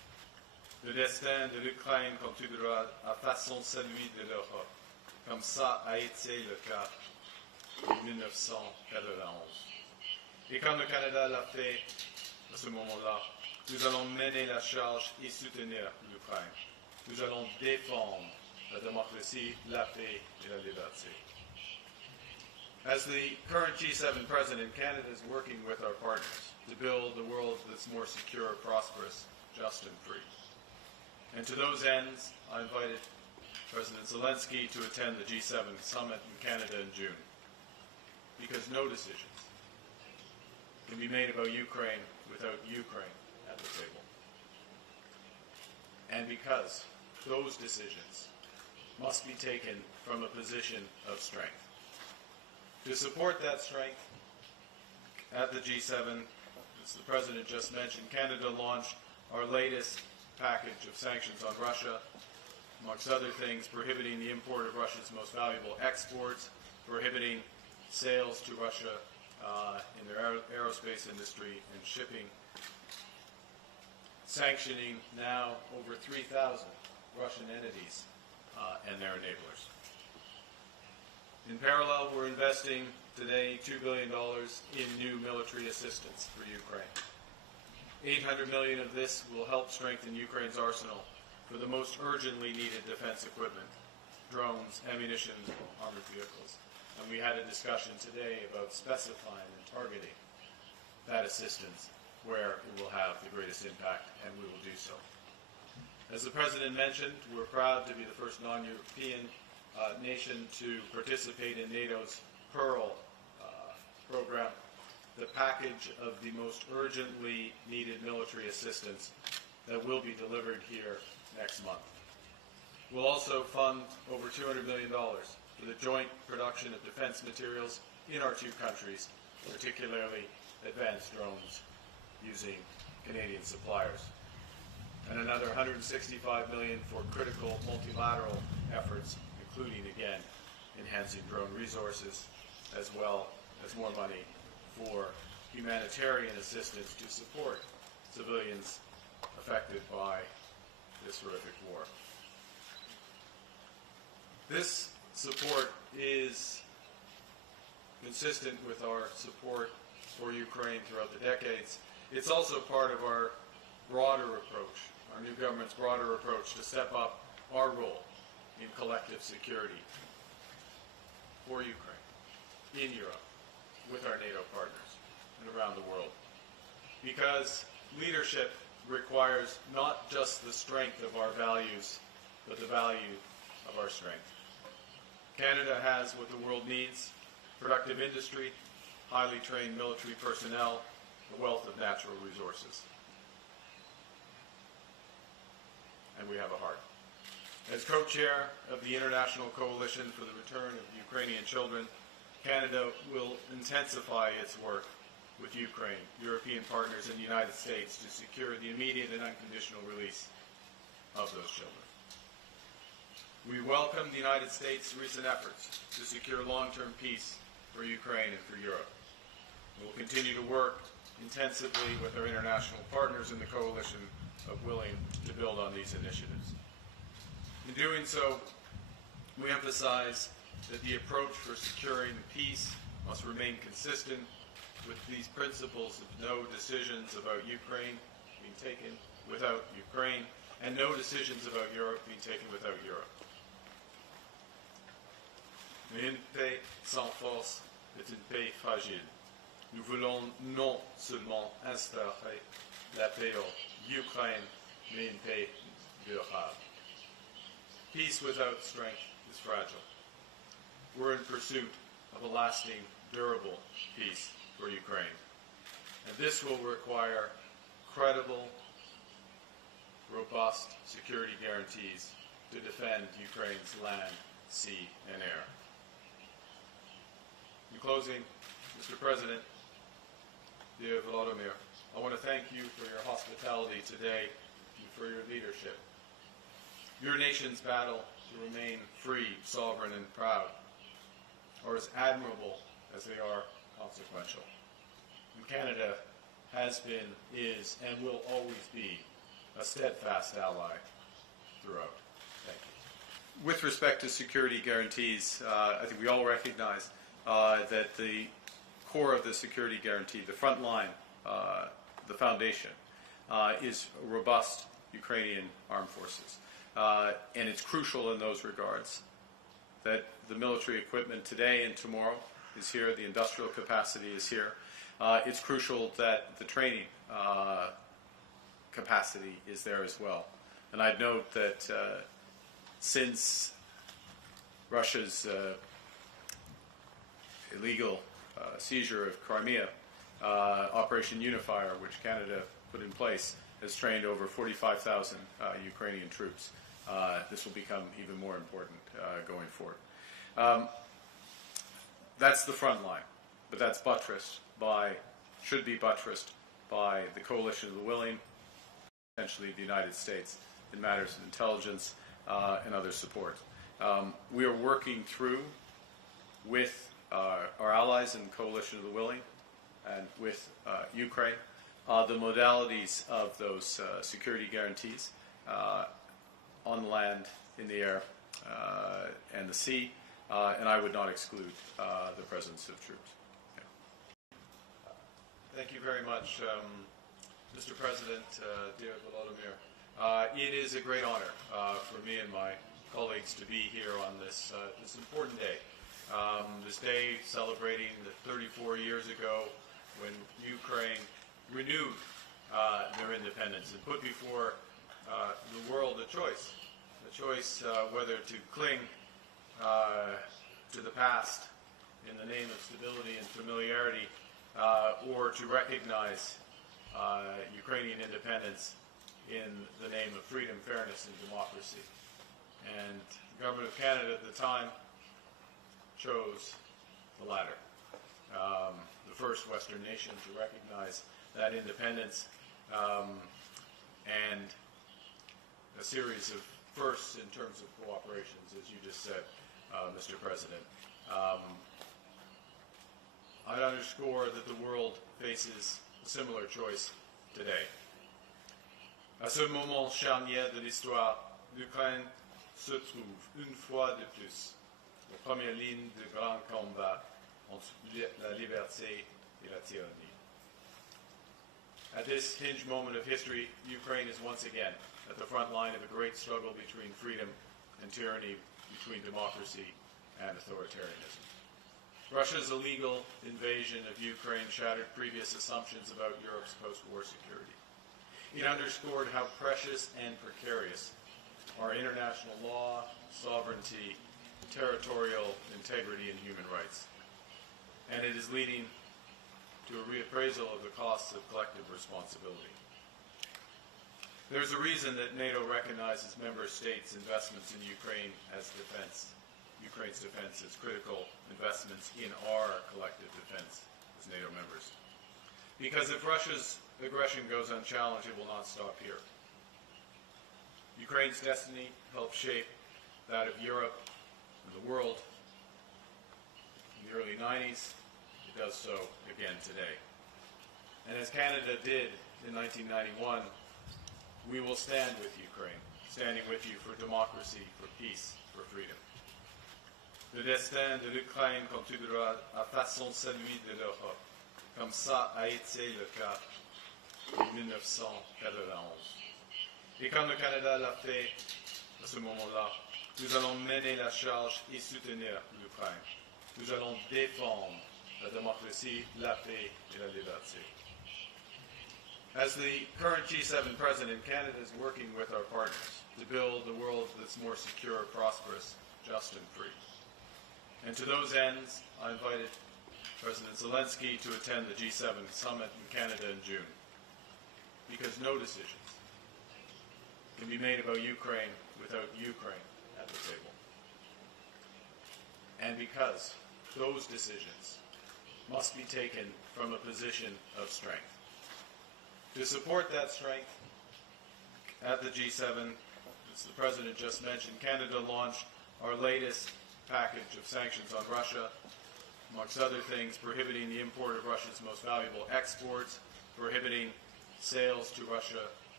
Le destin de l'Ukraine contribuera à façon celui de l'Europe, comme ça a été le cas en 1991. Et quand le Canada l'a fait à ce moment-là, nous allons mener la charge et soutenir l'Ukraine. Nous allons défendre la démocratie, la paix et la liberté. As the current G7 president, Canada is working with our partners to build a world that's more secure, prosperous, just and free. And to those ends, I invited President Zelensky to attend the G7 summit in Canada in June. Because no decisions can be made about Ukraine without Ukraine at the table. And because those decisions must be taken from a position of strength. To support that strength, at the G7, as the President just mentioned, Canada launched our latest package of sanctions on Russia, amongst other things, prohibiting the import of Russia's most valuable exports, prohibiting sales to Russia in their aerospace industry and shipping, sanctioning now over 3,000 Russian entities and their enablers. In parallel, we're investing today $2 billion in new military assistance for Ukraine. $800 million of this will help strengthen Ukraine's arsenal for the most urgently needed defense equipment, drones, ammunition, armored vehicles. And we had a discussion today about specifying and targeting that assistance where it will have the greatest impact, and we will do so. As the President mentioned, we're proud to be the first non-European nation to participate in NATO's Pearl program, the package of the most urgently needed military assistance that will be delivered here next month. We'll also fund over $200 million for the joint production of defense materials in our two countries, particularly advanced drones using Canadian suppliers. And another $165 million for critical multilateral efforts, including, again, enhancing drone resources, as well as more money for humanitarian assistance to support civilians affected by this horrific war. This support is consistent with our support for Ukraine throughout the decades. It's also part of our broader approach, our new government's broader approach to step up our role in collective security for Ukraine, in Europe, with our NATO partners, and around the world. Because leadership requires not just the strength of our values, but the value of our strength. Canada has what the world needs: productive industry, highly trained military personnel, a wealth of natural resources. And we have a heart. As co-chair of the International Coalition for the Return of Ukrainian Children, Canada will intensify its work with Ukraine, European partners, and the United States to secure the immediate and unconditional release of those children. We welcome the United States' recent efforts to secure long-term peace for Ukraine and for Europe. We will continue to work intensively with our international partners in the coalition of willing to build on these initiatives. In doing so, we emphasize that the approach for securing peace must remain consistent with these principles of no decisions about Ukraine being taken without Ukraine, and no decisions about Europe being taken without Europe. Mais une paix sans force est une paix fragile. Nous voulons non seulement instaurer la paix en Ukraine, mais une paix durable. Peace without strength is fragile. We're in pursuit of a lasting, durable peace for Ukraine. And this will require credible, robust security guarantees to defend Ukraine's land, sea, and air. In closing, Mr. President, dear Volodymyr, I want to thank you for your hospitality today and for your leadership. Your nation's battle to remain free, sovereign, and proud are as admirable as they are consequential. And Canada has been, is, and will always be a steadfast ally throughout. Thank you. With respect to security guarantees, I think we all recognize that the core of the security guarantee, the front line, the foundation, is robust Ukrainian armed forces. And it's crucial in those regards that the military equipment today and tomorrow is here, the industrial capacity is here. It's crucial that the training capacity is there as well. And I'd note that since Russia's illegal seizure of Crimea, Operation Unifier, which Canada put in place, has trained over 45,000 Ukrainian troops. This will become even more important going forward. That's the front line, but that's buttressed by, should be buttressed by the coalition of the willing, essentially the United States, in matters of intelligence and other support. We are working through with our allies in the coalition of the willing and with Ukraine the modalities of those security guarantees on the land, in the air, and the sea, and I would not exclude the presence of troops. Yeah. Thank you very much, Mr. President, dear Volodymyr. It is a great honor for me and my colleagues to be here on this important day. This day celebrating the 34 years ago when Ukraine renewed their independence and put before the world a choice whether to cling to the past in the name of stability and familiarity, or to recognize Ukrainian independence in the name of freedom, fairness, and democracy. And the government of Canada at the time chose the latter. The first Western nation to recognize that independence, and a series of firsts in terms of cooperations, as you just said, Mr. President. I'd underscore that the world faces a similar choice today. À ce moment charnière de l'histoire, l'Ukraine se trouve une fois de plus en première ligne de grand combat entre la liberté et la tyrannie. At this hinge moment of history, Ukraine is once again at the front line of a great struggle between freedom and tyranny, between democracy and authoritarianism. Russia's illegal invasion of Ukraine shattered previous assumptions about Europe's post-war security. It underscored how precious and precarious are international law, sovereignty, territorial integrity, and human rights. And it is leading to a reappraisal of the costs of collective responsibility. There's a reason that NATO recognizes member states' investments in Ukraine as defense, Ukraine's defense as critical investments in our collective defense as NATO members. Because if Russia's aggression goes unchallenged, it will not stop here. Ukraine's destiny helped shape that of Europe and the world in the early 90s. It does so again today. And as Canada did in 1991, we will stand with Ukraine, standing with you for democracy, for peace, for freedom. Le destin de l'Ukraine contribuera à façon celui de l'Europe, comme ça a été le cas en 1991. Et quand le Canada l'a fait à ce moment-là, nous allons mener la charge et soutenir l'Ukraine. Nous allons défendre la démocratie, la paix et la liberté. As the current G7 president, Canada is working with our partners to build a world that's more secure, prosperous, just, and free. And to those ends, I invited President Zelensky to attend the G7 summit in Canada in June, because no decisions can be made about Ukraine without Ukraine at the table. And because those decisions must be taken from a position of strength. To support that strength, at the G7, as the President just mentioned, Canada launched our latest package of sanctions on Russia, amongst other things, prohibiting the import of Russia's most valuable exports, prohibiting sales to Russia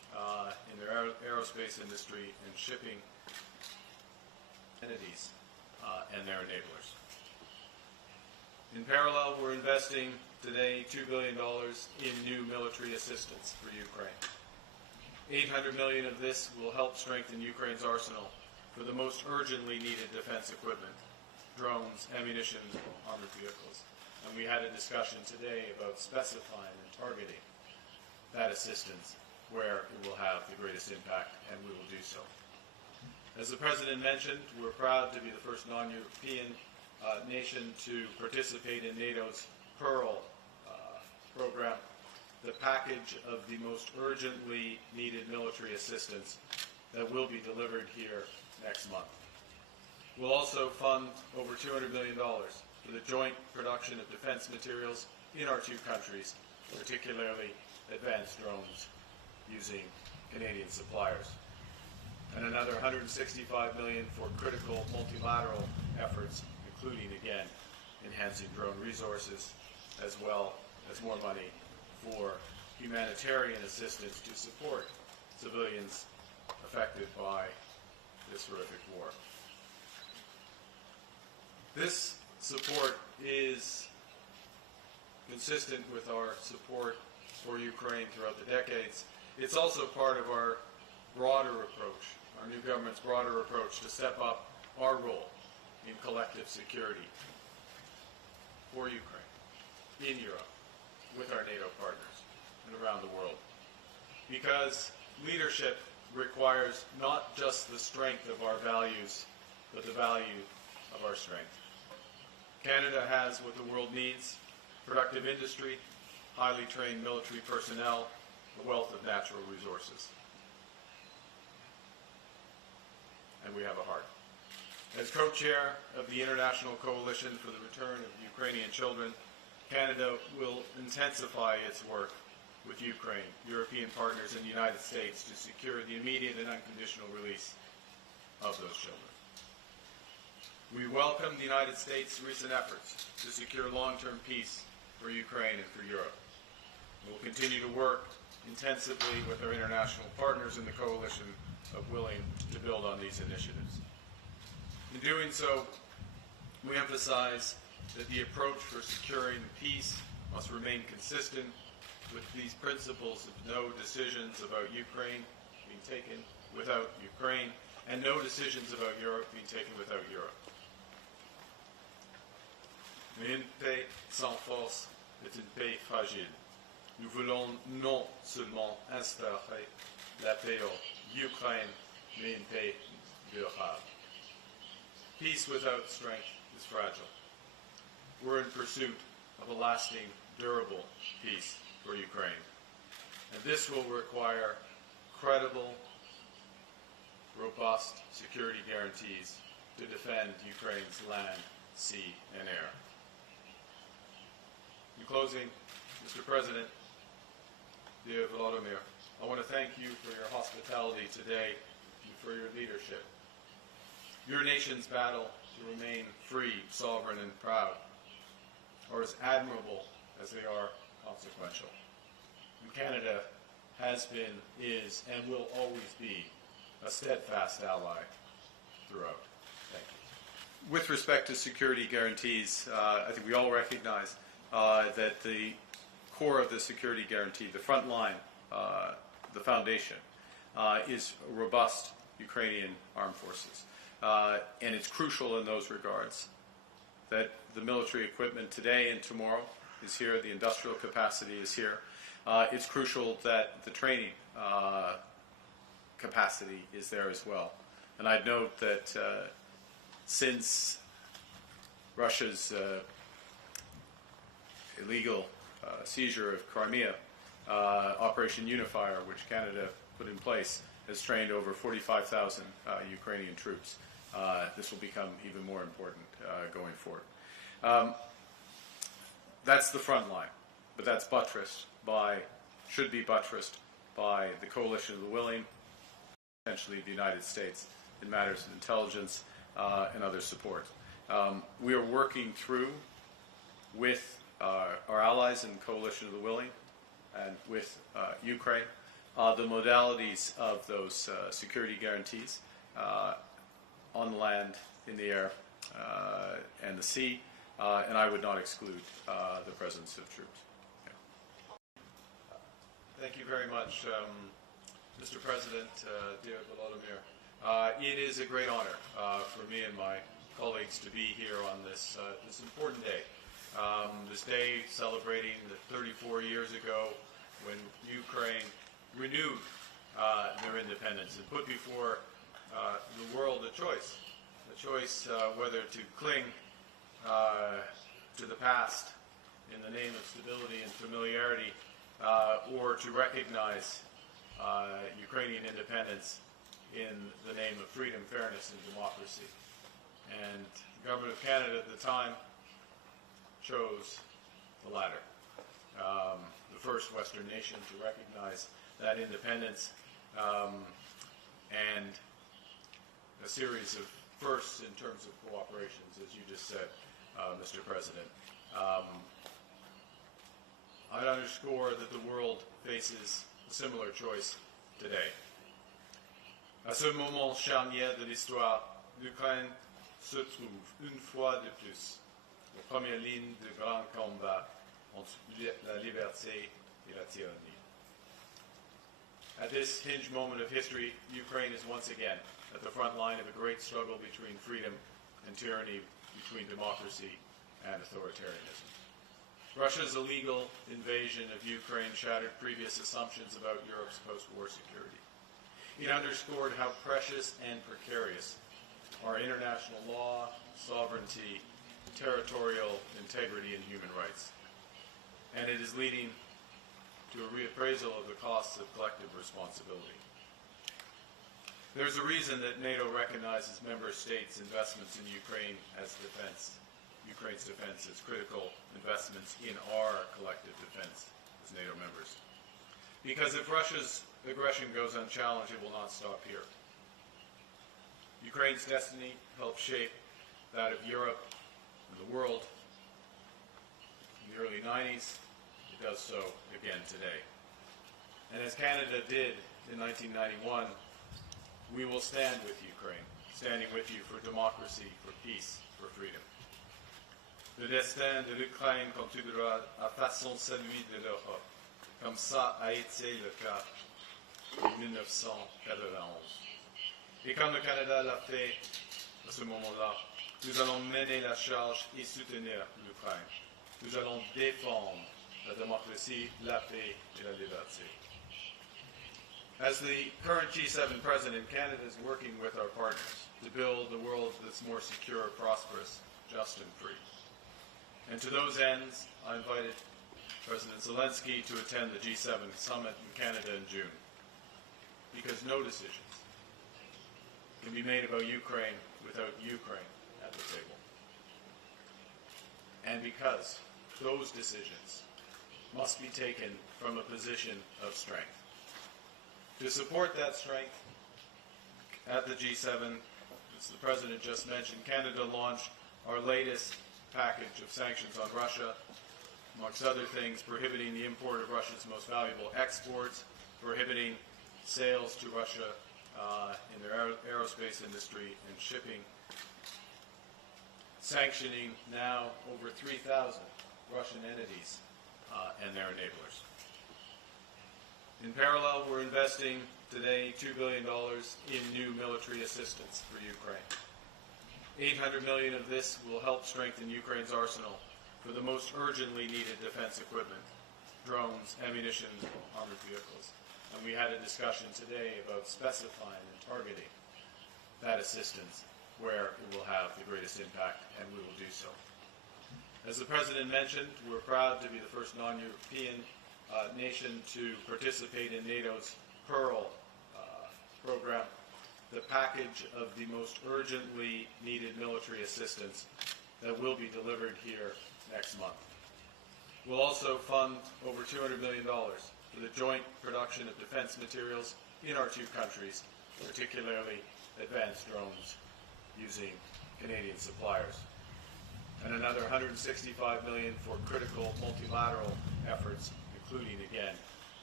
in their aerospace industry and shipping entities and their enablers. In parallel, we're investing today $2 billion in new military assistance for Ukraine. $800 million of this will help strengthen Ukraine's arsenal for the most urgently needed defense equipment, drones, ammunition, armored vehicles. And we had a discussion today about specifying and targeting that assistance where it will have the greatest impact, and we will do so. As the President mentioned, we're proud to be the first non-European nation to participate in NATO's Pearl program, the package of the most urgently needed military assistance that will be delivered here next month. We'll also fund over $200 million for the joint production of defense materials in our two countries, particularly advanced drones using Canadian suppliers. And another $165 million for critical multilateral efforts, including, again, enhancing drone resources, as well as more money for humanitarian assistance to support civilians affected by this horrific war. This support is consistent with our support for Ukraine throughout the decades. It's also part of our broader approach, our new government's broader approach to step up our role in collective security for Ukraine, in Europe, with our NATO partners, and around the world. Because leadership requires not just the strength of our values, but the value of our strength. Canada has what the world needs: productive industry, highly trained military personnel, a wealth of natural resources. And we have a heart. As co-chair of the International Coalition for the Return of Ukrainian Children, Canada will intensify its work with Ukraine, European partners, and the United States to secure the immediate and unconditional release of those children. We welcome the United States' recent efforts to secure long-term peace for Ukraine and for Europe. We'll continue to work intensively with our international partners in the coalition of willing to build on these initiatives. In doing so, we emphasize that the approach for securing peace must remain consistent with these principles of no decisions about Ukraine being taken without Ukraine, and no decisions about Europe being taken without Europe. Mais une paix sans force est une paix fragile. Nous voulons non seulement instaurer la paix en Ukraine, mais une paix durable. Peace without strength is fragile. We're in pursuit of a lasting, durable peace for Ukraine. And this will require credible, robust security guarantees to defend Ukraine's land, sea, and air. In closing, Mr. President, dear Volodymyr, I want to thank you for your hospitality today and for your leadership. Your nation's battle to remain free, sovereign, and proud are as admirable as they are consequential. And Canada has been, is, and will always be a steadfast ally throughout. Thank you. With respect to security guarantees, I think we all recognize that the core of the security guarantee, the front line, the foundation, is robust Ukrainian armed forces. And it's crucial in those regards that the military equipment today and tomorrow is here, the industrial capacity is here. It's crucial that the training capacity is there as well. And I'd note that since Russia's illegal seizure of Crimea, Operation Unifier, which Canada put in place, has trained over 45,000 Ukrainian troops. This will become even more important going forward. That's the front line, but that's buttressed by, should be buttressed by the coalition of the willing, potentially the United States, in matters of intelligence and other support. We are working through with our allies in the coalition of the willing and with Ukraine the modalities of those security guarantees on the land, in the air, and the sea, and I would not exclude the presence of troops. Yeah. Thank you very much, Mr. President, dear Volodymyr. It is a great honor for me and my colleagues to be here on this important day. This day celebrating the 34 years ago when Ukraine renewed their independence and put before the world a choice whether to cling to the past in the name of stability and familiarity, or to recognize Ukrainian independence in the name of freedom, fairness, and democracy. And the Government of Canada at the time chose the latter, the first Western nation to recognize that independence, and a series of firsts in terms of cooperations, as you just said, Mr. President. I'd underscore that the world faces a similar choice today. À ce moment charnière de l'histoire, l'Ukraine se trouve une fois de plus aux premières lignes de grands combats entre la liberté et la tyrannie. At this hinge moment of history, Ukraine is once again at the front line of a great struggle between freedom and tyranny, between democracy and authoritarianism. Russia's illegal invasion of Ukraine shattered previous assumptions about Europe's post-war security. It underscored how precious and precarious are international law, sovereignty, territorial integrity, and human rights. And it is leading to a reappraisal of the costs of collective responsibility. There's a reason that NATO recognizes member states' investments in Ukraine as defense, Ukraine's defense as critical investments in our collective defense as NATO members. Because if Russia's aggression goes unchallenged, it will not stop here. Ukraine's destiny helped shape that of Europe and the world in the early 90s. It does so again today. And as Canada did in 1991, we will stand with Ukraine, standing with you for democracy, for peace, for freedom. Le destin de l'Ukraine continuera à façon celui de l'Europe, comme ça a été le cas en 1991. Et comme le Canada l'a fait à ce moment-là, nous allons mener la charge et soutenir l'Ukraine. Nous allons défendre la démocratie, la paix et la liberté. As the current G7 president, Canada is working with our partners to build a world that's more secure, prosperous, just and free. And to those ends, I invited President Zelensky to attend the G7 summit in Canada in June. Because no decisions can be made about Ukraine without Ukraine at the table. And because those decisions must be taken from a position of strength. To support that strength, at the G7, as the President just mentioned, Canada launched our latest package of sanctions on Russia, amongst other things, prohibiting the import of Russia's most valuable exports, prohibiting sales to Russia in their aerospace industry and shipping, sanctioning now over 3,000 Russian entities and their enablers. In parallel, we're investing today $2 billion in new military assistance for Ukraine. $800 million of this will help strengthen Ukraine's arsenal for the most urgently needed defense equipment, drones, ammunition, armored vehicles. And we had a discussion today about specifying and targeting that assistance where it will have the greatest impact, and we will do so. As the President mentioned, we're proud to be the first non-European nation to participate in NATO's Pearl program, the package of the most urgently needed military assistance that will be delivered here next month. We'll also fund over $200 million for the joint production of defense materials in our two countries, particularly advanced drones using Canadian suppliers. And another $165 million for critical multilateral efforts, including, again,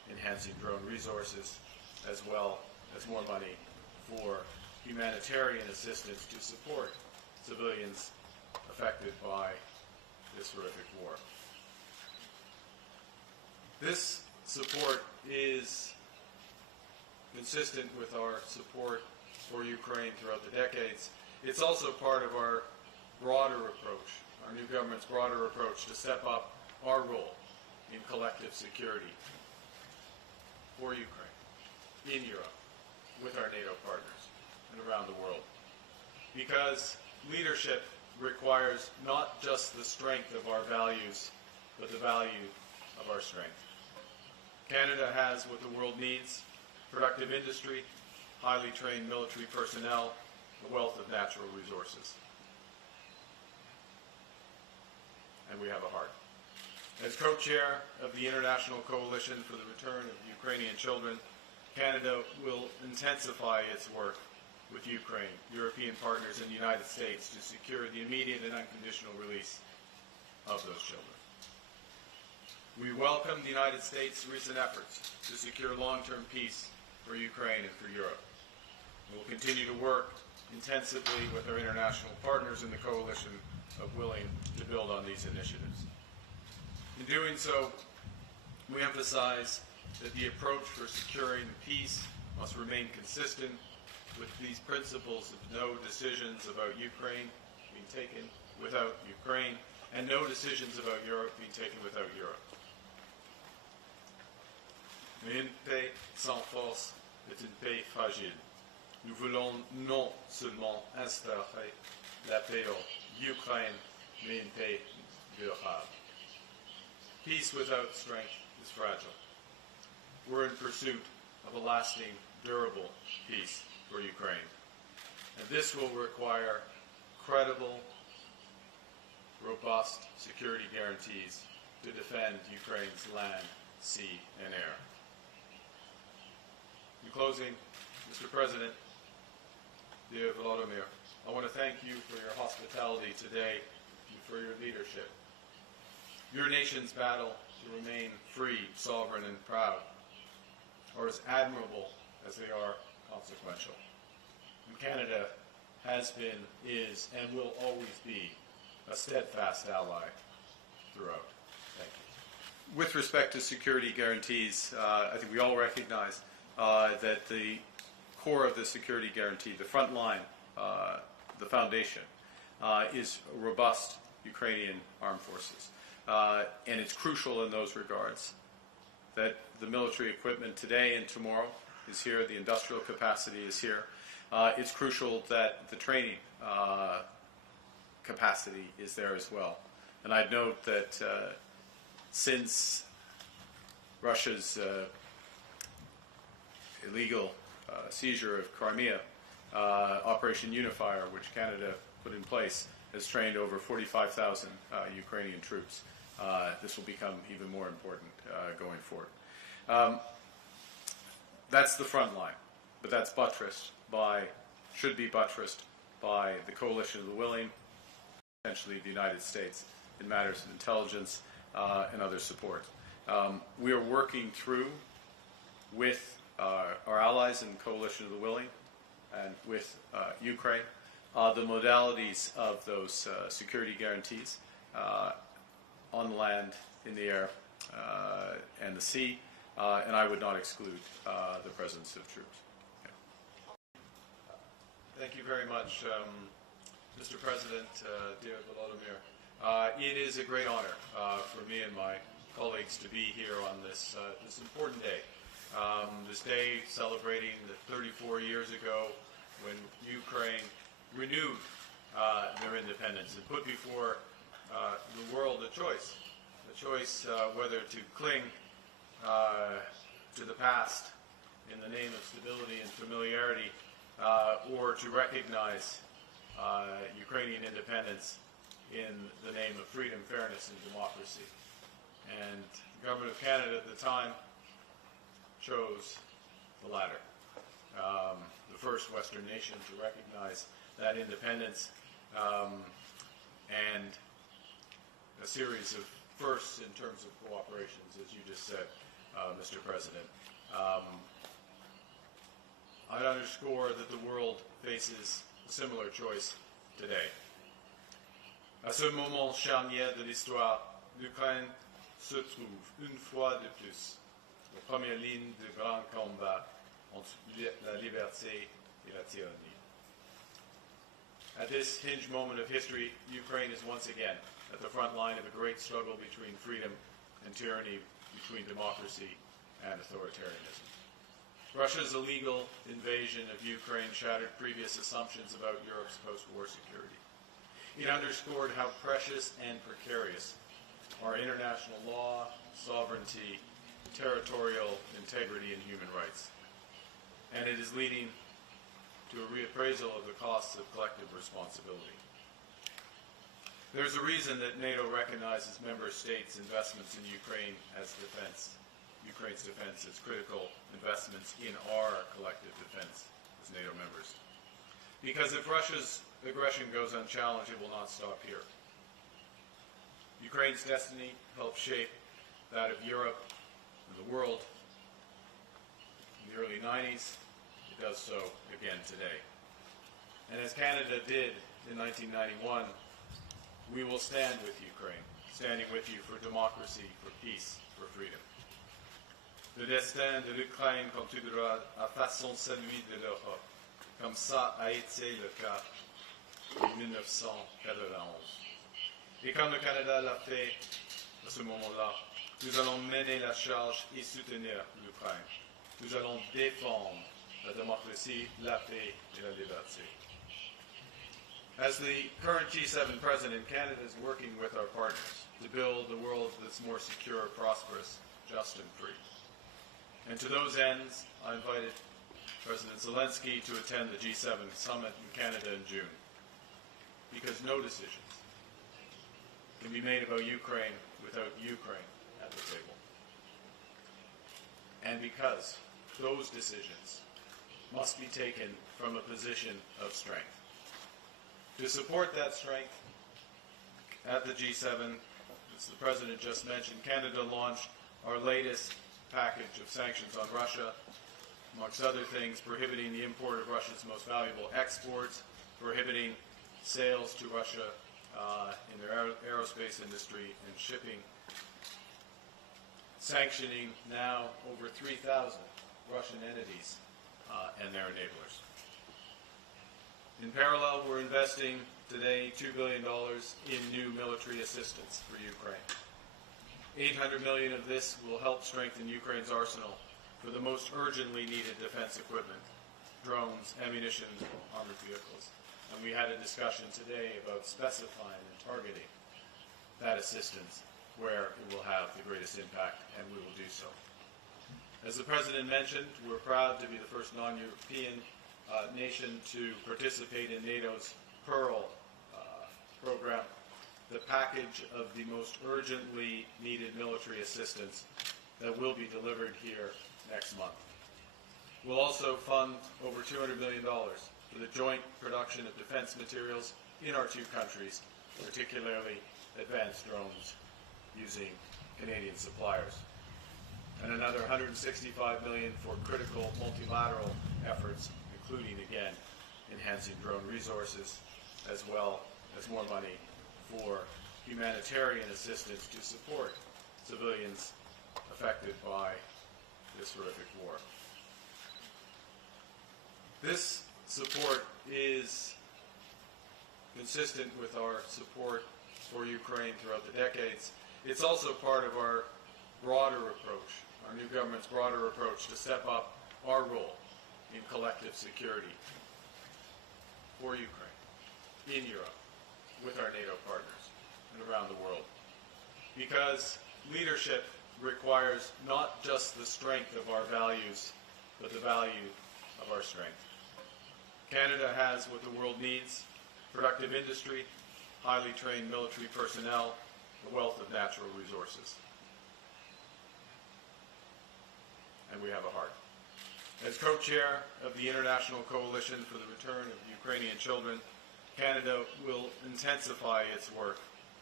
enhancing drone resources, as well as more money for humanitarian assistance to support civilians affected by this horrific war. This support is consistent with our support for Ukraine throughout the decades. It's also part of our broader approach, our new government's broader approach to step up our role in collective security for Ukraine, in Europe, with our NATO partners, and around the world. Because leadership requires not just the strength of our values, but the value of our strength. Canada has what the world needs: productive industry, highly trained military personnel, a wealth of natural resources. And we have a heart. As co-chair of the International Coalition for the Return of Ukrainian Children, Canada will intensify its work with Ukraine, European partners, and the United States to secure the immediate and unconditional release of those children. We welcome the United States' recent efforts to secure long-term peace for Ukraine and for Europe. We will continue to work intensively with our international partners in the coalition of willing to build on these initiatives. In doing so, we emphasize that the approach for securing peace must remain consistent with these principles of no decisions about Ukraine being taken without Ukraine, and no decisions about Europe being taken without Europe. Mais une paix sans force est une paix fragile. Nous voulons non seulement instaurer la paix en Ukraine, mais une paix durable. Peace without strength is fragile. We're in pursuit of a lasting, durable peace for Ukraine. And this will require credible, robust security guarantees to defend Ukraine's land, sea, and air. In closing, Mr. President, dear Volodymyr, I want to thank you for your hospitality today and for your leadership. Your nation's battle to remain free, sovereign, and proud are as admirable as they are consequential. And Canada has been, is, and will always be a steadfast ally throughout. Thank you. With respect to security guarantees, I think we all recognize that the core of the security guarantee, the front line, the foundation, is robust Ukrainian armed forces. And it's crucial in those regards that the military equipment today and tomorrow is here, the industrial capacity is here. It's crucial that the training capacity is there as well. And I'd note that since Russia's illegal seizure of Crimea, Operation Unifier, which Canada put in place, has trained over 45,000 Ukrainian troops. This will become even more important going forward. That's the front line, but that's buttressed by, should be buttressed by the coalition of the willing, potentially the United States, in matters of intelligence and other support. We are working through with our allies in the coalition of the willing and with Ukraine the modalities of those security guarantees on the land, in the air, and the sea, and I would not exclude the presence of troops. Okay. Thank you very much, Mr. President, dear Volodymyr. It is a great honor for me and my colleagues to be here on this important day. This day celebrating the 34 years ago when Ukraine renewed their independence and put before the world a choice whether to cling to the past in the name of stability and familiarity, or to recognize Ukrainian independence in the name of freedom, fairness, and democracy. And the Government of Canada at the time chose the latter, the first Western nation to recognize that independence, and a series of firsts in terms of cooperations, as you just said, Mr. President. I'd underscore that the world faces a similar choice today. À ce moment charnière de l'histoire, l'Ukraine se trouve une fois de plus aux premières lignes de grands combats entre la liberté et la tyrannie. At this hinge moment of history, Ukraine is once again at the front line of a great struggle between freedom and tyranny, between democracy and authoritarianism. Russia's illegal invasion of Ukraine shattered previous assumptions about Europe's post-war security. It underscored how precious and precarious are international law, sovereignty, territorial integrity, and human rights. And it is leading to a reappraisal of the costs of collective responsibility. There's a reason that NATO recognizes member states' investments in Ukraine as defense. Ukraine's defense as critical investments in our collective defense as NATO members. Because if Russia's aggression goes unchallenged, it will not stop here. Ukraine's destiny helped shape that of Europe and the world in the early 90s. It does so again today. And as Canada did in 1991, we will stand with Ukraine, standing with you for democracy, for peace, for freedom. Le destin de l'Ukraine continuera à façon celui de l'Europe, comme ça a été le cas en 1991. Et comme le Canada l'a fait à ce moment-là, nous allons mener la charge et soutenir l'Ukraine. Nous allons défendre la démocratie, la paix et la liberté. As the current G7 president, Canada is working with our partners to build a world that's more secure, prosperous, just and free. And to those ends, I invited President Zelensky to attend the G7 summit in Canada in June. Because no decisions can be made about Ukraine without Ukraine at the table. And because those decisions must be taken from a position of strength. To support that strength, at the G7, as the President just mentioned, Canada launched our latest package of sanctions on Russia, amongst other things, prohibiting the import of Russia's most valuable exports, prohibiting sales to Russia in their aerospace industry and shipping, sanctioning now over 3,000 Russian entities and their enablers. In parallel, we're investing today $2 billion in new military assistance for Ukraine. $800 million of this will help strengthen Ukraine's arsenal for the most urgently needed defense equipment, drones, ammunition, armored vehicles. And we had a discussion today about specifying and targeting that assistance where it will have the greatest impact, and we will do so. As the President mentioned, we're proud to be the first non-European nation to participate in NATO's Pearl program, the package of the most urgently needed military assistance that will be delivered here next month. We'll also fund over $200 million for the joint production of defense materials in our two countries, particularly advanced drones using Canadian suppliers. And another $165 million for critical multilateral efforts, including, again, enhancing drone resources, as well as more money for humanitarian assistance to support civilians affected by this horrific war. This support is consistent with our support for Ukraine throughout the decades. It's also part of our broader approach, our new government's broader approach to step up our role in collective security for Ukraine, in Europe, with our NATO partners, and around the world. Because leadership requires not just the strength of our values, but the value of our strength. Canada has what the world needs: productive industry, highly trained military personnel, a wealth of natural resources. And we have a heart. As co-chair of the International Coalition for the Return of Ukrainian Children, Canada will intensify its work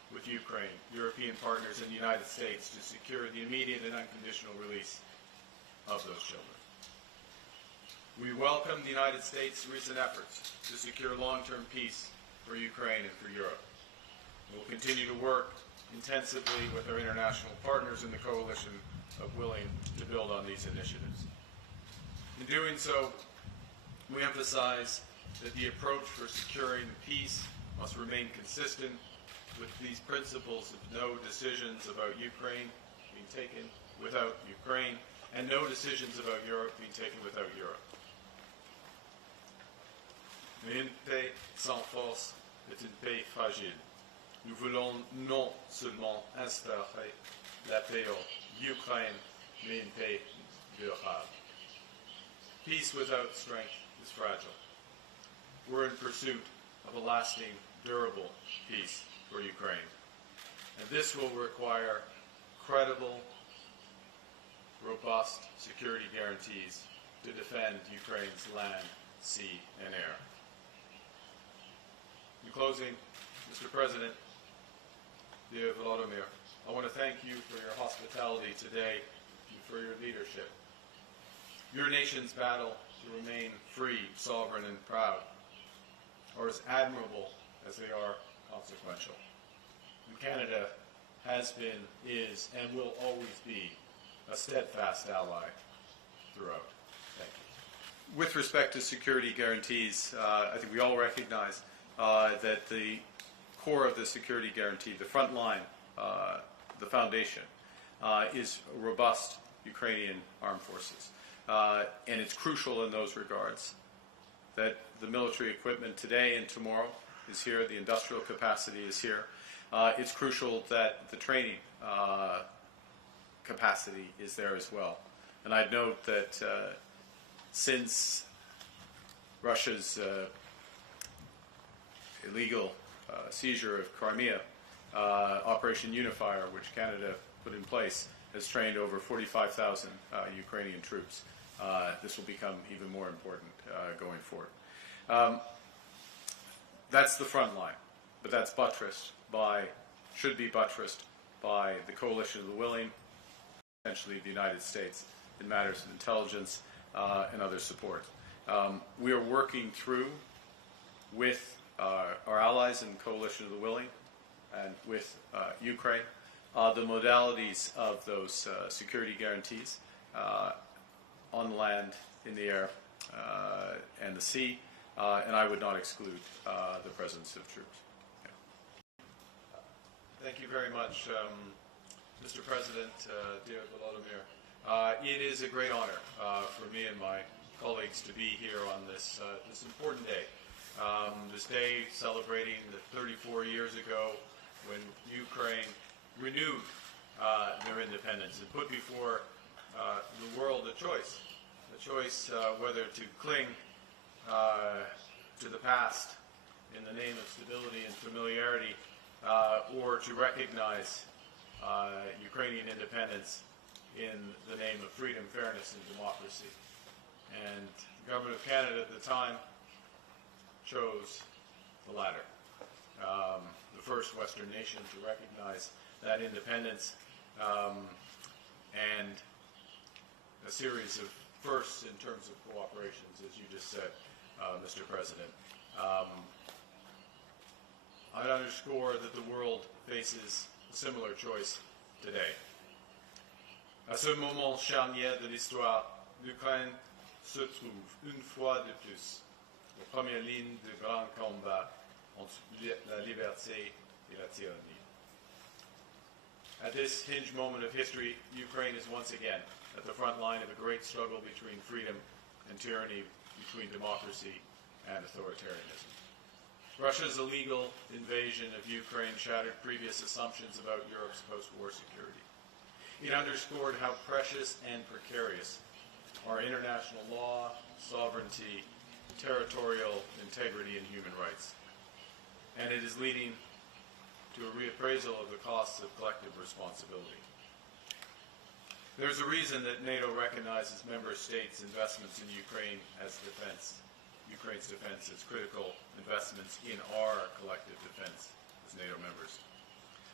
with Ukraine, European partners, and the United States to secure the immediate and unconditional release of those children. We welcome the United States' recent efforts to secure long-term peace for Ukraine and for Europe. We will continue to work intensively with our international partners in the coalition of willing to build on these initiatives. In doing so, we emphasize that the approach for securing peace must remain consistent with these principles of no decisions about Ukraine being taken without Ukraine, and no decisions about Europe being taken without Europe. Mais une paix sans force est une paix fragile. Nous voulons non seulement instaurer la paix en Ukraine, mais une paix durable. Peace without strength is fragile. We're in pursuit of a lasting, durable peace for Ukraine. And this will require credible, robust security guarantees to defend Ukraine's land, sea, and air. In closing, Mr. President, dear Volodymyr, I want to thank you for your hospitality today and for your leadership. Your nation's battle to remain free, sovereign, and proud are as admirable as they are consequential. And Canada has been, is, and will always be a steadfast ally throughout. Thank you. With respect to security guarantees, I think we all recognize that the core of the security guarantee, the front line, the foundation, is robust Ukrainian armed forces. And it's crucial in those regards that the military equipment today and tomorrow is here, the industrial capacity is here. It's crucial that the training capacity is there as well. And I'd note that since Russia's illegal seizure of Crimea, Operation Unifier, which Canada put in place, has trained over 45,000 Ukrainian troops. This will become even more important going forward. That's the front line, but that's buttressed by, should be buttressed by the coalition of the willing, essentially the United States, in matters of intelligence and other support. We are working through with our allies in the coalition of the willing and with Ukraine the modalities of those security guarantees on the land, in the air, and the sea, and I would not exclude the presence of troops. Yeah. Thank you very much, Mr. President, dear Volodymyr. It is a great honor for me and my colleagues to be here on this important day. This day celebrating the 34 years ago when Ukraine renewed their independence and put before the world a choice whether to cling to the past in the name of stability and familiarity or to recognize Ukrainian independence in the name of freedom, fairness, and democracy. And the government of Canada at the time chose the latter. The first Western nation to recognize that independence, and a series of firsts in terms of cooperations, as you just said, Mr. President. I'd underscore that the world faces a similar choice today. À ce moment charnière de l'histoire, l'Ukraine se trouve une fois de plus aux premières lignes de grands combats entre la liberté et la tyrannie. At this hinge moment of history, Ukraine is once again at the front line of a great struggle between freedom and tyranny, between democracy and authoritarianism. Russia's illegal invasion of Ukraine shattered previous assumptions about Europe's post-war security. It underscored how precious and precarious are international law, sovereignty, territorial integrity, and human rights. And it is leading to a reappraisal of the costs of collective responsibility. There's a reason that NATO recognizes member states' investments in Ukraine as defense, Ukraine's defense as critical investments in our collective defense as NATO members.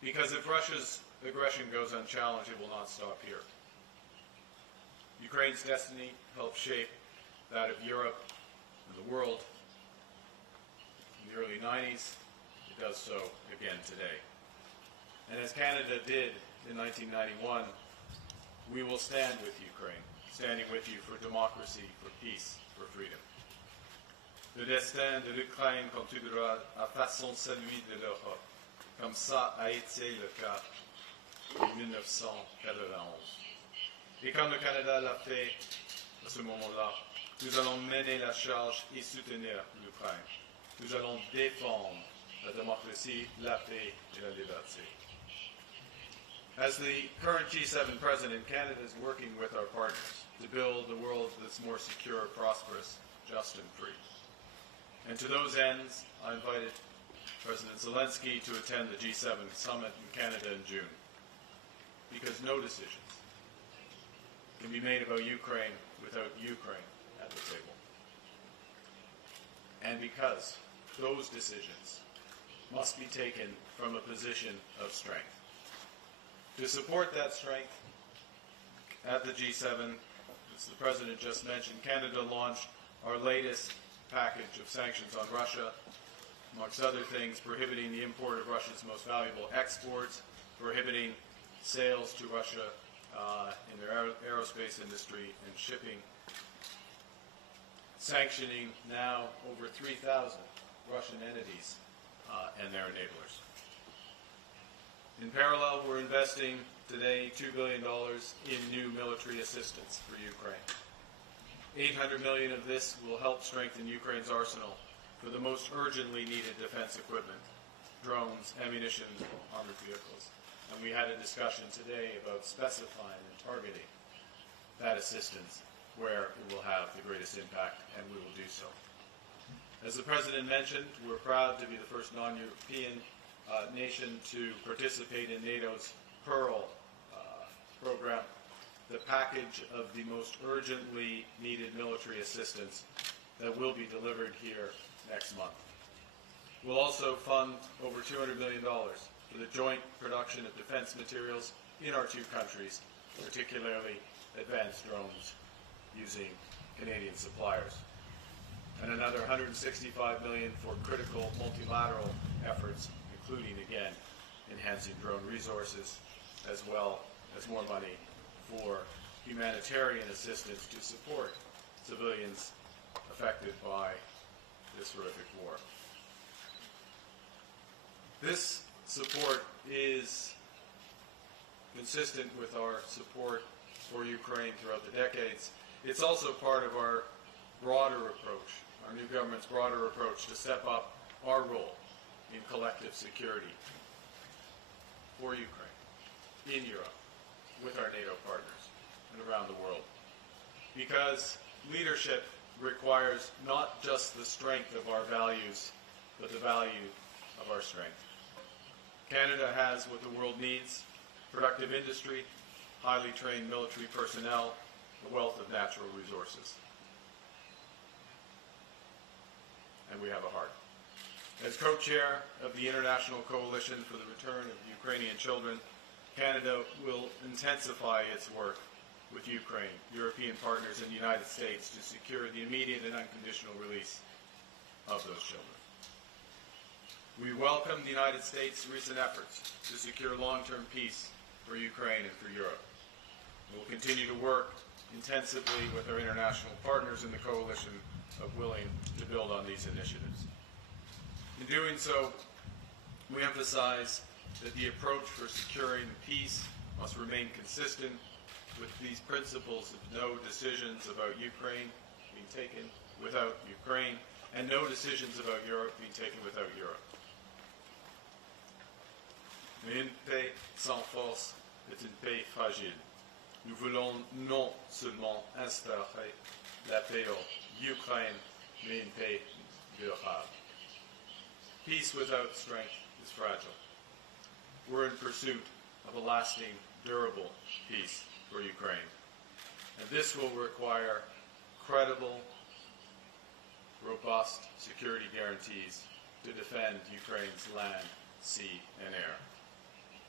Because if Russia's aggression goes unchallenged, it will not stop here. Ukraine's destiny helped shape that of Europe and the world in the early 90s. It does so again today. And as Canada did in 1991, we will stand with Ukraine, standing with you for democracy, for peace, for freedom. Le destin de l'Ukraine continuera à façon celui de l'Europe, comme ça a été le cas en 1991. Et quand le Canada l'a fait à ce moment-là, nous allons mener la charge et soutenir l'Ukraine. Nous allons défendre la démocratie, la paix et la liberté. As the current G7 president, Canada is working with our partners to build a world that's more secure, prosperous, just and free. And to those ends, I invited President Zelensky to attend the G7 summit in Canada in June. Because no decisions can be made about Ukraine without Ukraine at the table. And because those decisions must be taken from a position of strength. To support that strength, at the G7, as the President just mentioned, Canada launched our latest package of sanctions on Russia, amongst other things, prohibiting the import of Russia's most valuable exports, prohibiting sales to Russia in their aerospace industry and shipping, sanctioning now over 3,000 Russian entities and their enablers. In parallel, we're investing today $2 billion in new military assistance for Ukraine. $800 million of this will help strengthen Ukraine's arsenal for the most urgently needed defense equipment, drones, ammunition, armored vehicles. And we had a discussion today about specifying and targeting that assistance where it will have the greatest impact, and we will do so. As the President mentioned, we're proud to be the first non-European nation to participate in NATO's Pearl program, the package of the most urgently needed military assistance that will be delivered here next month. We'll also fund over $200 million for the joint production of defense materials in our two countries, particularly advanced drones using Canadian suppliers. And another $165 million for critical multilateral efforts, including, again, enhancing drone resources, as well as more money for humanitarian assistance to support civilians affected by this horrific war. This support is consistent with our support for Ukraine throughout the decades. It's also part of our broader approach, our new government's broader approach to step up our role in collective security for Ukraine, in Europe, with our NATO partners, and around the world. Because leadership requires not just the strength of our values, but the value of our strength. Canada has what the world needs: productive industry, highly trained military personnel, a wealth of natural resources. And we have a heart. As co-chair of the International Coalition for the Return of Ukrainian Children, Canada will intensify its work with Ukraine, European partners, and the United States to secure the immediate and unconditional release of those children. We welcome the United States' recent efforts to secure long-term peace for Ukraine and for Europe. We will continue to work intensively with our international partners in the coalition of willing to build on these initiatives. In doing so, we emphasize that the approach for securing peace must remain consistent with these principles of no decisions about Ukraine being taken without Ukraine, and no decisions about Europe being taken without Europe. Mais une paix sans force est une paix fragile. Nous voulons non seulement instaurer la paix en Ukraine, mais une paix durable. Peace without strength is fragile. We're in pursuit of a lasting, durable peace for Ukraine. And this will require credible, robust security guarantees to defend Ukraine's land, sea, and air.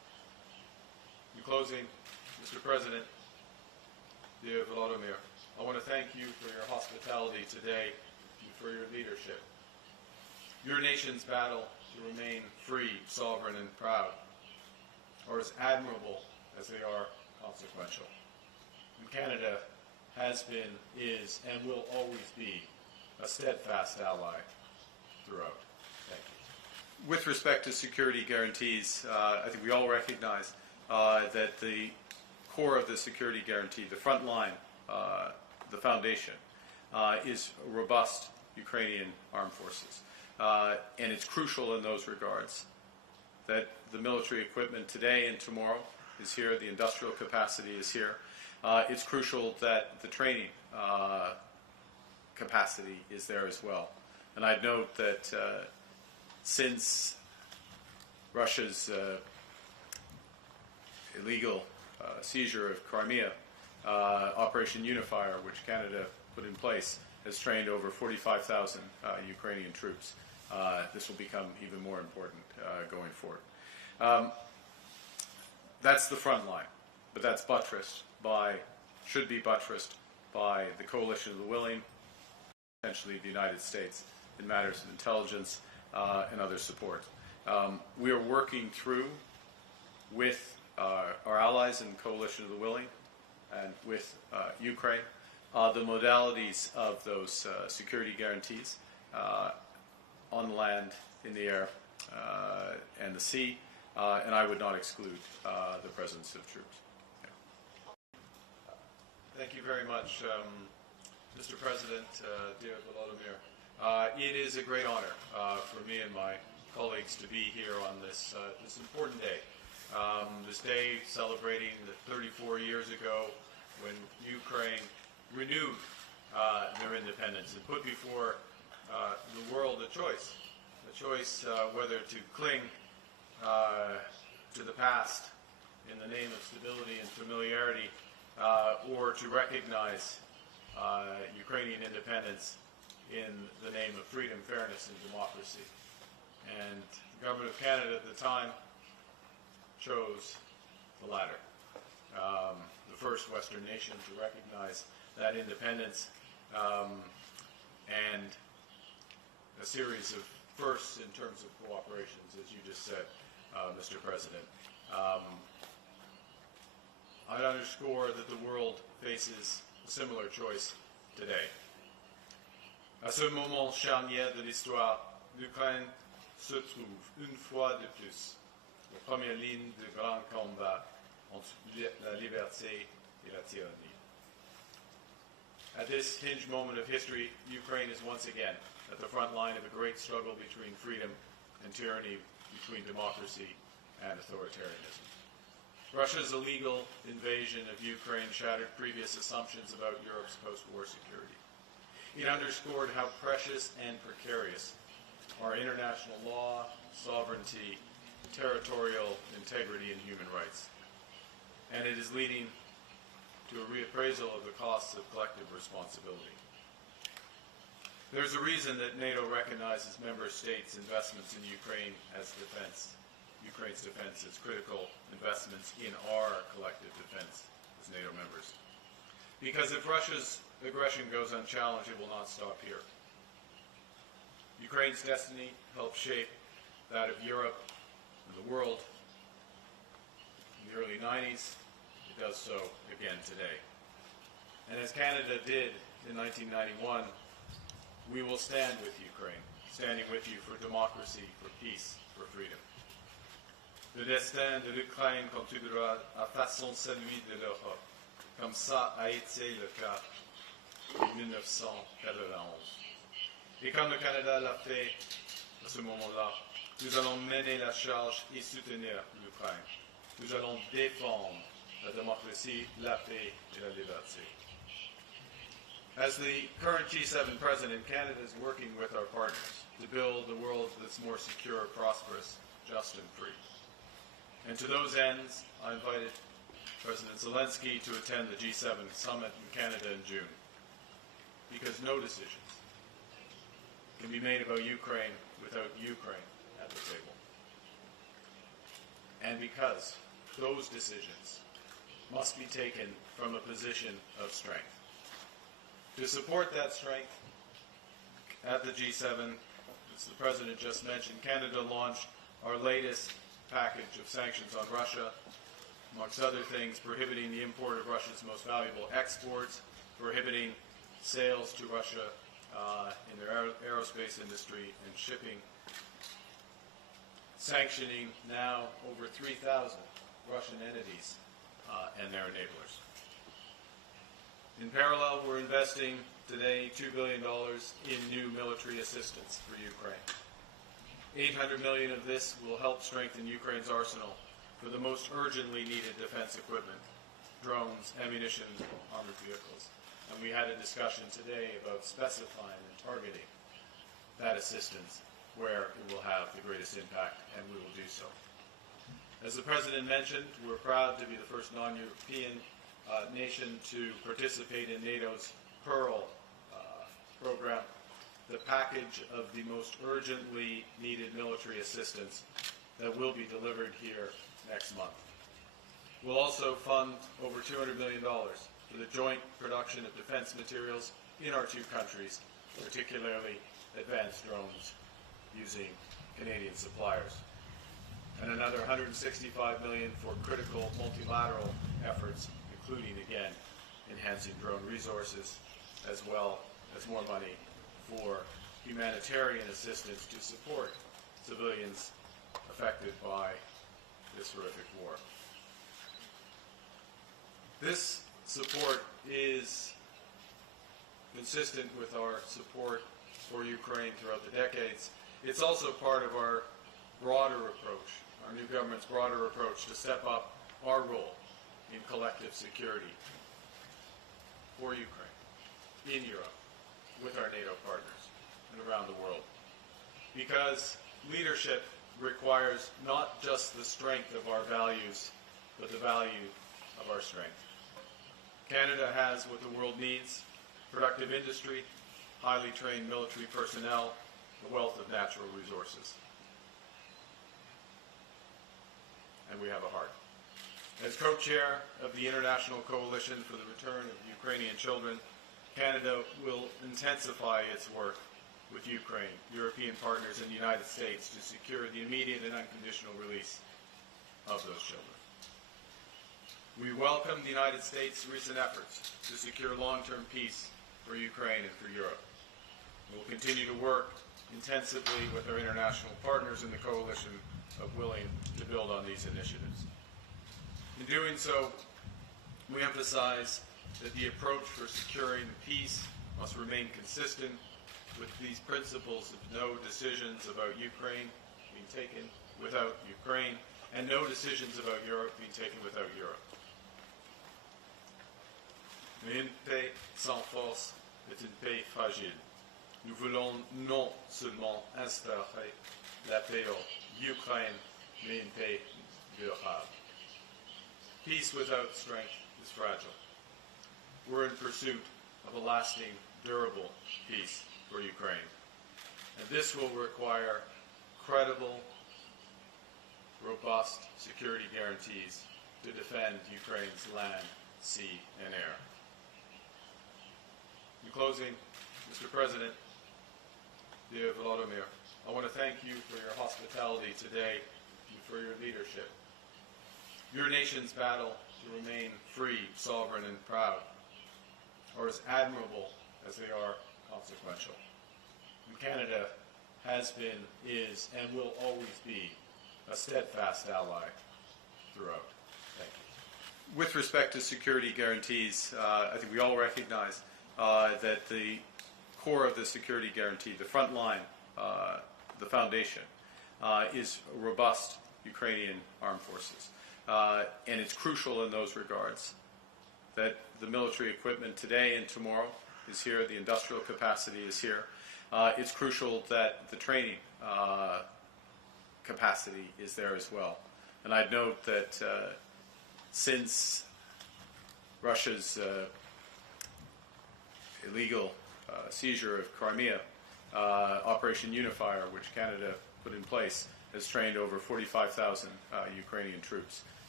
In closing, Mr. President, dear Volodymyr, I want to thank you for your hospitality today and for your leadership. Your nation's battle to remain free, sovereign, and proud are as admirable as they are consequential. And Canada has been, is, and will always be a steadfast ally throughout. Thank you. With respect to security guarantees, I think we all recognize that the core of the security guarantee, the front line, the foundation, is robust Ukrainian armed forces. And it's crucial in those regards that the military equipment today and tomorrow is here, the industrial capacity is here. It's crucial that the training capacity is there as well. And I'd note that since Russia's illegal seizure of Crimea, Operation Unifier, which Canada put in place, has trained over 45,000 Ukrainian troops. This will become even more important going forward. That's the front line, but that's buttressed by, should be buttressed by the coalition of the willing, potentially the United States, in matters of intelligence and other support. We are working through with our allies in the coalition of the willing and with Ukraine the modalities of those security guarantees on the land, in the air, and the sea, and I would not exclude the presence of troops. Thank you very much, Mr. President, dear Volodymyr. It is a great honor for me and my colleagues to be here on this important day. This day celebrating that 34 years ago when Ukraine renewed their independence and put before the world a choice whether to cling to the past in the name of stability and familiarity or to recognize Ukrainian independence in the name of freedom, fairness, and democracy. And the government of Canada at the time chose the latter. The first Western nation to recognize that independence, and a series of firsts in terms of cooperations, as you just said, Mr. President. I'd underscore that the world faces a similar choice today. À ce moment charnière de l'histoire, l'Ukraine se trouve une fois de plus aux premières lignes de grands combats entre la liberté et la tyrannie. At this hinge moment of history, Ukraine is once again at the front line of a great struggle between freedom and tyranny, between democracy and authoritarianism. Russia's illegal invasion of Ukraine shattered previous assumptions about Europe's post-war security. It underscored how precious and precarious are international law, sovereignty, territorial integrity, and human rights. And it is leading to a reappraisal of the costs of collective responsibility. There's a reason that NATO recognizes member states' investments in Ukraine as defense. Ukraine's defense as critical investments in our collective defense as NATO members. Because if Russia's aggression goes unchallenged, it will not stop here. Ukraine's destiny helped shape that of Europe and the world in the early 90s. It does so again today. And as Canada did in 1991, we will stand with Ukraine, standing with you for democracy, for peace, for freedom. Le destin de l'Ukraine contribuera à façon celui de l'Europe, comme ça a été le cas en 1991. Et comme le Canada l'a fait à ce moment-là, nous allons mener la charge et soutenir l'Ukraine. Nous allons défendre la démocratie, la paix et la liberté. As the current G7 president, Canada is working with our partners to build a world that's more secure, prosperous, just, and free. And to those ends, I invited President Zelensky to attend the G7 summit in Canada in June, because no decisions can be made about Ukraine without Ukraine at the table. And because those decisions must be taken from a position of strength. To support that strength, at the G7, as the President just mentioned, Canada launched our latest package of sanctions on Russia, amongst other things, prohibiting the import of Russia's most valuable exports, prohibiting sales to Russia in their aerospace industry and shipping, sanctioning now over 3,000 Russian entities and their enablers. In parallel, we're investing today $2 billion in new military assistance for Ukraine. $800 million of this will help strengthen Ukraine's arsenal for the most urgently needed defense equipment, drones, ammunition, armored vehicles. And we had a discussion today about specifying and targeting that assistance where it will have the greatest impact, and we will do so. As the President mentioned, we're proud to be the first non-European nation to participate in NATO's Pearl program, the package of the most urgently needed military assistance that will be delivered here next month. We'll also fund over $200 million for the joint production of defense materials in our two countries, particularly advanced drones using Canadian suppliers. And another $165 million for critical multilateral efforts, including, again, enhancing drone resources, as well as more money for humanitarian assistance to support civilians affected by this horrific war. This support is consistent with our support for Ukraine throughout the decades. It's also part of our broader approach, our new government's broader approach to step up our role in collective security for Ukraine, in Europe, with our NATO partners, and around the world. Because leadership requires not just the strength of our values, but the value of our strength. Canada has what the world needs: productive industry, highly trained military personnel, a wealth of natural resources. And we have a heart. As co-chair of the International Coalition for the Return of Ukrainian Children, Canada will intensify its work with Ukraine, European partners, and the United States to secure the immediate and unconditional release of those children. We welcome the United States' recent efforts to secure long-term peace for Ukraine and for Europe. We will continue to work intensively with our international partners in the coalition of willing to build on these initiatives. In doing so, we emphasize that the approach for securing peace must remain consistent with these principles of no decisions about Ukraine being taken without Ukraine, and no decisions about Europe being taken without Europe. Mais une paix sans force est une paix fragile. Nous voulons non seulement instaurer la paix en Ukraine, mais une paix durable. Peace without strength is fragile. We're in pursuit of a lasting, durable peace for Ukraine. And this will require credible, robust security guarantees to defend Ukraine's land, sea, and air. In closing, Mr. President, dear Volodymyr, I want to thank you for your hospitality today and for your leadership. Your nation's battle to remain free, sovereign, and proud are as admirable as they are consequential. And Canada has been, is, and will always be a steadfast ally throughout. Thank you. With respect to security guarantees, I think we all recognize that the core of the security guarantee, the front line, the foundation, is robust Ukrainian armed forces. And it's crucial in those regards that the military equipment today and tomorrow is here, the industrial capacity is here. It's crucial that the training capacity is there as well. And I'd note that since Russia's illegal seizure of Crimea, Operation Unifier, which Canada put in place, has trained over 45,000 Ukrainian troops.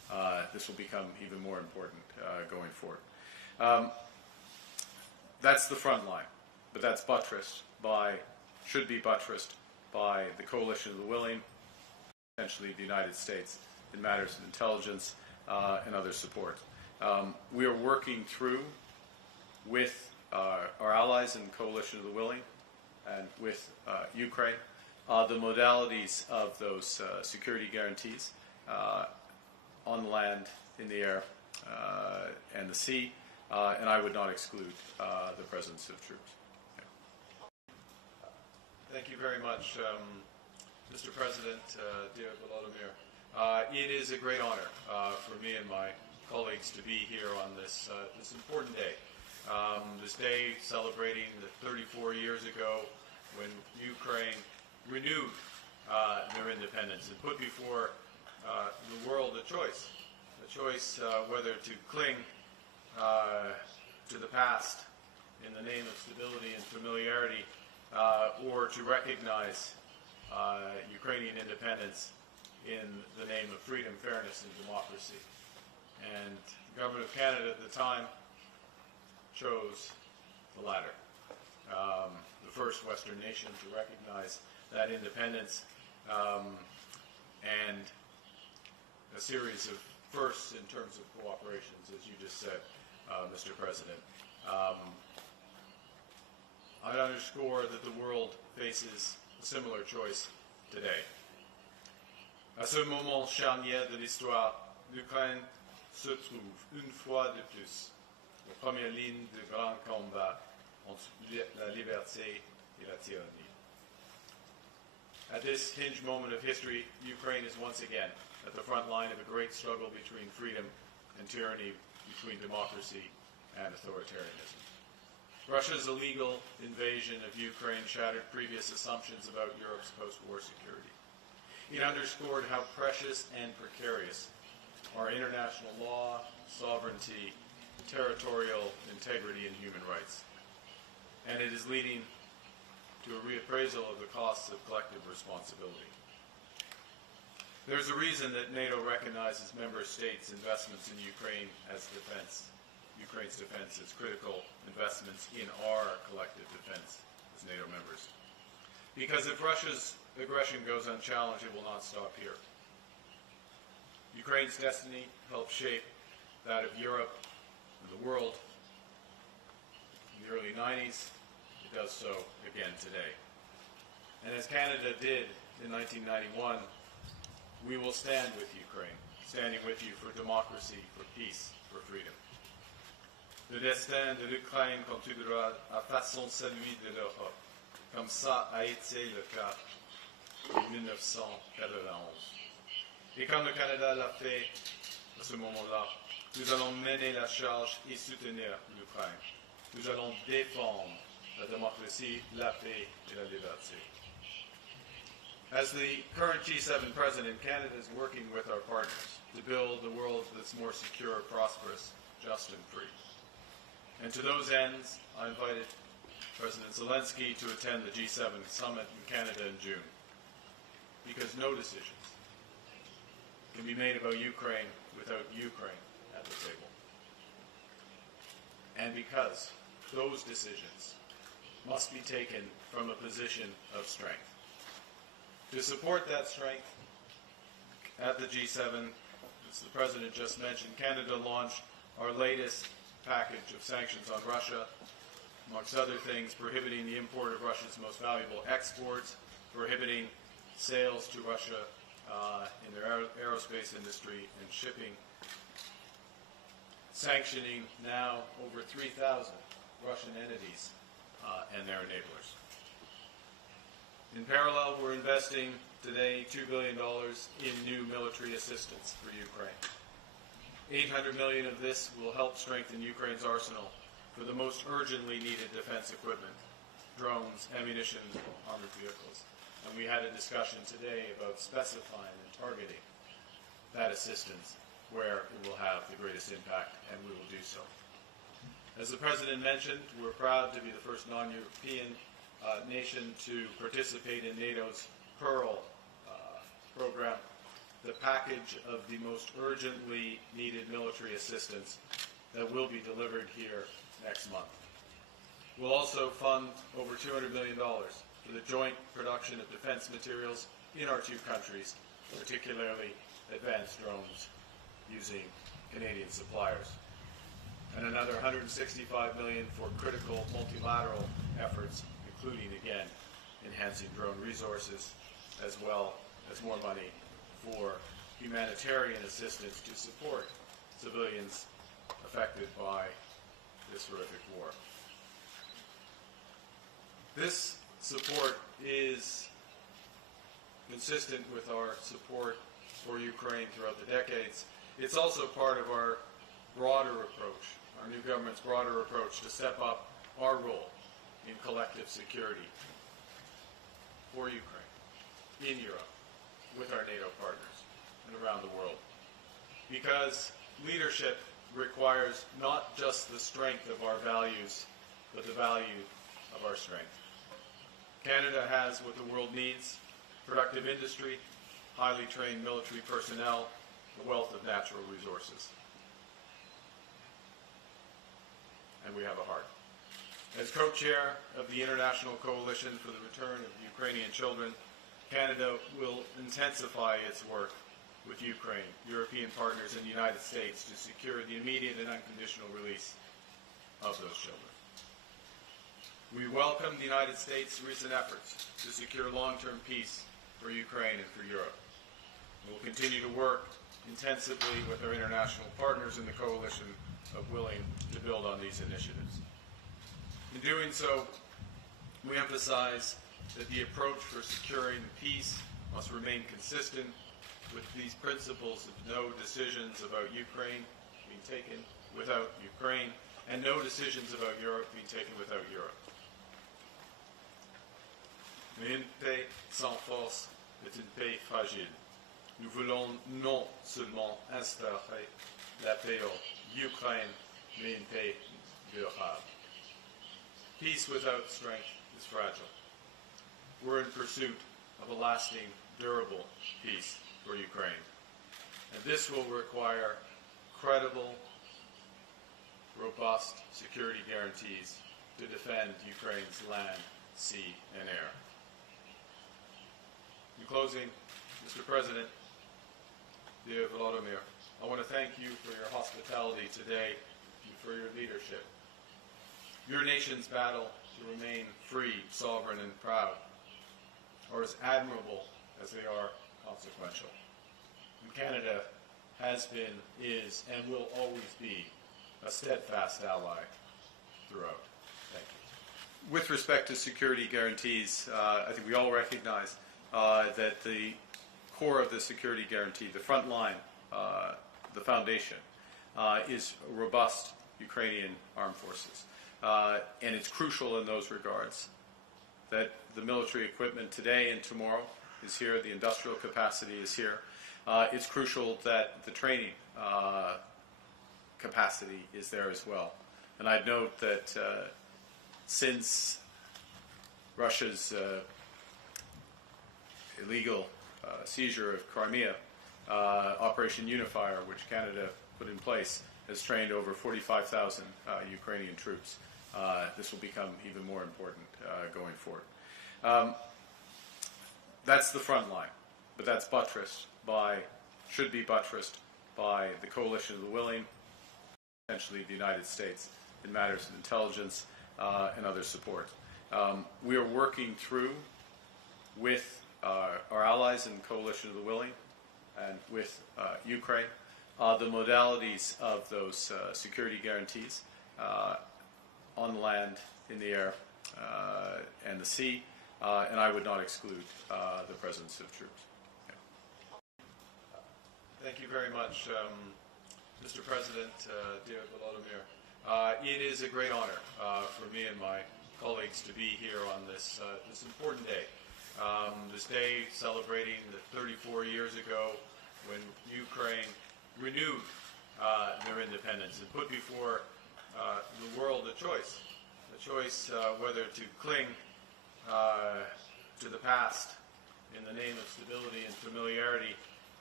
this will become even more important going forward. That's the front line, but that's should be buttressed by the coalition of the willing, essentially the United States, in matters of intelligence and other support. We are working through with our allies in the coalition of the willing and with Ukraine the modalities of those security guarantees on the land, in the air, and the sea, and I would not exclude the presence of troops. Yeah. Thank you very much, Mr. President, dear Volodymyr. It is a great honor for me and my colleagues to be here on this important day. This day celebrating the 34 years ago when Ukraine renewed their independence and put before the world a choice whether to cling to the past in the name of stability and familiarity, or to recognize Ukrainian independence in the name of freedom, fairness, and democracy. And the government of Canada at the time chose the latter, the first Western nation to recognize that independence, and a series of firsts in terms of cooperations, as you just said, Mr. President. I'd underscore that the world faces a similar choice today. À ce moment charnière de l'histoire, l'Ukraine se trouve une fois de plus en première ligne de grands combats entre la liberté et la tyrannie. At this hinge moment of history, Ukraine is once again at the front line of a great struggle between freedom and tyranny, between democracy and authoritarianism. Russia's illegal invasion of Ukraine shattered previous assumptions about Europe's post-war security. It underscored how precious and precarious are international law, sovereignty, territorial integrity, and human rights. And it is leading to a reappraisal of the costs of collective responsibility. There's a reason that NATO recognizes member states' investments in Ukraine as defense. Ukraine's defense as critical investments in our collective defense as NATO members. Because if Russia's aggression goes unchallenged, it will not stop here. Ukraine's destiny helped shape that of Europe and the world in the early 90s. It does so again today. And as Canada did in 1991, we will stand with Ukraine, standing with you for democracy, for peace, for freedom. Le destin de l'Ukraine contribuera à façon celui de l'Europe, comme ça a été le cas en 1991. Et comme le Canada l'a fait à ce moment-là, nous allons mener la charge et soutenir l'Ukraine. Nous allons défendre la démocratie, la paix et la liberté. As the current G7 president, Canada is working with our partners to build a world that's more secure, prosperous, just, and free. And to those ends, I invited President Zelensky to attend the G7 summit in Canada in June. Because no decisions can be made about Ukraine without Ukraine at the table. And because those decisions must be taken from a position of strength. To support that strength, at the G7, as the President just mentioned, Canada launched our latest package of sanctions on Russia, amongst other things, prohibiting the import of Russia's most valuable exports, prohibiting sales to Russia in their aerospace industry and shipping, sanctioning now over 3,000 Russian entities and their enablers. In parallel, we're investing today $2 billion in new military assistance for Ukraine. $800 million of this will help strengthen Ukraine's arsenal for the most urgently needed defense equipment, drones, ammunition, armored vehicles. And we had a discussion today about specifying and targeting that assistance where it will have the greatest impact, and we will do so. As the President mentioned, we're proud to be the first non-European nation to participate in NATO's Pearl program, the package of the most urgently needed military assistance that will be delivered here next month. We'll also fund over $200 million for the joint production of defense materials in our two countries, particularly advanced drones using Canadian suppliers. And another $165 million for critical multilateral efforts, including, again, enhancing drone resources, as well as more money for humanitarian assistance to support civilians affected by this horrific war. This support is consistent with our support for Ukraine throughout the decades. It's also part of our broader approach, our new government's broader approach to step up our role in collective security for Ukraine, in Europe, with our NATO partners, and around the world. Because leadership requires not just the strength of our values, but the value of our strength. Canada has what the world needs: productive industry, highly trained military personnel, a wealth of natural resources. And we have a heart. As co-chair of the International Coalition for the Return of Ukrainian Children, Canada will intensify its work with Ukraine, European partners, and the United States to secure the immediate and unconditional release of those children. We welcome the United States' recent efforts to secure long-term peace for Ukraine and for Europe. We will continue to work intensively with our international partners in the coalition of willing to build on these initiatives. In doing so, we emphasize that the approach for securing peace must remain consistent with these principles of no decisions about Ukraine being taken without Ukraine, and no decisions about Europe being taken without Europe. Mais une paix sans force est une paix fragile. Nous voulons non seulement instaurer la paix en Ukraine, mais une paix durable. Peace without strength is fragile. We're in pursuit of a lasting, durable peace for Ukraine. And this will require credible, robust security guarantees to defend Ukraine's land, sea, and air. In closing, Mr. President, dear Volodymyr, I want to thank you for your hospitality today and for your leadership. Your nation's battle to remain free, sovereign, and proud are as admirable as they are consequential. And Canada has been, is, and will always be a steadfast ally throughout. Thank you. With respect to security guarantees, I think we all recognize that the core of the security guarantee, the front line, the foundation, is robust Ukrainian armed forces. And it's crucial in those regards that the military equipment today and tomorrow is here, the industrial capacity is here. It's crucial that the training capacity is there as well. And I'd note that since Russia's illegal seizure of Crimea, Operation Unifier, which Canada put in place, has trained over 45,000 Ukrainian troops. This will become even more important going forward. That's the front line, but that's buttressed by, should be buttressed by the coalition of the willing, essentially the United States, in matters of intelligence and other support. We are working through with our allies in the coalition of the willing and with Ukraine the modalities of those security guarantees on the land, in the air, and the sea, and I would not exclude the presence of troops. Yeah. Thank you very much, Mr. President, dear Volodymyr. It is a great honor for me and my colleagues to be here on this important day. This day celebrating the 34 years ago when Ukraine renewed their independence and put before the world a choice whether to cling to the past in the name of stability and familiarity,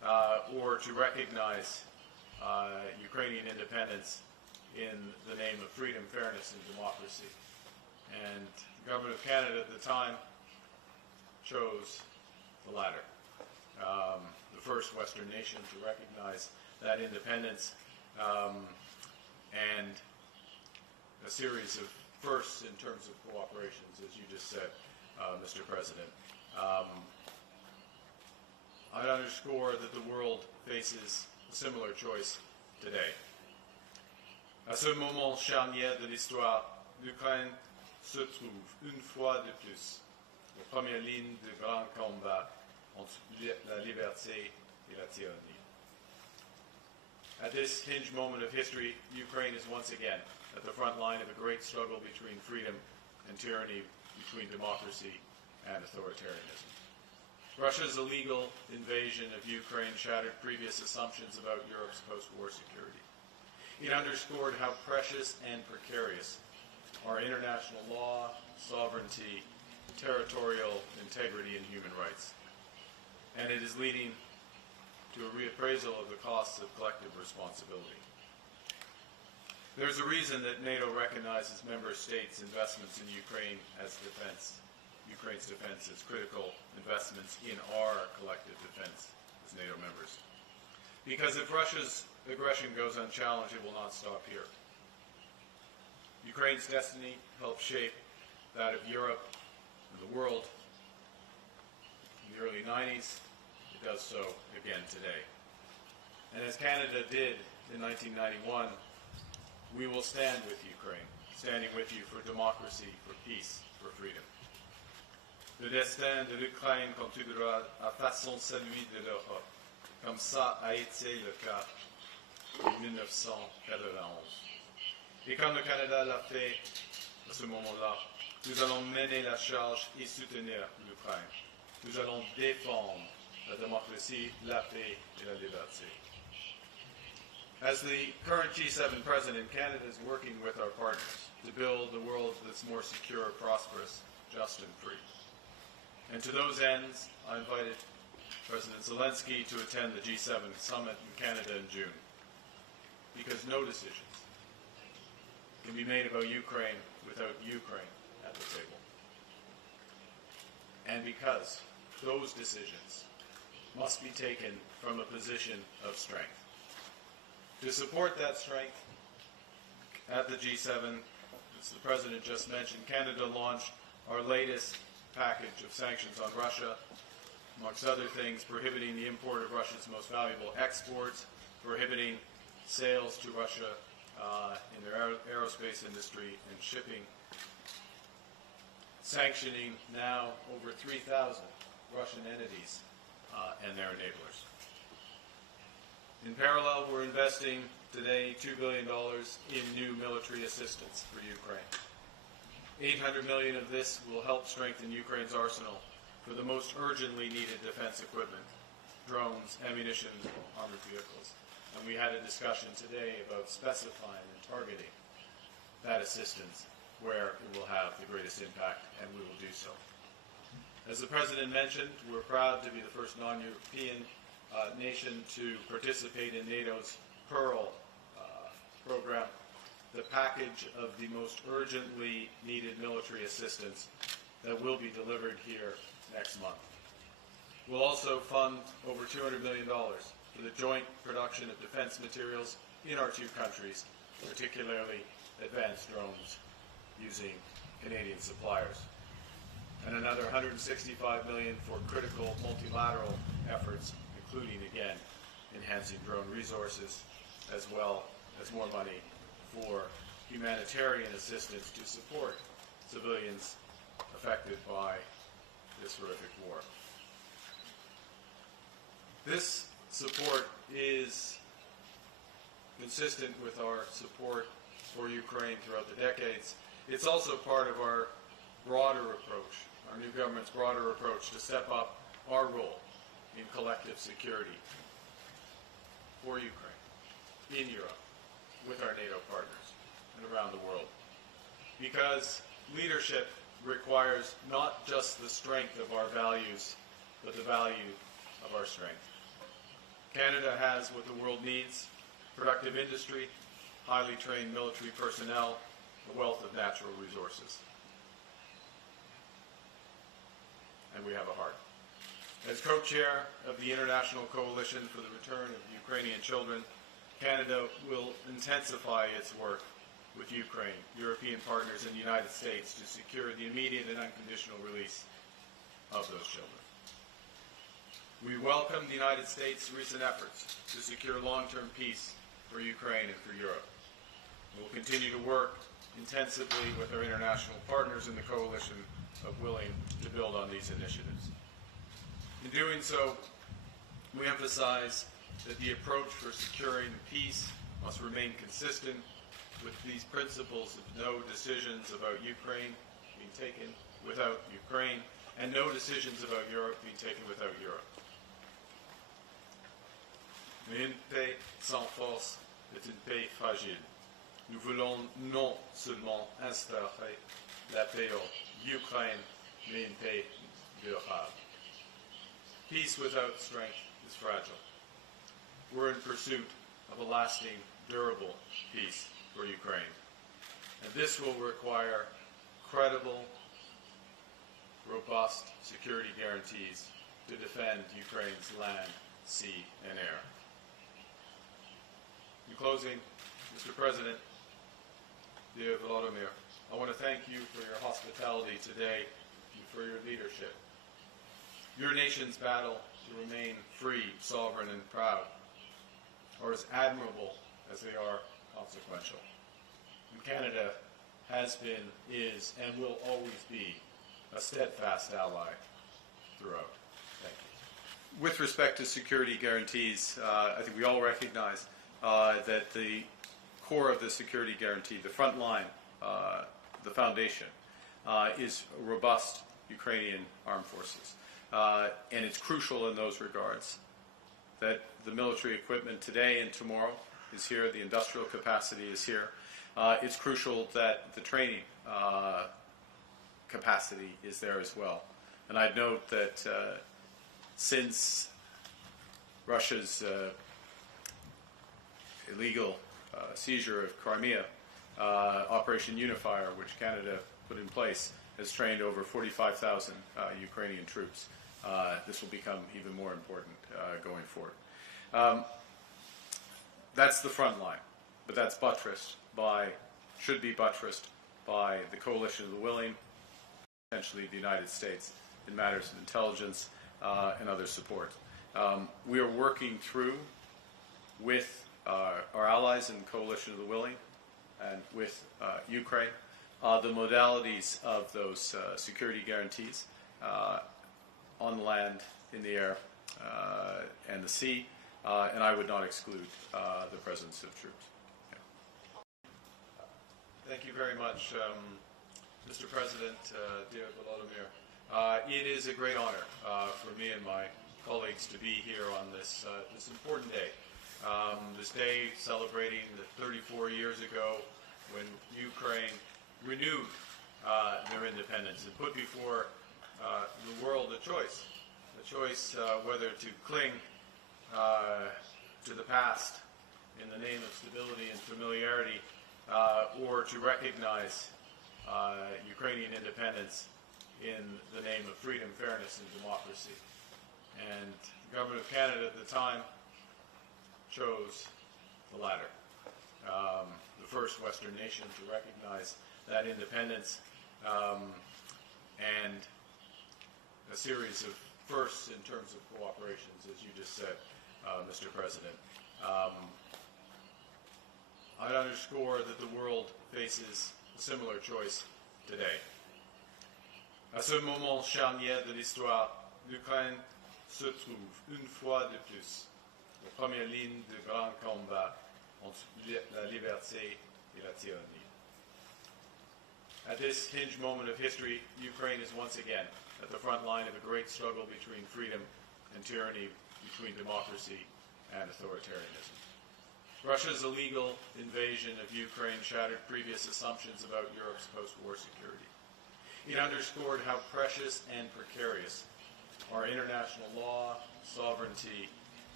or to recognize Ukrainian independence in the name of freedom, fairness, and democracy. And the Government of Canada at the time chose the latter, the first Western nation to recognize that independence, and a series of firsts in terms of cooperations, as you just said, Mr. President. I'd underscore that the world faces a similar choice today. À ce moment charnière de l'histoire, l'Ukraine se trouve une fois de plus aux premières lignes de grands combats entre la liberté et la tyrannie. At this hinge moment of history, Ukraine is once again at the front line of a great struggle between freedom and tyranny, between democracy and authoritarianism. Russia's illegal invasion of Ukraine shattered previous assumptions about Europe's post-war security. It underscored how precious and precarious are international law, sovereignty, territorial integrity, and human rights. And it is leading to a reappraisal of the costs of collective responsibility. There's a reason that NATO recognizes member states' investments in Ukraine as defense, Ukraine's defense as critical investments in our collective defense as NATO members. Because if Russia's aggression goes unchallenged, it will not stop here. Ukraine's destiny helped shape that of Europe and the world in the early 90s. It does so again today. And as Canada did in 1991, we will stand with Ukraine, standing with you for democracy, for peace, for freedom. Le destin de l'Ukraine continuera à façon celui de l'Europe, comme ça a été le cas en 1991. Et comme le Canada l'a fait à ce moment-là, nous allons mener la charge et soutenir l'Ukraine. Nous allons défendre la démocratie, la paix et la liberté. As the current G7 president, Canada is working with our partners to build a world that's more secure, prosperous, just and free. And to those ends, I invited President Zelensky to attend the G7 summit in Canada in June. Because no decisions can be made about Ukraine without Ukraine at the table. And because those decisions must be taken from a position of strength. To support that strength, at the G7, as the President just mentioned, Canada launched our latest package of sanctions on Russia, amongst other things, prohibiting the import of Russia's most valuable exports, prohibiting sales to Russia in their aerospace industry and shipping, sanctioning now over 3,000 Russian entities and their enablers. In parallel, we're investing today $2 billion in new military assistance for Ukraine. $800 million of this will help strengthen Ukraine's arsenal for the most urgently needed defense equipment, drones, ammunition, armored vehicles. And we had a discussion today about specifying and targeting that assistance where it will have the greatest impact, and we will do so. As the President mentioned, we're proud to be the first non-European nation to participate in NATO's Pearl program, the package of the most urgently needed military assistance that will be delivered here next month. We'll also fund over $200 million for the joint production of defense materials in our two countries, particularly advanced drones using Canadian suppliers. And another $165 million for critical multilateral efforts, including, again, enhancing drone resources, as well as more money for humanitarian assistance to support civilians affected by this horrific war. This support is consistent with our support for Ukraine throughout the decades. It's also part of our broader approach, our new government's broader approach to step up our role in collective security for Ukraine, in Europe, with our NATO partners, and around the world. Because leadership requires not just the strength of our values, but the value of our strength. Canada has what the world needs: productive industry, highly trained military personnel, a wealth of natural resources. And we have a heart. As co-chair of the International Coalition for the Return of Ukrainian Children, Canada will intensify its work with Ukraine, European partners, and the United States to secure the immediate and unconditional release of those children. We welcome the United States' recent efforts to secure long-term peace for Ukraine and for Europe. We will continue to work intensively with our international partners in the coalition of willing to build on these initiatives. In doing so, we emphasize that the approach for securing peace must remain consistent with these principles of no decisions about Ukraine being taken without Ukraine, and no decisions about Europe being taken without Europe. Mais une paix sans force est une paix fragile. Nous voulons non seulement instaurer la paix en Ukraine, mais une paix durable. Peace without strength is fragile. We're in pursuit of a lasting, durable peace for Ukraine. And this will require credible, robust security guarantees to defend Ukraine's land, sea, and air. In closing, Mr. President, dear Volodymyr, I want to thank you for your hospitality today and for your leadership. Your nation's battle to remain free, sovereign, and proud are as admirable as they are consequential. And Canada has been, is, and will always be a steadfast ally throughout. Thank you. With respect to security guarantees, I think we all recognize that the core of the security guarantee, the front line, the foundation, is robust Ukrainian armed forces. And it's crucial in those regards that the military equipment today and tomorrow is here, the industrial capacity is here. It's crucial that the training capacity is there as well. And I'd note that since Russia's illegal seizure of Crimea, Operation Unifier, which Canada put in place, has trained over 45,000 Ukrainian troops. This will become even more important going forward. That's the front line, but that's buttressed by, should be buttressed by the coalition of the willing, potentially the United States, in matters of intelligence and other support. We are working through with our allies in the coalition of the willing and with Ukraine the modalities of those security guarantees on the land, in the air, and the sea, and I would not exclude the presence of troops. Yeah. Thank you very much, Mr. President, dear Volodymyr. It is a great honor for me and my colleagues to be here on this this important day. This day celebrating the 34 years ago when Ukraine renewed their independence and put before the world a choice whether to cling to the past in the name of stability and familiarity, or to recognize Ukrainian independence in the name of freedom, fairness, and democracy. And the government of Canada at the time chose the latter. The first Western nation to recognize that independence, and a series of firsts in terms of cooperations, as you just said, Mr. President. I'd underscore that the world faces a similar choice today. À ce moment charnière de l'histoire, l'Ukraine se trouve une fois de plus en première ligne de grand combat entre la liberté et la tyrannie. At this hinge moment of history, Ukraine is once again at the front line of a great struggle between freedom and tyranny, between democracy and authoritarianism. Russia's illegal invasion of Ukraine shattered previous assumptions about Europe's post-war security. It underscored how precious and precarious our international law, sovereignty,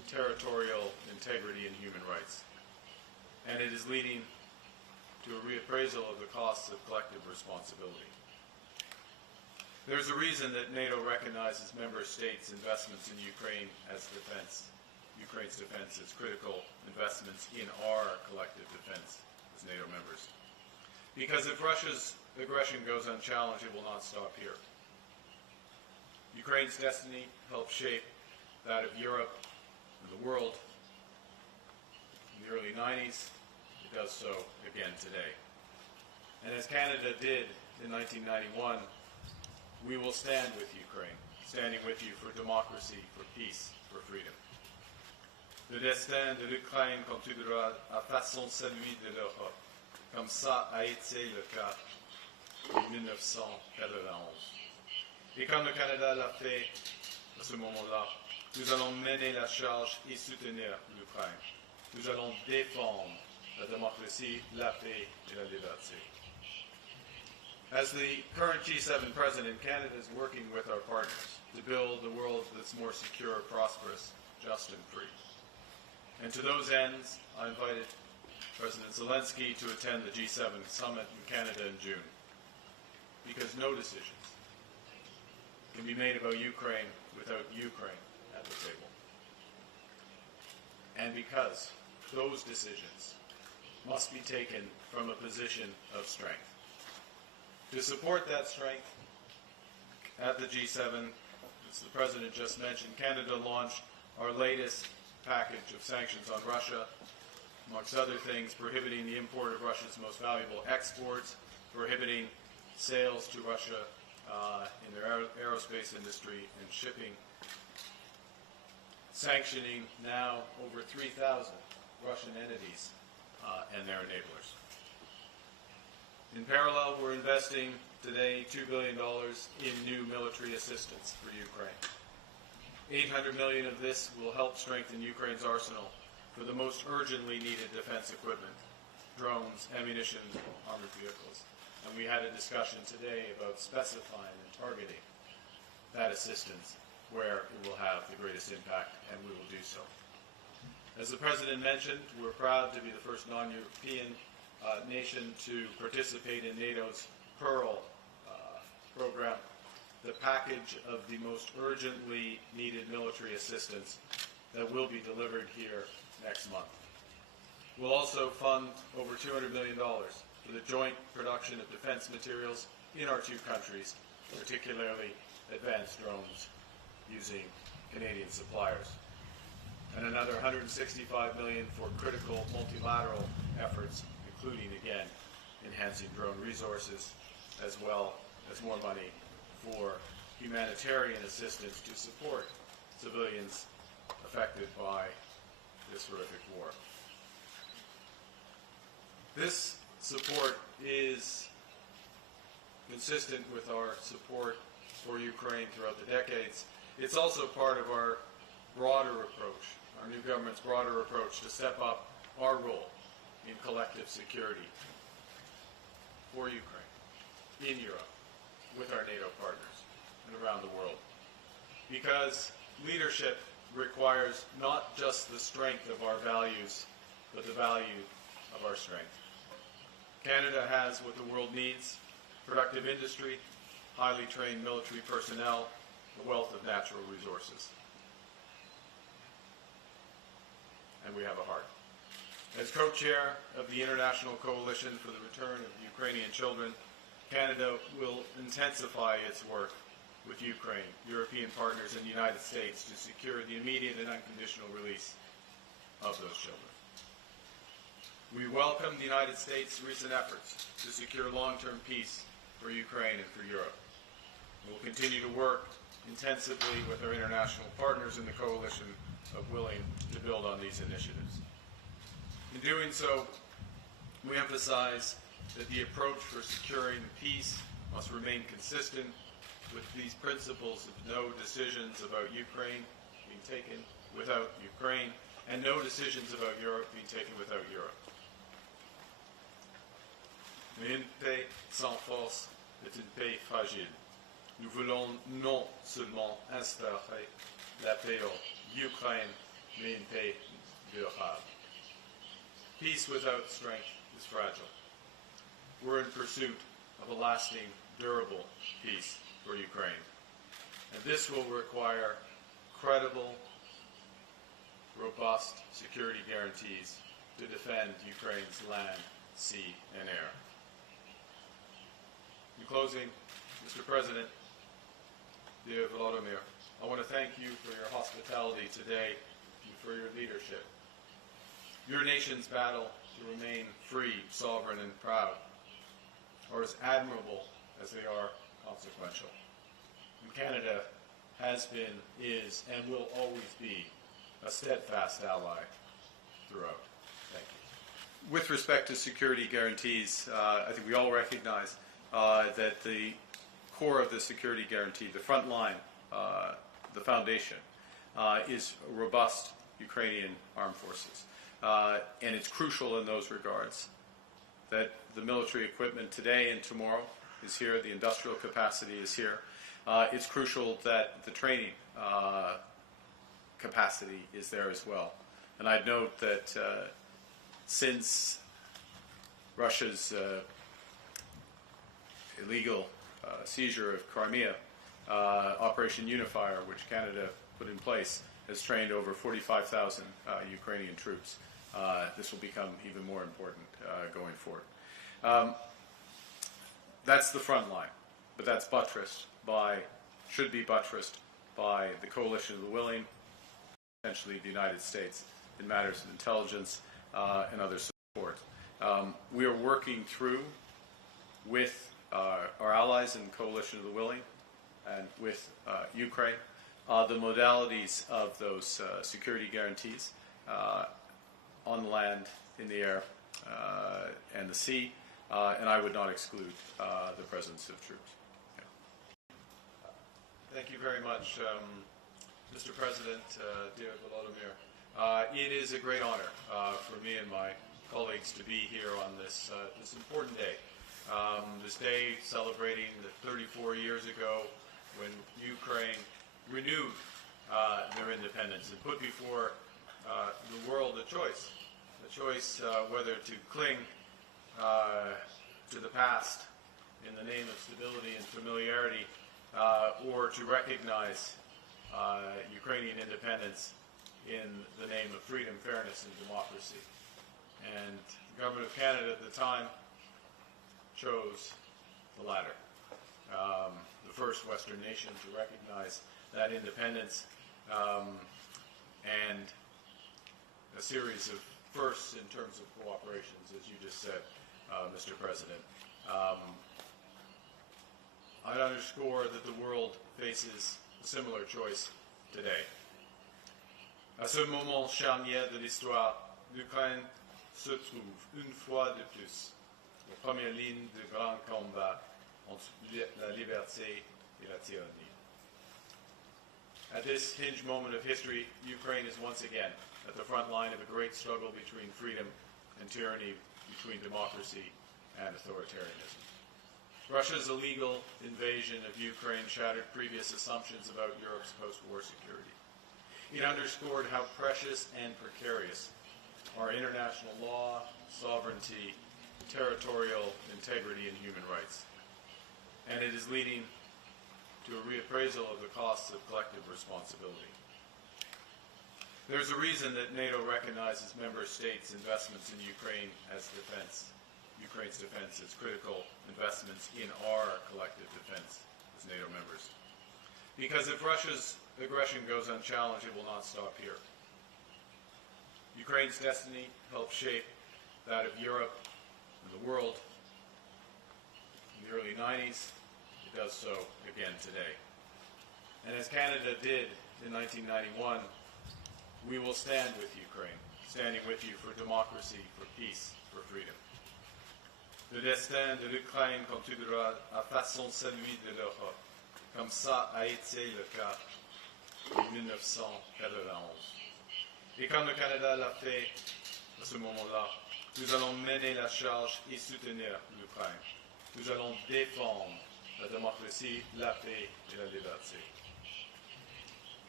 territorial integrity and human rights. And it is leading to a reappraisal of the costs of collective responsibility. There's a reason that NATO recognizes member states' investments in Ukraine as defense. Ukraine's defense as critical investments in our collective defense as NATO members. Because if Russia's aggression goes unchallenged, it will not stop here. Ukraine's destiny helped shape that of Europe and the world in the early 90s. It does so again today. And as Canada did in 1991, we will stand with Ukraine, standing with you for democracy, for peace, for freedom. Le destin de l'Ukraine continuera à façon celui de l'Europe, comme ça a été le cas en 1991. Et comme le Canada l'a fait à ce moment-là, nous allons mener la charge et soutenir l'Ukraine. Nous allons défendre la démocratie, la paix et la liberté. As the current G7 president, Canada is working with our partners to build a world that's more secure, prosperous, just and free. And to those ends, I invited President Zelensky to attend the G7 summit in Canada in June. Because no decisions can be made about Ukraine without Ukraine at the table. And because those decisions must be taken from a position of strength. To support that strength, at the G7, as the President just mentioned, Canada launched our latest package of sanctions on Russia, amongst other things, prohibiting the import of Russia's most valuable exports, prohibiting sales to Russia in their aerospace industry and shipping, sanctioning now over 3,000 Russian entities and their enablers. In parallel, we're investing today $2 billion in new military assistance for Ukraine. $800 million of this will help strengthen Ukraine's arsenal for the most urgently needed defense equipment, drones, ammunition, armored vehicles. And we had a discussion today about specifying and targeting that assistance where it will have the greatest impact, and we will do so. As the President mentioned, we're proud to be the first non-European nation to participate in NATO's Pearl program, the package of the most urgently needed military assistance that will be delivered here next month. We'll also fund over $200 million for the joint production of defense materials in our two countries, particularly advanced drones using Canadian suppliers. And another $165 million for critical multilateral efforts, including, again, enhancing drone resources, as well as more money for humanitarian assistance to support civilians affected by this horrific war. This support is consistent with our support for Ukraine throughout the decades. It's also part of our broader approach, our new government's broader approach to step up our role in collective security for Ukraine, in Europe, with our NATO partners, and around the world. Because leadership requires not just the strength of our values, but the value of our strength. Canada has what the world needs: productive industry, highly trained military personnel, a wealth of natural resources. And we have a heart. As co-chair of the International Coalition for the Return of Ukrainian Children, Canada will intensify its work with Ukraine, European partners, and the United States to secure the immediate and unconditional release of those children. We welcome the United States' recent efforts to secure long-term peace for Ukraine and for Europe. We will continue to work intensively with our international partners in the coalition of willing to build on these initiatives. In doing so, we emphasize that the approach for securing peace must remain consistent with these principles of no decisions about Ukraine being taken without Ukraine, and no decisions about Europe being taken without Europe. Mais une paix sans force est une paix fragile. Nous voulons non seulement instaurer la paix en Ukraine, mais une paix durable. Peace without strength is fragile. We're in pursuit of a lasting, durable peace for Ukraine. And this will require credible, robust security guarantees to defend Ukraine's land, sea, and air. In closing, Mr. President, dear Volodymyr, I want to thank you for your hospitality today and for your leadership. Your nation's battle to remain free, sovereign, and proud are as admirable as they are consequential. And Canada has been, is, and will always be a steadfast ally throughout. Thank you. With respect to security guarantees, I think we all recognize that the core of the security guarantee, the front line, the foundation, is robust Ukrainian armed forces. And it's crucial in those regards that the military equipment today and tomorrow is here, the industrial capacity is here. It's crucial that the training capacity is there as well. And I'd note that since Russia's illegal seizure of Crimea, Operation Unifier, which Canada put in place, has trained over 45,000 Ukrainian troops. This will become even more important going forward. That's the front line, but that's buttressed by, should be buttressed by the coalition of the willing, essentially the United States, in matters of intelligence and other support. We are working through with our allies in the coalition of the willing and with Ukraine the modalities of those security guarantees on the land, in the air, and the sea, and I would not exclude the presence of troops. Yeah. Thank you very much, Mr. President, dear Volodymyr. It is a great honor for me and my colleagues to be here on this important day. This day celebrating the 34 years ago when Ukraine renewed their independence and put before the world a choice whether to cling to the past in the name of stability and familiarity, or to recognize Ukrainian independence in the name of freedom, fairness, and democracy. And the government of Canada at the time chose the latter. The first Western nation to recognize that independence, and a series of firsts in terms of cooperations, as you just said, Mr. President. I'd underscore that the world faces a similar choice today. À ce moment charnière de l'histoire, l'Ukraine se trouve une fois de plus en première ligne de grand combat entre la liberté et la tyrannie. At this hinge moment of history, Ukraine is once again at the front line of a great struggle between freedom and tyranny, between democracy and authoritarianism. Russia's illegal invasion of Ukraine shattered previous assumptions about Europe's post-war security. It underscored how precious and precarious are international law, sovereignty, territorial integrity, and human rights. And it is leading to a reappraisal of the costs of collective responsibility. There's a reason that NATO recognizes member states' investments in Ukraine as defense, Ukraine's defense as critical investments in our collective defense as NATO members. Because if Russia's aggression goes unchallenged, it will not stop here. Ukraine's destiny helped shape that of Europe and the world in the early 90s. It does so again today. And as Canada did in 1991, we will stand with Ukraine, standing with you for democracy, for peace, for freedom. Le destin de l'Ukraine continuera à façon celui de l'Europe, comme ça a été le cas en 1991. Et quand le Canada l'a fait à ce moment-là, nous allons mener la charge et soutenir l'Ukraine. Nous allons défendre la démocratie, la paix et la liberté.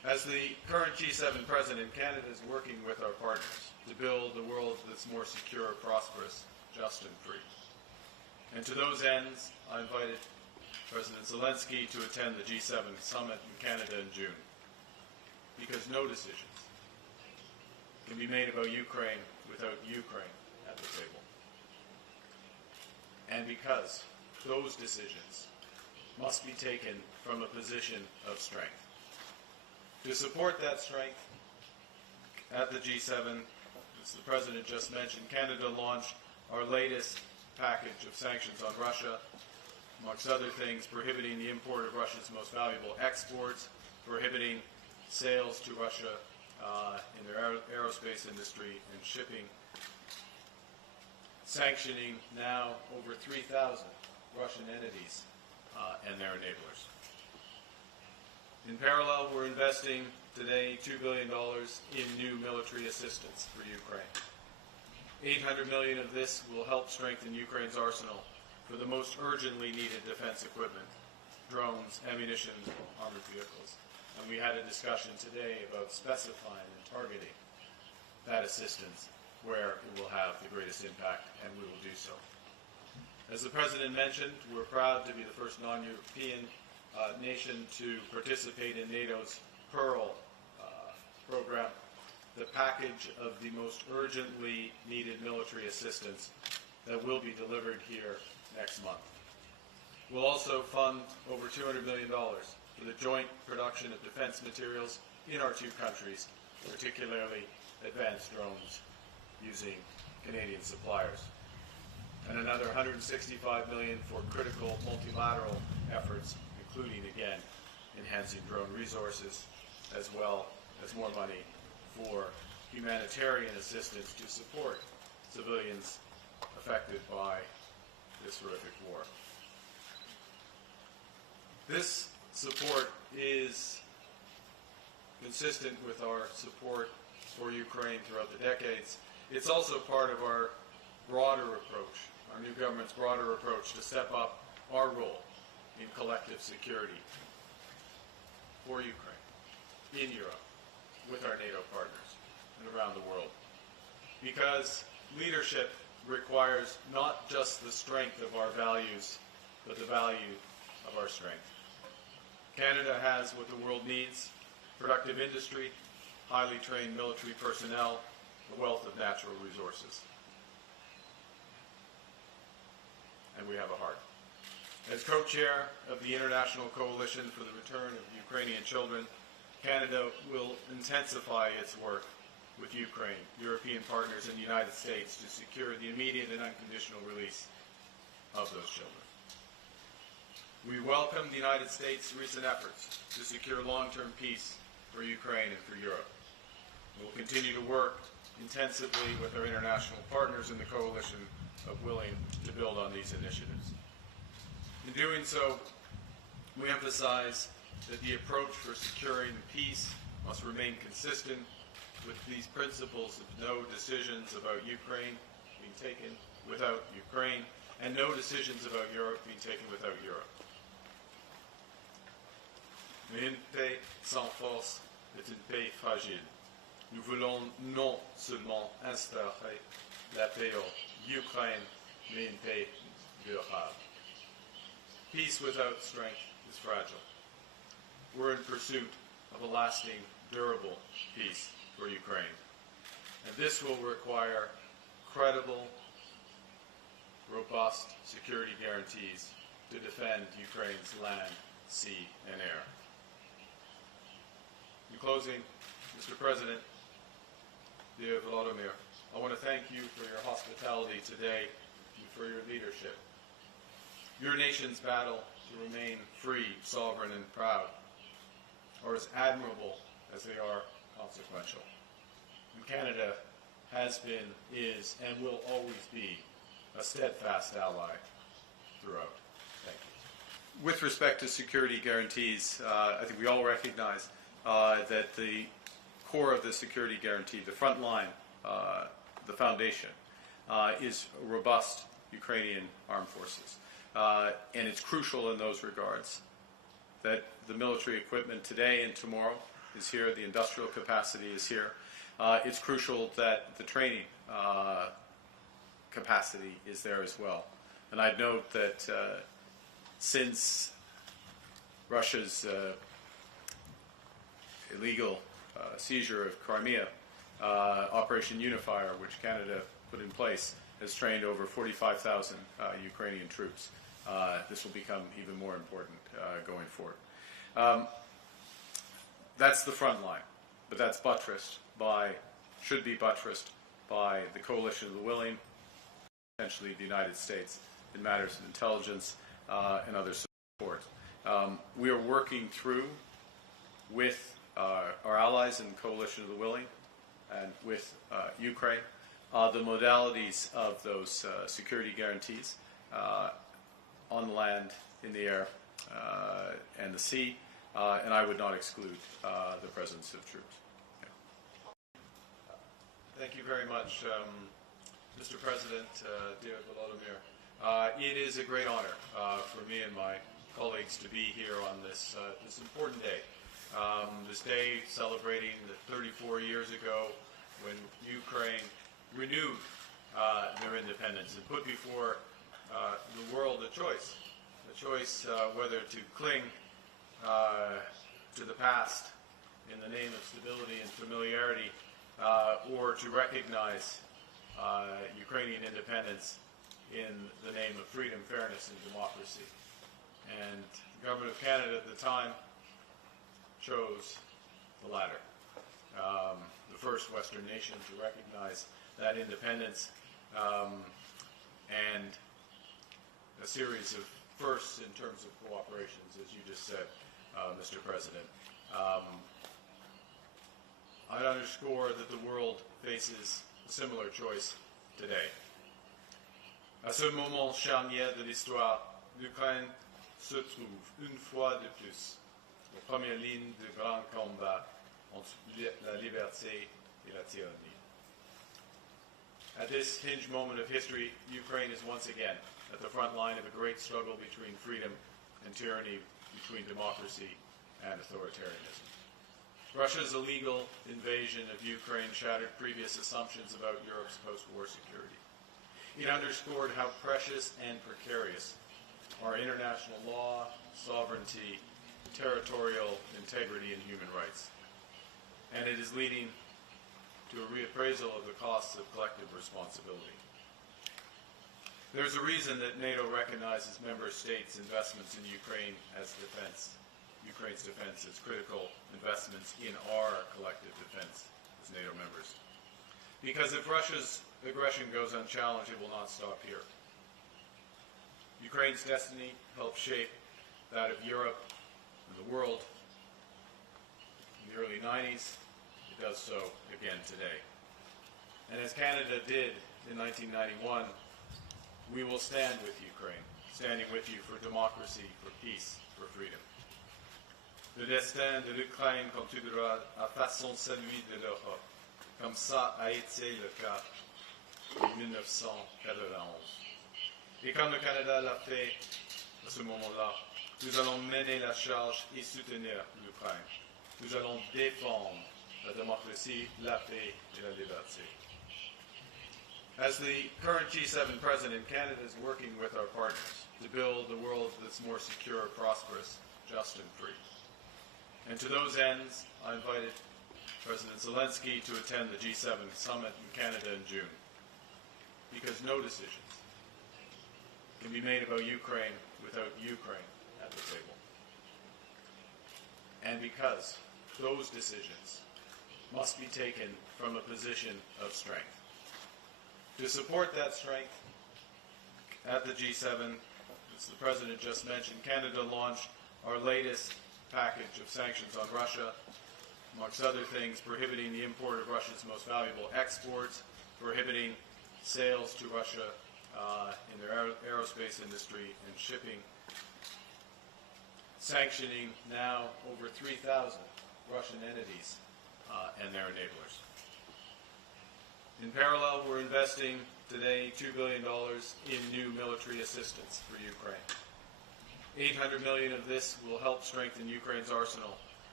As the current G7 president, Canada is working with our partners to build a world that's more secure, prosperous, just and free. And to those ends, I invited President Zelensky to attend the G7 summit in Canada in June. Because no decisions can be made about Ukraine without Ukraine at the table. And because those decisions must be taken from a position of strength. To support that strength, at the G7, as the President just mentioned, Canada launched our latest package of sanctions on Russia, amongst other things, prohibiting the import of Russia's most valuable exports, prohibiting sales to Russia in their aerospace industry and shipping, sanctioning now over 3,000 Russian entities and their enablers. In parallel, we're investing today $2 billion in new military assistance for Ukraine. $800 million of this will help strengthen Ukraine's arsenal for the most urgently needed defense equipment, drones, ammunition, armored vehicles. And we had a discussion today about specifying and targeting that assistance where it will have the greatest impact, and we will do so. As the President mentioned, we're proud to be the first non-European nation to participate in NATO's Pearl program, the package of the most urgently needed military assistance that will be delivered here next month. We'll also fund over $200 million for the joint production of defense materials in our two countries, particularly advanced drones using Canadian suppliers. And another $165 million for critical multilateral efforts, including, again, enhancing drone resources, as well as more money for humanitarian assistance to support civilians affected by this horrific war. This support is consistent with our support for Ukraine throughout the decades. It's also part of our broader approach, our new government's broader approach to step up our role in collective security for Ukraine, in Europe, with our NATO partners, and around the world. Because leadership requires not just the strength of our values, but the value of our strength. Canada has what the world needs: productive industry, highly trained military personnel, a wealth of natural resources. And we have a heart. As co-chair of the International Coalition for the Return of Ukrainian Children, Canada will intensify its work with Ukraine, European partners, and the United States to secure the immediate and unconditional release of those children. We welcome the United States' recent efforts to secure long-term peace for Ukraine and for Europe. We will continue to work intensively with our international partners in the coalition of willing to build on these initiatives. In doing so, we emphasize that the approach for securing peace must remain consistent with these principles of no decisions about Ukraine being taken without Ukraine, and no decisions about Europe being taken without Europe. Mais une paix sans force est une paix fragile. Nous voulons non seulement instaurer la paix en Ukraine, mais une paix durable. Peace without strength is fragile. We're in pursuit of a lasting, durable peace for Ukraine. And this will require credible, robust security guarantees to defend Ukraine's land, sea, and air. In closing, Mr. President, dear Volodymyr, I want to thank you for your hospitality today and for your leadership. Your nation's battle to remain free, sovereign, and proud are as admirable as they are consequential. And Canada has been, is, and will always be a steadfast ally throughout. Thank you. With respect to security guarantees, I think we all recognize that the core of the security guarantee, the front line, the foundation, is robust Ukrainian armed forces. And it's crucial in those regards that the military equipment today and tomorrow is here, the industrial capacity is here. It's crucial that the training capacity is there as well. And I'd note that since Russia's illegal seizure of Crimea, Operation Unifier, which Canada put in place, has trained over 45,000 Ukrainian troops. This will become even more important going forward. That's the front line, but that's buttressed by, should be buttressed by the coalition of the willing, essentially the United States, in matters of intelligence and other support. We are working through with our allies in the coalition of the willing and with Ukraine the modalities of those security guarantees on the land, in the air, and the sea, and I would not exclude the presence of troops. Yeah. Thank you very much, Mr. President, dear Volodymyr. It is a great honor for me and my colleagues to be here on this important day. This day celebrating that 34 years ago when Ukraine renewed their independence and put before the world a choice whether to cling to the past in the name of stability and familiarity or to recognize Ukrainian independence in the name of freedom, fairness, and democracy. And the Government of Canada at the time chose the latter, the first Western nation to recognize that independence, and a series of firsts in terms of cooperations, as you just said, Mr. President. I'd underscore that the world faces a similar choice today. À ce moment charnière de l'histoire, l'Ukraine se trouve une fois de plus aux premières lignes de grands combats entre la liberté et la tyrannie. At this hinge moment of history, Ukraine is once again at the front line of a great struggle between freedom and tyranny, between democracy and authoritarianism. Russia's illegal invasion of Ukraine shattered previous assumptions about Europe's post-war security. It underscored how precious and precarious are international law, sovereignty, territorial integrity, and human rights. And it is leading to a reappraisal of the costs of collective responsibility. There's a reason that NATO recognizes member states' investments in Ukraine as defense. Ukraine's defense as critical investments in our collective defense as NATO members. Because if Russia's aggression goes unchallenged, it will not stop here. Ukraine's destiny helped shape that of Europe and the world in the early 90s. It does so again today. And as Canada did in 1991, we will stand with Ukraine, standing with you for democracy, for peace, for freedom. Le destin de l'Ukraine continuera à façon celui de l'Europe, comme ça a été le cas en 1991. Et comme le Canada l'a fait à ce moment-là, nous allons mener la charge et soutenir l'Ukraine. Nous allons défendre la démocratie, la paix et la liberté. As the current G7 president, Canada is working with our partners to build a world that's more secure, prosperous, just and free. And to those ends, I invited President Zelensky to attend the G7 summit in Canada in June. Because no decisions can be made about Ukraine without Ukraine at the table. And because those decisions must be taken from a position of strength. To support that strength, at the G7, as the President just mentioned, Canada launched our latest package of sanctions on Russia, amongst other things, prohibiting the import of Russia's most valuable exports, prohibiting sales to Russia in their aerospace industry and shipping, sanctioning now over 3,000 Russian entities and their enablers. In parallel, we're investing today $2 billion in new military assistance for Ukraine. $800 million of this will help strengthen Ukraine's arsenal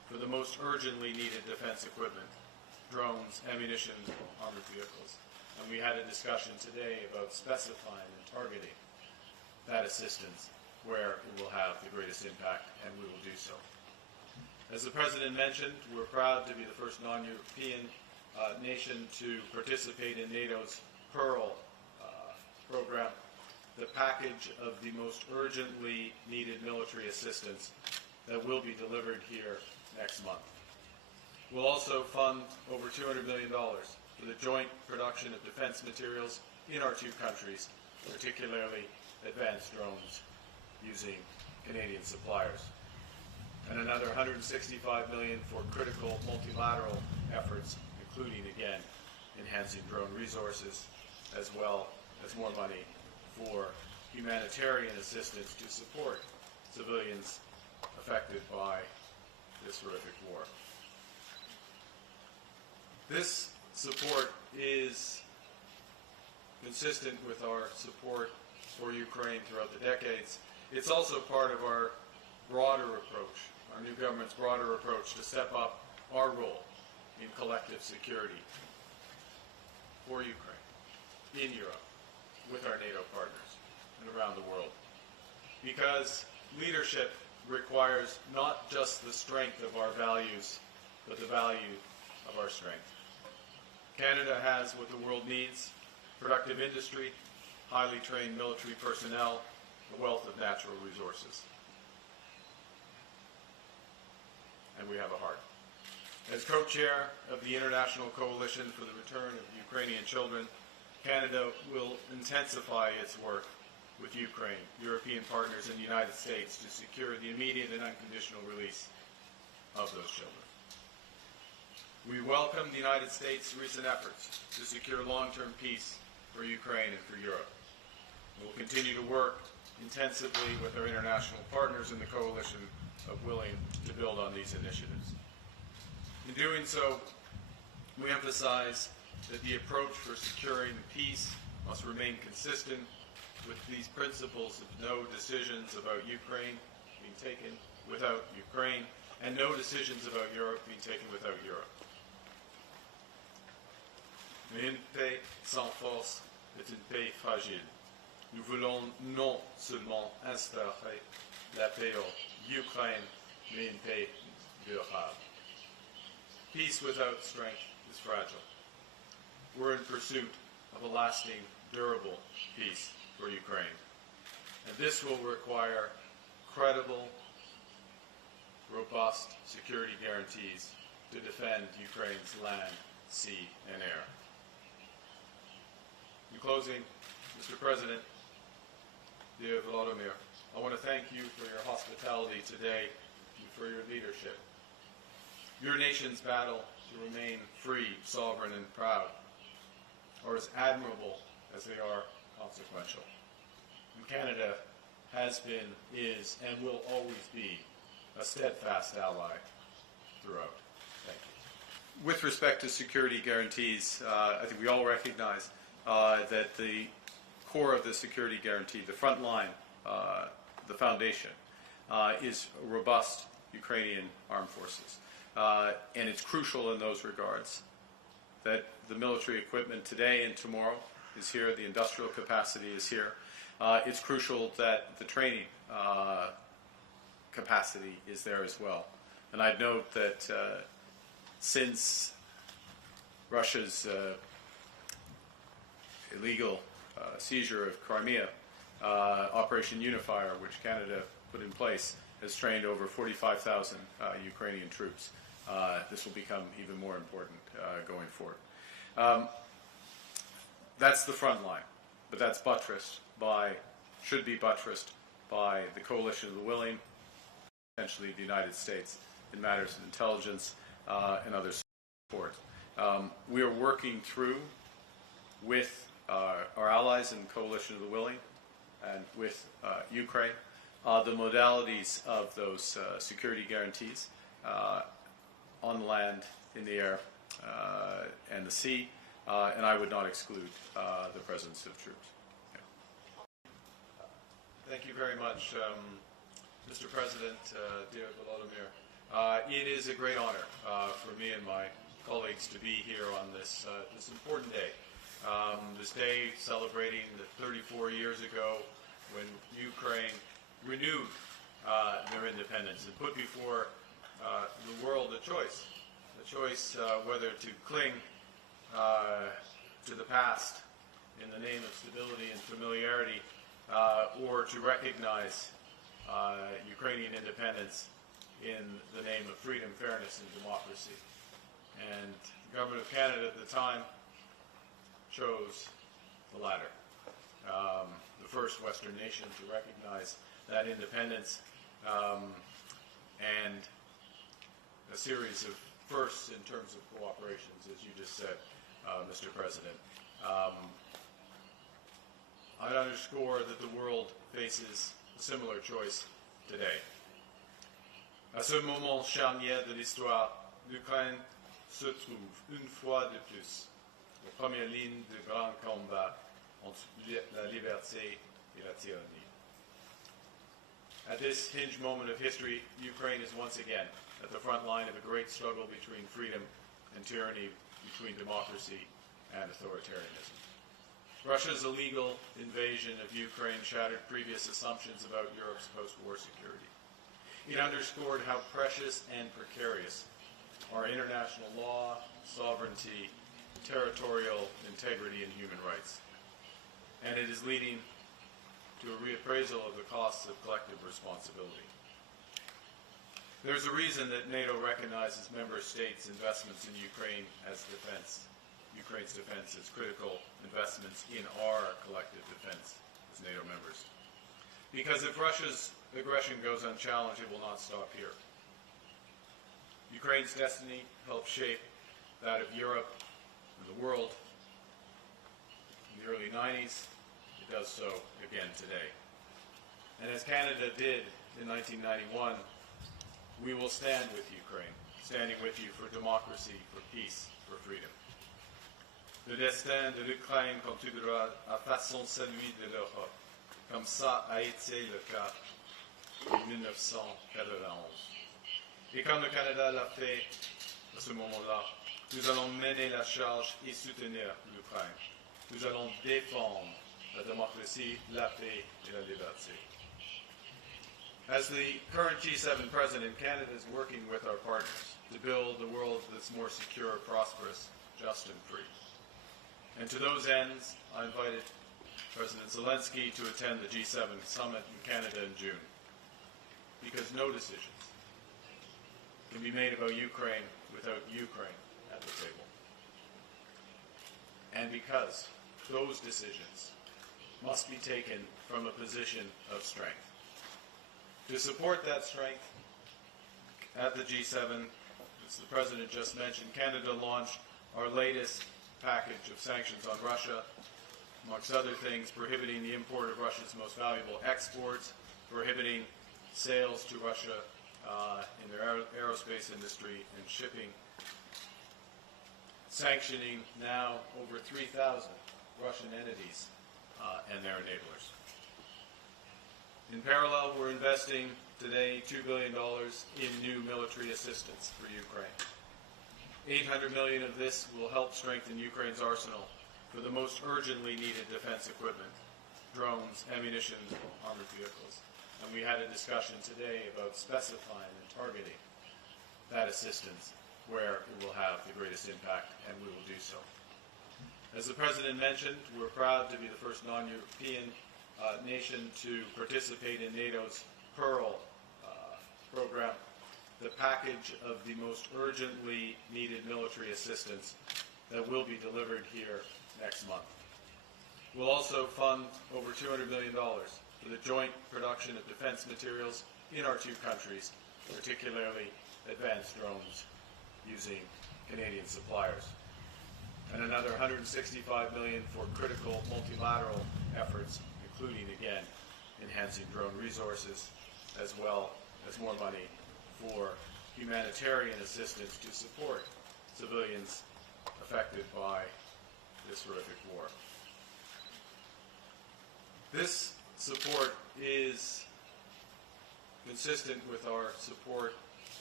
for the most urgently needed defense equipment, drones, ammunition, armored vehicles. And we had a discussion today about specifying and targeting that assistance where it will have the greatest impact, and we will do so. As the President mentioned, we're proud to be the first non-European nation to participate in NATO's Pearl program, the package of the most urgently needed military assistance that will be delivered here next month. We'll also fund over $200 million for the joint production of defense materials in our two countries, particularly advanced drones using Canadian suppliers. And another $165 million for critical multilateral efforts, including, again, enhancing drone resources, as well as more money for humanitarian assistance to support civilians affected by this horrific war. This support is consistent with our support for Ukraine throughout the decades. It's also part of our broader approach, our new government's broader approach to step up our role in collective security for Ukraine, in Europe, with our NATO partners, and around the world. Because leadership requires not just the strength of our values, but the value of our strength. Canada has what the world needs: productive industry, highly trained military personnel, a wealth of natural resources. And we have a heart. As co-chair of the International Coalition for the Return of Ukrainian Children, Canada will intensify its work with Ukraine, European partners, and the United States to secure the immediate and unconditional release of those children. We welcome the United States' recent efforts to secure long-term peace for Ukraine and for Europe. We'll continue to work intensively with our international partners in the coalition of willing to build on these initiatives. In doing so, we emphasize that the approach for securing peace must remain consistent with these principles of no decisions about Ukraine being taken without Ukraine, and no decisions about Europe being taken without Europe. Mais une paix sans force est une paix fragile. Nous voulons non seulement instaurer la paix en Ukraine, mais une paix durable. Peace without strength is fragile. We're in pursuit of a lasting, durable peace for Ukraine. And this will require credible, robust security guarantees to defend Ukraine's land, sea, and air. In closing, Mr. President, dear Volodymyr, I want to thank you for your hospitality today and for your leadership. Your nation's battle to remain free, sovereign, and proud are as admirable as they are consequential. And Canada has been, is, and will always be a steadfast ally throughout. Thank you. With respect to security guarantees, I think we all recognize that the core of the security guarantee, the front line, the foundation, is robust Ukrainian armed forces. And it's crucial in those regards that the military equipment today and tomorrow is here, the industrial capacity is here. It's crucial that the training capacity is there as well. And I'd note that since Russia's illegal seizure of Crimea, Operation Unifier, which Canada put in place, has trained over 45,000 Ukrainian troops. This will become even more important going forward. That's the front line, but that's buttressed by, should be buttressed by the coalition of the willing, essentially the United States, in matters of intelligence and other support. We are working through with our allies in the coalition of the willing and with Ukraine the modalities of those security guarantees on the land, in the air, and the sea, and I would not exclude the presence of troops. Yeah. Thank you very much, Mr. President, dear Volodymyr. It is a great honor for me and my colleagues to be here on this important day. This day celebrating the 34 years ago when Ukraine renewed their independence and put before the world a choice whether to cling to the past in the name of stability and familiarity, or to recognize Ukrainian independence in the name of freedom, fairness, and democracy. And the government of Canada at the time chose the latter, the first Western nation to recognize that independence, and a series of firsts in terms of cooperations, as you just said, Mr. President. I'd underscore that the world faces a similar choice today. À ce moment charnière de l'histoire, l'Ukraine se trouve une fois de plus aux premières lignes de grands combats entre la liberté et la tyrannie. At this hinge moment of history, Ukraine is once again at the front line of a great struggle between freedom and tyranny, between democracy and authoritarianism. Russia's illegal invasion of Ukraine shattered previous assumptions about Europe's post-war security. It underscored how precious and precarious are international law, sovereignty, territorial integrity, and human rights. And it is leading to a reappraisal of the costs of collective responsibility. There's a reason that NATO recognizes member states' investments in Ukraine as defense. Ukraine's defense as critical investments in our collective defense as NATO members. Because if Russia's aggression goes unchallenged, it will not stop here. Ukraine's destiny helped shape that of Europe and the world in the early 90s. It does so again today. And as Canada did in 1991, we will stand with Ukraine, standing with you for democracy, for peace, for freedom. Le destin de l'Ukraine continuera à façon celui de l'Europe, comme ça a été le cas en 1991. Et comme le Canada l'a fait à ce moment-là, nous allons mener la charge et soutenir l'Ukraine. Nous allons défendre la démocratie, la paix et la liberté. As the current G7 president, Canada is working with our partners to build a world that's more secure, prosperous, just, and free. And to those ends, I invited President Zelensky to attend the G7 summit in Canada in June, because no decisions can be made about Ukraine without Ukraine at the table. And because those decisions must be taken from a position of strength. To support that strength, at the G7, as the President just mentioned, Canada launched our latest package of sanctions on Russia, amongst other things, prohibiting the import of Russia's most valuable exports, prohibiting sales to Russia in their aerospace industry and shipping, sanctioning now over 3,000 Russian entities and their enablers. In parallel, we're investing today $2 billion in new military assistance for Ukraine. $800 million of this will help strengthen Ukraine's arsenal for the most urgently needed defense equipment, drones, ammunition, armored vehicles. And we had a discussion today about specifying and targeting that assistance where it will have the greatest impact, and we will do so. As the President mentioned, we're proud to be the first non-European nation to participate in NATO's Pearl program, the package of the most urgently needed military assistance that will be delivered here next month. We'll also fund over $200 million for the joint production of defense materials in our two countries, particularly advanced drones using Canadian suppliers. And another $165 million for critical multilateral efforts, including, again, enhancing drone resources, as well as more money for humanitarian assistance to support civilians affected by this horrific war. This support is consistent with our support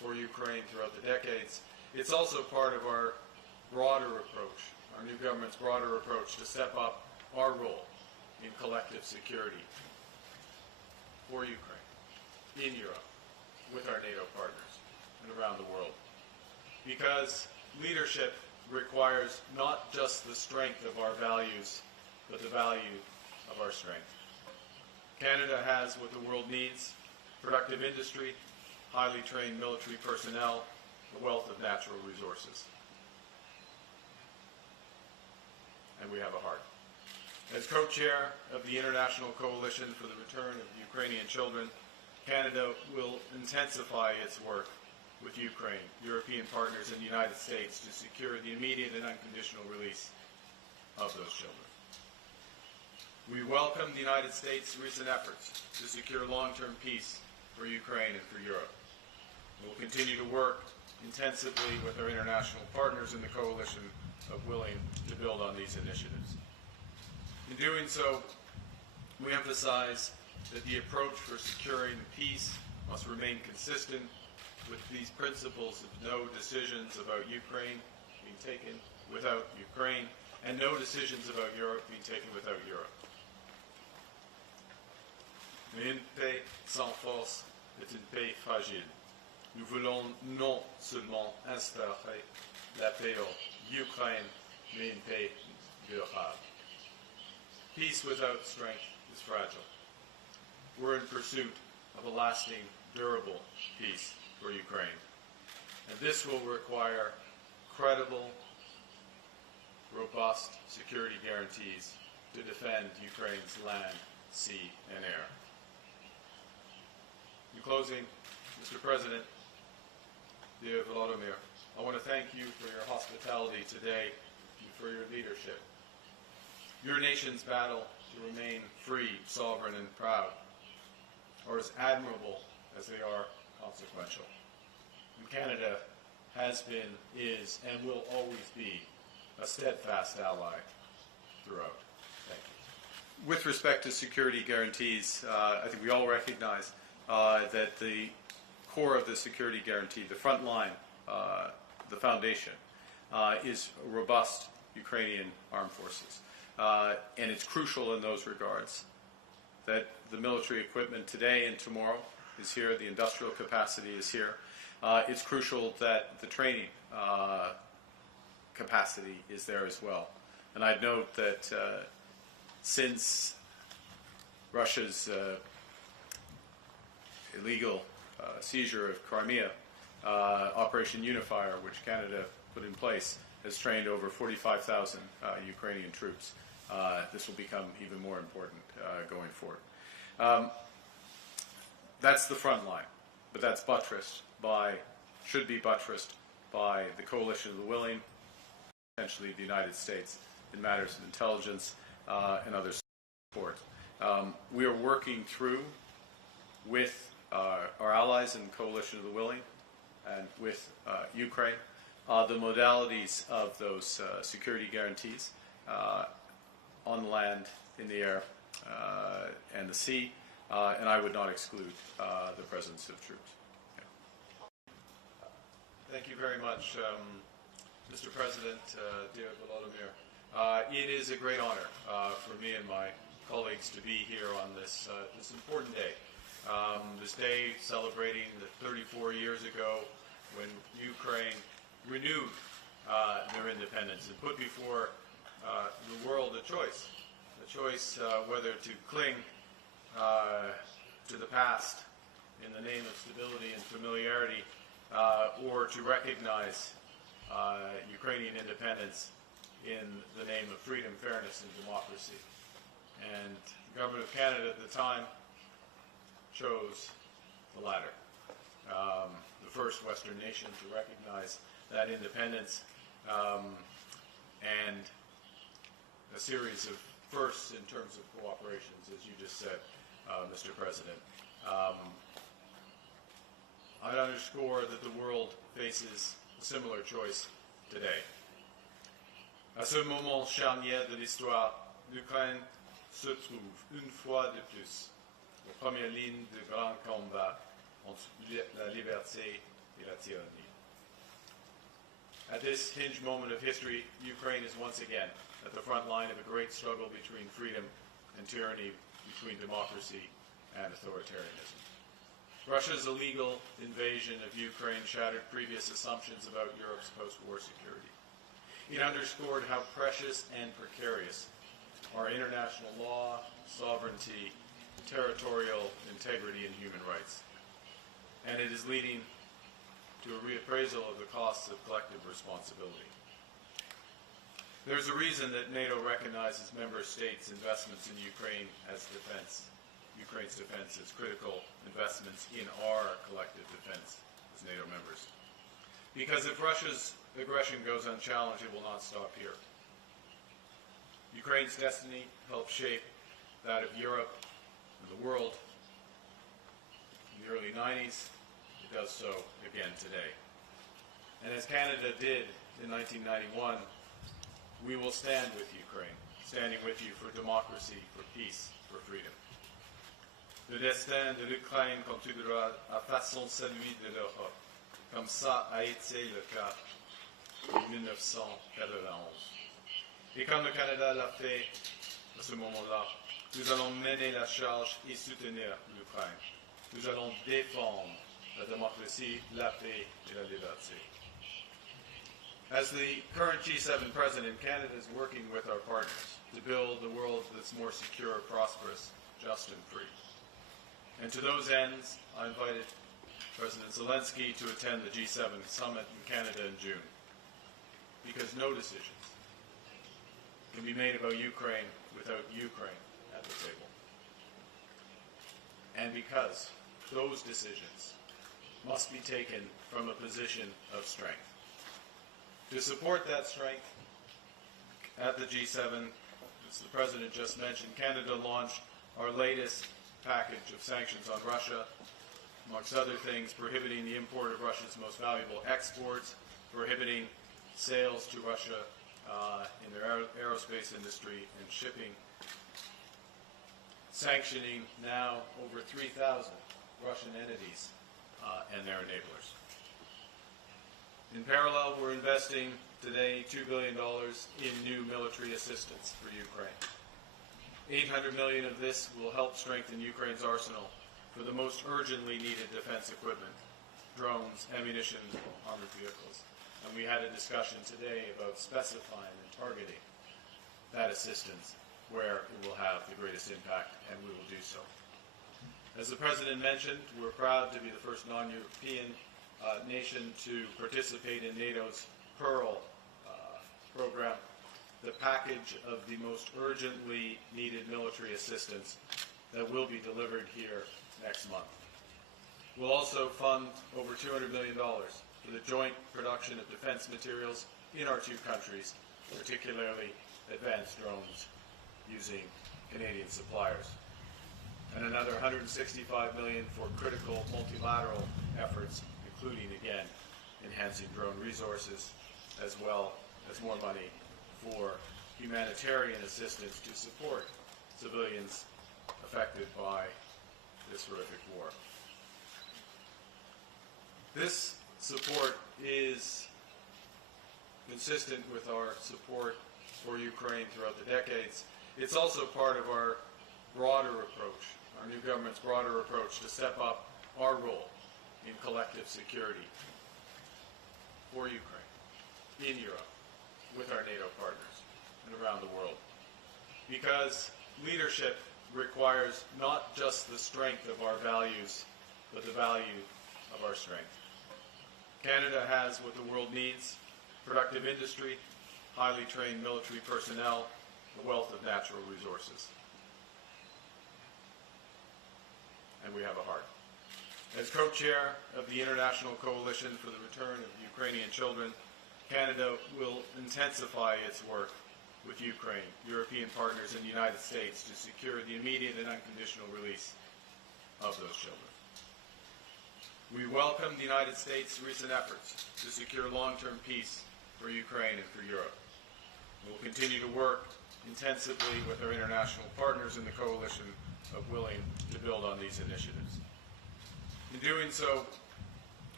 for Ukraine throughout the decades. It's also part of our broader approach, our new government's broader approach to step up our role in collective security for Ukraine, in Europe, with our NATO partners, and around the world. Because leadership requires not just the strength of our values, but the value of our strength. Canada has what the world needs: productive industry, highly trained military personnel, a wealth of natural resources. And we have a heart. As co-chair of the International Coalition for the Return of Ukrainian Children, Canada will intensify its work with Ukraine, European partners, and the United States to secure the immediate and unconditional release of those children. We welcome the United States' recent efforts to secure long-term peace for Ukraine and for Europe. We will continue to work intensively with our international partners in the coalition of willing to build on these initiatives. In doing so, we emphasize that the approach for securing peace must remain consistent with these principles of no decisions about Ukraine being taken without Ukraine, and no decisions about Europe being taken without Europe. Mais une paix sans force est une paix fragile. Nous voulons non seulement instaurer la paix en Ukraine, mais une paix durable. Peace without strength is fragile. We're in pursuit of a lasting, durable peace for Ukraine. And this will require credible, robust security guarantees to defend Ukraine's land, sea, and air. In closing, Mr. President, dear Volodymyr, I want to thank you for your hospitality today and for your leadership. Your nation's battle to remain free, sovereign, and proud are as admirable as they are consequential. And Canada has been, is, and will always be a steadfast ally throughout. Thank you. With respect to security guarantees, I think we all recognize that the core of the security guarantee, the front line, the foundation, is robust Ukrainian armed forces. And it's crucial in those regards that the military equipment today and tomorrow is here, the industrial capacity is here. It's crucial that the training capacity is there as well. And I'd note that since Russia's illegal seizure of Crimea, Operation Unifier, which Canada put in place, has trained over 45,000 Ukrainian troops. This will become even more important going forward. That's the front line, but that's buttressed by, should be buttressed by the coalition of the willing, essentially the United States, in matters of intelligence and other support. We are working through with our allies in the coalition of the willing and with Ukraine the modalities of those security guarantees on the land, in the air, and the sea, and I would not exclude the presence of troops. Yeah. Thank you very much, Mr. President, dear Volodymyr. It is a great honor for me and my colleagues to be here on this important day. This day celebrating the 34 years ago when Ukraine renewed their independence and put before the world a choice whether to cling to the past in the name of stability and familiarity, or to recognize Ukrainian independence in the name of freedom, fairness, and democracy. And the Government of Canada at the time chose the latter, the first Western nation to recognize that independence, and a series of firsts in terms of cooperations, as you just said, Mr. President. I'd underscore that the world faces a similar choice today. À ce moment charnière de l'histoire, l'Ukraine se trouve une fois de plus aux premières lignes de grands combats entre la liberté et la tyrannie. At this hinge moment of history, Ukraine is once again at the front line of a great struggle between freedom and tyranny, between democracy and authoritarianism. Russia's illegal invasion of Ukraine shattered previous assumptions about Europe's post-war security. It underscored how precious and precarious are international law, sovereignty, territorial integrity, and human rights. And it is leading to a reappraisal of the costs of collective responsibility. There's a reason that NATO recognizes member states' investments in Ukraine as defense. Ukraine's defense as critical investments in our collective defense as NATO members. Because if Russia's aggression goes unchallenged, it will not stop here. Ukraine's destiny helped shape that of Europe and the world in the early 90s. It does so again today. And as Canada did in 1991, we will stand with Ukraine, standing with you for democracy, for peace, for freedom. Le destin de l'Ukraine continuera à façon celui de l'Europe, comme ça a été le cas en 1991. Et comme le Canada l'a fait à ce moment-là, nous allons mener la charge et soutenir l'Ukraine. Nous allons défendre la démocratie, la paix et la liberté. As the current G7 president, Canada is working with our partners to build a world that's more secure, prosperous, just and free. And to those ends, I invited President Zelensky to attend the G7 summit in Canada in June. Because no decisions can be made about Ukraine without Ukraine at the table. And because those decisions must be taken from a position of strength. To support that strength, at the G7, as the President just mentioned, Canada launched our latest package of sanctions on Russia, amongst other things, prohibiting the import of Russia's most valuable exports, prohibiting sales to Russia in their aerospace industry and shipping, sanctioning now over 3,000 Russian entities and their enablers. In parallel, we're investing today $2 billion in new military assistance for Ukraine. $800 million of this will help strengthen Ukraine's arsenal for the most urgently needed defense equipment, drones, ammunition, armored vehicles. And we had a discussion today about specifying and targeting that assistance where it will have the greatest impact, and we will do so. As the President mentioned, we're proud to be the first non-European nation to participate in NATO's Pearl program, the package of the most urgently needed military assistance that will be delivered here next month. We'll also fund over $200 million for the joint production of defense materials in our two countries, particularly advanced drones using Canadian suppliers. And another $165 million for critical multilateral efforts, including, again, enhancing drone resources, as well as more money for humanitarian assistance to support civilians affected by this horrific war. This support is consistent with our support for Ukraine throughout the decades. It's also part of our broader approach, our new government's broader approach to step up our role in collective security for Ukraine, in Europe, with our NATO partners, and around the world. Because leadership requires not just the strength of our values, but the value of our strength. Canada has what the world needs: productive industry, highly trained military personnel, a wealth of natural resources. And we have a heart. As co-chair of the International Coalition for the Return of Ukrainian Children, Canada will intensify its work with Ukraine, European partners, and the United States to secure the immediate and unconditional release of those children. We welcome the United States' recent efforts to secure long-term peace for Ukraine and for Europe. We will continue to work intensively with our international partners in the coalition of willing to build on these initiatives. In doing so,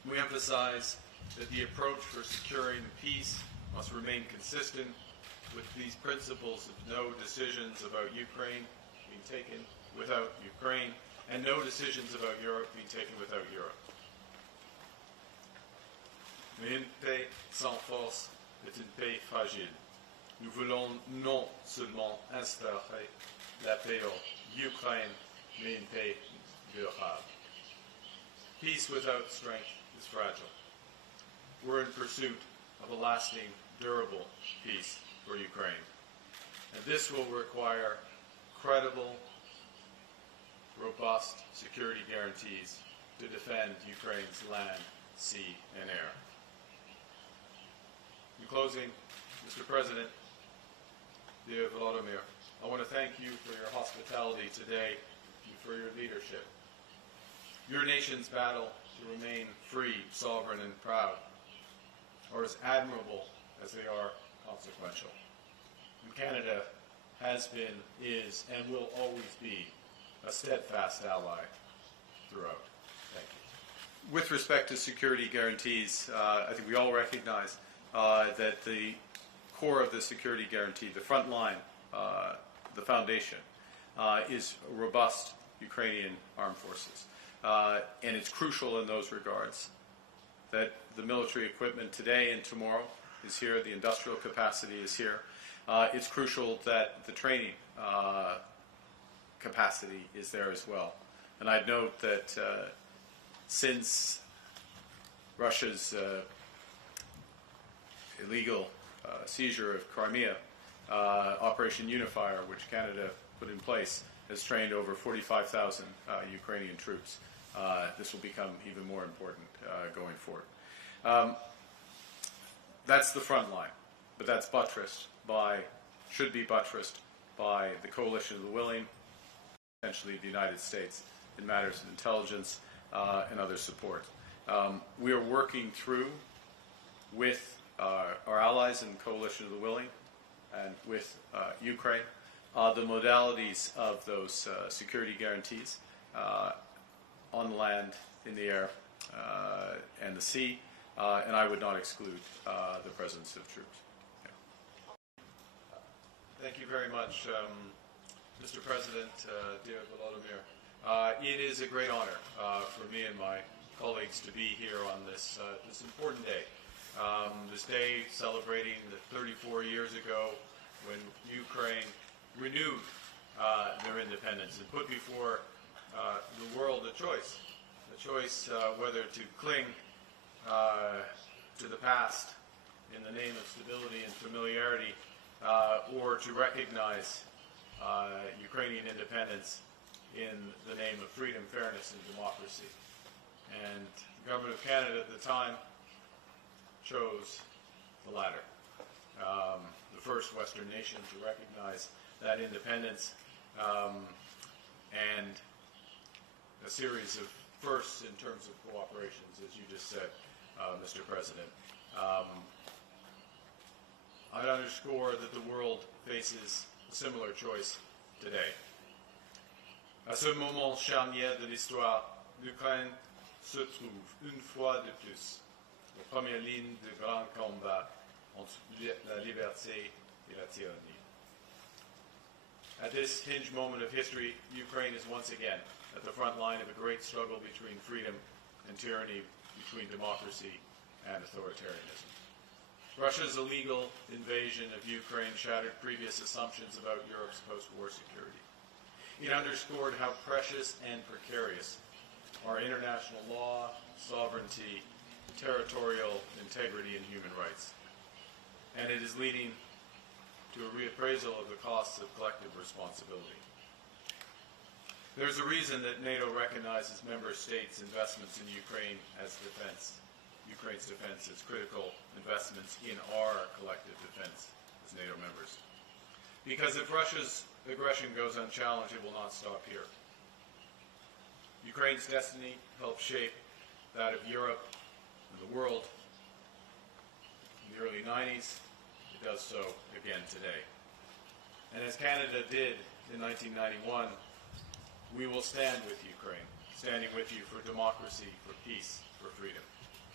We emphasize that the approach for securing peace must remain consistent with these principles of no decisions about Ukraine being taken without Ukraine, and no decisions about Europe being taken without Europe. Mais une paix sans force est une paix fragile. Nous voulons non seulement instaurer la paix en Ukraine, mais une paix durable. Peace without strength is fragile. We're in pursuit of a lasting, durable peace for Ukraine. And this will require credible, robust security guarantees to defend Ukraine's land, sea, and air. In closing, Mr. President, dear Volodymyr, I want to thank you for your hospitality today and for your leadership. Your nation's battle to remain free, sovereign, and proud are as admirable as they are consequential. And Canada has been, is, and will always be a steadfast ally throughout. Thank you. With respect to security guarantees, I think we all recognize that the core of the security guarantee, the front line, the foundation, is robust Ukrainian armed forces. And it's crucial in those regards that the military equipment today and tomorrow is here, the industrial capacity is here. It's crucial that the training capacity is there as well. And I'd note that since Russia's illegal seizure of Crimea, Operation Unifier, which Canada put in place, has trained over 45,000 Ukrainian troops. This will become even more important going forward. That's the front line, but that's buttressed by, should be buttressed by the coalition of the willing, essentially the United States, in matters of intelligence and other support. We are working through with our allies in the coalition of the willing and with Ukraine the modalities of those security guarantees on the land, in the air, and the sea, and I would not exclude the presence of troops. Yeah. Thank you very much, Mr. President, dear Volodymyr. It is a great honor for me and my colleagues to be here on this this important day. This day celebrating the 34 years ago when Ukraine renewed their independence and put before the world a choice whether to cling to the past in the name of stability and familiarity, or to recognize Ukrainian independence in the name of freedom, fairness, and democracy. And the government of Canada at the time chose the latter. The first Western nation to recognize that independence, and a series of firsts in terms of cooperations, as you just said, Mr. President. I'd underscore that the world faces a similar choice today. À ce moment charnière de l'histoire, l'Ukraine se trouve une fois de plus aux premières lignes de grands combats entre la liberté et la tyrannie. At this hinge moment of history, Ukraine is once again at the front line of a great struggle between freedom and tyranny, between democracy and authoritarianism. Russia's illegal invasion of Ukraine shattered previous assumptions about Europe's post-war security. It underscored how precious and precarious are international law, sovereignty, territorial integrity, and human rights. And it is leading to a reappraisal of the costs of collective responsibility. There's a reason that NATO recognizes member states' investments in Ukraine as defense. Ukraine's defense as critical investments in our collective defense as NATO members. Because if Russia's aggression goes unchallenged, it will not stop here. Ukraine's destiny helped shape that of Europe and the world in the early 90s. It does so again today. And as Canada did in 1991, we will stand with Ukraine, standing with you for democracy, for peace, for freedom.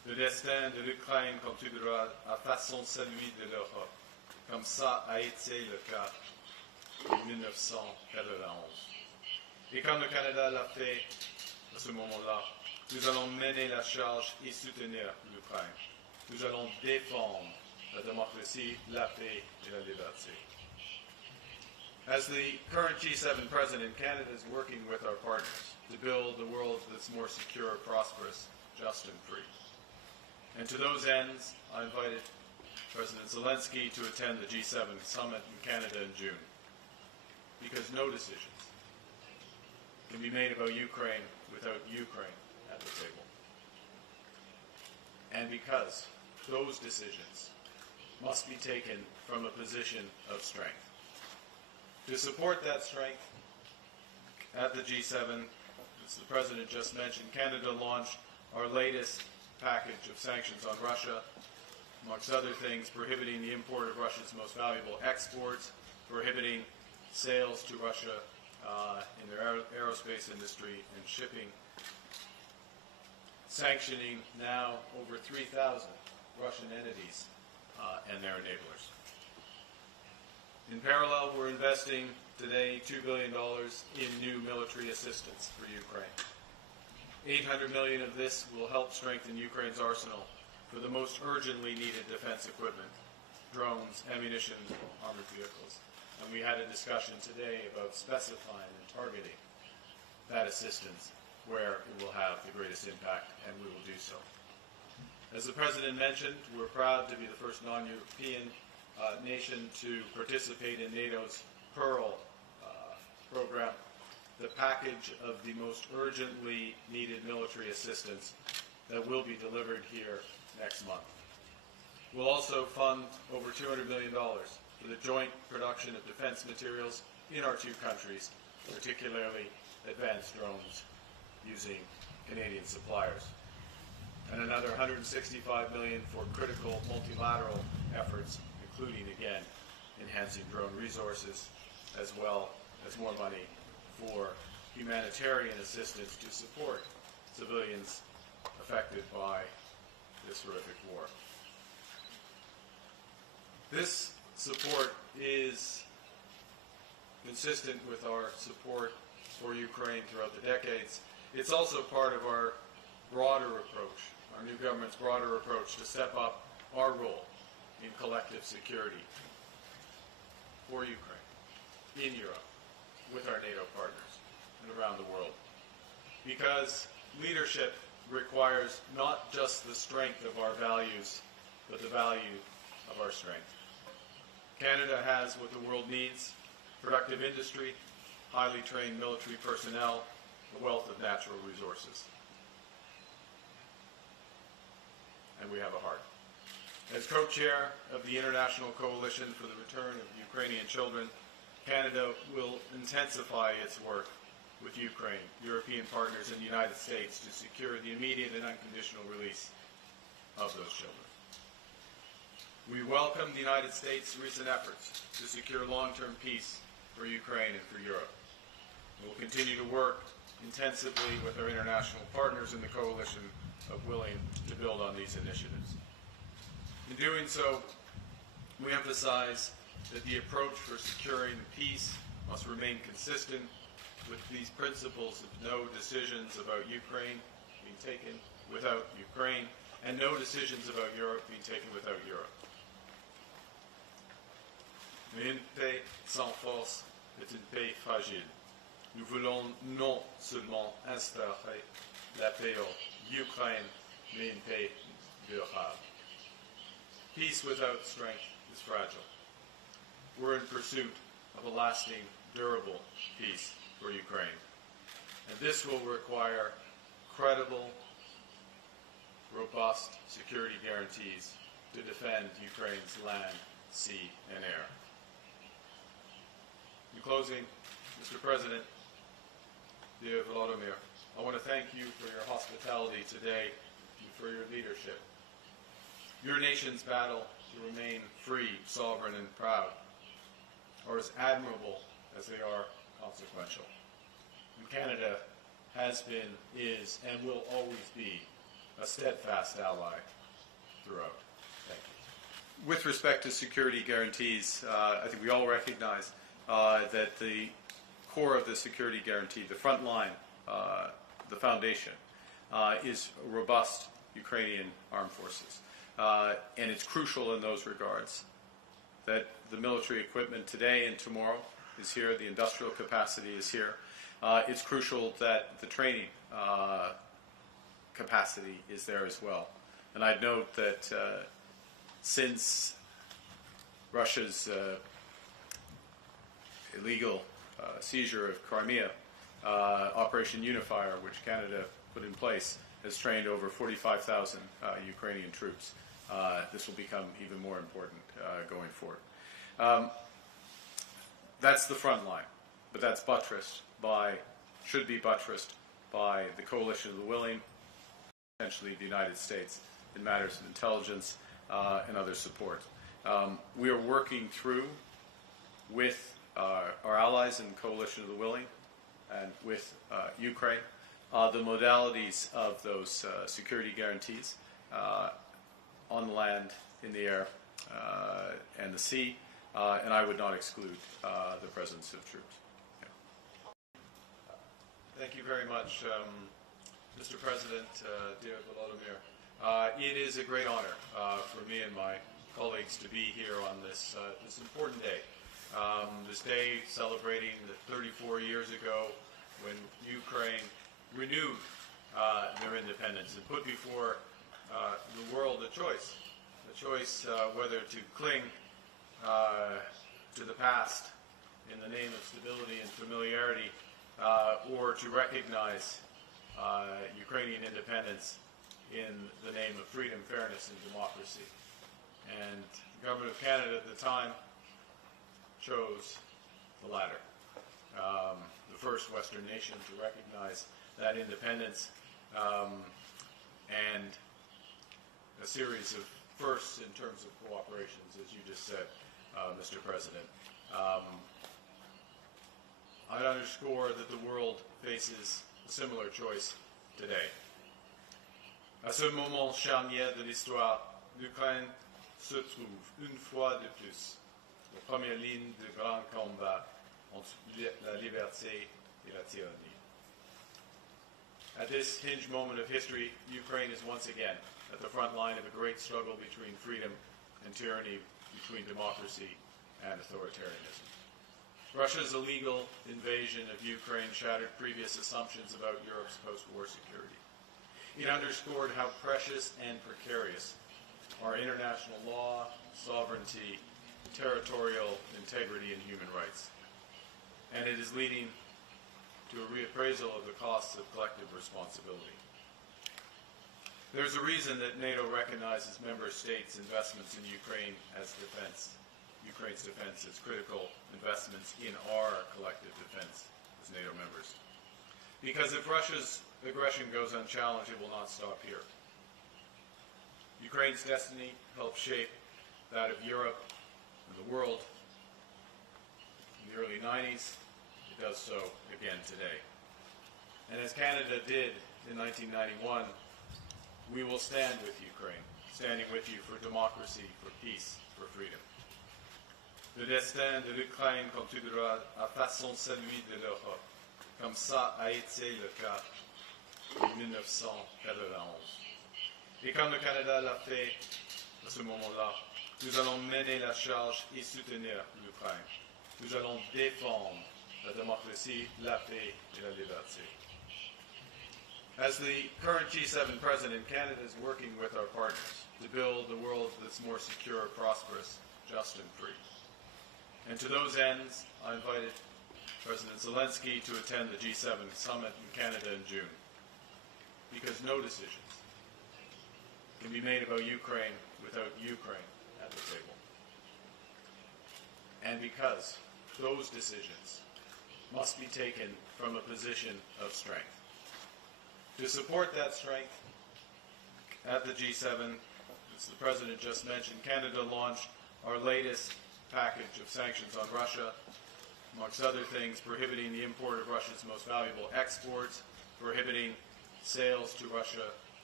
Le destin de l'Ukraine contribuera à façon celui de l'Europe, comme ça a été le cas en 1991. Et quand le Canada l'a fait à ce moment-là, nous allons mener la charge et soutenir l'Ukraine. Nous allons défendre la démocratie, la paix et la liberté. As the current G7 president, Canada is working with our partners to build a world that's more secure, prosperous, just and free. And to those ends, I invited President Zelensky to attend the G7 summit in Canada in June, because no decisions can be made about Ukraine without Ukraine at the table. And because those decisions must be taken from a position of strength. To support that strength, at the G7, as the President just mentioned, Canada launched our latest package of sanctions on Russia, amongst other things, prohibiting the import of Russia's most valuable exports, prohibiting sales to Russia in their aerospace industry and shipping, sanctioning now over 3,000 Russian entities and their enablers. In parallel, we're investing today $2 billion in new military assistance for Ukraine. $800 million of this will help strengthen Ukraine's arsenal for the most urgently needed defense equipment, drones, ammunition, armored vehicles. And we had a discussion today about specifying and targeting that assistance where it will have the greatest impact, and we will do so. As the President mentioned, we're proud to be the first non-European nation to participate in NATO's Pearl program, the package of the most urgently needed military assistance that will be delivered here next month. We'll also fund over $200 million for the joint production of defense materials in our two countries, particularly advanced drones using Canadian suppliers. And another $165 million for critical multilateral efforts, including, again, enhancing drone resources, as well as more money for humanitarian assistance to support civilians affected by this horrific war. This support is consistent with our support for Ukraine throughout the decades. It's also part of our broader approach, our new government's broader approach to step up our role in collective security for Ukraine, in Europe, with our NATO partners, and around the world. Because leadership requires not just the strength of our values, but the value of our strength. Canada has what the world needs: productive industry, highly trained military personnel, a wealth of natural resources. And we have a heart. As co-chair of the International Coalition for the Return of Ukrainian Children, Canada will intensify its work with Ukraine, European partners, and the United States to secure the immediate and unconditional release of those children. We welcome the United States' recent efforts to secure long-term peace for Ukraine and for Europe. We will continue to work intensively with our international partners in the coalition of willing to build on these initiatives. In doing so, we emphasize that the approach for securing peace must remain consistent with these principles of no decisions about Ukraine being taken without Ukraine, and no decisions about Europe being taken without Europe. Mais une paix sans force est une paix fragile. Nous voulons non seulement instaurer la paix en Ukraine, mais une paix durable. Peace without strength is fragile. We're in pursuit of a lasting, durable peace for Ukraine. And this will require credible, robust security guarantees to defend Ukraine's land, sea, and air. In closing, Mr. President, dear Volodymyr, I want to thank you for your hospitality today and for your leadership. Your nation's battle to remain free, sovereign, and proud are as admirable as they are consequential. And Canada has been, is, and will always be a steadfast ally throughout. Thank you. With respect to security guarantees, I think we all recognize that the core of the security guarantee, the front line, the foundation, is robust Ukrainian armed forces. And it's crucial in those regards that the military equipment today and tomorrow is here, the industrial capacity is here. It's crucial that the training capacity is there as well. And I'd note that since Russia's illegal seizure of Crimea, Operation Unifier, which Canada put in place, has trained over 45,000 Ukrainian troops. This will become even more important going forward. That's the front line, but that's buttressed by, should be buttressed by the coalition of the willing, potentially the United States, in matters of intelligence and other support. We are working through with our allies in the coalition of the willing and with Ukraine the modalities of those security guarantees on the land, in the air, and the sea, and I would not exclude the presence of troops. Yeah. Thank you very much, Mr. President, dear Volodymyr. It is a great honor for me and my colleagues to be here on this important day. This day celebrating the 34 years ago when Ukraine renewed their independence and put before the world a choice whether to cling to the past in the name of stability and familiarity, or to recognize Ukrainian independence in the name of freedom, fairness, and democracy. And the government of Canada at the time chose the latter. The first Western nation to recognize that independence, and a series of firsts in terms of cooperations, as you just said, Mr. President. I'd underscore that the world faces a similar choice today. À ce moment charnière de l'histoire, l'Ukraine se trouve une fois de plus en première ligne de grand combat entre la liberté et la tyrannie. At this hinge moment of history, Ukraine is once again at the front line of a great struggle between freedom and tyranny, between democracy and authoritarianism. Russia's illegal invasion of Ukraine shattered previous assumptions about Europe's post-war security. It underscored how precious and precarious are international law, sovereignty, territorial integrity, and human rights. And it is leading to a reappraisal of the costs of collective responsibility. There's a reason that NATO recognizes member states' investments in Ukraine as defense, Ukraine's defense as critical investments in our collective defense as NATO members. Because if Russia's aggression goes unchallenged, it will not stop here. Ukraine's destiny helped shape that of Europe and the world in the early 90s. It does so again today. And as Canada did in 1991, we will stand with Ukraine, standing with you for democracy, for peace, for freedom. Le destin de l'Ukraine continuera à façon celui de l'Europe, comme ça a été le cas en 1991. Et comme le Canada l'a fait à ce moment-là, nous allons mener la charge et soutenir l'Ukraine. Nous allons défendre la démocratie, la paix et la liberté. As the current G7 president, Canada is working with our partners to build a world that's more secure, prosperous, just, and free. And to those ends, I invited President Zelensky to attend the G7 summit in Canada in June, because no decisions can be made about Ukraine without Ukraine at the table. And because those decisions must be taken from a position of strength. To support that strength, at the G7, as the President just mentioned, Canada launched our latest package of sanctions on Russia, amongst other things, prohibiting the import of Russia's most valuable exports, prohibiting sales to Russia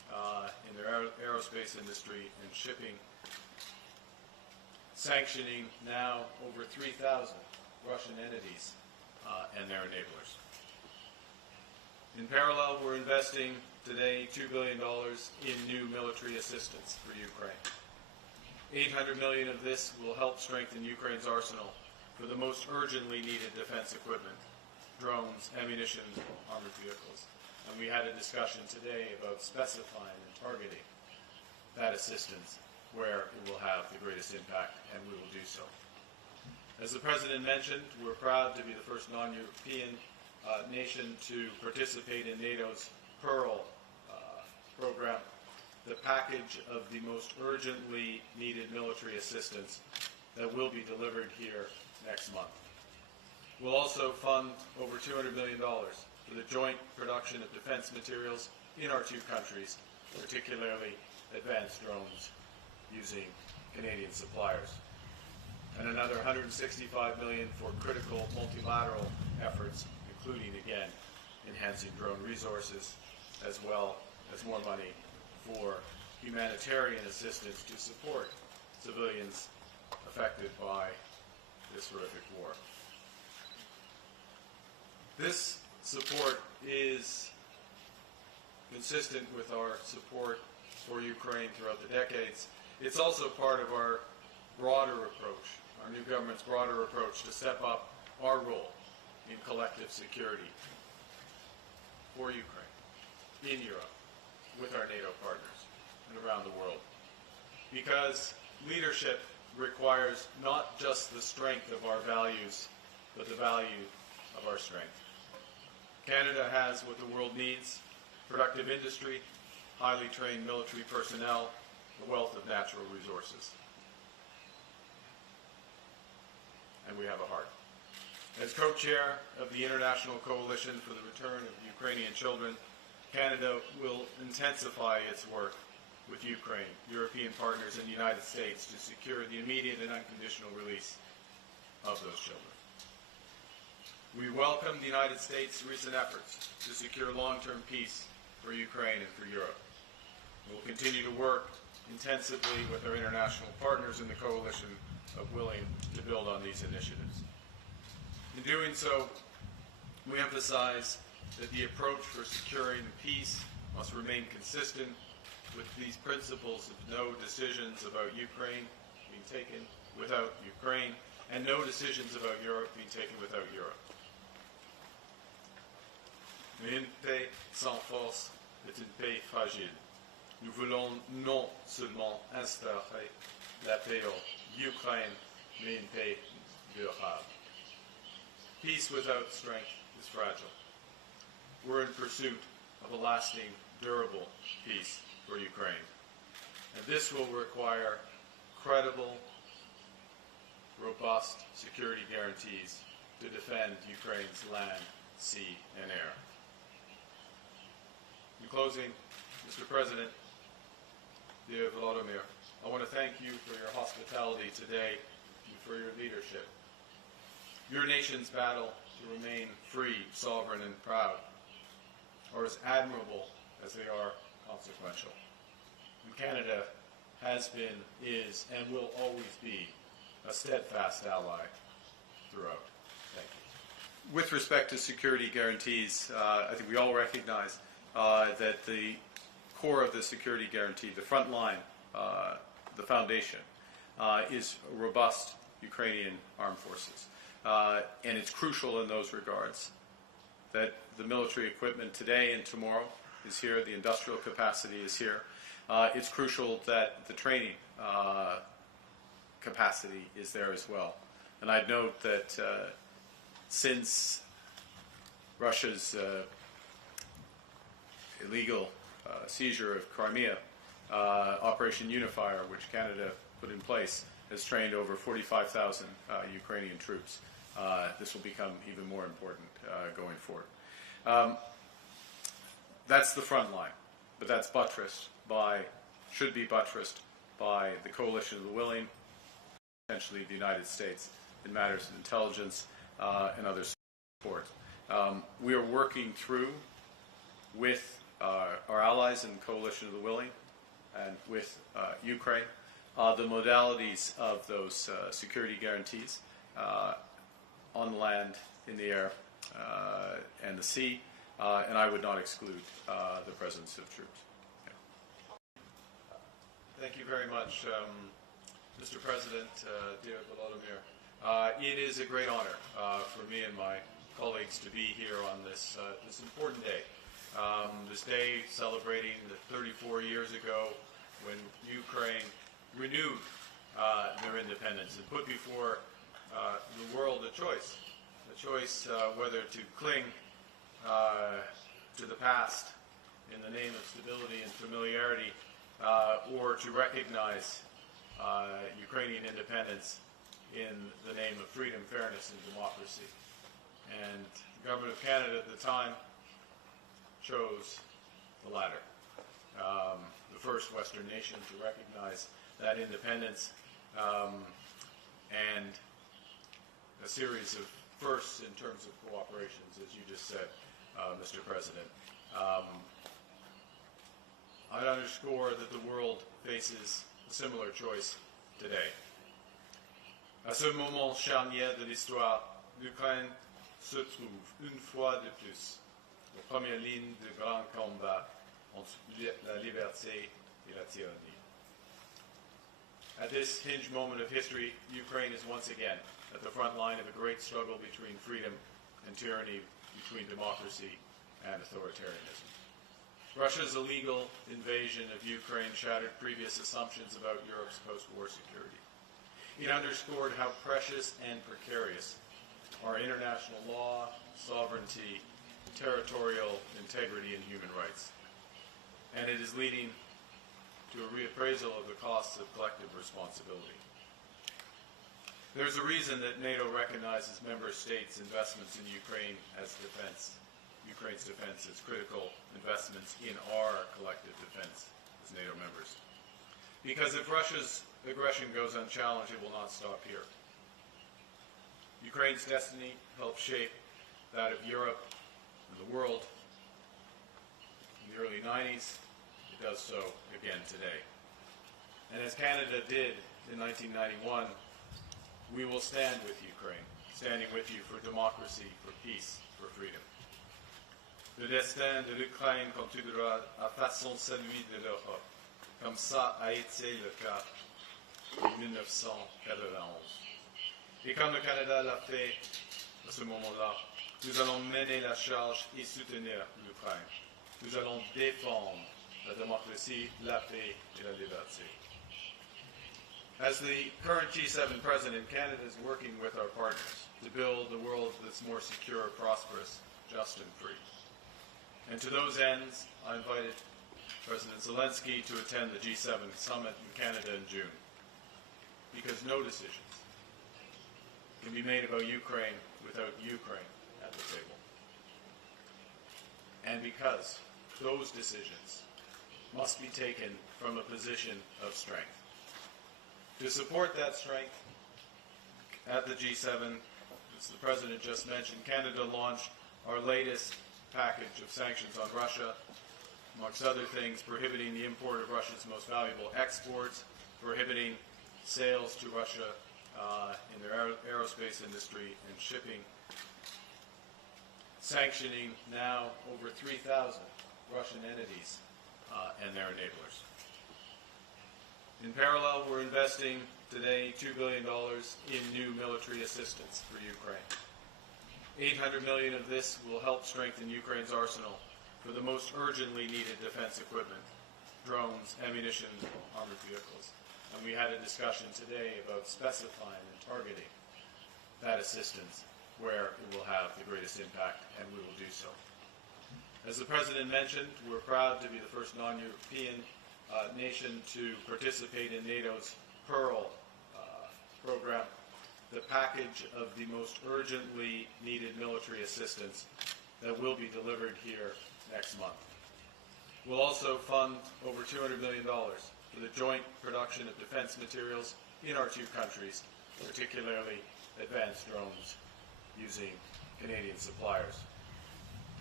in their aerospace industry and shipping, sanctioning now over 3,000 Russian entities and their enablers. In parallel, we're investing today $2 billion in new military assistance for Ukraine. $800 million of this will help strengthen Ukraine's arsenal for the most urgently needed defense equipment: drones, ammunition, armored vehicles. And we had a discussion today about specifying and targeting that assistance where it will have the greatest impact, and we will do so. As the President mentioned, we're proud to be the first non-European nation to participate in NATO's Pearl program, the package of the most urgently needed military assistance that will be delivered here next month. We'll also fund over $200 million for the joint production of defense materials in our two countries, particularly advanced drones using Canadian suppliers, and another $165 million for critical multilateral efforts, including, again, enhancing drone resources, as well as more money for humanitarian assistance to support civilians affected by this horrific war. This support is consistent with our support for Ukraine throughout the decades. It's also part of our broader approach, our new government's broader approach to step up our role in collective security for Ukraine, in Europe, with our NATO partners, and around the world. Because leadership requires not just the strength of our values, but the value of our strength. Canada has what the world needs: productive industry, highly trained military personnel, a wealth of natural resources. And we have a heart. As co-chair of the International Coalition for the Return of Ukrainian Children, Canada will intensify its work with Ukraine, European partners, and the United States to secure the immediate and unconditional release of those children. We welcome the United States' recent efforts to secure long-term peace for Ukraine and for Europe. We will continue to work intensively with our international partners in the coalition of willing to build on these initiatives. In doing so, we emphasize that the approach for securing peace must remain consistent with these principles of no decisions about Ukraine being taken without Ukraine, and no decisions about Europe being taken without Europe. Mais une paix sans force est une paix fragile. Nous voulons non seulement instaurer la paix en Ukraine, mais une paix durable. Peace without strength is fragile. We're in pursuit of a lasting, durable peace for Ukraine. And this will require credible, robust security guarantees to defend Ukraine's land, sea, and air. In closing, Mr. President, dear Volodymyr, I want to thank you for your hospitality today and for your leadership. Your nation's battle to remain free, sovereign, and proud are as admirable as they are consequential. And Canada has been, is, and will always be a steadfast ally throughout. Thank you. With respect to security guarantees, I think we all recognize that the core of the security guarantee, the front line, the foundation, is robust Ukrainian armed forces. And it's crucial in those regards that the military equipment today and tomorrow is here, the industrial capacity is here. It's crucial that the training capacity is there as well. And I'd note that since Russia's illegal seizure of Crimea, Operation Unifier, which Canada put in place, has trained over 45,000 Ukrainian troops. This will become even more important going forward. That's the front line, but that's buttressed by, should be buttressed by the coalition of the willing, essentially the United States, in matters of intelligence and other support. We are working through with our allies in the Coalition of the Willing and with Ukraine the modalities of those security guarantees on the land, in the air, and the sea, and I would not exclude the presence of troops. Yeah. Thank you very much, Mr. President, dear Volodymyr. It is a great honor for me and my colleagues to be here on this important day. This day celebrating the 34 years ago when Ukraine renewed their independence and put before the world a choice whether to cling to the past in the name of stability and familiarity or to recognize Ukrainian independence in the name of freedom, fairness, and democracy. And the Government of Canada at the time chose the latter, the first Western nation to recognize that independence, and a series of firsts in terms of cooperations, as you just said, Mr. President. I'd underscore that the world faces a similar choice today. À ce moment charnière de l'histoire, l'Ukraine se trouve une fois de plus aux premières lignes de grands combats entre la liberté et la tyrannie. At this hinge moment of history, Ukraine is once again at the front line of a great struggle between freedom and tyranny, between democracy and authoritarianism. Russia's illegal invasion of Ukraine shattered previous assumptions about Europe's post-war security. It underscored how precious and precarious are international law, sovereignty, territorial integrity, and human rights. And it is leading to a reappraisal of the costs of collective responsibility. There's a reason that NATO recognizes member states' investments in Ukraine as defense. Ukraine's defense as critical investments in our collective defense as NATO members. Because if Russia's aggression goes unchallenged, it will not stop here. Ukraine's destiny helped shape that of Europe and the world in the early 90s. It does so again today. And as Canada did in 1991, we will stand with Ukraine, standing with you for democracy, for peace, for freedom. Le destin de l'Ukraine continuera à façon celui de l'Europe, comme ça a été le cas en 1991. Et comme le Canada l'a fait à ce moment-là, nous allons mener la charge et soutenir l'Ukraine. Nous allons défendre la démocratie, la paix et la liberté. As the current G7 president, Canada is working with our partners to build a world that's more secure, prosperous, just, and free. And to those ends, I invited President Zelensky to attend the G7 summit in Canada in June, because no decisions can be made about Ukraine without Ukraine at the table. And because those decisions must be taken from a position of strength. To support that strength, at the G7, as the President just mentioned, Canada launched our latest package of sanctions on Russia, amongst other things, prohibiting the import of Russia's most valuable exports, prohibiting sales to Russia in their aerospace industry and shipping, sanctioning now over 3,000 Russian entities and their enablers. In parallel, we're investing today $2 billion in new military assistance for Ukraine. $800 million of this will help strengthen Ukraine's arsenal for the most urgently needed defense equipment, drones, ammunition, armored vehicles. And we had a discussion today about specifying and targeting that assistance where it will have the greatest impact, and we will do so. As the President mentioned, we're proud to be the first non-European nation to participate in NATO's Pearl program, the package of the most urgently needed military assistance that will be delivered here next month. We'll also fund over $200 million for the joint production of defense materials in our two countries, particularly advanced drones using Canadian suppliers.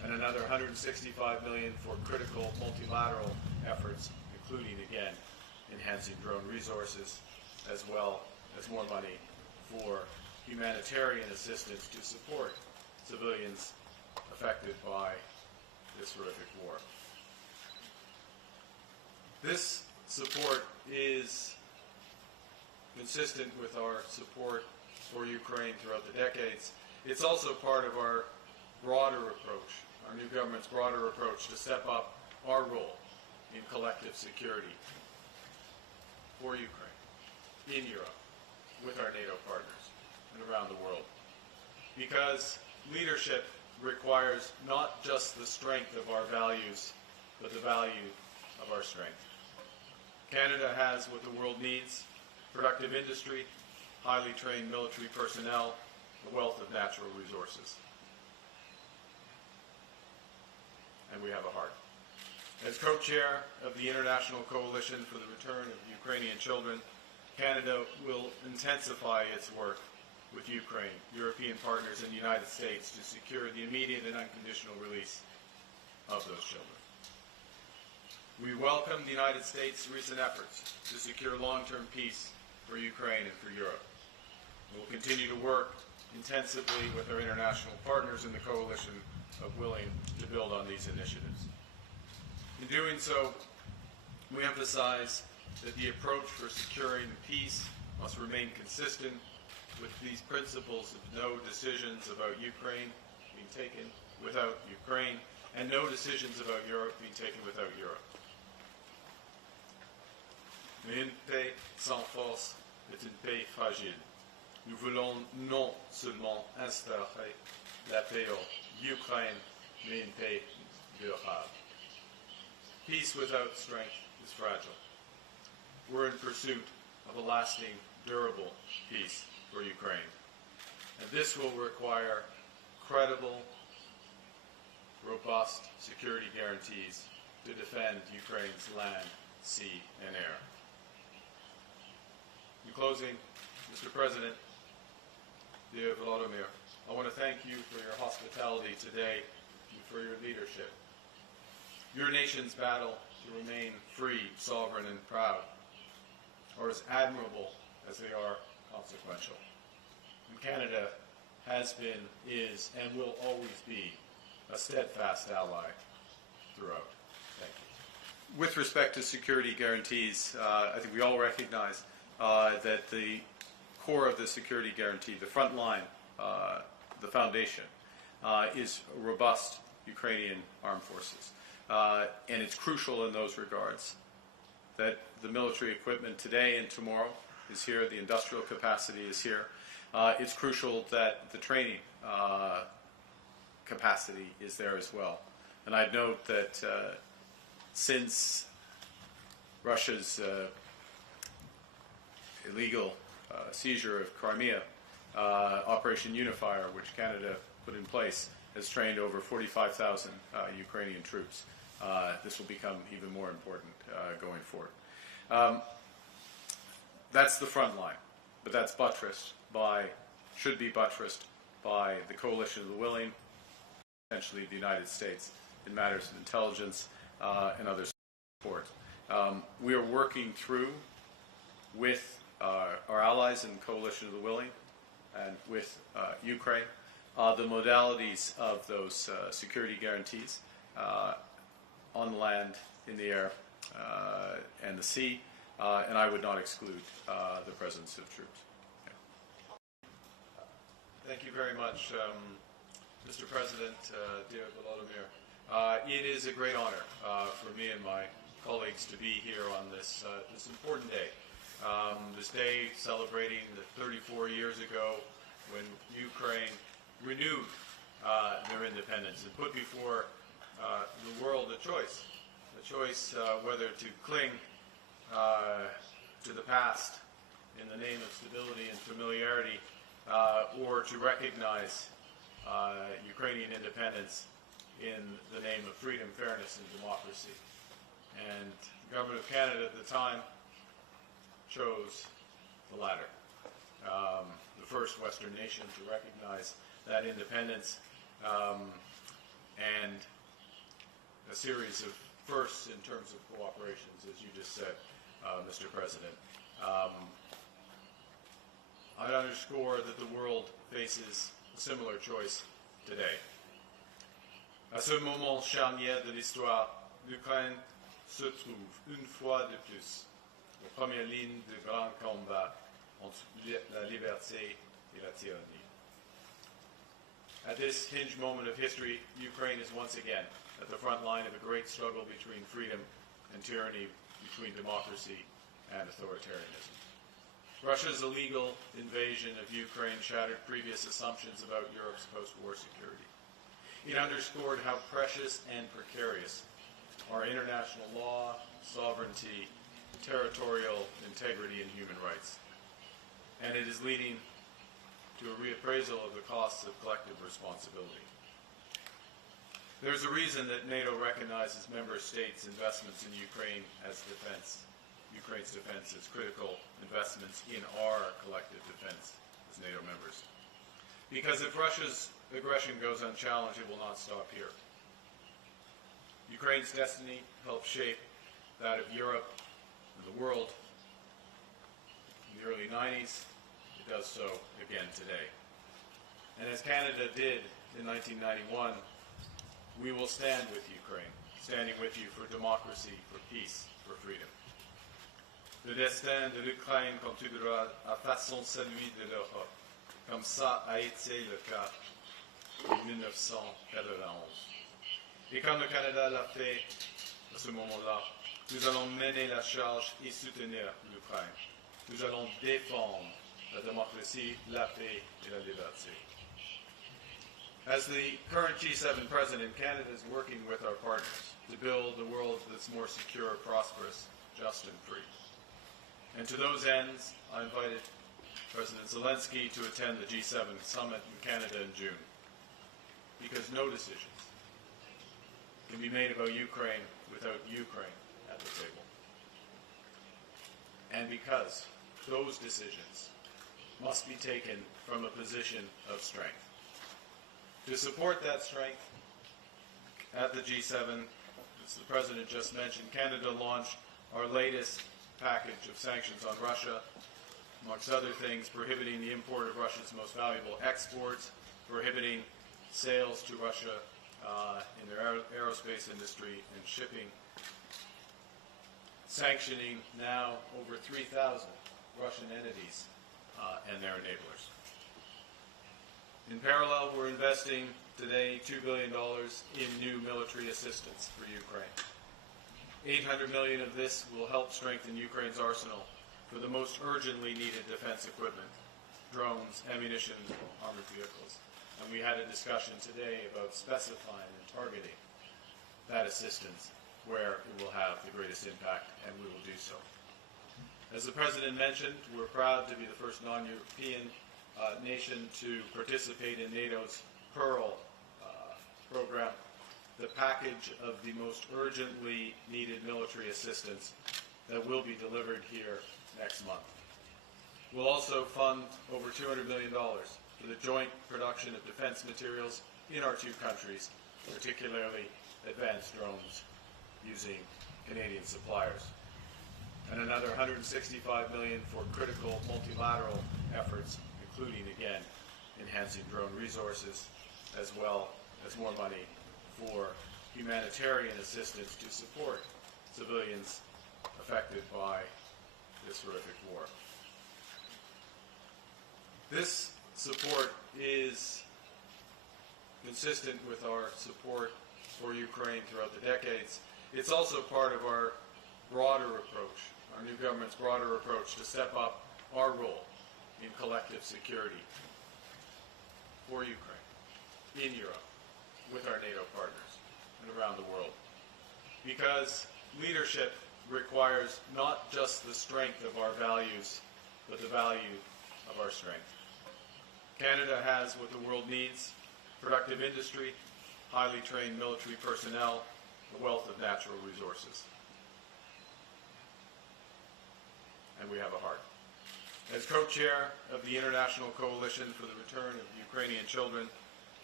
and another $165 million for critical multilateral efforts, including, again, enhancing drone resources, as well as more money for humanitarian assistance to support civilians affected by this horrific war. This support is consistent with our support for Ukraine throughout the decades. It's also part of our broader approach, our new government's broader approach to step up our role in collective security for Ukraine, in Europe, with our NATO partners, and around the world. Because leadership requires not just the strength of our values, but the value of our strength. Canada has what the world needs: productive industry, highly trained military personnel, a wealth of natural resources. And we have a heart. As co-chair of the International Coalition for the Return of Ukrainian Children, Canada will intensify its work with Ukraine, European partners, and the United States to secure the immediate and unconditional release of those children. We welcome the United States' recent efforts to secure long-term peace for Ukraine and for Europe. We will continue to work intensively with our international partners in the coalition of willing to build on these initiatives. In doing so, we emphasize that the approach for securing peace must remain consistent with these principles of no decisions about Ukraine being taken without Ukraine, and no decisions about Europe being taken without Europe. Mais une paix sans force est une paix fragile. Nous voulons non seulement instaurer la paix en Ukraine, mais une paix durable. Peace without strength is fragile. We're in pursuit of a lasting, durable peace for Ukraine. And this will require credible, robust security guarantees to defend Ukraine's land, sea, and air. In closing, Mr. President, dear Volodymyr, I want to thank you for your hospitality today and for your leadership. Your nation's battle to remain free, sovereign, and proud are as admirable as they are consequential. And Canada has been, is, and will always be a steadfast ally throughout. Thank you. With respect to security guarantees, I think we all recognize that the core of the security guarantee, the front line, the foundation, is robust Ukrainian armed forces. And it's crucial in those regards that the military equipment today and tomorrow is here, the industrial capacity is here. It's crucial that the training capacity is there as well. And I'd note that since Russia's illegal seizure of Crimea, Operation Unifier, which Canada put in place, has trained over 45,000 Ukrainian troops. This will become even more important going forward. That's the front line, but that's buttressed by, should be buttressed by the coalition of the willing, essentially the United States, in matters of intelligence and other support. We are working through with our allies in the coalition of the willing and with Ukraine the modalities of those security guarantees on the land, in the air, and the sea, and I would not exclude the presence of troops. Yeah. Thank you very much, Mr. President, dear Volodymyr. It is a great honor for me and my colleagues to be here on this important day. This day celebrating the 34 years ago when Ukraine renewed their independence and put before the world a choice whether to cling to the past in the name of stability and familiarity, or to recognize Ukrainian independence in the name of freedom, fairness, and democracy. And the Government of Canada at the time chose the latter, the first Western nation to recognize that independence. and a series of firsts in terms of cooperations, as you just said, Mr. President. I'd underscore that the world faces a similar choice today. À ce moment charnière de l'histoire, l'Ukraine se trouve une fois de plus aux premières lignes de grands combats entre la liberté et la tyrannie. At this hinge moment of history, Ukraine is once again at the front line of a great struggle between freedom and tyranny, between democracy and authoritarianism. Russia's illegal invasion of Ukraine shattered previous assumptions about Europe's post-war security. It underscored how precious and precarious are international law, sovereignty, territorial integrity, and human rights. And it is leading to a reappraisal of the costs of collective responsibility. There's a reason that NATO recognizes member states' investments in Ukraine as defense. Ukraine's defense as critical investments in our collective defense as NATO members. Because if Russia's aggression goes unchallenged, it will not stop here. Ukraine's destiny helped shape that of Europe and the world in the early 90s. It does so again today. And as Canada did in 1991, we will stand with Ukraine, standing with you for democracy, for peace, for freedom. Le destin de l'Ukraine continuera à façon celui de l'Europe, comme ça a été le cas en 1991. Et comme le Canada l'a fait à ce moment-là, nous allons mener la charge et soutenir l'Ukraine. Nous allons défendre la démocratie, la paix et la liberté. As the current G7 president, Canada is working with our partners to build a world that's more secure, prosperous, just and free. And to those ends, I invited President Zelensky to attend the G7 summit in Canada in June. Because no decisions can be made about Ukraine without Ukraine at the table. And because those decisions must be taken from a position of strength. To support that strength, at the G7, as the President just mentioned, Canada launched our latest package of sanctions on Russia, amongst other things, prohibiting the import of Russia's most valuable exports, prohibiting sales to Russia in their aerospace industry and shipping, sanctioning now over 3,000 Russian entities and their enablers. In parallel, we're investing today $2 billion in new military assistance for Ukraine. $800 million of this will help strengthen Ukraine's arsenal for the most urgently needed defense equipment, drones, ammunition, armored vehicles. And we had a discussion today about specifying and targeting that assistance where it will have the greatest impact, and we will do so. As the President mentioned, we're proud to be the first non-European nation to participate in NATO's Pearl program, the package of the most urgently needed military assistance that will be delivered here next month. We'll also fund over $200 million for the joint production of defense materials in our two countries, particularly advanced drones using Canadian suppliers. And another $165 million for critical multilateral efforts, including, again, enhancing drone resources, as well as more money for humanitarian assistance to support civilians affected by this horrific war. This support is consistent with our support for Ukraine throughout the decades. It's also part of our broader approach, our new government's broader approach to step up our role in collective security for Ukraine, in Europe, with our NATO partners, and around the world. Because leadership requires not just the strength of our values, but the value of our strength. Canada has what the world needs: productive industry, highly trained military personnel, a wealth of natural resources. And we have a heart. As co-chair of the International Coalition for the Return of Ukrainian Children,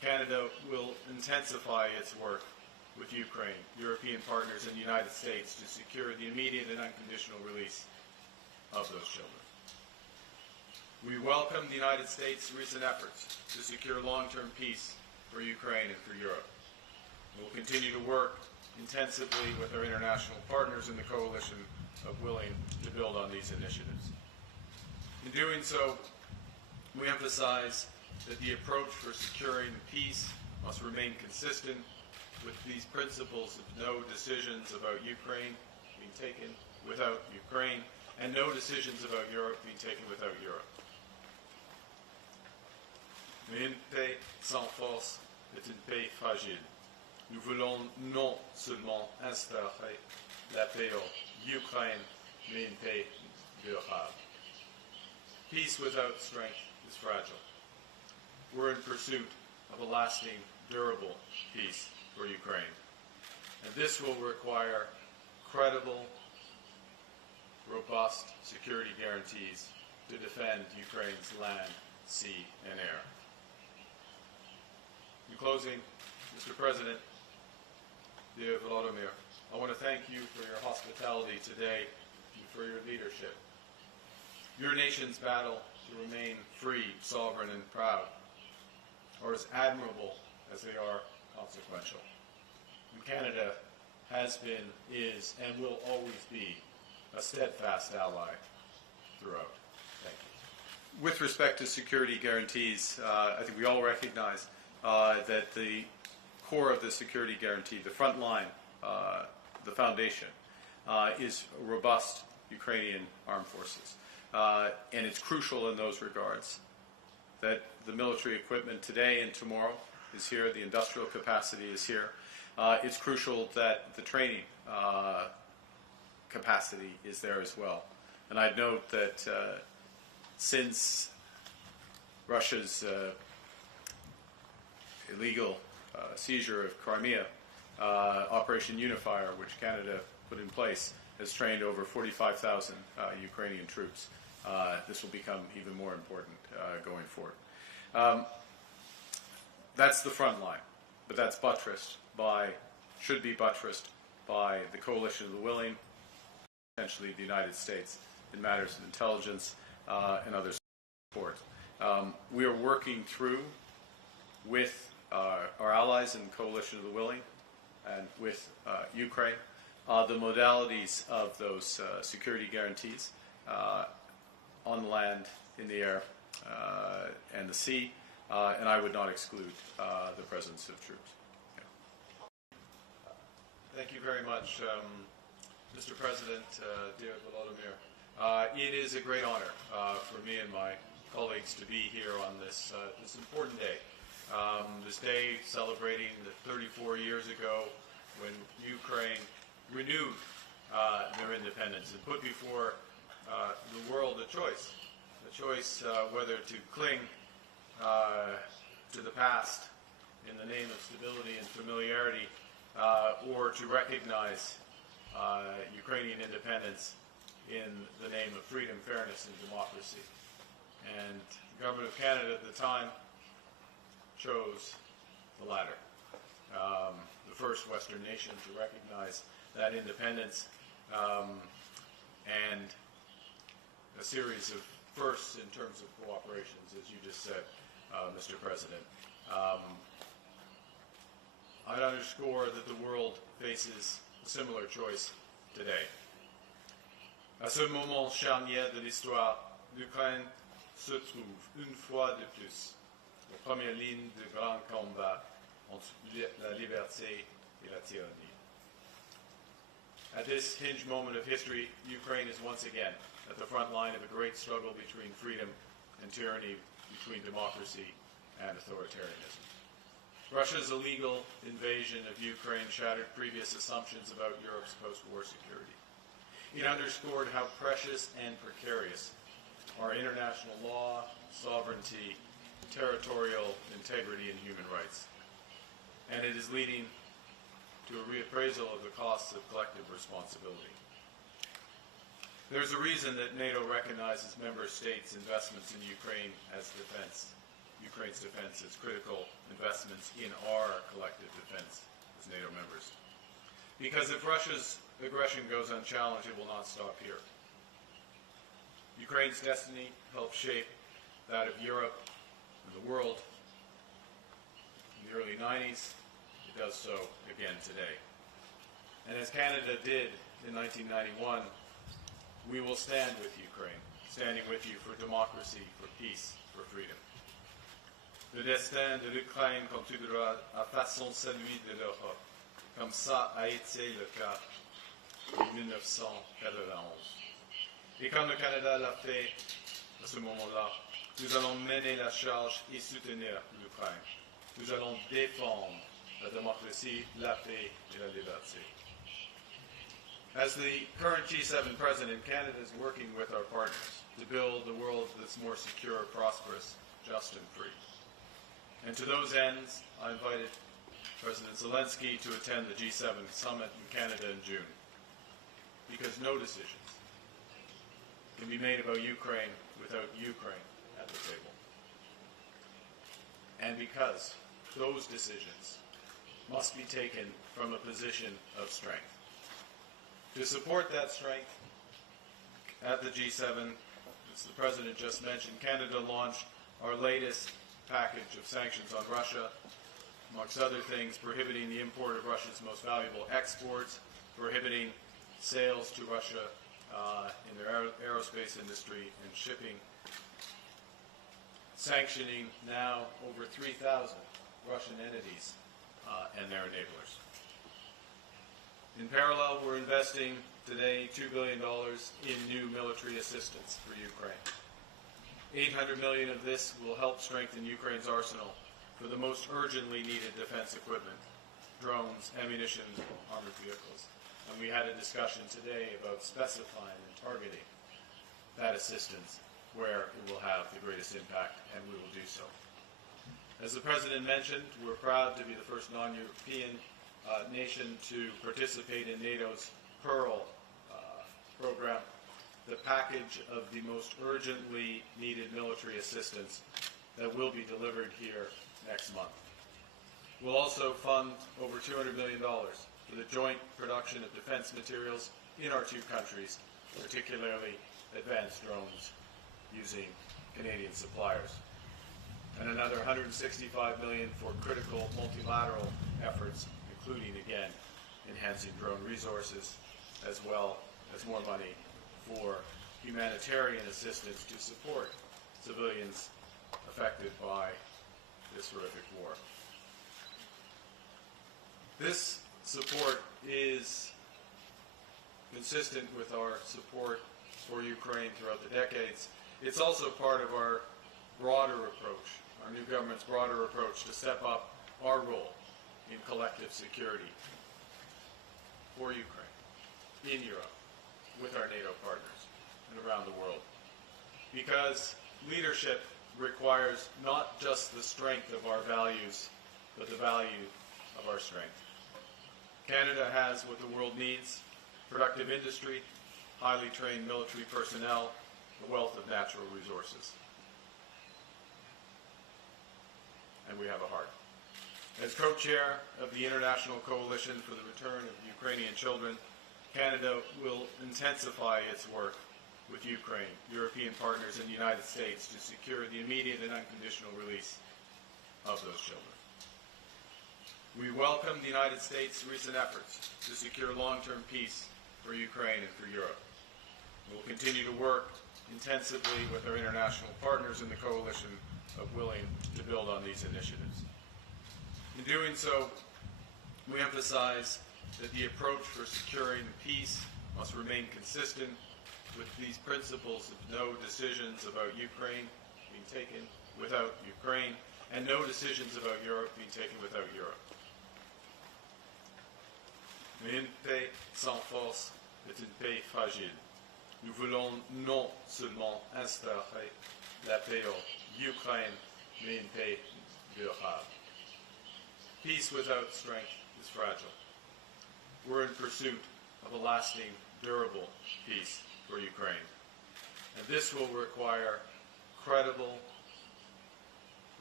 Canada will intensify its work with Ukraine, European partners, and the United States to secure the immediate and unconditional release of those children. We welcome the United States' recent efforts to secure long-term peace for Ukraine and for Europe. We will continue to work intensively with our international partners in the coalition of willing to build on these initiatives. In doing so, we emphasize that the approach for securing peace must remain consistent with these principles of no decisions about Ukraine being taken without Ukraine, and no decisions about Europe being taken without Europe. Mais une paix sans force est une paix fragile. Nous voulons non seulement instaurer la paix en Ukraine, mais une paix durable. Peace without strength is fragile. We're in pursuit of a lasting, durable peace for Ukraine. And this will require credible, robust security guarantees to defend Ukraine's land, sea, and air. In closing, Mr. President, dear Volodymyr, I want to thank you for your hospitality today and for your leadership. Your nation's battle to remain free, sovereign, and proud are as admirable as they are consequential. And Canada has been, is, and will always be a steadfast ally throughout. Thank you. With respect to security guarantees, I think we all recognize that the core of the security guarantee, the front line, the foundation, is robust Ukrainian armed forces. And it's crucial in those regards that the military equipment today and tomorrow is here, the industrial capacity is here. It's crucial that the training capacity is there as well. And I'd note that since Russia's illegal seizure of Crimea, Operation Unifier, which Canada put in place, has trained over 45,000 Ukrainian troops. This will become even more important going forward. That's the front line, but that's buttressed by, should be buttressed by the coalition of the willing, potentially the United States, in matters of intelligence and other support. We are working through with our allies in the coalition of the willing and with Ukraine the modalities of those security guarantees on the land, in the air, and the sea, and I would not exclude the presence of troops. Yeah. Thank you very much, Mr. President, dear Volodymyr. It is a great honor for me and my colleagues to be here on this important day. This day celebrating the 34 years ago when Ukraine renewed their independence and put before the world a choice whether to cling to the past in the name of stability and familiarity or to recognize Ukrainian independence in the name of freedom, fairness, and democracy. And the government of Canada at the time chose the latter, the first Western nation to recognize that independence, and a series of firsts in terms of cooperations, as you just said, Mr. President. I'd underscore that the world faces a similar choice today. À ce moment charnière de l'histoire, l'Ukraine se trouve une fois de plus aux premières lignes de grands combats entre la liberté et la tyrannie. At this hinge moment of history, Ukraine is once again at the front line of a great struggle between freedom and tyranny, between democracy and authoritarianism. Russia's illegal invasion of Ukraine shattered previous assumptions about Europe's post-war security. It underscored how precious and precarious are international law, sovereignty, territorial integrity, and human rights. And it is leading to a reappraisal of the costs of collective responsibility. There's a reason that NATO recognizes member states' investments in Ukraine as defense Ukraine's defense as critical investments in our collective defense as NATO members. Because if Russia's aggression goes unchallenged, it will not stop here. Ukraine's destiny helped shape that of Europe and the world in the early 90s. It does so again today. And as Canada did in 1991, we will stand with Ukraine, standing with you for democracy, for peace, for freedom. Le destin de l'Ukraine continuera à façon celui de l'Europe, comme ça a été le cas en 1991. Et comme le Canada l'a fait à ce moment-là, nous allons mener la charge et soutenir l'Ukraine. Nous allons défendre la démocratie, la paix et la liberté. As the current G7 president, Canada is working with our partners to build a world that's more secure, prosperous, just and free. And to those ends, I invited President Zelensky to attend the G7 summit in Canada in June. Because no decisions can be made about Ukraine without Ukraine at the table. And because those decisions must be taken from a position of strength. To support that strength, at the G7, as the President just mentioned, Canada launched our latest package of sanctions on Russia, amongst other things, prohibiting the import of Russia's most valuable exports, prohibiting sales to Russia in their aerospace industry and shipping, sanctioning now over 3,000 Russian entities and their enablers. In parallel, we're investing today $2 billion in new military assistance for Ukraine. $800 million of this will help strengthen Ukraine's arsenal for the most urgently needed defense equipment, drones, ammunition, armored vehicles. And we had a discussion today about specifying and targeting that assistance where it will have the greatest impact, and we will do so. As the President mentioned, we're proud to be the first non-European nation to participate in NATO's Pearl program, the package of the most urgently needed military assistance that will be delivered here next month. We'll also fund over $200 million for the joint production of defense materials in our two countries, particularly advanced drones using Canadian suppliers. And another $165 million for critical multilateral efforts, including, again, enhancing drone resources, as well as more money for humanitarian assistance to support civilians affected by this horrific war. This support is consistent with our support for Ukraine throughout the decades. It's also part of our broader approach, our new government's broader approach to step up our role in collective security for Ukraine, in Europe, with our NATO partners, and around the world. Because leadership requires not just the strength of our values, but the value of our strength. Canada has what the world needs: productive industry, highly trained military personnel, a wealth of natural resources. And we have a heart. As co-chair of the International Coalition for the Return of Ukrainian Children, Canada will intensify its work with Ukraine, European partners, and the United States to secure the immediate and unconditional release of those children. We welcome the United States' recent efforts to secure long-term peace for Ukraine and for Europe. We will continue to work intensively with our international partners in the coalition of willing to build on these initiatives. In doing so, we emphasize that the approach for securing peace must remain consistent with these principles of no decisions about Ukraine being taken without Ukraine, and no decisions about Europe being taken without Europe. Mais une paix sans force est une paix fragile. Nous voulons non seulement instaurer la paix en Ukraine, mais une paix durable. Peace without strength is fragile. We're in pursuit of a lasting, durable peace for Ukraine. And this will require credible,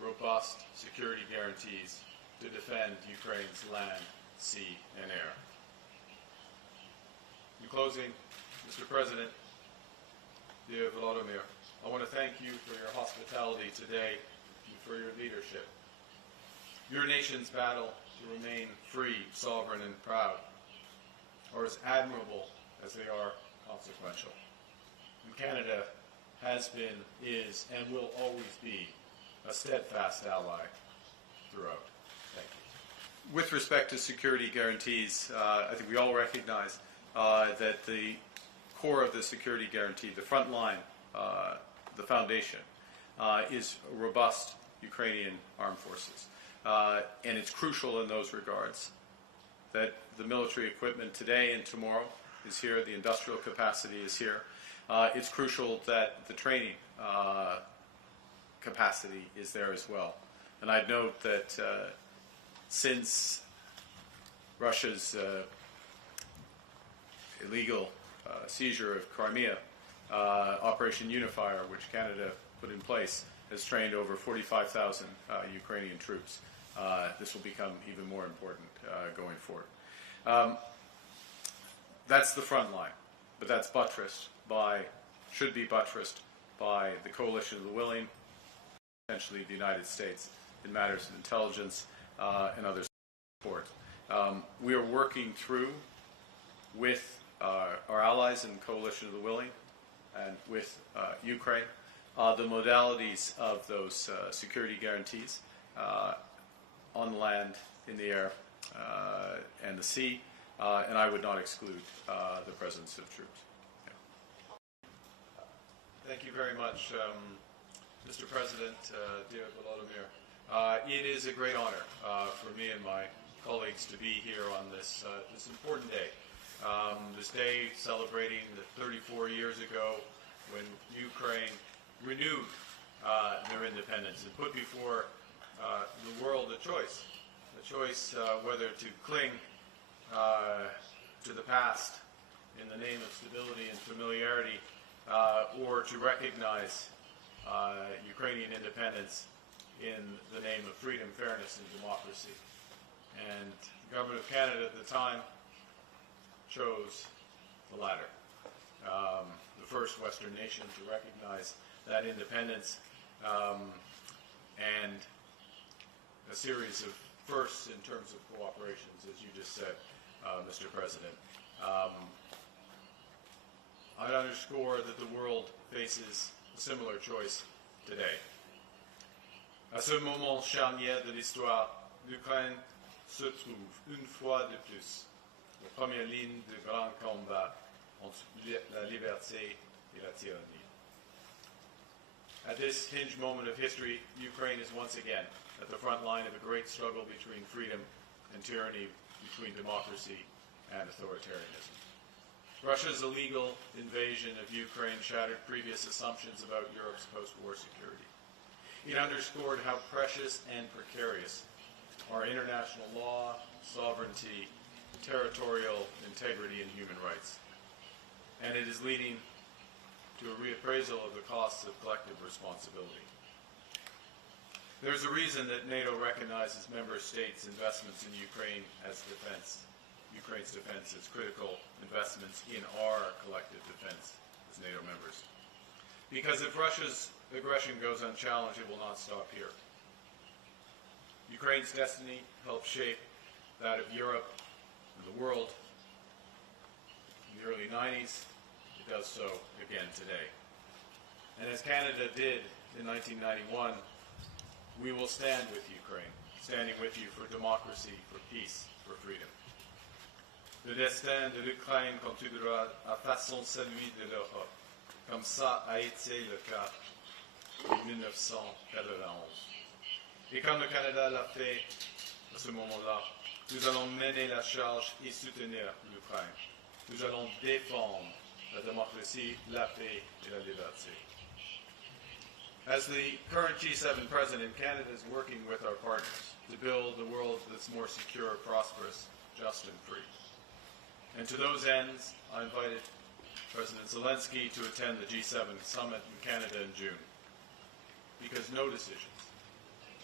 robust security guarantees to defend Ukraine's land, sea, and air. In closing, Mr. President, dear Volodymyr, I want to thank you for your hospitality today and for your leadership. Your nation's battle to remain free, sovereign, and proud are as admirable as they are consequential. And Canada has been, is, and will always be a steadfast ally throughout. Thank you. With respect to security guarantees, I think we all recognize that the core of the security guarantee, the front line, the foundation, is robust Ukrainian armed forces. And it's crucial in those regards that the military equipment today and tomorrow is here, the industrial capacity is here. It's crucial that the training capacity is there as well. And I'd note that since Russia's illegal seizure of Crimea, Operation Unifier, which Canada put in place, has trained over 45,000 Ukrainian troops. This will become even more important going forward. That's the front line, but that's buttressed by, should be buttressed by the coalition of the willing, potentially the United States, in matters of intelligence and other support. We are working through with our allies in the coalition of the willing and with Ukraine the modalities of those security guarantees on the land, in the air, and the sea, and I would not exclude the presence of troops. Yeah. Thank you very much, Mr. President, dear Volodymyr. It is a great honor for me and my colleagues to be here on this this important day. This day celebrating that 34 years ago when Ukraine renewed their independence and put before the world a choice whether to cling to the past in the name of stability and familiarity or to recognize Ukrainian independence in the name of freedom, fairness, and democracy. And the government of Canada at the time chose the latter. The first Western nation to recognize that independence, and a series of firsts in terms of cooperations, as you just said, Mr. President. I'd underscore that the world faces a similar choice today. À ce moment charnière de l'histoire, l'Ukraine se trouve une fois de plus en première ligne de grands combats entre la liberté et la tyrannie. At this hinge moment of history, Ukraine is once again at the front line of a great struggle between freedom and tyranny, between democracy and authoritarianism. Russia's illegal invasion of Ukraine shattered previous assumptions about Europe's post-war security. It underscored how precious and precarious are international law, sovereignty, territorial integrity, and human rights. And it is leading to a reappraisal of the costs of collective responsibility. There's a reason that NATO recognizes member states' investments in Ukraine as defense. Ukraine's defense as critical investments in our collective defense as NATO members. Because if Russia's aggression goes unchallenged, it will not stop here. Ukraine's destiny helped shape that of Europe and the world in the early 90s. It does so again today. And as Canada did in 1991, we will stand with Ukraine, standing with you for democracy, for peace, for freedom. Le destin de l'Ukraine continuera à façon celui de l'Europe, comme ça a été le cas en 1991. Et comme le Canada l'a fait à ce moment-là, nous allons mener la charge et soutenir l'Ukraine. Nous allons défendre la démocratie, la paix et la liberté. As the current G7 president, Canada is working with our partners to build a world that's more secure, prosperous, just and free. And to those ends, I invited President Zelensky to attend the G7 summit in Canada in June. Because no decisions,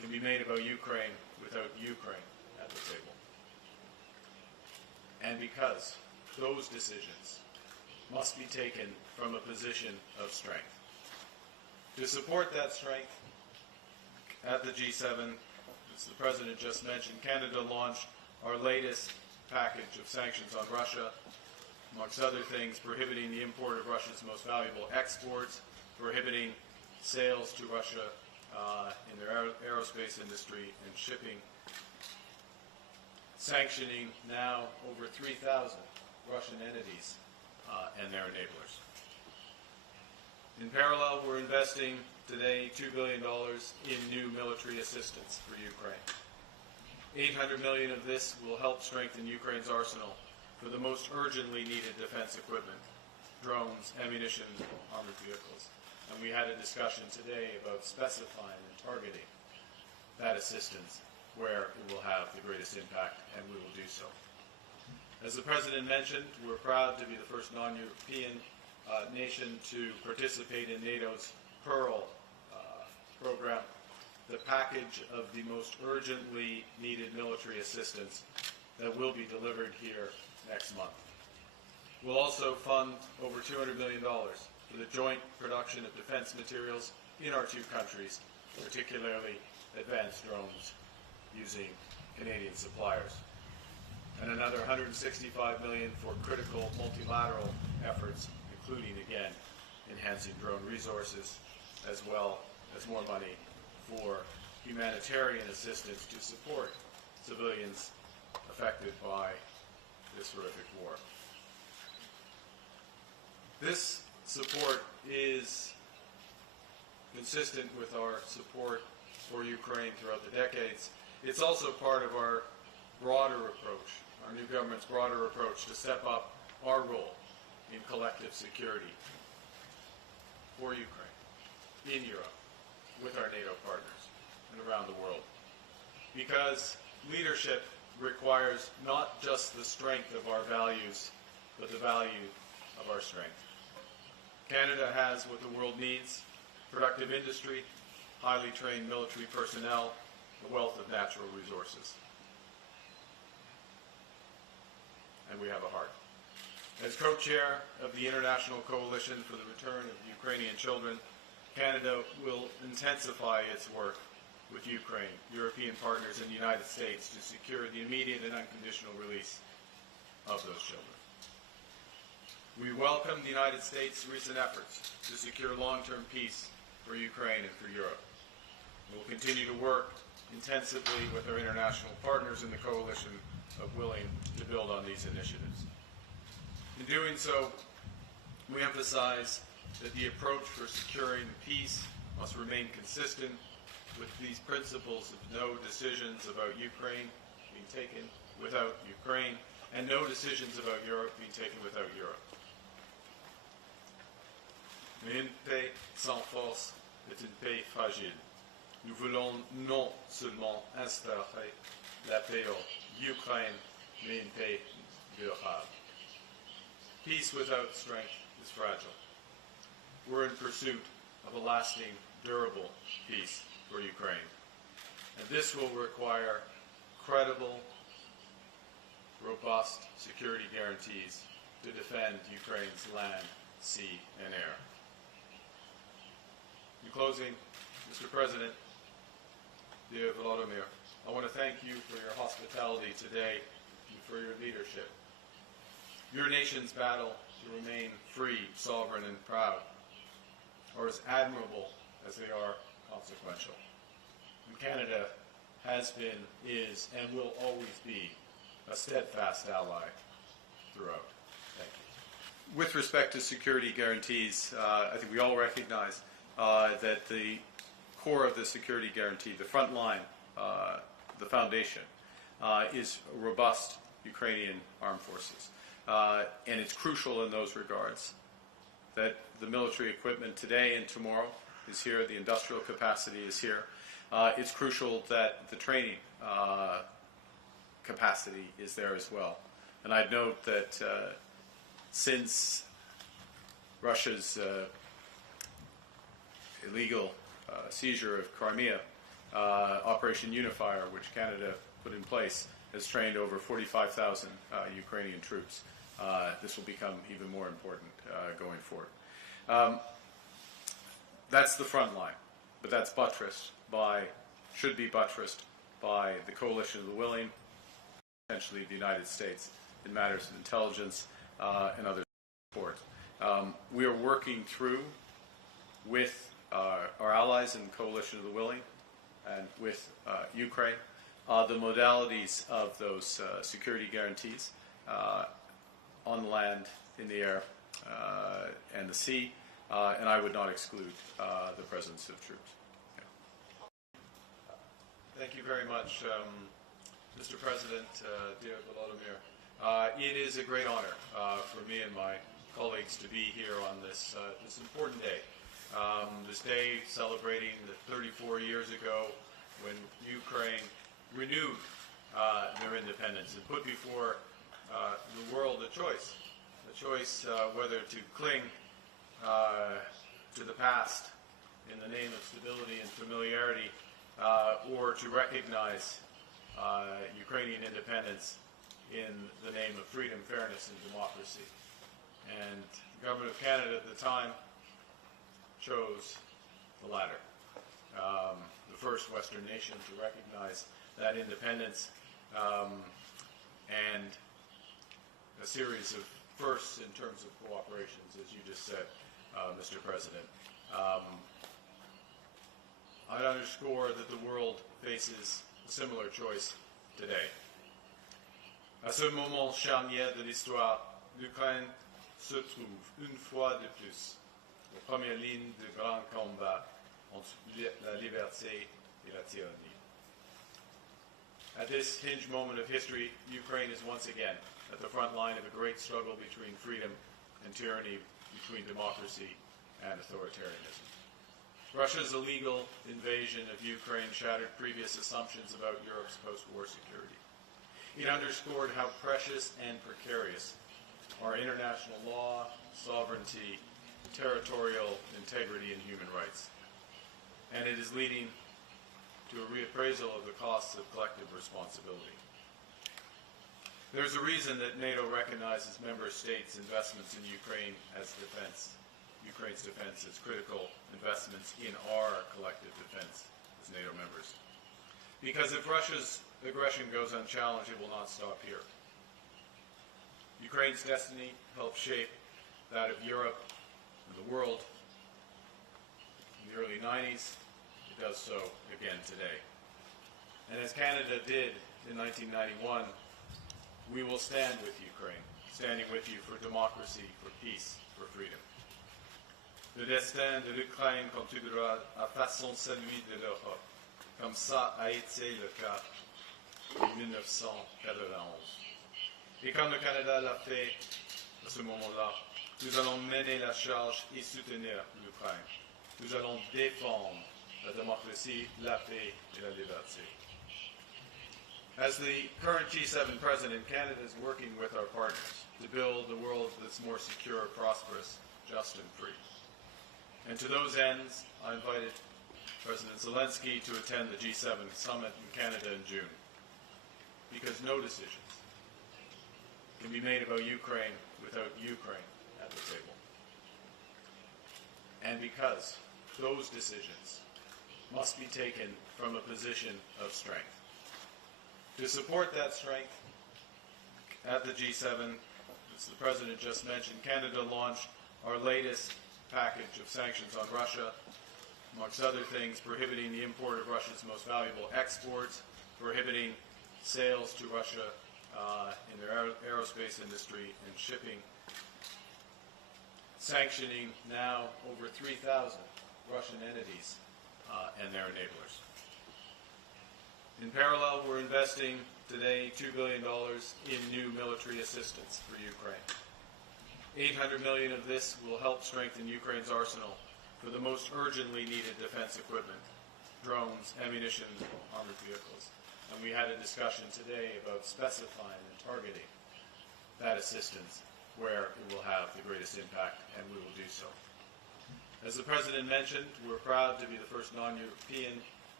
can be made about Ukraine without Ukraine at the table. And because those decisions must be taken from a position of strength. To support that strength, at the G7, as the President just mentioned, Canada launched our latest package of sanctions on Russia, amongst other things, prohibiting the import of Russia's most valuable exports, prohibiting sales to Russia in their aerospace industry and shipping, sanctioning now over 3,000 Russian entities and their enablers. In parallel, we're investing today $2 billion in new military assistance for Ukraine. $800 million of this will help strengthen Ukraine's arsenal for the most urgently needed defense equipment, drones, ammunition, armored vehicles. And we had a discussion today about specifying and targeting that assistance where it will have the greatest impact, and we will do so. As the President mentioned, we're proud to be the first non-European nation to participate in NATO's Pearl program, the package of the most urgently needed military assistance that will be delivered here next month. We'll also fund over $200 million for the joint production of defense materials in our two countries, particularly advanced drones using Canadian suppliers. And another $165 million for critical multilateral efforts, including, again, enhancing drone resources, as well as more money for humanitarian assistance to support civilians affected by this horrific war. This support is consistent with our support for Ukraine throughout the decades. It's also part of our broader approach, our new government's broader approach to step up our role in collective security for Ukraine, in Europe, with our NATO partners, and around the world. Because leadership requires not just the strength of our values, but the value of our strength. Canada has what the world needs: productive industry, highly trained military personnel, a wealth of natural resources. And we have a heart. As co-chair of the International Coalition for the Return of Ukrainian Children, Canada will intensify its work with Ukraine, European partners, and the United States to secure the immediate and unconditional release of those children. We welcome the United States' recent efforts to secure long-term peace for Ukraine and for Europe. We will continue to work intensively with our international partners in the coalition of willing to build on these initiatives. In doing so, we emphasize that the approach for securing peace must remain consistent with these principles of no decisions about Ukraine being taken without Ukraine, and no decisions about Europe being taken without Europe. Mais une paix sans force est une paix fragile. Nous voulons non seulement instaurer la paix en Ukraine, mais une paix durable. Peace without strength is fragile. We're in pursuit of a lasting, durable peace for Ukraine. And this will require credible, robust security guarantees to defend Ukraine's land, sea, and air. In closing, Mr. President, dear Volodymyr, I want to thank you for your hospitality today and for your leadership. Your nation's battle to remain free, sovereign, and proud are as admirable as they are consequential. And Canada has been, is, and will always be a steadfast ally throughout. Thank you. With respect to security guarantees, I think we all recognize that the core of the security guarantee, the front line, the foundation, is robust Ukrainian armed forces. And it's crucial in those regards that the military equipment today and tomorrow is here, the industrial capacity is here. It's crucial that the training capacity is there as well. And I'd note that since Russia's illegal seizure of Crimea, Operation Unifier, which Canada put in place, has trained over 45,000 Ukrainian troops. This will become even more important going forward. That's the front line, but that's buttressed by, should be buttressed by the coalition of the willing, essentially the United States, in matters of intelligence and other support. We are working through with our allies in the coalition of the willing and with Ukraine the modalities of those security guarantees on the land, in the air, and the sea, and I would not exclude the presence of troops. Yeah. Thank you very much, Mr. President, dear Volodymyr. It is a great honor for me and my colleagues to be here on this important day. This day celebrating the 34 years ago when Ukraine renewed their independence and put before the world a choice whether to cling to the past in the name of stability and familiarity, or to recognize Ukrainian independence in the name of freedom, fairness, and democracy. And the government of Canada at the time chose the latter. The first Western nation to recognize that independence, and a series of firsts in terms of cooperations, as you just said, Mr. President. I'd underscore that the world faces a similar choice today. À ce moment charnière de l'histoire, l'Ukraine se trouve une fois de plus aux premières lignes de grands combats entre la liberté et la tyrannie. At this hinge moment of history, Ukraine is once again at the front line of a great struggle between freedom and tyranny, between democracy and authoritarianism. Russia's illegal invasion of Ukraine shattered previous assumptions about Europe's post-war security. It underscored how precious and precarious are international law, sovereignty, territorial integrity, and human rights. And it is leading to a reappraisal of the costs of collective responsibility. There's a reason that NATO recognizes member states' investments in Ukraine as defense. Ukraine's defense as critical investments in our collective defense as NATO members. Because if Russia's aggression goes unchallenged, it will not stop here. Ukraine's destiny helped shape that of Europe and the world in the early 90s. It does so again today. And as Canada did in 1991, we will stand with Ukraine, standing with you for democracy, for peace, for freedom. Le destin de l'Ukraine contribuera à façon celui de l'Europe, comme ça a été le cas en 1991. Et comme le Canada l'a fait à ce moment-là, nous allons mener la charge et soutenir l'Ukraine. Nous allons défendre la démocratie, la paix et la liberté. As the current G7 president, Canada is working with our partners to build a world that's more secure, prosperous, just, and free. And to those ends, I invited President Zelensky to attend the G7 summit in Canada in June. Because no decisions can be made about Ukraine without Ukraine at the table. And because those decisions must be taken from a position of strength. To support that strength, at the G7, as the President just mentioned, Canada launched our latest package of sanctions on Russia, amongst other things, prohibiting the import of Russia's most valuable exports, prohibiting sales to Russia in their aerospace industry and shipping, sanctioning now over 3,000 Russian entities and their enablers. In parallel, we're investing today $2 billion in new military assistance for Ukraine. $800 million of this will help strengthen Ukraine's arsenal for the most urgently needed defense equipment, drones, ammunition, armored vehicles. And we had a discussion today about specifying and targeting that assistance where it will have the greatest impact, and we will do so. As the President mentioned, we're proud to be the first non-European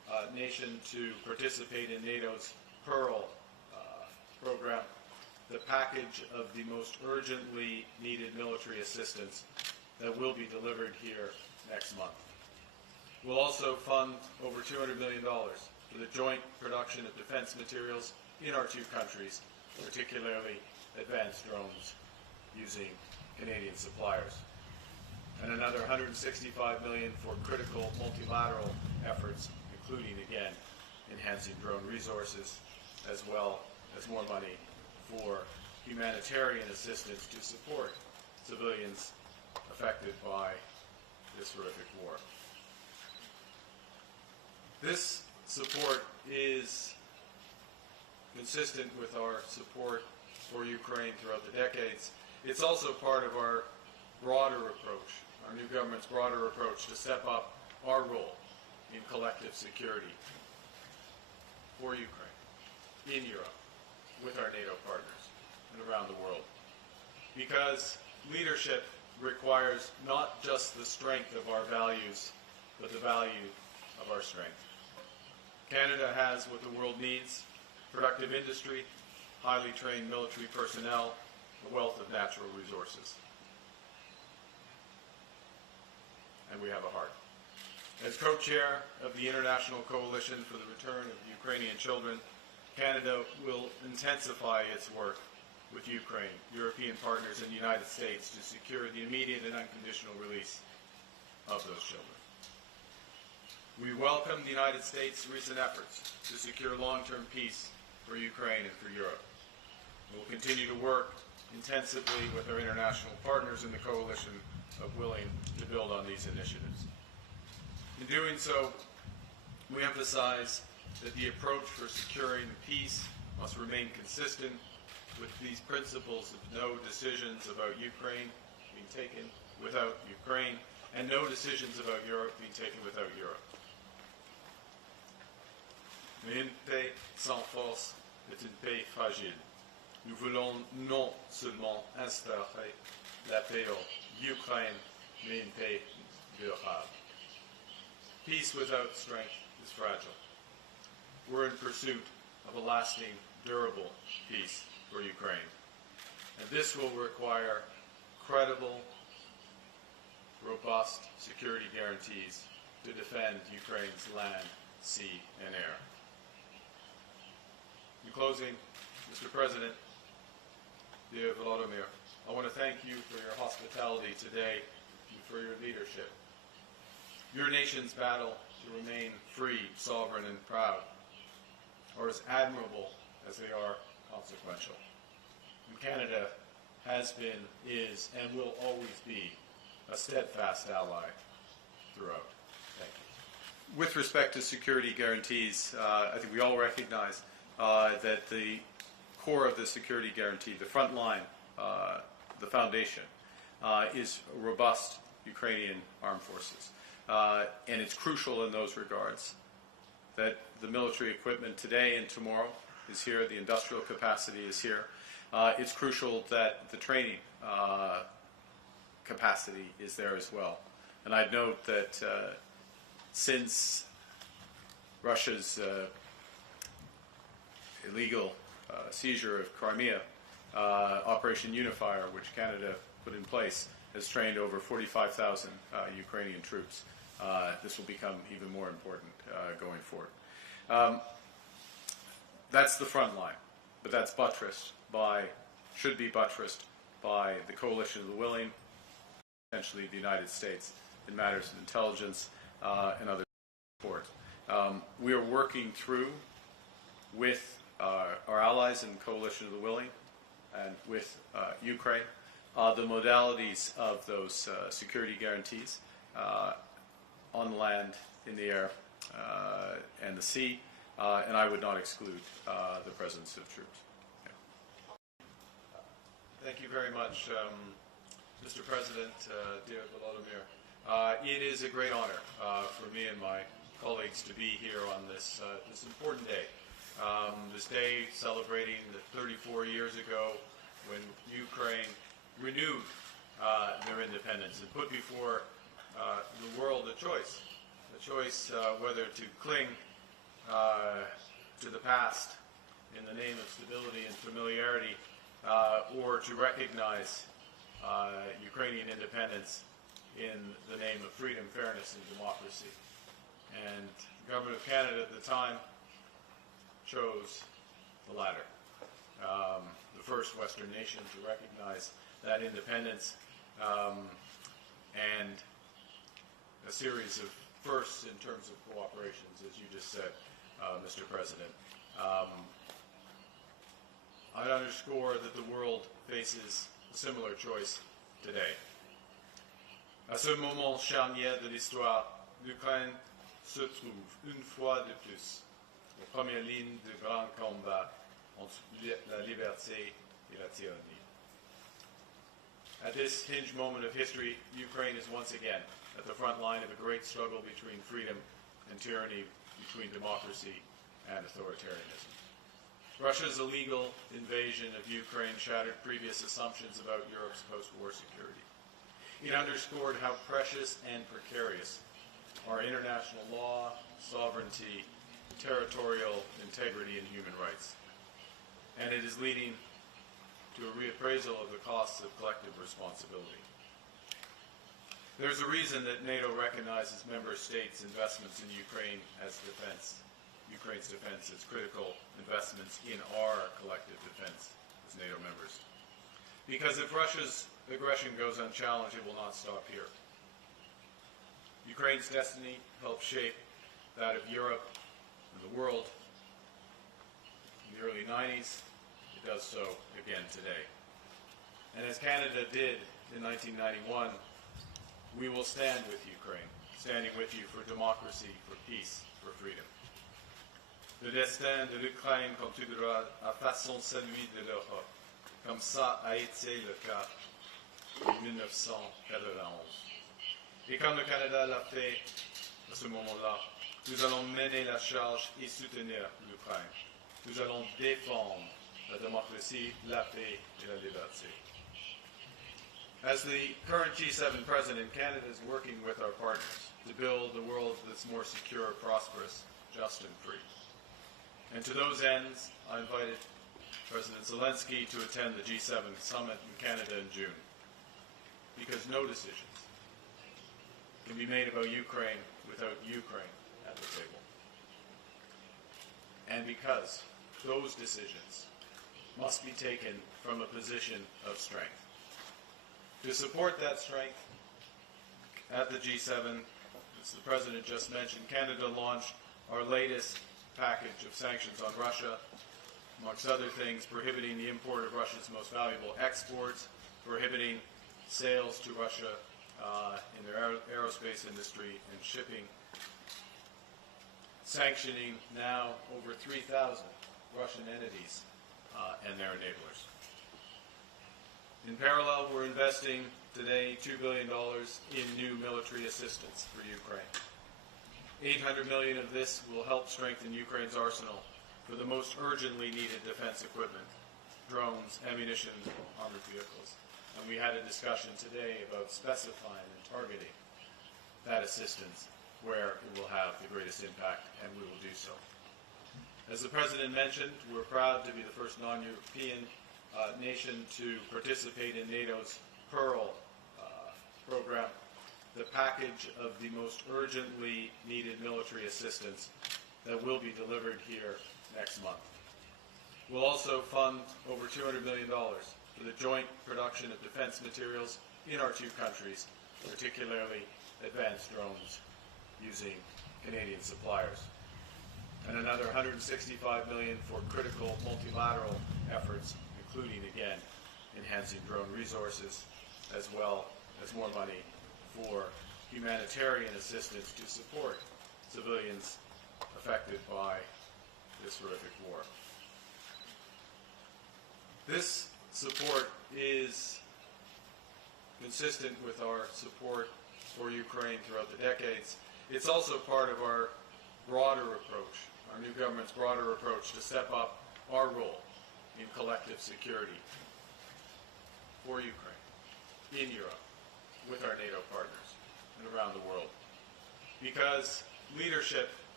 nation to participate in NATO's Pearl program, the package of the most urgently needed military assistance that will be delivered here next month. We'll also fund over $200 million for the joint production of defense materials in our two countries, particularly advanced drones using Canadian suppliers. And another $165 million for critical multilateral efforts, including, again, enhancing drone resources, as well as more money for humanitarian assistance to support civilians affected by this horrific war. This support is consistent with our support for Ukraine throughout the decades. It's also part of our broader approach, our new government's broader approach to step up our role in collective security for Ukraine, in Europe, with our NATO partners, and around the world. Because leadership requires not just the strength of our values, but the value of our strength. Canada has what the world needs: productive industry, highly trained military personnel, a wealth of natural resources. And we have a heart. As co-chair of the International Coalition for the Return of Ukrainian Children, Canada will intensify its work with Ukraine, European partners, and the United States to secure the immediate and unconditional release of those children. We welcome the United States' recent efforts to secure long-term peace for Ukraine and for Europe. We will continue to work intensively with our international partners in the coalition of willing to build on these initiatives. In doing so, we emphasize that the approach for securing peace must remain consistent with these principles of no decisions about Ukraine being taken without Ukraine, and no decisions about Europe being taken without Europe. Mais une paix sans force est une paix fragile. Nous voulons non seulement instaurer la paix en Ukraine, mais une paix durable. Peace without strength is fragile. We're in pursuit of a lasting, durable peace for Ukraine. And this will require credible, robust security guarantees to defend Ukraine's land, sea, and air. In closing, Mr. President, dear Volodymyr, I want to thank you for your hospitality today and for your leadership. Your nation's battle to remain free, sovereign, and proud are as admirable as they are consequential. And Canada has been, is, and will always be a steadfast ally throughout. Thank you. With respect to security guarantees, I think we all recognize that the core of the security guarantee, the front line, the foundation, is robust Ukrainian armed forces. And it's crucial in those regards that the military equipment today and tomorrow is here, the industrial capacity is here. It's crucial that the training capacity is there as well. And I'd note that since Russia's illegal seizure of Crimea, Operation Unifier, which Canada put in place, has trained over 45,000 Ukrainian troops. This will become even more important going forward. That's the front line, but that's buttressed by, should be buttressed by the coalition of the willing, essentially the United States, in matters of intelligence and other support. We are working through with our allies in the coalition of the willing and with Ukraine the modalities of those security guarantees on land, in the air, and the sea, and I would not exclude the presence of troops. Yeah. Thank you very much, Mr. President, dear Volodymyr. It is a great honor for me and my colleagues to be here on this important day. This day celebrating the 34 years ago when Ukraine renewed their independence and put before the world a choice whether to cling to the past in the name of stability and familiarity, or to recognize Ukrainian independence in the name of freedom, fairness, and democracy. And the government of Canada at the time chose the latter, the first Western nation to recognize that independence, and a series of firsts in terms of cooperations, as you just said, Mr. President. I'd underscore that the world faces a similar choice today. À ce moment charnière de l'histoire, l'Ukraine se trouve une fois de plus aux premières lignes de grands combats entre la liberté et la tyrannie. At this hinge moment of history, Ukraine is once again at the front line of a great struggle between freedom and tyranny, between democracy and authoritarianism. Russia's illegal invasion of Ukraine shattered previous assumptions about Europe's post-war security. It underscored how precious and precarious are international law, sovereignty, territorial integrity, and human rights. And it is leading to a reappraisal of the costs of collective responsibility. There's a reason that NATO recognizes member states' investments in Ukraine as defense. Ukraine's defense as critical investments in our collective defense as NATO members. Because if Russia's aggression goes unchallenged, it will not stop here. Ukraine's destiny helped shape that of Europe and the world in the early 90s. It does so again today. And as Canada did in 1991, we will stand with Ukraine, standing with you for democracy, for peace, for freedom. Le destin de l'Ukraine continuera à façon celui de l'Europe, comme ça a été le cas en 1991. Et comme le Canada l'a fait à ce moment-là, nous allons mener la charge et soutenir l'Ukraine. Nous allons défendre la démocratie, la paix et la liberté. As the current G7 president, Canada is working with our partners to build a world that's more secure, prosperous, just and free. And to those ends, I invited President Zelensky to attend the G7 summit in Canada in June, because no decisions can be made about Ukraine without Ukraine at the table. And because those decisions must be taken from a position of strength. To support that strength, at the G7, as the President just mentioned, Canada launched our latest package of sanctions on Russia, amongst other things, prohibiting the import of Russia's most valuable exports, prohibiting sales to Russia in their aerospace industry and shipping, sanctioning now over 3,000 Russian entities and their enablers. In parallel, we're investing today $2 billion in new military assistance for Ukraine. $800 million of this will help strengthen Ukraine's arsenal for the most urgently needed defense equipment, drones, ammunition, armored vehicles. And we had a discussion today about specifying and targeting that assistance where it will have the greatest impact, and we will do so. As the President mentioned, we're proud to be the first non-European nation to participate in NATO's Pearl program, the package of the most urgently needed military assistance that will be delivered here next month. We'll also fund over $200 million for the joint production of defense materials in our two countries, particularly advanced drones using Canadian suppliers. And another $165 million for critical multilateral efforts, including, again, enhancing drone resources, as well as more money for humanitarian assistance to support civilians affected by this horrific war. This support is consistent with our support for Ukraine throughout the decades. It's also part of our broader approach, our new government's broader approach to step up our role in collective security for Ukraine, in Europe, with our NATO partners, and around the world. Because leadership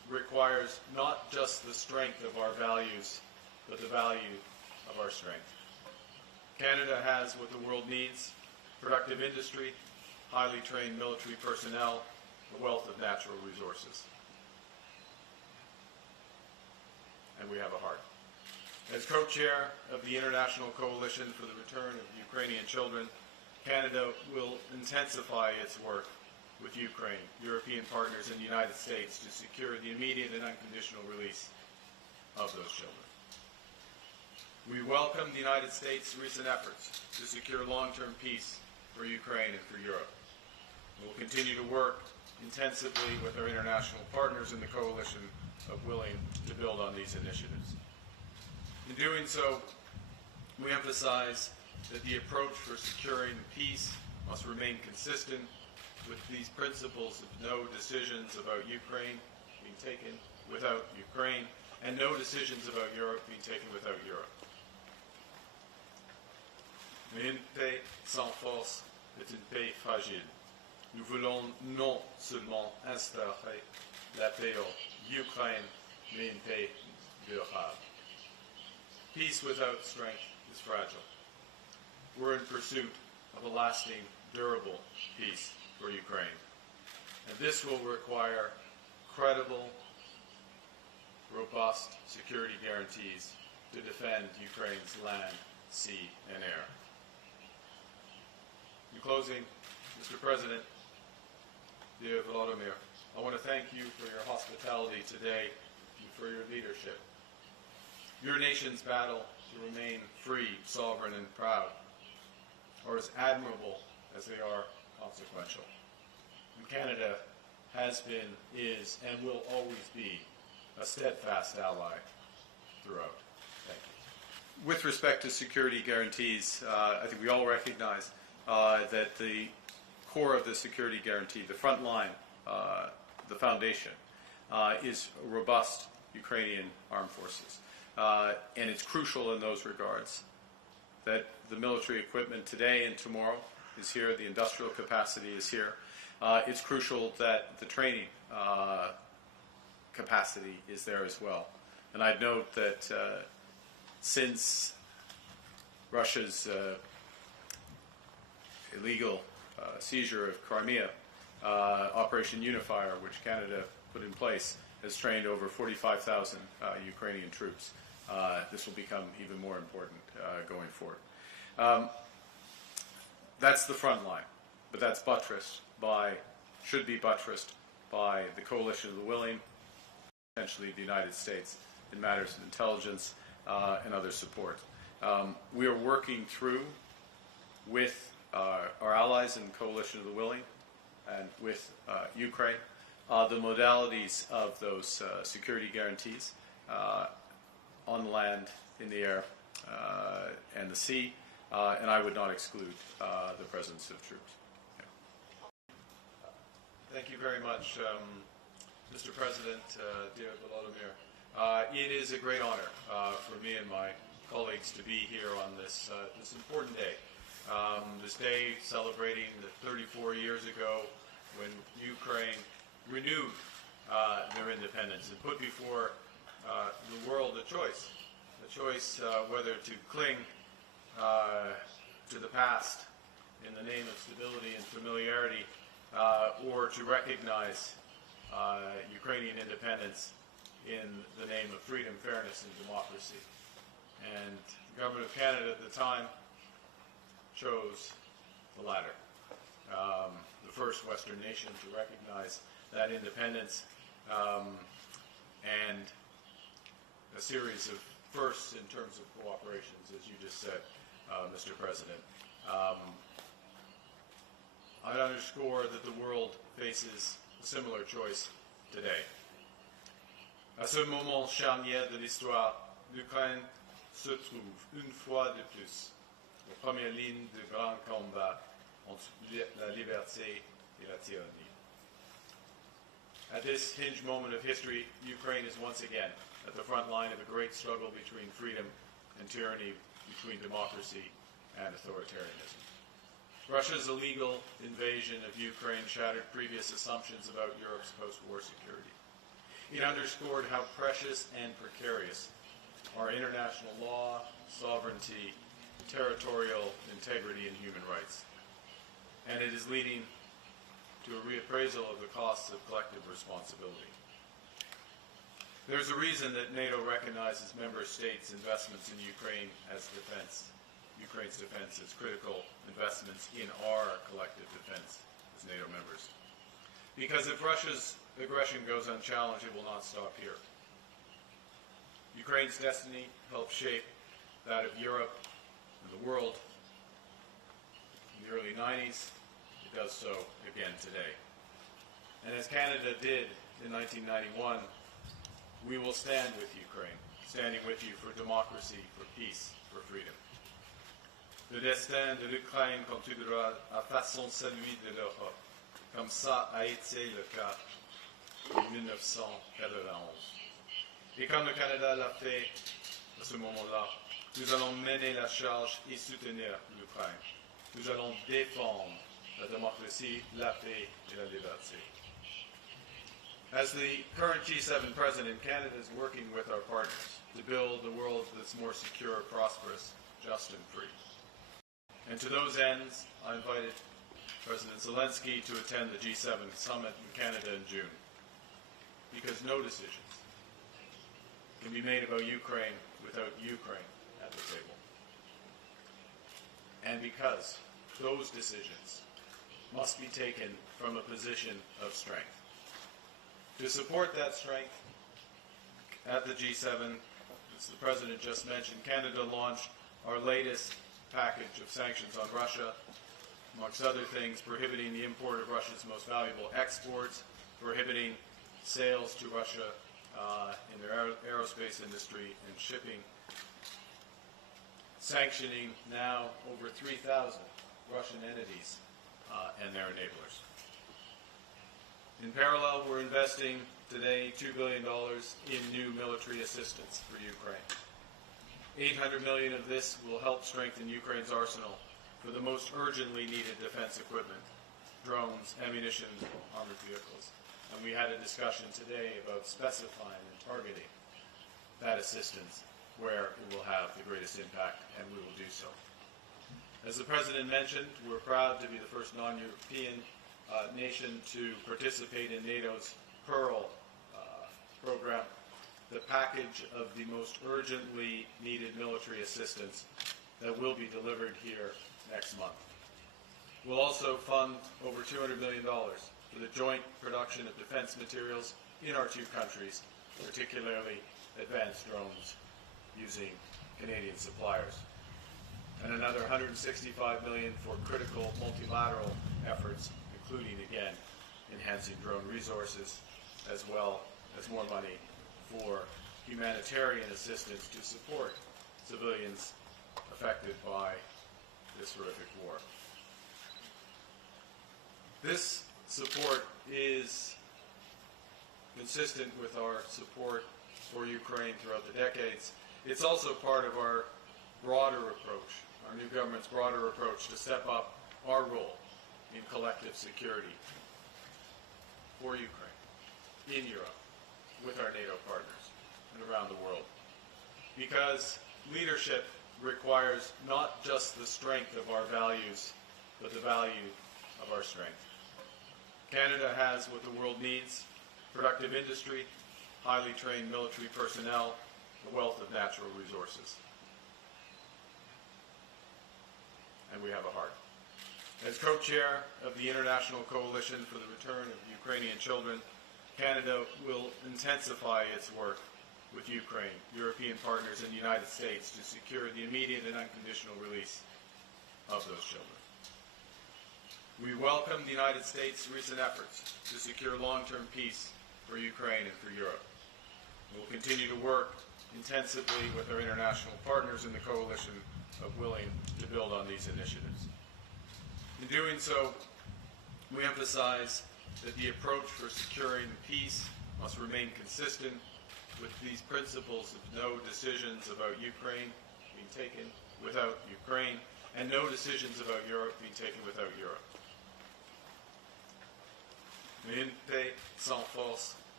requires not just the strength of our values, but the value of our strength. Canada has what the world needs: productive industry, highly trained military personnel, a wealth of natural resources. And we have a heart. As co-chair of the International Coalition for the Return of Ukrainian Children, Canada will intensify its work with Ukraine, European partners, and the United States to secure the immediate and unconditional release of those children. We welcome the United States' recent efforts to secure long-term peace for Ukraine and for Europe. We will continue to work intensively with our international partners in the coalition of willing to build on these initiatives. In doing so, we emphasize that the approach for securing peace must remain consistent with these principles of no decisions about Ukraine being taken without Ukraine, and no decisions about Europe being taken without Europe. Mais une paix sans force est une paix fragile. Nous voulons non seulement instaurer la paix en Ukraine, mais une paix durable. Peace without strength is fragile. We're in pursuit of a lasting, durable peace for Ukraine. And this will require credible, robust security guarantees to defend Ukraine's land, sea, and air. In closing, Mr. President, dear Volodymyr, I want to thank you for your hospitality today and for your leadership. Your nation's battle to remain free, sovereign, and proud are as admirable as they are consequential. And Canada has been, is, and will always be a steadfast ally throughout. Thank you. With respect to security guarantees, I think we all recognize that the core of the security guarantee, the front line, the foundation, is robust Ukrainian armed forces. And it's crucial in those regards that the military equipment today and tomorrow is here, the industrial capacity is here. It's crucial that the training capacity is there as well. And I'd note that since Russia's illegal seizure of Crimea, Operation Unifier, which Canada put in place, has trained over 45,000 Ukrainian troops. This will become even more important going forward. That's the front line, but that's buttressed by, should be buttressed by the coalition of the willing, essentially the United States, in matters of intelligence and other support. We are working through with our allies in the coalition of the willing and with Ukraine the modalities of those security guarantees on the land, in the air, and the sea, and I would not exclude the presence of troops. Yeah. Thank you very much, Mr. President, dear Volodymyr. It is a great honor for me and my colleagues to be here on this important day. This day celebrating the 34 years ago when Ukraine renewed their independence and put before the world a choice whether to cling to the past in the name of stability and familiarity, or to recognize Ukrainian independence in the name of freedom, fairness, and democracy. And the government of Canada at the time chose the latter, the first Western nation to recognize that independence, and a series of firsts in terms of cooperations, as you just said, Mr. President. I'd underscore that the world faces a similar choice today. À ce moment charnière de l'histoire, l'Ukraine se trouve une fois de plus en première ligne de grand combat entre la liberté et la tyrannie. At this hinge moment of history, Ukraine is once again at the front line of a great struggle between freedom and tyranny, between democracy and authoritarianism. Russia's illegal invasion of Ukraine shattered previous assumptions about Europe's post-war security. He underscored how precious and precarious are international law, sovereignty, territorial integrity, and human rights. And it is leading to a reappraisal of the costs of collective responsibility. There's a reason that NATO recognizes member states' investments in Ukraine as defense. Ukraine's defense as critical investments in our collective defense as NATO members. Because if Russia's aggression goes unchallenged, it will not stop here. Ukraine's destiny helped shape that of Europe and the world in the early 90s. It does so again today. And as Canada did in 1991, we will stand with Ukraine, standing with you for democracy, for peace, for freedom. Le destin de l'Ukraine continuera à façon celui de l'Europe, comme ça a été le cas en 1991. Et comme le Canada l'a fait à ce moment-là, nous allons mener la charge et soutenir l'Ukraine. Nous allons défendre la démocratie, la paix et la liberté. As the current G7 president, Canada is working with our partners to build a world that's more secure, prosperous, just and free. And to those ends, I invited President Zelensky to attend the G7 summit in Canada in June. Because no decisions can be made about Ukraine without Ukraine at the table. And because those decisions must be taken from a position of strength. To support that strength, at the G7, as the President just mentioned, Canada launched our latest package of sanctions on Russia, amongst other things, prohibiting the import of Russia's most valuable exports, prohibiting sales to Russia in their aerospace industry and shipping, sanctioning now over 3,000 Russian entities and their enablers. In parallel, we're investing today $2 billion in new military assistance for Ukraine. $800 million of this will help strengthen Ukraine's arsenal for the most urgently needed defense equipment, drones, ammunition, armored vehicles. And we had a discussion today about specifying and targeting that assistance where it will have the greatest impact, and we will do so. As the President mentioned, we're proud to be the first non-European nation to participate in NATO's Pearl program, the package of the most urgently needed military assistance that will be delivered here next month. We'll also fund over $200 million for the joint production of defense materials in our two countries, particularly advanced drones using Canadian suppliers. And another $165 million for critical multilateral efforts, including, again, enhancing drone resources, as well as more money for humanitarian assistance to support civilians affected by this horrific war. This support is consistent with our support for Ukraine throughout the decades. It's also part of our broader approach, our new government's broader approach to step up our role in collective security for Ukraine, in Europe, with our NATO partners, and around the world. Because leadership requires not just the strength of our values, but the value of our strength. Canada has what the world needs: productive industry, highly trained military personnel, a wealth of natural resources. And we have a heart. As co-chair of the International Coalition for the Return of Ukrainian Children, Canada will intensify its work with Ukraine, European partners, and the United States to secure the immediate and unconditional release of those children. We welcome the United States' recent efforts to secure long-term peace for Ukraine and for Europe. We will continue to work intensively with our international partners in the coalition of willing to build on these initiatives. In doing so, we emphasize that the approach for securing peace must remain consistent with these principles of no decisions about Ukraine being taken without Ukraine, and no decisions about Europe being taken without Europe. Mais une paix sans force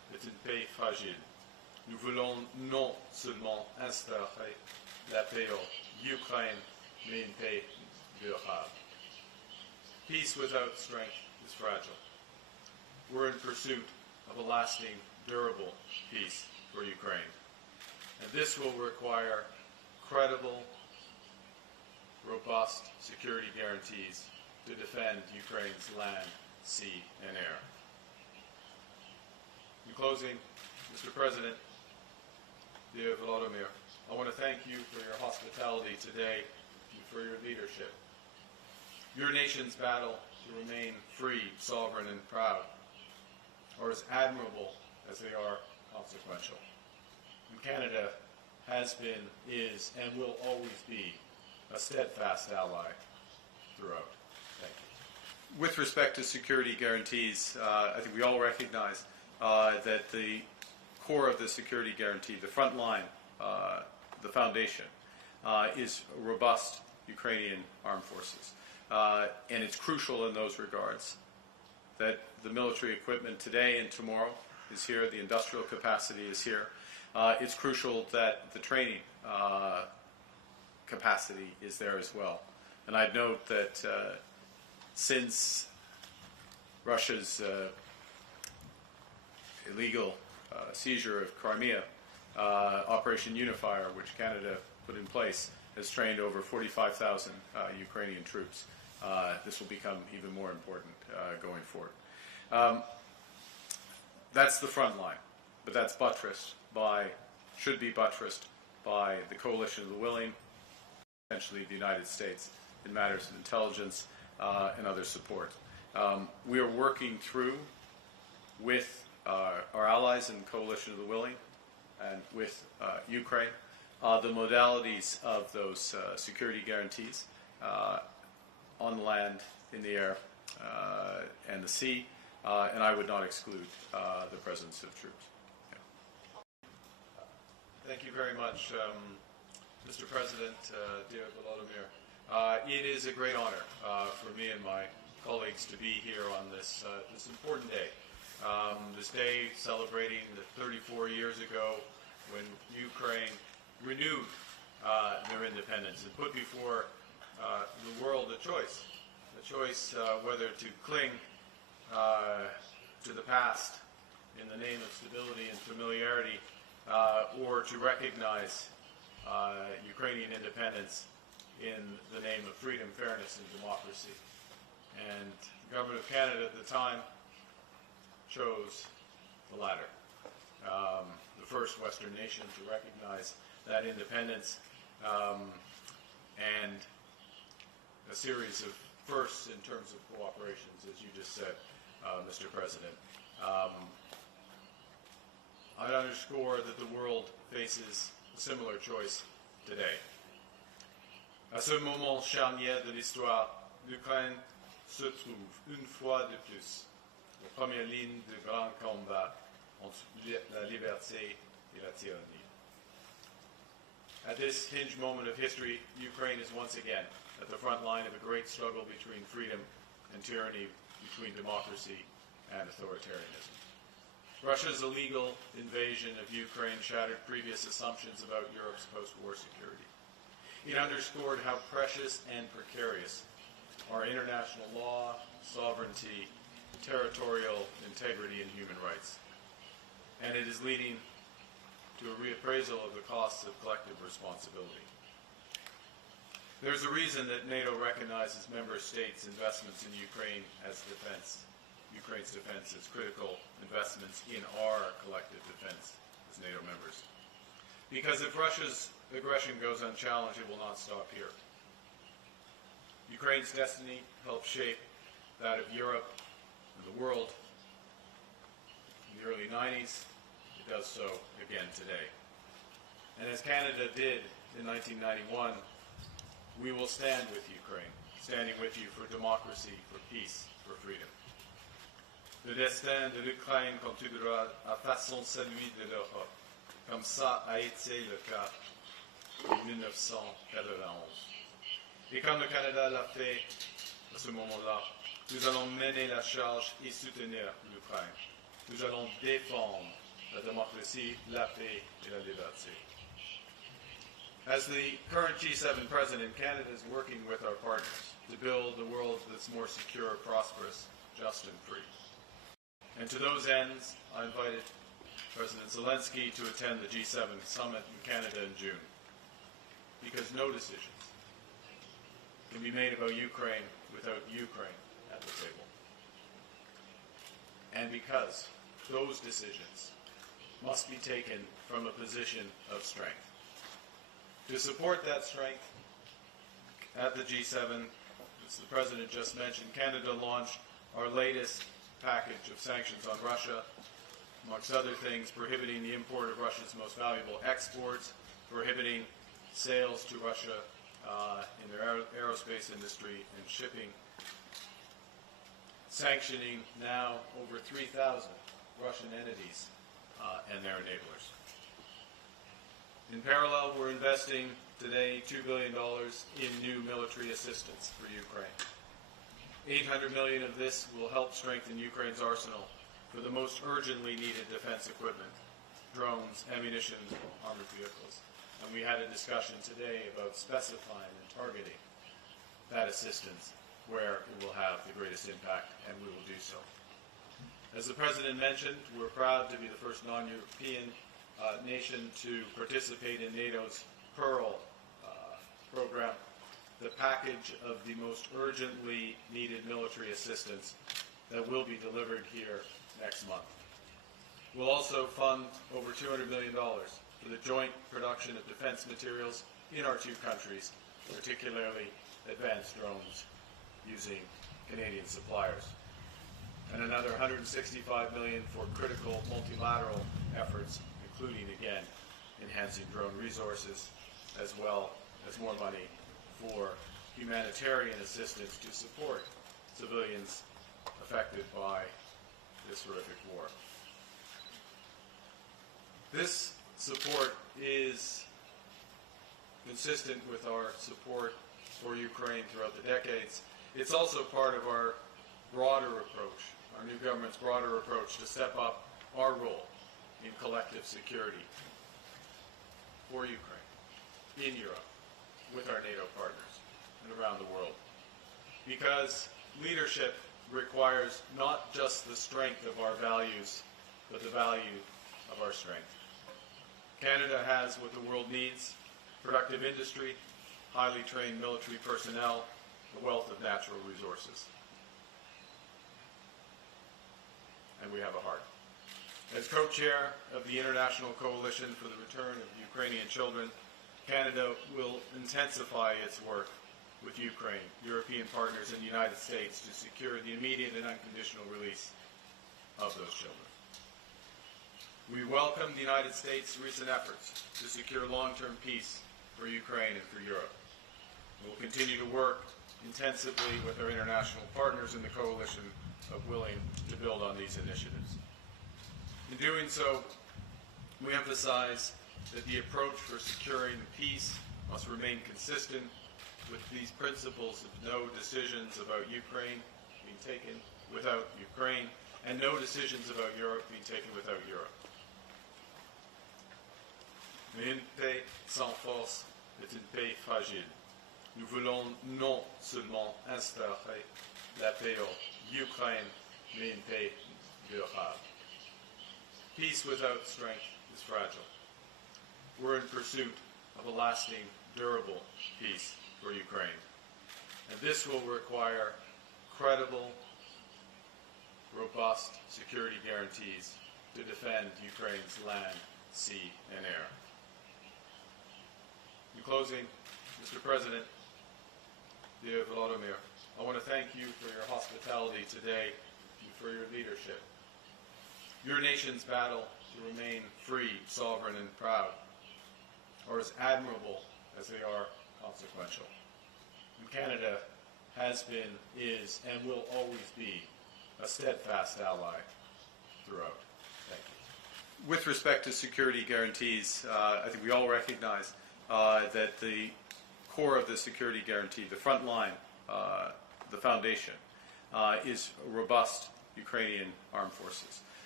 est une paix fragile. Nous voulons non seulement instaurer la paix en Ukraine, mais une paix durable. Peace without strength is fragile. We're in pursuit of a lasting, durable peace for Ukraine. And this will require credible, robust security guarantees to defend Ukraine's land, sea, and air. In closing, Mr. President, dear Volodymyr, I want to thank you for your hospitality today and for your leadership. Your nation's battle to remain free, sovereign, and proud are as admirable as they are consequential. And Canada has been, is, and will always be a steadfast ally throughout. Thank you. With respect to security guarantees, I think we all recognize that the core of the security guarantee, the front line, the foundation, is robust Ukrainian armed forces. And it's crucial in those regards that the military equipment today and tomorrow is here, the industrial capacity is here. It's crucial that the training capacity is there as well. And I'd note that since Russia's illegal seizure of Crimea, Operation Unifier, which Canada put in place, has trained over 45,000 Ukrainian troops. This will become even more important going forward. That's the front line, but that's buttressed by, should be buttressed by the coalition of the willing, essentially the United States, in matters of intelligence and other support. We are working through with our allies in the coalition of the willing and with Ukraine the modalities of those security guarantees on the land, in the air, and the sea, and I would not exclude the presence of troops. Yeah. Thank you very much, Mr. President, dear Volodymyr. It is a great honor for me and my colleagues to be here on this important day. This day celebrating the 34 years ago when Ukraine renewed their independence and put before the world a choice whether to cling to the past in the name of stability and familiarity or to recognize Ukrainian independence in the name of freedom, fairness, and democracy. And the Government of Canada at the time chose the latter, the first Western nation to recognize that independence, and a series of firsts in terms of cooperations, as you just said, Mr. President. I'd underscore that the world faces a similar choice today. À ce moment charnière de l'histoire, l'Ukraine se trouve une fois de plus aux premières lignes de grands combats entre la liberté et la tyrannie. At this hinge moment of history, Ukraine is once again at the front line of a great struggle between freedom and tyranny, between democracy and authoritarianism. Russia's illegal invasion of Ukraine shattered previous assumptions about Europe's post-war security. It underscored how precious and precarious are international law, sovereignty, territorial integrity, and human rights. And it is leading to a reappraisal of the costs of collective responsibility. There's a reason that NATO recognizes member states' investments in Ukraine as defense, Ukraine's defense as critical investments in our collective defense as NATO members. Because if Russia's aggression goes unchallenged, it will not stop here. Ukraine's destiny helped shape that of Europe and the world in the early 90s. It does so again today. And as Canada did in 1991, we will stand with Ukraine, standing with you for democracy, for peace, for freedom. Le destin de l'Ukraine continuera à façon celui de l'Europe, comme ça a été le cas en 1991. Et comme le Canada l'a fait à ce moment-là, nous allons mener la charge et soutenir l'Ukraine. nous allons défendre la démocratie, la paix et la liberté. As the current G7 president, Canada is working with our partners to build a world that's more secure, prosperous, just and free. And to those ends, I invited President Zelensky to attend the G7 summit in Canada in June, because no decisions can be made about Ukraine without Ukraine at the table. And because those decisions must be taken from a position of strength. To support that strength, at the G7, as the President just mentioned, Canada launched our latest package of sanctions on Russia, amongst other things, prohibiting the import of Russia's most valuable exports, prohibiting sales to Russia in their aerospace industry and shipping, sanctioning now over 3,000 Russian entities and their enablers. In parallel, we're investing today $2 billion in new military assistance for Ukraine. $800 million of this will help strengthen Ukraine's arsenal for the most urgently needed defense equipment, drones, ammunition, armored vehicles. And we had a discussion today about specifying and targeting that assistance where it will have the greatest impact, and we will do so. As the President mentioned, we're proud to be the first non-European nation to participate in NATO's Pearl program, the package of the most urgently needed military assistance that will be delivered here next month. We'll also fund over $200 million for the joint production of defense materials in our two countries, particularly advanced drones using Canadian suppliers. And another $165 million for critical multilateral efforts, including, again, enhancing drone resources, as well as more money for humanitarian assistance to support civilians affected by this horrific war. This support is consistent with our support for Ukraine throughout the decades. It's also part of our broader approach, our new government's broader approach to step up our role in collective security for Ukraine, in Europe, with our NATO partners, and around the world. Because leadership requires not just the strength of our values, but the value of our strength. Canada has what the world needs: productive industry, highly trained military personnel, a wealth of natural resources. And we have a heart. As co-chair of the International Coalition for the Return of Ukrainian Children, Canada will intensify its work with Ukraine, European partners, and the United States to secure the immediate and unconditional release of those children. We welcome the United States' recent efforts to secure long-term peace for Ukraine and for Europe. We will continue to work intensively with our international partners in the coalition of willing to build on these initiatives. In doing so, we emphasize that the approach for securing peace must remain consistent with these principles of no decisions about Ukraine being taken without Ukraine, and no decisions about Europe being taken without Europe. Mais une paix sans force est une paix fragile. Nous voulons non seulement instaurer la paix en Ukraine, mais une paix durable. Peace without strength is fragile. We're in pursuit of a lasting, durable peace for Ukraine. And this will require credible, robust security guarantees to defend Ukraine's land, sea, and air. In closing, Mr. President, dear Volodymyr, I want to thank you for your hospitality today and for your leadership. Your nation's battle to remain free, sovereign, and proud are as admirable as they are consequential. And Canada has been, is, and will always be a steadfast ally throughout. Thank you. With respect to security guarantees, I think we all recognize that the core of the security guarantee, the front line, the foundation, is robust Ukrainian armed forces.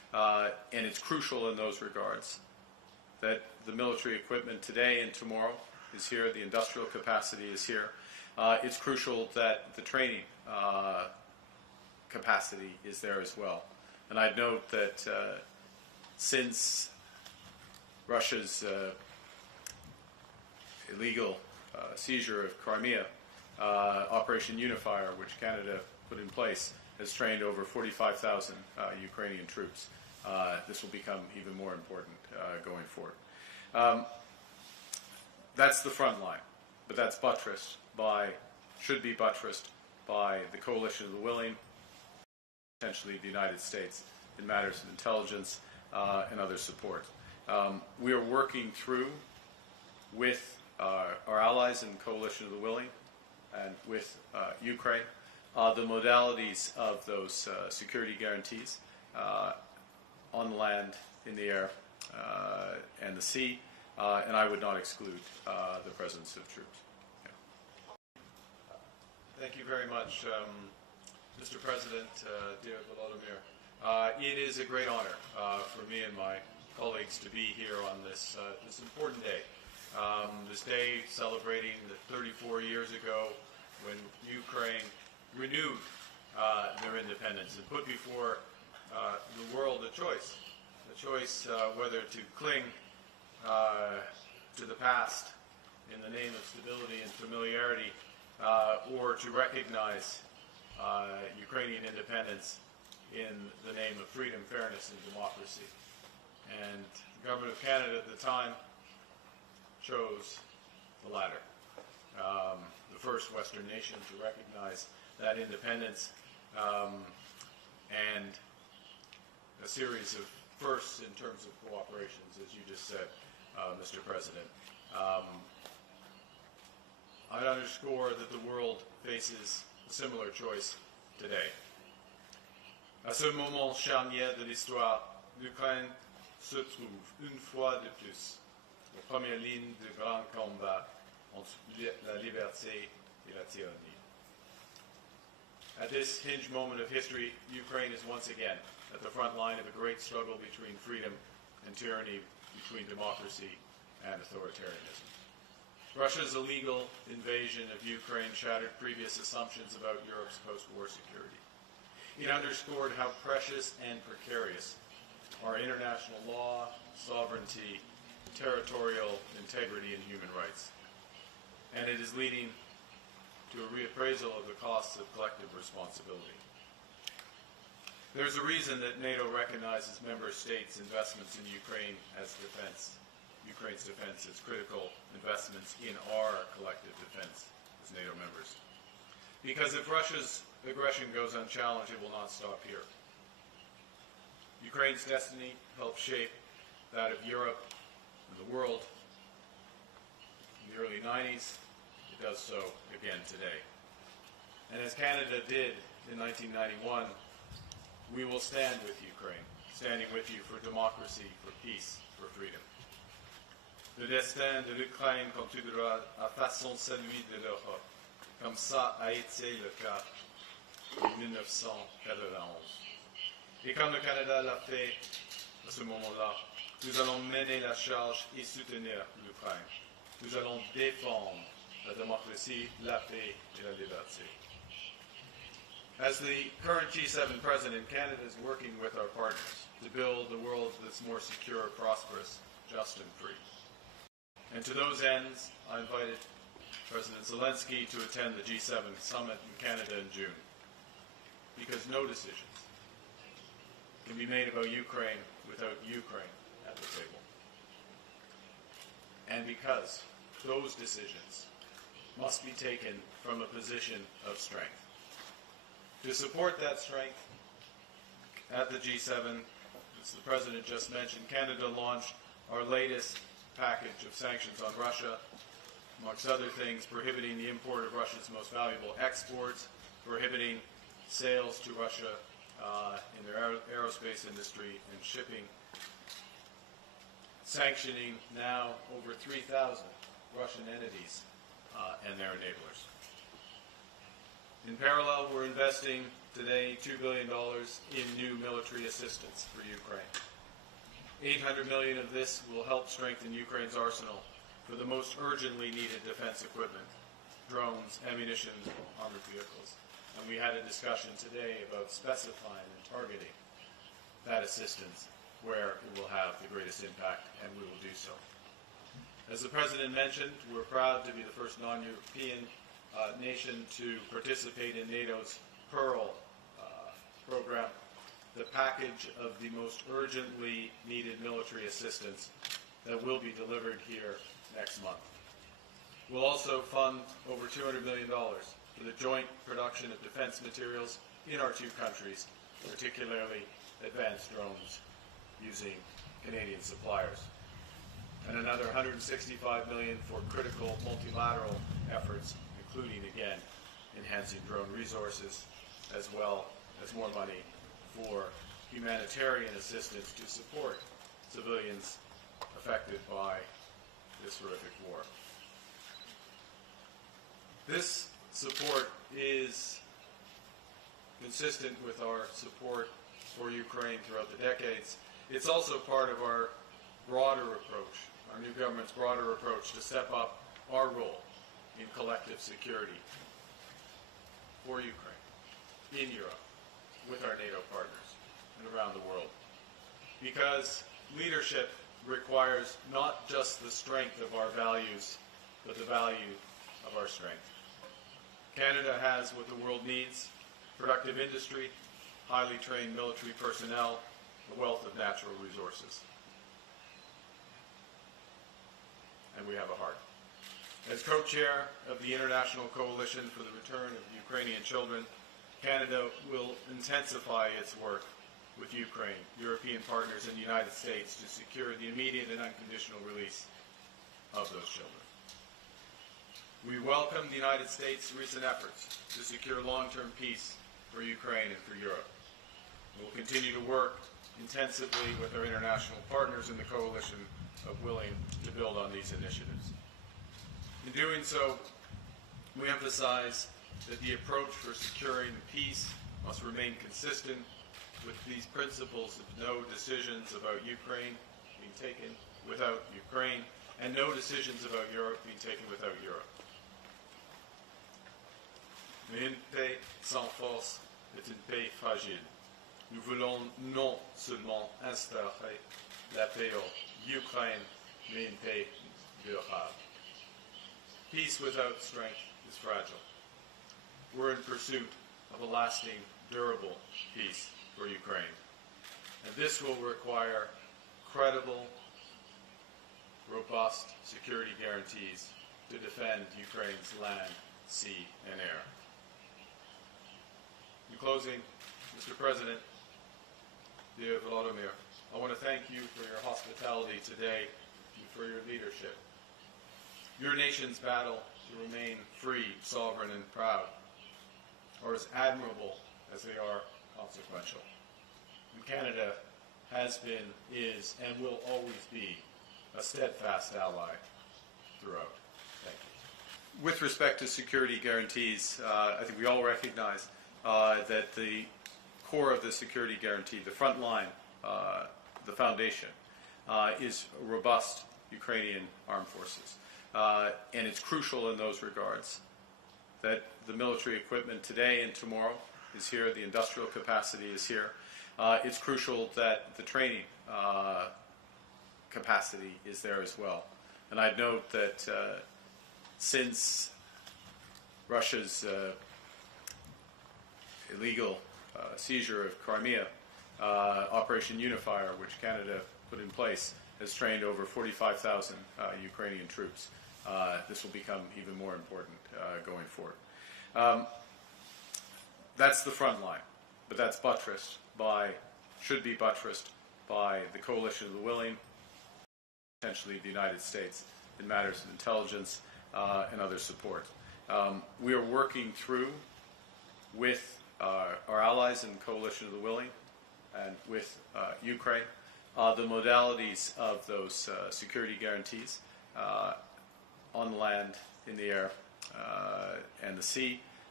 and it's crucial in those regards that the military equipment today and tomorrow is here, the industrial capacity is here. It's crucial that the training capacity is there as well. And I'd note that since Russia's illegal seizure of Crimea, Operation Unifier, which Canada put in place, has trained over 45,000 Ukrainian troops. This will become even more important going forward. That's the front line, but that's buttressed by, should be buttressed by the coalition of the willing, potentially the United States, in matters of intelligence and other support. We are working through with our allies in the coalition of the willing and with Ukraine the modalities of those security guarantees on the land, in the air, and the sea, and I would not exclude the presence of troops. Yeah. Thank you very much, Mr. President, dear Volodymyr. It is a great honor for me and my colleagues to be here on this important day. This day celebrating that 34 years ago when Ukraine renewed their independence and put before the world a choice whether to cling to the past in the name of stability and familiarity or to recognize Ukrainian independence in the name of freedom, fairness, and democracy. And the Government of Canada at the time chose the latter. The first Western nation to recognize that independence, and a series of firsts in terms of cooperations, as you just said, Mr. President. I'd underscore that the world faces a similar choice today. À ce moment charnière de l'histoire, l'Ukraine se trouve une fois de plus aux premières lignes de grands combats entre la liberté et la tyrannie. At this hinge moment of history, Ukraine is once again at the front line of a great struggle between freedom and tyranny, between democracy and authoritarianism. Russia's illegal invasion of Ukraine shattered previous assumptions about Europe's post-war security. It underscored how precious and precarious are international law, sovereignty, territorial integrity, and human rights. And it is leading to a reappraisal of the costs of collective responsibility. There's a reason that NATO recognizes member states' investments in Ukraine as defense. Ukraine's defense as critical investments in our collective defense as NATO members. Because if Russia's aggression goes unchallenged, it will not stop here. Ukraine's destiny helped shape that of Europe and the world in the early 90s. It does so again today. And as Canada did in 1991, we will stand with Ukraine, standing with you for democracy, for peace, for freedom. Le destin de l'Ukraine continuera à façon celui de l'Europe, comme ça a été le cas en 1991. Et comme le Canada l'a fait à ce moment-là, nous allons mener la charge et soutenir l'Ukraine. Nous allons défendre la démocratie, la paix et la liberté. As the current G7 president, Canada is working with our partners to build a world that's more secure, prosperous, just and free. And to those ends, I invited President Zelensky to attend the G7 summit in Canada in June. Because no decisions can be made about Ukraine without Ukraine at the table. And because those decisions must be taken from a position of strength. To support that strength, at the G7, as the President just mentioned, Canada launched our latest package of sanctions on Russia, amongst other things, prohibiting the import of Russia's most valuable exports, prohibiting sales to Russia in their aerospace industry and shipping, sanctioning now over 3,000 Russian entities and their enablers. In parallel, we're investing today $2 billion in new military assistance for Ukraine. $800 million of this will help strengthen Ukraine's arsenal for the most urgently needed defense equipment, drones, ammunition, armored vehicles. And we had a discussion today about specifying and targeting that assistance where it will have the greatest impact, and we will do so. As the President mentioned, we're proud to be the first non-European nation to participate in NATO's Pearl program, the package of the most urgently needed military assistance that will be delivered here next month. We'll also fund over $200 million for the joint production of defense materials in our two countries, particularly advanced drones using Canadian suppliers. And another $165 million for critical multilateral efforts, including, again, enhancing drone resources, as well as more money for humanitarian assistance to support civilians affected by this horrific war. This support is consistent with our support for Ukraine throughout the decades. It's also part of our broader approach, our new government's broader approach to step up our role in collective security for Ukraine, in Europe, with our NATO partners, and around the world. Because leadership requires not just the strength of our values, but the value of our strength. Canada has what the world needs: productive industry, highly trained military personnel, a wealth of natural resources. And we have a heart. As co-chair of the International Coalition for the Return of Ukrainian Children, Canada will intensify its work with Ukraine, European partners, and the United States to secure the immediate and unconditional release of those children. We welcome the United States' recent efforts to secure long-term peace for Ukraine and for Europe. We will continue to work intensively with our international partners in the coalition of willing to build on these initiatives. In doing so, we emphasize that the approach for securing peace must remain consistent with these principles of no decisions about Ukraine being taken without Ukraine, and no decisions about Europe being taken without Europe. Mais une paix sans force est une paix fragile. Nous voulons non seulement instaurer la paix en Ukraine, mais une paix durable. Peace without strength is fragile. We're in pursuit of a lasting, durable peace for Ukraine. And this will require credible, robust security guarantees to defend Ukraine's land, sea, and air. In closing, Mr. President, dear Volodymyr, I want to thank you for your hospitality today and for your leadership. Your nation's battle to remain free, sovereign, and proud are as admirable as they are consequential. And Canada has been, is, and will always be a steadfast ally throughout. Thank you. With respect to security guarantees, I think we all recognize that the core of the security guarantee, the front line, the foundation, is robust Ukrainian armed forces. And it's crucial in those regards that the military equipment today and tomorrow is here, the industrial capacity is here. It's crucial that the training capacity is there as well. And I'd note that since Russia's illegal seizure of Crimea, Operation Unifier, which Canada put in place, has trained over 45,000 Ukrainian troops. This will become even more important going forward. That's the front line, but that's buttressed by, should be buttressed by the coalition of the willing, potentially the United States, in matters of intelligence and other support. We are working through with our allies in the coalition of the willing and with Ukraine the modalities of those security guarantees on land, in the air, and the sea,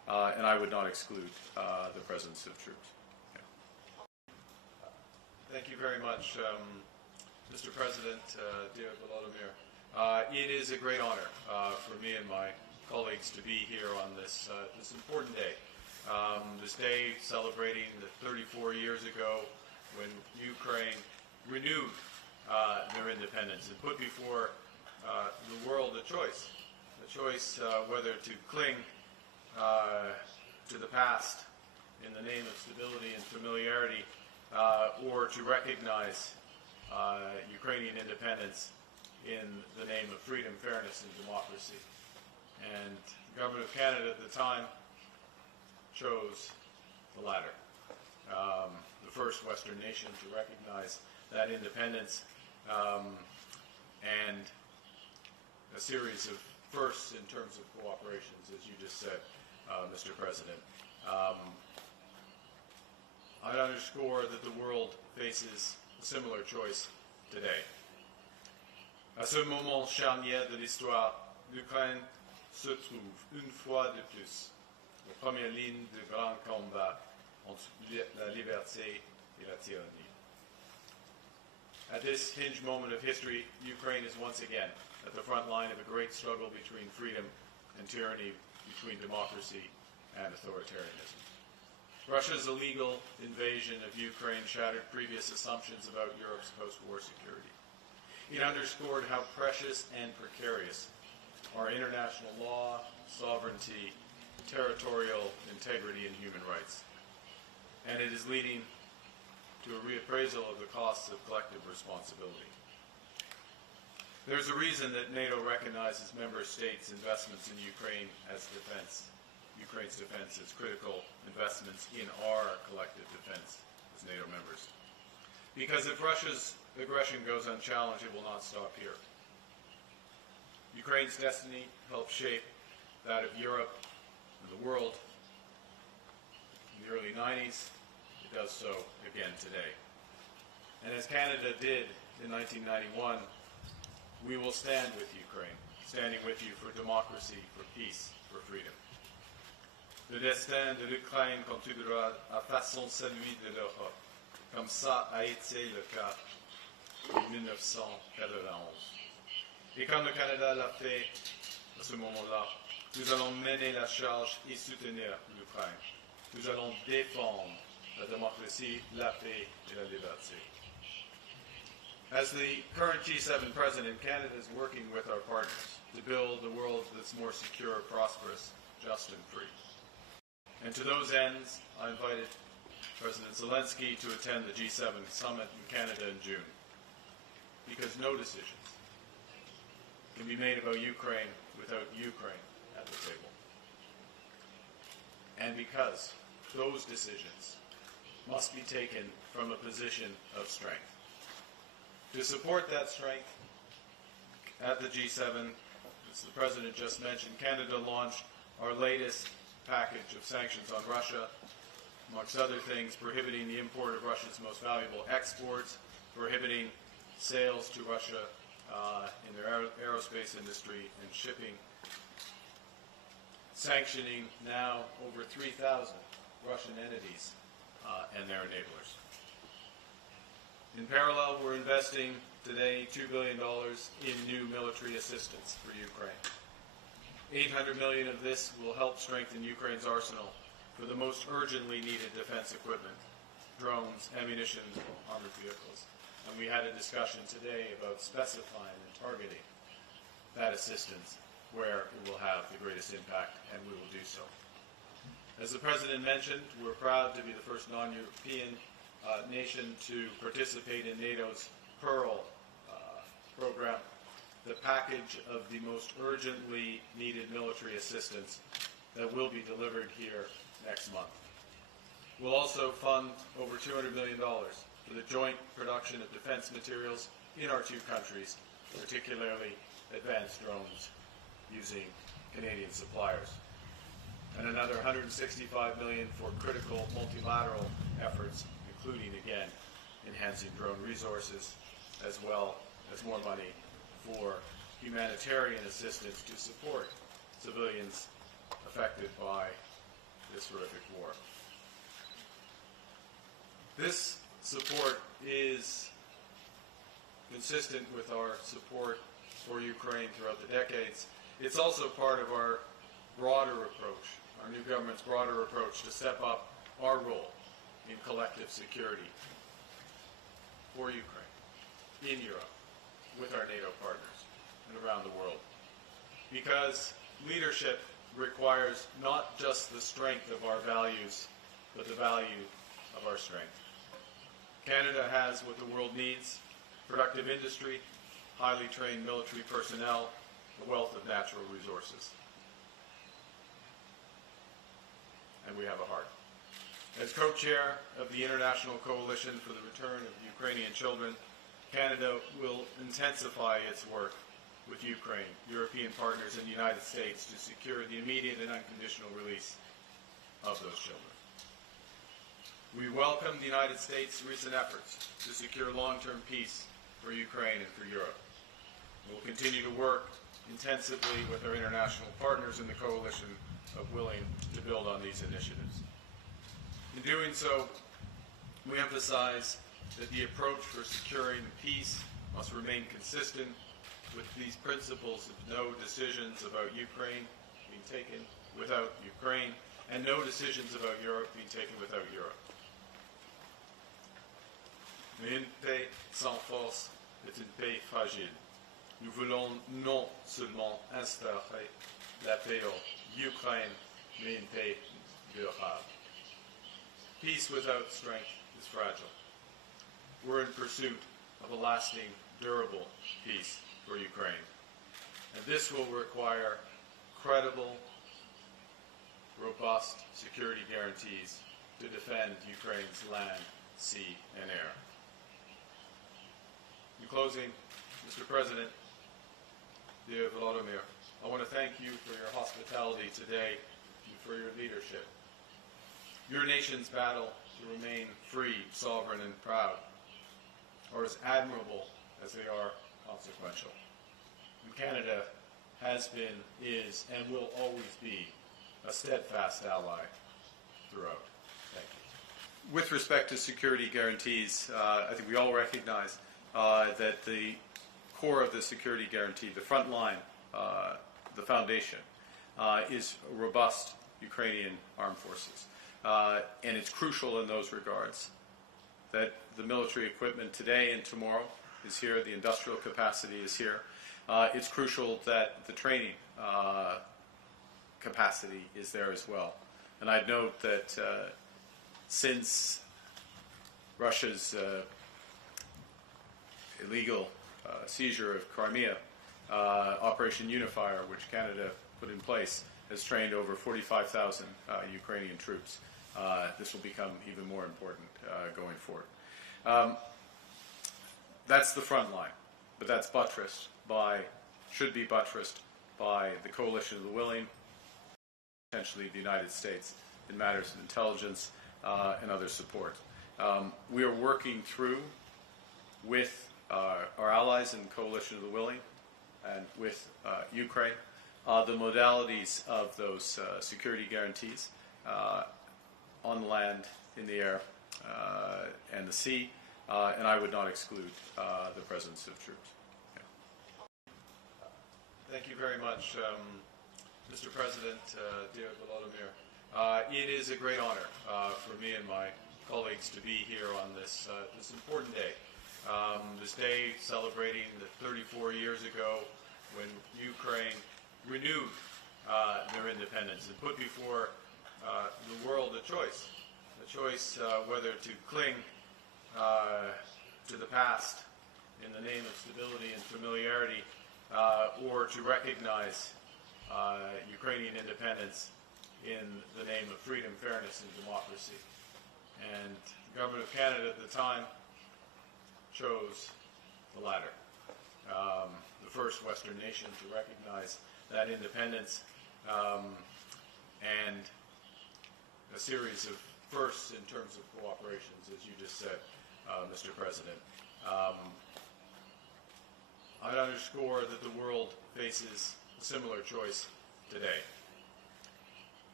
and I would not exclude the presence of troops. Yeah. Thank you very much, Mr. President, dear Volodymyr. It is a great honor for me and my colleagues to be here on this important day. This day celebrating the 34 years ago when Ukraine renewed their independence and put before the world a choice whether to cling to the past in the name of stability and familiarity, or to recognize Ukrainian independence in the name of freedom, fairness, and democracy. And the Government of Canada at the time chose the latter, the first Western nation to recognize that independence, and a series of firsts in terms of cooperations, as you just said, Mr. President. I'd underscore that the world faces a similar choice today. À ce moment charnière de l'histoire, l'Ukraine se trouve une fois de plus en première ligne de grands combats entre la liberté et la tyrannie. At this hinge moment of history, Ukraine is once again at the front line of a great struggle between freedom and tyranny, between democracy and authoritarianism. Russia's illegal invasion of Ukraine shattered previous assumptions about Europe's post-war security. It underscored how precious and precarious are international law, sovereignty, territorial integrity, and human rights. And it is leading to a reappraisal of the costs of collective responsibility. There's a reason that NATO recognizes member states' investments in Ukraine as defense, Ukraine's defense as critical investments in our collective defense as NATO members. Because if Russia's aggression goes unchallenged, it will not stop here. Ukraine's destiny helped shape that of Europe and the world in the early 90s. It does so again today. And as Canada did in 1991, we will stand with Ukraine, standing with you for democracy, for peace, for freedom. Le destin de l'Ukraine continuera à façon celui de l'Europe, comme ça a été le cas en 1991. Et comme le Canada l'a fait à ce moment-là, nous allons mener la charge et soutenir l'Ukraine. Nous allons défendre la démocratie, la paix et la liberté. As the current G7 president, Canada is working with our partners to build a world that's more secure, prosperous, just, and free. And to those ends, I invited President Zelensky to attend the G7 summit in Canada in June, because no decisions can be made about Ukraine without Ukraine at the table. And because those decisions must be taken from a position of strength. To support that strength, at the G7, as the President just mentioned, Canada launched our latest package of sanctions on Russia, amongst other things, prohibiting the import of Russia's most valuable exports, prohibiting sales to Russia in their aerospace industry and shipping, sanctioning now over 3,000 Russian entities and their enablers. In parallel, we're investing today $2 billion in new military assistance for Ukraine. $800 million of this will help strengthen Ukraine's arsenal for the most urgently needed defense equipment, drones, ammunition, armored vehicles. And we had a discussion today about specifying and targeting that assistance where it will have the greatest impact, and we will do so. As the President mentioned, we're proud to be the first non-European nation to participate in NATO's Pearl program, the package of the most urgently needed military assistance that will be delivered here next month. We'll also fund over $200 million for the joint production of defense materials in our two countries, particularly advanced drones using Canadian suppliers. And another $165 million for critical multilateral efforts, including, again, enhancing drone resources, as well as more money for humanitarian assistance to support civilians affected by this horrific war. This support is consistent with our support for Ukraine throughout the decades. It's also part of our broader approach, our new government's broader approach to step up our role in collective security for Ukraine, in Europe, with our NATO partners, and around the world. Because leadership requires not just the strength of our values, but the value of our strength. Canada has what the world needs: productive industry, highly trained military personnel, a wealth of natural resources. And we have a heart. As co-chair of the International Coalition for the Return of Ukrainian Children, Canada will intensify its work with Ukraine, European partners, and the United States to secure the immediate and unconditional release of those children. We welcome the United States' recent efforts to secure long-term peace for Ukraine and for Europe. We'll continue to work intensively with our international partners in the coalition of willing to build on these initiatives. In doing so, we emphasize that the approach for securing peace must remain consistent with these principles of no decisions about Ukraine being taken without Ukraine, and no decisions about Europe being taken without Europe. Mais une paix sans force est une paix fragile. Nous voulons non seulement instaurer la paix en Ukraine, mais une paix durable. Peace without strength is fragile. We're in pursuit of a lasting, durable peace for Ukraine. And this will require credible, robust security guarantees to defend Ukraine's land, sea, and air. In closing, Mr. President, dear Volodymyr, I want to thank you for your hospitality today and for your leadership. Your nation's battle to remain free, sovereign, and proud are as admirable as they are consequential. And Canada has been, is, and will always be a steadfast ally throughout. Thank you. With respect to security guarantees, I think we all recognize that the core of the security guarantee, the front line, the foundation, is robust Ukrainian armed forces. And it's crucial in those regards that the military equipment today and tomorrow is here, the industrial capacity is here. It's crucial that the training capacity is there as well. And I'd note that since Russia's illegal seizure of Crimea, Operation Unifier, which Canada put in place, has trained over 45,000 Ukrainian troops. This will become even more important going forward. That's the front line, but that's buttressed by, should be buttressed by the coalition of the willing, potentially the United States, in matters of intelligence and other support. We are working through with our allies in the coalition of the willing and with Ukraine the modalities of those security guarantees on the land, in the air, and the sea, and I would not exclude the presence of troops. Yeah. Thank you very much, Mr. President, dear Volodymyr. It is a great honor for me and my colleagues to be here on this important day. This day celebrating the 34 years ago when Ukraine renewed their independence and put before the world a choice whether to cling to the past in the name of stability and familiarity, or to recognize Ukrainian independence in the name of freedom, fairness, and democracy. And the government of Canada at the time chose the latter, the first Western nation to recognize that independence, and a series of firsts in terms of cooperations, as you just said, Mr. President. I'd underscore that the world faces a similar choice today.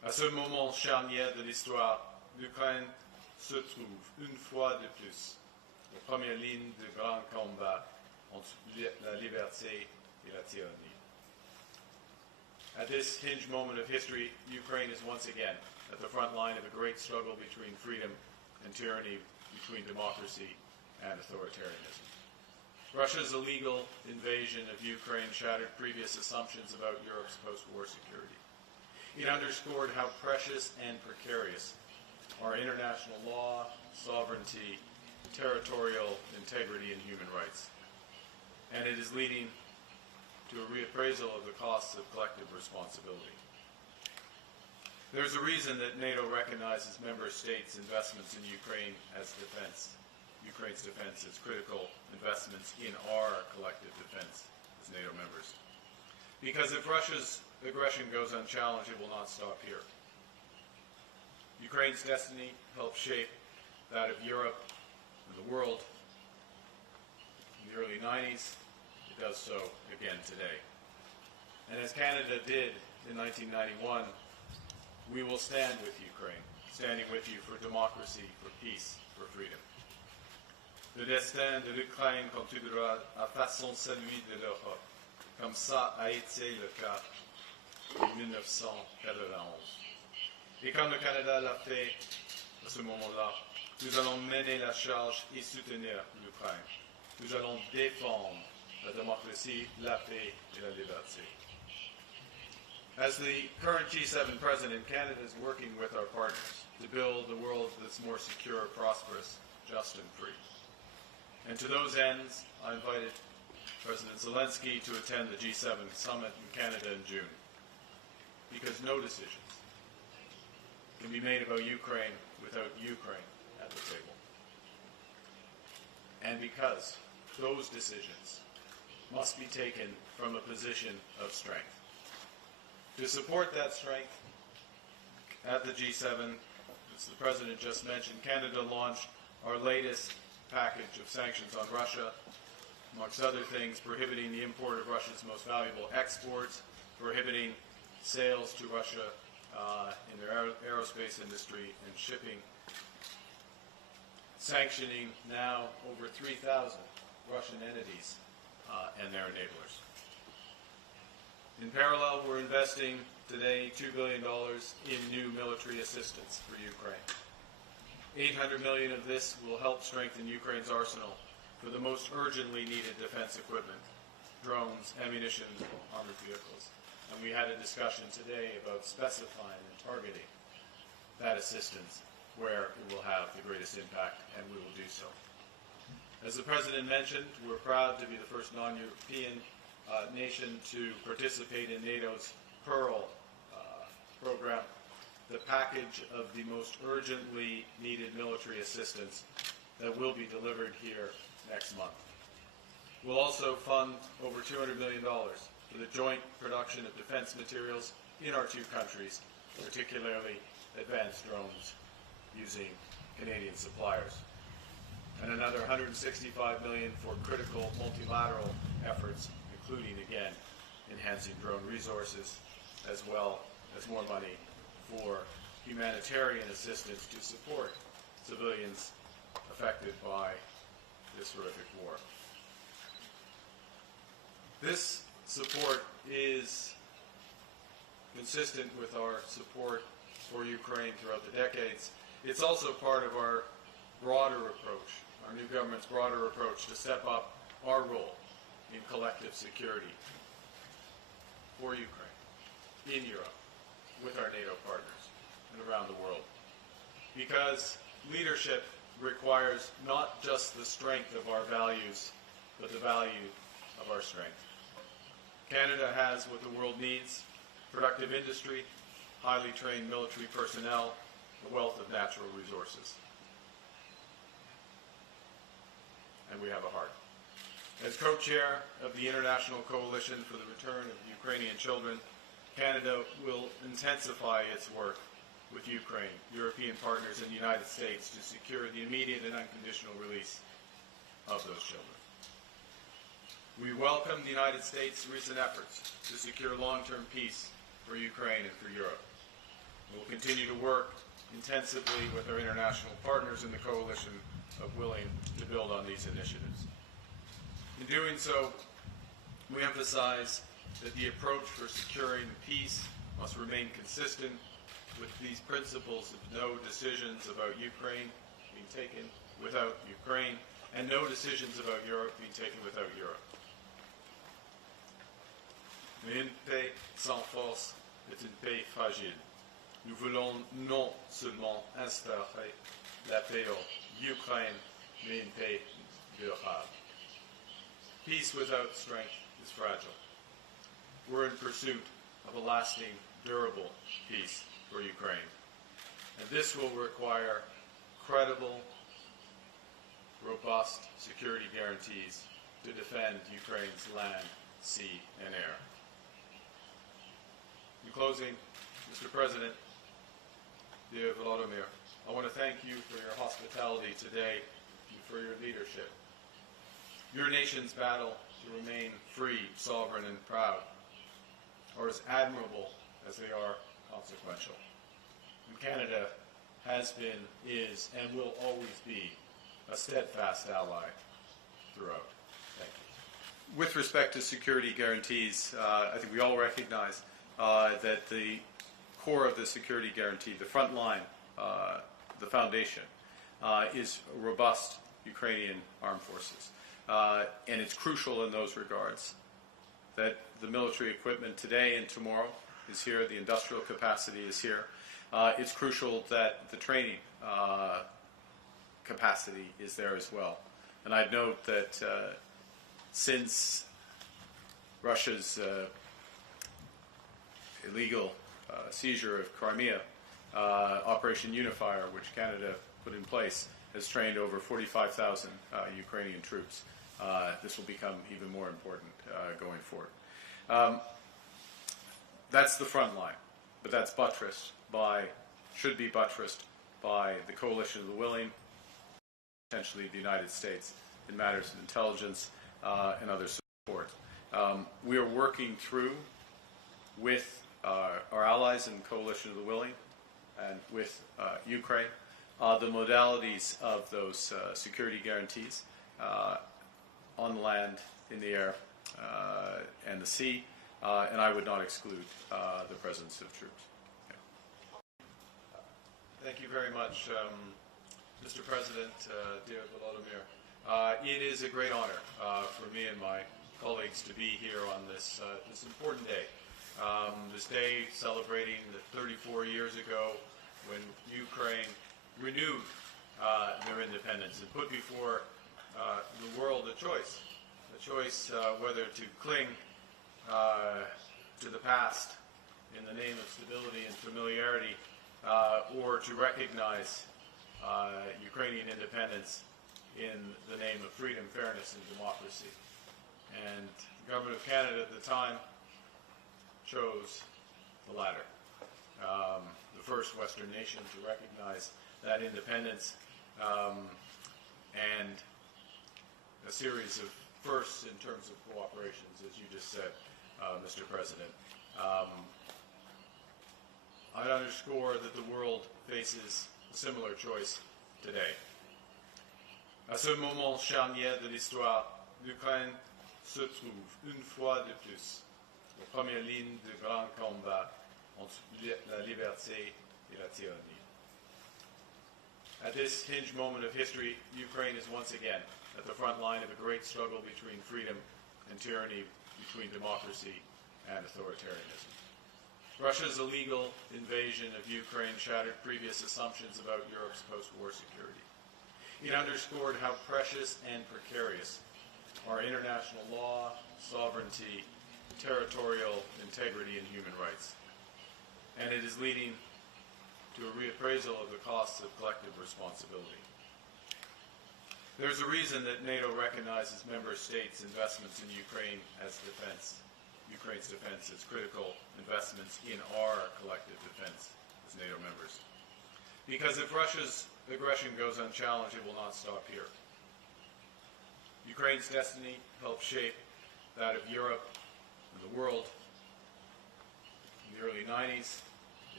À ce moment charnière de l'histoire, l'Ukraine se trouve une fois de plus aux premières lignes de grands combats entre la liberté et la tyrannie. At this hinge moment of history, Ukraine is once again at the front line of a great struggle between freedom and tyranny, between democracy and authoritarianism. Russia's illegal invasion of Ukraine shattered previous assumptions about Europe's post-war security. It underscored how precious and precarious are international law, sovereignty, territorial integrity, and human rights. And it is leading to a reappraisal of the costs of collective responsibility. There's a reason that NATO recognizes member states' investments in Ukraine as defense. Ukraine's defense as critical investments in our collective defense as NATO members. Because if Russia's aggression goes unchallenged, it will not stop here. Ukraine's destiny helped shape that of Europe and the world in the early 90s. It does so again today. And as Canada did in 1991, we will stand with Ukraine, standing with you for democracy, for peace, for freedom. Le destin de l'Ukraine continuera à façon celui de l'Europe, comme ça a été le cas en 1991. Et comme le Canada l'a fait à ce moment-là, nous allons mener la charge et soutenir l'Ukraine. Nous allons défendre la démocratie, la paix et la liberté. As the current G7 president, Canada is working with our partners to build a world that's more secure, prosperous, just and free. And to those ends, I invited President Zelensky to attend the G7 summit in Canada in June. Because no decisions can be made about Ukraine without Ukraine at the table. And because those decisions must be taken from a position of strength. To support that strength, at the G7, as the President just mentioned, Canada launched our latest package of sanctions on Russia, amongst other things, prohibiting the import of Russia's most valuable exports, prohibiting sales to Russia in their aerospace industry and shipping, sanctioning now over 3,000 Russian entities and their enablers. In parallel, we're investing today $2 billion in new military assistance for Ukraine. $800 million of this will help strengthen Ukraine's arsenal for the most urgently needed defense equipment, drones, ammunition, armored vehicles. And we had a discussion today about specifying and targeting that assistance where it will have the greatest impact, and we will do so. As the President mentioned, we're proud to be the first non-European nation to participate in NATO's Pearl program, the package of the most urgently needed military assistance that will be delivered here next month. We'll also fund over $200 million for the joint production of defense materials in our two countries, particularly advanced drones using Canadian suppliers. And another $165 million for critical multilateral efforts, including, again, enhancing drone resources, as well as more money for humanitarian assistance to support civilians affected by this horrific war. This support is consistent with our support for Ukraine throughout the decades. It's also part of our broader approach, our new government's broader approach to step up our role in collective security for Ukraine, in Europe, with our NATO partners, and around the world. Because leadership requires not just the strength of our values, but the value of our strength. Canada has what the world needs: productive industry, highly trained military personnel, a wealth of natural resources. And we have a heart. As co-chair of the International Coalition for the Return of Ukrainian Children, Canada will intensify its work with Ukraine, European partners, and the United States to secure the immediate and unconditional release of those children. We welcome the United States' recent efforts to secure long-term peace for Ukraine and for Europe. We'll continue to work intensively with our international partners in the coalition of willing to build on these initiatives. In doing so, we emphasize that the approach for securing peace must remain consistent with these principles of no decisions about Ukraine being taken without Ukraine, and no decisions about Europe being taken without Europe. Mais une paix sans force est une paix fragile. Nous voulons non seulement instaurer la paix en Ukraine, mais une paix durable. Peace without strength is fragile. We're in pursuit of a lasting, durable peace for Ukraine. And this will require credible, robust security guarantees to defend Ukraine's land, sea, and air. In closing, Mr. President, dear Volodymyr, I want to thank you for your hospitality today and for your leadership. Your nation's battle to remain free, sovereign, and proud are as admirable as they are consequential. And Canada has been, is, and will always be a steadfast ally throughout. Thank you. With respect to security guarantees, I think we all recognize that the core of the security guarantee, the front line, the foundation, is robust Ukrainian armed forces. And it's crucial in those regards that the military equipment today and tomorrow is here, the industrial capacity is here. It's crucial that the training capacity is there as well. And I'd note that since Russia's illegal seizure of Crimea, Operation Unifier, which Canada put in place, has trained over 45,000 Ukrainian troops. This will become even more important going forward. That's the front line, but that's buttressed by, should be buttressed by the coalition of the willing, potentially the United States, in matters of intelligence and other support. We are working through with our allies in the coalition of the willing and with Ukraine the modalities of those security guarantees on the land, in the air, and the sea, and I would not exclude the presence of troops. Okay. Thank you very much, Mr. President, dear Volodymyr. It is a great honor for me and my colleagues to be here on this this important day. This day celebrating the 34 years ago when Ukraine renewed their independence and put before the world a choice whether to cling to the past in the name of stability and familiarity, or to recognize Ukrainian independence in the name of freedom, fairness, and democracy. And the Government of Canada at the time chose the latter. The first Western nation to recognize that independence, and a series of firsts in terms of cooperations, as you just said, Mr. President. I'd underscore that the world faces a similar choice today. À ce moment charnière de l'histoire, l'Ukraine se trouve une fois de plus en première ligne de grand combat entre la liberté et la tyrannie. At this hinge moment of history, Ukraine is once again at the front line of a great struggle between freedom and tyranny, between democracy and authoritarianism. Russia's illegal invasion of Ukraine shattered previous assumptions about Europe's post-war security. It underscored how precious and precarious are international law, sovereignty, territorial integrity, and human rights. And it is leading to a reappraisal of the costs of collective responsibility. There's a reason that NATO recognizes member states' investments in Ukraine as defense, Ukraine's defense as critical investments in our collective defense as NATO members. Because if Russia's aggression goes unchallenged, it will not stop here. Ukraine's destiny helped shape that of Europe and the world. In the early 90s, it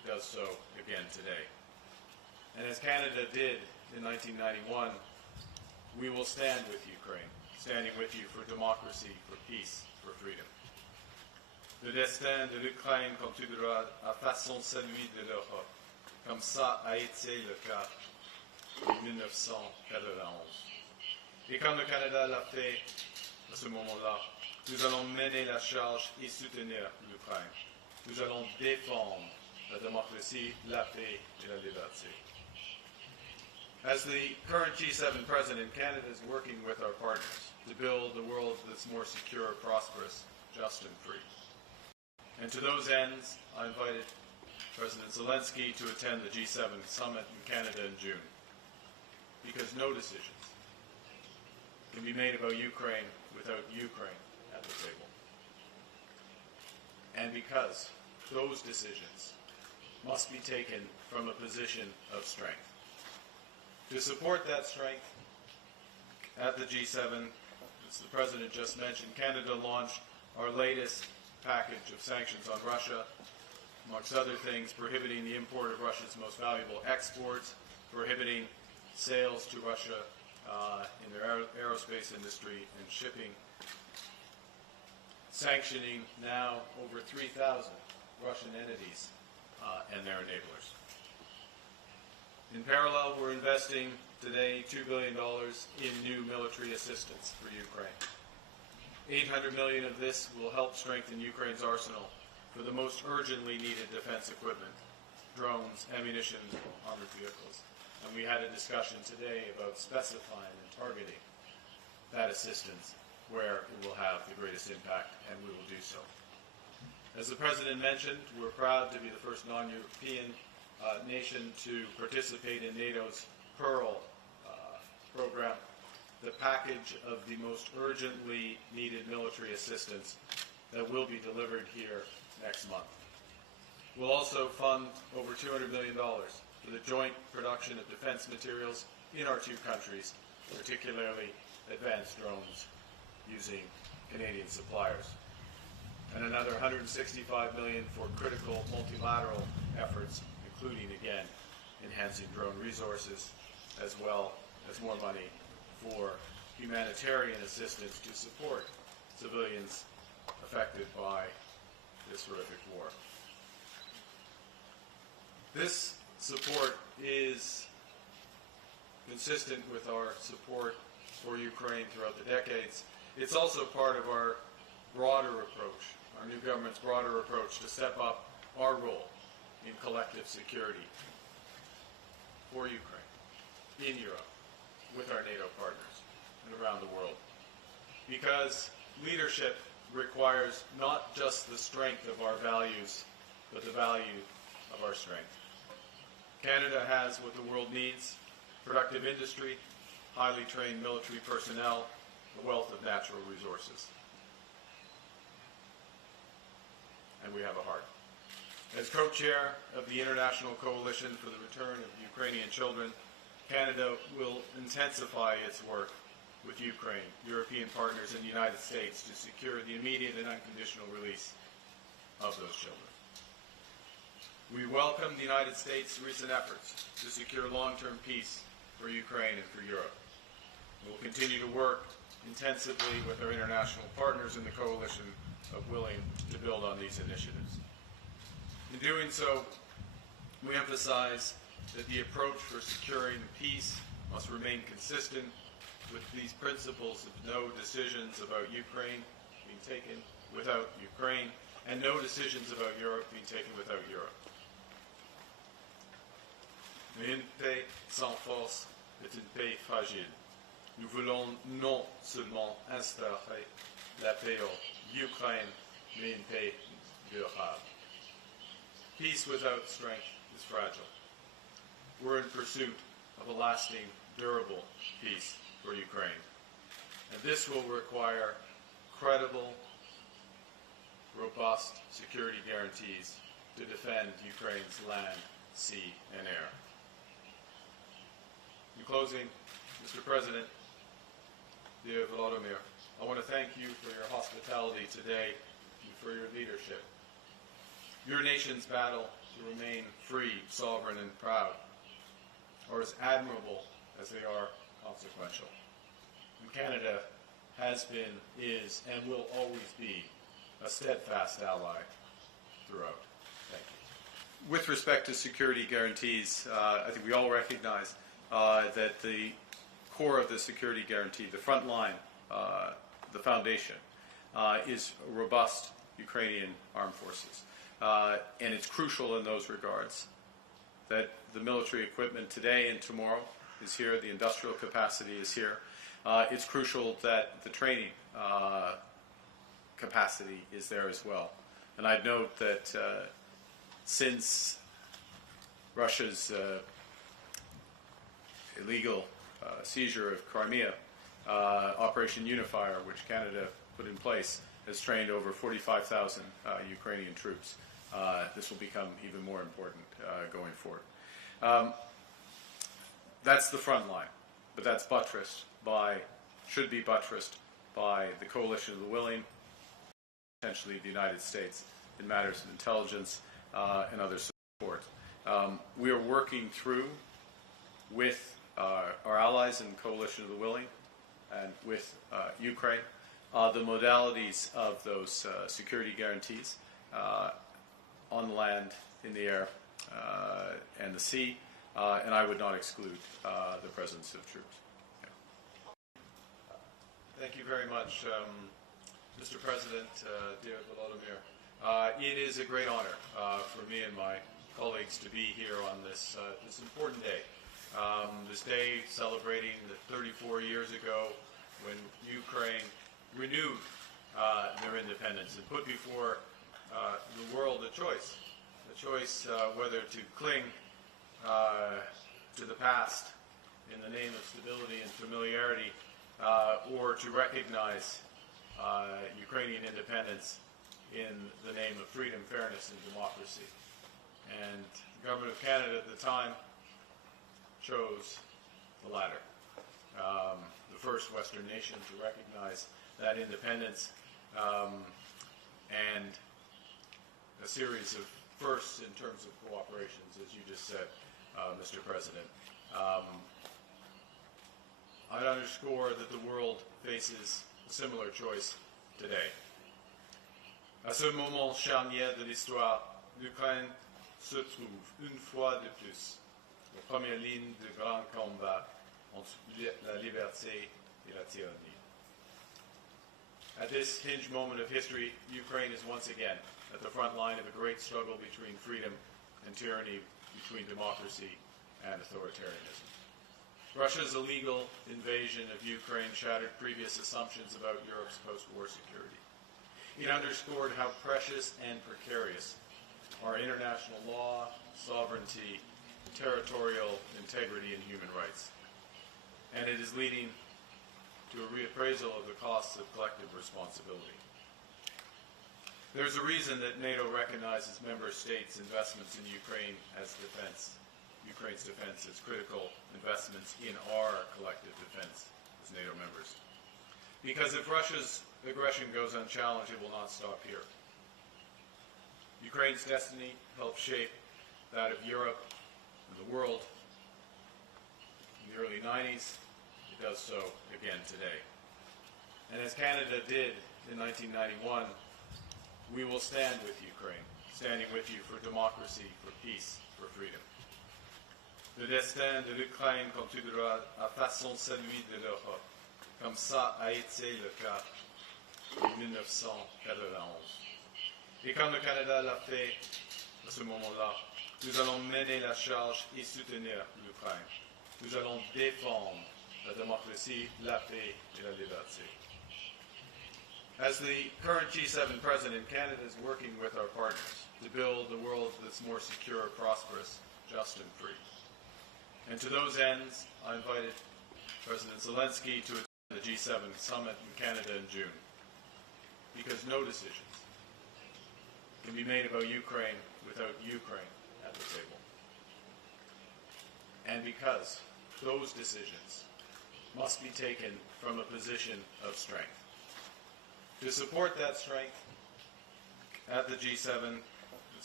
does so again today. And as Canada did in 1991, we will stand with Ukraine, standing with you for democracy, for peace, for freedom. Le destin de l'Ukraine contribuera à façon celui de l'Europe, comme ça a été le cas en 1991. Et comme le Canada l'a fait à ce moment-là, nous allons mener la charge et soutenir l'Ukraine. Nous allons défendre la démocratie, la paix et la liberté. As the current G7 president, Canada is working with our partners to build a world that's more secure, prosperous, just and free. And to those ends, I invited President Zelensky to attend the G7 summit in Canada in June, because no decisions can be made about Ukraine without Ukraine at the table. And because those decisions must be taken from a position of strength. To support that strength, at the G7, as the President just mentioned, Canada launched our latest package of sanctions on Russia, amongst other things, prohibiting the import of Russia's most valuable exports, prohibiting sales to Russia in their aerospace industry and shipping, sanctioning now over 3,000 Russian entities and their enablers. In parallel, we're investing today $2 billion in new military assistance for Ukraine. $800 million of this will help strengthen Ukraine's arsenal for the most urgently needed defense equipment, drones, ammunition, armored vehicles. And we had a discussion today about specifying and targeting that assistance where it will have the greatest impact, and we will do so. As the President mentioned, we're proud to be the first non-European nation to participate in NATO's Pearl program, the package of the most urgently needed military assistance that will be delivered here next month. We'll also fund over $200 million for the joint production of defense materials in our two countries, particularly advanced drones using Canadian suppliers. And another $165 million for critical multilateral efforts, including, again, enhancing drone resources, as well as more money for humanitarian assistance to support civilians affected by this horrific war. This support is consistent with our support for Ukraine throughout the decades. It's also part of our broader approach, our new government's broader approach to step up our role in collective security for Ukraine, in Europe, with our NATO partners, and around the world. Because leadership requires not just the strength of our values, but the value of our strength. Canada has what the world needs: productive industry, highly trained military personnel, a wealth of natural resources. And we have a heart. As co-chair of the International Coalition for the Return of Ukrainian Children, Canada will intensify its work with Ukraine, European partners, and the United States to secure the immediate and unconditional release of those children. We welcome the United States' recent efforts to secure long-term peace for Ukraine and for Europe. We will continue to work intensively with our international partners in the coalition of willing to build on these initiatives. In doing so, we emphasize that the approach for securing peace must remain consistent with these principles of no decisions about Ukraine being taken without Ukraine, and no decisions about Europe being taken without Europe. Mais une paix sans force est une paix fragile. Nous voulons non seulement instaurer la paix en Ukraine, mais une paix durable. Peace without strength is fragile. We're in pursuit of a lasting, durable peace for Ukraine. And this will require credible, robust security guarantees to defend Ukraine's land, sea, and air. In closing, Mr. President, dear Volodymyr, I want to thank you for your hospitality today and for your leadership. Your nation's battle to remain free, sovereign, and proud are as admirable as they are consequential. And Canada has been, is, and will always be a steadfast ally throughout. Thank you. With respect to security guarantees, I think we all recognize that the core of the security guarantee, the front line, the foundation, is robust Ukrainian armed forces. And it's crucial in those regards that the military equipment today and tomorrow is here, the industrial capacity is here. It's crucial that the training capacity is there as well. And I'd note that since Russia's illegal seizure of Crimea, Operation Unifier, which Canada put in place, has trained over 45,000 Ukrainian troops. This will become even more important going forward. That's the front line, but that's buttressed by, should be buttressed by the coalition of the willing, potentially the United States, in matters of intelligence and other support. We are working through with our allies in the coalition of the willing and with Ukraine the modalities of those security guarantees on land, in the air, and the sea, and I would not exclude the presence of troops. Yeah. Thank you very much, Mr. President, dear Volodymyr. It is a great honor for me and my colleagues to be here on this this important day. This day celebrating the 34 years ago when Ukraine renewed their independence and put before the world a choice whether to cling to the past in the name of stability and familiarity or to recognize Ukrainian independence in the name of freedom, fairness, and democracy. And the Government of Canada at the time chose the latter, the first Western nation to recognize that independence, and a series of firsts in terms of cooperations, as you just said, Mr. President. I'd underscore that the world faces a similar choice today. À ce moment charnière de l'histoire, l'Ukraine se trouve une fois de plus aux premières lignes de grands combats entre la liberté et la tyrannie. At this hinge moment of history, Ukraine is once again at the front line of a great struggle between freedom and tyranny, between democracy and authoritarianism. Russia's illegal invasion of Ukraine shattered previous assumptions about Europe's post-war security. It underscored how precious and precarious are international law, sovereignty, territorial integrity, and human rights. And it is leading to a reappraisal of the costs of collective responsibility. There's a reason that NATO recognizes member states' investments in Ukraine as defense. Ukraine's defense as critical investments in our collective defense as NATO members. Because if Russia's aggression goes unchallenged, it will not stop here. Ukraine's destiny helped shape that of Europe and the world in the early 90s. It does so again today. And as Canada did in 1991, we will stand with Ukraine, standing with you for democracy, for peace, for freedom. Le destin de l'Ukraine continuera à façon celui de l'Europe, comme ça a été le cas en 1991. Et comme le Canada l'a fait à ce moment-là, nous allons mener la charge et soutenir l'Ukraine. Nous allons défendre la démocratie, la paix et la liberté. As the current G7 president, Canada is working with our partners to build a world that's more secure, prosperous, just, and free. And to those ends, I invited President Zelensky to attend the G7 summit in Canada in June, because no decisions can be made about Ukraine without Ukraine at the table. And because those decisions must be taken from a position of strength. To support that strength, at the G7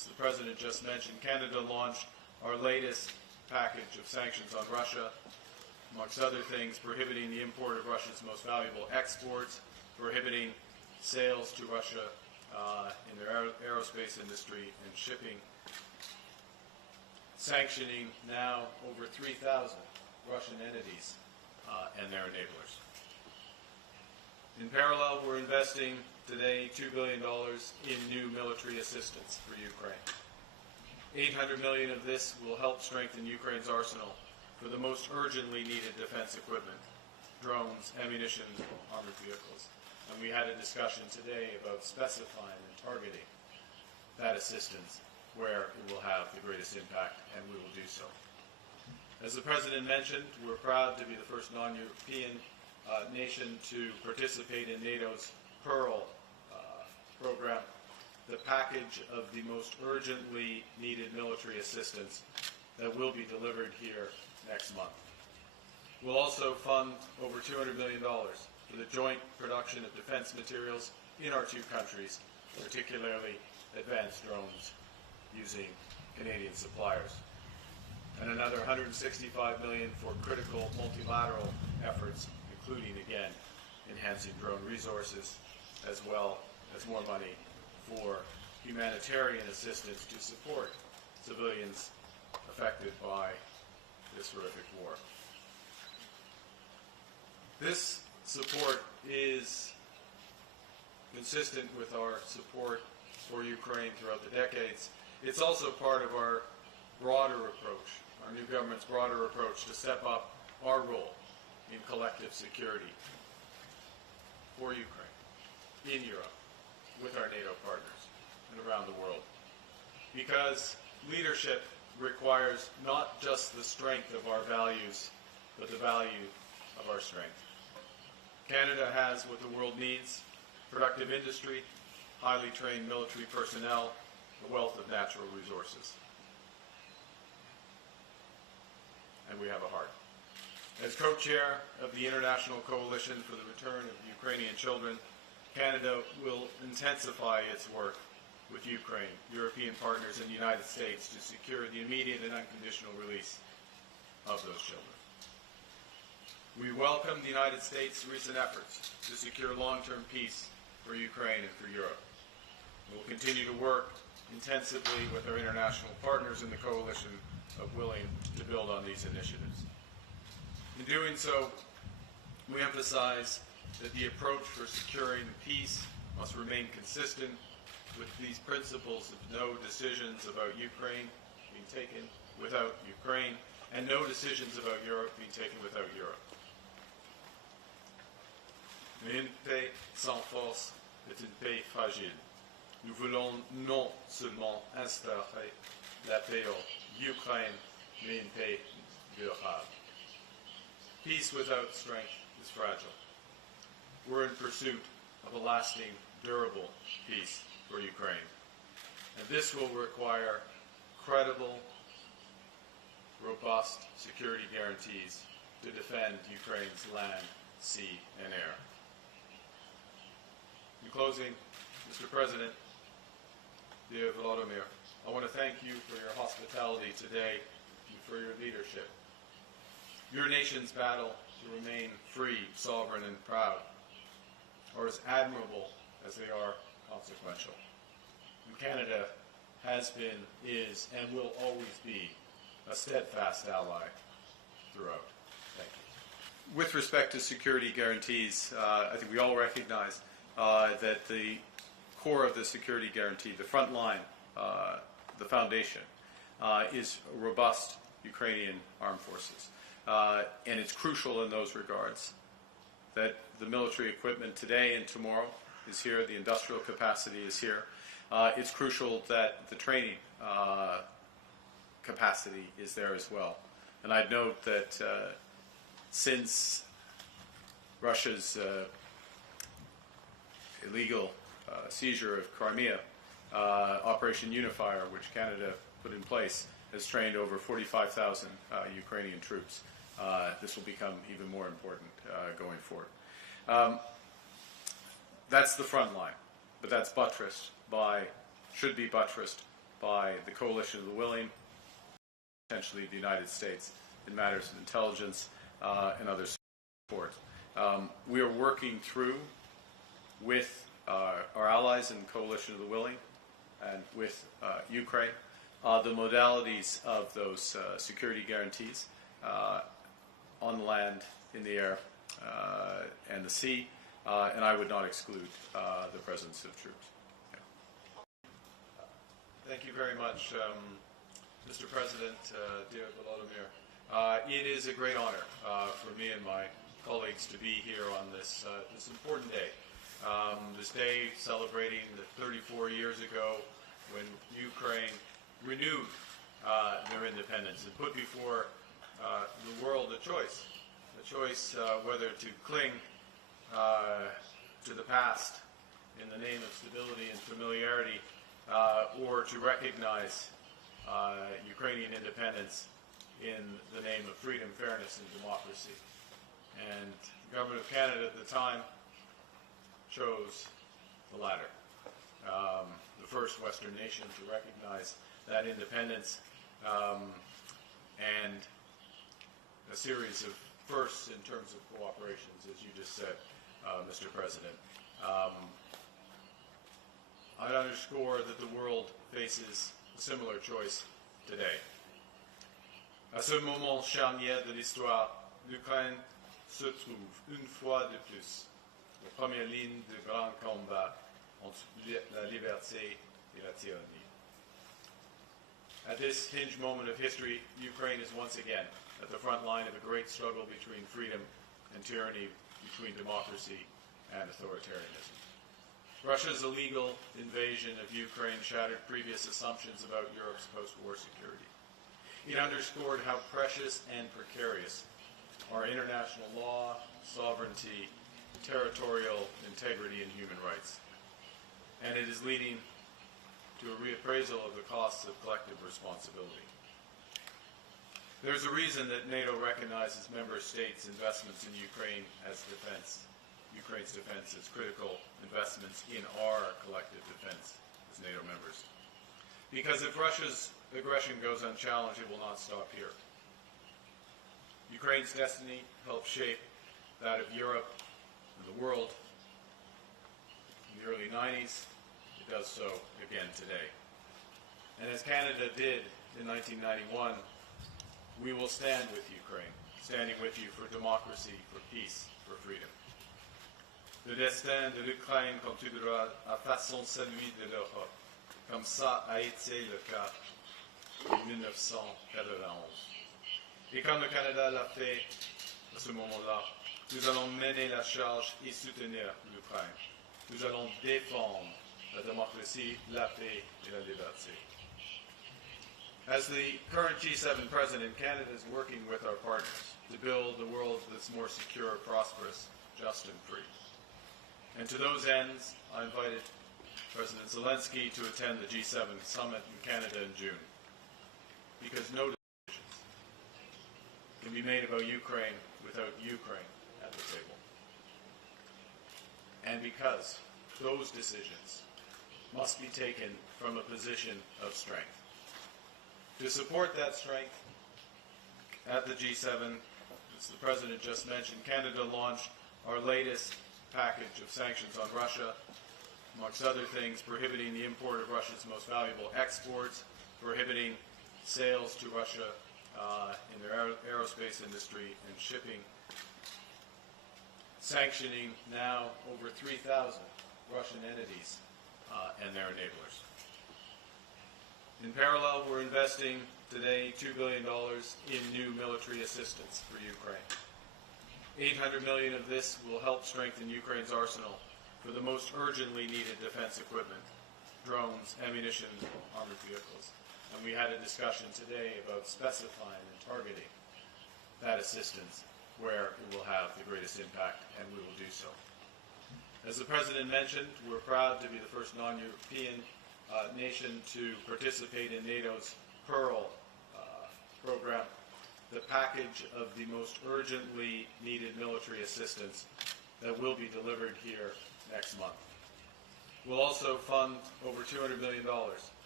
as the President just mentioned, Canada launched our latest package of sanctions on Russia, amongst other things, prohibiting the import of Russia's most valuable exports, prohibiting sales to Russia in their aerospace industry and shipping, sanctioning now over 3,000 Russian entities and their enablers. In parallel, we're investing today $2 billion in new military assistance for Ukraine. $800 million of this will help strengthen Ukraine's arsenal for the most urgently needed defense equipment, drones, ammunition, armored vehicles. And we had a discussion today about specifying and targeting that assistance where it will have the greatest impact, and we will do so. As the President mentioned, we're proud to be the first non-European nation to participate in NATO's Pearl program, the package of the most urgently needed military assistance that will be delivered here next month. We'll also fund over $200 million for the joint production of defense materials in our two countries, particularly advanced drones using Canadian suppliers. And another $165 million for critical multilateral efforts, including, again, enhancing drone resources, as well as more money for humanitarian assistance to support civilians affected by this horrific war. This support is consistent with our support for Ukraine throughout the decades. It's also part of our broader approach, our new government's broader approach to step up our role in collective security for Ukraine, in Europe, with our NATO partners, and around the world. Because leadership requires not just the strength of our values, but the value of our strength. Canada has what the world needs: productive industry, highly trained military personnel, a wealth of natural resources. And we have a heart. As co-chair of the International Coalition for the Return of Ukrainian Children, Canada will intensify its work with Ukraine, European partners, and the United States to secure the immediate and unconditional release of those children. We welcome the United States' recent efforts to secure long-term peace for Ukraine and for Europe. We'll continue to work intensively with our international partners in the coalition of willing to build on these initiatives. In doing so, we emphasize that the approach for securing peace must remain consistent with these principles of no decisions about Ukraine being taken without Ukraine, and no decisions about Europe being taken without Europe. Mais une paix sans force est une paix fragile. Nous voulons non seulement instaurer la paix en Ukraine, mais une paix durable. Peace without strength is fragile. We're in pursuit of a lasting, durable peace for Ukraine. And this will require credible, robust security guarantees to defend Ukraine's land, sea, and air. In closing, Mr. President, dear Volodymyr, I want to thank you for your hospitality today and for your leadership. Your nation's battle to remain free, sovereign, and proud are as admirable as they are consequential. And Canada has been, is, and will always be a steadfast ally throughout. Thank you. With respect to security guarantees, I think we all recognize that the core of the security guarantee, the front line, the foundation, is robust Ukrainian armed forces. And it's crucial in those regards that the military equipment today and tomorrow is here, the industrial capacity is here. It's crucial that the training capacity is there as well. And I'd note that since Russia's illegal seizure of Crimea, Operation Unifier, which Canada put in place, has trained over 45,000 Ukrainian troops. This will become even more important going forward. That's the front line, but that's buttressed by, should be buttressed by the Coalition of the Willing, potentially the United States, in matters of intelligence and other support. We are working through with our allies in the Coalition of the Willing and with Ukraine the modalities of those security guarantees on the land, in the air, and the sea, and I would not exclude the presence of troops. Yeah. Thank you very much, Mr. President, dear Volodymyr. It is a great honor for me and my colleagues to be here on this important day. This day celebrating that 34 years ago when Ukraine renewed their independence and put before the world a choice whether to cling to the past in the name of stability and familiarity or to recognize Ukrainian independence in the name of freedom, fairness, and democracy. And the government of Canada at the time chose the latter. The first Western nation to recognize that independence, and a series of firsts in terms of cooperations, as you just said, Mr. President. I'd underscore that the world faces a similar choice today. À ce moment charnière de l'histoire, l'Ukraine se trouve une fois de plus en première ligne de grands combats entre la liberté et la tyrannie. At this hinge moment of history, Ukraine is once again at the front line of a great struggle between freedom and tyranny, between democracy and authoritarianism. Russia's illegal invasion of Ukraine shattered previous assumptions about Europe's post-war security. It underscored how precious and precarious are international law, sovereignty, territorial integrity, and human rights. And it is leading to a reappraisal of the costs of collective responsibility. There's a reason that NATO recognizes member states' investments in Ukraine as defense. Ukraine's defense as critical investments in our collective defense as NATO members. Because if Russia's aggression goes unchallenged, it will not stop here. Ukraine's destiny helped shape that of Europe and the world in the early 90s. It does so again today. And as Canada did in 1991, we will stand with Ukraine, standing with you for democracy, for peace, for freedom. Le destin de l'Ukraine continuera à façon celui de l'Europe, comme ça a été le cas en 1991. Et quand le Canada l'a fait à ce moment-là, nous allons mener la charge et soutenir l'Ukraine. Nous allons défendre la démocratie, la paix et la liberté. As the current G7 president, Canada is working with our partners to build a world that's more secure, prosperous, just, and free. And to those ends, I invited President Zelensky to attend the G7 summit in Canada in June. Because no decisions can be made about Ukraine without Ukraine at the table. And because those decisions must be taken from a position of strength. To support that strength, at the G7, as the President just mentioned, Canada launched our latest package of sanctions on Russia, amongst other things, prohibiting the import of Russia's most valuable exports, prohibiting sales to Russia in their aerospace industry and shipping, sanctioning now over 3,000 Russian entities and their enablers. In parallel, we're investing today $2 billion in new military assistance for Ukraine. $800 million of this will help strengthen Ukraine's arsenal for the most urgently needed defense equipment, drones, ammunition, armored vehicles. And we had a discussion today about specifying and targeting that assistance where it will have the greatest impact, and we will do so. As the President mentioned, we're proud to be the first non-European nation to participate in NATO's Pearl program, the package of the most urgently needed military assistance that will be delivered here next month. We'll also fund over $200 million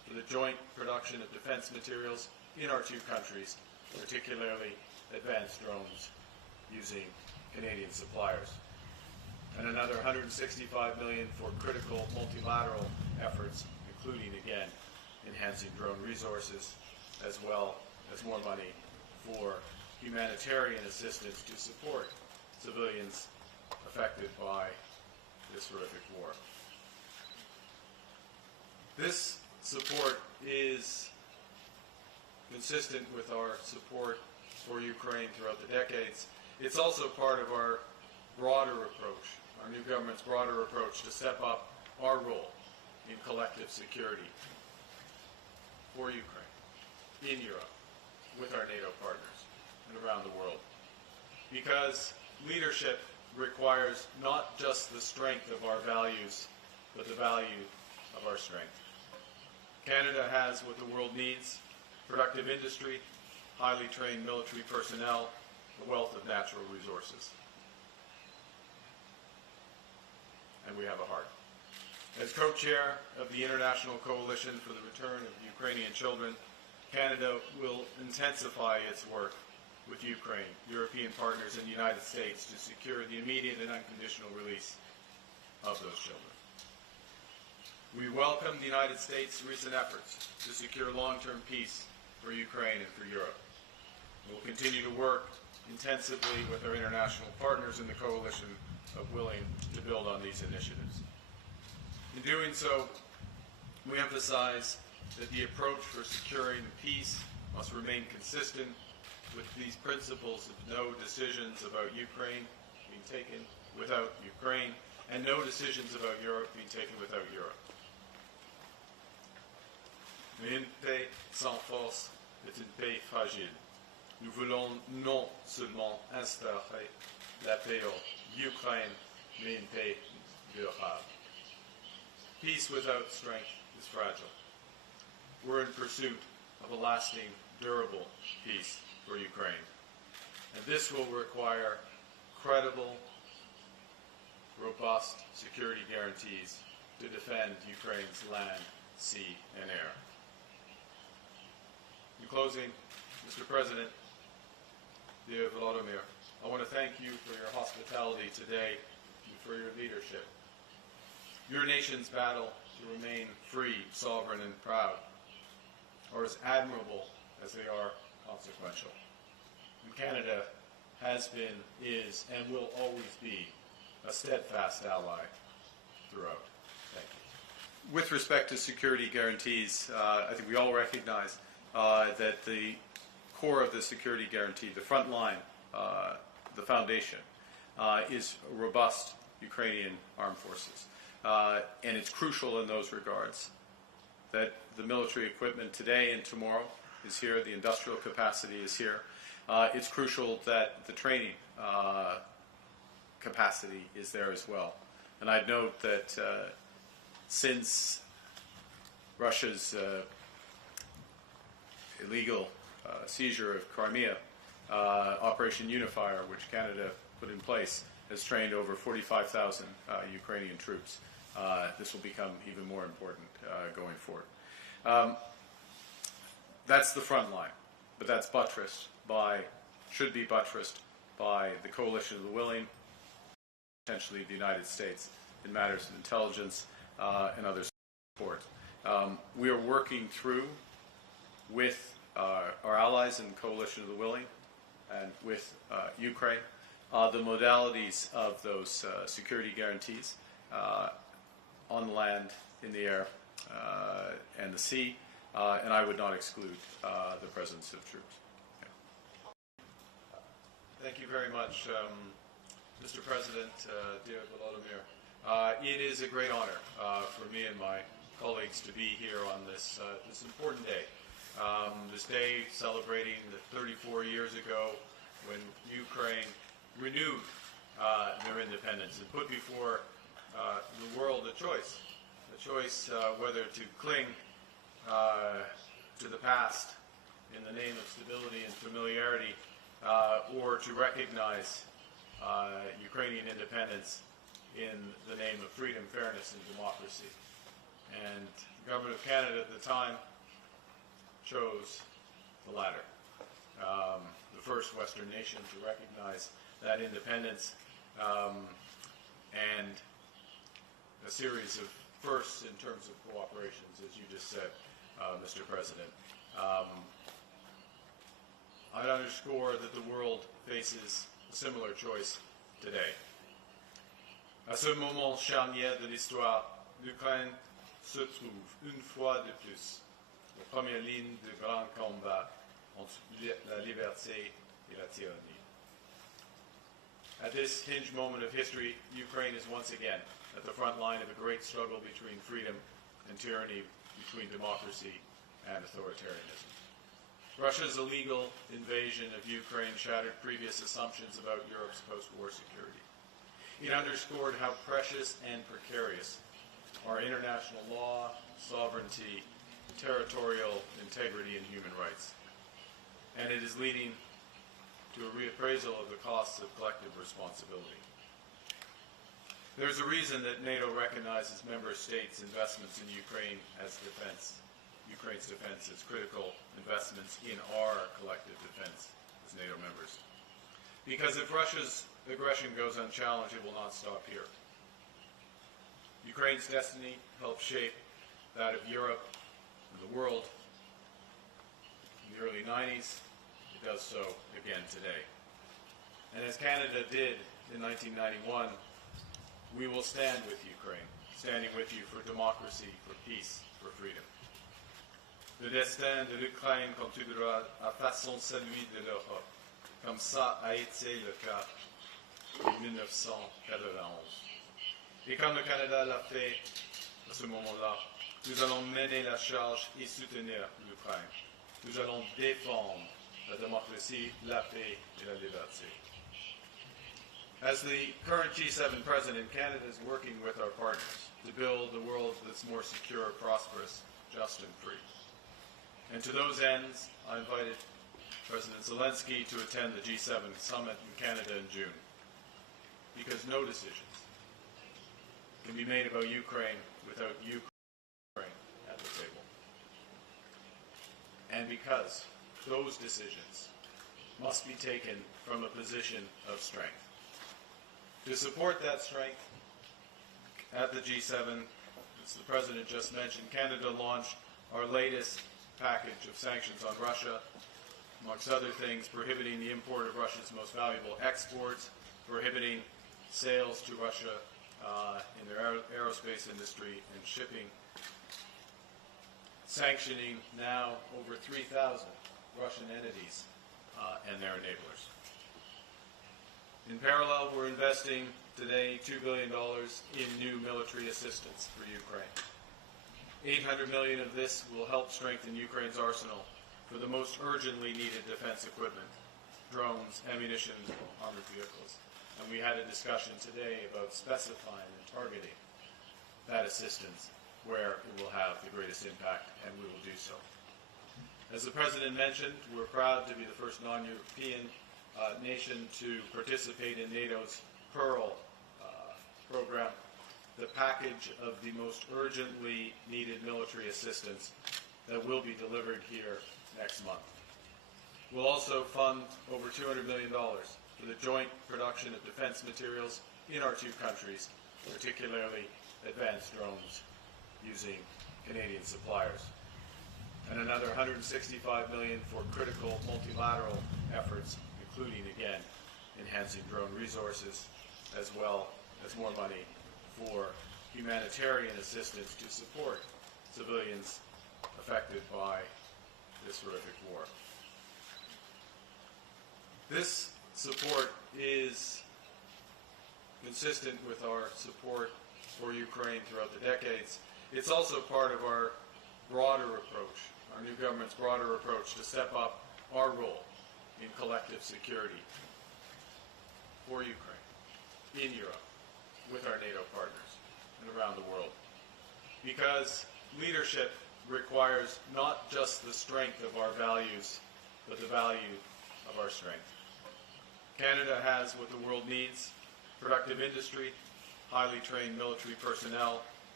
for the joint production of defense materials in our two countries, particularly advanced drones using Canadian suppliers. And another $165 million for critical multilateral efforts, including, again, enhancing drone resources, as well as more money for humanitarian assistance to support civilians affected by this horrific war. This support is consistent with our support for Ukraine throughout the decades. It's also part of our broader approach, our new government's broader approach to step up our role in collective security for Ukraine, in Europe, with our NATO partners, and around the world. Because leadership requires not just the strength of our values, but the value of our strength. Canada has what the world needs: productive industry, highly trained military personnel, a wealth of natural resources. And we have a heart. As co-chair of the International Coalition for the Return of Ukrainian Children, Canada will intensify its work with Ukraine, European partners, and the United States to secure the immediate and unconditional release of those children. We welcome the United States' recent efforts to secure long-term peace for Ukraine and for Europe. We will continue to work intensively with our international partners in the coalition of willing to build on these initiatives. In doing so, we emphasize that the approach for securing peace must remain consistent with these principles of no decisions about Ukraine being taken without Ukraine, and no decisions about Europe being taken without Europe. Mais une paix sans force est une paix fragile. Nous voulons non seulement instaurer la paix en Ukraine, mais une paix durable. Peace without strength is fragile. We're in pursuit of a lasting, durable peace for Ukraine. And this will require credible, robust security guarantees to defend Ukraine's land, sea, and air. In closing, Mr. President, dear Volodymyr, I want to thank you for your hospitality today and for your leadership. Your nation's battle to remain free, sovereign, and proud are as admirable as they are consequential. And Canada has been, is, and will always be a steadfast ally throughout. Thank you. With respect to security guarantees, I think we all recognize that the core of the security guarantee, the front line, the foundation, is robust Ukrainian armed forces. And it's crucial in those regards that the military equipment today and tomorrow is here, the industrial capacity is here. It's crucial that the training capacity is there as well. And I'd note that since Russia's illegal seizure of Crimea, Operation Unifier, which Canada put in place, has trained over 45,000 Ukrainian troops. This will become even more important going forward. That's the front line, but that's buttressed by, should be buttressed by the coalition of the willing, potentially the United States, in matters of intelligence and other support. We are working through with our allies in the coalition of the willing and with Ukraine the modalities of those security guarantees on the land, in the air, and the sea, and I would not exclude the presence of troops. Yeah. Thank you very much, Mr. President, dear Volodymyr. It is a great honor for me and my colleagues to be here on this this important day. This day celebrating the 34 years ago when Ukraine renewed their independence and put before the world a choice whether to cling to the past in the name of stability and familiarity, or to recognize Ukrainian independence in the name of freedom, fairness, and democracy. and the government of Canada at the time chose the latter. The first Western nation to recognize that independence, and a series of firsts in terms of cooperations, as you just said, Mr. President. I'd underscore that the world faces a similar choice today. À ce moment charnière de l'histoire, l'Ukraine se trouve une fois de plus aux premières lignes de grands combats entre la liberté et la tyrannie. At this hinge moment of history, Ukraine is once again at the front line of a great struggle between freedom and tyranny, between democracy and authoritarianism. Russia's illegal invasion of Ukraine shattered previous assumptions about Europe's post-war security. It underscored how precious and precarious are international law, sovereignty, territorial integrity, and human rights. And it is leading to a reappraisal of the costs of collective responsibility. There's a reason that NATO recognizes member states' investments in Ukraine as defense, Ukraine's defense as critical investments in our collective defense as NATO members. Because if Russia's aggression goes unchallenged, it will not stop here. Ukraine's destiny helped shape that of Europe and the world in the early 90s. It does so again today. And as Canada did in 1991, we will stand with Ukraine, standing with you for democracy, for peace, for freedom. Le destin de l'Ukraine continuera à façon celui de l'Europe, comme ça a été le cas en 1991. Et comme le Canada l'a fait à ce moment-là, nous allons mener la charge et soutenir l'Ukraine. Nous allons défendre la démocratie, la paix et la liberté. As the current G7 president, Canada is working with our partners to build a world that's more secure, prosperous, just, and free. And to those ends, I invited President Zelensky to attend the G7 summit in Canada in June. Because no decisions can be made about Ukraine without Ukraine at the table. And because those decisions must be taken from a position of strength. To support that strength, at the G7, as the President just mentioned, Canada launched our latest package of sanctions on Russia, amongst other things, prohibiting the import of Russia's most valuable exports, prohibiting sales to Russia in their aerospace industry and shipping, sanctioning now over 3,000 Russian entities and their enablers. In parallel, we're investing today $2 billion in new military assistance for Ukraine. $800 million of this will help strengthen Ukraine's arsenal for the most urgently needed defense equipment, drones, ammunition, armored vehicles. And we had a discussion today about specifying and targeting that assistance where it will have the greatest impact, and we will do so. As the President mentioned, we're proud to be the first non-European nation to participate in NATO's Pearl program, the package of the most urgently needed military assistance that will be delivered here next month. We'll also fund over $200 million for the joint production of defense materials in our two countries, particularly advanced drones using Canadian suppliers. And another $165 million for critical multilateral efforts, including, again, enhancing drone resources, as well as more money for humanitarian assistance to support civilians affected by this horrific war. This support is consistent with our support for Ukraine throughout the decades. It's also part of our broader approach, our new government's broader approach to step up our role in collective security for Ukraine, in Europe, with our NATO partners, and around the world. Because leadership requires not just the strength of our values, but the value of our strength. Canada has what the world needs: productive industry, highly trained military personnel,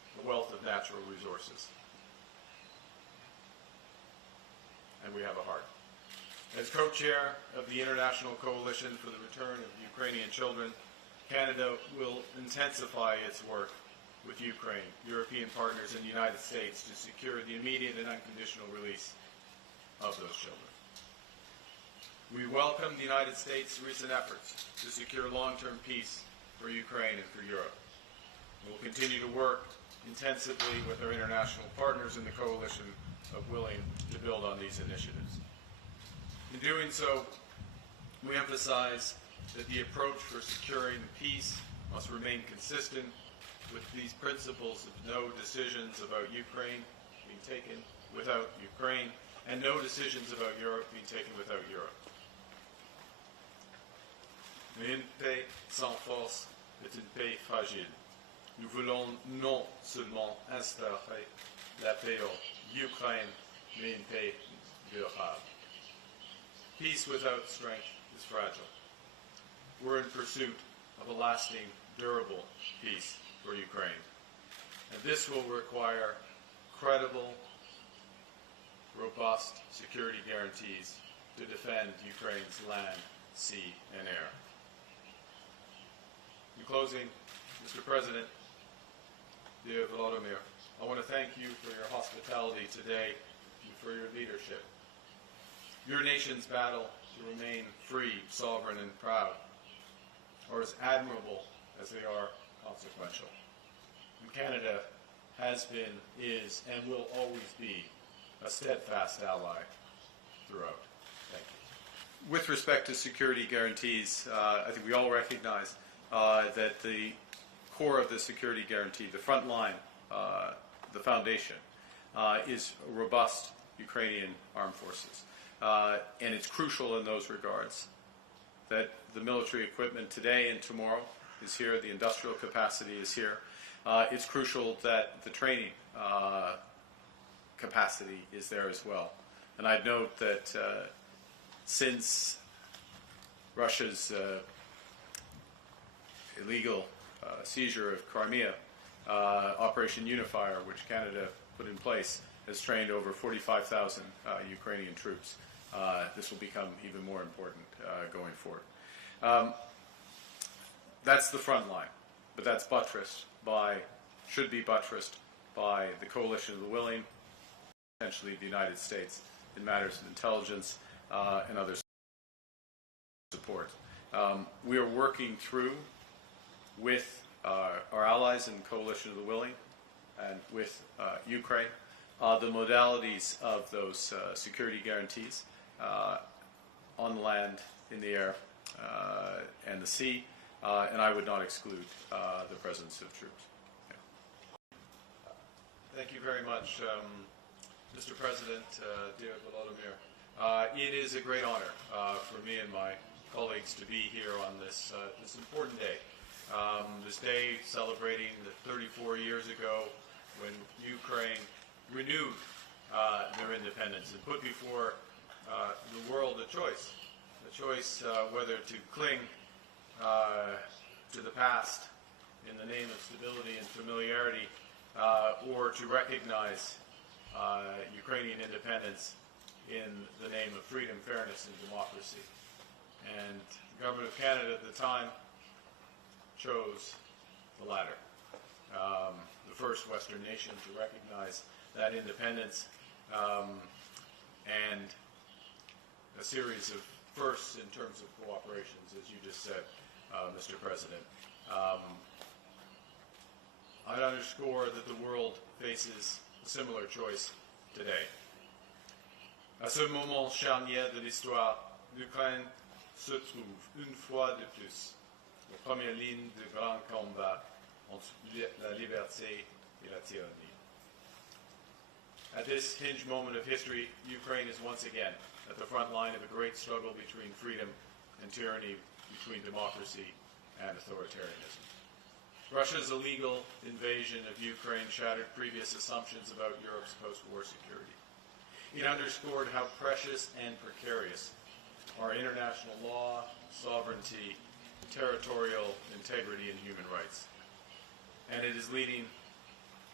a wealth of natural resources. And we have a heart. As co-chair of the International Coalition for the Return of Ukrainian Children, Canada will intensify its work with Ukraine, European partners, and the United States to secure the immediate and unconditional release of those children. We welcome the United States' recent efforts to secure long-term peace for Ukraine and for Europe. We will continue to work intensively with our international partners in the coalition of willing to build on these initiatives. In doing so, we emphasize that the approach for securing peace must remain consistent with these principles of no decisions about Ukraine being taken without Ukraine, and no decisions about Europe being taken without Europe. Mais une paix sans force est une paix fragile. Nous voulons non seulement instaurer la paix en Ukraine, mais une paix durable. Peace without strength is fragile. We're in pursuit of a lasting, durable peace for Ukraine. And this will require credible, robust security guarantees to defend Ukraine's land, sea, and air. In closing, Mr. President, dear Volodymyr, I want to thank you for your hospitality today and for your leadership. Your nation's battle to remain free, sovereign, and proud are as admirable as they are consequential. And Canada has been, is, and will always be a steadfast ally throughout. Thank you. With respect to security guarantees, I think we all recognize that the core of the security guarantee, the front line, the foundation, is robust Ukrainian armed forces. And it's crucial in those regards that the military equipment today and tomorrow is here, the industrial capacity is here. It's crucial that the training capacity is there as well. And I'd note that since Russia's illegal seizure of Crimea, Operation Unifier, which Canada put in place, has trained over 45,000 Ukrainian troops. This will become even more important going forward. That's the front line, but that's buttressed by, should be buttressed by the coalition of the willing, potentially the United States, in matters of intelligence and other support. We are working through with our allies in the coalition of the willing and with Ukraine the modalities of those security guarantees on the land, in the air, and the sea, and I would not exclude the presence of troops. Yeah. Thank you very much, Mr. President, dear Volodymyr. It is a great honor for me and my colleagues to be here on this this important day. This day celebrating the 34 years ago when Ukraine renewed their independence and put before the world a choice whether to cling to the past in the name of stability and familiarity, or to recognize Ukrainian independence in the name of freedom, fairness, and democracy. And the government of Canada at the time chose the latter. The first Western nation to recognize that independence, and a series of firsts in terms of cooperations, as you just said, Mr. President. I'd underscore that the world faces a similar choice today. À ce moment charnière de l'histoire, l'Ukraine se trouve une fois de plus aux premières lignes de grands combats entre la liberté et la tyrannie. At this hinge moment of history, Ukraine is once again at the front line of a great struggle between freedom and tyranny, between democracy and authoritarianism. Russia's illegal invasion of Ukraine shattered previous assumptions about Europe's post-war security. It underscored how precious and precarious are international law, sovereignty, territorial integrity, and human rights. And it is leading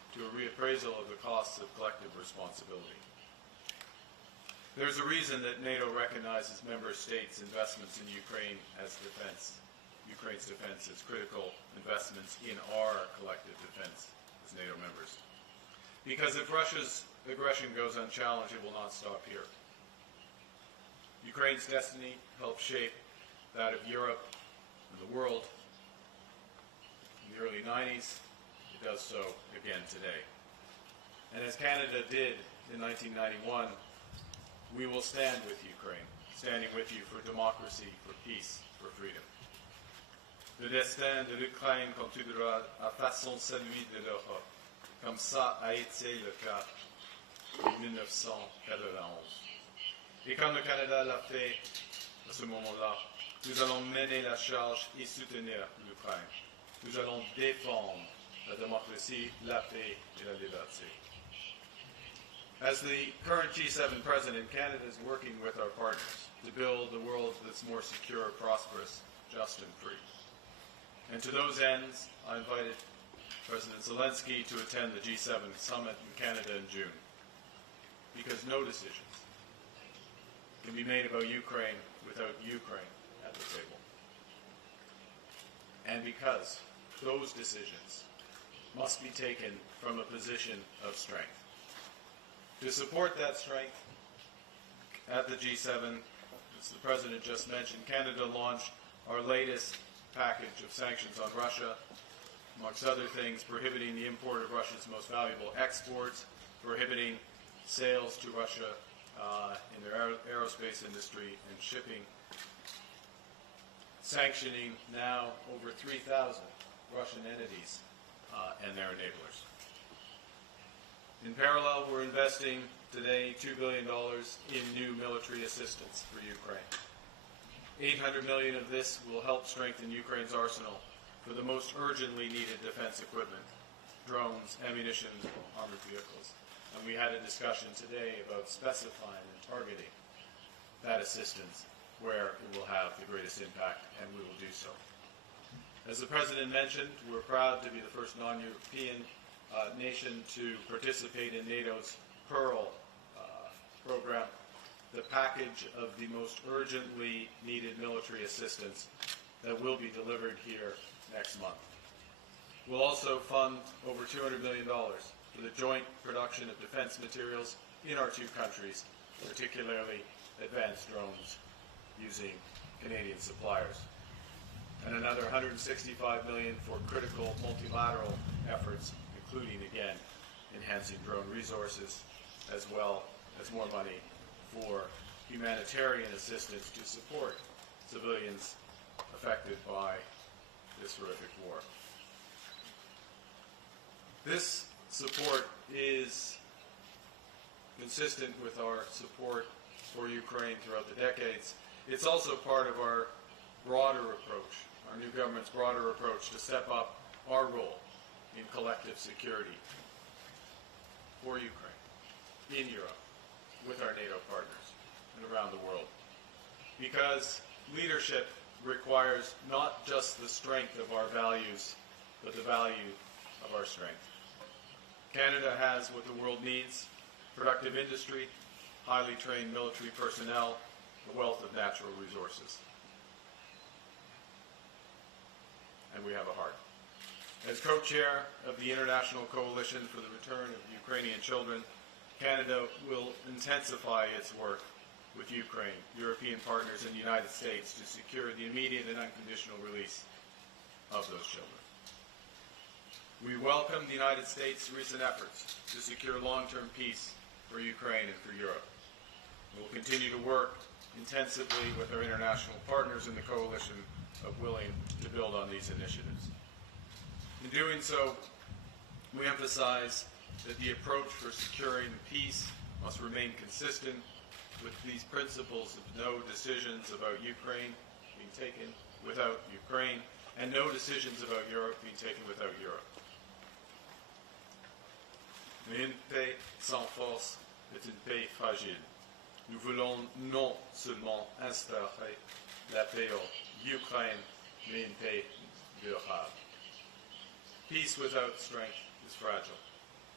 to a reappraisal of the costs of collective responsibility. There's a reason that NATO recognizes member states' investments in Ukraine as defense, Ukraine's defense as critical investments in our collective defense as NATO members. Because if Russia's aggression goes unchallenged, it will not stop here. Ukraine's destiny helped shape that of Europe and the world in the early 90s. It does so again today. And as Canada did in 1991, we will stand with Ukraine, standing with you for democracy, for peace, for freedom. Le destin de l'Ukraine continuera à façon celui de l'Europe, comme ça a été le cas en 1991. Et comme le Canada l'a fait à ce moment-là, nous allons mener la charge et soutenir l'Ukraine. Nous allons défendre la démocratie, la paix et la liberté. As the current G7 president, Canada is working with our partners to build a world that's more secure, prosperous, just and free. And to those ends, I invited President Zelensky to attend the G7 summit in Canada in June. Because no decisions can be made about Ukraine without Ukraine at the table. And because those decisions must be taken from a position of strength. To support that strength, at the G7, as the President just mentioned, Canada launched our latest package of sanctions on Russia, amongst other things, prohibiting the import of Russia's most valuable exports, prohibiting sales to Russia in their aerospace industry and shipping, sanctioning now over 3,000 Russian entities and their enablers. In parallel, we're investing today $2 billion in new military assistance for Ukraine. $800 million of this will help strengthen Ukraine's arsenal for the most urgently needed defense equipment, drones, ammunition, armored vehicles. And we had a discussion today about specifying and targeting that assistance where it will have the greatest impact, and we will do so. As the President mentioned, we're proud to be the first non-European nation to participate in NATO's Pearl program, the package of the most urgently needed military assistance that will be delivered here next month. We'll also fund over $200 million for the joint production of defense materials in our two countries, particularly advanced drones using Canadian suppliers. And another $165 million for critical multilateral efforts, including, again, enhancing drone resources, as well as more money for humanitarian assistance to support civilians affected by this horrific war. This support is consistent with our support for Ukraine throughout the decades. It's also part of our broader approach, our new government's broader approach to step up our role in collective security for Ukraine, in Europe, with our NATO partners, and around the world. Because leadership requires not just the strength of our values, but the value of our strength. Canada has what the world needs: productive industry, highly trained military personnel, a wealth of natural resources. And we have a heart. As co-chair of the International Coalition for the Return of Ukrainian Children, Canada will intensify its work with Ukraine, European partners, and the United States to secure the immediate and unconditional release of those children. We welcome the United States' recent efforts to secure long-term peace for Ukraine and for Europe. We will continue to work intensively with our international partners in the coalition of willing to build on these initiatives. In doing so, we emphasize that the approach for securing peace must remain consistent with these principles of no decisions about Ukraine being taken without Ukraine, and no decisions about Europe being taken without Europe. Mais une paix sans force est une paix fragile. Nous voulons non seulement instaurer la paix en Ukraine, mais une paix durable. Peace without strength is fragile.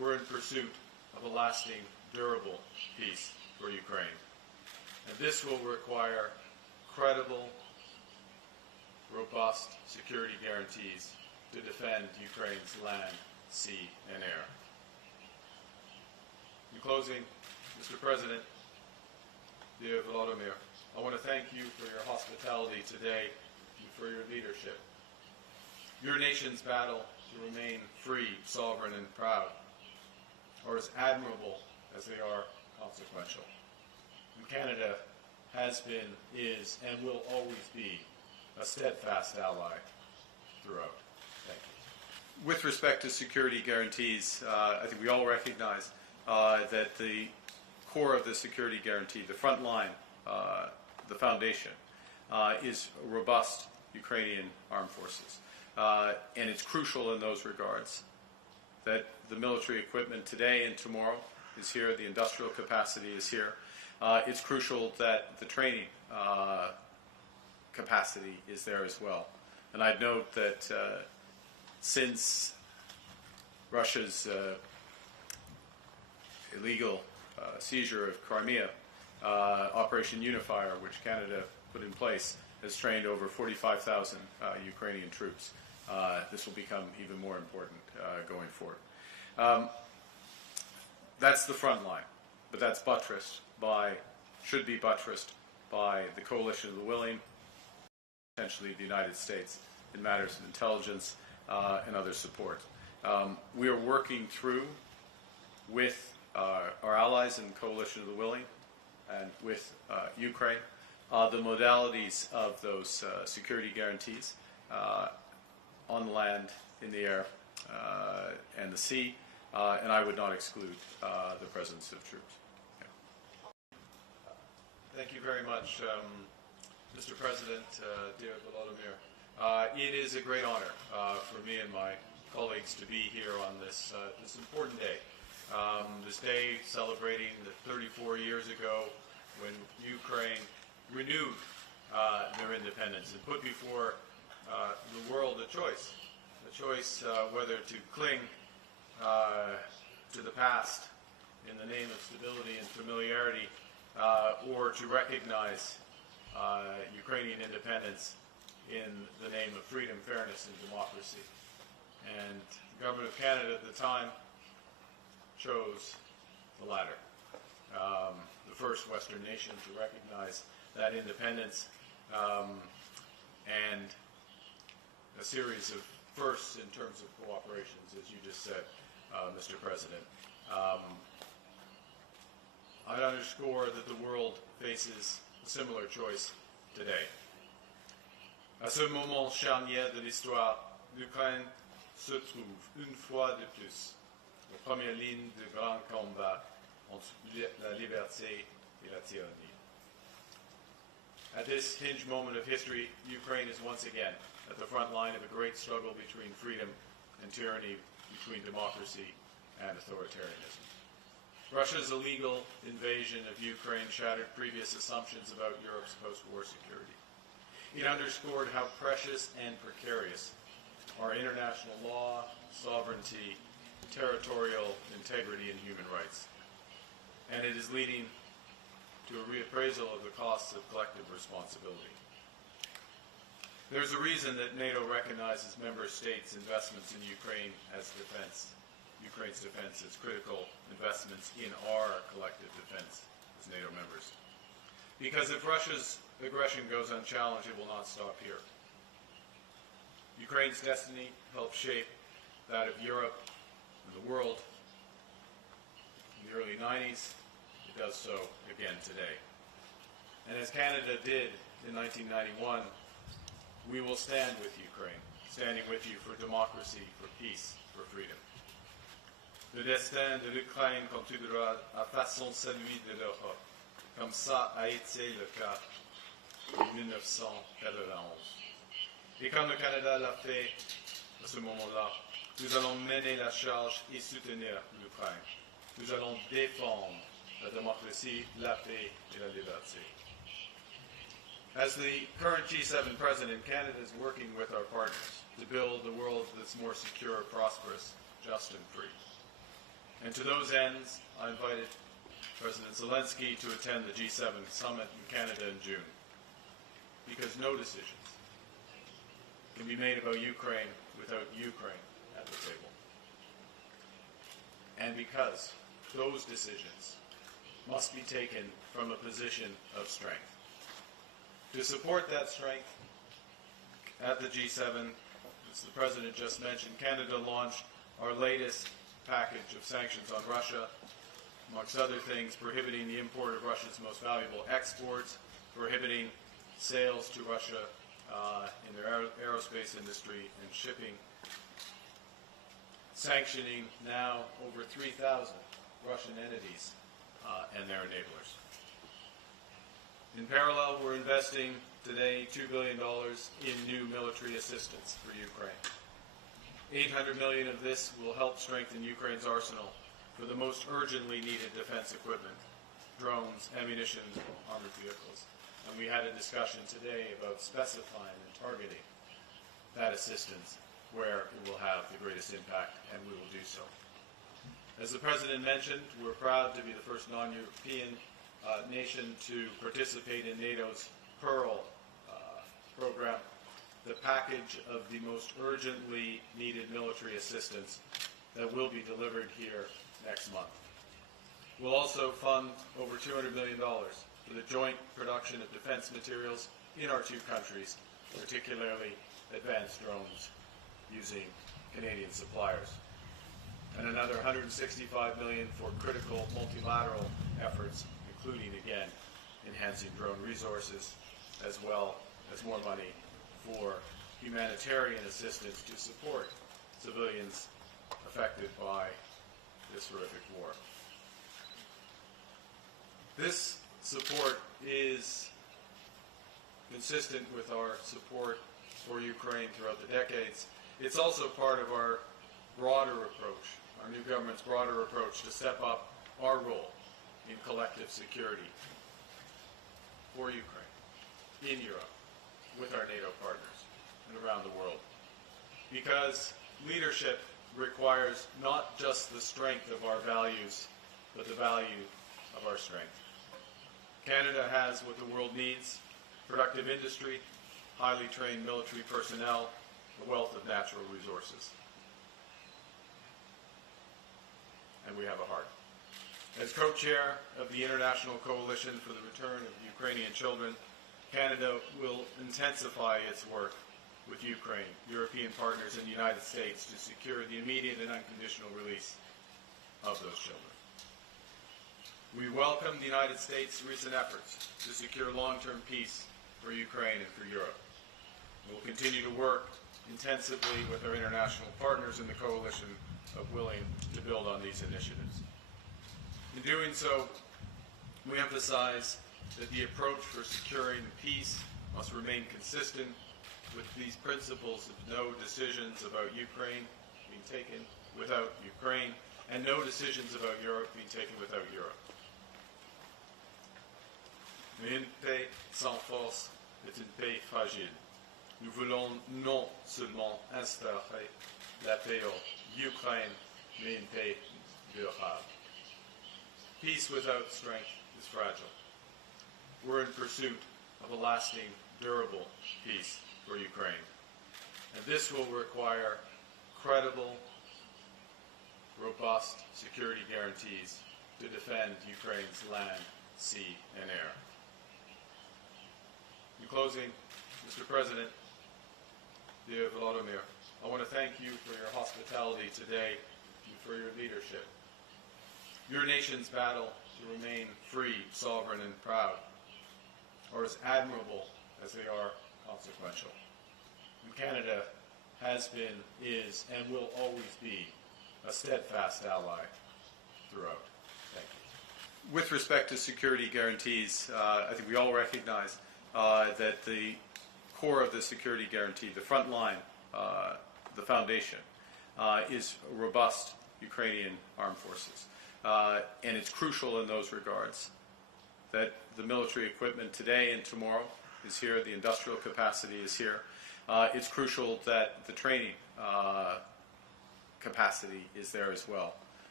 we're in pursuit of a lasting, durable peace for Ukraine. And this will require credible, robust security guarantees to defend Ukraine's land, sea, and air. In closing, Mr. President, dear Volodymyr, I want to thank you for your hospitality today and for your leadership. Your nation's battle to remain free, sovereign, and proud are as admirable as they are consequential. And Canada has been, is, and will always be a steadfast ally throughout. Thank you. With respect to security guarantees, I think we all recognize that the core of the security guarantee, the front line, the foundation, is robust Ukrainian armed forces. And it's crucial in those regards that the military equipment today and tomorrow is here, the industrial capacity is here. It's crucial that the training capacity is there as well. And I'd note that since Russia's illegal seizure of Crimea, Operation Unifier, which Canada put in place, has trained over 45,000 Ukrainian troops. This will become even more important going forward. That's the front line, but that's buttressed by, should be buttressed by the coalition of the willing, potentially the United States, in matters of intelligence and other support. We are working through with our allies in the coalition of the willing and with Ukraine the modalities of those security guarantees on the land, in the air, and the sea, and I would not exclude the presence of troops. Yeah. Thank you very much, Mr. President, dear Volodymyr. It is a great honor for me and my colleagues to be here on this important day. This day celebrating the 34 years ago when Ukraine renewed their independence and put before the world a choice whether to cling to the past in the name of stability and familiarity or to recognize Ukrainian independence in the name of freedom, fairness, and democracy. And the government of Canada at the time chose the latter. The first Western nation to recognize that independence, and a series of firsts in terms of cooperations, as you just said, Mr. President. I'd underscore that the world faces a similar choice today. À ce moment charnière de l'histoire, l'Ukraine se trouve une fois de plus aux premières lignes de grands combats entre la liberté et la tyrannie. At this hinge moment of history, Ukraine is once again at the front line of a great struggle between freedom and tyranny, between democracy and authoritarianism. Russia's illegal invasion of Ukraine shattered previous assumptions about Europe's post-war security. It underscored how precious and precarious are international law, sovereignty, territorial integrity, and human rights. And it is leading to a reappraisal of the costs of collective responsibility. There's a reason that NATO recognizes member states' investments in Ukraine as defense. Ukraine's defense as critical investments in our collective defense as NATO members. Because if Russia's aggression goes unchallenged, it will not stop here. Ukraine's destiny helped shape that of Europe and the world in the early 90s. It does so again today. And as Canada did in 1991, we will stand with Ukraine, standing with you for democracy, for peace, for freedom. Le destin de l'Ukraine continuera à façon celui de l'Europe, comme ça a été le cas en 1991. Et comme le Canada l'a fait à ce moment-là, nous allons mener la charge et soutenir l'Ukraine. Nous allons défendre la démocratie, la paix et la liberté. As the current G7 president, Canada is working with our partners to build a world that's more secure, prosperous, just, and free. And to those ends, I invited President Zelensky to attend the G7 summit in Canada in June, because no decisions can be made about Ukraine without Ukraine at the table. And because those decisions must be taken from a position of strength. To support that strength, at the G7, as the President just mentioned, Canada launched our latest package of sanctions on Russia, amongst other things, prohibiting the import of Russia's most valuable exports, prohibiting sales to Russia in their aerospace industry and shipping, sanctioning now over 3,000 Russian entities and their enablers. In parallel, we're investing today $2 billion in new military assistance for Ukraine. $800 million of this will help strengthen Ukraine's arsenal for the most urgently needed defense equipment, drones, ammunition, armored vehicles. And we had a discussion today about specifying and targeting that assistance where it will have the greatest impact, and we will do so. As the President mentioned, we're proud to be the first non-European nation to participate in NATO's Pearl program, the package of the most urgently needed military assistance that will be delivered here next month. We'll also fund over $200 million for the joint production of defense materials in our two countries, particularly advanced drones using Canadian suppliers. And another $165 million for critical multilateral efforts, including, again, enhancing drone resources, as well as more money for humanitarian assistance to support civilians affected by this horrific war. This support is consistent with our support for Ukraine throughout the decades. It's also part of our broader approach, our new government's broader approach to step up our role in collective security for Ukraine, in Europe, with our NATO partners, and around the world. Because leadership requires not just the strength of our values, but the value of our strength. Canada has what the world needs: productive industry, highly trained military personnel, a wealth of natural resources. And we have a heart. As co-chair of the International Coalition for the Return of Ukrainian Children, Canada will intensify its work with Ukraine, European partners, and the United States to secure the immediate and unconditional release of those children. We welcome the United States' recent efforts to secure long-term peace for Ukraine and for Europe. We will continue to work intensively with our international partners in the coalition of willing to build on these initiatives. In doing so, we emphasize that the approach for securing peace must remain consistent with these principles of no decisions about Ukraine being taken without Ukraine, and no decisions about Europe being taken without Europe. Mais une paix sans force est une paix fragile. Nous voulons non seulement instaurer la paix en Ukraine, mais une paix durable. Peace without strength is fragile. We're in pursuit of a lasting, durable peace for Ukraine. And this will require credible, robust security guarantees to defend Ukraine's land, sea, and air. In closing, Mr. President, dear Volodymyr, I want to thank you for your hospitality today and for your leadership. Your nation's battle to remain free, sovereign, and proud are as admirable as they are consequential. And Canada has been, is, and will always be a steadfast ally throughout. Thank you. With respect to security guarantees, I think we all recognize that the core of the security guarantee, the front line, the foundation, is robust Ukrainian armed forces. And it's crucial in those regards that the military equipment today and tomorrow is here, the industrial capacity is here. It's crucial that the training capacity is there as well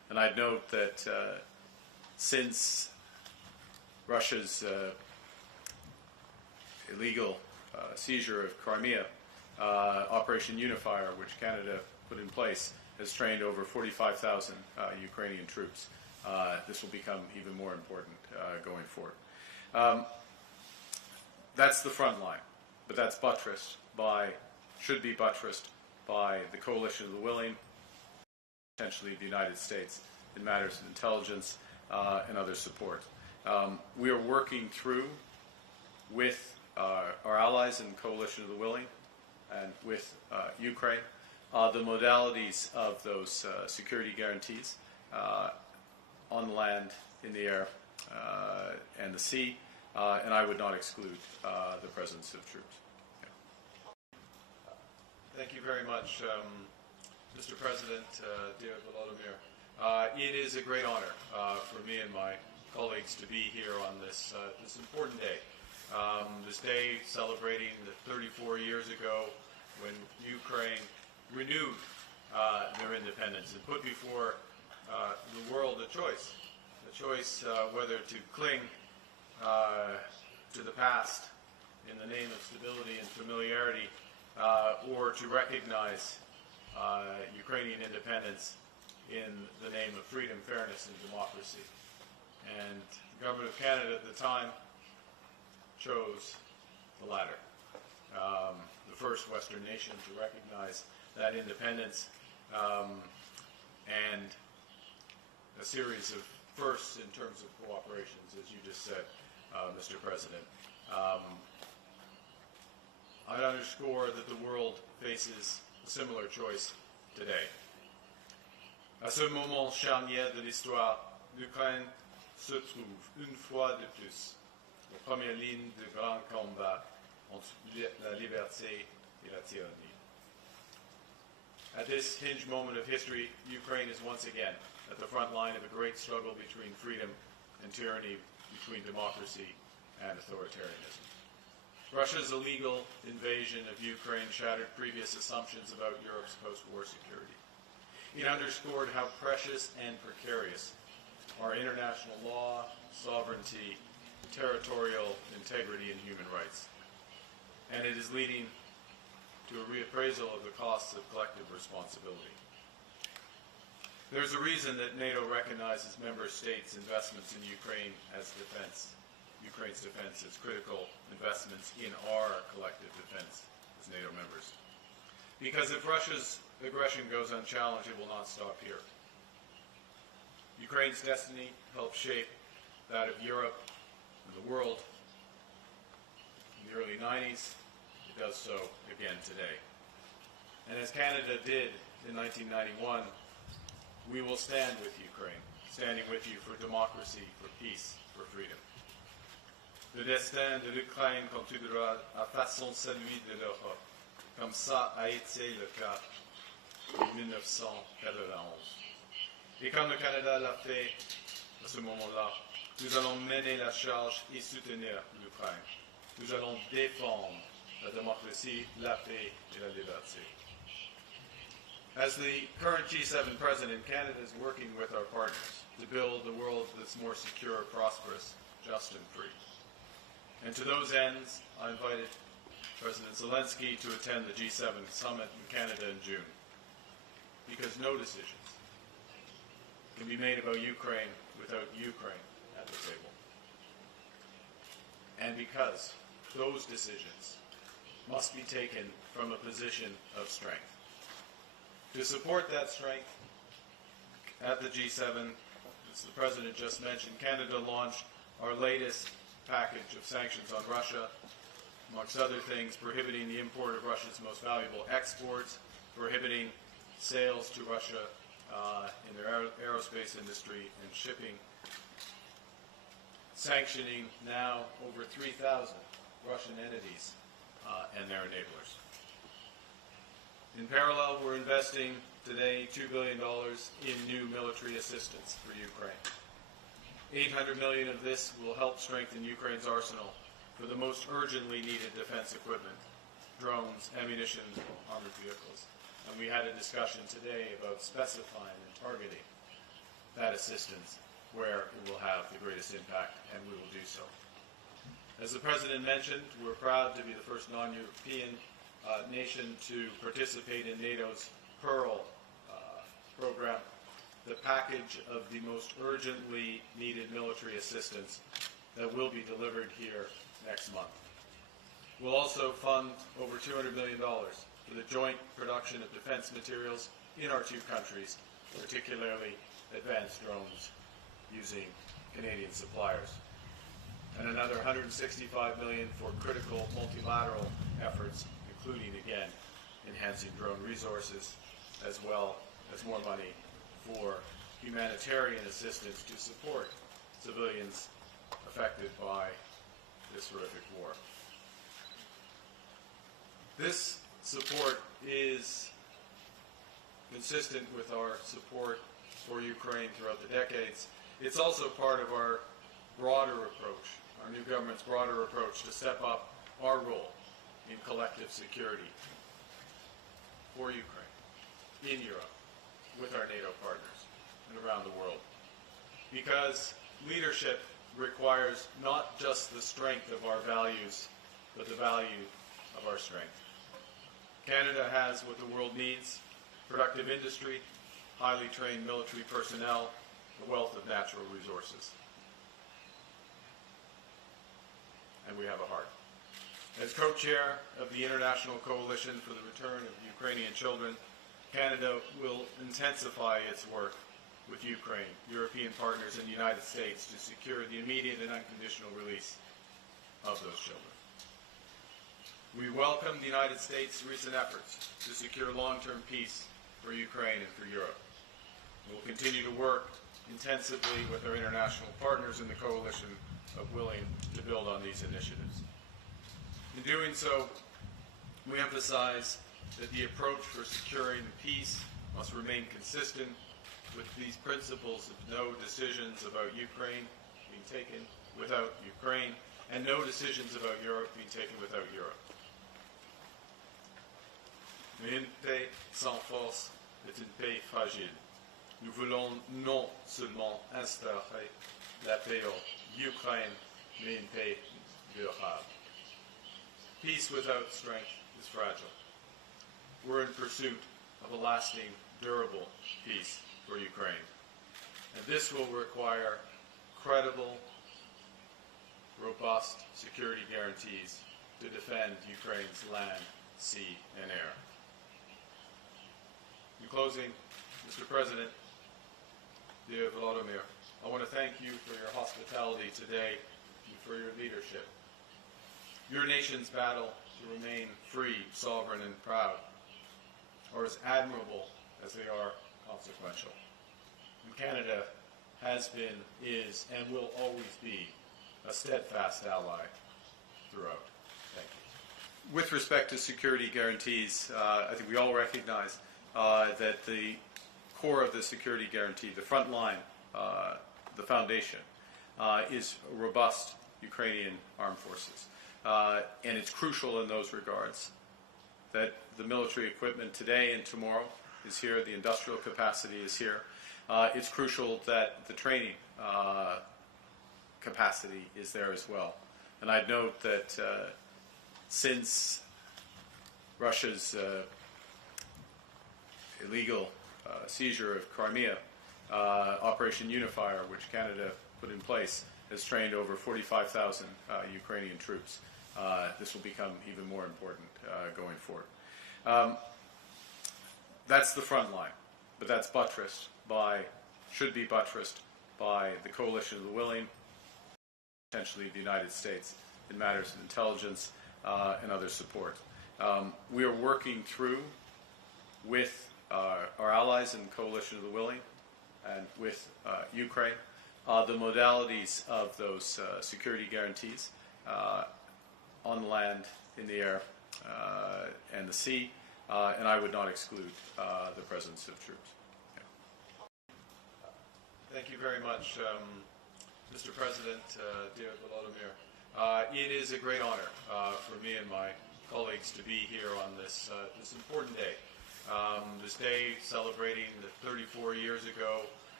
And I'd note that since Russia's illegal seizure of Crimea, Operation Unifier, which Canada put in place, has trained over 45,000 Ukrainian troops. This will become even more important going forward. That's the front line, but that's buttressed by, should be buttressed by the coalition of the willing, potentially the United States, in matters of intelligence and other support. We are working through with our allies in the coalition of the willing and with Ukraine the modalities of those security guarantees on the land, in the air, and the sea, and I would not exclude the presence of troops. Yeah. Thank you very much, Mr. President, dear Volodymyr. It is a great honor for me and my colleagues to be here on this important day. This day celebrating that 34 years ago when Ukraine renewed their independence and put before the world a choice whether to cling to the past in the name of stability and familiarity or to recognize Ukrainian independence in the name of freedom, fairness, and democracy. And the government of Canada at the time chose the latter. The first Western nation to recognize that independence, and a series of firsts in terms of cooperations, as you just said, Mr. President. I'd underscore that the world faces a similar choice today. À ce moment charnière de l'histoire, l'Ukraine se trouve une fois de plus en première ligne de grands combats entre la liberté et la tyrannie. At this hinge moment of history, Ukraine is once again at the front line of a great struggle between freedom and tyranny, between democracy and authoritarianism. Russia's illegal invasion of Ukraine shattered previous assumptions about Europe's post-war security. It underscored how precious and precarious are international law, sovereignty, territorial integrity, and human rights. And it is leading to a reappraisal of the costs of collective responsibility. There's a reason that NATO recognizes member states' investments in Ukraine as defense, Ukraine's defense as critical investments in our collective defense as NATO members. Because if Russia's aggression goes unchallenged, it will not stop here. Ukraine's destiny helped shape that of Europe and the world in the early 90s. It does so again today. And as Canada did in 1991, we will stand with Ukraine, standing with you for democracy, for peace, for freedom. Le destin de l'Ukraine continuera à façon celui de l'Europe, comme ça a été le cas en 1991. Et comme le Canada l'a fait à ce moment-là, nous allons mener la charge et soutenir l'Ukraine. Nous allons défendre la démocratie, la paix et la liberté. As the current G7 president, Canada is working with our partners to build a world that's more secure, prosperous, just, and free. And to those ends, I invited President Zelensky to attend the G7 summit in Canada in June, because no decisions can be made about Ukraine without Ukraine at the table. And because those decisions must be taken from a position of strength. To support that strength, at the G7, as the President just mentioned, Canada launched our latest package of sanctions on Russia, amongst other things, prohibiting the import of Russia's most valuable exports, prohibiting sales to Russia in their aerospace industry and shipping, sanctioning now over 3,000 Russian entities and their enablers. In parallel, we're investing today $2 billion in new military assistance for Ukraine. $800 million of this will help strengthen Ukraine's arsenal for the most urgently needed defense equipment, drones, ammunition, armored vehicles. And we had a discussion today about specifying and targeting that assistance where it will have the greatest impact, and we will do so. As the President mentioned, we're proud to be the first non-European nation to participate in NATO's Pearl program, the package of the most urgently needed military assistance that will be delivered here next month. We'll also fund over $200 million for the joint production of defense materials in our two countries, particularly advanced drones using Canadian suppliers. And another $165 million for critical multilateral efforts, including, again, enhancing drone resources, as well as more money for humanitarian assistance to support civilians affected by this horrific war. This support is consistent with our support for Ukraine throughout the decades. It's also part of our broader approach, our new government's broader approach to step up our role in collective security for Ukraine, in Europe, with our NATO partners, and around the world. Because leadership requires not just the strength of our values, but the value of our strength. Canada has what the world needs: productive industry, highly trained military personnel, a wealth of natural resources. And we have a heart. As co-chair of the International Coalition for the Return of Ukrainian Children, Canada will intensify its work with Ukraine, European partners, and the United States to secure the immediate and unconditional release of those children. We welcome the United States' recent efforts to secure long-term peace for Ukraine and for Europe. We will continue to work intensively with our international partners in the coalition of willing to build on these initiatives. In doing so, we emphasize that the approach for securing peace must remain consistent with these principles of no decisions about Ukraine being taken without Ukraine, and no decisions about Europe being taken without Europe. Mais une paix sans force est une paix fragile. Nous voulons non seulement instaurer la paix en Ukraine, mais une paix durable. Peace without strength is fragile. We're in pursuit of a lasting, durable peace for Ukraine. And this will require credible, robust security guarantees to defend Ukraine's land, sea, and air. In closing, Mr. President, dear Volodymyr, I want to thank you for your hospitality today and for your leadership. Your nation's battle to remain free, sovereign, and proud are as admirable as they are consequential. And Canada has been, is, and will always be a steadfast ally throughout. Thank you. With respect to security guarantees, I think we all recognize that the core of the security guarantee, the front line, the foundation, is robust Ukrainian armed forces. And it's crucial in those regards that the military equipment today and tomorrow is here, the industrial capacity is here. It's crucial that the training capacity is there as well. And I'd note that since Russia's illegal seizure of Crimea, Operation Unifier, which Canada put in place, has trained over 45,000 Ukrainian troops. This will become even more important going forward. That's the front line, but that's buttressed by, should be buttressed by the coalition of the willing, potentially the United States, in matters of intelligence and other support. We are working through with our allies in the coalition of the willing and with Ukraine the modalities of those security guarantees on the land, in the air, and the sea, and I would not exclude the presence of troops. Yeah. Thank you very much, Mr. President, dear Volodymyr. It is a great honor for me and my colleagues to be here on this important day. This day celebrating that 34 years ago,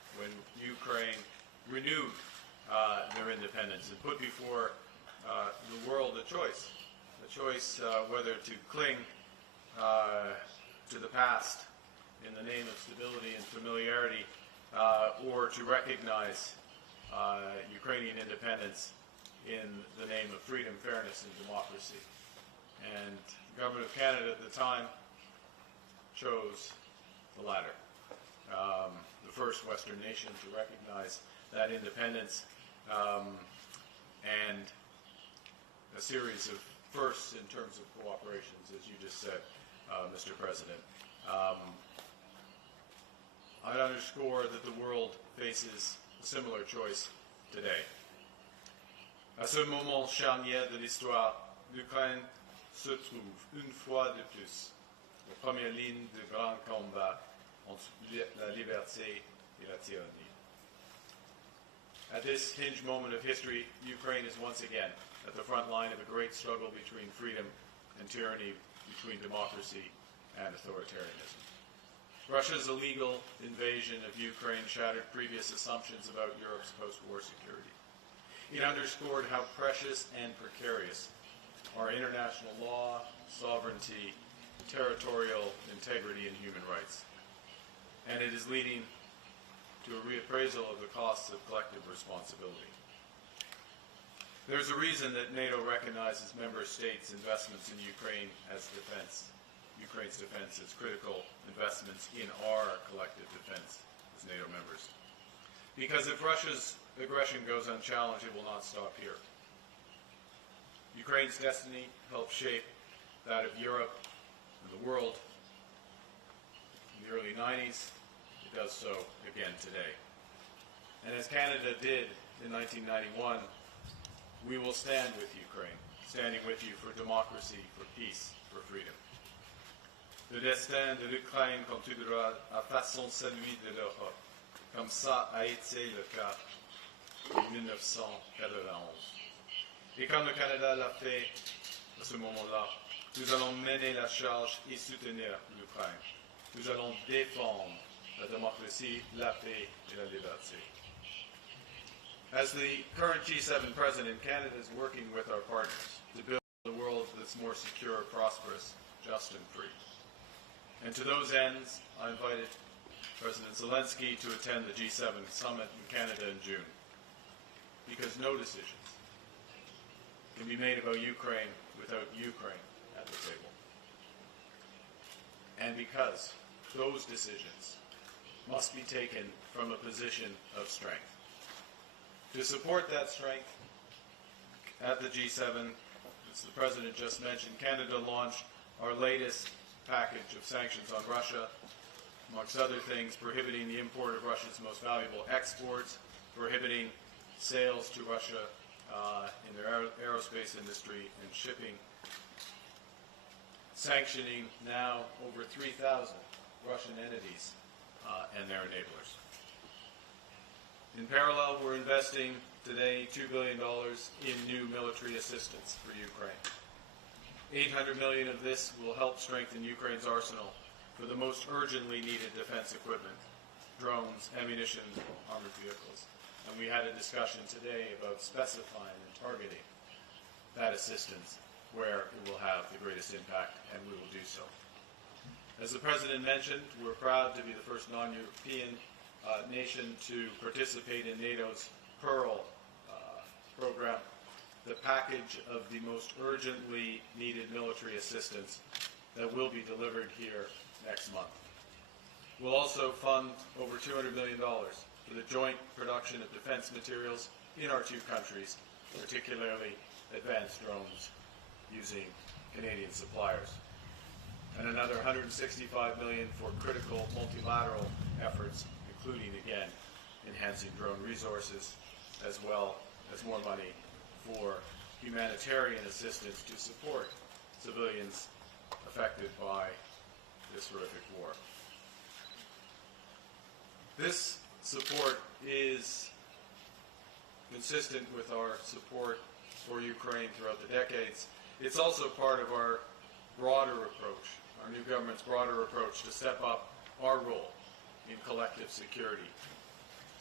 when Ukraine renewed their independence and put before the world a choice whether to cling to the past in the name of stability and familiarity, or to recognize Ukrainian independence in the name of freedom, fairness, and democracy. And the government of Canada at the time chose the latter, the first Western nation to recognize that independence, and a series of firsts in terms of cooperations, as you just said, Mr. President. I'd underscore that the world faces a similar choice today. À ce moment charnière de l'histoire, l'Ukraine se trouve une fois de plus aux premières lignes de grands combats entre la liberté et la tyrannie. At this hinge moment of history, Ukraine is once again at the front line of a great struggle between freedom and tyranny, between democracy and authoritarianism. Russia's illegal invasion of Ukraine shattered previous assumptions about Europe's post-war security. It underscored how precious and precarious are international law, sovereignty, territorial integrity, and human rights. And it is leading to a reappraisal of the costs of collective responsibility. There's a reason that NATO recognizes member states' investments in Ukraine as defense. Ukraine's defense as critical investments in our collective defense as NATO members. Because if Russia's aggression goes unchallenged, it will not stop here. Ukraine's destiny helped shape that of Europe and the world in the early 90s. It does so again today. And as Canada did in 1991, we will stand with Ukraine, standing with you for democracy, for peace, for freedom. Le destin de l'Ukraine continuera à façon celui de l'Europe, comme ça a été le cas en 1991. Et comme le Canada l'a fait à ce moment-là, nous allons mener la charge et soutenir l'Ukraine. Nous allons défendre la démocratie, la paix et la liberté. As the current G7 president, Canada is working with our partners to build a world that's more secure, prosperous, just, and free. And to those ends, I invited President Zelensky to attend the G7 summit in Canada in June, because no decisions can be made about Ukraine without Ukraine at the table. And because those decisions must be taken from a position of strength. To support that strength, at the G7, as the President just mentioned, Canada launched our latest package of sanctions on Russia, amongst other things, prohibiting the import of Russia's most valuable exports, prohibiting sales to Russia in their aerospace industry and shipping, sanctioning now over 3,000 Russian entities and their enablers. In parallel, we're investing today $2 billion in new military assistance for Ukraine. $800 million of this will help strengthen Ukraine's arsenal for the most urgently needed defense equipment, drones, ammunition, armored vehicles. And we had a discussion today about specifying and targeting that assistance where it will have the greatest impact, and we will do so. As the President mentioned, we're proud to be the first non-European nation to participate in NATO's Pearl program, the package of the most urgently needed military assistance that will be delivered here next month. We'll also fund over $200 million for the joint production of defense materials in our two countries, particularly advanced drones using Canadian suppliers. And another $165 million for critical multilateral efforts, including, again, enhancing drone resources, as well as more money for humanitarian assistance to support civilians affected by this horrific war. This support is consistent with our support for Ukraine throughout the decades. It's also part of our broader approach, our new government's broader approach to step up our role in collective security,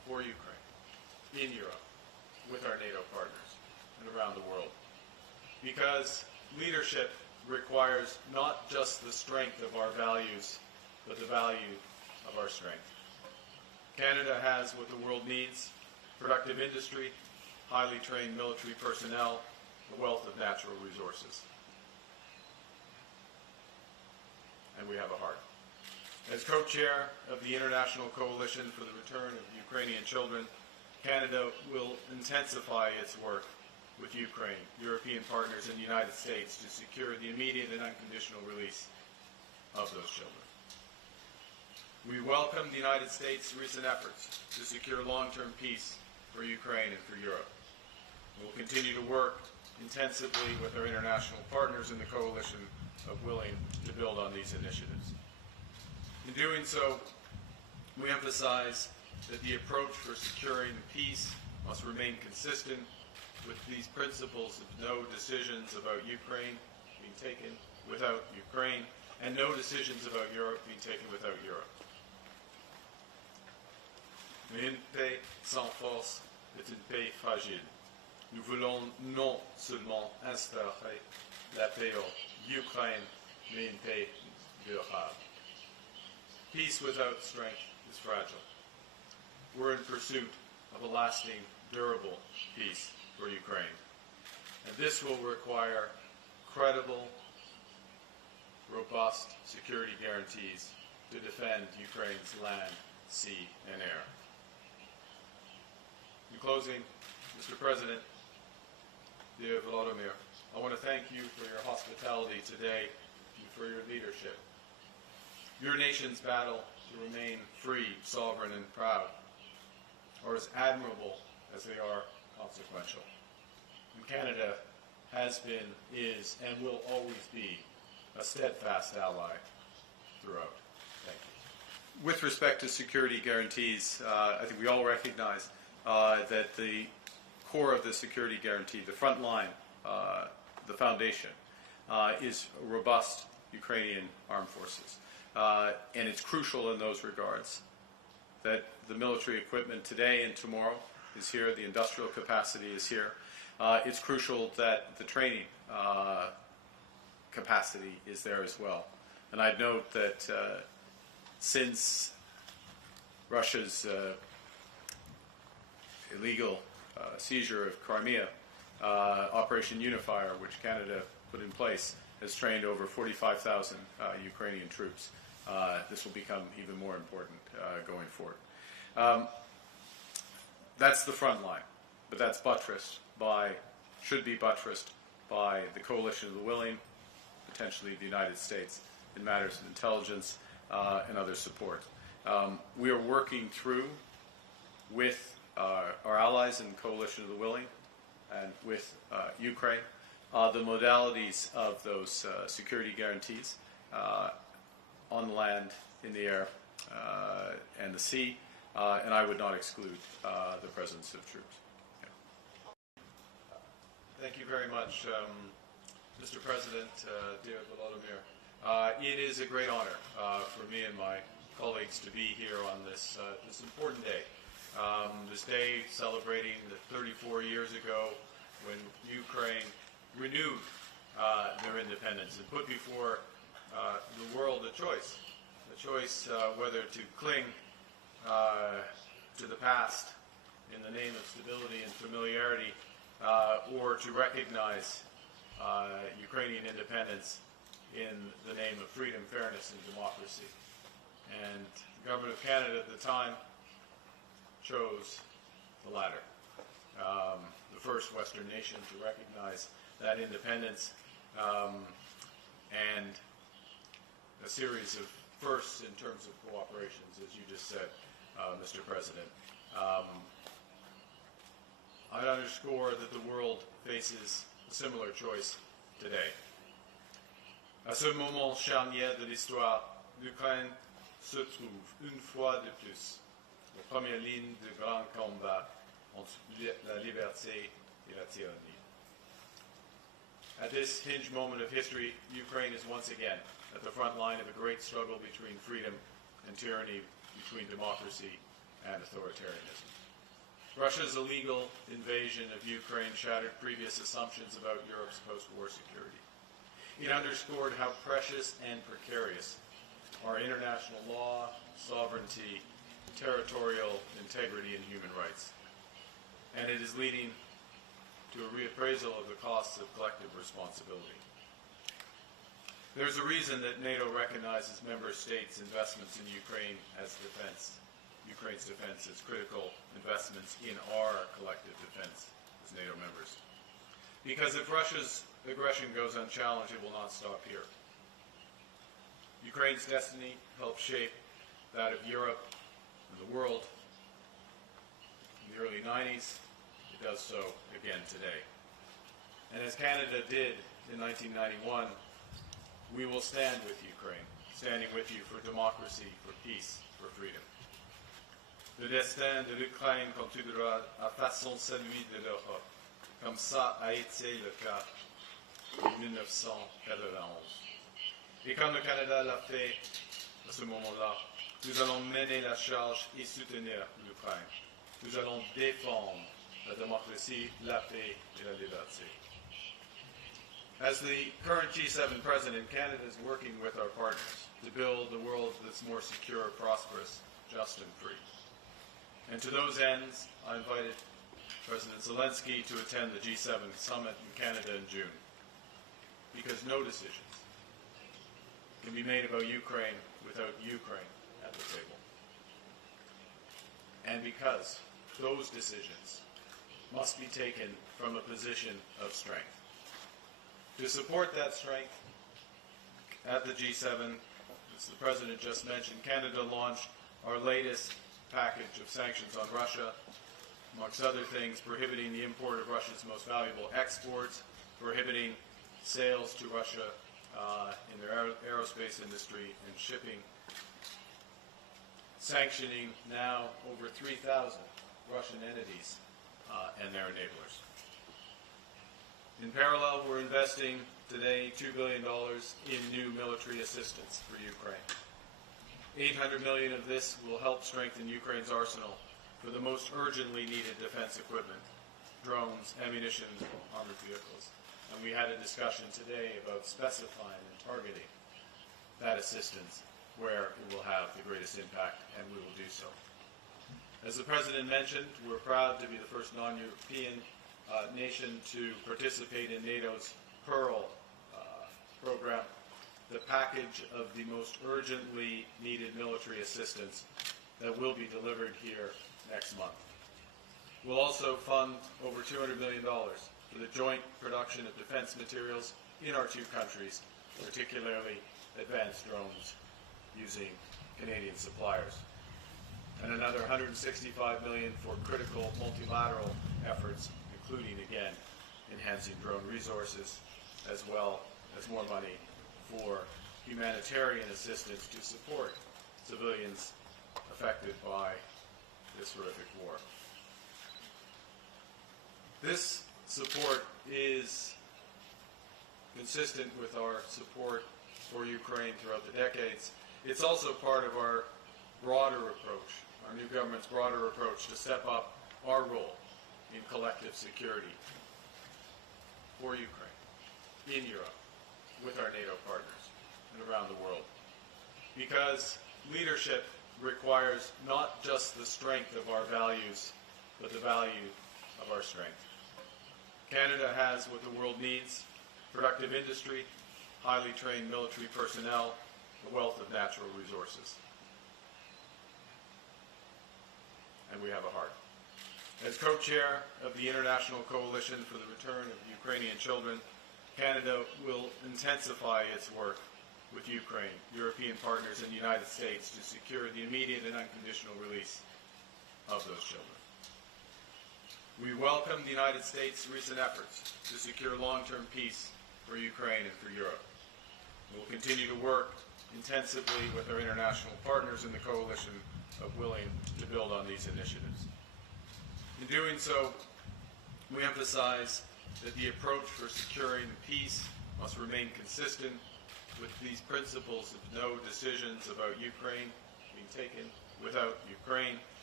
for Ukraine, in Europe, with our NATO partners, and around the world. Because leadership requires not just the strength of our values, but the value of our strength. Canada has what the world needs: productive industry, highly trained military personnel, a wealth of natural resources. And we have a heart. As co-chair of the International Coalition for the Return of Ukrainian Children, Canada will intensify its work with Ukraine, European partners, and the United States to secure the immediate and unconditional release of those children. We welcome the United States' recent efforts to secure long-term peace for Ukraine and for Europe. We will continue to work intensively with our international partners in the coalition of willing to build on these initiatives. In doing so, we emphasize that the approach for securing peace must remain consistent with these principles of no decisions about Ukraine being taken without Ukraine, and no decisions about Europe being taken without Europe. Mais une paix sans force est une paix fragile. Nous voulons non seulement instaurer la paix en Ukraine, mais une paix durable. Peace without strength is fragile. We're in pursuit of a lasting, durable peace for Ukraine. And this will require credible, robust security guarantees to defend Ukraine's land, sea, and air. In closing, Mr. President, dear Volodymyr, I want to thank you for your hospitality today and for your leadership. Your nation's battle to remain free, sovereign, and proud are as admirable as they are consequential. And Canada has been, is, and will always be a steadfast ally throughout. Thank you. With respect to security guarantees, I think we all recognize that the core of the security guarantee, the front line, the foundation, is robust Ukrainian armed forces. And it's crucial in those regards that the military equipment today and tomorrow is here, the industrial capacity is here. It's crucial that the training capacity is there as well. And I'd note that since Russia's illegal seizure of Crimea, Operation Unifier, which Canada put in place, has trained over 45,000 Ukrainian troops. This will become even more important going forward. That's the front line, but that's buttressed by, should be buttressed by the coalition of the willing, potentially the United States, in matters of intelligence and other support. We are working through with our allies in the coalition of the willing and with Ukraine the modalities of those security guarantees on the land, in the air, and the sea, and I would not exclude the presence of troops. Yeah. Thank you very much, Mr. President, dear Volodymyr. It is a great honor for me and my colleagues to be here on this important day. This day celebrating the 34 years ago when Ukraine renewed their independence and put before the world a choice whether to cling to the past in the name of stability and familiarity, or to recognize Ukrainian independence in the name of freedom, fairness, and democracy. And the government of Canada at the time chose the latter, the first Western nation to recognize that independence, and a series of firsts in terms of cooperations, as you just said, Mr. President. I'd underscore that the world faces a similar choice today. À ce moment charnière de l'histoire, l'Ukraine se trouve une fois de plus en première ligne de grand combat entre la liberté et la tyrannie. At this hinge moment of history, Ukraine is once again at the front line of a great struggle between freedom and tyranny, between democracy and authoritarianism. Russia's illegal invasion of Ukraine shattered previous assumptions about Europe's post-war security. It underscored how precious and precarious are international law, sovereignty, territorial integrity, and human rights. And it is leading to a reappraisal of the costs of collective responsibility. There's a reason that NATO recognizes member states' investments in Ukraine as defense. Ukraine's defense as critical investments in our collective defense as NATO members. Because if Russia's aggression goes unchallenged, it will not stop here. Ukraine's destiny helped shape that of Europe and the world in the early 90s. It does so again today. And as Canada did in 1991, we will stand with Ukraine, standing with you for democracy, for peace, for freedom. Le destin de l'Ukraine continuera à façon celui de l'Europe, comme ça a été le cas en 1991. Et comme le Canada l'a fait à ce moment-là, nous allons mener la charge et soutenir l'Ukraine. Nous allons défendre la démocratie, la paix et la liberté. As the current G7 president, Canada is working with our partners to build a world that's more secure, prosperous, just and free. And to those ends, I invited President Zelensky to attend the G7 summit in Canada in June. Because no decisions can be made about Ukraine without Ukraine at the table. And because those decisions must be taken from a position of strength. To support that strength, at the G7, as the President just mentioned, Canada launched our latest package of sanctions on Russia, amongst other things, prohibiting the import of Russia's most valuable exports, prohibiting sales to Russia in their aerospace industry and shipping, sanctioning now over 3,000 Russian entities and their enablers. In parallel, we're investing today $2 billion in new military assistance for Ukraine. $800 million of this will help strengthen Ukraine's arsenal for the most urgently needed defense equipment, drones, ammunition, armored vehicles. And we had a discussion today about specifying and targeting that assistance where it will have the greatest impact, and we will do so. As the President mentioned, we're proud to be the first non-European nation to participate in NATO's Pearl program, the package of the most urgently needed military assistance that will be delivered here next month. We'll also fund over $200 million for the joint production of defense materials in our two countries, particularly advanced drones using Canadian suppliers. And another $165 million for critical multilateral efforts, including, again, enhancing drone resources, as well as more money for humanitarian assistance to support civilians affected by this horrific war. This support is consistent with our support for Ukraine throughout the decades. It's also part of our broader approach, our new government's broader approach to step up our role in collective security for Ukraine, in Europe, with our NATO partners, and around the world. Because leadership requires not just the strength of our values, but the value of our strength. Canada has what the world needs: productive industry, highly trained military personnel, a wealth of natural resources. And we have a heart. As co-chair of the International Coalition for the Return of Ukrainian Children, Canada will intensify its work with Ukraine, European partners, and the United States to secure the immediate and unconditional release of those children. We welcome the United States' recent efforts to secure long-term peace for Ukraine and for Europe. We will continue to work intensively with our international partners in the coalition of willing to build on these initiatives. In doing so, we emphasize that the approach for securing peace must remain consistent with these principles of no decisions about Ukraine being taken without Ukraine,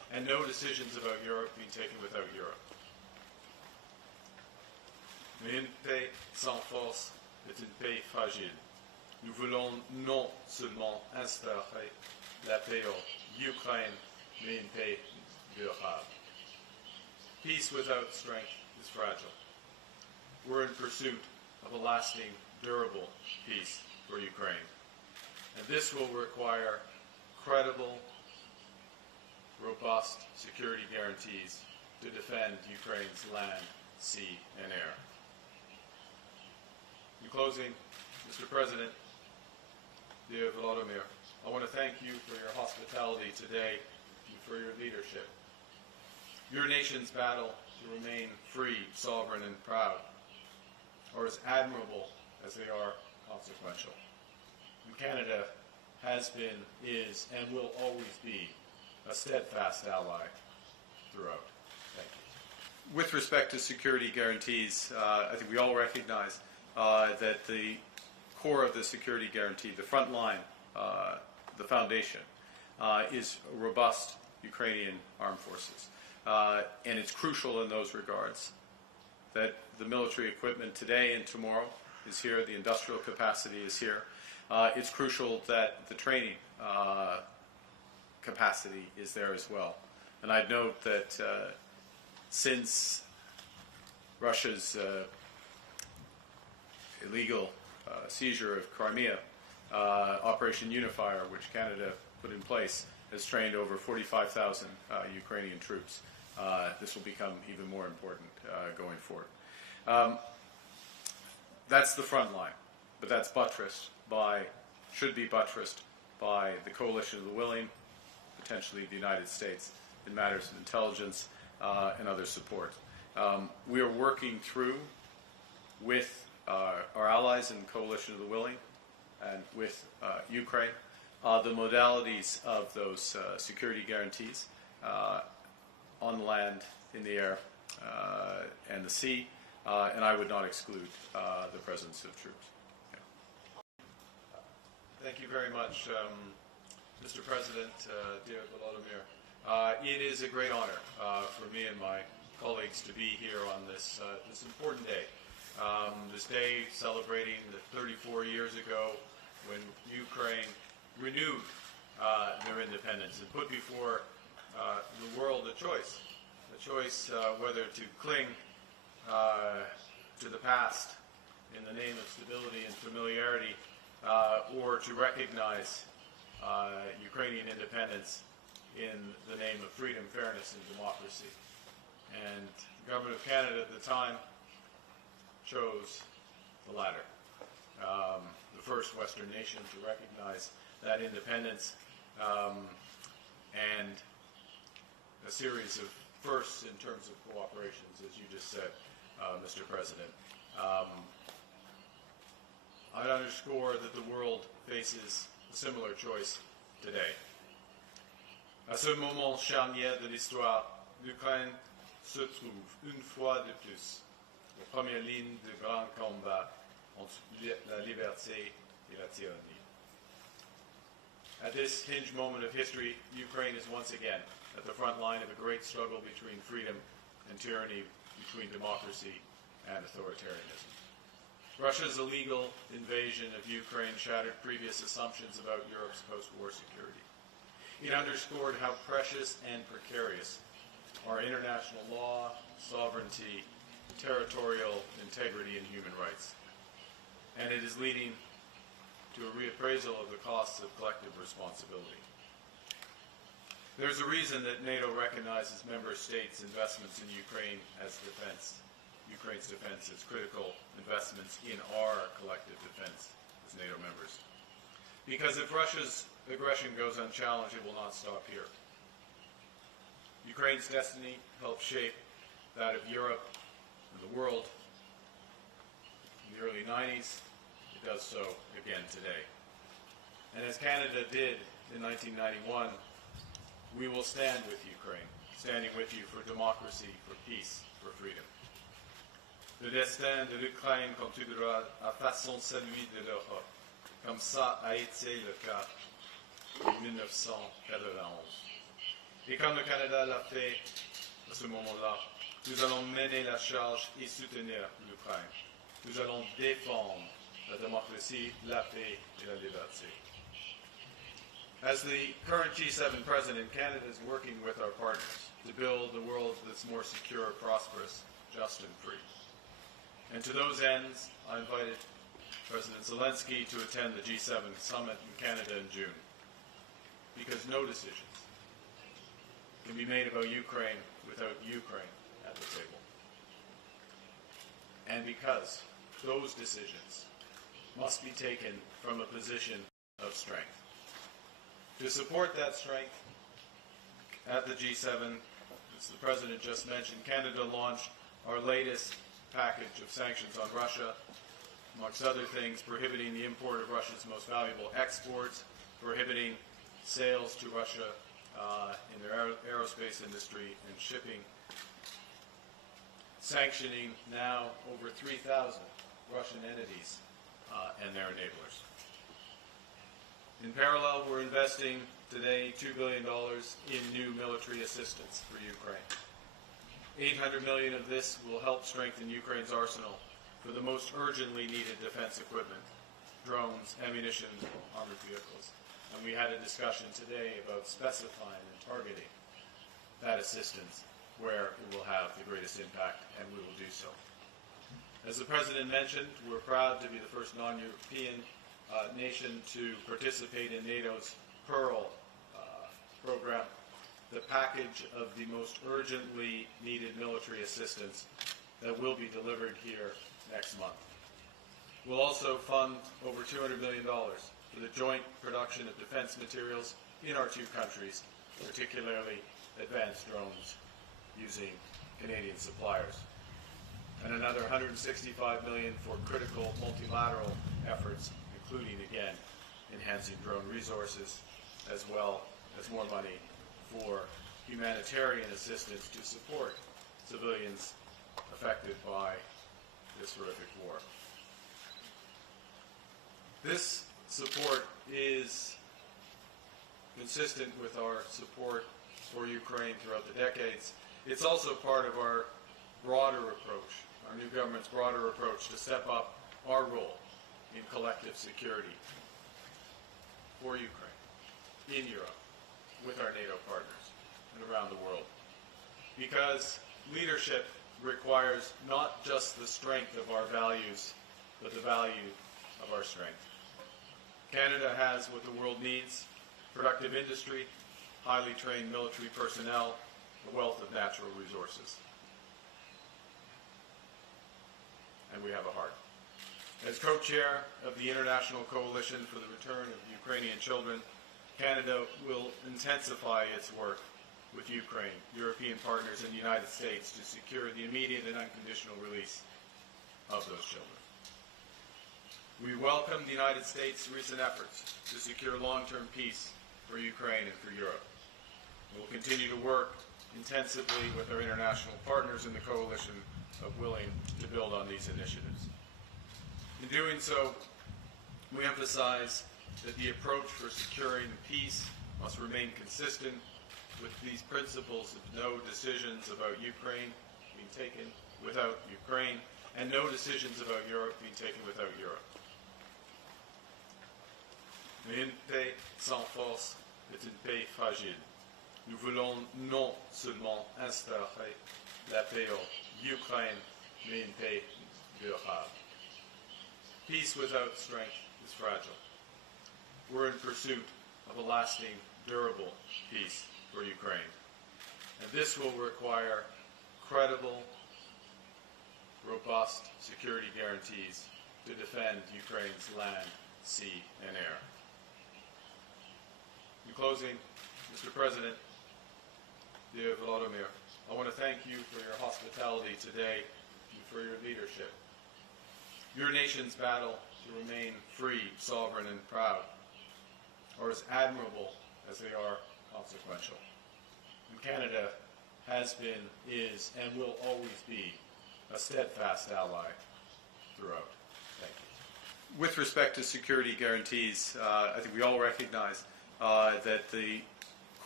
and no decisions about Europe being taken without Europe. Mais une paix sans force est une paix fragile. Nous voulons non seulement instaurer la paix en Ukraine, mais une paix durable. Peace without strength is fragile. We're in pursuit of a lasting, durable peace for Ukraine. And this will require credible, robust security guarantees to defend Ukraine's land, sea, and air. In closing, Mr. President, dear Volodymyr, I want to thank you for your hospitality today and for your leadership. Your nation's battle to remain free, sovereign, and proud are as admirable as they are consequential. And Canada has been, is, and will always be a steadfast ally throughout. Thank you. With respect to security guarantees, I think we all recognize that the core of the security guarantee, the front line, the foundation, is robust Ukrainian armed forces. And it's crucial in those regards that the military equipment today and tomorrow is here, the industrial capacity is here. It's crucial that the training capacity is there as well. And I'd note that since Russia's illegal seizure of Crimea, Operation Unifier, which Canada put in place, has trained over 45,000 Ukrainian troops. This will become even more important going forward. That's the front line, but that's buttressed by, should be buttressed by the coalition of the willing, potentially the United States, in matters of intelligence and other support. We are working through with our allies in the coalition of the willing and with Ukraine the modalities of those security guarantees on the land, in the air, and the sea, and I would not exclude the presence of troops. Yeah. Thank you very much, Mr. President, dear Volodymyr. It is a great honor for me and my colleagues to be here on this this important day. This day celebrating the 34 years ago when Ukraine renewed their independence and put before the world a choice whether to cling to the past in the name of stability and familiarity, or to recognize Ukrainian independence in the name of freedom, fairness, and democracy. And the government of Canada at the time chose the latter, the first Western nation to recognize that independence, and a series of firsts in terms of cooperations, as you just said, Mr. President. I'd underscore that the world faces a similar choice today. À ce moment charnière de l'histoire, l'Ukraine se trouve une fois de plus aux premières lignes de grands combats entre la liberté et la tyrannie. At this hinge moment of history, Ukraine is once again at the front line of a great struggle between freedom and tyranny, between democracy and authoritarianism. Russia's illegal invasion of Ukraine shattered previous assumptions about Europe's post-war security. It underscored how precious and precarious are international law, sovereignty, territorial integrity, and human rights. And it is leading to a reappraisal of the costs of collective responsibility. There's a reason that NATO recognizes member states' investments in Ukraine as defense, Ukraine's defense as critical investments in our collective defense as NATO members. Because if Russia's aggression goes unchallenged, it will not stop here. Ukraine's destiny helped shape that of Europe and the world in the early 90s. It does so again today. And as Canada did in 1991, we will stand with Ukraine, standing with you for democracy, for peace, for freedom. Le destin de l'Ukraine continuera à façon celui de l'Europe, comme ça a été le cas en 1991. Et comme le Canada l'a fait à ce moment-là, nous allons mener la charge et soutenir l'Ukraine. Nous allons défendre la démocratie, la paix et la liberté. As the current G7 president, Canada is working with our partners to build a world that's more secure, prosperous, just and free. And to those ends, I invited President Zelensky to attend the G7 summit in Canada in June, because no decisions can be made about Ukraine without Ukraine at the table. And because those decisions must be taken from a position of strength. To support that strength, at the G7, as the President just mentioned, Canada launched our latest package of sanctions on Russia, amongst other things, prohibiting the import of Russia's most valuable exports, prohibiting sales to Russia in their aerospace industry and shipping, sanctioning now over 3,000 Russian entities and their enablers. In parallel, we're investing today $2 billion in new military assistance for Ukraine. $800 million of this will help strengthen Ukraine's arsenal for the most urgently needed defense equipment, drones, ammunition, armored vehicles. And we had a discussion today about specifying and targeting that assistance where it will have the greatest impact, and we will do so. As the President mentioned, we're proud to be the first non-European nation to participate in NATO's Pearl program, the package of the most urgently needed military assistance that will be delivered here next month. We'll also fund over $200 million for the joint production of defense materials in our two countries, particularly advanced drones using Canadian suppliers. And another $165 million for critical multilateral efforts, including, again, enhancing drone resources, as well as more money for humanitarian assistance to support civilians affected by this horrific war. This support is consistent with our support for Ukraine throughout the decades. It's also part of our broader approach, our new government's broader approach to step up our role in collective security for Ukraine, in Europe, with our NATO partners, and around the world. Because leadership requires not just the strength of our values, but the value of our strength. Canada has what the world needs: productive industry, highly trained military personnel, a wealth of natural resources. And we have a heart. As co-chair of the International Coalition for the Return of Ukrainian Children, Canada will intensify its work with Ukraine, European partners, and the United States to secure the immediate and unconditional release of those children. We welcome the United States' recent efforts to secure long-term peace for Ukraine and for Europe. We will continue to work intensively with our international partners in the coalition of willing to build on these initiatives. In doing so, we emphasize that the approach for securing peace must remain consistent with these principles of no decisions about Ukraine being taken without Ukraine, and no decisions about Europe being taken without Europe. Mais une paix sans force est une paix fragile. Nous voulons non seulement instaurer la paix en Ukraine, mais une paix durable. Peace without strength is fragile. We're in pursuit of a lasting, durable peace for Ukraine. And this will require credible, robust security guarantees to defend Ukraine's land, sea, and air. In closing, Mr. President, dear Volodymyr, I want to thank you for your hospitality today and for your leadership. Your nation's battle to remain free, sovereign, and proud are as admirable as they are consequential. And Canada has been, is, and will always be a steadfast ally throughout. Thank you. With respect to security guarantees, I think we all recognize that the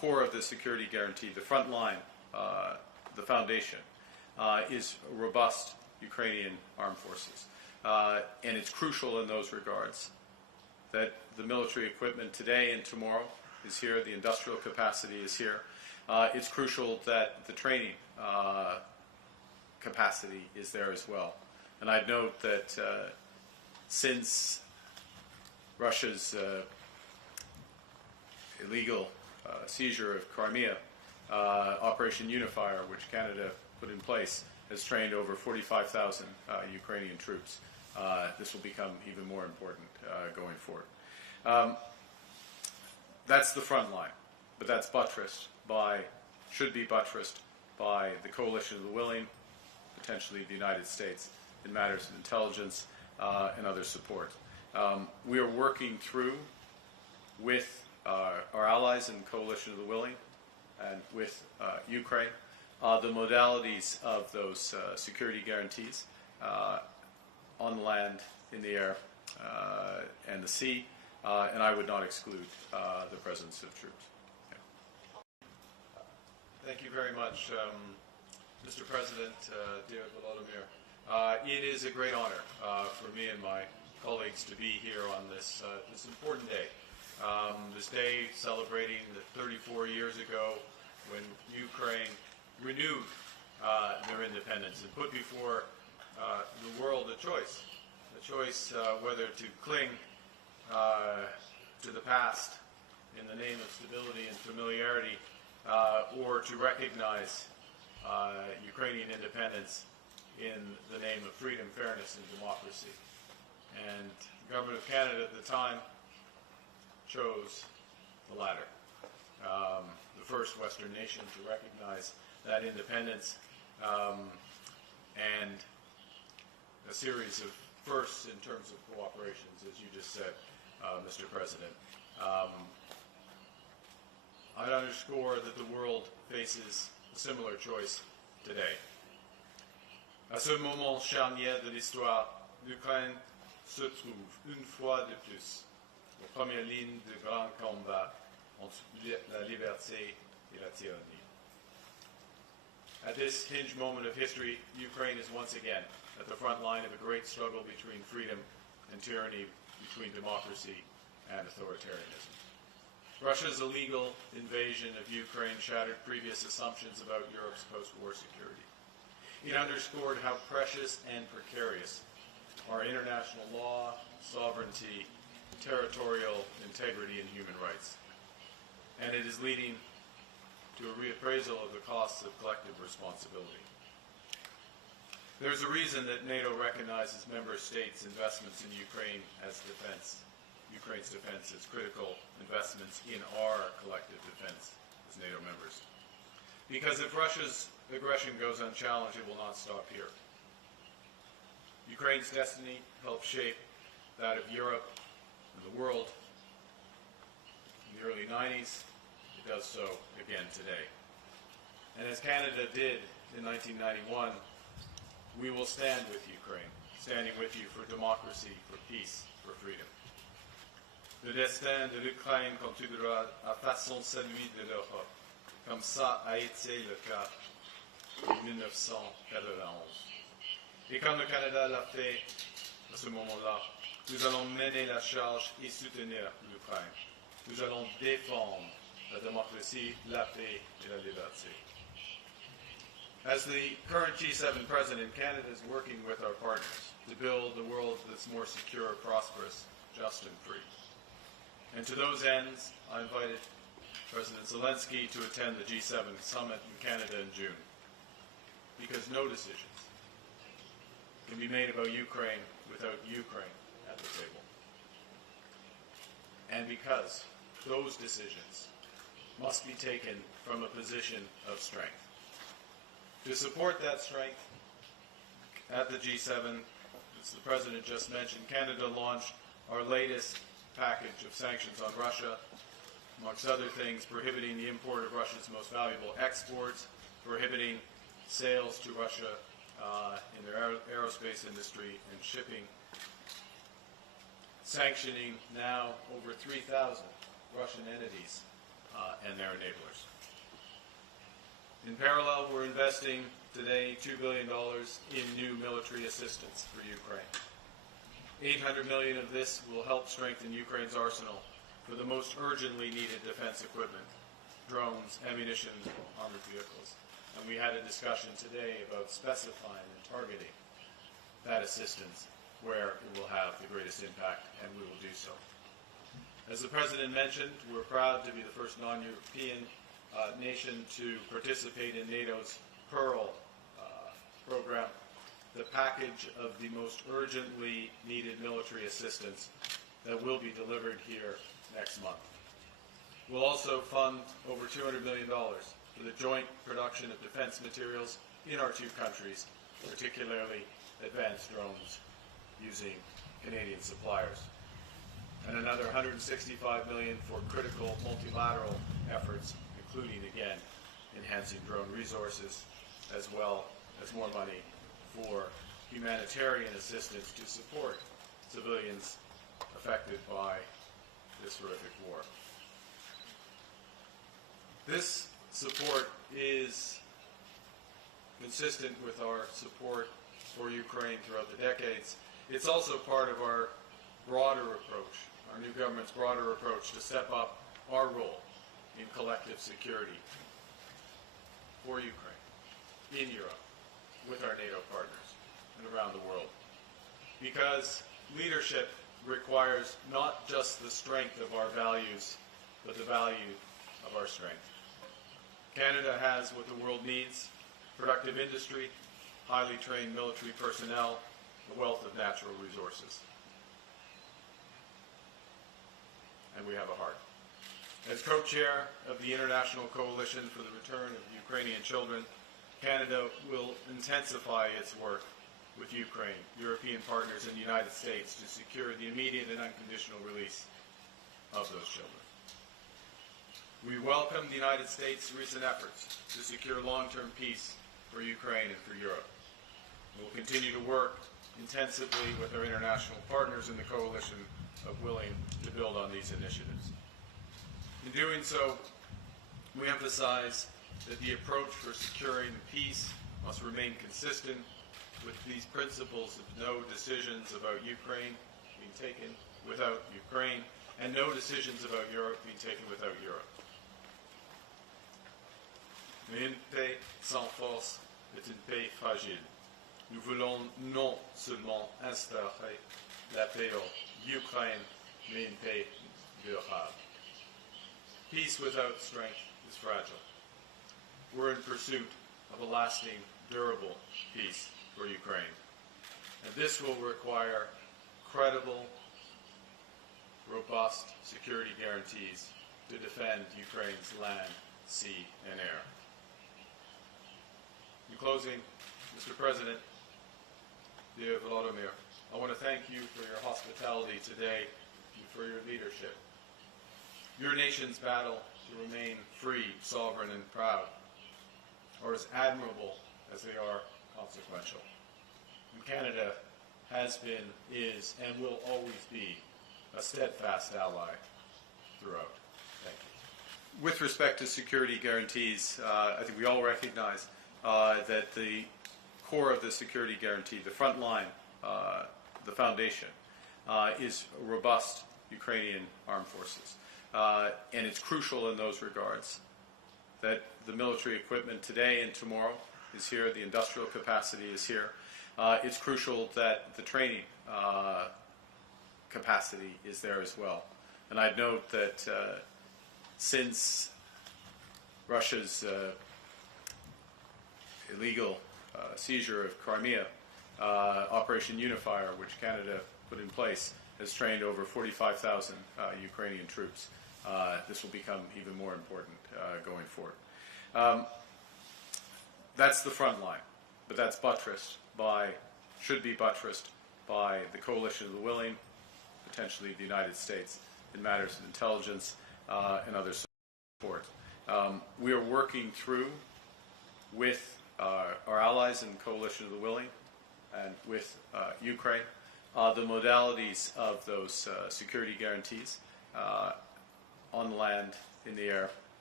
core of the security guarantee, the front line, the foundation, is robust Ukrainian armed forces. And it's crucial in those regards that the military equipment today and tomorrow is here, the industrial capacity is here. It's crucial that the training capacity is there as well. And I'd note that since Russia's illegal seizure of Crimea, Operation Unifier, which Canada put in place, has trained over 45,000 Ukrainian troops. This will become even more important going forward. That's the front line, but that's buttressed by, should be buttressed by the coalition of the willing, potentially the United States, in matters of intelligence and other support. We are working through with our allies in coalition of the willing and with Ukraine the modalities of those security guarantees on the land, in the air, and the sea, and I would not exclude the presence of troops. Yeah. Thank you very much, Mr. President, dear Volodymyr. It is a great honor for me and my colleagues to be here on this important day. This day celebrating the 34 years ago when Ukraine renewed their independence and put before the world a choice whether to cling to the past in the name of stability and familiarity or to recognize Ukrainian independence in the name of freedom, fairness, and democracy. And the Government of Canada at the time chose the latter. The first Western nation to recognize that independence, and a series of firsts in terms of cooperations, as you just said, Mr. President. I'd underscore that the world faces a similar choice today. À ce moment charnière de l'histoire, l'Ukraine se trouve une fois de plus aux premières lignes de grands combats entre la liberté et la tyrannie. At this hinge moment of history, Ukraine is once again at the front line of a great struggle between freedom and tyranny, between democracy and authoritarianism. Russia's illegal invasion of Ukraine shattered previous assumptions about Europe's post-war security. It underscored how precious and precarious are international law, sovereignty, territorial integrity, and human rights. And it is leading to a reappraisal of the costs of collective responsibility. There's a reason that NATO recognizes member states' investments in Ukraine as defense. Ukraine's defense as critical investments in our collective defense as NATO members. Because if Russia's aggression goes unchallenged, it will not stop here. Ukraine's destiny helped shape that of Europe and the world in the early 90s. It does so again today. And as Canada did in 1991, we will stand with Ukraine, standing with you for democracy, for peace, for freedom. Le destin de l'Ukraine continuera à façon celui de l'Europe, comme ça a été le cas en 1991. Et comme le Canada l'a fait à ce moment-là, nous allons mener la charge et soutenir l'Ukraine. Nous allons défendre la démocratie, la paix et la liberté. As the current G7 president, Canada is working with our partners to build a world that's more secure, prosperous, just, and free. And to those ends, I invited President Zelensky to attend the G7 summit in Canada in June, because no decisions can be made about Ukraine without Ukraine at the table. And because those decisions must be taken from a position of strength. To support that strength, at the G7, as the President just mentioned, Canada launched our latest package of sanctions on Russia, amongst other things, prohibiting the import of Russia's most valuable exports, prohibiting sales to Russia in their aerospace industry and shipping, sanctioning now over 3,000 Russian entities and their enablers. In parallel, we're investing today $2 billion in new military assistance for Ukraine. $800 million of this will help strengthen Ukraine's arsenal for the most urgently needed defense equipment, drones, ammunition, armored vehicles. And we had a discussion today about specifying and targeting that assistance where it will have the greatest impact, and we will do so. As the President mentioned, we're proud to be the first non-European nation to participate in NATO's Pearl program, the package of the most urgently needed military assistance that will be delivered here next month. We'll also fund over $200 million for the joint production of defense materials in our two countries, particularly advanced drones using Canadian suppliers, and another $165 million for critical multilateral efforts, including, again, enhancing drone resources, as well as more money for humanitarian assistance to support civilians affected by this horrific war. This support is consistent with our support for Ukraine throughout the decades. It's also part of our broader approach, our new government's broader approach to step up our role in collective security for Ukraine, in Europe, with our NATO partners, and around the world. Because leadership requires not just the strength of our values, but the value of our strength. Canada has what the world needs: productive industry, highly trained military personnel, a wealth of natural resources. And we have a heart. As co-chair of the International Coalition for the Return of Ukrainian Children, Canada will intensify its work with Ukraine, European partners, and the United States to secure the immediate and unconditional release of those children. We welcome the United States' recent efforts to secure long-term peace for Ukraine and for Europe. We will continue to work intensively with our international partners in the coalition of willing to build on these initiatives. In doing so, we emphasize that the approach for securing peace must remain consistent with these principles of no decisions about Ukraine being taken without Ukraine, and no decisions about Europe being taken without Europe. Mais une paix sans force est une paix fragile. Nous voulons non seulement instaurer la paix en Ukraine, mais une paix durable. Peace without strength is fragile. We're in pursuit of a lasting, durable peace for Ukraine. And this will require credible, robust security guarantees to defend Ukraine's land, sea, and air. In closing, Mr. President, dear Volodymyr, I want to thank you for your hospitality today and for your leadership. Your nation's battle to remain free, sovereign, and proud are as admirable as they are consequential. And Canada has been, is, and will always be a steadfast ally throughout. Thank you. With respect to security guarantees, I think we all recognize that the core of the security guarantee, the front line, the foundation, is robust Ukrainian armed forces. And it's crucial in those regards that the military equipment today and tomorrow is here, the industrial capacity is here. It's crucial that the training capacity is there as well. And I'd note that since Russia's illegal seizure of Crimea, Operation Unifier, which Canada put in place, has trained over 45,000 Ukrainian troops. This will become even more important going forward. That's the front line, but that's buttressed by, should be buttressed by the coalition of the willing, potentially the United States, in matters of intelligence and other support. We are working through with our allies in the coalition of the willing and with Ukraine the modalities of those security guarantees on the land, in the air,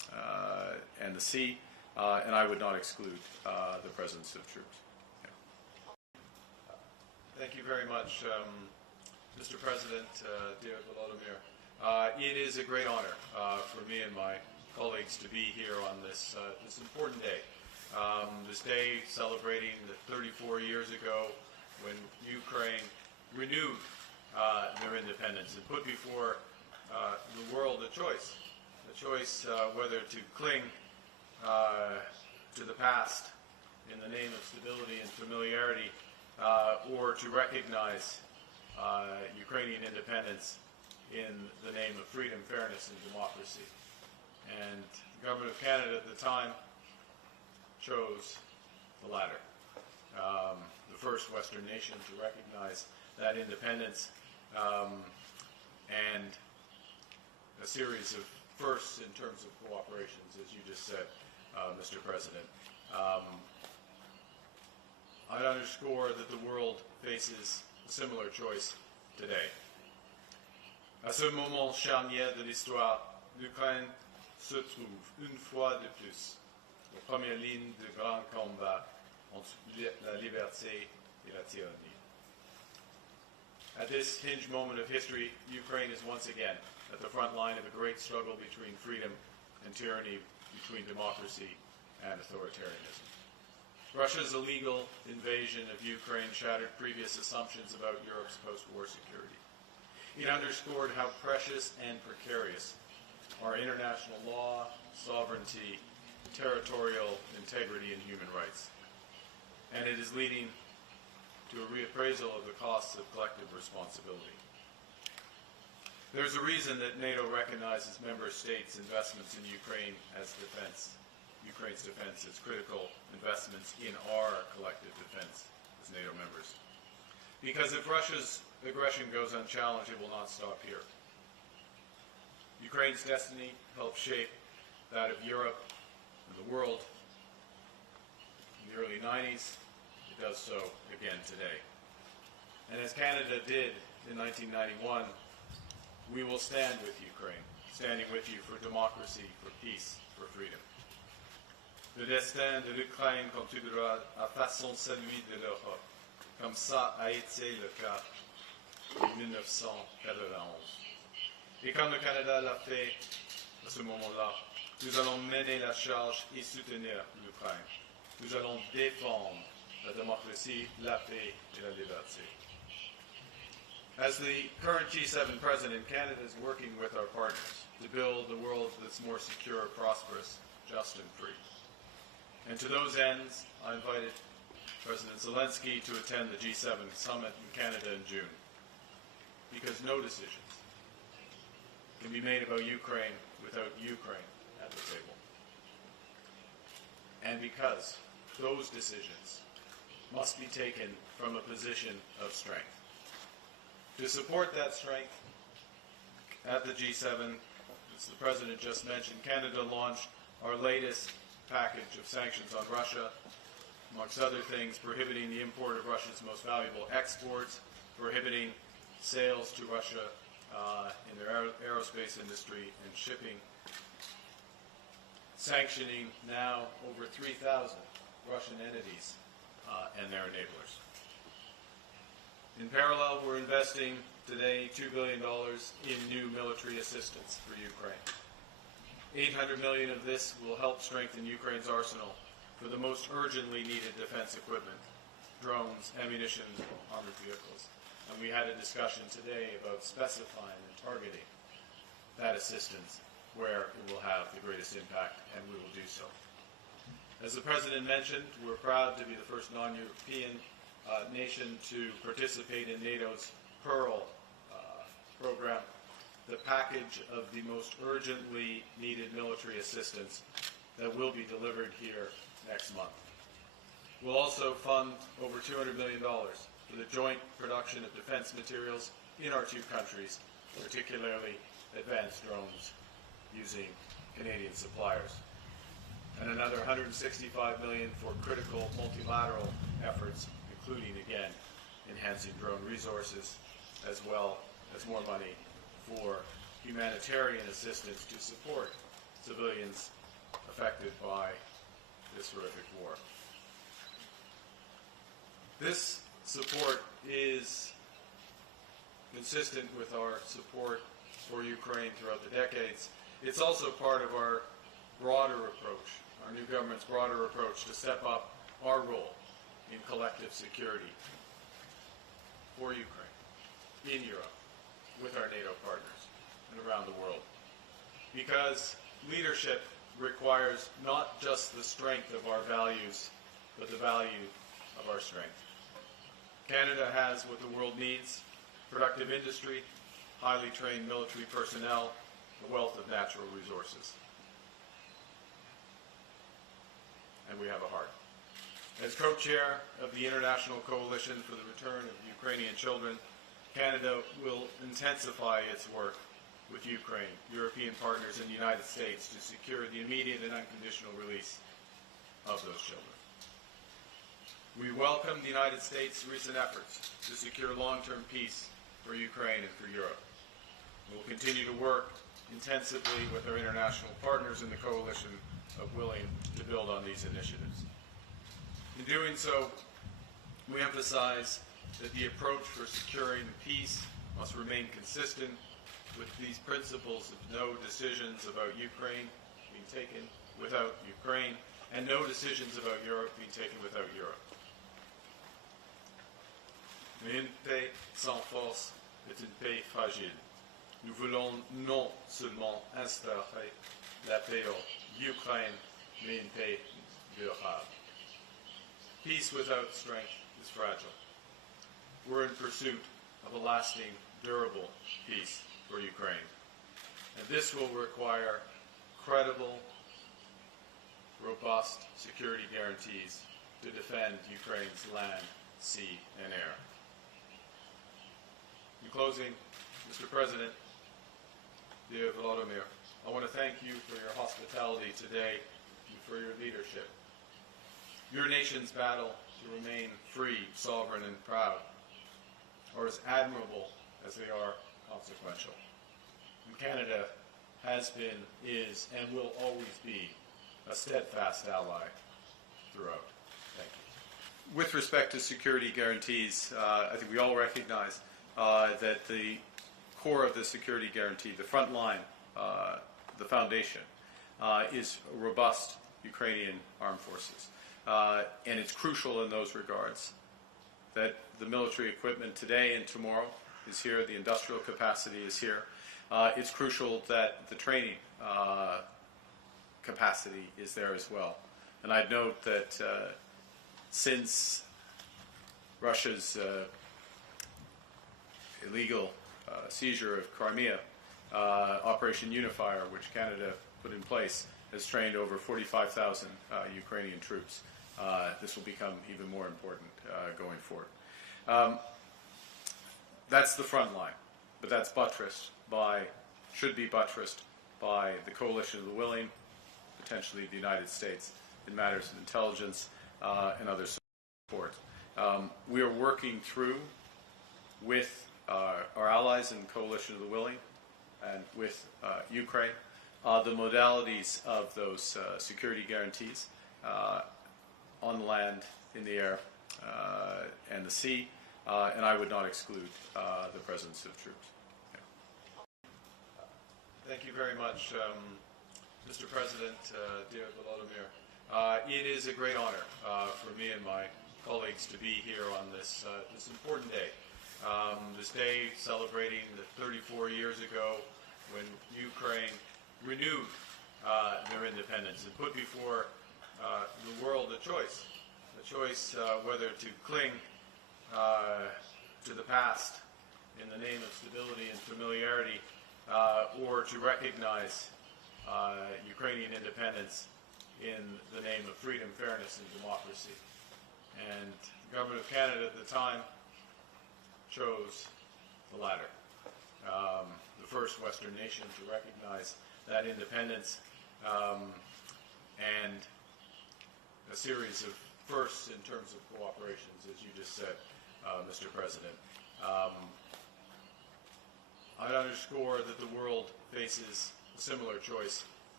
and the sea, and I would not exclude the presence of troops. Yeah. Thank you very much, Mr. President, dear Volodymyr. It is a great honor for me and my colleagues to be here on this important day. This day celebrating that 34 years ago when Ukraine renewed their independence and put before the world a choice whether to cling to the past in the name of stability and familiarity or to recognize Ukrainian independence in the name of freedom, fairness, and democracy. And the government of Canada at the time chose the latter. The first Western nation to recognize that independence, and a series of firsts in terms of cooperations, as you just said, Mr. President. I'd underscore that the world faces a similar choice today. À ce moment charnière de l'histoire, l'Ukraine se trouve une fois de plus aux premières lignes de grands combats entre la liberté et la tyrannie. At this hinge moment of history, Ukraine is once again at the front line of a great struggle between freedom and tyranny, between democracy and authoritarianism. Russia's illegal invasion of Ukraine shattered previous assumptions about Europe's post-war security. It underscored how precious and precarious are international law, sovereignty, territorial integrity, and human rights. And it is leading to a reappraisal of the costs of collective responsibility. There's a reason that NATO recognizes member states' investments in Ukraine as defense, Ukraine's defense as critical investments in our collective defense as NATO members. Because if Russia's aggression goes unchallenged, it will not stop here. Ukraine's destiny helped shape that of Europe and the world in the early 90s. It does so again today. And as Canada did in 1991, we will stand with Ukraine, standing with you for democracy, for peace, for freedom. Le destin de l'Ukraine contribuera à façon celui de l'Europe, comme ça a été le cas en 1991. Et quand le Canada l'a fait à ce moment-là, nous allons mener la charge et soutenir l'Ukraine. Nous allons défendre la démocratie, la paix et la liberté. As the current G7 president, Canada is working with our partners to build a world that's more secure, prosperous, just, and free. And to those ends, I invited President Zelensky to attend the G7 summit in Canada in June, because no decisions can be made about Ukraine without Ukraine at the table. And because those decisions must be taken from a position of strength. To support that strength, at the G7, as the President just mentioned, Canada launched our latest package of sanctions on Russia, amongst other things, prohibiting the import of Russia's most valuable exports, prohibiting sales to Russia in their aerospace industry and shipping, sanctioning now over 3,000 Russian entities and their enablers. In parallel, we're investing today $2 billion in new military assistance for Ukraine. $800 million of this will help strengthen Ukraine's arsenal for the most urgently needed defense equipment, drones, ammunition, armored vehicles. And we had a discussion today about specifying and targeting that assistance where it will have the greatest impact, and we will do so. As the President mentioned, we're proud to be the first non-European nation to participate in NATO's Pearl program, the package of the most urgently needed military assistance that will be delivered here next month. We'll also fund over $200 million for the joint production of defense materials in our two countries, particularly advanced drones using Canadian suppliers. And another $165 million for critical multilateral efforts, including, again, enhancing drone resources, as well as more money for humanitarian assistance to support civilians affected by this horrific war. This support is consistent with our support for Ukraine throughout the decades. It's also part of our broader approach, our new government's broader approach to step up our role in collective security for Ukraine, in Europe, with our NATO partners, and around the world. Because leadership requires not just the strength of our values, but the value of our strength. Canada has what the world needs: productive industry, highly trained military personnel, a wealth of natural resources. And we have a heart. As co-chair of the International Coalition for the Return of Ukrainian Children, Canada will intensify its work with Ukraine, European partners, and the United States to secure the immediate and unconditional release of those children. We welcome the United States' recent efforts to secure long-term peace for Ukraine and for Europe. We will continue to work intensively with our international partners in the coalition of willing to build on these initiatives. In doing so, we emphasize that the approach for securing peace must remain consistent with these principles of no decisions about Ukraine being taken without Ukraine, and no decisions about Europe being taken without Europe. Mais une paix sans force est une paix fragile. Nous voulons non seulement instaurer la paix en Ukraine, mais une paix durable. Peace without strength is fragile. We're in pursuit of a lasting, durable peace for Ukraine. And this will require credible, robust security guarantees to defend Ukraine's land, sea, and air. In closing, Mr. President, dear Volodymyr, I want to thank you for your hospitality today and for your leadership. Your nation's battle to remain free, sovereign, and proud are as admirable as they are consequential. And Canada has been, is, and will always be a steadfast ally throughout. Thank you. With respect to security guarantees, I think we all recognize that the core of the security guarantee, the front line, the foundation, is robust Ukrainian armed forces. And it's crucial in those regards that the military equipment today and tomorrow is here, the industrial capacity is here. It's crucial that the training capacity is there as well. And I'd note that since Russia's illegal seizure of Crimea, Operation Unifier, which Canada put in place, has trained over 45,000 Ukrainian troops. This will become even more important going forward. That's the front line, but that's buttressed by, should be buttressed by the coalition of the willing, potentially the United States, in matters of intelligence and other support. We are working through with our allies in the coalition of the willing and with Ukraine the modalities of those security guarantees on the land, in the air, and the sea, and I would not exclude the presence of troops. Yeah. Thank you very much, Mr. President, dear Volodymyr. It is a great honor for me and my colleagues to be here on this this important day. This day celebrating the 34 years ago when Ukraine renewed their independence and put before the world a choice whether to cling to the past in the name of stability and familiarity, or to recognize Ukrainian independence in the name of freedom, fairness, and democracy. And the government of Canada at the time chose the latter. The first Western nation to recognize that independence, and a series of firsts in terms of cooperations, as you just said, Mr. President. I'd underscore that the world faces a similar choice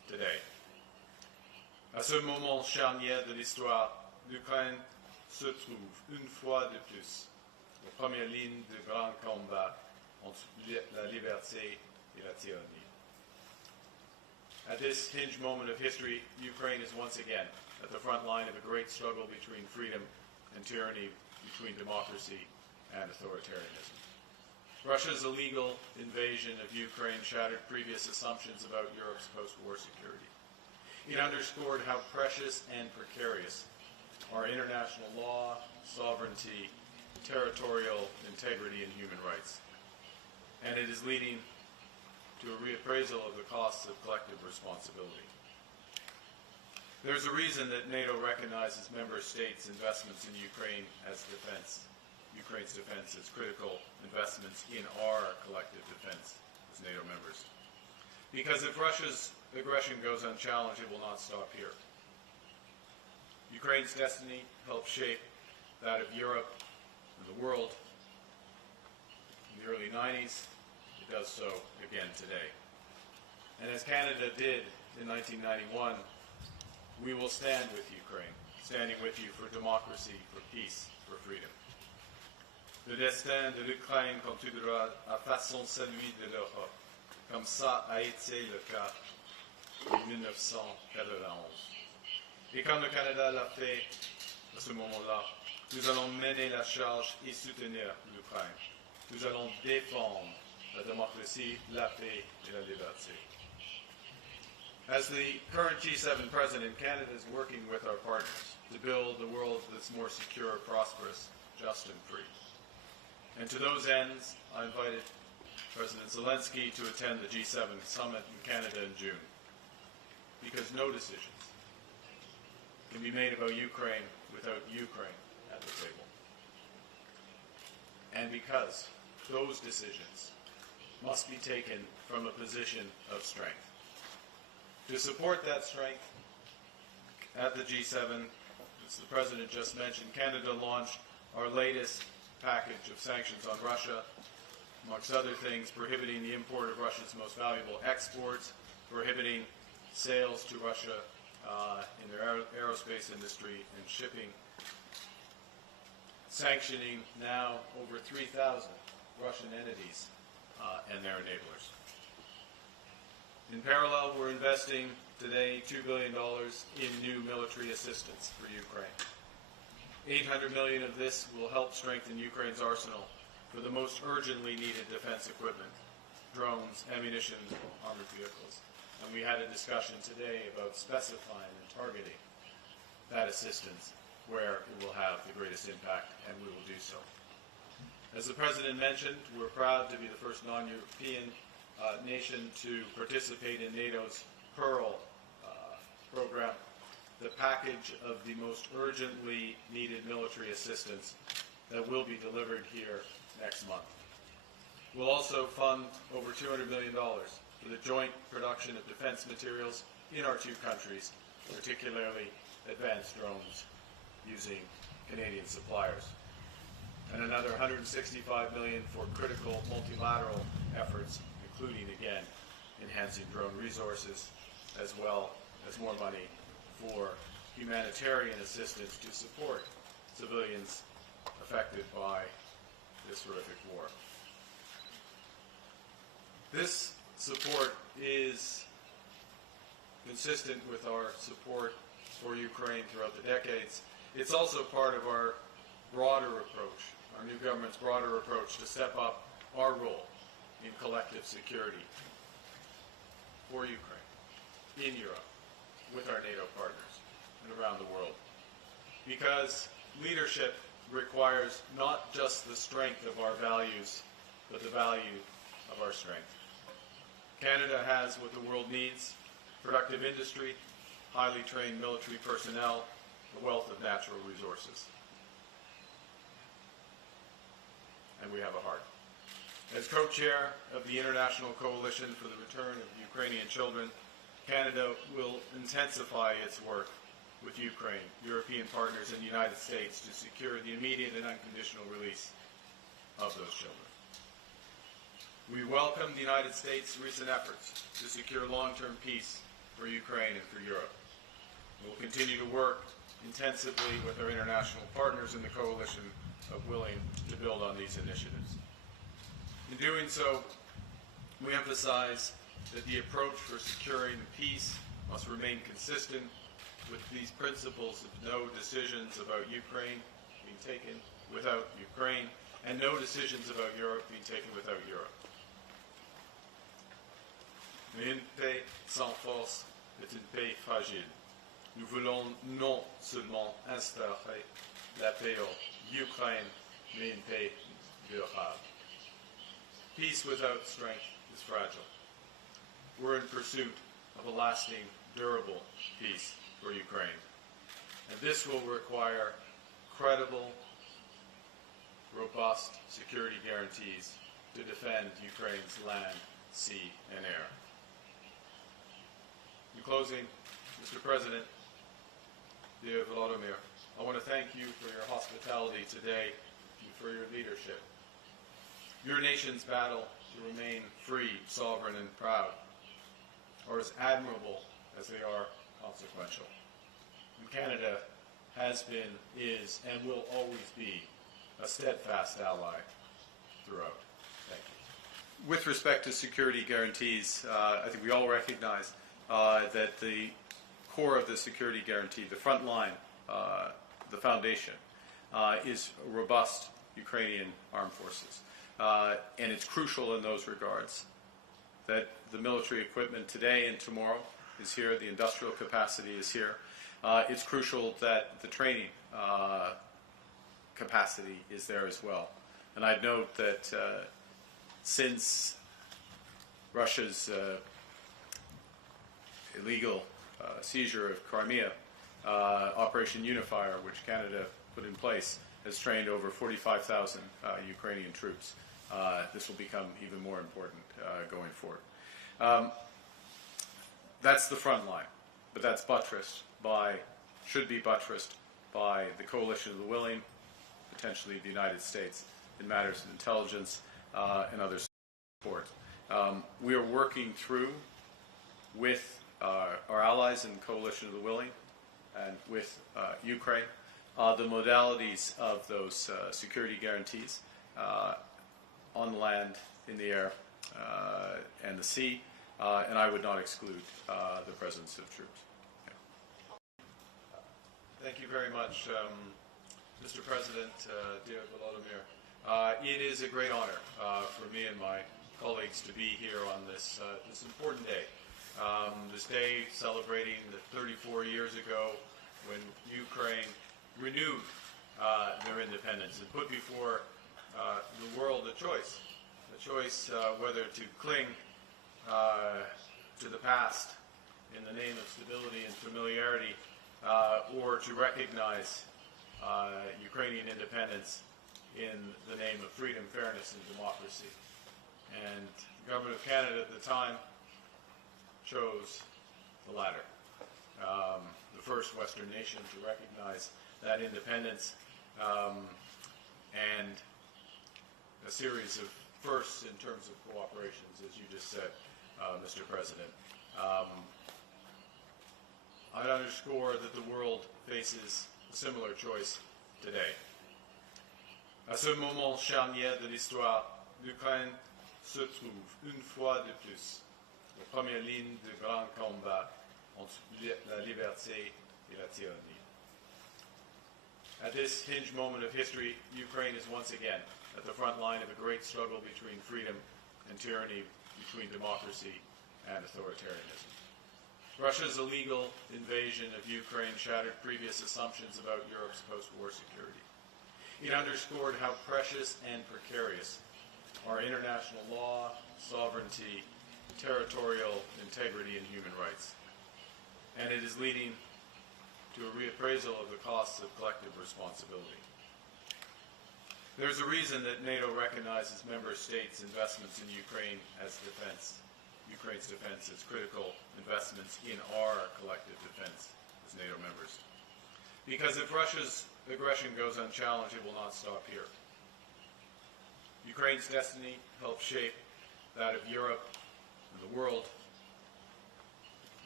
today. À ce moment charnière de l'histoire, l'Ukraine se trouve une fois de plus aux premières lignes de grands combats entre la liberté et la tyrannie. At this hinge moment of history, Ukraine is once again at the front line of a great struggle between freedom and tyranny, between democracy and authoritarianism. Russia's illegal invasion of Ukraine shattered previous assumptions about Europe's post-war security. It underscored how precious and precarious are international law, sovereignty, territorial integrity, and human rights. And it is leading to a reappraisal of the costs of collective responsibility. There's a reason that NATO recognizes member states' investments in Ukraine as defense. Ukraine's defense as critical investments in our collective defense as NATO members. Because if Russia's aggression goes unchallenged, it will not stop here. Ukraine's destiny helped shape that of Europe and the world in the early 90s. It does so again today. And as Canada did in 1991, we will stand with Ukraine, standing with you for democracy, for peace, for freedom. Le destin de l'Ukraine continuera à façon celui de l'Europe, comme ça a été le cas en 1991. Et quand le Canada l'a fait à ce moment-là, nous allons mener la charge et soutenir l'Ukraine. Nous allons défendre la démocratie, la paix et la liberté. As the current G7 president, Canada is working with our partners to build a world that's more secure, prosperous, just and free. And to those ends, I invited President Zelensky to attend the G7 summit in Canada in June. Because no decisions can be made about Ukraine without Ukraine at the table. And because those decisions must be taken from a position of strength. To support that strength, at the G7, as the President just mentioned, Canada launched our latest package of sanctions on Russia, amongst other things, prohibiting the import of Russia's most valuable exports, prohibiting sales to Russia in their aerospace industry and shipping, sanctioning now over 3,000 Russian entities and their enablers. In parallel, we're investing today $2 billion in new military assistance for Ukraine. $800 million of this will help strengthen Ukraine's arsenal for the most urgently needed defense equipment, drones, ammunition, armored vehicles. And we had a discussion today about specifying and targeting that assistance where it will have the greatest impact, and we will do so. As the President mentioned, we're proud to be the first non-European nation to participate in NATO's Pearl program, the package of the most urgently needed military assistance that will be delivered here next month. We'll also fund over $200 million for the joint production of defense materials in our two countries, particularly advanced drones using Canadian suppliers. And another $165 million for critical multilateral efforts, including, again, enhancing drone resources, as well as more money for humanitarian assistance to support civilians affected by this horrific war. This support is consistent with our support for Ukraine throughout the decades. It's also part of our broader approach, our new government's broader approach to step up our role in collective security for Ukraine, in Europe, with our NATO partners, and around the world. Because leadership requires not just the strength of our values, but the value of our strength. Canada has what the world needs: productive industry, highly trained military personnel, a wealth of natural resources. And we have a heart. As co-chair of the International Coalition for the Return of Ukrainian Children, Canada will intensify its work with Ukraine, European partners, and the United States to secure the immediate and unconditional release of those children. We welcome the United States' recent efforts to secure long-term peace for Ukraine and for Europe. We'll continue to work intensively with our international partners in the coalition of willing to build on these initiatives. In doing so, we emphasize that the approach for securing peace must remain consistent with these principles of no decisions about Ukraine being taken without Ukraine, and no decisions about Europe being taken without Europe. Mais une paix sans force est une paix fragile. Nous voulons non seulement instaurer la paix en Ukraine, mais une paix durable. Peace without strength is fragile. We're in pursuit of a lasting, durable peace for Ukraine. And this will require credible, robust security guarantees to defend Ukraine's land, sea, and air. In closing, Mr. President, dear Volodymyr, I want to thank you for your hospitality today and for your leadership. Your nation's battle to remain free, sovereign, and proud are as admirable as they are consequential. And Canada has been, is, and will always be a steadfast ally throughout. Thank you. With respect to security guarantees, I think we all recognize that the core of the security guarantee, the front line, the foundation, is robust Ukrainian armed forces. And it's crucial in those regards that the military equipment today and tomorrow is here, the industrial capacity is here. It's crucial that the training capacity is there as well. And I'd note that since Russia's illegal seizure of Crimea, Operation Unifier, which Canada put in place, has trained over 45,000 Ukrainian troops. This will become even more important going forward. That's the front line, but that's buttressed by, should be buttressed by the coalition of the willing, potentially the United States, in matters of intelligence and other support. We are working through with our allies in the coalition of the willing and with Ukraine the modalities of those security guarantees on the land, in the air, and the sea, and I would not exclude the presence of troops. Yeah. Thank you very much, Mr. President, dear Volodymyr. It is a great honor for me and my colleagues to be here on this important day. This day celebrating that 34 years ago when Ukraine renewed their independence and put before the world a choice whether to cling to the past in the name of stability and familiarity or to recognize Ukrainian independence in the name of freedom, fairness, and democracy. And the Government of Canada at the time chose the latter. The first Western nation to recognize that independence, and a series of firsts in terms of cooperations, as you just said, Mr. President. I'd underscore that the world faces a similar choice today. À ce moment charnière de l'histoire, l'Ukraine se trouve une fois de plus en première ligne de grand combat entre la liberté et la tyrannie. At this hinge moment of history, Ukraine is once again at the front line of a great struggle between freedom and tyranny, between democracy and authoritarianism. Russia's illegal invasion of Ukraine shattered previous assumptions about Europe's post-war security. It underscored how precious and precarious are international law, sovereignty, territorial integrity, and human rights. And it is leading to a reappraisal of the costs of collective responsibility. There's a reason that NATO recognizes member states' investments in Ukraine as defense, Ukraine's defense as critical investments in our collective defense as NATO members. Because if Russia's aggression goes unchallenged, it will not stop here. Ukraine's destiny helps shape that of Europe and the world.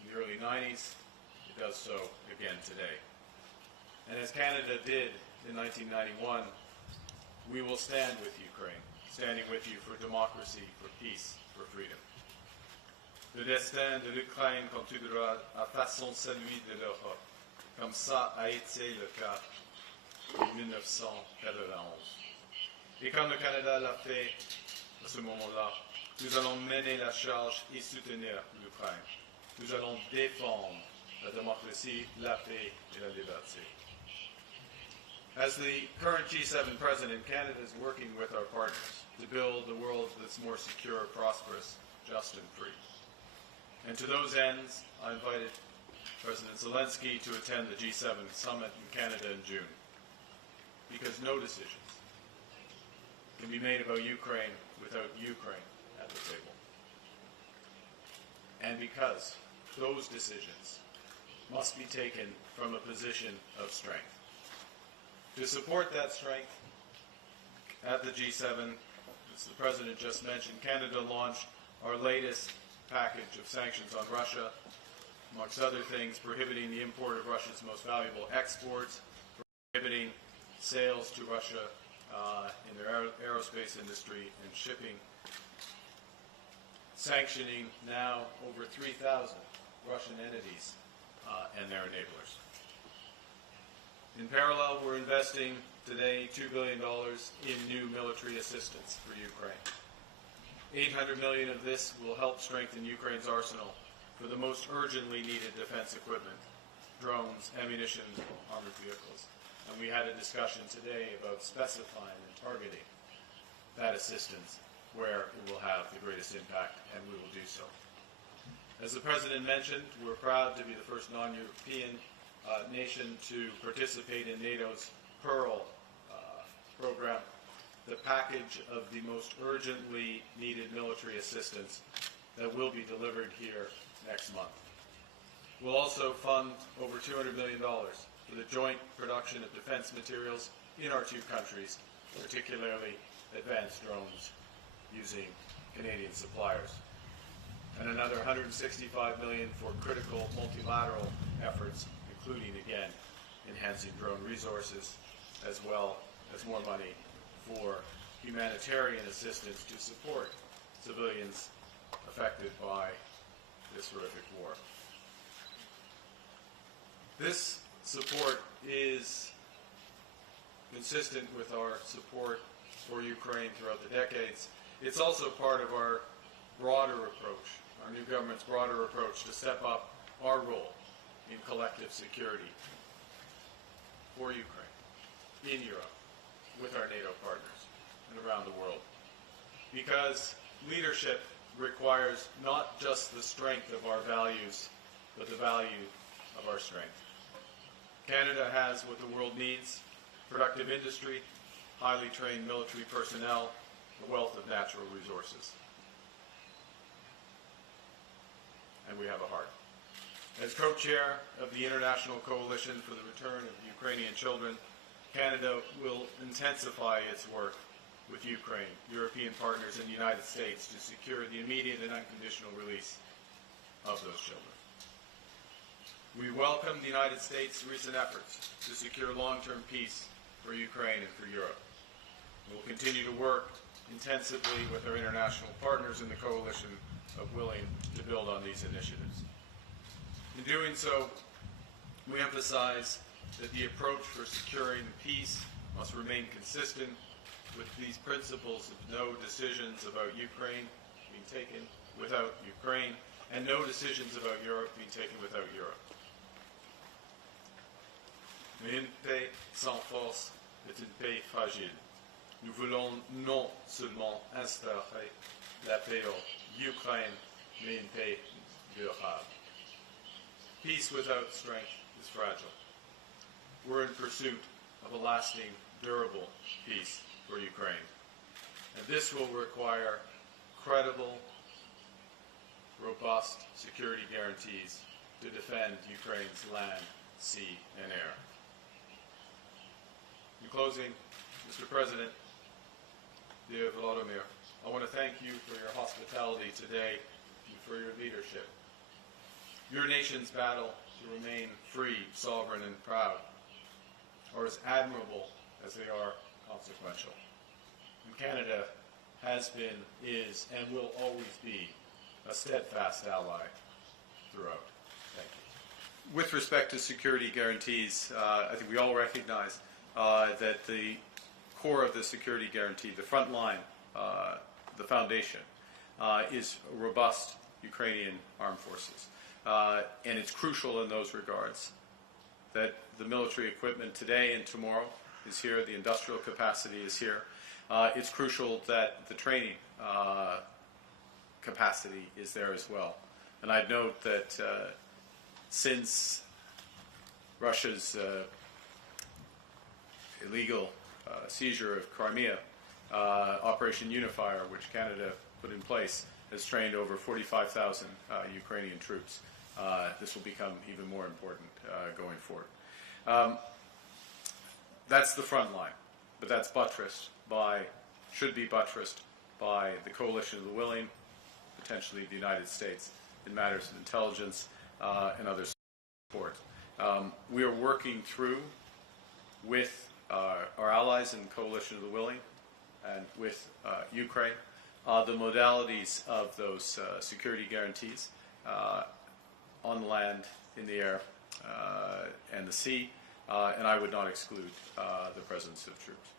in the early 90s, it does so again today. And as Canada did in 1991, we will stand with Ukraine, standing with you for democracy, for peace, for freedom. Le destin de l'Ukraine continuera à façon celui de l'Europe, comme ça a été le cas en 1991. Et comme le Canada l'a fait à ce moment-là, nous allons mener la charge et soutenir l'Ukraine. Nous allons défendre la démocratie, la paix et la liberté. As the current G7 president, Canada is working with our partners to build a world that's more secure, prosperous, just and free. And to those ends, I invited President Zelensky to attend the G7 summit in Canada in June. Because no decisions can be made about Ukraine without Ukraine at the table. And because those decisions must be taken from a position of strength. To support that strength, at the G7, as the President just mentioned, Canada launched our latest package of sanctions on Russia, amongst other things, prohibiting the import of Russia's most valuable exports, prohibiting sales to Russia in their aerospace industry and shipping, sanctioning now over 3,000 Russian entities and their enablers. In parallel, we're investing today $2 billion in new military assistance for Ukraine. $800 million of this will help strengthen Ukraine's arsenal for the most urgently needed defense equipment, drones, ammunition, armored vehicles. And we had a discussion today about specifying and targeting that assistance where it will have the greatest impact, and we will do so. As the President mentioned, we're proud to be the first non-European nation to participate in NATO's Pearl program, the package of the most urgently needed military assistance that will be delivered here next month. We'll also fund over $200 million for the joint production of defense materials in our two countries, particularly advanced drones using Canadian suppliers. And another $165 million for critical multilateral efforts, including, again, enhancing drone resources, as well as more money for humanitarian assistance to support civilians affected by this horrific war. This support is consistent with our support for Ukraine throughout the decades. It's also part of our broader approach, our new government's broader approach to step up our role in collective security for Ukraine, in Europe, with our NATO partners, and around the world. Because leadership requires not just the strength of our values, but the value of our strength. Canada has what the world needs: productive industry, highly trained military personnel, a wealth of natural resources. And we have a heart. As co-chair of the International Coalition for the Return of Ukrainian Children, Canada will intensify its work with Ukraine, European partners, and the United States to secure the immediate and unconditional release of those children. We welcome the United States' recent efforts to secure long-term peace for Ukraine and for Europe. We will continue to work intensively with our international partners in the coalition of willing to build on these initiatives. In doing so, we emphasize that the approach for securing peace must remain consistent with these principles of no decisions about Ukraine being taken without Ukraine, and no decisions about Europe being taken without Europe. Mais une paix sans force est une paix fragile. Nous voulons non seulement instaurer la paix en Ukraine, mais une paix durable. Peace without strength is fragile. We're in pursuit of a lasting, durable peace for Ukraine. And this will require credible, robust security guarantees to defend Ukraine's land, sea, and air. In closing, Mr. President, dear Volodymyr, I want to thank you for your hospitality today and for your leadership. your nation's battle to remain free, sovereign, and proud are as admirable as they are consequential. And Canada has been, is, and will always be a steadfast ally throughout. Thank you. With respect to security guarantees, I think we all recognize that the core of the security guarantee, the front line, the foundation, is robust Ukrainian armed forces. And it's crucial in those regards that the military equipment today and tomorrow is here, the industrial capacity is here. It's crucial that the training capacity is there as well. And I'd note that since Russia's illegal seizure of Crimea, Operation Unifier, which Canada put in place, has trained over 45,000 Ukrainian troops. This will become even more important going forward. That's the front line, but that's buttressed by, should be buttressed by the coalition of the willing, potentially the United States, in matters of intelligence and other support. We are working through with our allies in the coalition of the willing and with Ukraine the modalities of those security guarantees on land, in the air, and the sea, and I would not exclude the presence of troops.